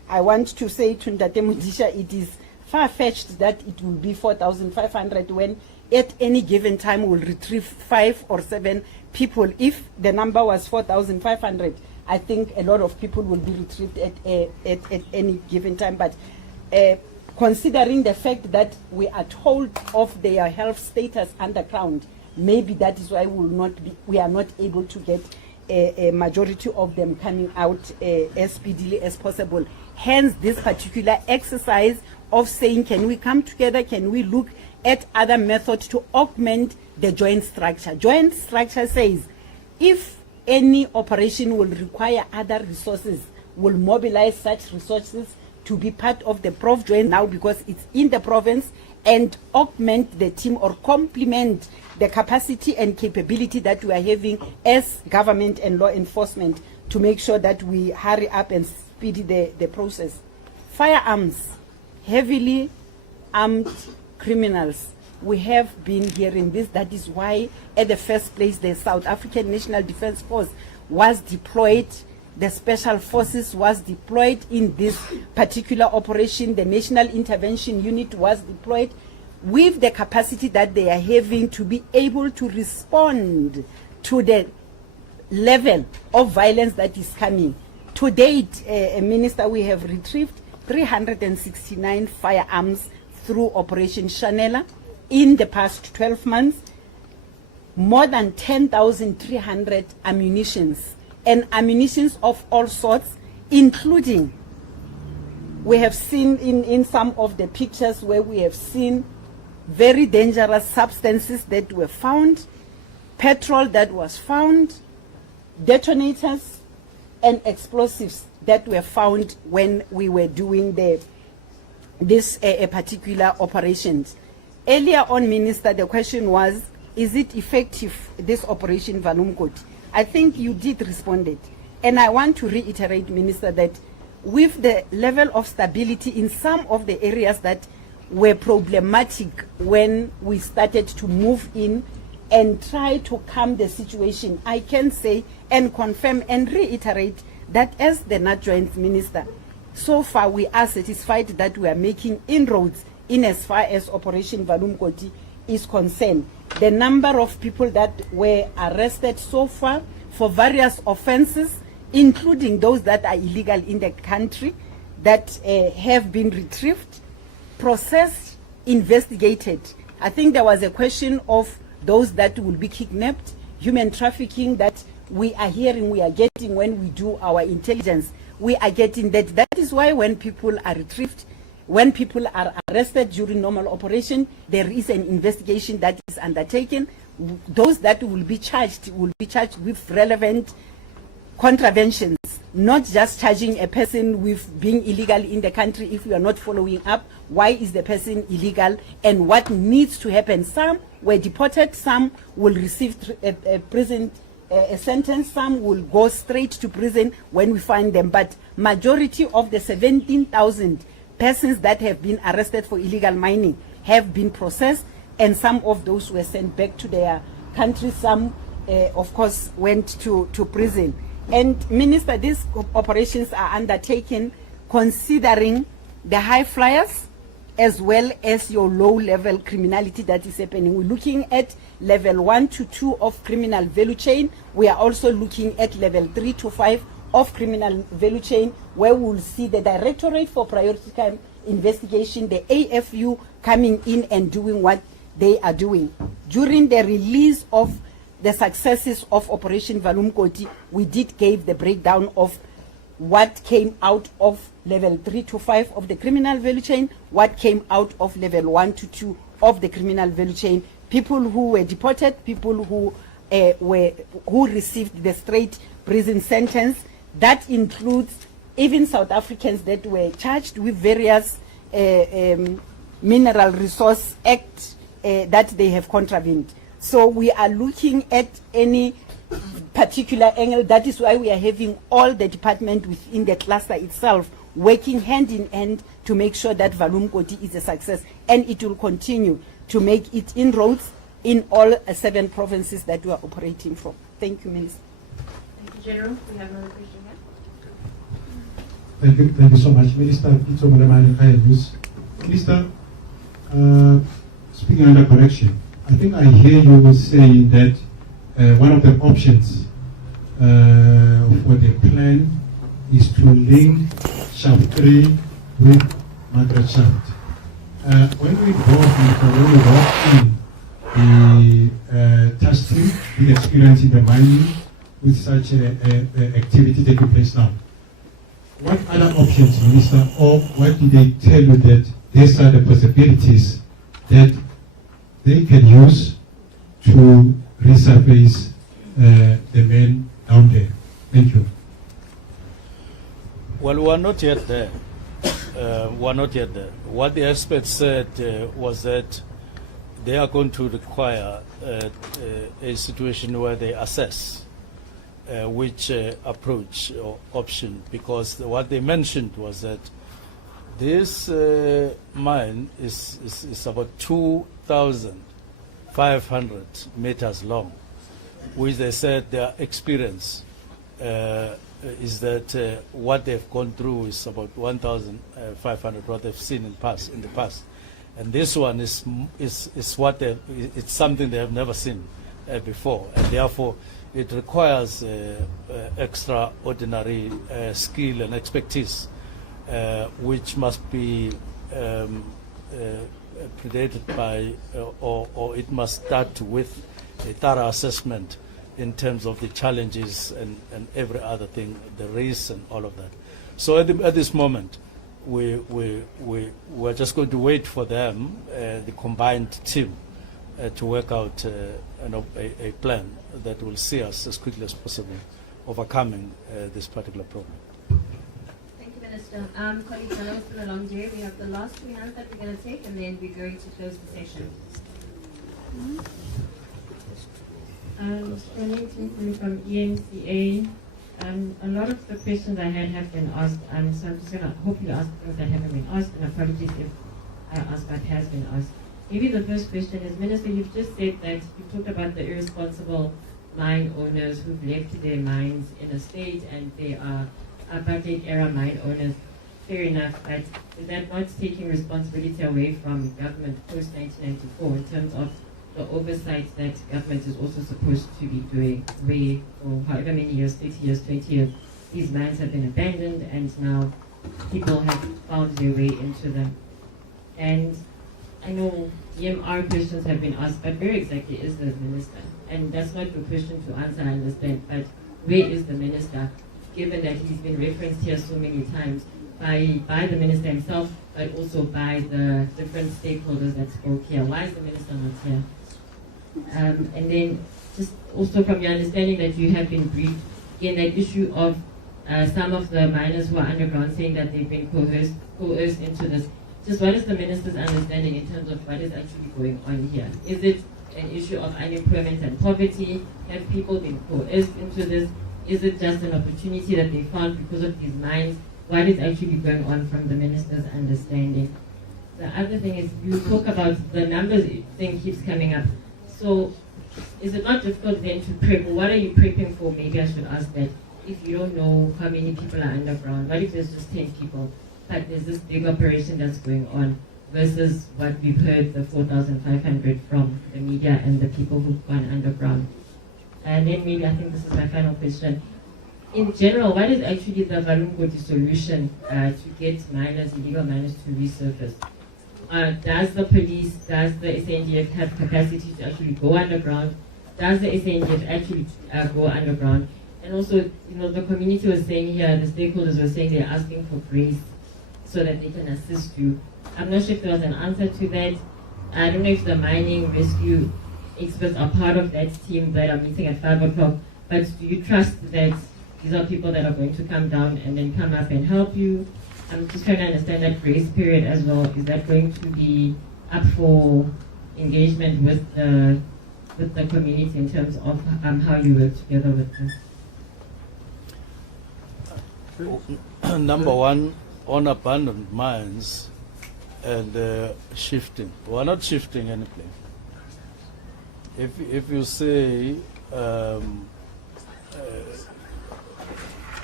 I want to say to Ndate Mudisha, it is far-fetched that it will be 4,500 when at any given time we'll retrieve 5 or 7 people. If the number was 4,500, I think a lot of people will be retrieved at any given time. But considering the fact that we are told of their health status underground, maybe that is why we are not able to get a majority of them coming out as speedily as possible. Hence, this particular exercise of saying, can we come together, can we look at other methods to augment the joint structure. Joint structure says, if any operation will require other resources, will mobilize such resources to be part of the Prof joint now because it's in the province, and augment the team or complement the capacity and capability that we are having as government and law enforcement to make sure that we hurry up and speed the process. Firearms, heavily armed criminals. We have been hearing this. That is why, at the first place, the South African National Defence Force was deployed. The Special Forces was deployed in this particular operation. The National Intervention Unit was deployed with the capacity that they are having to be able to respond to the level of violence that is coming. To date, Minister, we have retrieved 369 firearms through Operation Chanela in the past 12 months, more than 10,300 ammunitions, and ammunitions of all sorts, including, we have seen in some of the pictures where we have seen very dangerous substances that were found, petrol that was found, detonators and explosives that were found when we were doing this particular operations. Earlier on, Minister, the question was, is it effective, this operation Valumkoti? I think you did respond it. And I want to reiterate, Minister, that with the level of stability in some of the areas that were problematic when we started to move in and try to calm the situation, I can say and confirm and reiterate that as the Joint Minister, so far we are satisfied that we are making inroads in as far as Operation Valumkoti is concerned. The number of people that were arrested so far for various offenses, including those that are illegal in the country, that have been retrieved, processed, investigated. I think there was a question of those that will be kidnapped, human trafficking that we are hearing, we are getting when we do our intelligence. We are getting that. That is why when people are retrieved, when people are arrested during normal operation, there is an investigation that is undertaken. Those that will be charged with relevant contraventions, not just charging a person with being illegal in the country if we are not following up why is the person illegal and what needs to happen. Some were deported, some will receive a prison sentence, some will go straight to prison when we find them. But majority of the 17,000 persons that have been arrested for illegal mining have been processed, and some of those were sent back to their country. Some, of course, went to prison. And Minister, these operations are undertaken considering the high flyers as well as your low-level criminality that is happening. We're looking at level 1 to 2 of criminal value chain. We are also looking at level 3 to 5 of criminal value chain, where we will see the Directorate for Priority Crime Investigation, the AFU, coming in and doing what they are doing. During the release of the successes of Operation Valumkoti, we did give the breakdown of what came out of level 3 to 5 of the criminal value chain, what came out of level 1 to 2 of the criminal value chain, people who were deported, people who received the straight prison sentence. That includes even South Africans that were charged with various Mineral Resource Act that they have contravened. So we are looking at any particular angle. That is why we are having all the department within the cluster itself working hand in hand to make sure that Valumkoti is a success, and it will continue to make it inroads in all 7 provinces that we are operating from. Thank you, Minister. Thank you, General. We have another question Thank you so much, Minister. Minister, speaking under correction, I think I hear you saying that one of the options for the plan is to link shaft 3 with Margaret Shaft. When we walk in the task team with experience in the mining with such activity taking place now, what other options, Minister, or what did they tell you that these are the possibilities that they can use to resurface the men down there? Thank you. Well, we are not yet there. What the experts said was that they are going to require a situation where they assess which approach or option, because what they mentioned was that this mine is about 2,500 meters long, which they said their experience is that what they've gone through is about 1,500, what they've seen in the past. And this one is what it's something they have never seen before, and therefore it requires extraordinary skill and expertise, which must be predated by, or it must start with a thorough assessment in terms of the challenges and every other thing, the risks and all of that. So at this moment, we're just going to wait for them, the combined team, to work out a plan that will see us as quickly as possible overcoming this particular problem. Thank you, Minister. Colleagues, I know it's been a long day. We have the last 3 hands that we're going to take, and then we're going to close the session. Stilfontein from ENCA. A lot of the questions I had have been asked, so I'm just going to hopefully ask things that haven't been asked, and apologies if I ask what has been asked. Maybe the first question is, Minister, you've just said that you talked about the irresponsible mine owners who've left their mines in a state and they are apartheid era mine owners. Fair enough, but is that not taking responsibility away from government post-1994 in terms of the oversight that government is also supposed to be doing, where for however many years, 30 years, 20 years, these mines have been abandoned and now people have found their way into them. And I know EMR questions have been asked, but where exactly is the minister? And that's not your question to answer, I understand, but where is the minister, given that he's been referenced here so many times by the minister himself, but also by the different stakeholders that spoke here? Why is the minister not here? And then just also from your understanding that you have been briefed, again, that issue of some of the miners who are underground saying that they've been coerced into this. Just what is the minister's understanding in terms of what is actually going on here? Is it an issue of unemployment and poverty? Have people been coerced into this? Is it just an opportunity that they found because of these mines? What is actually going on from the minister's understanding? The other thing is, you talk about the numbers thing keeps coming up. So is it not difficult then to prep? What are you prepping for? Maybe I should ask that. If you don't know how many people are underground, what if there's just 10 people? But there's this big operation that's going on versus what we've heard, the 4,500 from the media and the people who've gone underground. And then maybe, I think this is my final question. In general, what is actually the Valungoti solution to get miners, illegal miners, to resurface? Does the police, does the SANDF have capacity to actually go underground? Does the SANDF actually go underground? And also, the community was saying here, the stakeholders were saying they're asking for grace so that they can assist you. I'm not sure if there was an answer to that. I don't know if the mining rescue experts are part of that team that are meeting at 5 o'clock, but do you trust that these are people that are going to come down and then come up and help you? I'm just trying to understand that grace period as well. Is that going to be up for engagement with the community in terms of how you work together with them? Number one, on abandoned mines and shifting. We're not shifting anything. If you say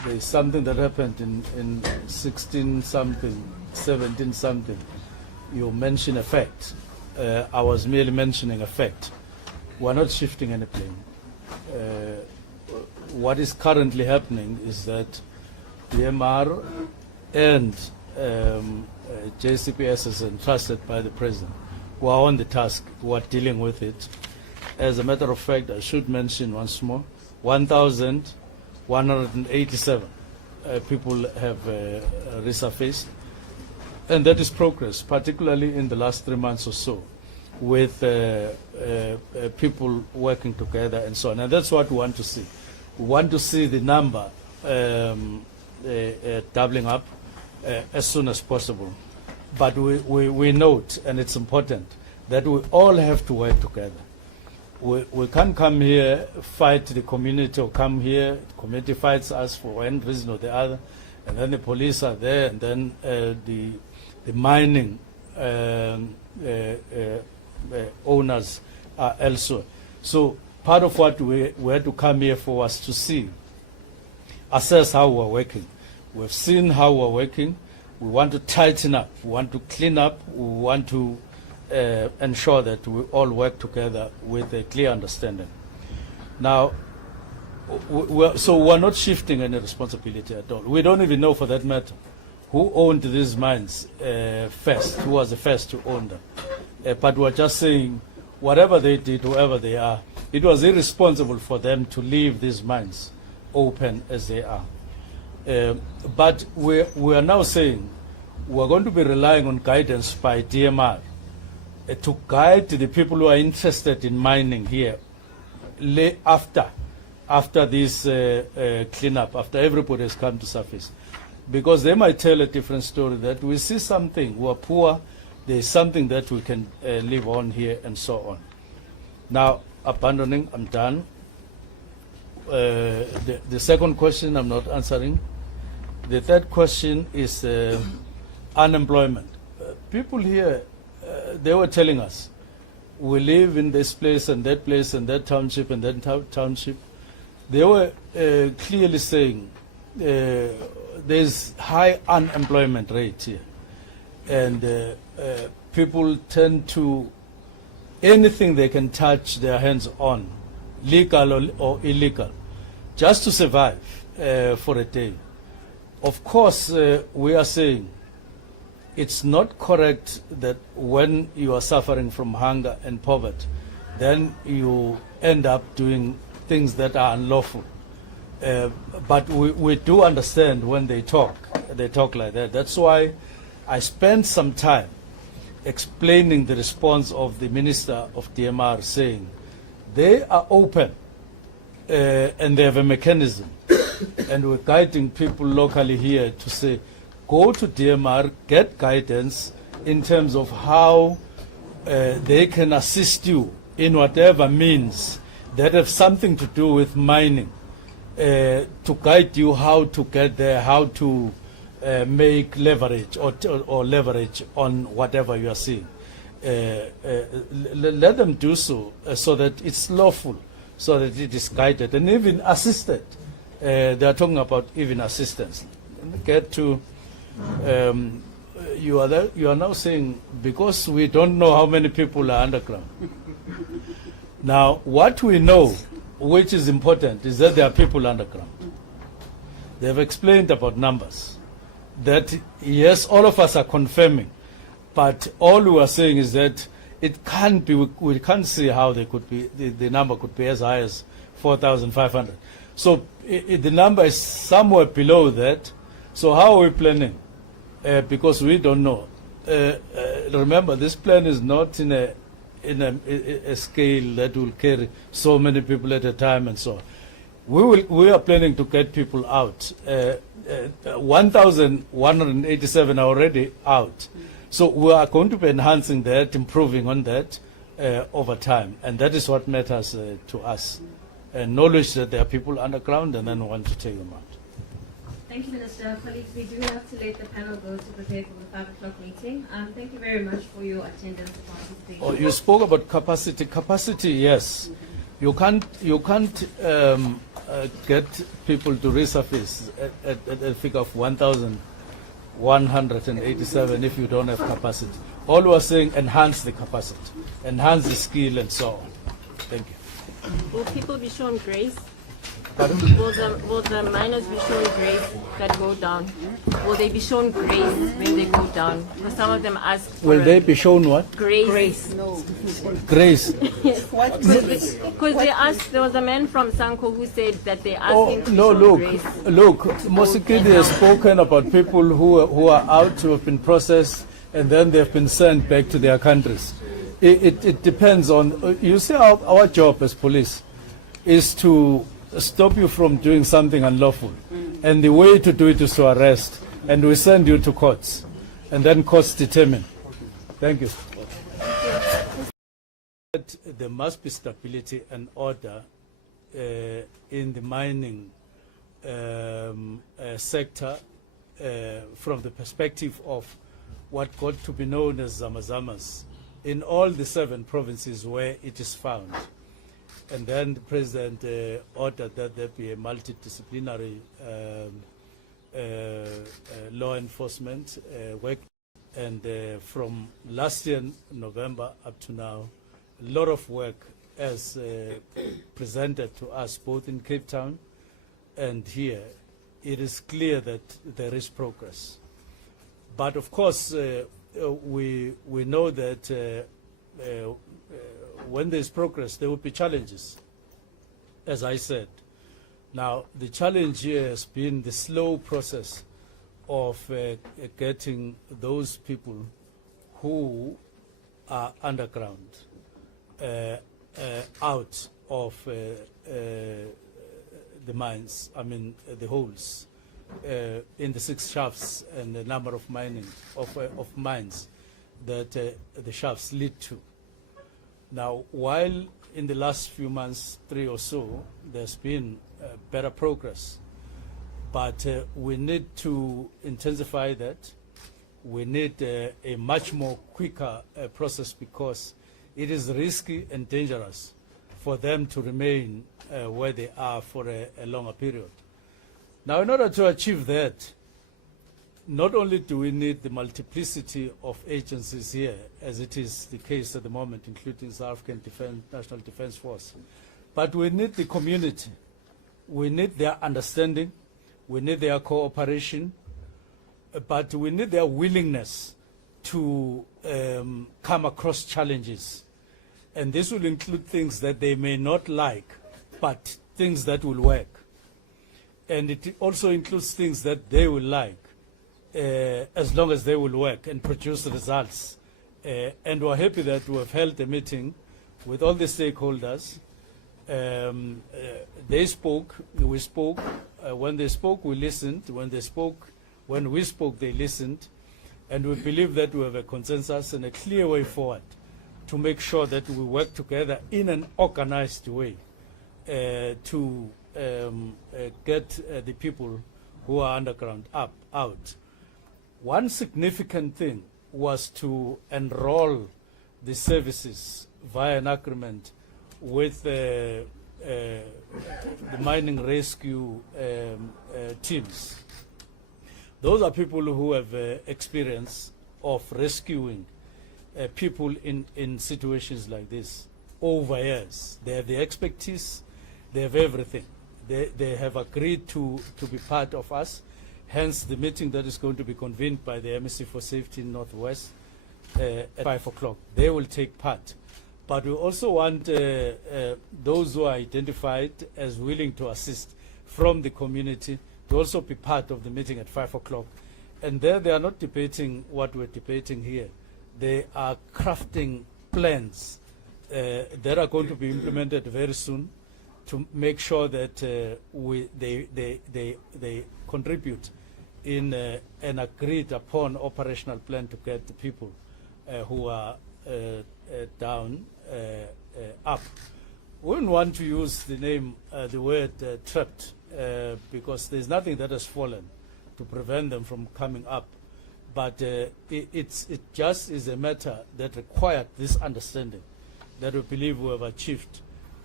there's something that happened in 16 something, 17 something. You mention a fact. I was merely mentioning a fact. We're not shifting any plane. What is currently happening is that DMR and JCPS is entrusted by the President, who are on the task, who are dealing with it. As a matter of fact, I should mention once more, 1,187 people have resurfaced. And that is progress, particularly in the last 3 months or so, with people working together and so on. And that's what we want to see. We want to see the number doubling up as soon as possible. But we note, and it's important, that we all have to work together. We can't come here, fight the community, or come here, the community fights us for one reason or the other, and then the police are there, and then the mining owners are elsewhere. So part of what we had to come here for was to see, assess how we're working. We've seen how we're working. We want to tighten up. We want to clean up. We want to ensure that we all work together with a clear understanding. Now, we're not shifting any responsibility at all. We don't even know, for that matter, who owned these mines first, who was the first to own them. But we're just saying, whatever they did, whoever they are, it was irresponsible for them to leave these mines open as they are. But we are now saying we're going to be relying on guidance by DMR to guide the people who are interested in mining here after this cleanup, after everybody has come to surface. Because they might tell a different story, that we see something, we're poor, there's something that we can live on here, and so on. Now, abandoning, I'm done. The second question I'm not answering. The third question is unemployment. People here, they were telling us, we live in this place and that township and that township. They were clearly saying there's high unemployment rate here. And people tend to, anything they can touch their hands on, legal or illegal, just to survive for a day. Of course, we are saying it's not correct that when you are suffering from hunger and poverty, then you end up doing things that are unlawful. But we do understand when they talk like that. That's why I spent some time explaining the response of the Minister of DMR, saying they are open and they have a mechanism. And we're guiding people locally here to say, go to DMR, get guidance in terms of how they can assist you in whatever means that have something to do with mining, to guide you how to get there, how to make leverage or leverage on whatever you are seeing. Let them do so, so that it's lawful, so that it is guided and even assisted. They are talking about even assistance. Let me get to, you are now saying, because we don't know how many people are underground. Now, what we know, which is important, is that there are people underground. They have explained about numbers. That, yes, all of us are confirming, but all we are saying is that it can't be, we can't see how they could be, the number could be as high as 4,500. So the number is somewhere below that. So how are we planning? Because we don't know. Remember, this plan is not in a scale that will carry so many people at a time and so on. We are planning to get people out. 1,187 are already out. So we are going to be enhancing that, improving on that over time. And that is what matters to us. Knowledge that there are people underground, and then we want to take them out. Thank you, Minister. Colleagues, we do have to let the panel go to prepare for the 5 o'clock meeting. Thank you very much for your attendance and participation. Oh, you spoke about capacity. Capacity, yes. You can't get people to resurface at a figure of 1,187 if you don't have capacity. All we are saying, enhance the capacity, enhance the skill, and so on. Thank you. Will people be shown grace? Pardon? Will the miners be shown grace that go down? Will they be shown grace when they go down? Because some of them ask for Will they be shown what? grace. No. Grace. What? Because they asked, there was a man from Sanko who said that they asked Oh, him to be no, shown look, grace. Mosikidi has spoken about people who are out, who have been processed, and then they've been sent back to their countries. It depends on, you see, our job as police is to stop you from doing something unlawful. And the way to do it is to arrest, and we send you to courts, and then courts determine. Thank you. There must be stability and order in the mining sector from the perspective of what got to be known as Zamazamas in all the 7 provinces where it is found. And then the President ordered that there be a multidisciplinary law enforcement work. And from last year, November, up to now, a lot of work as presented to us both in Cape Town and here. It is clear that there is progress. But of course, we know that when there is progress, there will be challenges, as I said. Now, the challenge here has been the slow process of getting those people who are underground out of the mines, I mean the holes in the 6 shafts and the number of mines that the shafts lead to. Now, while in the last few months, 3 or so, there's been better progress, but we need to intensify that. We need a much more quicker process because it is risky and dangerous for them to remain where they are for a longer period. Now, in order to achieve that, not only do we need the multiplicity of agencies here, as it is the case at the moment, including South African National Defence Force, but we need the community. We need their understanding. We need their cooperation. But we need their willingness to come across challenges. And this will include things that they may not like, but things that will work. And it also includes things that they will like, as long as they will work and produce results. And we're happy that we have held a meeting with all the stakeholders. They spoke, we spoke. When they spoke, we listened. When we spoke, they listened. And we believe that we have a consensus and a clear way forward to make sure that we work together in an organized way to get the people who are underground out. One significant thing was to enroll the services via an agreement with the mining rescue teams. Those are people who have experience of rescuing people in situations like this over years. They have the expertise, they have everything. They have agreed to be part of us, hence the meeting that is going to be convened by the MSC for Safety in Northwest at 5 o'clock. They will take part. But we also want those who are identified as willing to assist from the community to also be part of the meeting at 5 o'clock. And there they are not debating what we're debating here. They are crafting plans that are going to be implemented very soon to make sure that they contribute in an agreed upon operational plan to get the people who are down up. We wouldn't want to use the word trapped because there's nothing that has fallen to prevent them from coming up. But it just is a matter that required this understanding that we believe we have achieved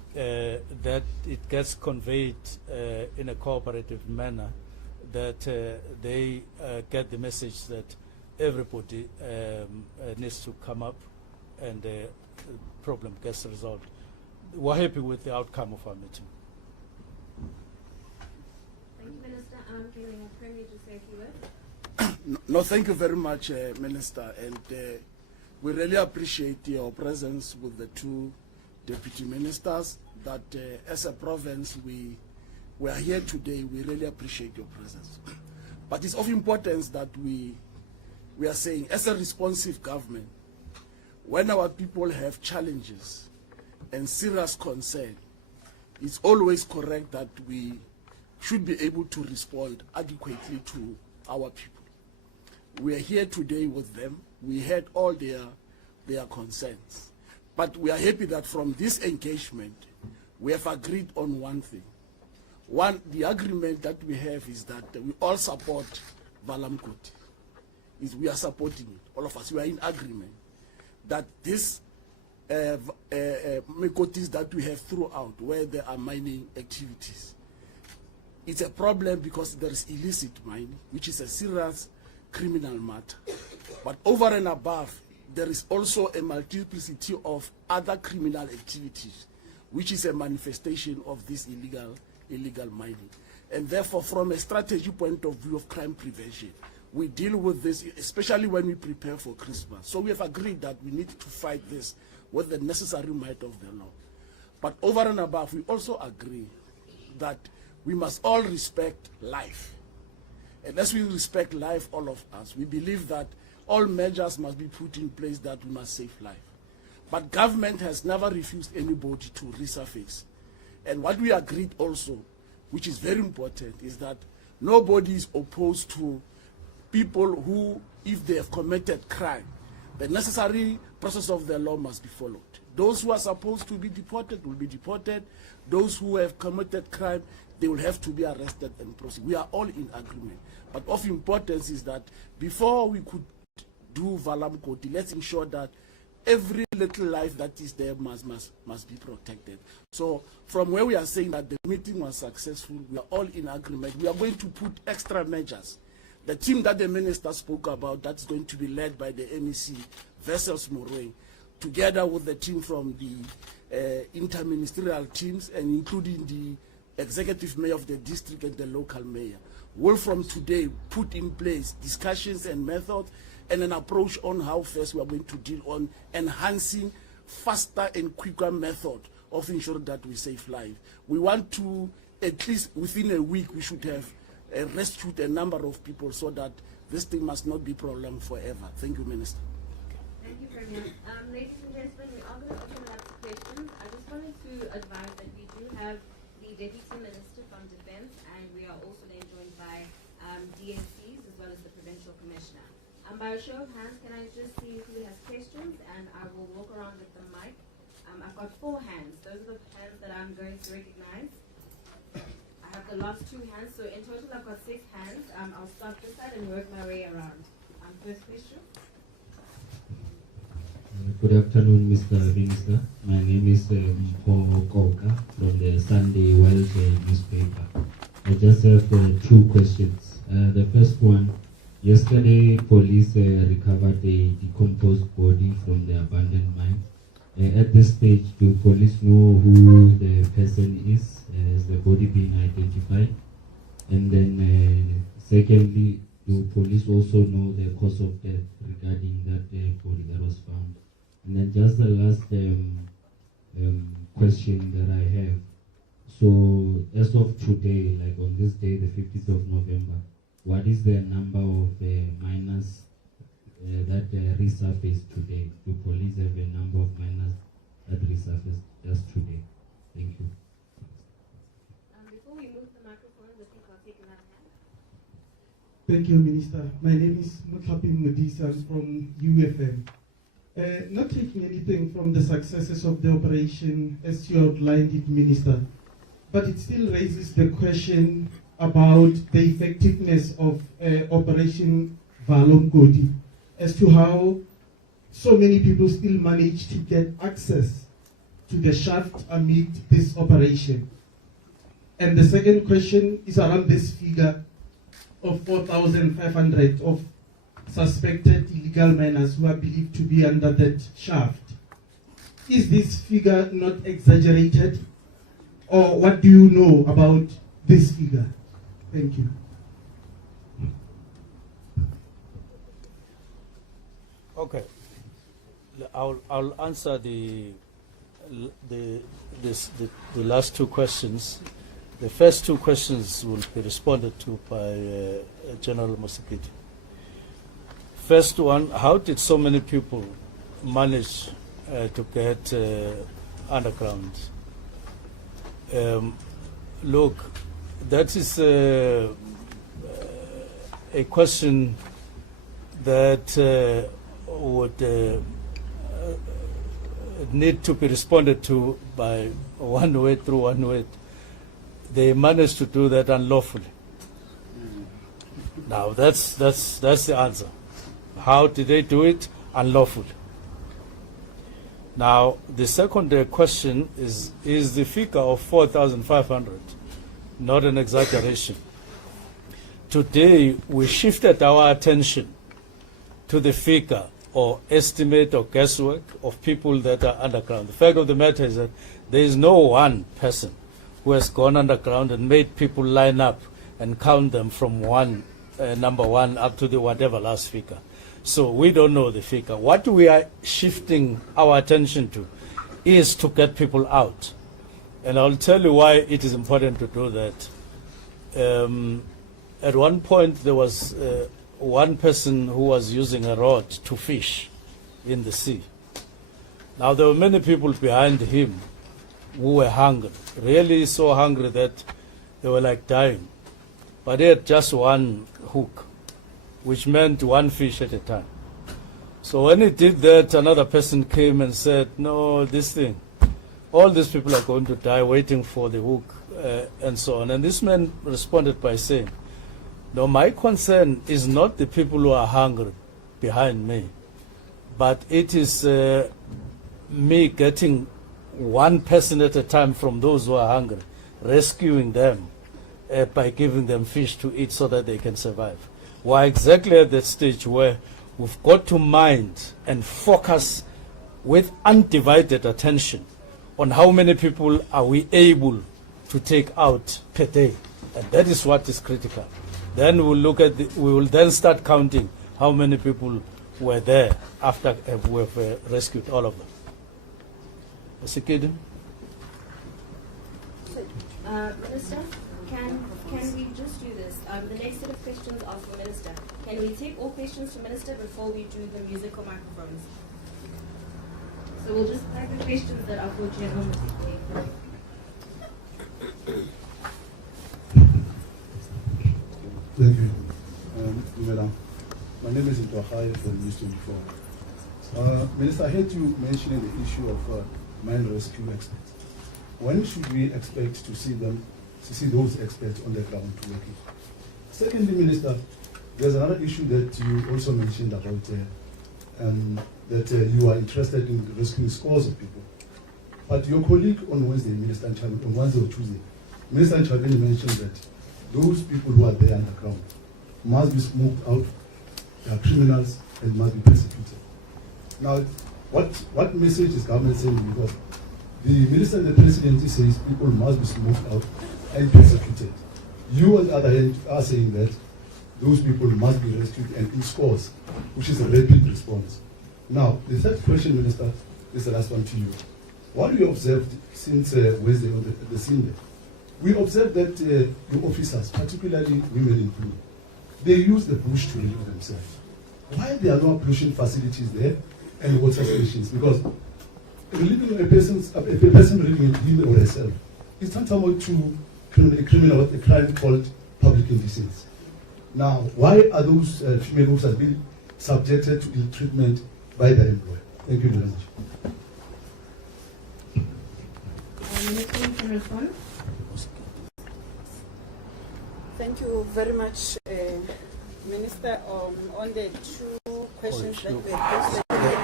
that it gets conveyed in a cooperative manner, that they get the message that everybody needs to come up and the problem gets resolved. We're happy with the outcome of our meeting. Thank you, Minister. Can we have Premier to say a few words? No, thank you very much, Minister. And we really appreciate your presence with the two deputy ministers. That as a province, we are here today. We really appreciate your presence. But it's of importance that we are saying, as a responsive government, when our people have challenges and serious concern, it's always correct that we should be able to respond adequately to our people. We are here today with them. We heard all their concerns. But we are happy that from this engagement, we have agreed on one thing. One, the agreement that we have is that we all support Valamkoti. We are supporting it, all of us. We are in agreement that this Mekotis that we have throughout, where there are mining activities, it's a problem because there is illicit mining, which is a serious criminal matter. But over and above, there is also a multiplicity of other criminal activities, which is a manifestation of this illegal mining. And therefore, from a strategy point of view of crime prevention, we deal with this, especially when we prepare for Christmas. So we have agreed that we need to fight this with the necessary might of the law. But over and above, we also agree that we must all respect life. And as we respect life, all of us, we believe that all measures must be put in place that we must save life. But government has never refused anybody to resurface. And what we agreed also, which is very important, is that nobody is opposed to people who, if they have committed crime, the necessary process of the law must be followed. Those who are supposed to be deported will be deported. Those who have committed crime, they will have to be arrested and prosecuted. We are all in agreement. But of importance is that before we could do Valamkoti, let's ensure that every little life that is there must be protected. So from where we are saying that the meeting was successful, we are all in agreement. We are going to put extra measures. The team that the minister spoke about, that's going to be led by the MEC, Vessels Morwe, together with the team from the interministerial teams and including the executive mayor of the district and the local mayor, will from today put in place discussions and methods and an approach on how first we are going to deal on enhancing faster and quicker method of ensuring that we save lives. We want to, at least within a week, we should have rescued a number of people so that this thing must not be prolonged forever. Thank you, Minister. Thank you, Premier. Ladies and gentlemen, we are going to open it up to questions. I just wanted to advise that we do have the Deputy Minister from Defence, and we are also then joined by DNCs as well as the Provincial Commissioner. By a show of hands, can I just see who has questions, and I will walk around with the mic. I've got 4 hands. Those are the hands that I'm going to recognize. I have the last 2 hands, so in total I've got 6 hands. I'll start this side and work my way around. First question. Good afternoon, Mr. Minister. My name is Paul Koka from the Sunday World newspaper. I just have 2 questions. The first one, yesterday police recovered a decomposed body from the abandoned mine. At this stage, do police know who the person is? Has the body been identified? And then secondly, do police also know the cause of death regarding that body that was found? And then just the last question that I have. So as of today, like on this day, the 15th of November, what is the number of miners that resurfaced today? Do police have a number of miners that resurfaced just today? Thank you. Before we move the microphone, I think I'll take another hand. Thank you, Minister. My name is Mutlapin Mudisa from UFM. Not taking anything from the successes of the operation as you outlined it, Minister, but it still raises the question about the effectiveness of Operation Valamkoti as to how so many people still manage to get access to the shaft amid this operation? And the second question is around this figure of 4,500 of suspected illegal miners who are believed to be under that shaft. Is this figure not exaggerated? Or what do you know about this figure? Thank you. Okay, I'll answer the last two questions. The first two questions will be responded to by General Mosikiti. First one, how did so many people manage to get underground? Look, that is a question that would need to be responded to by one word through one word. They managed to do that unlawfully. Now that's the answer. How did they do it? Unlawfully. Now the second question is the figure of 4,500 not an exaggeration? Today we shifted our attention to the figure or estimate or guesswork of people that are underground. The fact of the matter is that there is no one person who has gone underground and made people line up and count them from number one up to the whatever last figure. So we don't know the figure. What we are shifting our attention to is to get people out. And I'll tell you why it is important to do that. At one point there was one person who was using a rod to fish in the sea. Now there were many people behind him who were hungry, really so hungry that they were like dying. But he had just one hook, which meant one fish at a time. So when he did that, another person came and said, no, this thing, all these people are going to die waiting for the hook, and so on. And this man responded by saying, no, my concern is not the people who are hungry behind me, but it is me getting one person at a time from those who are hungry, rescuing them by giving them fish to eat so that they can survive. We're exactly at that stage where we've got to mind and focus with undivided attention on how many people are we able to take out per day. And that is what is critical. Then we'll look at we will then start counting how many people were there after we've rescued all of them. Mosikiti? Minister, can we just do this? The next set of questions are for Minister. Can we take all questions to Minister before we do the musical microphones? So we'll just take the questions that are for General Mosikiti. Thank you, Madam. My name is Ntwahai from News 24. Minister, I heard you mentioning the issue of mine rescue experts. When should we expect to see those experts on the ground working? Secondly, Minister, there's another issue that you also mentioned about that you are interested in rescuing scores of people. But your colleague on Wednesday, on Wednesday or Tuesday, Minister Nchabeni mentioned that those people who are there underground must be smoked out, they are criminals, and must be persecuted. Now, what message is government sending? Because the Minister and the President says people must be smoked out and persecuted. You, on the other hand, are saying that those people must be rescued and in scores, which is a rapid response. Now, the third question, Minister, is the last one to you. What we observed since Wednesday on the scene there, we observed that the officers, particularly women included, they use the bush to relieve themselves. Why there are no pollution facilities there and water stations? Because relieving a person relieving him or herself is tantamount to a crime called public indecency. Now, why are those female officers being subjected to ill treatment by their employer? Thank you very much. Minister, you can respond. Thank you very much, Minister. On the two questions that were posted.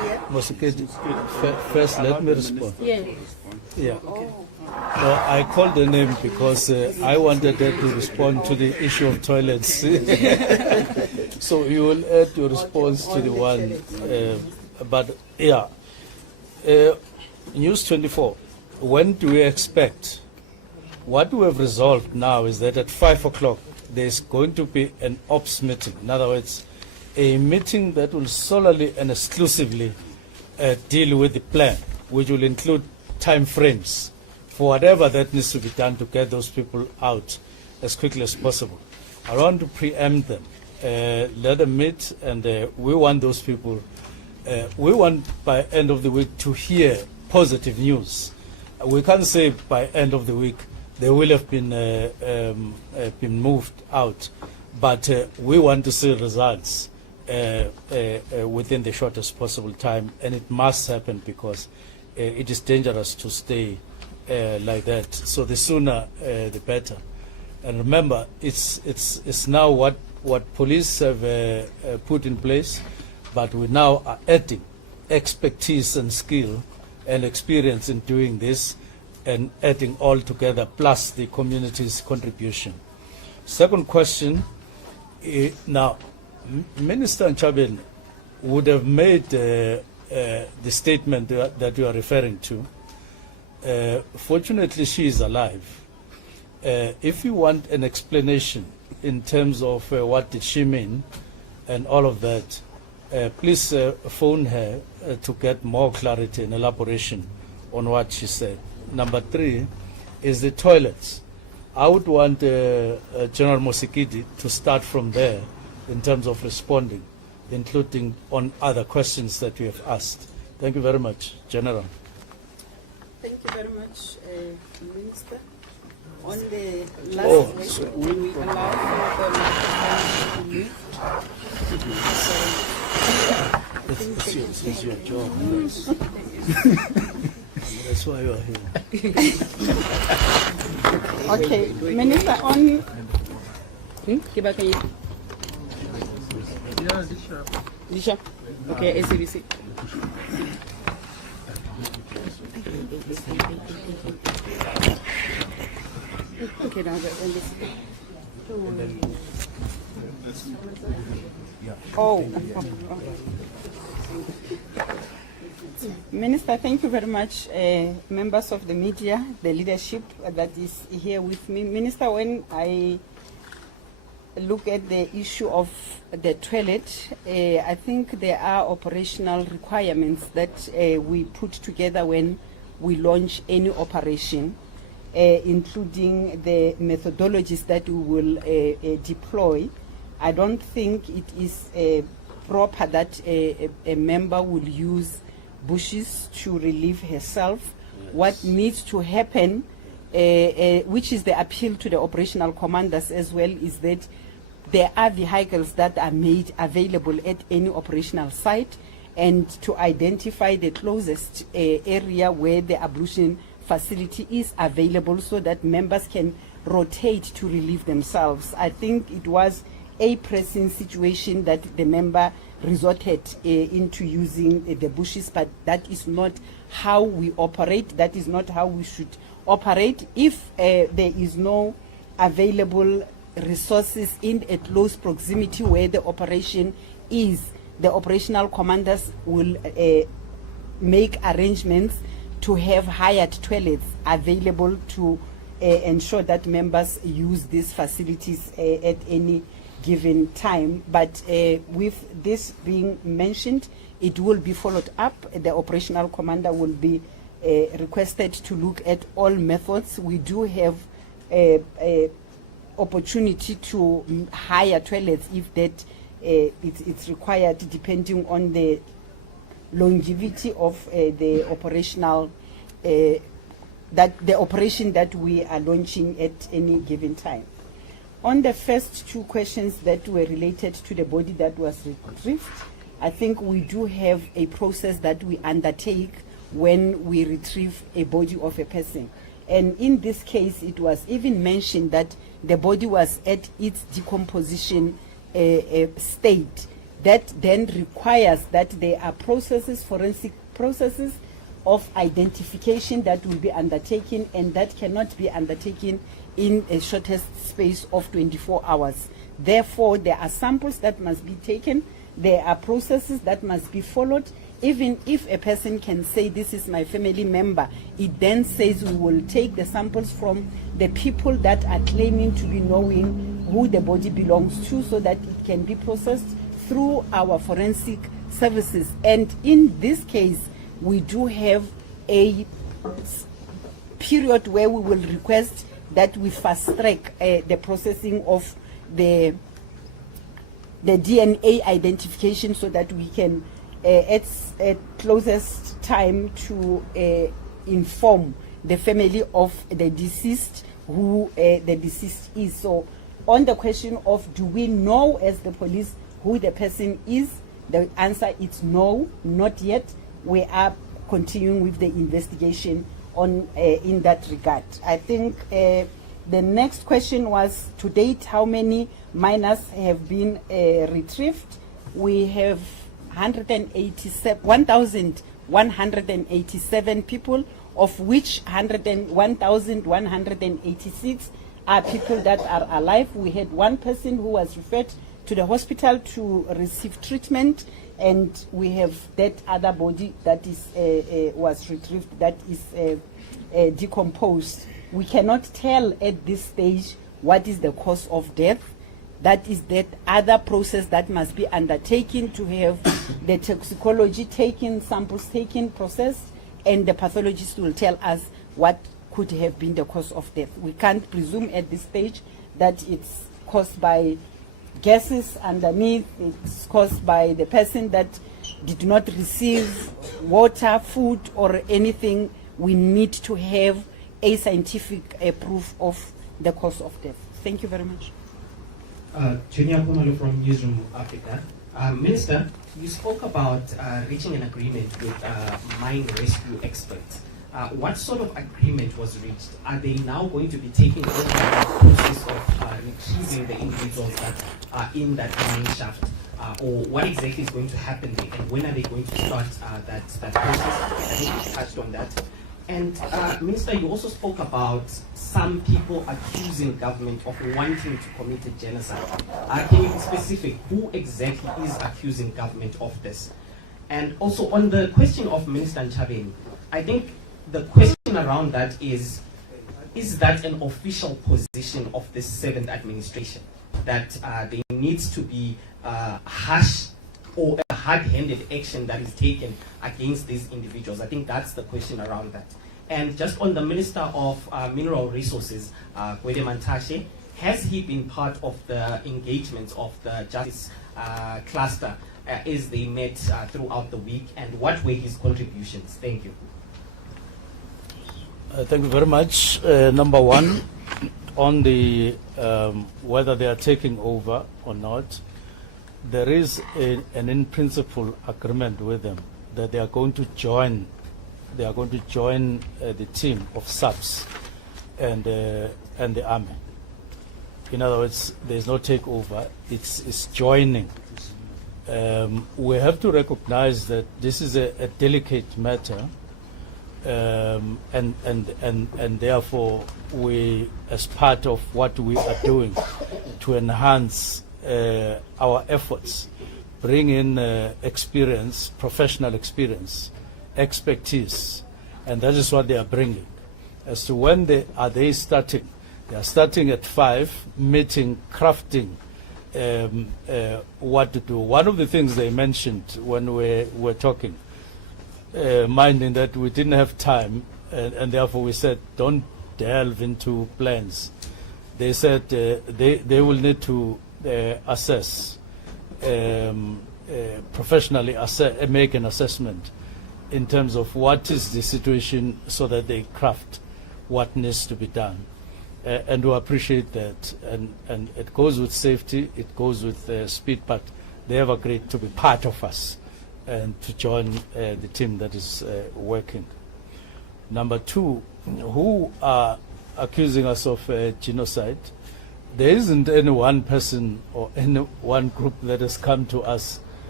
Mosekedi, first let me respond. Yes. Yeah. No, I called the name because I wanted her to respond to the issue of toilets. So you will add your response to the one. But yeah, News 24. When do we expect? What we have resolved now is that at 5 o'clock there's going to be an ops meeting. In other words, a meeting that will solely and exclusively deal with the plan, which will include time frames for whatever that needs to be done to get those people out as quickly as possible. I want to preempt them, let them meet, and we want those people, we want by end of the week to hear positive news. We can't say by end of the week they will have been moved out, but we want to see results within the shortest possible time, and it must happen because it is dangerous to stay like that. So the sooner the better. And remember, it's now what police have put in place, but we now are adding expertise and skill and experience in doing this, and adding all together, plus the community's contribution. Second question, now, Minister Nchabeni would have made the statement that you are referring to. Fortunately, she is alive. If you want an explanation in terms of what did she mean and all of that, please phone her to get more clarity and elaboration on what she said. Number 3 is the toilets. I would want General Mosekedi to start from there in terms of responding, including on other questions that you have asked. Thank you very much, General. Thank you very much, Minister. On the last question, can we allow for the microphone to mute? It's your job. That's why you are here. Okay, Minister, on... Disha. Okay, SABC. Okay, now Minister, thank you very much, members of the media, the leadership that is here with me. Minister, when I look at the issue of the toilet, I think there are operational requirements that we put together when we launch any operation, including the methodologies that we will deploy. I don't think it is proper that a member will use bushes to relieve herself. Yes. What needs to happen, which is the appeal to the operational commanders as well, is that there are vehicles that are made available at any operational site, and to identify the closest area where the ablution facility is available so that members can rotate to relieve themselves. I think it was a pressing situation that the member resorted into using the bushes, but that is not how we operate. That is not how we should operate. If there is no available resources in a close proximity where the operation is, the operational commanders will make arrangements to have hired toilets available to ensure that members use these facilities at any given time. But with this being mentioned, it will be followed up. The operational commander will be requested to look at all methods. We do have a opportunity to hire toilets if that it's required, depending on the longevity of the operational that the operation that we are launching at any given time. On the first two questions that were related to the body that was retrieved, I think we do have a process that we undertake when we retrieve a body of a person. And in this case, it was even mentioned that the body was at its decomposition state. that then requires that there are processes, forensic processes of identification that will be undertaken, and that cannot be undertaken in a shortest space of 24 hours. Therefore, there are samples that must be taken, there are processes that must be followed. Even if a person can say, this is my family member, it then says we will take the samples from the people that are claiming to be knowing who the body belongs to, so that it can be processed through our forensic services. And in this case, we do have a period where we will request that we fast track the processing of the DNA identification, so that we can at closest time to inform the family of the deceased who the deceased is. So on the question of do we know as the police who the person is, the answer is no, not yet. We are continuing with the investigation on in that regard. I think the next question was, to date, how many minors have been retrieved? We have 1,187 people, of which 1,186 are people that are alive. We had one person who was referred to the hospital to receive treatment, and we have that other body that is was retrieved that is decomposed. We cannot tell at this stage what is the cause of death. That is that other process that must be undertaken to have the toxicology taken, samples taken, processed, and the pathologist will tell us what could have been the cause of death. We can't presume at this stage that it's caused by gases underneath, it's caused by the person that did not receive water, food, or anything. We need to have a scientific proof of the cause of death. Thank you very much. Junior Kumalo from Newsroom Africa. Minister, you spoke about reaching an agreement with mine rescue experts. What sort of agreement was reached? Are they now going to be taking over the process of retrieving the individuals that are in that mine shaft? Or what exactly is going to happen there? And when are they going to start that process? I think you touched on that. And Minister, you also spoke about some people accusing government of wanting to commit a genocide. Can you be specific? Who exactly is accusing government of this? And also on the question of Minister Nchabeni, I think the question around that is that an official position of the 7th administration, that there needs to be harsh or a hard-handed action that is taken against these individuals? I think that's the question around that. And just on the Minister of Mineral Resources, Gwede Mantashe, has he been part of the engagements of the Justice Cluster as they met throughout the week, and what were his contributions? Thank you. Thank you very much. Number one, on the whether they are taking over or not, there is an in-principle agreement with them that they are going to join. They are going to join the team of SAPS and the army. In other words, there is no takeover; it's joining. We have to recognize that this is a delicate matter, and therefore we, as part of what we are doing to enhance our efforts, bring in experience, professional experience, expertise, and that is what they are bringing. As to when they are starting, they are starting at 5, meeting, crafting what to do. One of the things they mentioned when we were talking, minding that we didn't have time, and therefore we said don't delve into plans. They said they will need to assess, professionally make an assessment in terms of what is the situation, so that they craft what needs to be done. And we appreciate that. And it goes with safety, it goes with speed, but they have agreed to be part of us and to join the team that is working. Number two, who are accusing us of genocide? There isn't any one person or any one group that has come to us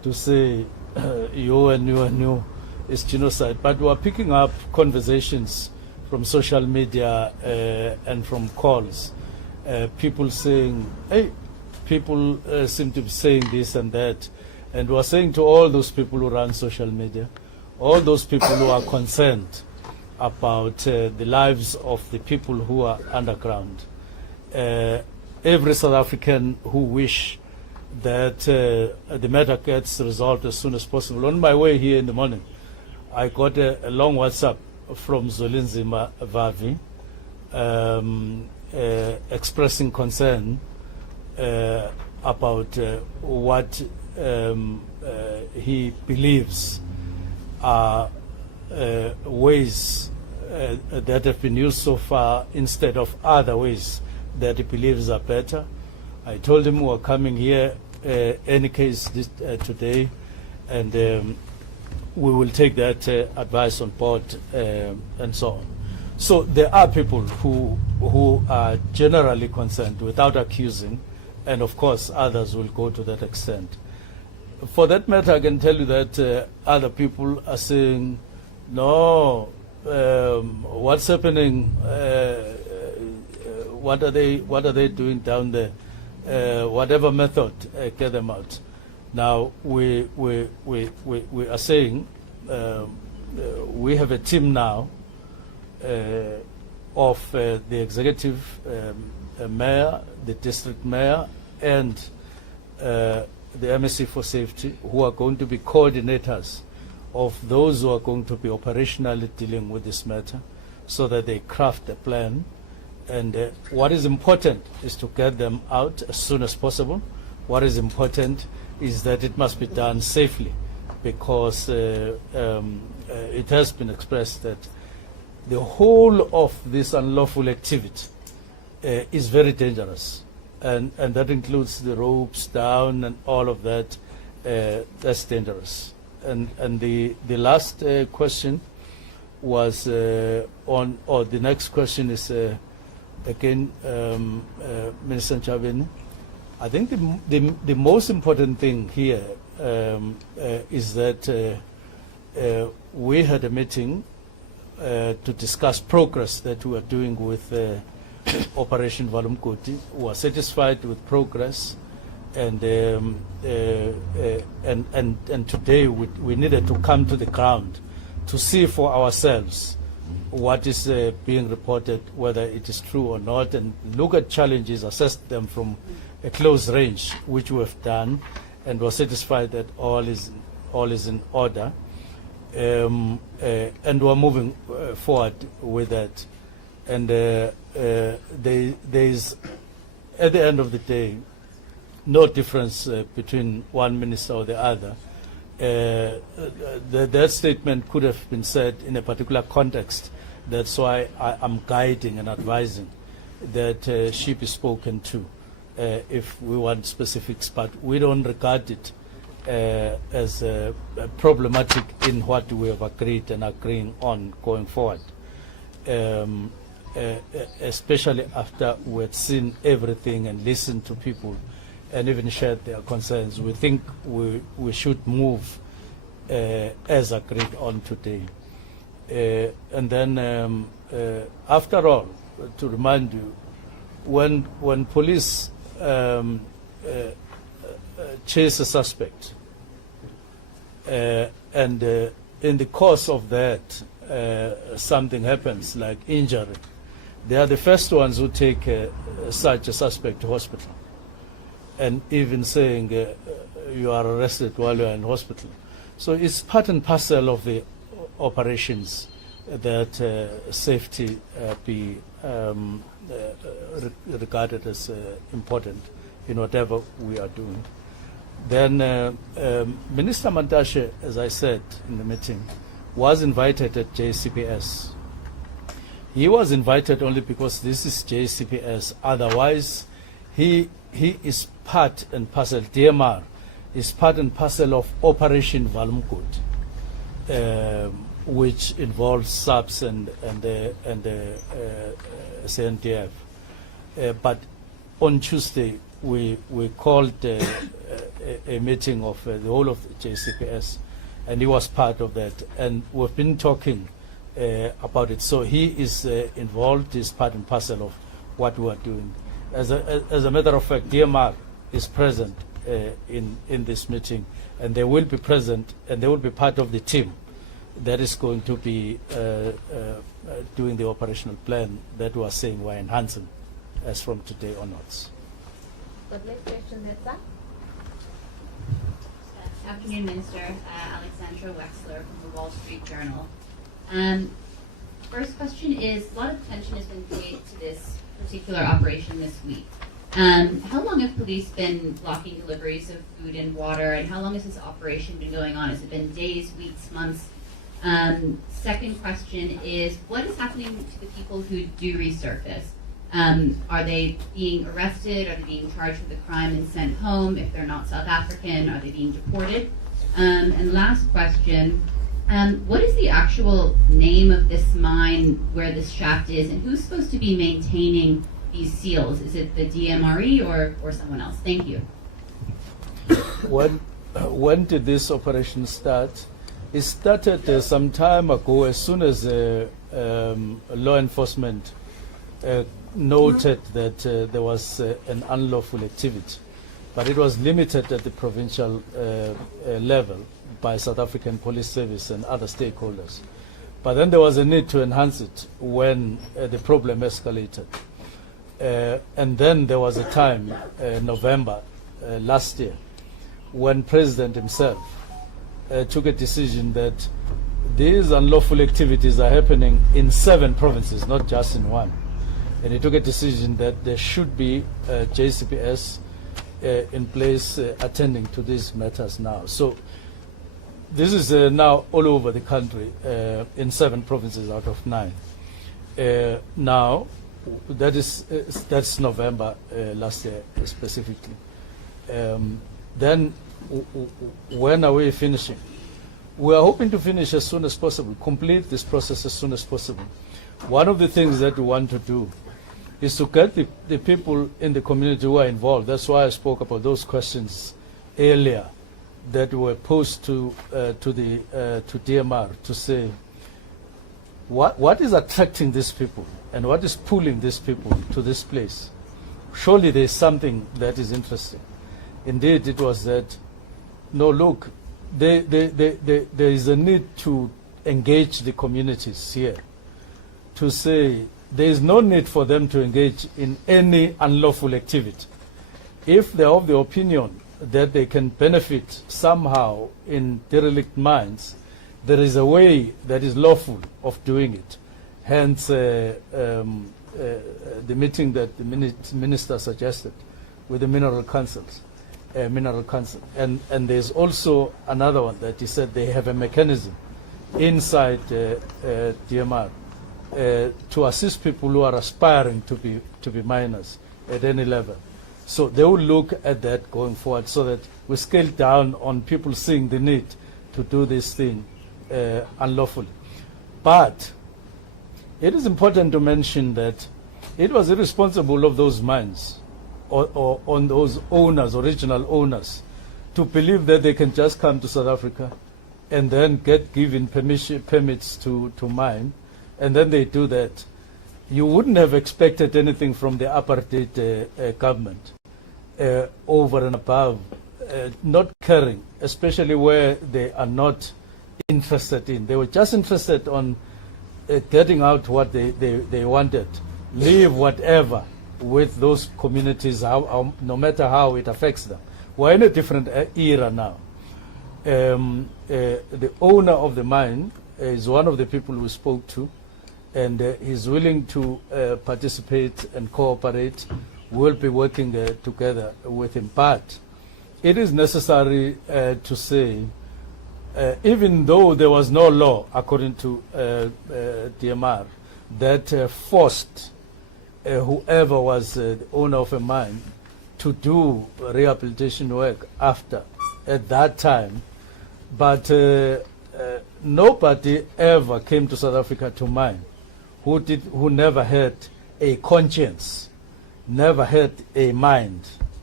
to say you is genocide. But we are picking up conversations from social media and from calls. People saying, hey, people seem to be saying this and that. And we are saying to all those people who run social media, all those people who are concerned about the lives of the people who are underground, every South African who wish that the matter gets resolved as soon as possible. On my way here in the morning, I got a long WhatsApp from Zolinzima Vavi expressing concern about what he believes are ways that have been used so far instead of other ways that he believes are better. I told him we were coming here any case today, and we will take that advice on board and so on. So there are people who are generally concerned without accusing, and of course others will go to that extent. For that matter, I can tell you that other people are saying, no, what's happening? What are they doing down there? Whatever method, get them out. Now we are saying we have a team now of the executive mayor, the district mayor, and the MSC for Safety, who are going to be coordinators of those who are going to be operationally dealing with this matter, so that they craft a plan. And what is important is to get them out as soon as possible. What is important is that it must be done safely, because it has been expressed that the whole of this unlawful activity is very dangerous. And that includes the ropes down and all of that. That's dangerous. And the last question was on, or the next question is again, Minister Chabeni. I think the most important thing here is that we had a meeting to discuss progress that we are doing with Operation Valumkoti. We are satisfied with progress, and today we needed to come to the ground to see for ourselves what is being reported, whether it is true or not, and look at challenges, assess them from a close range, which we have done, and we're satisfied that all is in order, and we're moving forward with that. And there is, at the end of the day, no difference between one minister or the other. That statement could have been said in a particular context. That's why I'm guiding and advising that she be spoken to if we want specifics, but we don't regard it as problematic in what we have agreed and agreeing on going forward. Especially after we had seen everything and listened to people and even shared their concerns. We think we should move as agreed on today. And then, after all, to remind you, when police chase a suspect, and in the course of that something happens, like injury, they are the first ones who take such a suspect to hospital, and even saying you are arrested while you are in hospital. So it's part and parcel of the operations that safety be regarded as important in whatever we are doing. Then Minister Mantashe, as I said in the meeting, was invited at JCPS. He was invited only because this is JCPS. Otherwise, he is part and parcel, DMR is part and parcel of Operation Valumkoti, which involves SAPS and SNDF. But on Tuesday, we called a meeting of the whole of the JCPS, and he was part of that. And we've been talking about it. So he is involved, is part and parcel of what we are doing. As a matter of fact, DMR is present in this meeting, and they will be present, and they will be part of the team that is going to be doing the operational plan that we are saying we're enhancing as from today onwards. The next question, that's Afternoon, Minister. Alexandra Wexler from the Wall Street Journal. First question is, a lot of attention has been paid to this particular operation this week. How long have police been blocking deliveries of food and water, and how long has this operation been going on? Has it been days, weeks, months? Second question is, what is happening to the people who do resurface? Are they being arrested? Are they being charged with a crime and sent home? If they're not South African, are they being deported? And last question, what is the actual name of this mine where this shaft is, and who's supposed to be maintaining these seals? Is it the DMRE or someone else? Thank you. When did this operation start? It started some time ago, as soon as law enforcement noted that there was an unlawful activity, but it was limited at the provincial level by South African Police Service and other stakeholders. But then there was a need to enhance it when the problem escalated. And then there was a time, November last year, when President himself took a decision that these unlawful activities are happening in 7 provinces, not just in one. And he took a decision that there should be JCPS in place attending to these matters now. So this is now all over the country in 7 provinces out of 9. Now, that's November last year specifically. Then when are we finishing? We are hoping to finish as soon as possible, complete this process as soon as possible. One of the things that we want to do is to get the people in the community who are involved. That's why I spoke about those questions earlier that were posed to DMR to say, what is attracting these people and what is pulling these people to this place? Surely there's something that is interesting. Indeed, it was that, no, look, there is a need to engage the communities here, to say there is no need for them to engage in any unlawful activity. If they are of the opinion that they can benefit somehow in derelict mines, there is a way that is lawful of doing it. Hence, the meeting that the minister suggested with the Mineral Council. And there's also another one that he said they have a mechanism inside DMR to assist people who are aspiring to be miners at any level. So they will look at that going forward, so that we scale down on people seeing the need to do this thing unlawfully. But it is important to mention that it was irresponsible of those mines or on those owners, original owners, to believe that they can just come to South Africa and then get given permits to mine, and then they do that. You wouldn't have expected anything from the apartheid government over and above not caring, especially where they are not interested in. They were just interested on getting out what they wanted, leave whatever with those communities, no matter how it affects them. We're in a different era now. The owner of the mine is one of the people we spoke to, and he's willing to participate and cooperate. We'll be working together with him. But it is necessary to say, even though there was no law, according to DMR, that forced whoever was the owner of a mine to do rehabilitation work after, at that time, but nobody ever came to South Africa to mine who never had a conscience, never had a mind,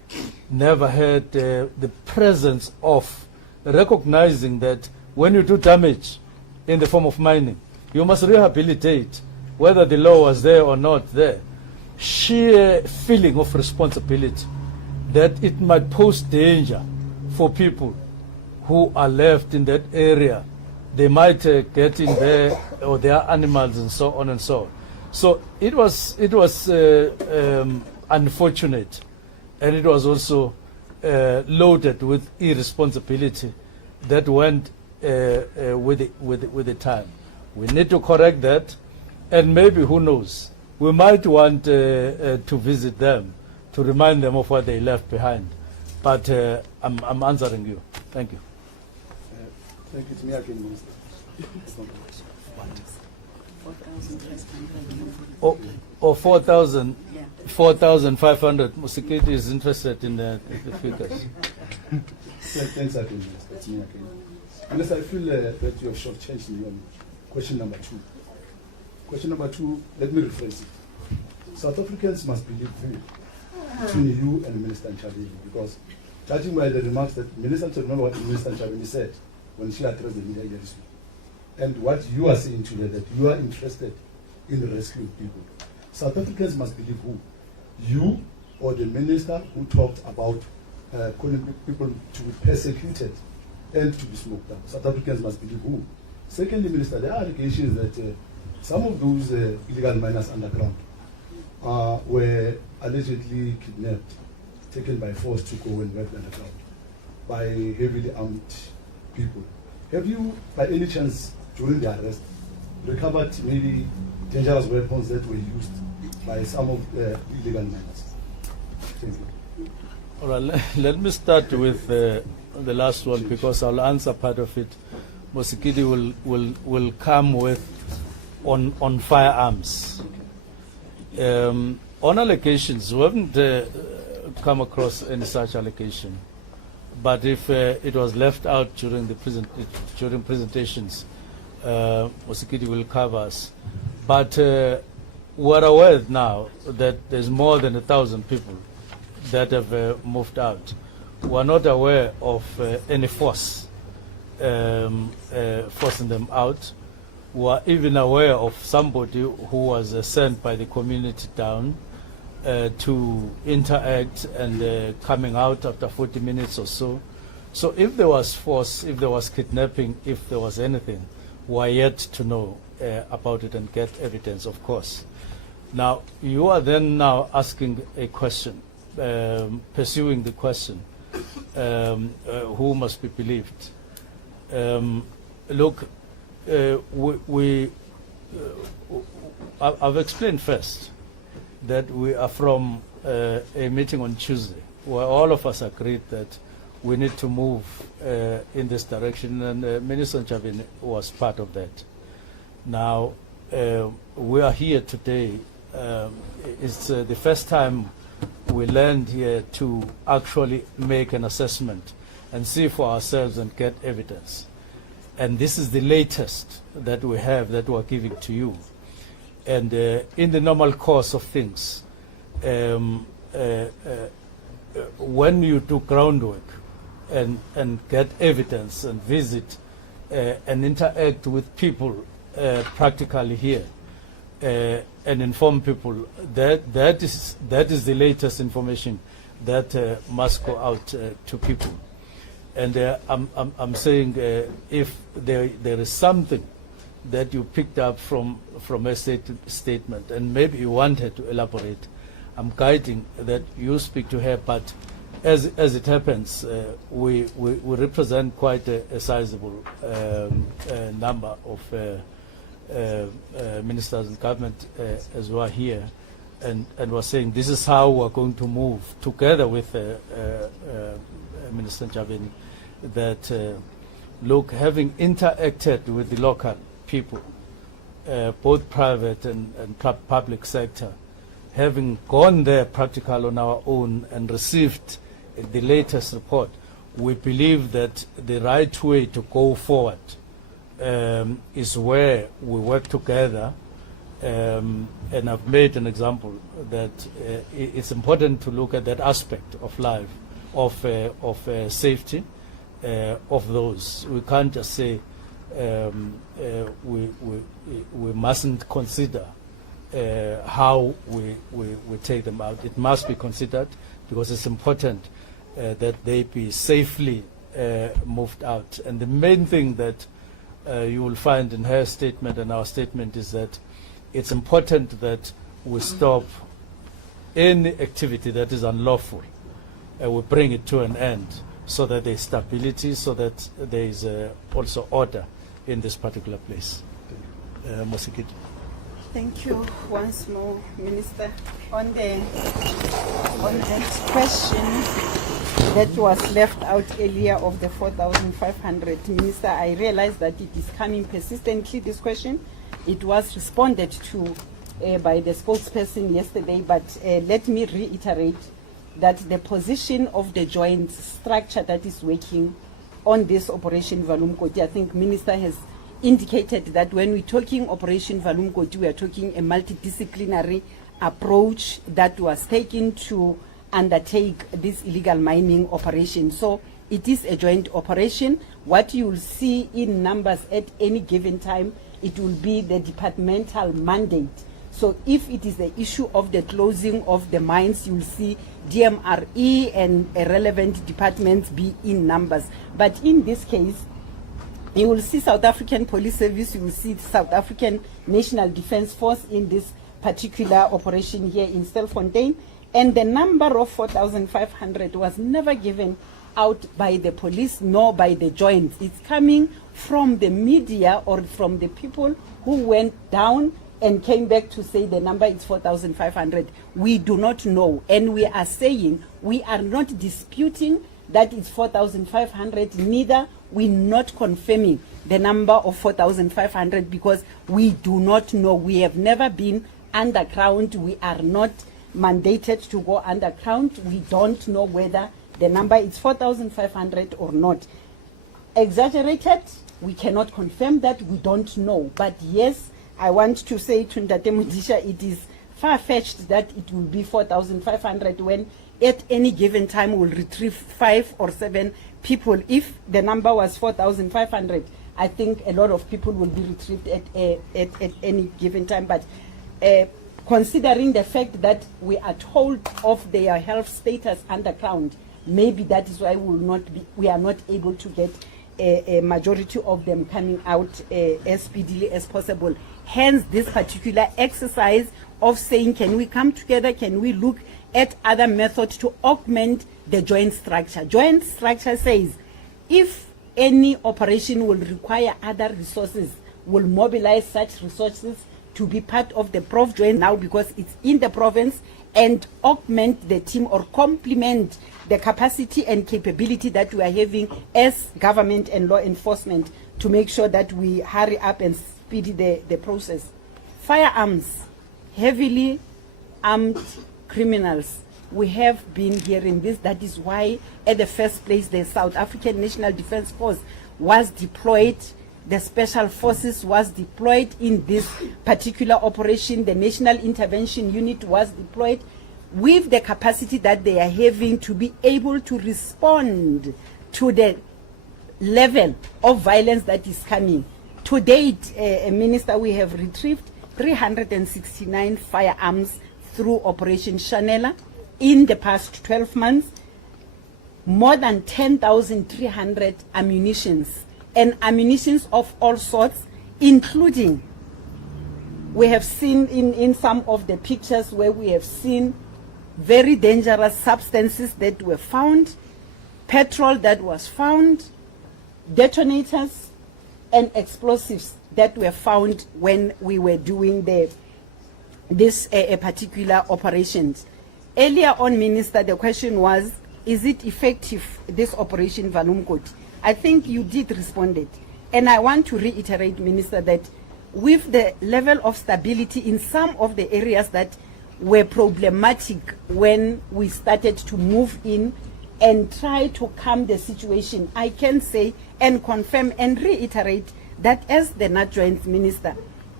never had the presence of recognizing that when you do damage in the form of mining, you must rehabilitate, whether the law was there or not there. Sheer feeling of responsibility that it might pose danger for people who are left in that area. They might get in there, or their animals, and so on and so on. So it was unfortunate, and it was also loaded with irresponsibility that went with the time. We need to correct that, and maybe, who knows, we might want to visit them to remind them of what they left behind. But I'm answering you. Thank you. Thank you. It's me again, Minister. Or 4,500. Musikiti is interested in the figures. Thanks again, Minister. It's me again. Minister, I feel that you have shortchanged me on question number 2. Question number 2, let me rephrase it. South Africans must believe who? Between you and Minister Nchabeni, because judging by the remarks that remember what Minister Nchabeni said when she addressed the media yesterday, and what you are saying today, that you are interested in rescuing people. South Africans must believe who? You or the minister who talked about calling people to be persecuted and to be smoked up? South Africans must believe who? Secondly, Minister, there are allegations that some of those illegal miners underground were allegedly kidnapped, taken by force to go and work underground by heavily armed people. Have you, by any chance, during the arrest, recovered maybe dangerous weapons that were used by some of the illegal miners? Thank you. All right, let me start with the last one, because I'll answer part of it. Musikiti will come with on firearms. On allegations, we haven't come across any such allegation. But if it was left out during the during presentations, Musikiti will cover us. But we're aware now that there's more than 1,000 people that have moved out. We're not aware of any force forcing them out. We're even aware of somebody who was sent by the community down to interact and coming out after 40 minutes or so. So if there was force, if there was kidnapping, if there was anything, we're yet to know about it and get evidence, of course. Now, you are then now asking a question, pursuing the question, who must be believed? Look, I've explained first that we are from a meeting on Tuesday where all of us agreed that we need to move in this direction, and Minister Nchabeni was part of that. Now, we are here today. It's the first time we land here to actually make an assessment and see for ourselves and get evidence. And this is the latest that we have that we're giving to you. And in the normal course of things, when you do groundwork and get evidence and visit and interact with people practically here and inform people, that is the latest information that must go out to people. And I'm saying if there is something that you picked up from a statement and maybe you wanted to elaborate, I'm guiding that you speak to her. But as it happens, we represent quite a sizable number of ministers and government as well here, and we're saying this is how we're going to move together with Minister Nchabeni. That look, having interacted with the local people, both private and public sector, having gone there practical on our own and received the latest report, we believe that the right way to go forward is where we work together And I've made an example that it's important to look at that aspect of life, of safety of those. We can't just say we mustn't consider how we take them out. It must be considered because it's important that they be safely moved out. And the main thing that you will find in her statement and our statement is that it's important that we stop any activity that is unlawful. We bring it to an end so that there is stability, so that there is also order in this particular place. Mosikiti. Thank you once more, Minister. On that question that was left out earlier of the 4,500, Minister, I realize that it is coming persistently, this question. It was responded to by the spokesperson yesterday, but let me reiterate that the position of the joint structure that is working on this Operation Valumkoti, I think Minister has indicated that when we're talking Operation Valumkoti, we are talking a multidisciplinary approach that was taken to undertake this illegal mining operation. So it is a joint operation. What you will see in numbers at any given time, it will be the departmental mandate. So if it is the issue of the closing of the mines, you will see DMRE and relevant departments be in numbers. But in this case, you will see South African Police Service, you will see South African National Defence Force in this particular operation here in Stilfontein. And the number of 4,500 was never given out by the police nor by the joints. It's coming from the media or from the people who went down and came back to say the number is 4,500. We do not know, and we are saying we are not disputing that it's 4,500, neither we're not confirming the number of 4,500 because we do not know. We have never been underground. We are not mandated to go underground. We don't know whether the number is 4,500 or not. Exaggerated, we cannot confirm that, we don't know. But yes, I want to say to Ndate Mudisha, it is far-fetched that it will be 4,500 when at any given time we'll retrieve 5 or 7 people. If the number was 4,500, I think a lot of people will be retrieved at any given time. But considering the fact that we are told of their health status underground, maybe that is why we are not able to get a majority of them coming out as speedily as possible. Hence this particular exercise of saying, can we come together, can we look at other methods to augment the joint structure. Joint structure says if any operation will require other resources, will mobilize such resources to be part of the Prof joint now because it's in the province, and augment the team or complement the capacity and capability that we are having as government and law enforcement to make sure that we hurry up and speed the process. Firearms, heavily armed criminals. We have been hearing this. That is why at the first place the South African National Defence Force was deployed. The Special Forces was deployed in this particular operation. The National Intervention Unit was deployed with the capacity that they are having to be able to respond to the level of violence that is coming. To date, Minister, we have retrieved 369 firearms through Operation Chanela in the past 12 months, more than 10,300 ammunitions, and ammunitions of all sorts, including, we have seen in some of the pictures where we have seen very dangerous substances that were found, petrol that was found, detonators and explosives that were found when we were doing this particular operations. Earlier on, Minister, the question was, is it effective, this Operation Valumkoti? I think you did respond it. And I want to reiterate, Minister, that with the level of stability in some of the areas that were problematic when we started to move in and try to calm the situation, I can say and confirm and reiterate that as the NAT Joint Minister,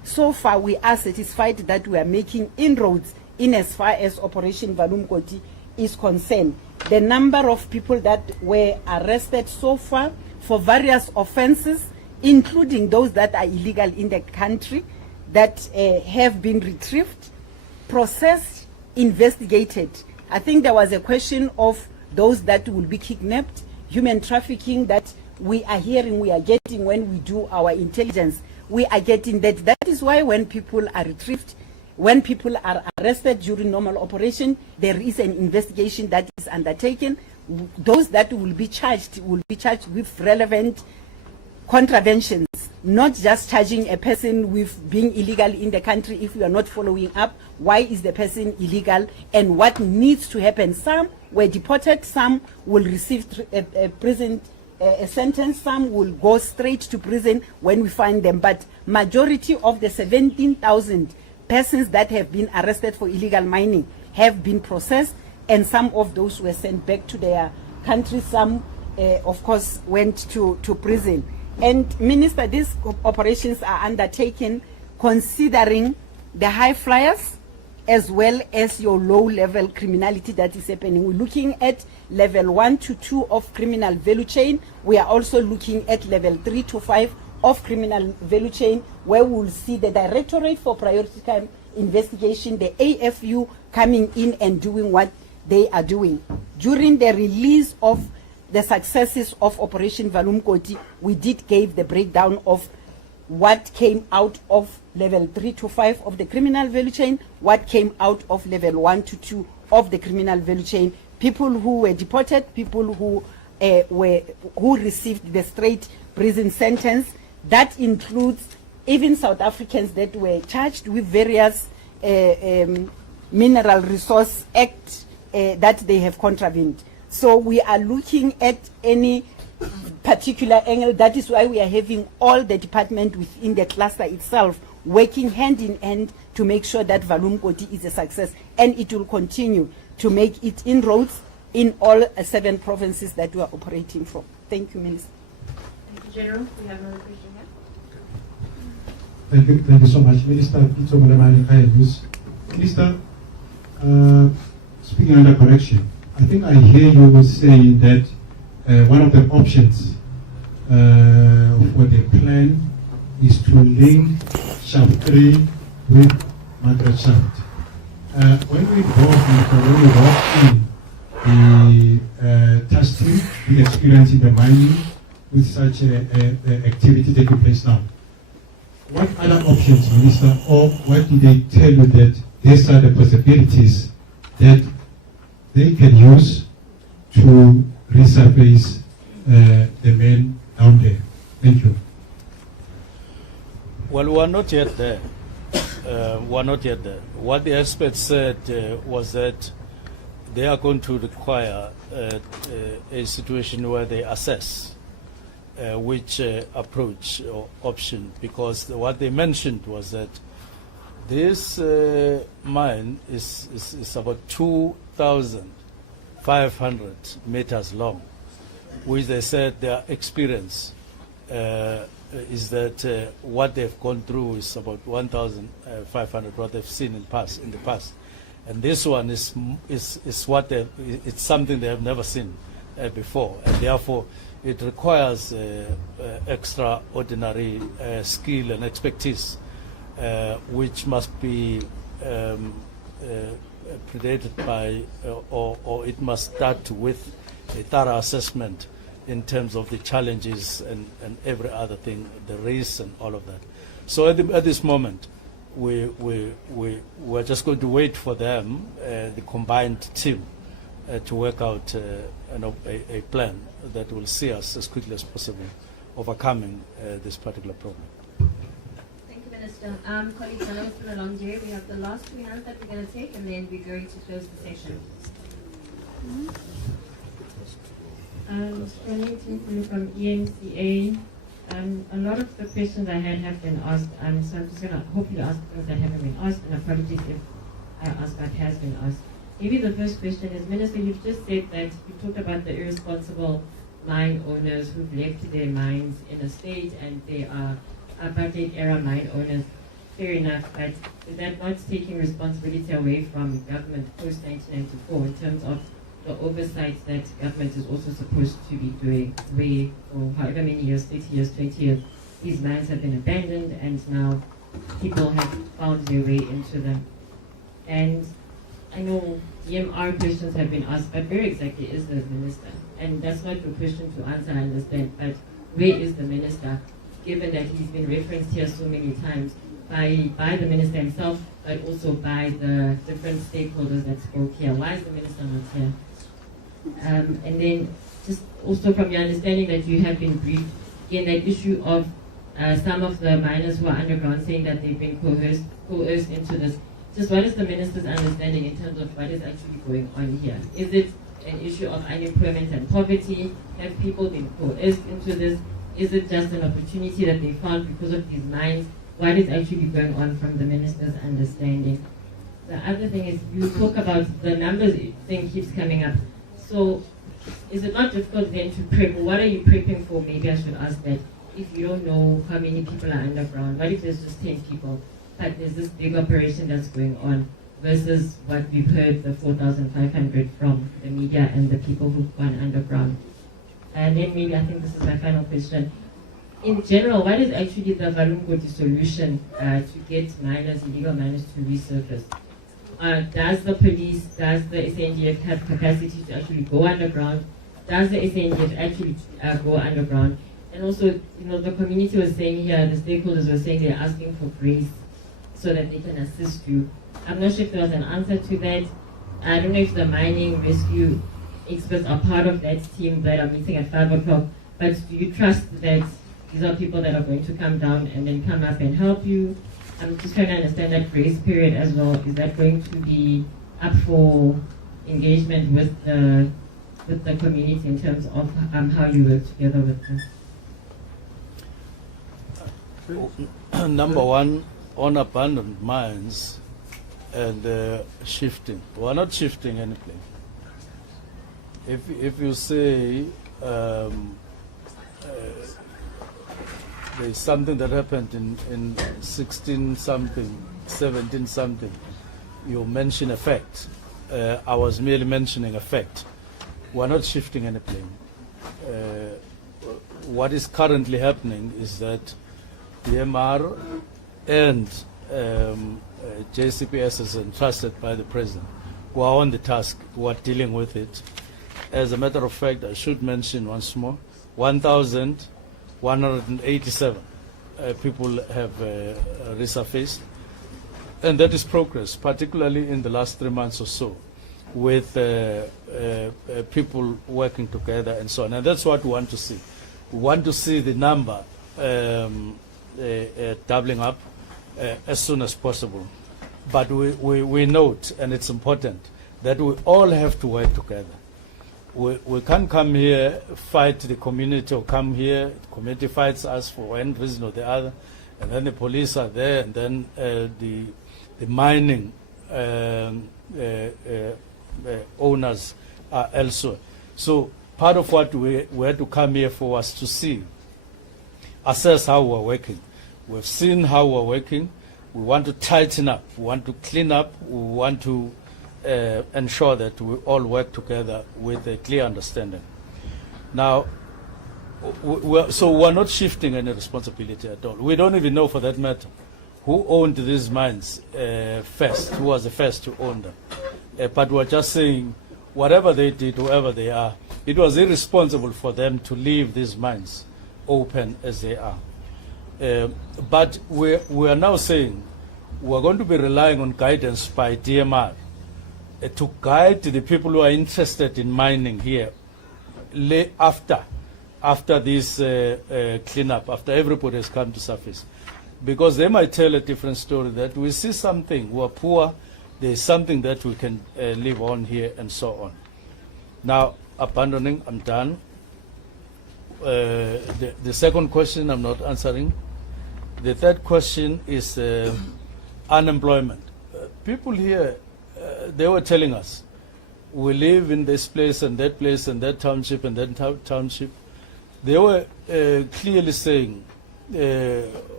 so far we are satisfied that we are making inroads in as far as Operation Valumkoti is concerned. The number of people that were arrested so far for various offenses, including those that are illegal in the country, that have been retrieved, processed, investigated. I think there was a question of those that will be kidnapped, human trafficking that we are hearing, we are getting when we do our intelligence. We are getting that. That is why when people are retrieved, when people are arrested during normal operation, there is an investigation that is undertaken. Those that will be charged with relevant contraventions, not just charging a person with being illegal in the country if you are not following up why is the person illegal and what needs to happen. Some were deported, some will receive a prison sentence, some will go straight to prison when we find them, but majority of the 17,000 persons that have been arrested for illegal mining have been processed, and some of those were sent back to their country. Some of course went to prison. And Minister, these operations are undertaken considering the high flyers as well as your low-level criminality that is happening. We're looking at level 1 to 2 of criminal value chain. We are also looking at level 3 to 5 of criminal value chain, where we will see the Directorate for Priority Crime Investigation, the AFU, coming in and doing what they are doing. During the release of the successes of Operation Valumkoti, we did give the breakdown of what came out of level 3 to 5 of the criminal value chain, what came out of level 1 to 2 of the criminal value chain, people who were deported, people who received the straight prison sentence. That includes even South Africans that were charged with various Mineral Resource Act that they have contravened. So we are looking at any particular angle. That is why we are having all the department within the cluster itself working hand in hand to make sure that Valumkoti is a success, and it will continue to make it inroads in all 7 provinces that we are operating from. Thank you, Minister. Thank you, General. We have another question here. Thank you so much, Minister. Minister, speaking under correction, I think I hear you saying that one of the options for the plan is to link Shaft 3 with Margaret Shaft. When we walk in the testing, the experience in the mining with such activity taking place now, what other options, Minister, or what did they tell you that these are the possibilities that they can use to resurface the men down there? Thank you. Well, we are not yet there. What the experts said was that they are going to require a situation where they assess which approach or option, because what they mentioned was that this mine is about 2,500 meters long, which they said their experience is that what they've gone through is about 1,500, what they've seen in the past. And this one is what it's something they have never seen before, and therefore it requires extraordinary skill and expertise, which must be predated by, or it must start with a thorough assessment in terms of the challenges and every other thing, the risks and all of that. So at this moment, we're just going to wait for them, the combined team, to work out a plan that will see us as quickly as possible overcoming this particular problem. Thank you, Minister. Colleagues, I know it's been a long day. We have the last 3 hands that we're going to take, and then we're going to close the session. From EMCA. A lot of the questions I had have been asked, so I'm just going to hopefully ask those that haven't been asked, and apologies if I ask what has been asked. Maybe the first question is, Minister, you've just said that you talked about the irresponsible mine owners who've left their mines in a state and they are apartheid era mine owners. fair enough, but is that not taking responsibility away from government post-1994 in terms of the oversight that government is also supposed to be doing, where for however many years, 30 years, 20 years, these mines have been abandoned and now people have found their way into them. And I know DMR questions have been asked, but where exactly is the minister? And that's not your question to answer, I understand, but where is the minister, given that he's been referenced here so many times by the minister himself, but also by the different stakeholders that spoke here? Why is the minister not here? And then just also from your understanding that you have been briefed, again, that issue of some of the miners who are underground saying that they've been coerced into this. Just what is the minister's understanding in terms of what is actually going on here? Is it an issue of unemployment and poverty? Have people been coerced into this? Is it just an opportunity that they found because of these mines? What is actually going on from the minister's understanding? The other thing is you talk about the numbers thing keeps coming up. So is it not difficult then to prep? What are you prepping for? Maybe I should ask that. If you don't know how many people are underground, what if there's just 10 people, but there's this big operation that's going on versus what we've heard, the 4,500 from the media and the people who've gone underground? And then maybe, I think this is my final question. In general, what is actually the Valungoti solution to get miners, illegal miners to resurface? Does the police, does the SANDF have capacity to actually go underground? Does the SANDF actually go underground? And also, the community was saying here, the stakeholders were saying they're asking for grace so that they can assist you. I'm not sure if there was an answer to that. I don't know if the mining rescue experts are part of that team that are meeting at 5 o'clock, but do you trust that these are people that are going to come down and then come up and help you? I'm just trying to understand that grace period as well. Is that going to be up for engagement with the community in terms of how you work together with them? Number one, on abandoned mines and shifting. We're not shifting anything. If you say there's something that happened in 16 something, 17 something, you mention a fact. I was merely mentioning a fact. We're not shifting anything. What is currently happening is that DMR and JCPS is entrusted by the president, who are on the task, who are dealing with it. As a matter of fact, I should mention once more, 1,187 people have resurfaced, and that is progress, particularly in the last 3 months or so, with people working together and so on. And that's what we want to see. We want to see the number doubling up as soon as possible. But we note, and it's important, that we all have to work together. We can't come here, fight the community, or come here, the community fights us for one reason or the other, and then the police are there, and then the mining owners are elsewhere. So part of what we had to come here for was to see, assess how we're working. We've seen how we're working. We want to tighten up. We want to clean up. We want to ensure that we all work together with a clear understanding. Now, we're not shifting any responsibility at all. We don't even know, for that matter, who owned these mines first, who was the first to own them. But we're just saying, whatever they did, whoever they are, it was irresponsible for them to leave these mines open as they are. But we are now saying we're going to be relying on guidance by DMR to guide the people who are interested in mining here after this cleanup, after everybody has come to surface. Because they might tell a different story, that we see something, we're poor, there's something that we can live on here, and so on. Now, abandoning, I'm done. The second question I'm not answering. The third question is unemployment. People here, they were telling us, we live in this place and that township and that township. They were clearly saying,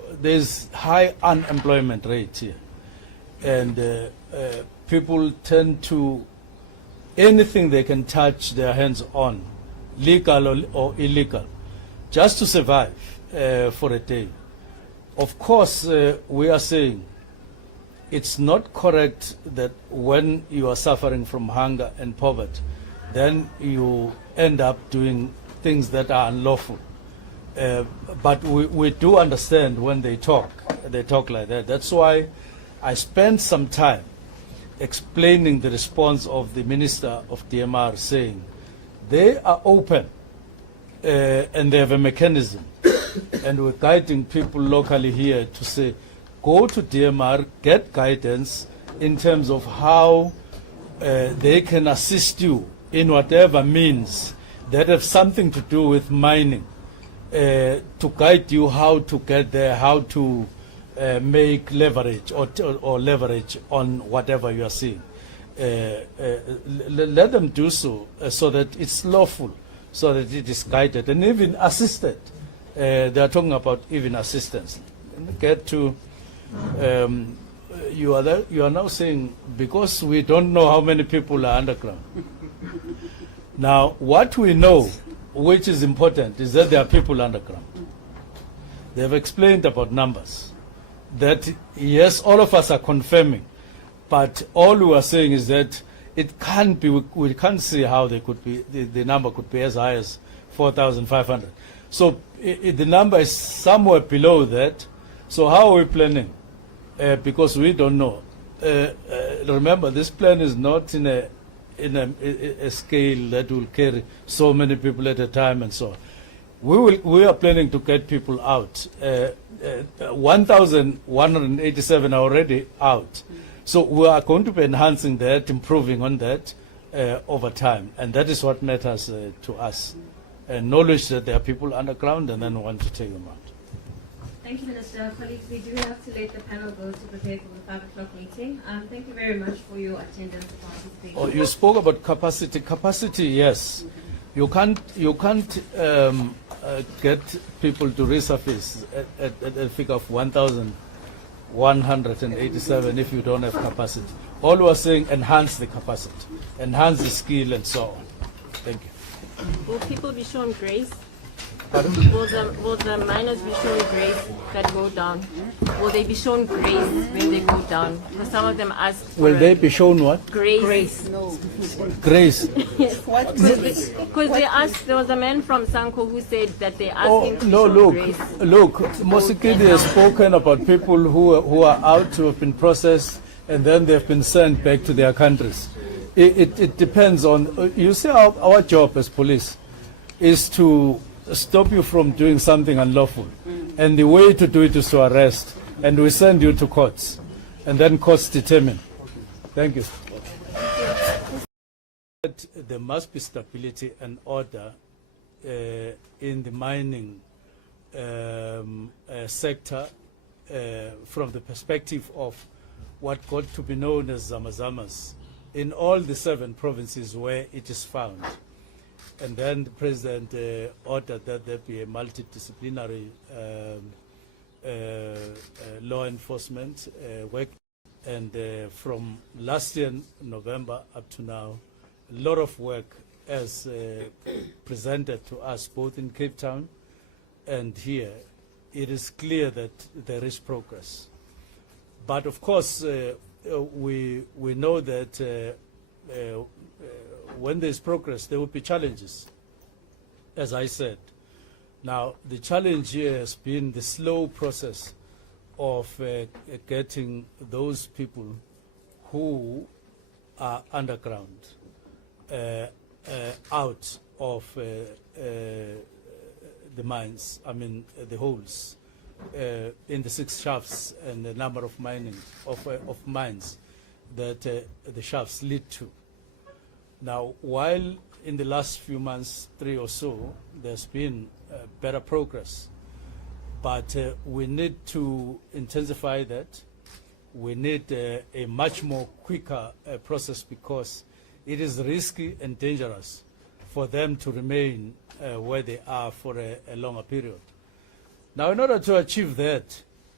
there's high unemployment rate here, and people tend to anything they can touch their hands on, legal or illegal, just to survive for a day. Of course, we are saying it's not correct that when you are suffering from hunger and poverty, then you end up doing things that are unlawful. But we do understand when they talk like that. That's why I spent some time explaining the response of the Minister of DMR, saying they are open and they have a mechanism, and we're guiding people locally here to say, go to DMR, get guidance in terms of how they can assist you in whatever means that have something to do with mining, to guide you how to get there, how to make leverage or leverage on whatever you are seeing. Let them do so, so that it's lawful, so that it is guided and even assisted. They are talking about even assistance. Get to you are now saying, because we don't know how many people are underground. Now, what we know, which is important, is that there are people underground. They have explained about numbers. That, yes, all of us are confirming, but all we are saying is that it can't be, we can't see how they could be, the number could be as high as 4,500. So the number is somewhere below that. So how are we planning? Because we don't know. Remember, this plan is not in a scale that will carry so many people at a time and so on. We are planning to get people out. 1,187 are already out. So we are going to be enhancing that, improving on that over time. And that is what matters to us. Knowledge that there are people underground, and then we want to take them out. Thank you, Minister. Colleagues, we do have to let the panel go to prepare for the 5 o'clock meeting. Thank you very much for your attendance and participating. Oh, you spoke about capacity. Capacity, yes. You can't get people to resurface at a figure of 1,187 if you don't have capacity. All we are saying, enhance the capacity, enhance the skill, and so on. Thank you. Will people be shown grace? Pardon? Will the miners be shown grace that go down? Will they be shown grace when they go down? Because some of them ask for Will they be shown what? grace. Grace, no. Grace. Yes. What grace? Because they asked, there was a man from Sanko who said that they asked Oh, him to be no, shown look, grace. Mosikidi has spoken about people who are out, who have been processed, and then they've been sent back to their countries. It depends on, you see, our job as police is to stop you from doing something unlawful. And the way to do it is to arrest. And we send you to courts. And then courts determine. Thank you. There must be stability and order in the mining sector from the perspective of what got to be known as Zamazamas in all the 7 provinces where it is found. And then the President ordered that there be a multidisciplinary law enforcement work. And from last year, November, up to now, a lot of work has presented to us both in Cape Town and here. It is clear that there is progress. But of course, we know that when there is progress, there will be challenges, as I said. Now, the challenge here has been the slow process of getting those people who are underground out of the mines, I mean the holes in the 6 shafts and the number of of mines that the shafts lead to. Now, while in the last few months, 3 or so, there's been better progress, but we need to intensify that. We need a much more quicker process, because it is risky and dangerous for them to remain where they are for a longer period. Now, in order to achieve that,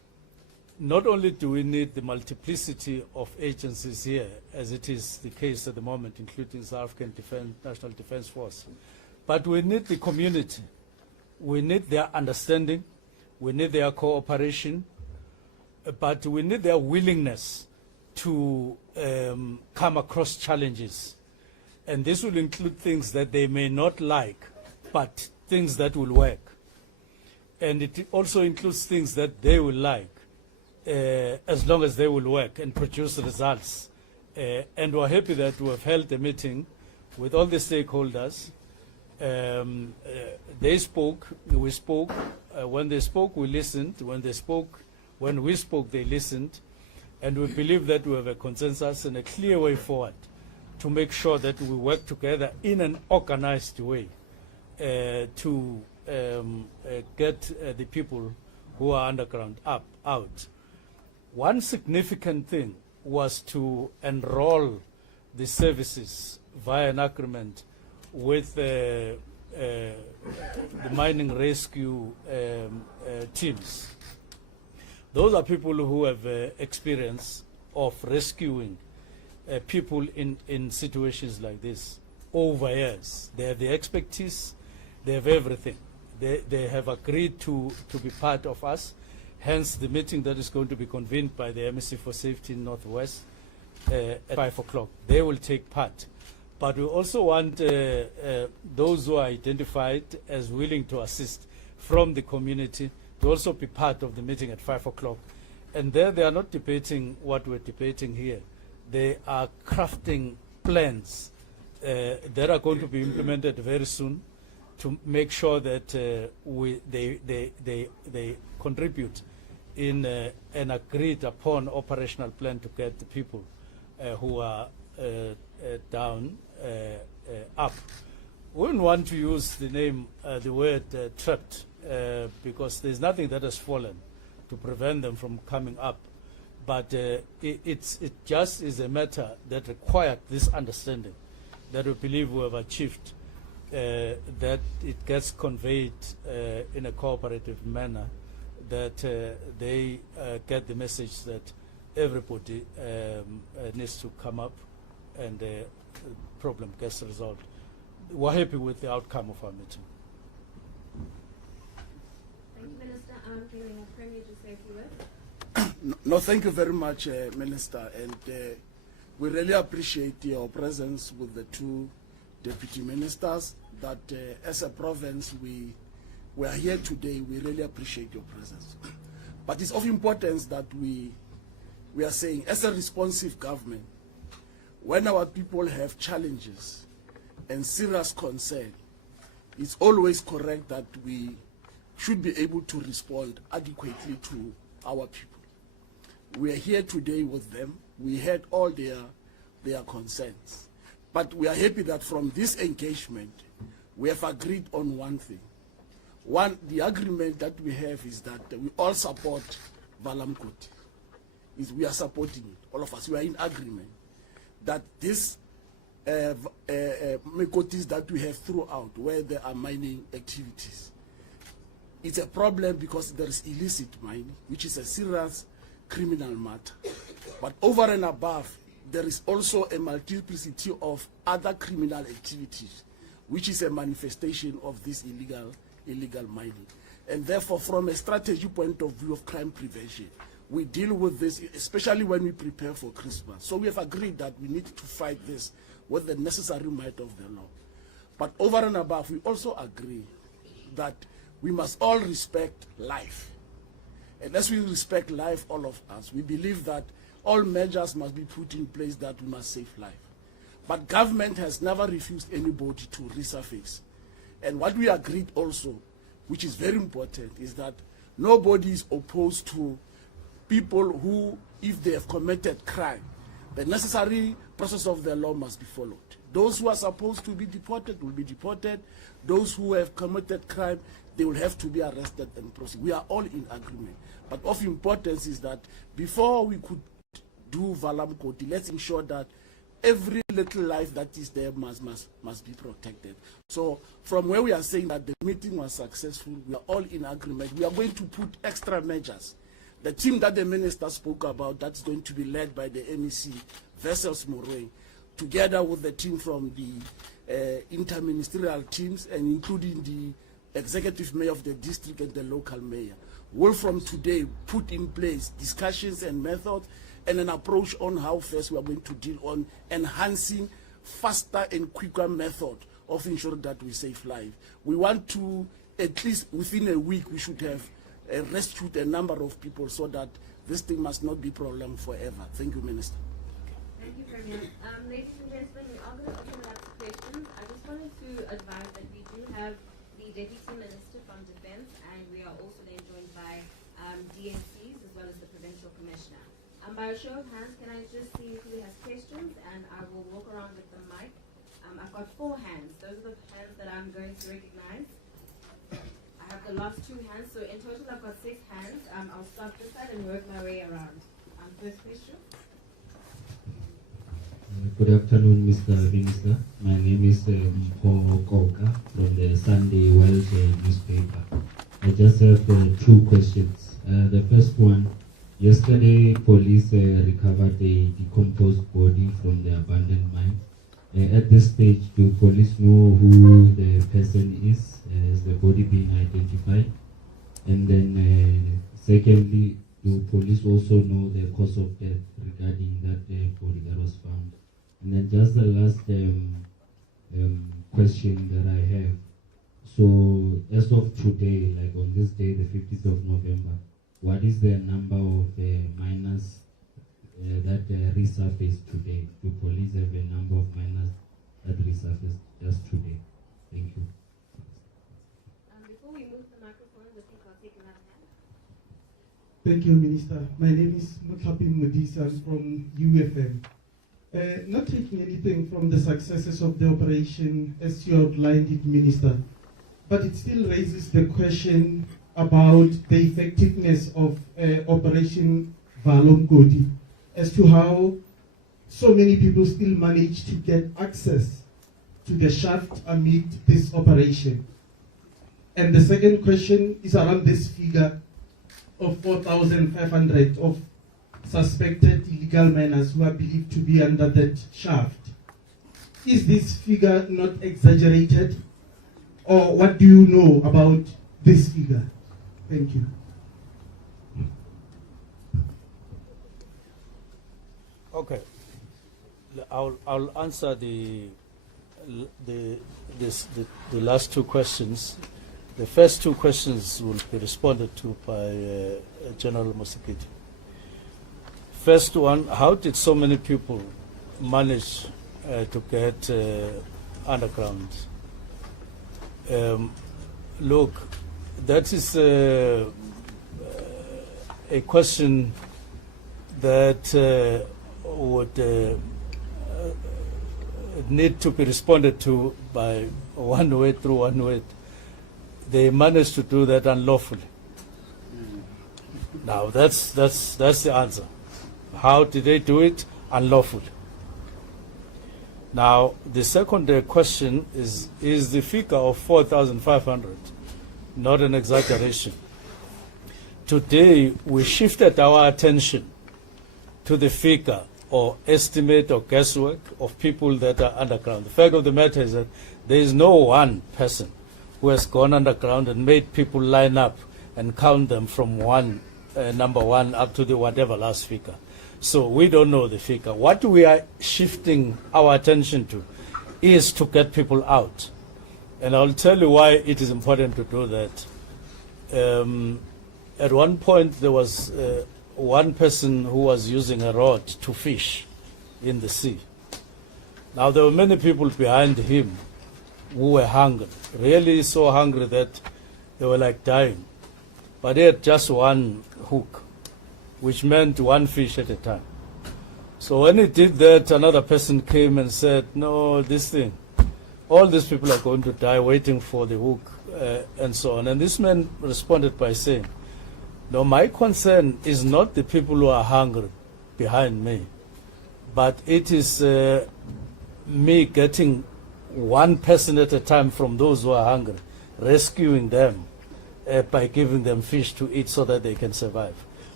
not only do we need the multiplicity of agencies here, as it is the case at the moment, including South African National Defence Force, but we need the community. We need their understanding, we need their cooperation, but we need their willingness to come across challenges. And this will include things that they may not like, but things that will work. And it also includes things that they will like, as long as they will work and produce results. And we're happy that we have held a meeting with all the stakeholders. They spoke, we spoke. When they spoke, we listened. When we spoke, they listened. And we believe that we have a consensus and a clear way forward to make sure that we work together in an organized way to get the people who are underground out. One significant thing was to enroll the services via an agreement with the mining rescue teams. Those are people who have experience of rescuing people in situations like this over years. They have the expertise, they have everything. They have agreed to be part of us, hence the meeting that is going to be convened by the MSC for Safety in Northwest at 5 o'clock. They will take part. But we also want those who are identified as willing to assist from the community to also be part of the meeting at 5 o'clock. And there they are not debating what we're debating here. They are crafting plans that are going to be implemented very soon to make sure that they contribute in an agreed upon operational plan to get the people who are down up. We wouldn't want to use the word trapped because there's nothing that has fallen to prevent them from coming up. But it just is a matter that required this understanding that we believe we have achieved, that it gets conveyed in a cooperative manner, that they get the message that everybody needs to come up and the problem gets resolved. We're happy with the outcome of our meeting. Thank you, Minister. Can we have Premier just say a few words? No, thank you very much, Minister. And we really appreciate your presence with the two deputy ministers. That as a province, we are here today. We really appreciate your presence. But it's of importance that we are saying, as a responsive government, when our people have challenges and serious concern, it's always correct that we should be able to respond adequately to our people. We are here today with them. We heard all their concerns. But we are happy that from this engagement, we have agreed on one thing. One, the agreement that we have is that we all support Valamkoti. We are supporting it, all of us. We are in agreement that this Mekotis that we have throughout, where there are mining activities, it's a problem because there is illicit mining, which is a serious criminal matter. But over and above, there is also a multiplicity of other criminal activities, which is a manifestation of this illegal mining. And therefore, from a strategy point of view of crime prevention, we deal with this, especially when we prepare for Christmas. So we have agreed that we need to fight this with the necessary might of the law. But over and above, we also agree that we must all respect life. And as we respect life, all of us, we believe that all measures must be put in place that we must save life. But government has never refused anybody to resurface. And what we agreed also, which is very important, is that nobody is opposed to people who, if they have committed crime, the necessary process of the law must be followed. Those who are supposed to be deported will be deported. Those who have committed crime, they will have to be arrested and prosecuted. We are all in agreement. But of importance is that before we could do Valamkoti, let's ensure that every little life that is there must be protected. So from where we are saying that the meeting was successful, we are all in agreement. We are going to put extra measures The team that the minister spoke about, that's going to be led by the MEC, Vessels Moray, together with the team from the interministerial teams and including the executive mayor of the district and the local mayor, will from today put in place discussions and methods and an approach on how first we are going to deal on enhancing faster and quicker method of ensuring that we save lives. We want to, at least within a week, we should have rescued a number of people so that this thing must not be prolonged forever. Thank you, Minister. Thank you very much. Ladies and gentlemen, we are going to open it up to questions. I just wanted to advise that we do have the Deputy Minister from Defence, and we are also then joined by DNCs as well as the Provincial Commissioner. By a show of hands, can I just see who has questions, and I will walk around with the mic. I've got 4 hands. Those are the hands that I'm going to recognize. I have the last 2 hands, so in total I've got 6 hands. I'll start this side and work my way around. First question. Good afternoon, Mr. Minister. My name is Paul Koka from the Sunday World newspaper. I just have 2 questions. The first one, yesterday police recovered a decomposed body from the abandoned mine. At this stage, do police know who the person is? Has the body been identified? And then secondly, do police also know the cause of death regarding that body that was found? And then just the last question that I have. So as of today, like on this day, the 15th of November, what is the number of miners that resurfaced today? Do police have a number of miners that resurfaced just today? Thank you. Before we move the microphone, I think I'll take another hand. Thank you, Minister. My name is Mutlapin Modisa from UFM. Not taking anything from the successes of the operation as you outlined it, Minister, but it still raises the question about the effectiveness of Operation Valomgodi as to how so many people still manage to get access to the shaft amid this operation. And the second question is around this figure of 4,500 of suspected illegal miners who are believed to be under that shaft. Is this figure not exaggerated? Or what do you know about this figure? Thank you. Okay, I'll answer the last 2 questions. The first 2 questions will be responded to by General Mosekiti. First one, how did so many people manage to get underground? Look, that is a question that would need to be responded to by one way. They managed to do that unlawfully. Now that's the answer. How did they do it? Unlawfully. Now the second question is the figure of 4,500 not an exaggeration? Today we shifted our attention to the figure or estimate or guesswork of people that are underground. The fact of the matter is that there is no one person who has gone underground and made people line up and count them from number one up to the whatever last figure. So we don't know the figure. What we are shifting our attention to is to get people out. And I'll tell you why it is important to do that. At one point there was one person who was using a rod to fish in the sea. Now there were many people behind him who were hungry, really so hungry that they were like dying. But he had just one hook, which meant one fish at a time. So when he did that, another person came and said, no, this thing, all these people are going to die waiting for the hook and so on. And this man responded by saying, no, my concern is not the people who are hungry behind me, but it is me getting one person at a time from those who are hungry, rescuing them by giving them fish to eat so that they can survive.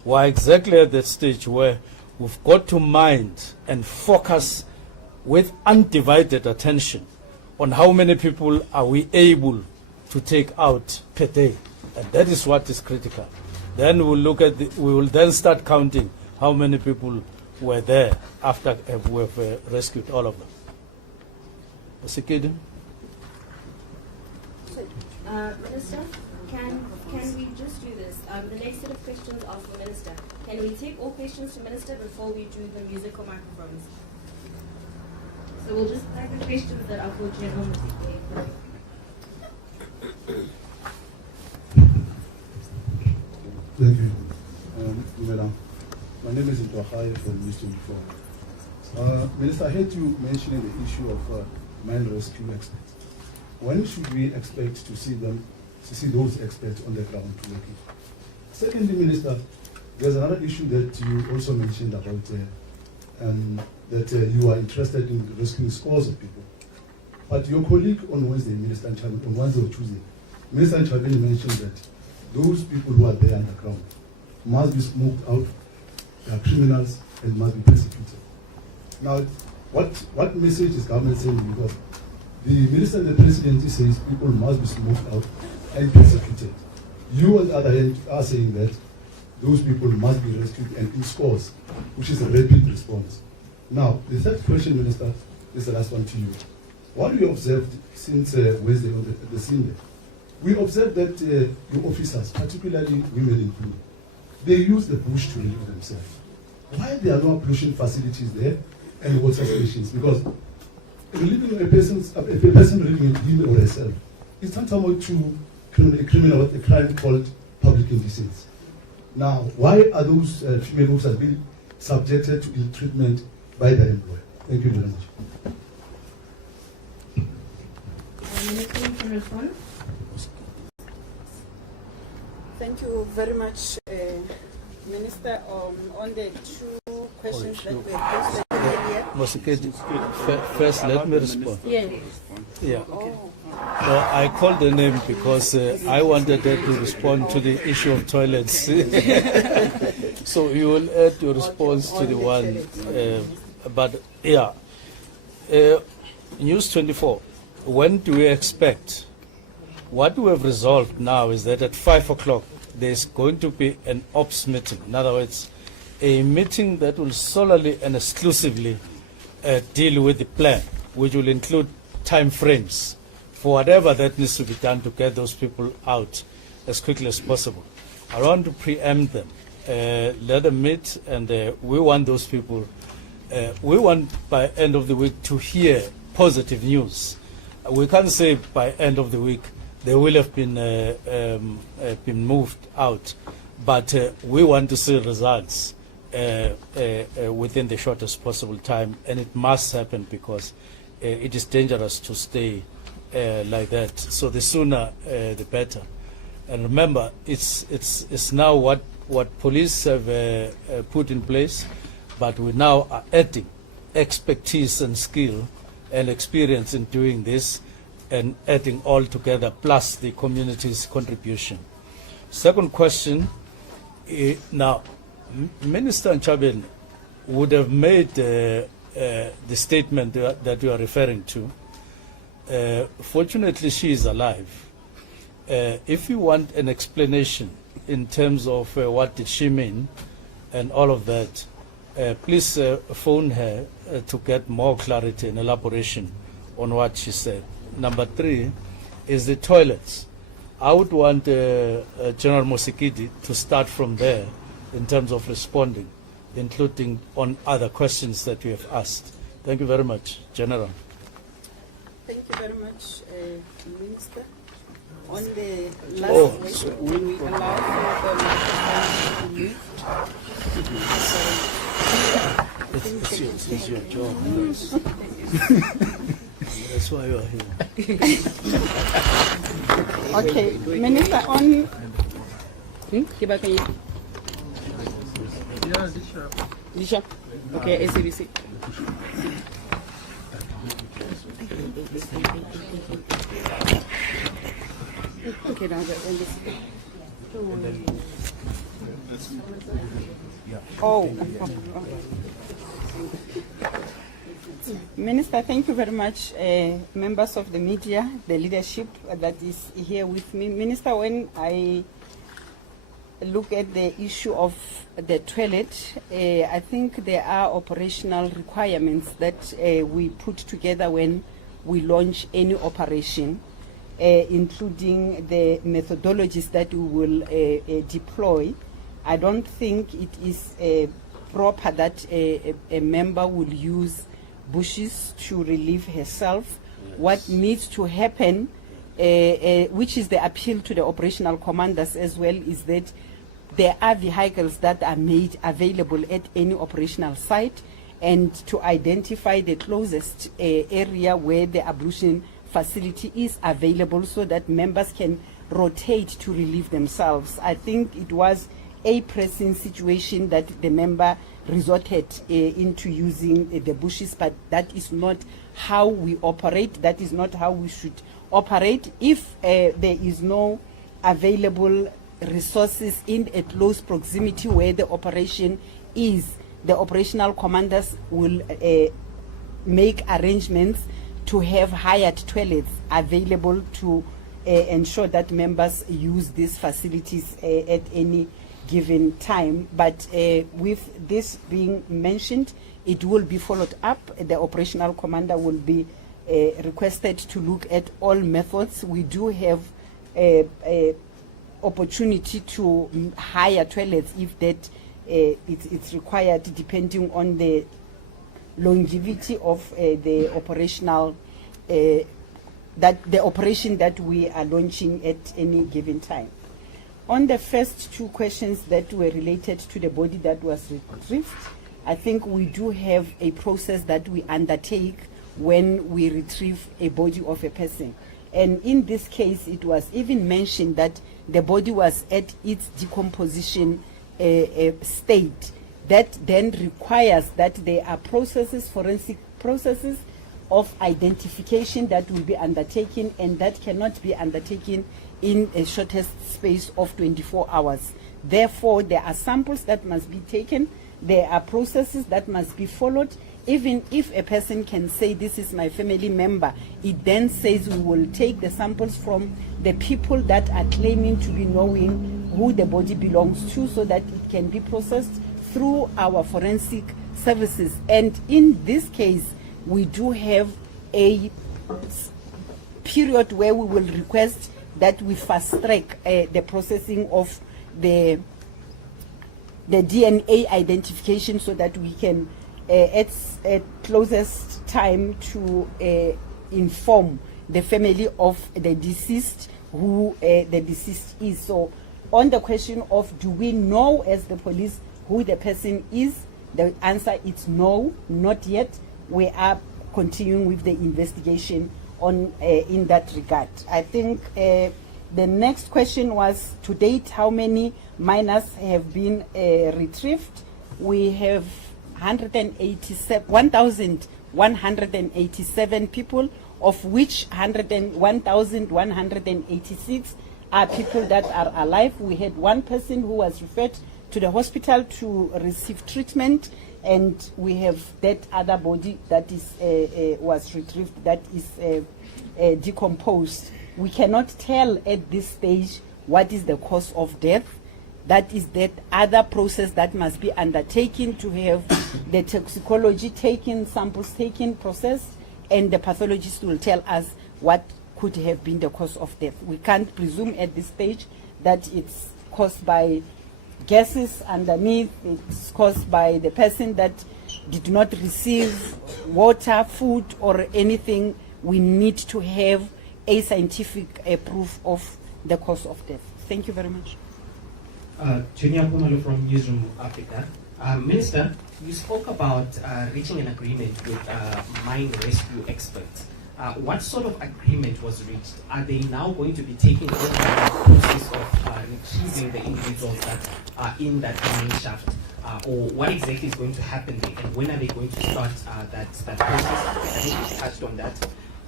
We're exactly at that stage where we've got to mind and focus with undivided attention on how many people are we able to take out per day. And that is what is critical. Then we'll look at we will then start counting how many people were there after we've rescued all of them. Security? Minister, can we just do this? The next set of questions are for Minister. Can we take all questions to Minister before we do the musical microphones? So we'll just take the questions that are for General Mosiki. Thank you. Madam, my name is Ntwahai from News 24. Minister, I heard you mentioning the issue of mine rescue experts. When should we expect to see those experts on the ground working? Secondly, Minister, there's another issue that you also mentioned about that you are interested in rescuing scores of people. But your colleague on Wednesday, Minister Nchabeni, on Wednesday or Tuesday, Minister Nchabeni mentioned that those people who are there underground must be smoked out, they are criminals, and must be persecuted. Now, what message is government sending? Because the Minister and the Presidency says people must be smoked out and persecuted. You, on the other hand, are saying that those people must be rescued and in scores, which is a rapid response. Now, the third question, Minister, is the last one to you. What we observed since Wednesday on the scene there, we observed that your officers, particularly women included, they use the bush to relieve themselves. Why there are no pollution facilities there and water stations? Because relieving a person relieving him or herself is tantamount to a crime called public indecency. Now, why are those female officers being subjected to ill treatment by their employer? Thank you very much. Minister, you can respond. Thank you very much, Minister. On the two questions that were posted earlier. Mosekedi, first let me respond. Yes. Yeah. No, I called the name because I wanted her to respond to the issue of toilets. So you will add your response to the one. But yeah, News 24, when do we expect? What we have resolved now is that at 5 o'clock there's going to be an ops meeting. In other words, a meeting that will solely and exclusively deal with the plan, which will include time frames for whatever that needs to be done to get those people out as quickly as possible. I don't want to preempt them. Let them meet, and we want those people. We want by end of the week to hear positive news. We can't say by end of the week they will have been moved out, but we want to see results within the shortest possible time, and it must happen because it is dangerous to stay like that. So the sooner the better. And remember, it's now what police have put in place, but we now are adding expertise and skill and experience in doing this, and adding all together, plus the community's contribution. Second question, now, Minister Nchabeni would have made the statement that you are referring to. Fortunately, she is alive. If you want an explanation in terms of what did she mean and all of that, please phone her to get more clarity and elaboration on what she said. Number 3 is the toilets. I would want General Mosekedi to start from there in terms of responding, including on other questions that you have asked. Thank you very much, General. Thank you very much, Minister. On the last question, when we allow for the microphone to mute, It's your job. That's why you are here. Okay, Minister, on. Disha. Okay, SABC. Okay, now Oh. Minister, thank you very much. Members of the media, the leadership that is here with me. Minister, when I look at the issue of the toilet, I think there are operational requirements that we put together when we launch any operation, including the methodologies that we will deploy. I don't think it is proper that a member will use bushes to relieve herself. Yes. What needs to happen, which is the appeal to the operational commanders as well, is that there are vehicles that are made available at any operational site, and to identify the closest area where the ablution facility is available so that members can rotate to relieve themselves. I think it was a pressing situation that the member resorted into using the bushes, but that is not how we operate. That is not how we should operate. If there is no available resources in a close proximity where the operation is, the operational commanders will make arrangements to have hired toilets available to ensure that members use these facilities at any given time. But with this being mentioned, it will be followed up. The operational commander will be requested to look at all methods. We do have a opportunity to hire toilets if that it's required, depending on the longevity of the operational that the operation that we are launching at any given time. On the first two questions that were related to the body that was retrieved, I think we do have a process that we undertake when we retrieve a body of a person. And in this case, it was even mentioned that the body was at its decomposition state. That then requires that there are processes, forensic processes of identification that will be undertaken, and that cannot be undertaken in a shortest space of 24 hours. Therefore, there are samples that must be taken, there are processes that must be followed. Even if a person can say, this is my family member, it then says we will take the samples from the people that are claiming to be knowing who the body belongs to, so that it can be processed through our forensic services. And in this case, we do have a period where we will request that we fast track the processing of the DNA identification, so that we can at closest time to inform the family of the deceased who the deceased is. So on the question of do we know as the police who the person is, the answer is no, not yet. We are continuing with the investigation on in that regard. I think the next question was, to date, how many minors have been retrieved? We have 1,187 people, of which 1,186 are people that are alive. We had one person who was referred to the hospital to receive treatment, and we have that other body that is was retrieved that is decomposed. We cannot tell at this stage what is the cause of death. That is that other process that must be undertaken to have the toxicology taken, samples taken, processed, and the pathologist will tell us what could have been the cause of death. We can't presume at this stage that it's caused by gases underneath, it's caused by the person that did not receive water, food, or anything. We need to have a scientific proof of the cause of death. Thank you very much. Junior Pumalo from Newsroom Africa. Minister, you spoke about reaching an agreement with mine rescue experts. What sort of agreement was reached? Are they now going to be taking over the process of retrieving the individuals that are in that mine shaft? Or what exactly is going to happen there? And when are they going to start that process? I think you touched on that.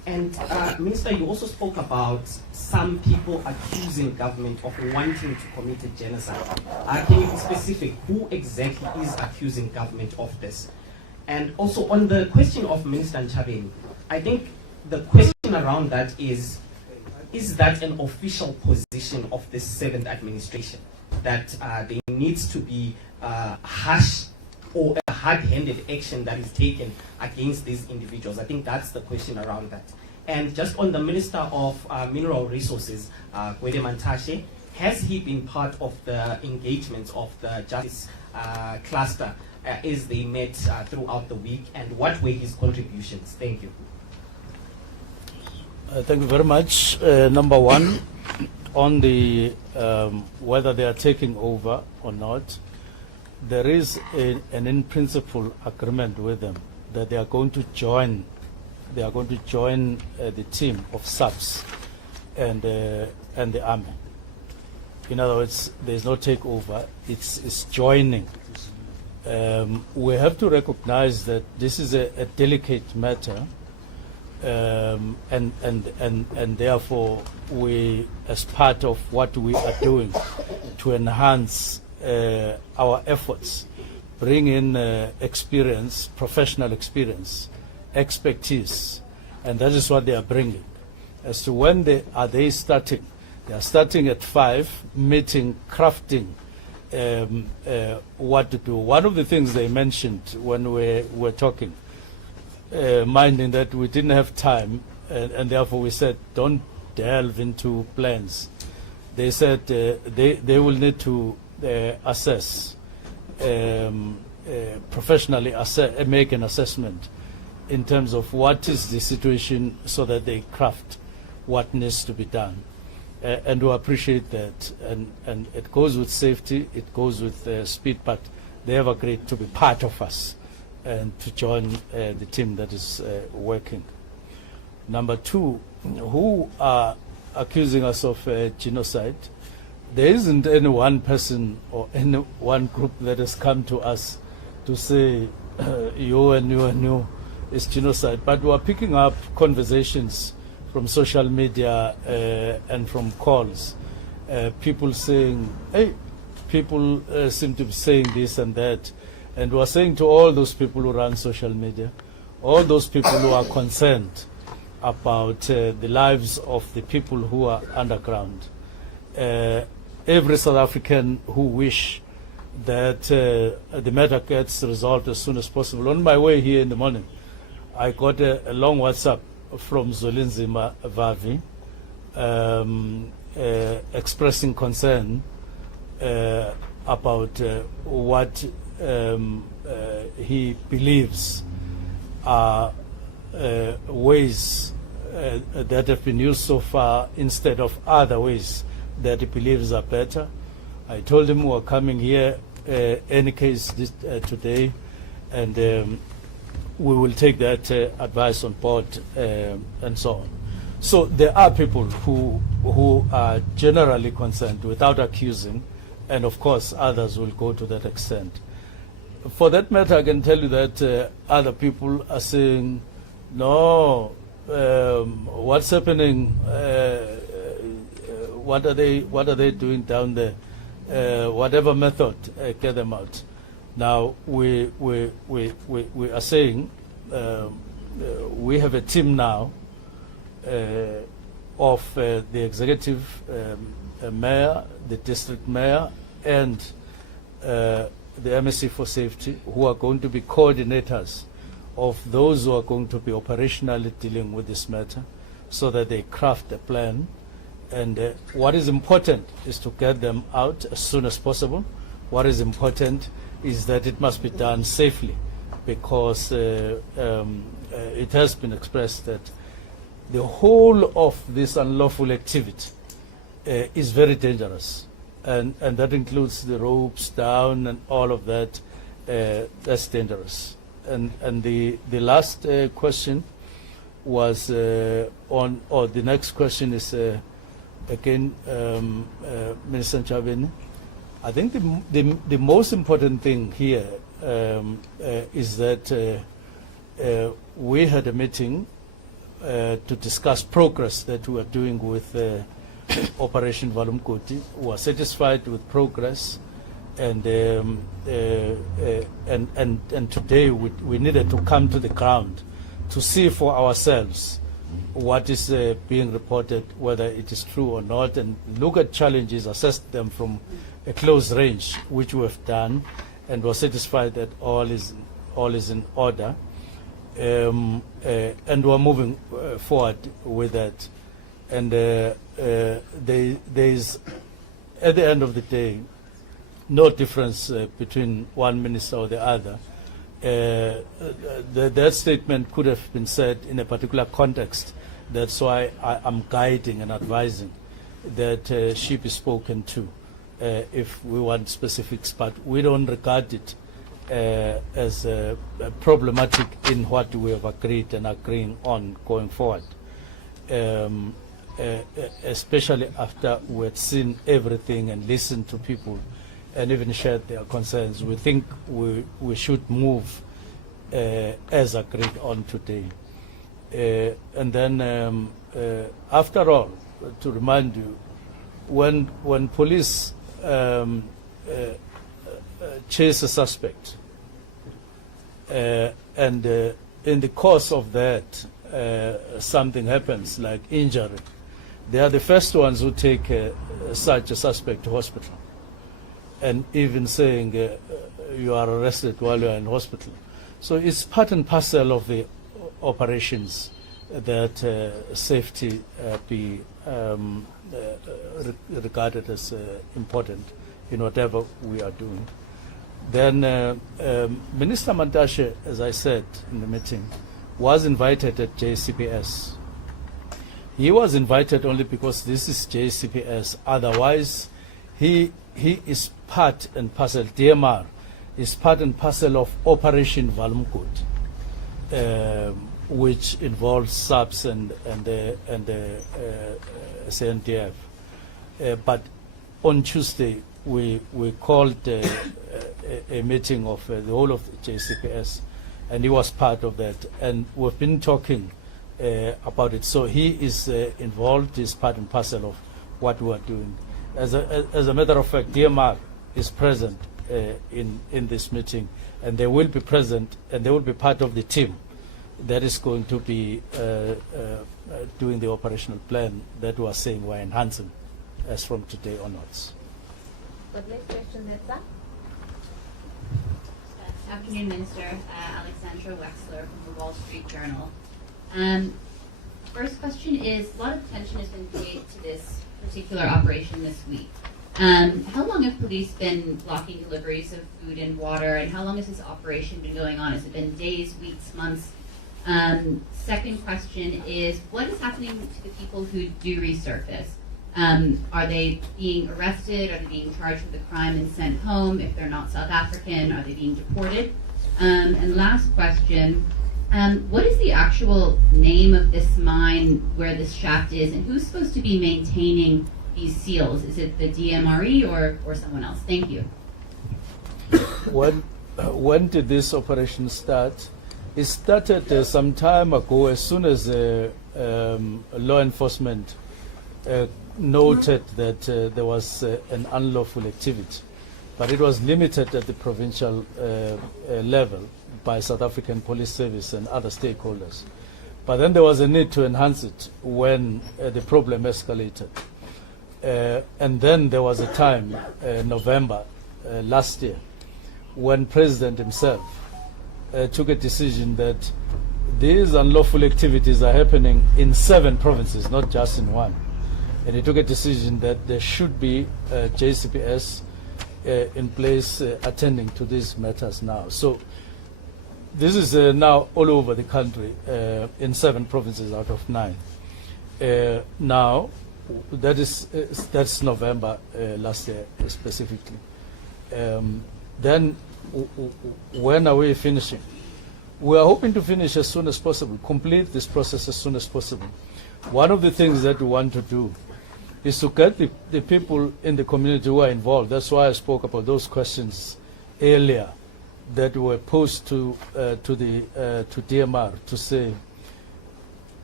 And Minister, you also spoke about some people accusing government of wanting to commit a genocide. Can you be specific? Who exactly is accusing government of this? And also on the question of Minister Nchabeni, I think the question around that is that an official position of the 7th administration, that there needs to be harsh or a hard-handed action that is taken against these individuals? I think that's the question around that. And just on the Minister of Mineral Resources, Gwede Mantashe, has he been part of the engagements of the Justice Cluster as they met throughout the week, and what were his contributions? Thank you. Thank you very much. Number one, on the whether they are taking over or not, there is an in-principle agreement with them that they are going to join. They are going to join the team of subs and the army. In other words, there is no takeover; it's joining. We have to recognize that this is a delicate matter, and therefore we, as part of what we are doing to enhance our efforts, bring in experience, professional experience, expertise, and that is what they are bringing. As to when they are starting, they are starting at 5, meeting, crafting what to do. One of the things they mentioned when we were talking, minding that we didn't have time, and therefore we said don't delve into plans. They said they will need to assess, professionally make an assessment in terms of what is the situation, so that they craft what needs to be done. And we appreciate that. And it goes with safety, it goes with speed, but they have agreed to be part of us and to join the team that is working. Number two, who are accusing us of genocide? There isn't any one person or any one group that has come to us to say you and you and you is genocide, but we are picking up conversations from social media and from calls, people saying, hey, people seem to be saying this and that, and we are saying to all those people who run social media, all those people who are concerned about the lives of the people who are underground, every South African who wish that the matter gets resolved as soon as possible. On my way here in the morning, I got a long WhatsApp from Zolinzima Vavi expressing concern about what he believes are ways that have been used so far instead of other ways that he believes are better. I told him we are coming here any case today, and we will take that advice on board and so on. So there are people who are generally concerned without accusing, and of course others will go to that extent. For that matter, I can tell you that other people are saying, no, what's happening? What are they doing down there? Whatever method, get them out. Now we are saying we have a team now of the executive mayor, the district mayor, and the MSC for Safety, who are going to be coordinators of those who are going to be operationally dealing with this matter, so that they craft a plan. And what is important is to get them out as soon as possible. What is important is that it must be done safely, because it has been expressed that the whole of this unlawful activity is very dangerous, and that includes the ropes down and all of that. That's dangerous. And the last question was on, or the next question is again, Minister Nchabeni. I think the most important thing here is that we had a meeting to discuss progress that we are doing with Operation Valumkoti. We are satisfied with progress, and today we needed to come to the ground to see for ourselves what is being reported, whether it is true or not, and look at challenges, assess them from a close range, which we have done, and we're satisfied that all is in order, and we're moving forward with that. And there is, at the end of the day, no difference between one minister or the other. That statement could have been said in a particular context. That's why I'm guiding and advising that she be spoken to if we want specifics, but we don't regard it as problematic in what we have agreed and agreeing on going forward, especially after we had seen everything and listened to people and even shared their concerns. We think we should move as agreed on today. And then, after all, to remind you, when police chase a suspect, and in the course of that something happens like injury, they are the first ones who take such a suspect to hospital, and even saying you are arrested while you are in hospital. So it's part and parcel of the operations that safety be regarded as important in whatever we are doing. Then Minister Mantashe, as I said in the meeting, was invited at JCPS. He was invited only because this is JCPS. Otherwise, he is part and parcel, DMR is part and parcel of Operation Valumkoti, which involves SAPS and CNTF. But on Tuesday, we called a meeting of the whole of the JCPS, and he was part of that. And we've been talking about it. So he is involved, is part and parcel of what we are doing. As a matter of fact, DMR is present in this meeting, and they will be present, and they will be part of the team that is going to be doing the operational plan that we are saying we're enhancing as from today onwards. But next question, Hetza. Afternoon, Minister. Alexandra Wexler from the Wall Street Journal. First question is, a lot of attention has been paid to this particular operation this week. How long have police been blocking deliveries of food and water, and how long has this operation been going on? Has it been days, weeks, months? Second question is, what is happening to the people who do resurface? Are they being arrested? Are they being charged with a crime and sent home? If they're not South African, are they being deported? And last question, what is the actual name of this mine where this shaft is, and who's supposed to be maintaining these seals? Is it the DMRE or someone else? Thank you. When did this operation start? It started some time ago, as soon as law enforcement noted that there was an unlawful activity, but it was limited at the provincial level by South African Police Service and other stakeholders. But then there was a need to enhance it when the problem escalated. And then there was a time, November last year, when President himself took a decision that these unlawful activities are happening in 7 provinces, not just in one. And he took a decision that there should be JCPS in place attending to these matters now. So this is now all over the country in 7 provinces out of 9. Now, that's November last year specifically. Then when are we finishing? We are hoping to finish as soon as possible, complete this process as soon as possible. One of the things that we want to do is to get the people in the community who are involved. That's why I spoke about those questions earlier that were posed to DMR to say,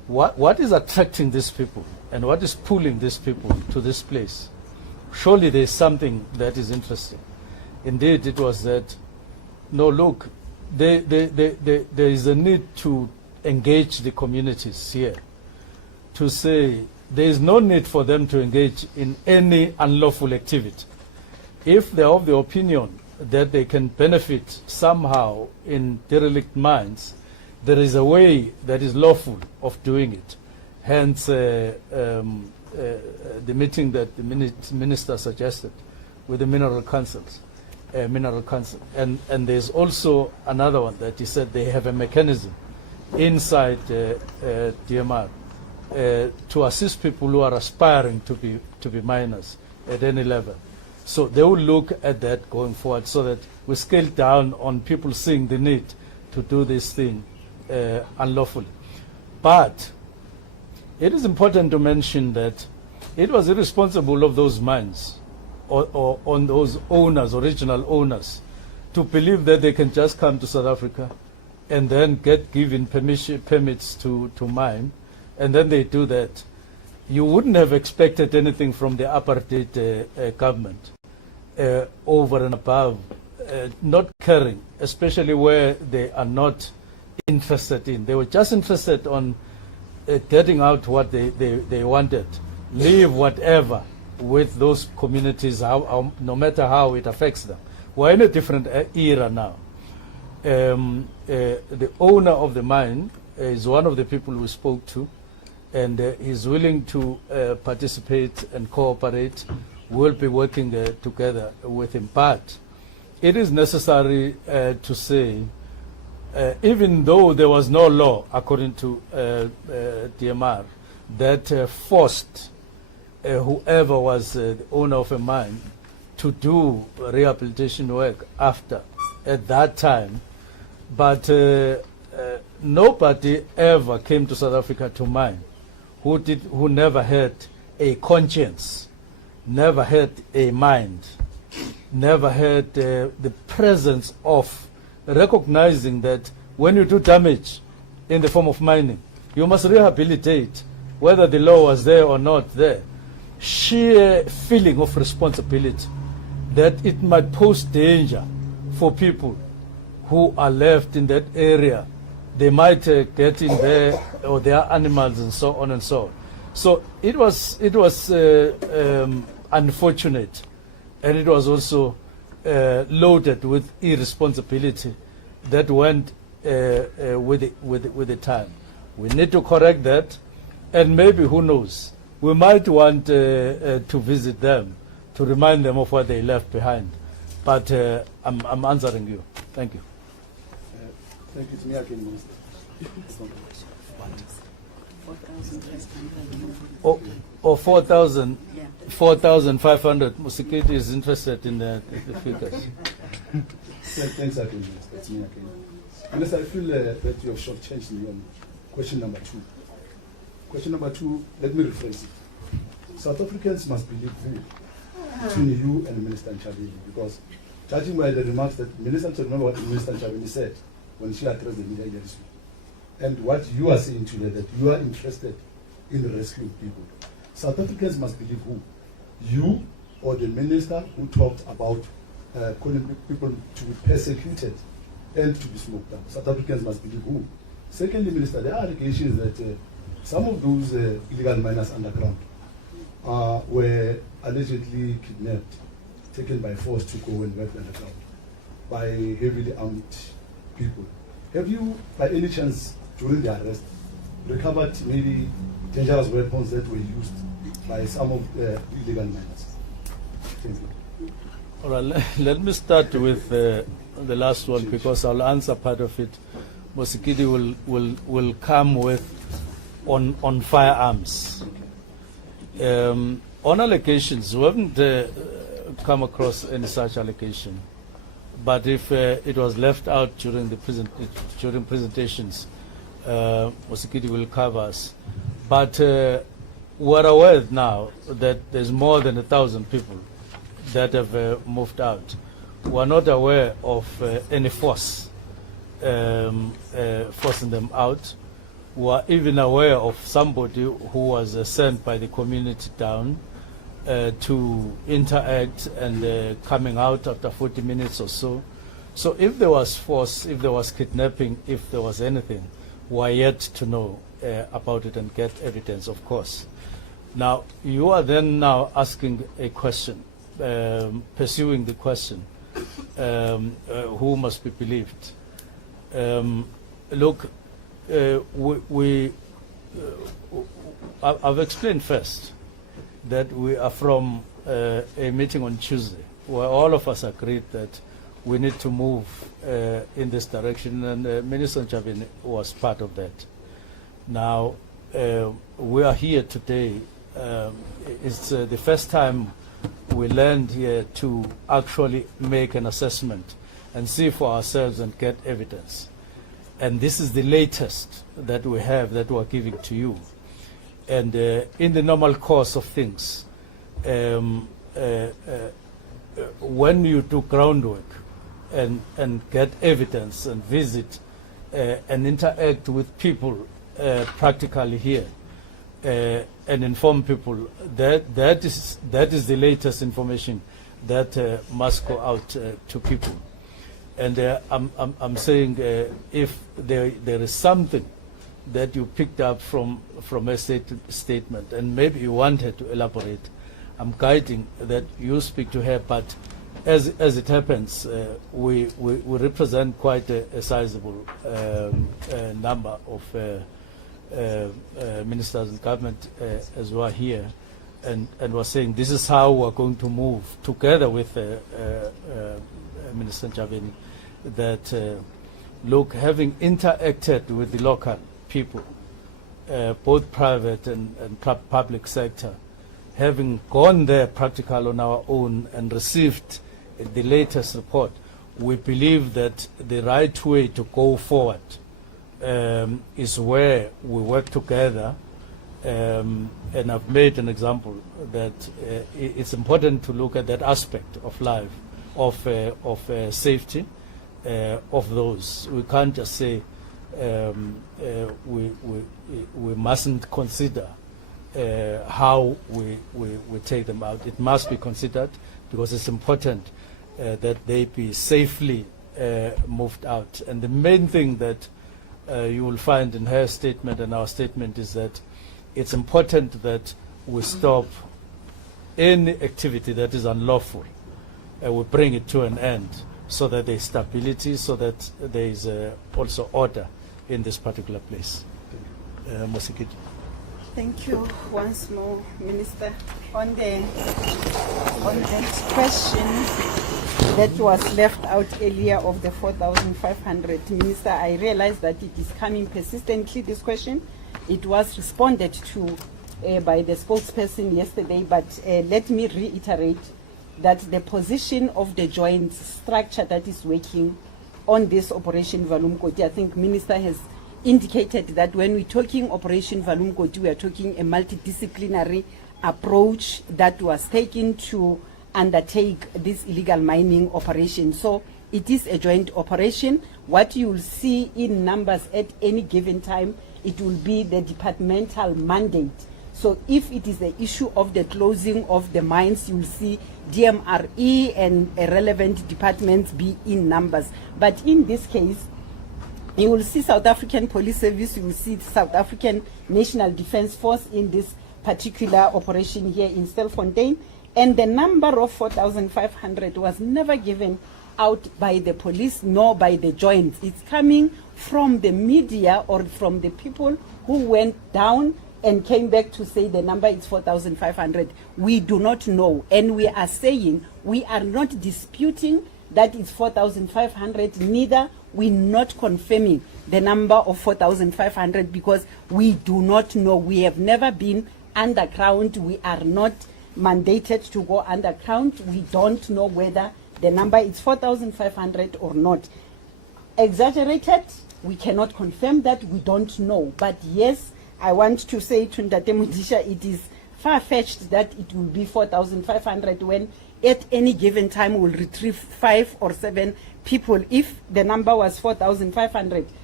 what is attracting these people and what is pulling these people to this place? Surely there's something that is interesting. Indeed, it was that, no, look, there is a need to engage the communities here, to say there is no need for them to engage in any unlawful activity. If they are of the opinion that they can benefit somehow in derelict mines, there is a way that is lawful of doing it. Hence, the meeting that the minister suggested with the mineral councils, and there's also another one that he said they have a mechanism inside DMR to assist people who are aspiring to be miners at any level. So they will look at that going forward, so that we scale down on people seeing the need to do this thing unlawfully. But it is important to mention that it was irresponsible of those mines or on those owners, original owners, to believe that they can just come to South Africa and then get given permits to mine, and then they do that. You wouldn't have expected anything from the apartheid government over and above not caring, especially where they are not interested in. They were just interested on getting out what they wanted, leave whatever with those communities, no matter how it affects them. We're in a different era now. The owner of the mine is one of the people we spoke to, and is willing to participate and cooperate. We'll be working together with him. But it is necessary to say, even though there was no law, according to DMR, that forced whoever was the owner of a mine to do rehabilitation work at that time, but nobody ever came to South Africa to mine who never had a conscience, never had a mind, never had the presence of recognizing that when you do damage in the form of mining, you must rehabilitate, whether the law was there or not there. Sheer feeling of responsibility that it might pose danger for people who are left in that area. They might get in there, or their animals, and so on and so on. So it was unfortunate, and it was also loaded with irresponsibility that went with the time. We need to correct that, and maybe, who knows, we might want to visit them to remind them of what they left behind. But I'm answering you. Thank you. Thank you. To me, I can minister. Or 4,500. Musikiti is interested in the figures. Thanks, I can minister. To me, I can. Unless I feel that you have shortchanged me on question number 2. Question number 2, let me rephrase it. South Africans must believe who? Between you and Minister Nchabeni, because judging by the remarks that remember what Minister Nchabeni said when she addressed the media yesterday, and what you are saying today, that you are interested in rescuing people. South Africans must believe who? You or the minister who talked about calling people to be persecuted and to be smoked out. South Africans must believe who? Secondly, Minister, there are allegations that some of those illegal miners underground were allegedly kidnapped, taken by force to go and work underground by heavily armed people. Have you, by any chance, during the arrest, recovered maybe dangerous weapons that were used by some of the illegal miners? Thank you. All right, let me start with the last one, because I'll answer part of it. Musikiti will come with on firearms. On allegations, we haven't come across any such allegation. But if it was left out during during presentations, Musikiti will cover us. But we're aware now that there's more than 1,000 people that have moved out. We're not aware of any force forcing them out. were even aware of somebody who was sent by the community down to interact and coming out after 40 minutes or so. So if there was force, if there was kidnapping, if there was anything, we're yet to know about it and get evidence, of course. Now, you are then now asking a question, pursuing the question, who must be believed? Look, I've explained first that we are from a meeting on Tuesday where all of us agreed that we need to move in this direction, and Minister Njaveni was part of that. Now, we are here today. It's the first time we land here to actually make an assessment and see for ourselves and get evidence. And this is the latest that we have that we're giving to you. And in the normal course of things, when you do groundwork and get evidence and visit and interact with people practically here and inform people, that is the latest information that must go out to people. And I'm saying if there is something that you picked up from a statement and maybe you wanted to elaborate, I'm guiding that you speak to her. But as it happens, we represent quite a sizable number of ministers and government as well here, and we're saying this is how we're going to move together with Minister Njaveni, that look, having interacted with the local people, both private and public sector, having gone there practical on our own and received the latest report, we believe that the right way to go forward is where we work together. And I've made an example that it's important to look at that aspect of life, of safety of those. We can't just say we mustn't consider how we take them out. It must be considered because it's important that they be safely moved out. And the main thing that you will find in her statement and our statement is that it's important that we stop any activity that is unlawful. We bring it to an end so that there is stability, so that there is also order in this particular place. Mosikiti. Thank you once more, Minister. On that question that was left out earlier of the 4,500, Minister, I realize that it is coming persistently, this question. It was responded to by the spokesperson yesterday, but let me reiterate that the position of the joint structure that is working on this Operation Valumkoti, I think Minister has indicated that when we're talking Operation Valumkoti, we are talking a multidisciplinary approach that was taken to undertake this illegal mining operation. So it is a joint operation. What you will see in numbers at any given time, it will be the departmental mandate. So if it is the issue of the closing of the mines, you will see DMRE and relevant departments be in numbers. But in this case, you will see South African Police Service, you will see South African National Defence Force in this particular operation here in Stilfontein. And the number of 4,500 was never given out by the police nor by the joints. It's coming from the media or from the people who went down and came back to say the number is 4,500. We do not know. And we are saying we are not disputing that it's 4,500, neither we're not confirming the number of 4,500 because we do not know. We have never been underground. We are not mandated to go underground. We don't know whether the number is 4,500 or not. Exaggerated, we cannot confirm that, we don't know. But yes, I want to say to Ndate Mudisha, it is far-fetched that it will be 4,500 when at any given time we'll retrieve 5 or 7 people. If the number was 4,500,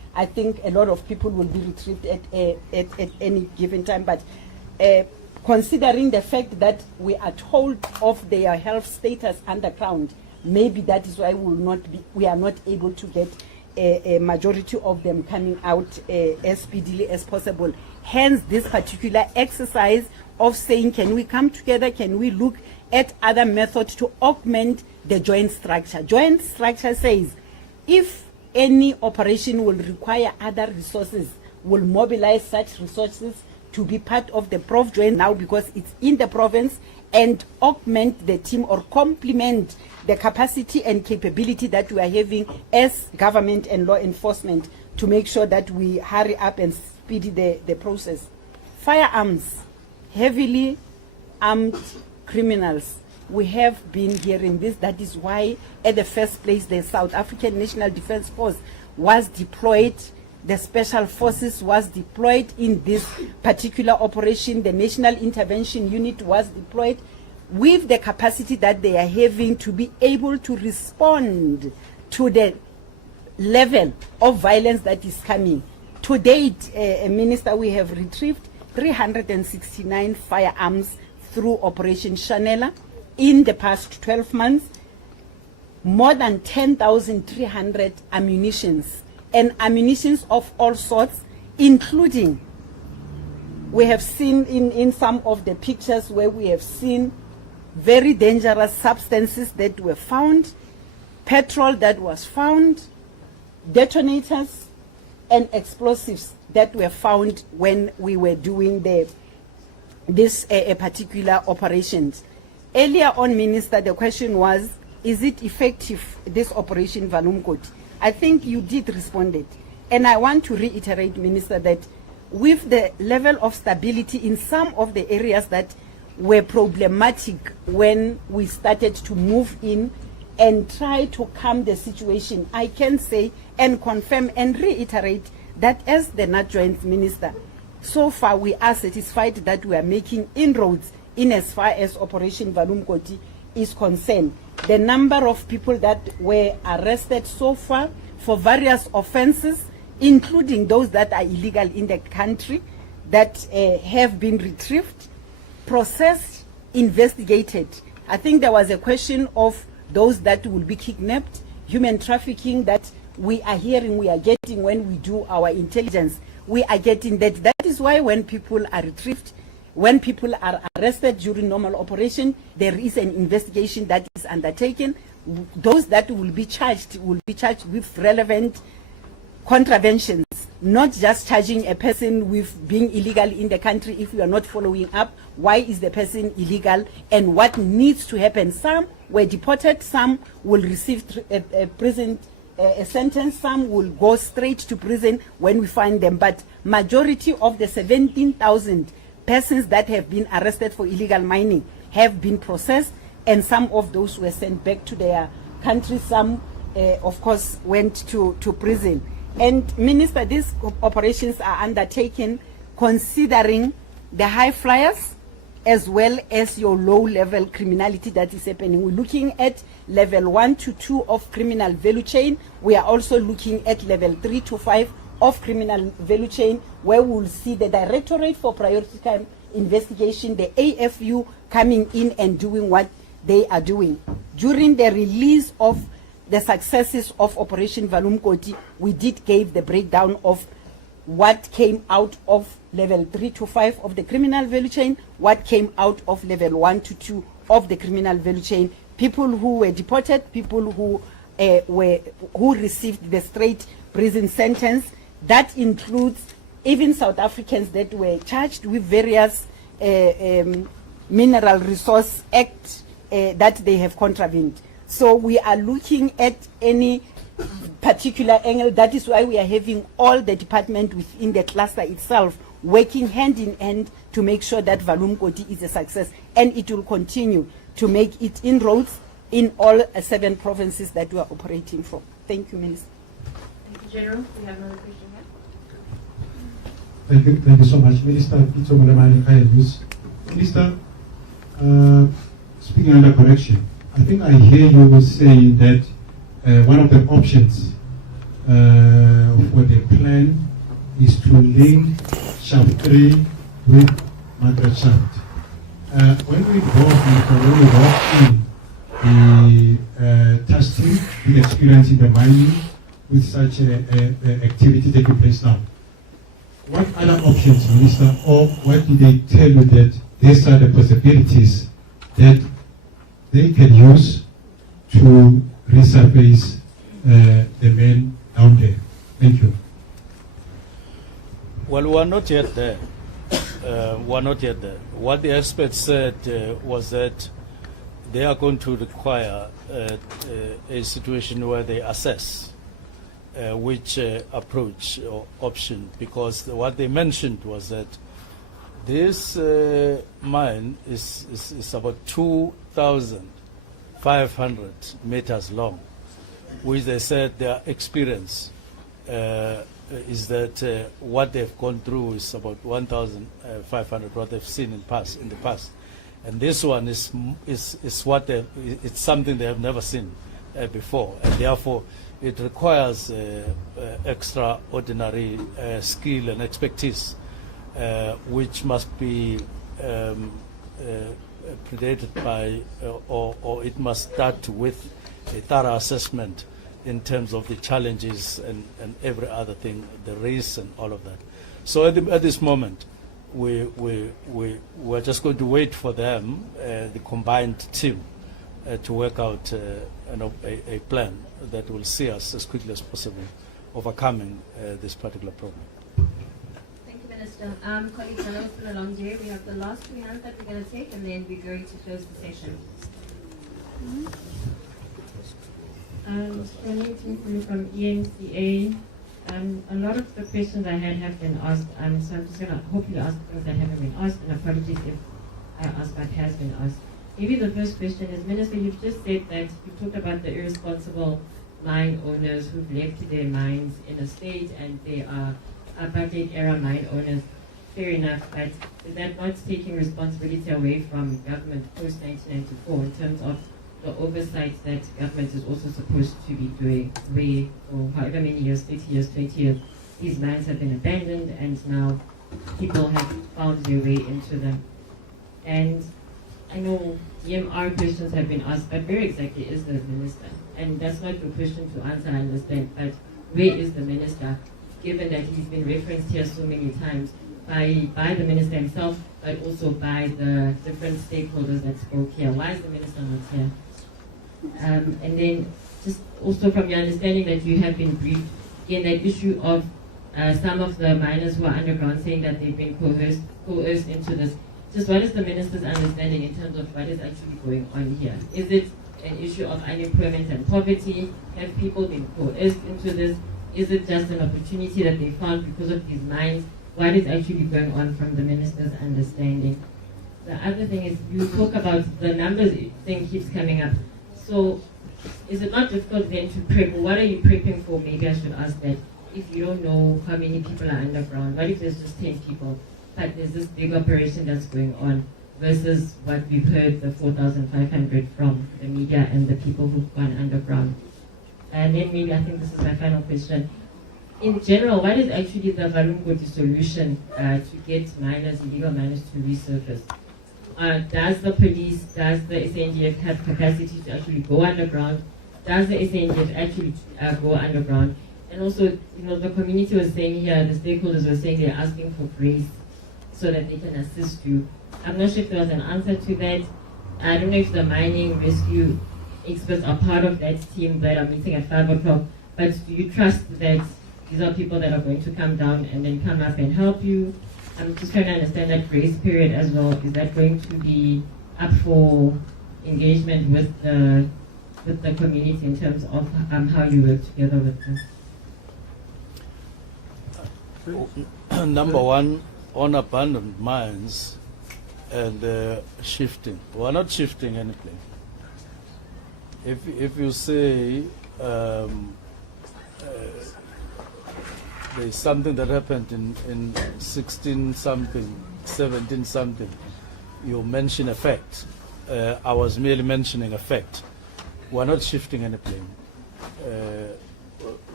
I think a lot of people will be retrieved at any given time. But considering the fact that we are told of their health status underground, maybe that is why we are not able to get a majority of them coming out as speedily as possible. Hence, this particular exercise of saying, can we come together? Can we look at other methods to augment the joint structure? Joint structure says, if any operation will require other resources, will mobilize such resources to be part of the Prof joint now because it's in the province, and augment the team or complement the capacity and capability that we are having as government and law enforcement to make sure that we hurry up and speed the process. Firearms, heavily armed criminals. We have been hearing this. That is why, at the first place, the South African National Defence Force was deployed. The Special Forces was deployed in this particular operation. The National Intervention Unit was deployed with the capacity that they are having to be able to respond to the level of violence that is coming. To date, Minister, we have retrieved 369 firearms through Operation Chanela. In the past 12 months, more than 10,300 ammunitions, and ammunitions of all sorts, including, we have seen in some of the pictures where we have seen very dangerous substances that were found, petrol that was found, detonators and explosives that were found when we were doing this particular operations. Earlier on, Minister, the question was, is it effective, this Operation Valumkoti? I think you did respond it. And I want to reiterate, Minister, that with the level of stability in some of the areas that were problematic when we started to move in and try to calm the situation, I can say and confirm and reiterate that as the NAT-Joint Minister, so far we are satisfied that we are making inroads in as far as Operation Valumkoti is concerned. The number of people that were arrested so far for various offenses, including those that are illegal in the country, that have been retrieved, processed, investigated. I think there was a question of those that will be kidnapped, human trafficking that we are hearing, we are getting when we do our intelligence. We are getting that. That is why when people are retrieved, when people are arrested during normal operation, there is an investigation that is undertaken. Those that will be charged with relevant contraventions, not just charging a person with being illegal in the country if we are not following up why is the person illegal and what needs to happen. Some were deported, some will receive a prison a sentence, some will go straight to prison when we find them. But majority of the 17,000 persons that have been arrested for illegal mining have been processed, and some of those were sent back to their country. Some, of course, went to prison. And Minister, these operations are undertaken considering the high flyers as well as your low-level criminality that is happening. We're looking at level 1 to 2 of criminal value chain. We are also looking at level 3 to 5 of criminal value chain, where we will see the Directorate for Priority Crime Investigation, the AFU, coming in and doing what they are doing. During the release of the successes of Operation Valumkoti, we did give the breakdown of what came out of level 3 to 5 of the criminal value chain, what came out of level 1 to 2 of the criminal value chain, people who were deported, people who received the straight prison sentence. That includes even South Africans that were charged with various Mineral Resource Act that they have contravened. So we are looking at any particular angle. That is why we are having all the department within the cluster itself working hand in hand to make sure that Valumkoti is a success, and it will continue to make its inroads in all 7 provinces that we are operating from. Thank you, Minister. Thank you, General. We have another question here. Thank you so much, Minister. Minister, speaking under correction, I think I hear you saying that one of the options for the plan is to link shaft 3 with Margaret Shaft. When we walk in, the testing, the experience in the mining with such a activity taking place now. What other options, Minister, or what did they tell you that these are the possibilities that they can use to resurface the men down there? Thank you. Well, we're not yet there. We're not yet there. What the experts said was that they are going to require a situation where they assess which approach or option, because what they mentioned was that this mine is about 2,500 meters long, which they said their experience is that what they've gone through is about 1,500, what they've seen in the past. And this one is what it's something they have never seen before, and therefore it requires extraordinary skill and expertise, which must be predated by, or it must start with a thorough assessment in terms of the challenges and every other thing, the race and all of that. So at this moment, we're just going to wait for them, the combined team, to work out a plan that will see us as quickly as possible overcoming this particular problem. Thank you, Minister. Colleagues, I know it's been a long day. We have the last 3 hands that we're going to take, and then we're going to close the session. From EMCA. A lot of the questions I had have been asked, so I'm just going to hopefully ask things that haven't been asked, and apologies if I ask what has been asked. Maybe the first question is, Minister, you've just said that you talked about the irresponsible mine owners who've left their mines in a state and they are apartheid era mine owners. Fair enough, but is that not taking responsibility away from government post-1994 in terms of the oversight that government is also supposed to be doing, where for however many years, 30 years, 20 years, these mines have been abandoned and now people have found their way into them. And I know DMR questions have been asked, but where exactly is the minister? And that's not your question to answer, I understand, but where is the minister, given that he's been referenced here so many times by the minister himself, but also by the different stakeholders that spoke here? Why is the minister not here? And then just also from your understanding that you have been briefed in that issue of some of the miners who are underground saying that they've been coerced into this. Just what is the minister's understanding in terms of what is actually going on here? Is it an issue of unemployment and poverty? Have people been coerced into this? Is it just an opportunity that they found because of these mines? What is actually going on from the minister's understanding? The other thing is, you talk about the numbers thing keeps coming up. So is it not difficult then to prep? What are you prepping for? Maybe I should ask that. If you don't know how many people are underground, what if there's just 10 people? But there's this big operation that's going on versus what we've heard, the 4,500 from the media and the people who've gone underground. And then maybe, I think this is my final question. In general, what is actually the Valungoti solution to get miners, illegal miners, to resurface? Does the police, does the SANDF have capacity to actually go underground? Does the SANDF actually go underground? And also, the community was saying here, the stakeholders were saying they're asking for grace so that they can assist you. I'm not sure if there was an answer to that. I don't know if the mining rescue experts are part of that team that are meeting at 5 o'clock, but do you trust that these are people that are going to come down and then come up and help you? I'm just trying to understand that grace period as well. Is that going to be up for engagement with the community in terms of how you work together with them? Number one, on abandoned mines and shifting. We're not shifting anything. If you say there's something that happened in 16 something, 17 something, you mention a fact. I was merely mentioning a fact. We're not shifting any plane.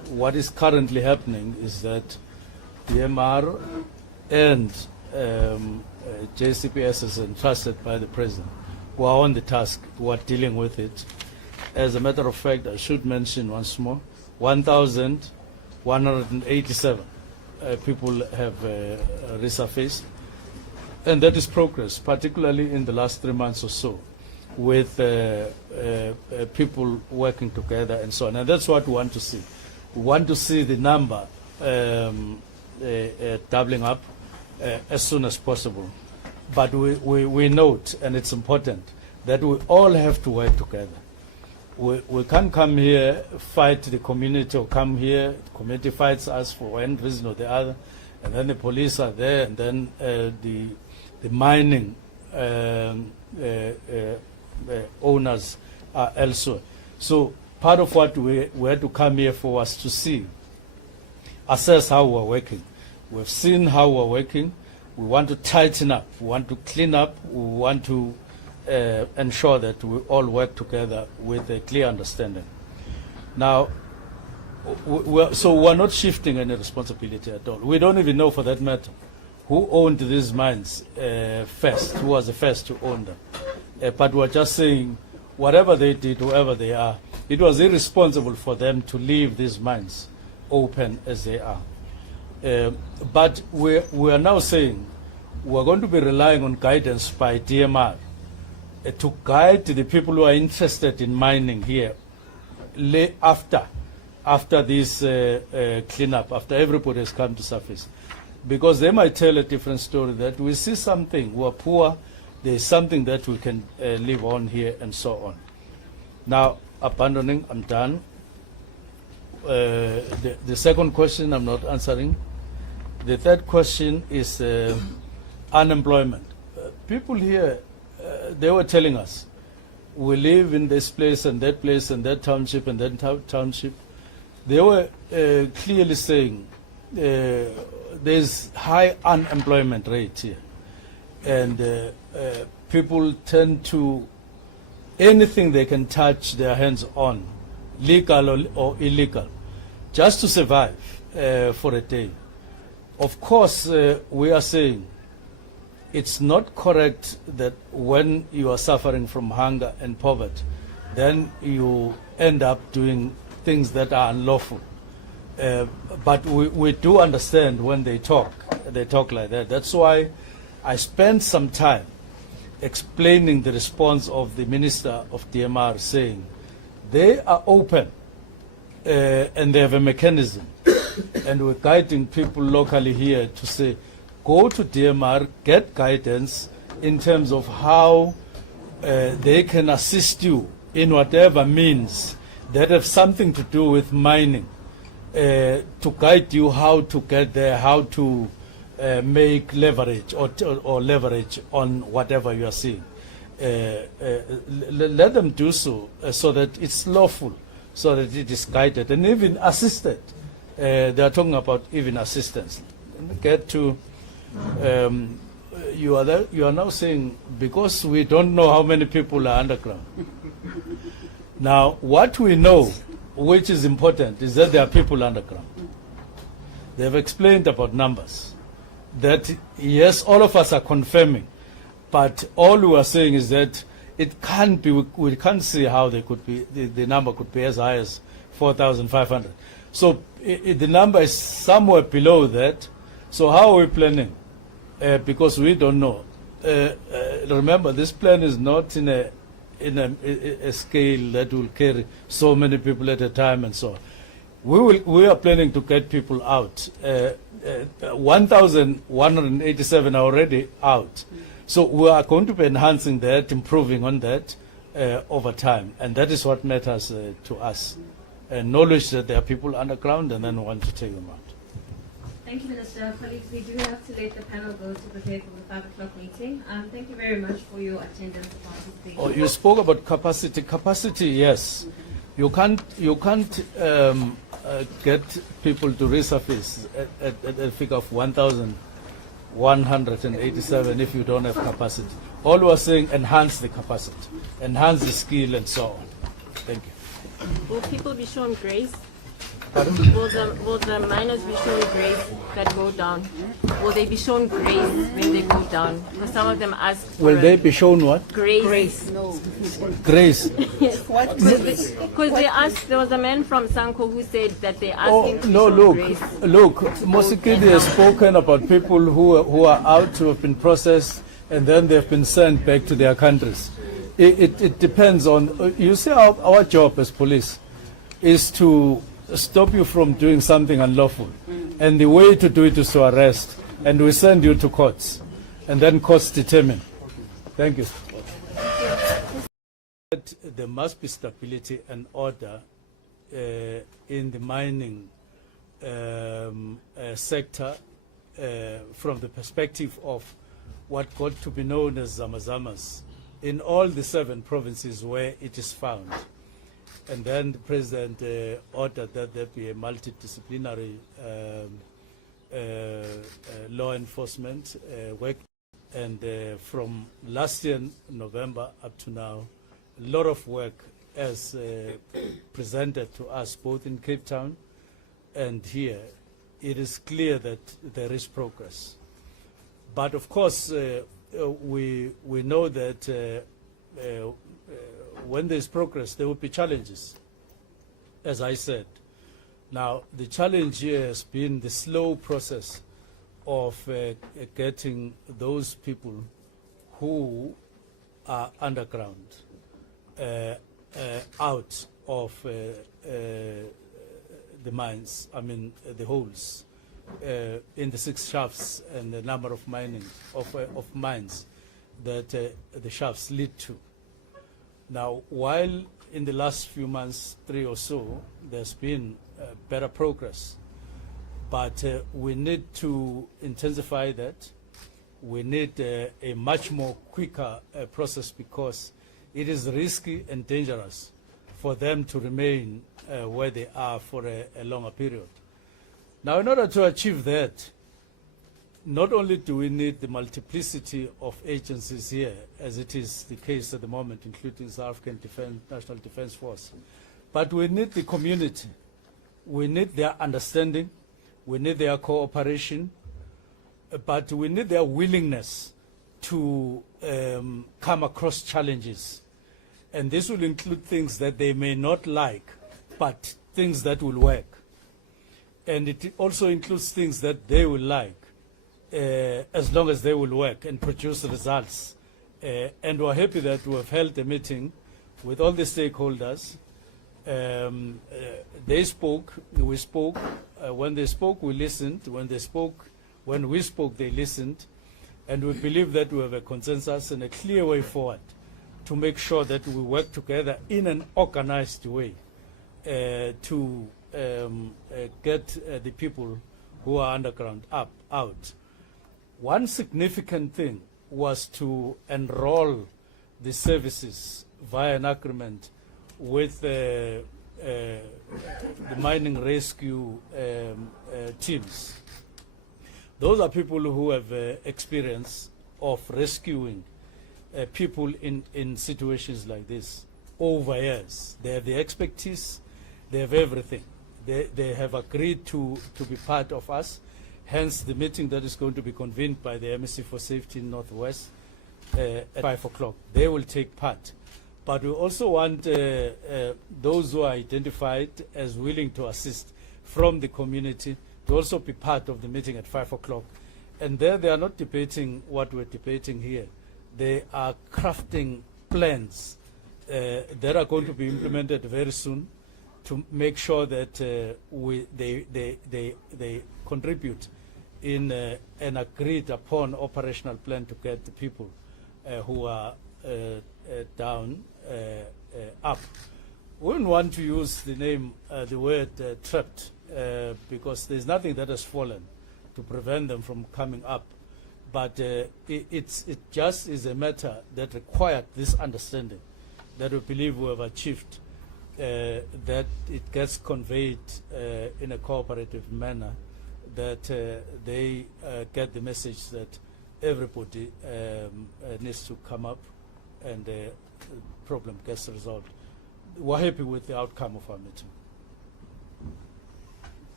what is currently happening is that DMR and JCPS is entrusted by the President, who are on the task, who are dealing with it. As a matter of fact, I should mention once more, 1,187 people have resurfaced, and that is progress, particularly in the last 3 months or so, with people working together and so on. And that's what we want to see. We want to see the number doubling up as soon as possible. But we note, and it's important, that we all have to work together. We can't come here, fight the community, or come here, the community fights us for one reason or the other, and then the police are there, and then the mining owners are elsewhere. So part of what we had to come here for was to see, assess how we're working. We've seen how we're working. We want to tighten up. We want to clean up. We want to ensure that we all work together with a clear understanding. Now, so we're not shifting any responsibility at all. We don't even know, for that matter, who owned these mines first, who was the first to own them. But we're just saying, whatever they did, whoever they are, it was irresponsible for them to leave these mines open as they are. But we are now saying we're going to be relying on guidance by DMR to guide the people who are interested in mining here after this cleanup, after everybody has come to surface. Because they might tell a different story, that we see something, we are poor, there is something that we can live on here, and so on. Now, abandoning, I'm done. The second question I'm not answering. The third question is unemployment. People here, they were telling us, we live in this place and that township and that township. They were clearly saying there's high unemployment rate here. And people tend to, anything they can touch their hands on, legal or illegal, just to survive for a day. Of course, we are saying it's not correct that when you are suffering from hunger and poverty, then you end up doing things that are unlawful. But we do understand when they talk like that. That's why I spent some time explaining the response of the Minister of DMR, saying they are open and they have a mechanism. And we're guiding people locally here to say, go to DMR, get guidance in terms of how they can assist you in whatever means that have something to do with mining, to guide you how to get there, how to make leverage or leverage on whatever you are seeing. Let them do so, so that it's lawful, so that it is guided and even assisted. They are talking about even assistance. Get to you are now saying, because we don't know how many people are underground. Now, what we know, which is important, is that there are people underground. They have explained about numbers. That yes, all of us are confirming, but all we are saying is that it can't be. We can't see how they could be. The number could be as high as 4,500. So the number is somewhere below that. So how are we planning? Because we don't know. Remember, this plan is not in a scale that will carry so many people at a time and so on. We are planning to get people out. 1,187 are already out. So we are going to be enhancing that, improving on that over time. And that is what matters to us. Knowledge that there are people underground, and then we want to take them out. Thank you, Minister. Colleagues, we do have to let the panel go to prepare for the 5 o'clock meeting. Thank you very much for your attendance and participation. Oh, you spoke about capacity. Capacity, yes. You can't get people to resurface at a figure of 1,187 if you don't have capacity. All we are saying, enhance the capacity, enhance the skill, and so on. Thank you. Will people be shown grace? Will the miners be shown grace that go down? Will they be shown grace when they go down? Because some of them ask for Will they be shown what? grace. No. Grace. Yes. Because they asked, there was a man from Sanko who said that they asked Oh, him to be no, shown look, grace. look, Mosikidi has spoken about people who are out, who have been processed, and then they've been sent back to their countries. It depends on, you see, our job as police is to stop you from doing something unlawful. And the way to do it is to arrest, and we send you to courts, and then courts determine. Thank you. There must be stability and order in the mining sector from the perspective of what got to be known as Zamazamas in all the 7 provinces where it is found. And then the president ordered that there be a multidisciplinary law enforcement work. And from last year, November, up to now, a lot of work as presented to us both in Cape Town and here. It is clear that there is progress. But of course, we know that when there's progress, there will be challenges, as I said. Now, the challenge here has been the slow process of getting those people who are underground out of the mines, I mean the holes in the 6 shafts and the number of of mines that the shafts lead to. Now, while in the last few months, 3 or so, there's been better progress, but we need to intensify that. We need a much more quicker process, because it is risky and dangerous for them to remain where they are for a longer period. Now, in order to achieve that, not only do we need the multiplicity of agencies here, as it is the case at the moment, including South African National Defence Force, but we need the community. We need their understanding. We need their cooperation. But we need their willingness to come across challenges. And this will include things that they may not like, but things that will work. And it also includes things that they will like, as long as they will work and produce results. And we're happy that we have held a meeting with all the stakeholders. They spoke, we spoke. When they spoke, we listened. When we spoke, they listened. And we believe that we have a consensus and a clear way forward to make sure that we work together in an organized way to get the people who are underground out. One significant thing was to enroll the services via an agreement with the mining rescue teams. Those are people who have experience of rescuing people in situations like this over years. They have the expertise, they have everything. They have agreed to be part of us, hence the meeting that is going to be convened by the MSC for Safety in Northwest at 5 o'clock. They will take part. But we also want those who are identified as willing to assist from the community to also be part of the meeting at 5 o'clock. And there they are not debating what we're debating here. They are crafting plans that are going to be implemented very soon to make sure that they contribute in an agreed upon operational plan to get the people who are down up. We wouldn't want to use the word trapped, because there's nothing that has fallen to prevent them from coming up. But it just is a matter that required this understanding that we believe we have achieved, that it gets conveyed in a cooperative manner, that they get the message that everybody needs to come up and the problem gets resolved. We're happy with the outcome of our meeting.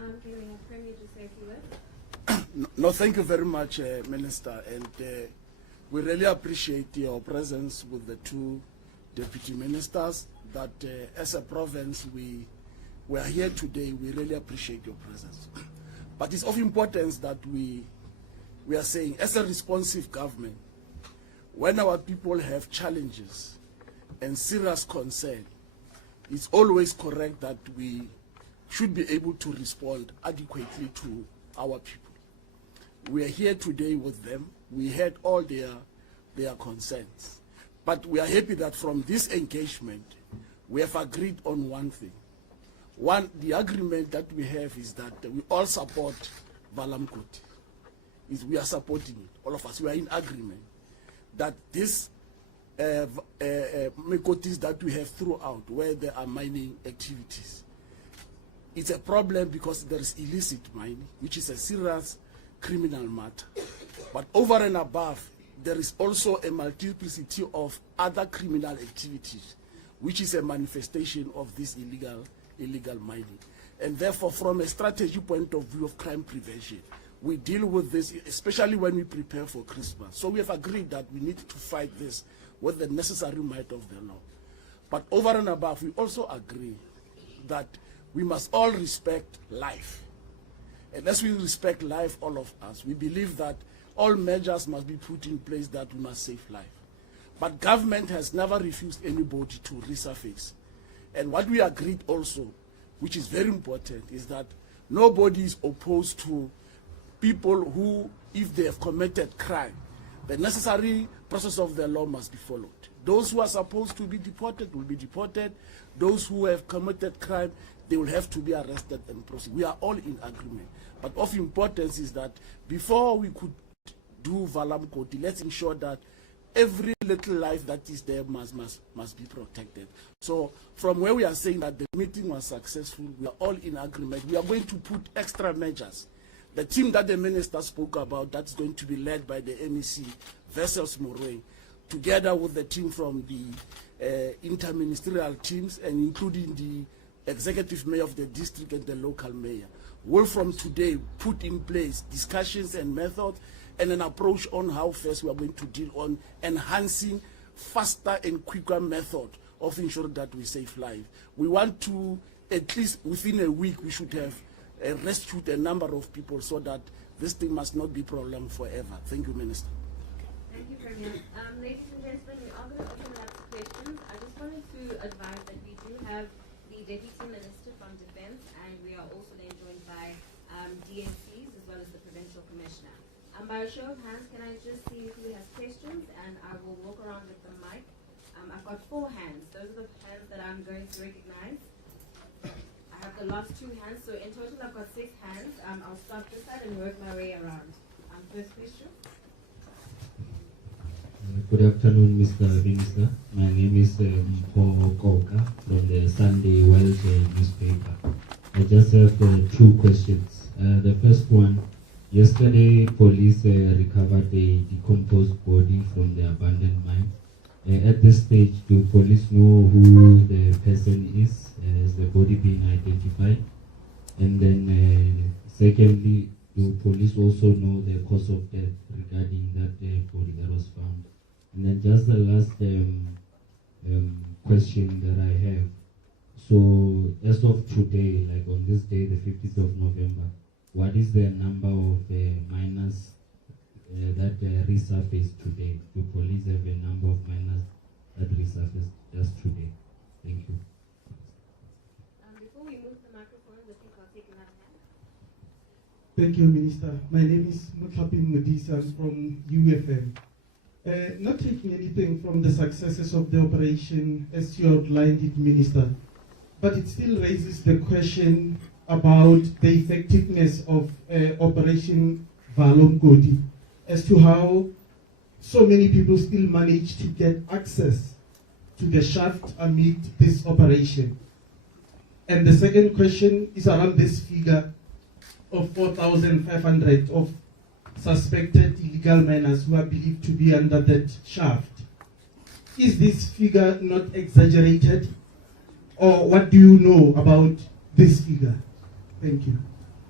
Can we have Premier to say a few words? No, thank you very much, Minister. And we really appreciate your presence with the two deputy ministers. That as a province, we are here today. We really appreciate your presence. But it's of importance that we are saying, as a responsive government, when our people have challenges and serious concern, it's always correct that we should be able to respond adequately to our people. We are here today with them. We heard all their concerns. But we are happy that from this engagement, we have agreed on one thing. One, the agreement that we have is that we all support Valamkoti. We are supporting it, all of us. We are in agreement that this Mekotis that we have throughout, where there are mining activities, it's a problem because there is illicit mining, which is a serious criminal matter. But over and above, there is also a multiplicity of other criminal activities, which is a manifestation of this illegal mining. And therefore, from a strategy point of view of crime prevention, we deal with this, especially when we prepare for Christmas. So we have agreed that we need to fight this with the necessary might of the law. But over and above, we also agree that we must all respect life. And as we respect life, all of us, we believe that all measures must be put in place that we must save life. But government has never refused anybody to resurface. And what we agreed also, which is very important, is that nobody is opposed to people who, if they have committed crime, the necessary process of the law must be followed. Those who are supposed to be deported will be deported. Those who have committed crime, they will have to be arrested and prosecuted. We are all in agreement. But of importance is that before we could do Valamkoti, let's ensure that every little life that is there must be protected. So from where we are saying that the meeting was successful, we are all in agreement. We are going to put extra measures. The team that the minister spoke about, that's going to be led by the MEC, Vessels Moray, together with the team from the interministerial teams and including the executive mayor of the district and the local mayor, will from today put in place discussions and methods and an approach on how first we are going to deal on enhancing faster and quicker method of ensuring that we save lives. We want to, at least within a week, we should have rescued a number of people so that this thing must not be prolonged forever. Thank you, Minister. Thank you, Premier. Ladies and gentlemen, we are going to open it up to questions. I just wanted to advise that we do have the Deputy Minister from Defence, and we are also then joined by DNCs as well as the Provincial Commissioner. By a show of hands, can I just see who has questions, and I will walk around with the mic. I've got 4 hands. Those are the hands that I'm going to recognize. I have the last 2 hands, so in total I've got 6 hands. I'll start this side and work my way around. First question. Good afternoon, Mr. Minister. My name is Paul Koka from the Sunday World newspaper. I just have 2 questions. The first one, yesterday police recovered a decomposed body from the abandoned mine. At this stage, do police know who the person is? Has the body been identified? And then secondly, do police also know the cause of death regarding that body that was found? And then just the last question that I have. So as of today, like on this day, the 15th of November, what is the number of miners that resurfaced today? Do police have a number of miners that resurfaced just today? Thank you. Before we move the microphones, I think I'll take another hand. Thank you, Minister. My name is Mutlapin Modisa from UFM. Not taking anything from the successes of the operation as you outlined it, Minister, but it still raises the question about the effectiveness of Operation Valamkoti as to how so many people still manage to get access to the shaft amid this operation. And the second question is around this figure of 4,500 of suspected illegal miners who are believed to be under that shaft. Is this figure not exaggerated? Or what do you know about this figure? Thank you.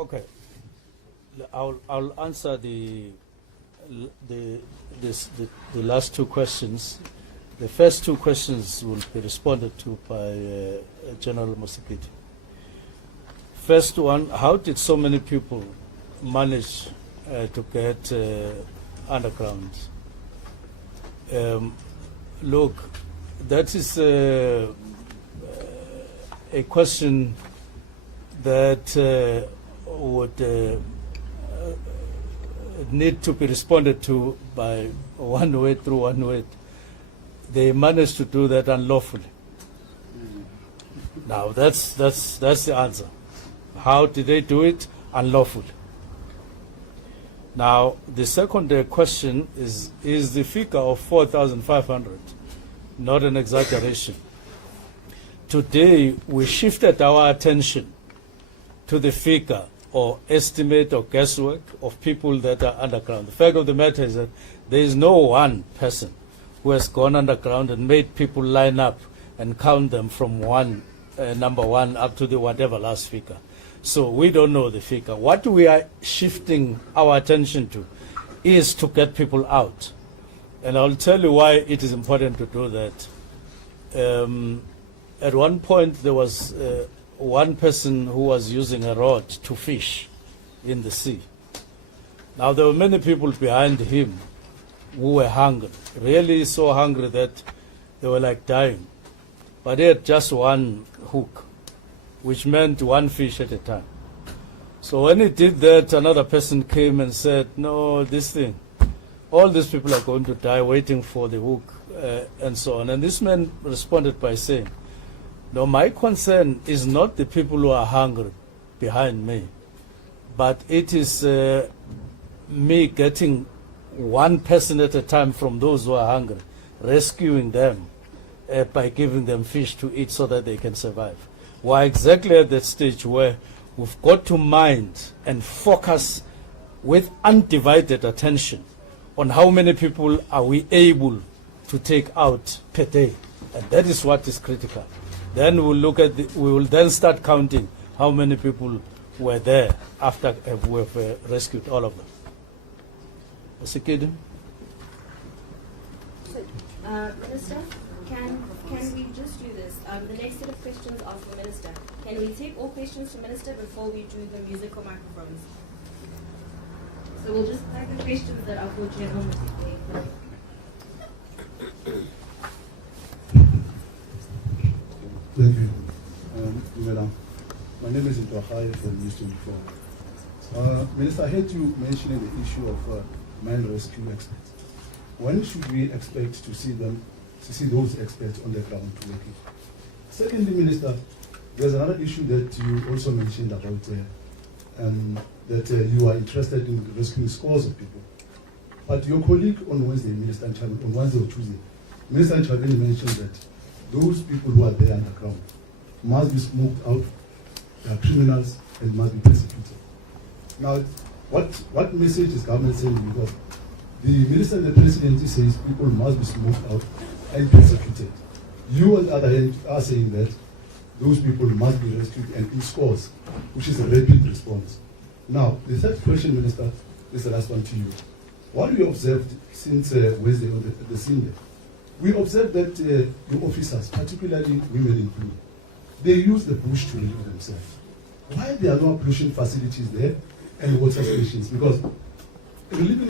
Okay. I'll answer the last two questions. The first two questions will be responded to by General Musikiti. First one, how did so many people manage to get underground? Look, that is a question that would need to be responded to by one way through one way. They managed to do that unlawfully. Now that's the answer. How did they do it? Unlawfully. Now the second question is the figure of 4,500 not an exaggeration? Today we shifted our attention to the figure or estimate or guesswork of people that are underground. The fact of the matter is that there is no one person who has gone underground and made people line up and count them from number one up to the whatever last figure. So we don't know the figure. What we are shifting our attention to is to get people out. And I'll tell you why it is important to do that. At one point there was one person who was using a rod to fish in the sea. Now there were many people behind him who were hungry, really so hungry that they were like dying. But he had just one hook, which meant one fish at a time. So when he did that, another person came and said, no, this thing, all these people are going to die waiting for the hook, and so on. And this man responded by saying, no, my concern is not the people who are hungry behind me, but it is me getting one person at a time from those who are hungry, rescuing them by giving them fish to eat so that they can survive. We're exactly at that stage where we've got to mind and focus with undivided attention on how many people are we able to take out per day. And that is what is critical. Then we'll look at we will then start counting how many people were there after we've rescued all of them. Minister, can we just do this? The next set of questions are for Minister. Can we take all questions to Minister before we do the musical microphones? So we'll just take the questions that are for General Musikiti. Thank you, Madam. My name is Ntohai from News 24. Minister, I heard you mentioning the issue of mine rescue experts. When should we expect to see those experts on the ground working? Secondly, Minister, there's another issue that you also mentioned about that you are interested in rescuing scores of people. But your colleague on Wednesday, Minister Nchabeni, on Wednesday or Tuesday, Minister Nchabeni mentioned that those people who are there underground must be smoked out, they are criminals, and must be persecuted. Now, what message is government sending? Because the Minister and the Presidency says people must be smoked out and persecuted. You, on the other hand, are saying that those people must be rescued and in scores, which is a rapid response. Now, the third question, Minister, is the last one to you. What we observed since Wednesday on the scene there, we observed that the officers, particularly women included, they use the bush to relieve themselves. Why there are no pollution facilities there and water stations? Because relieving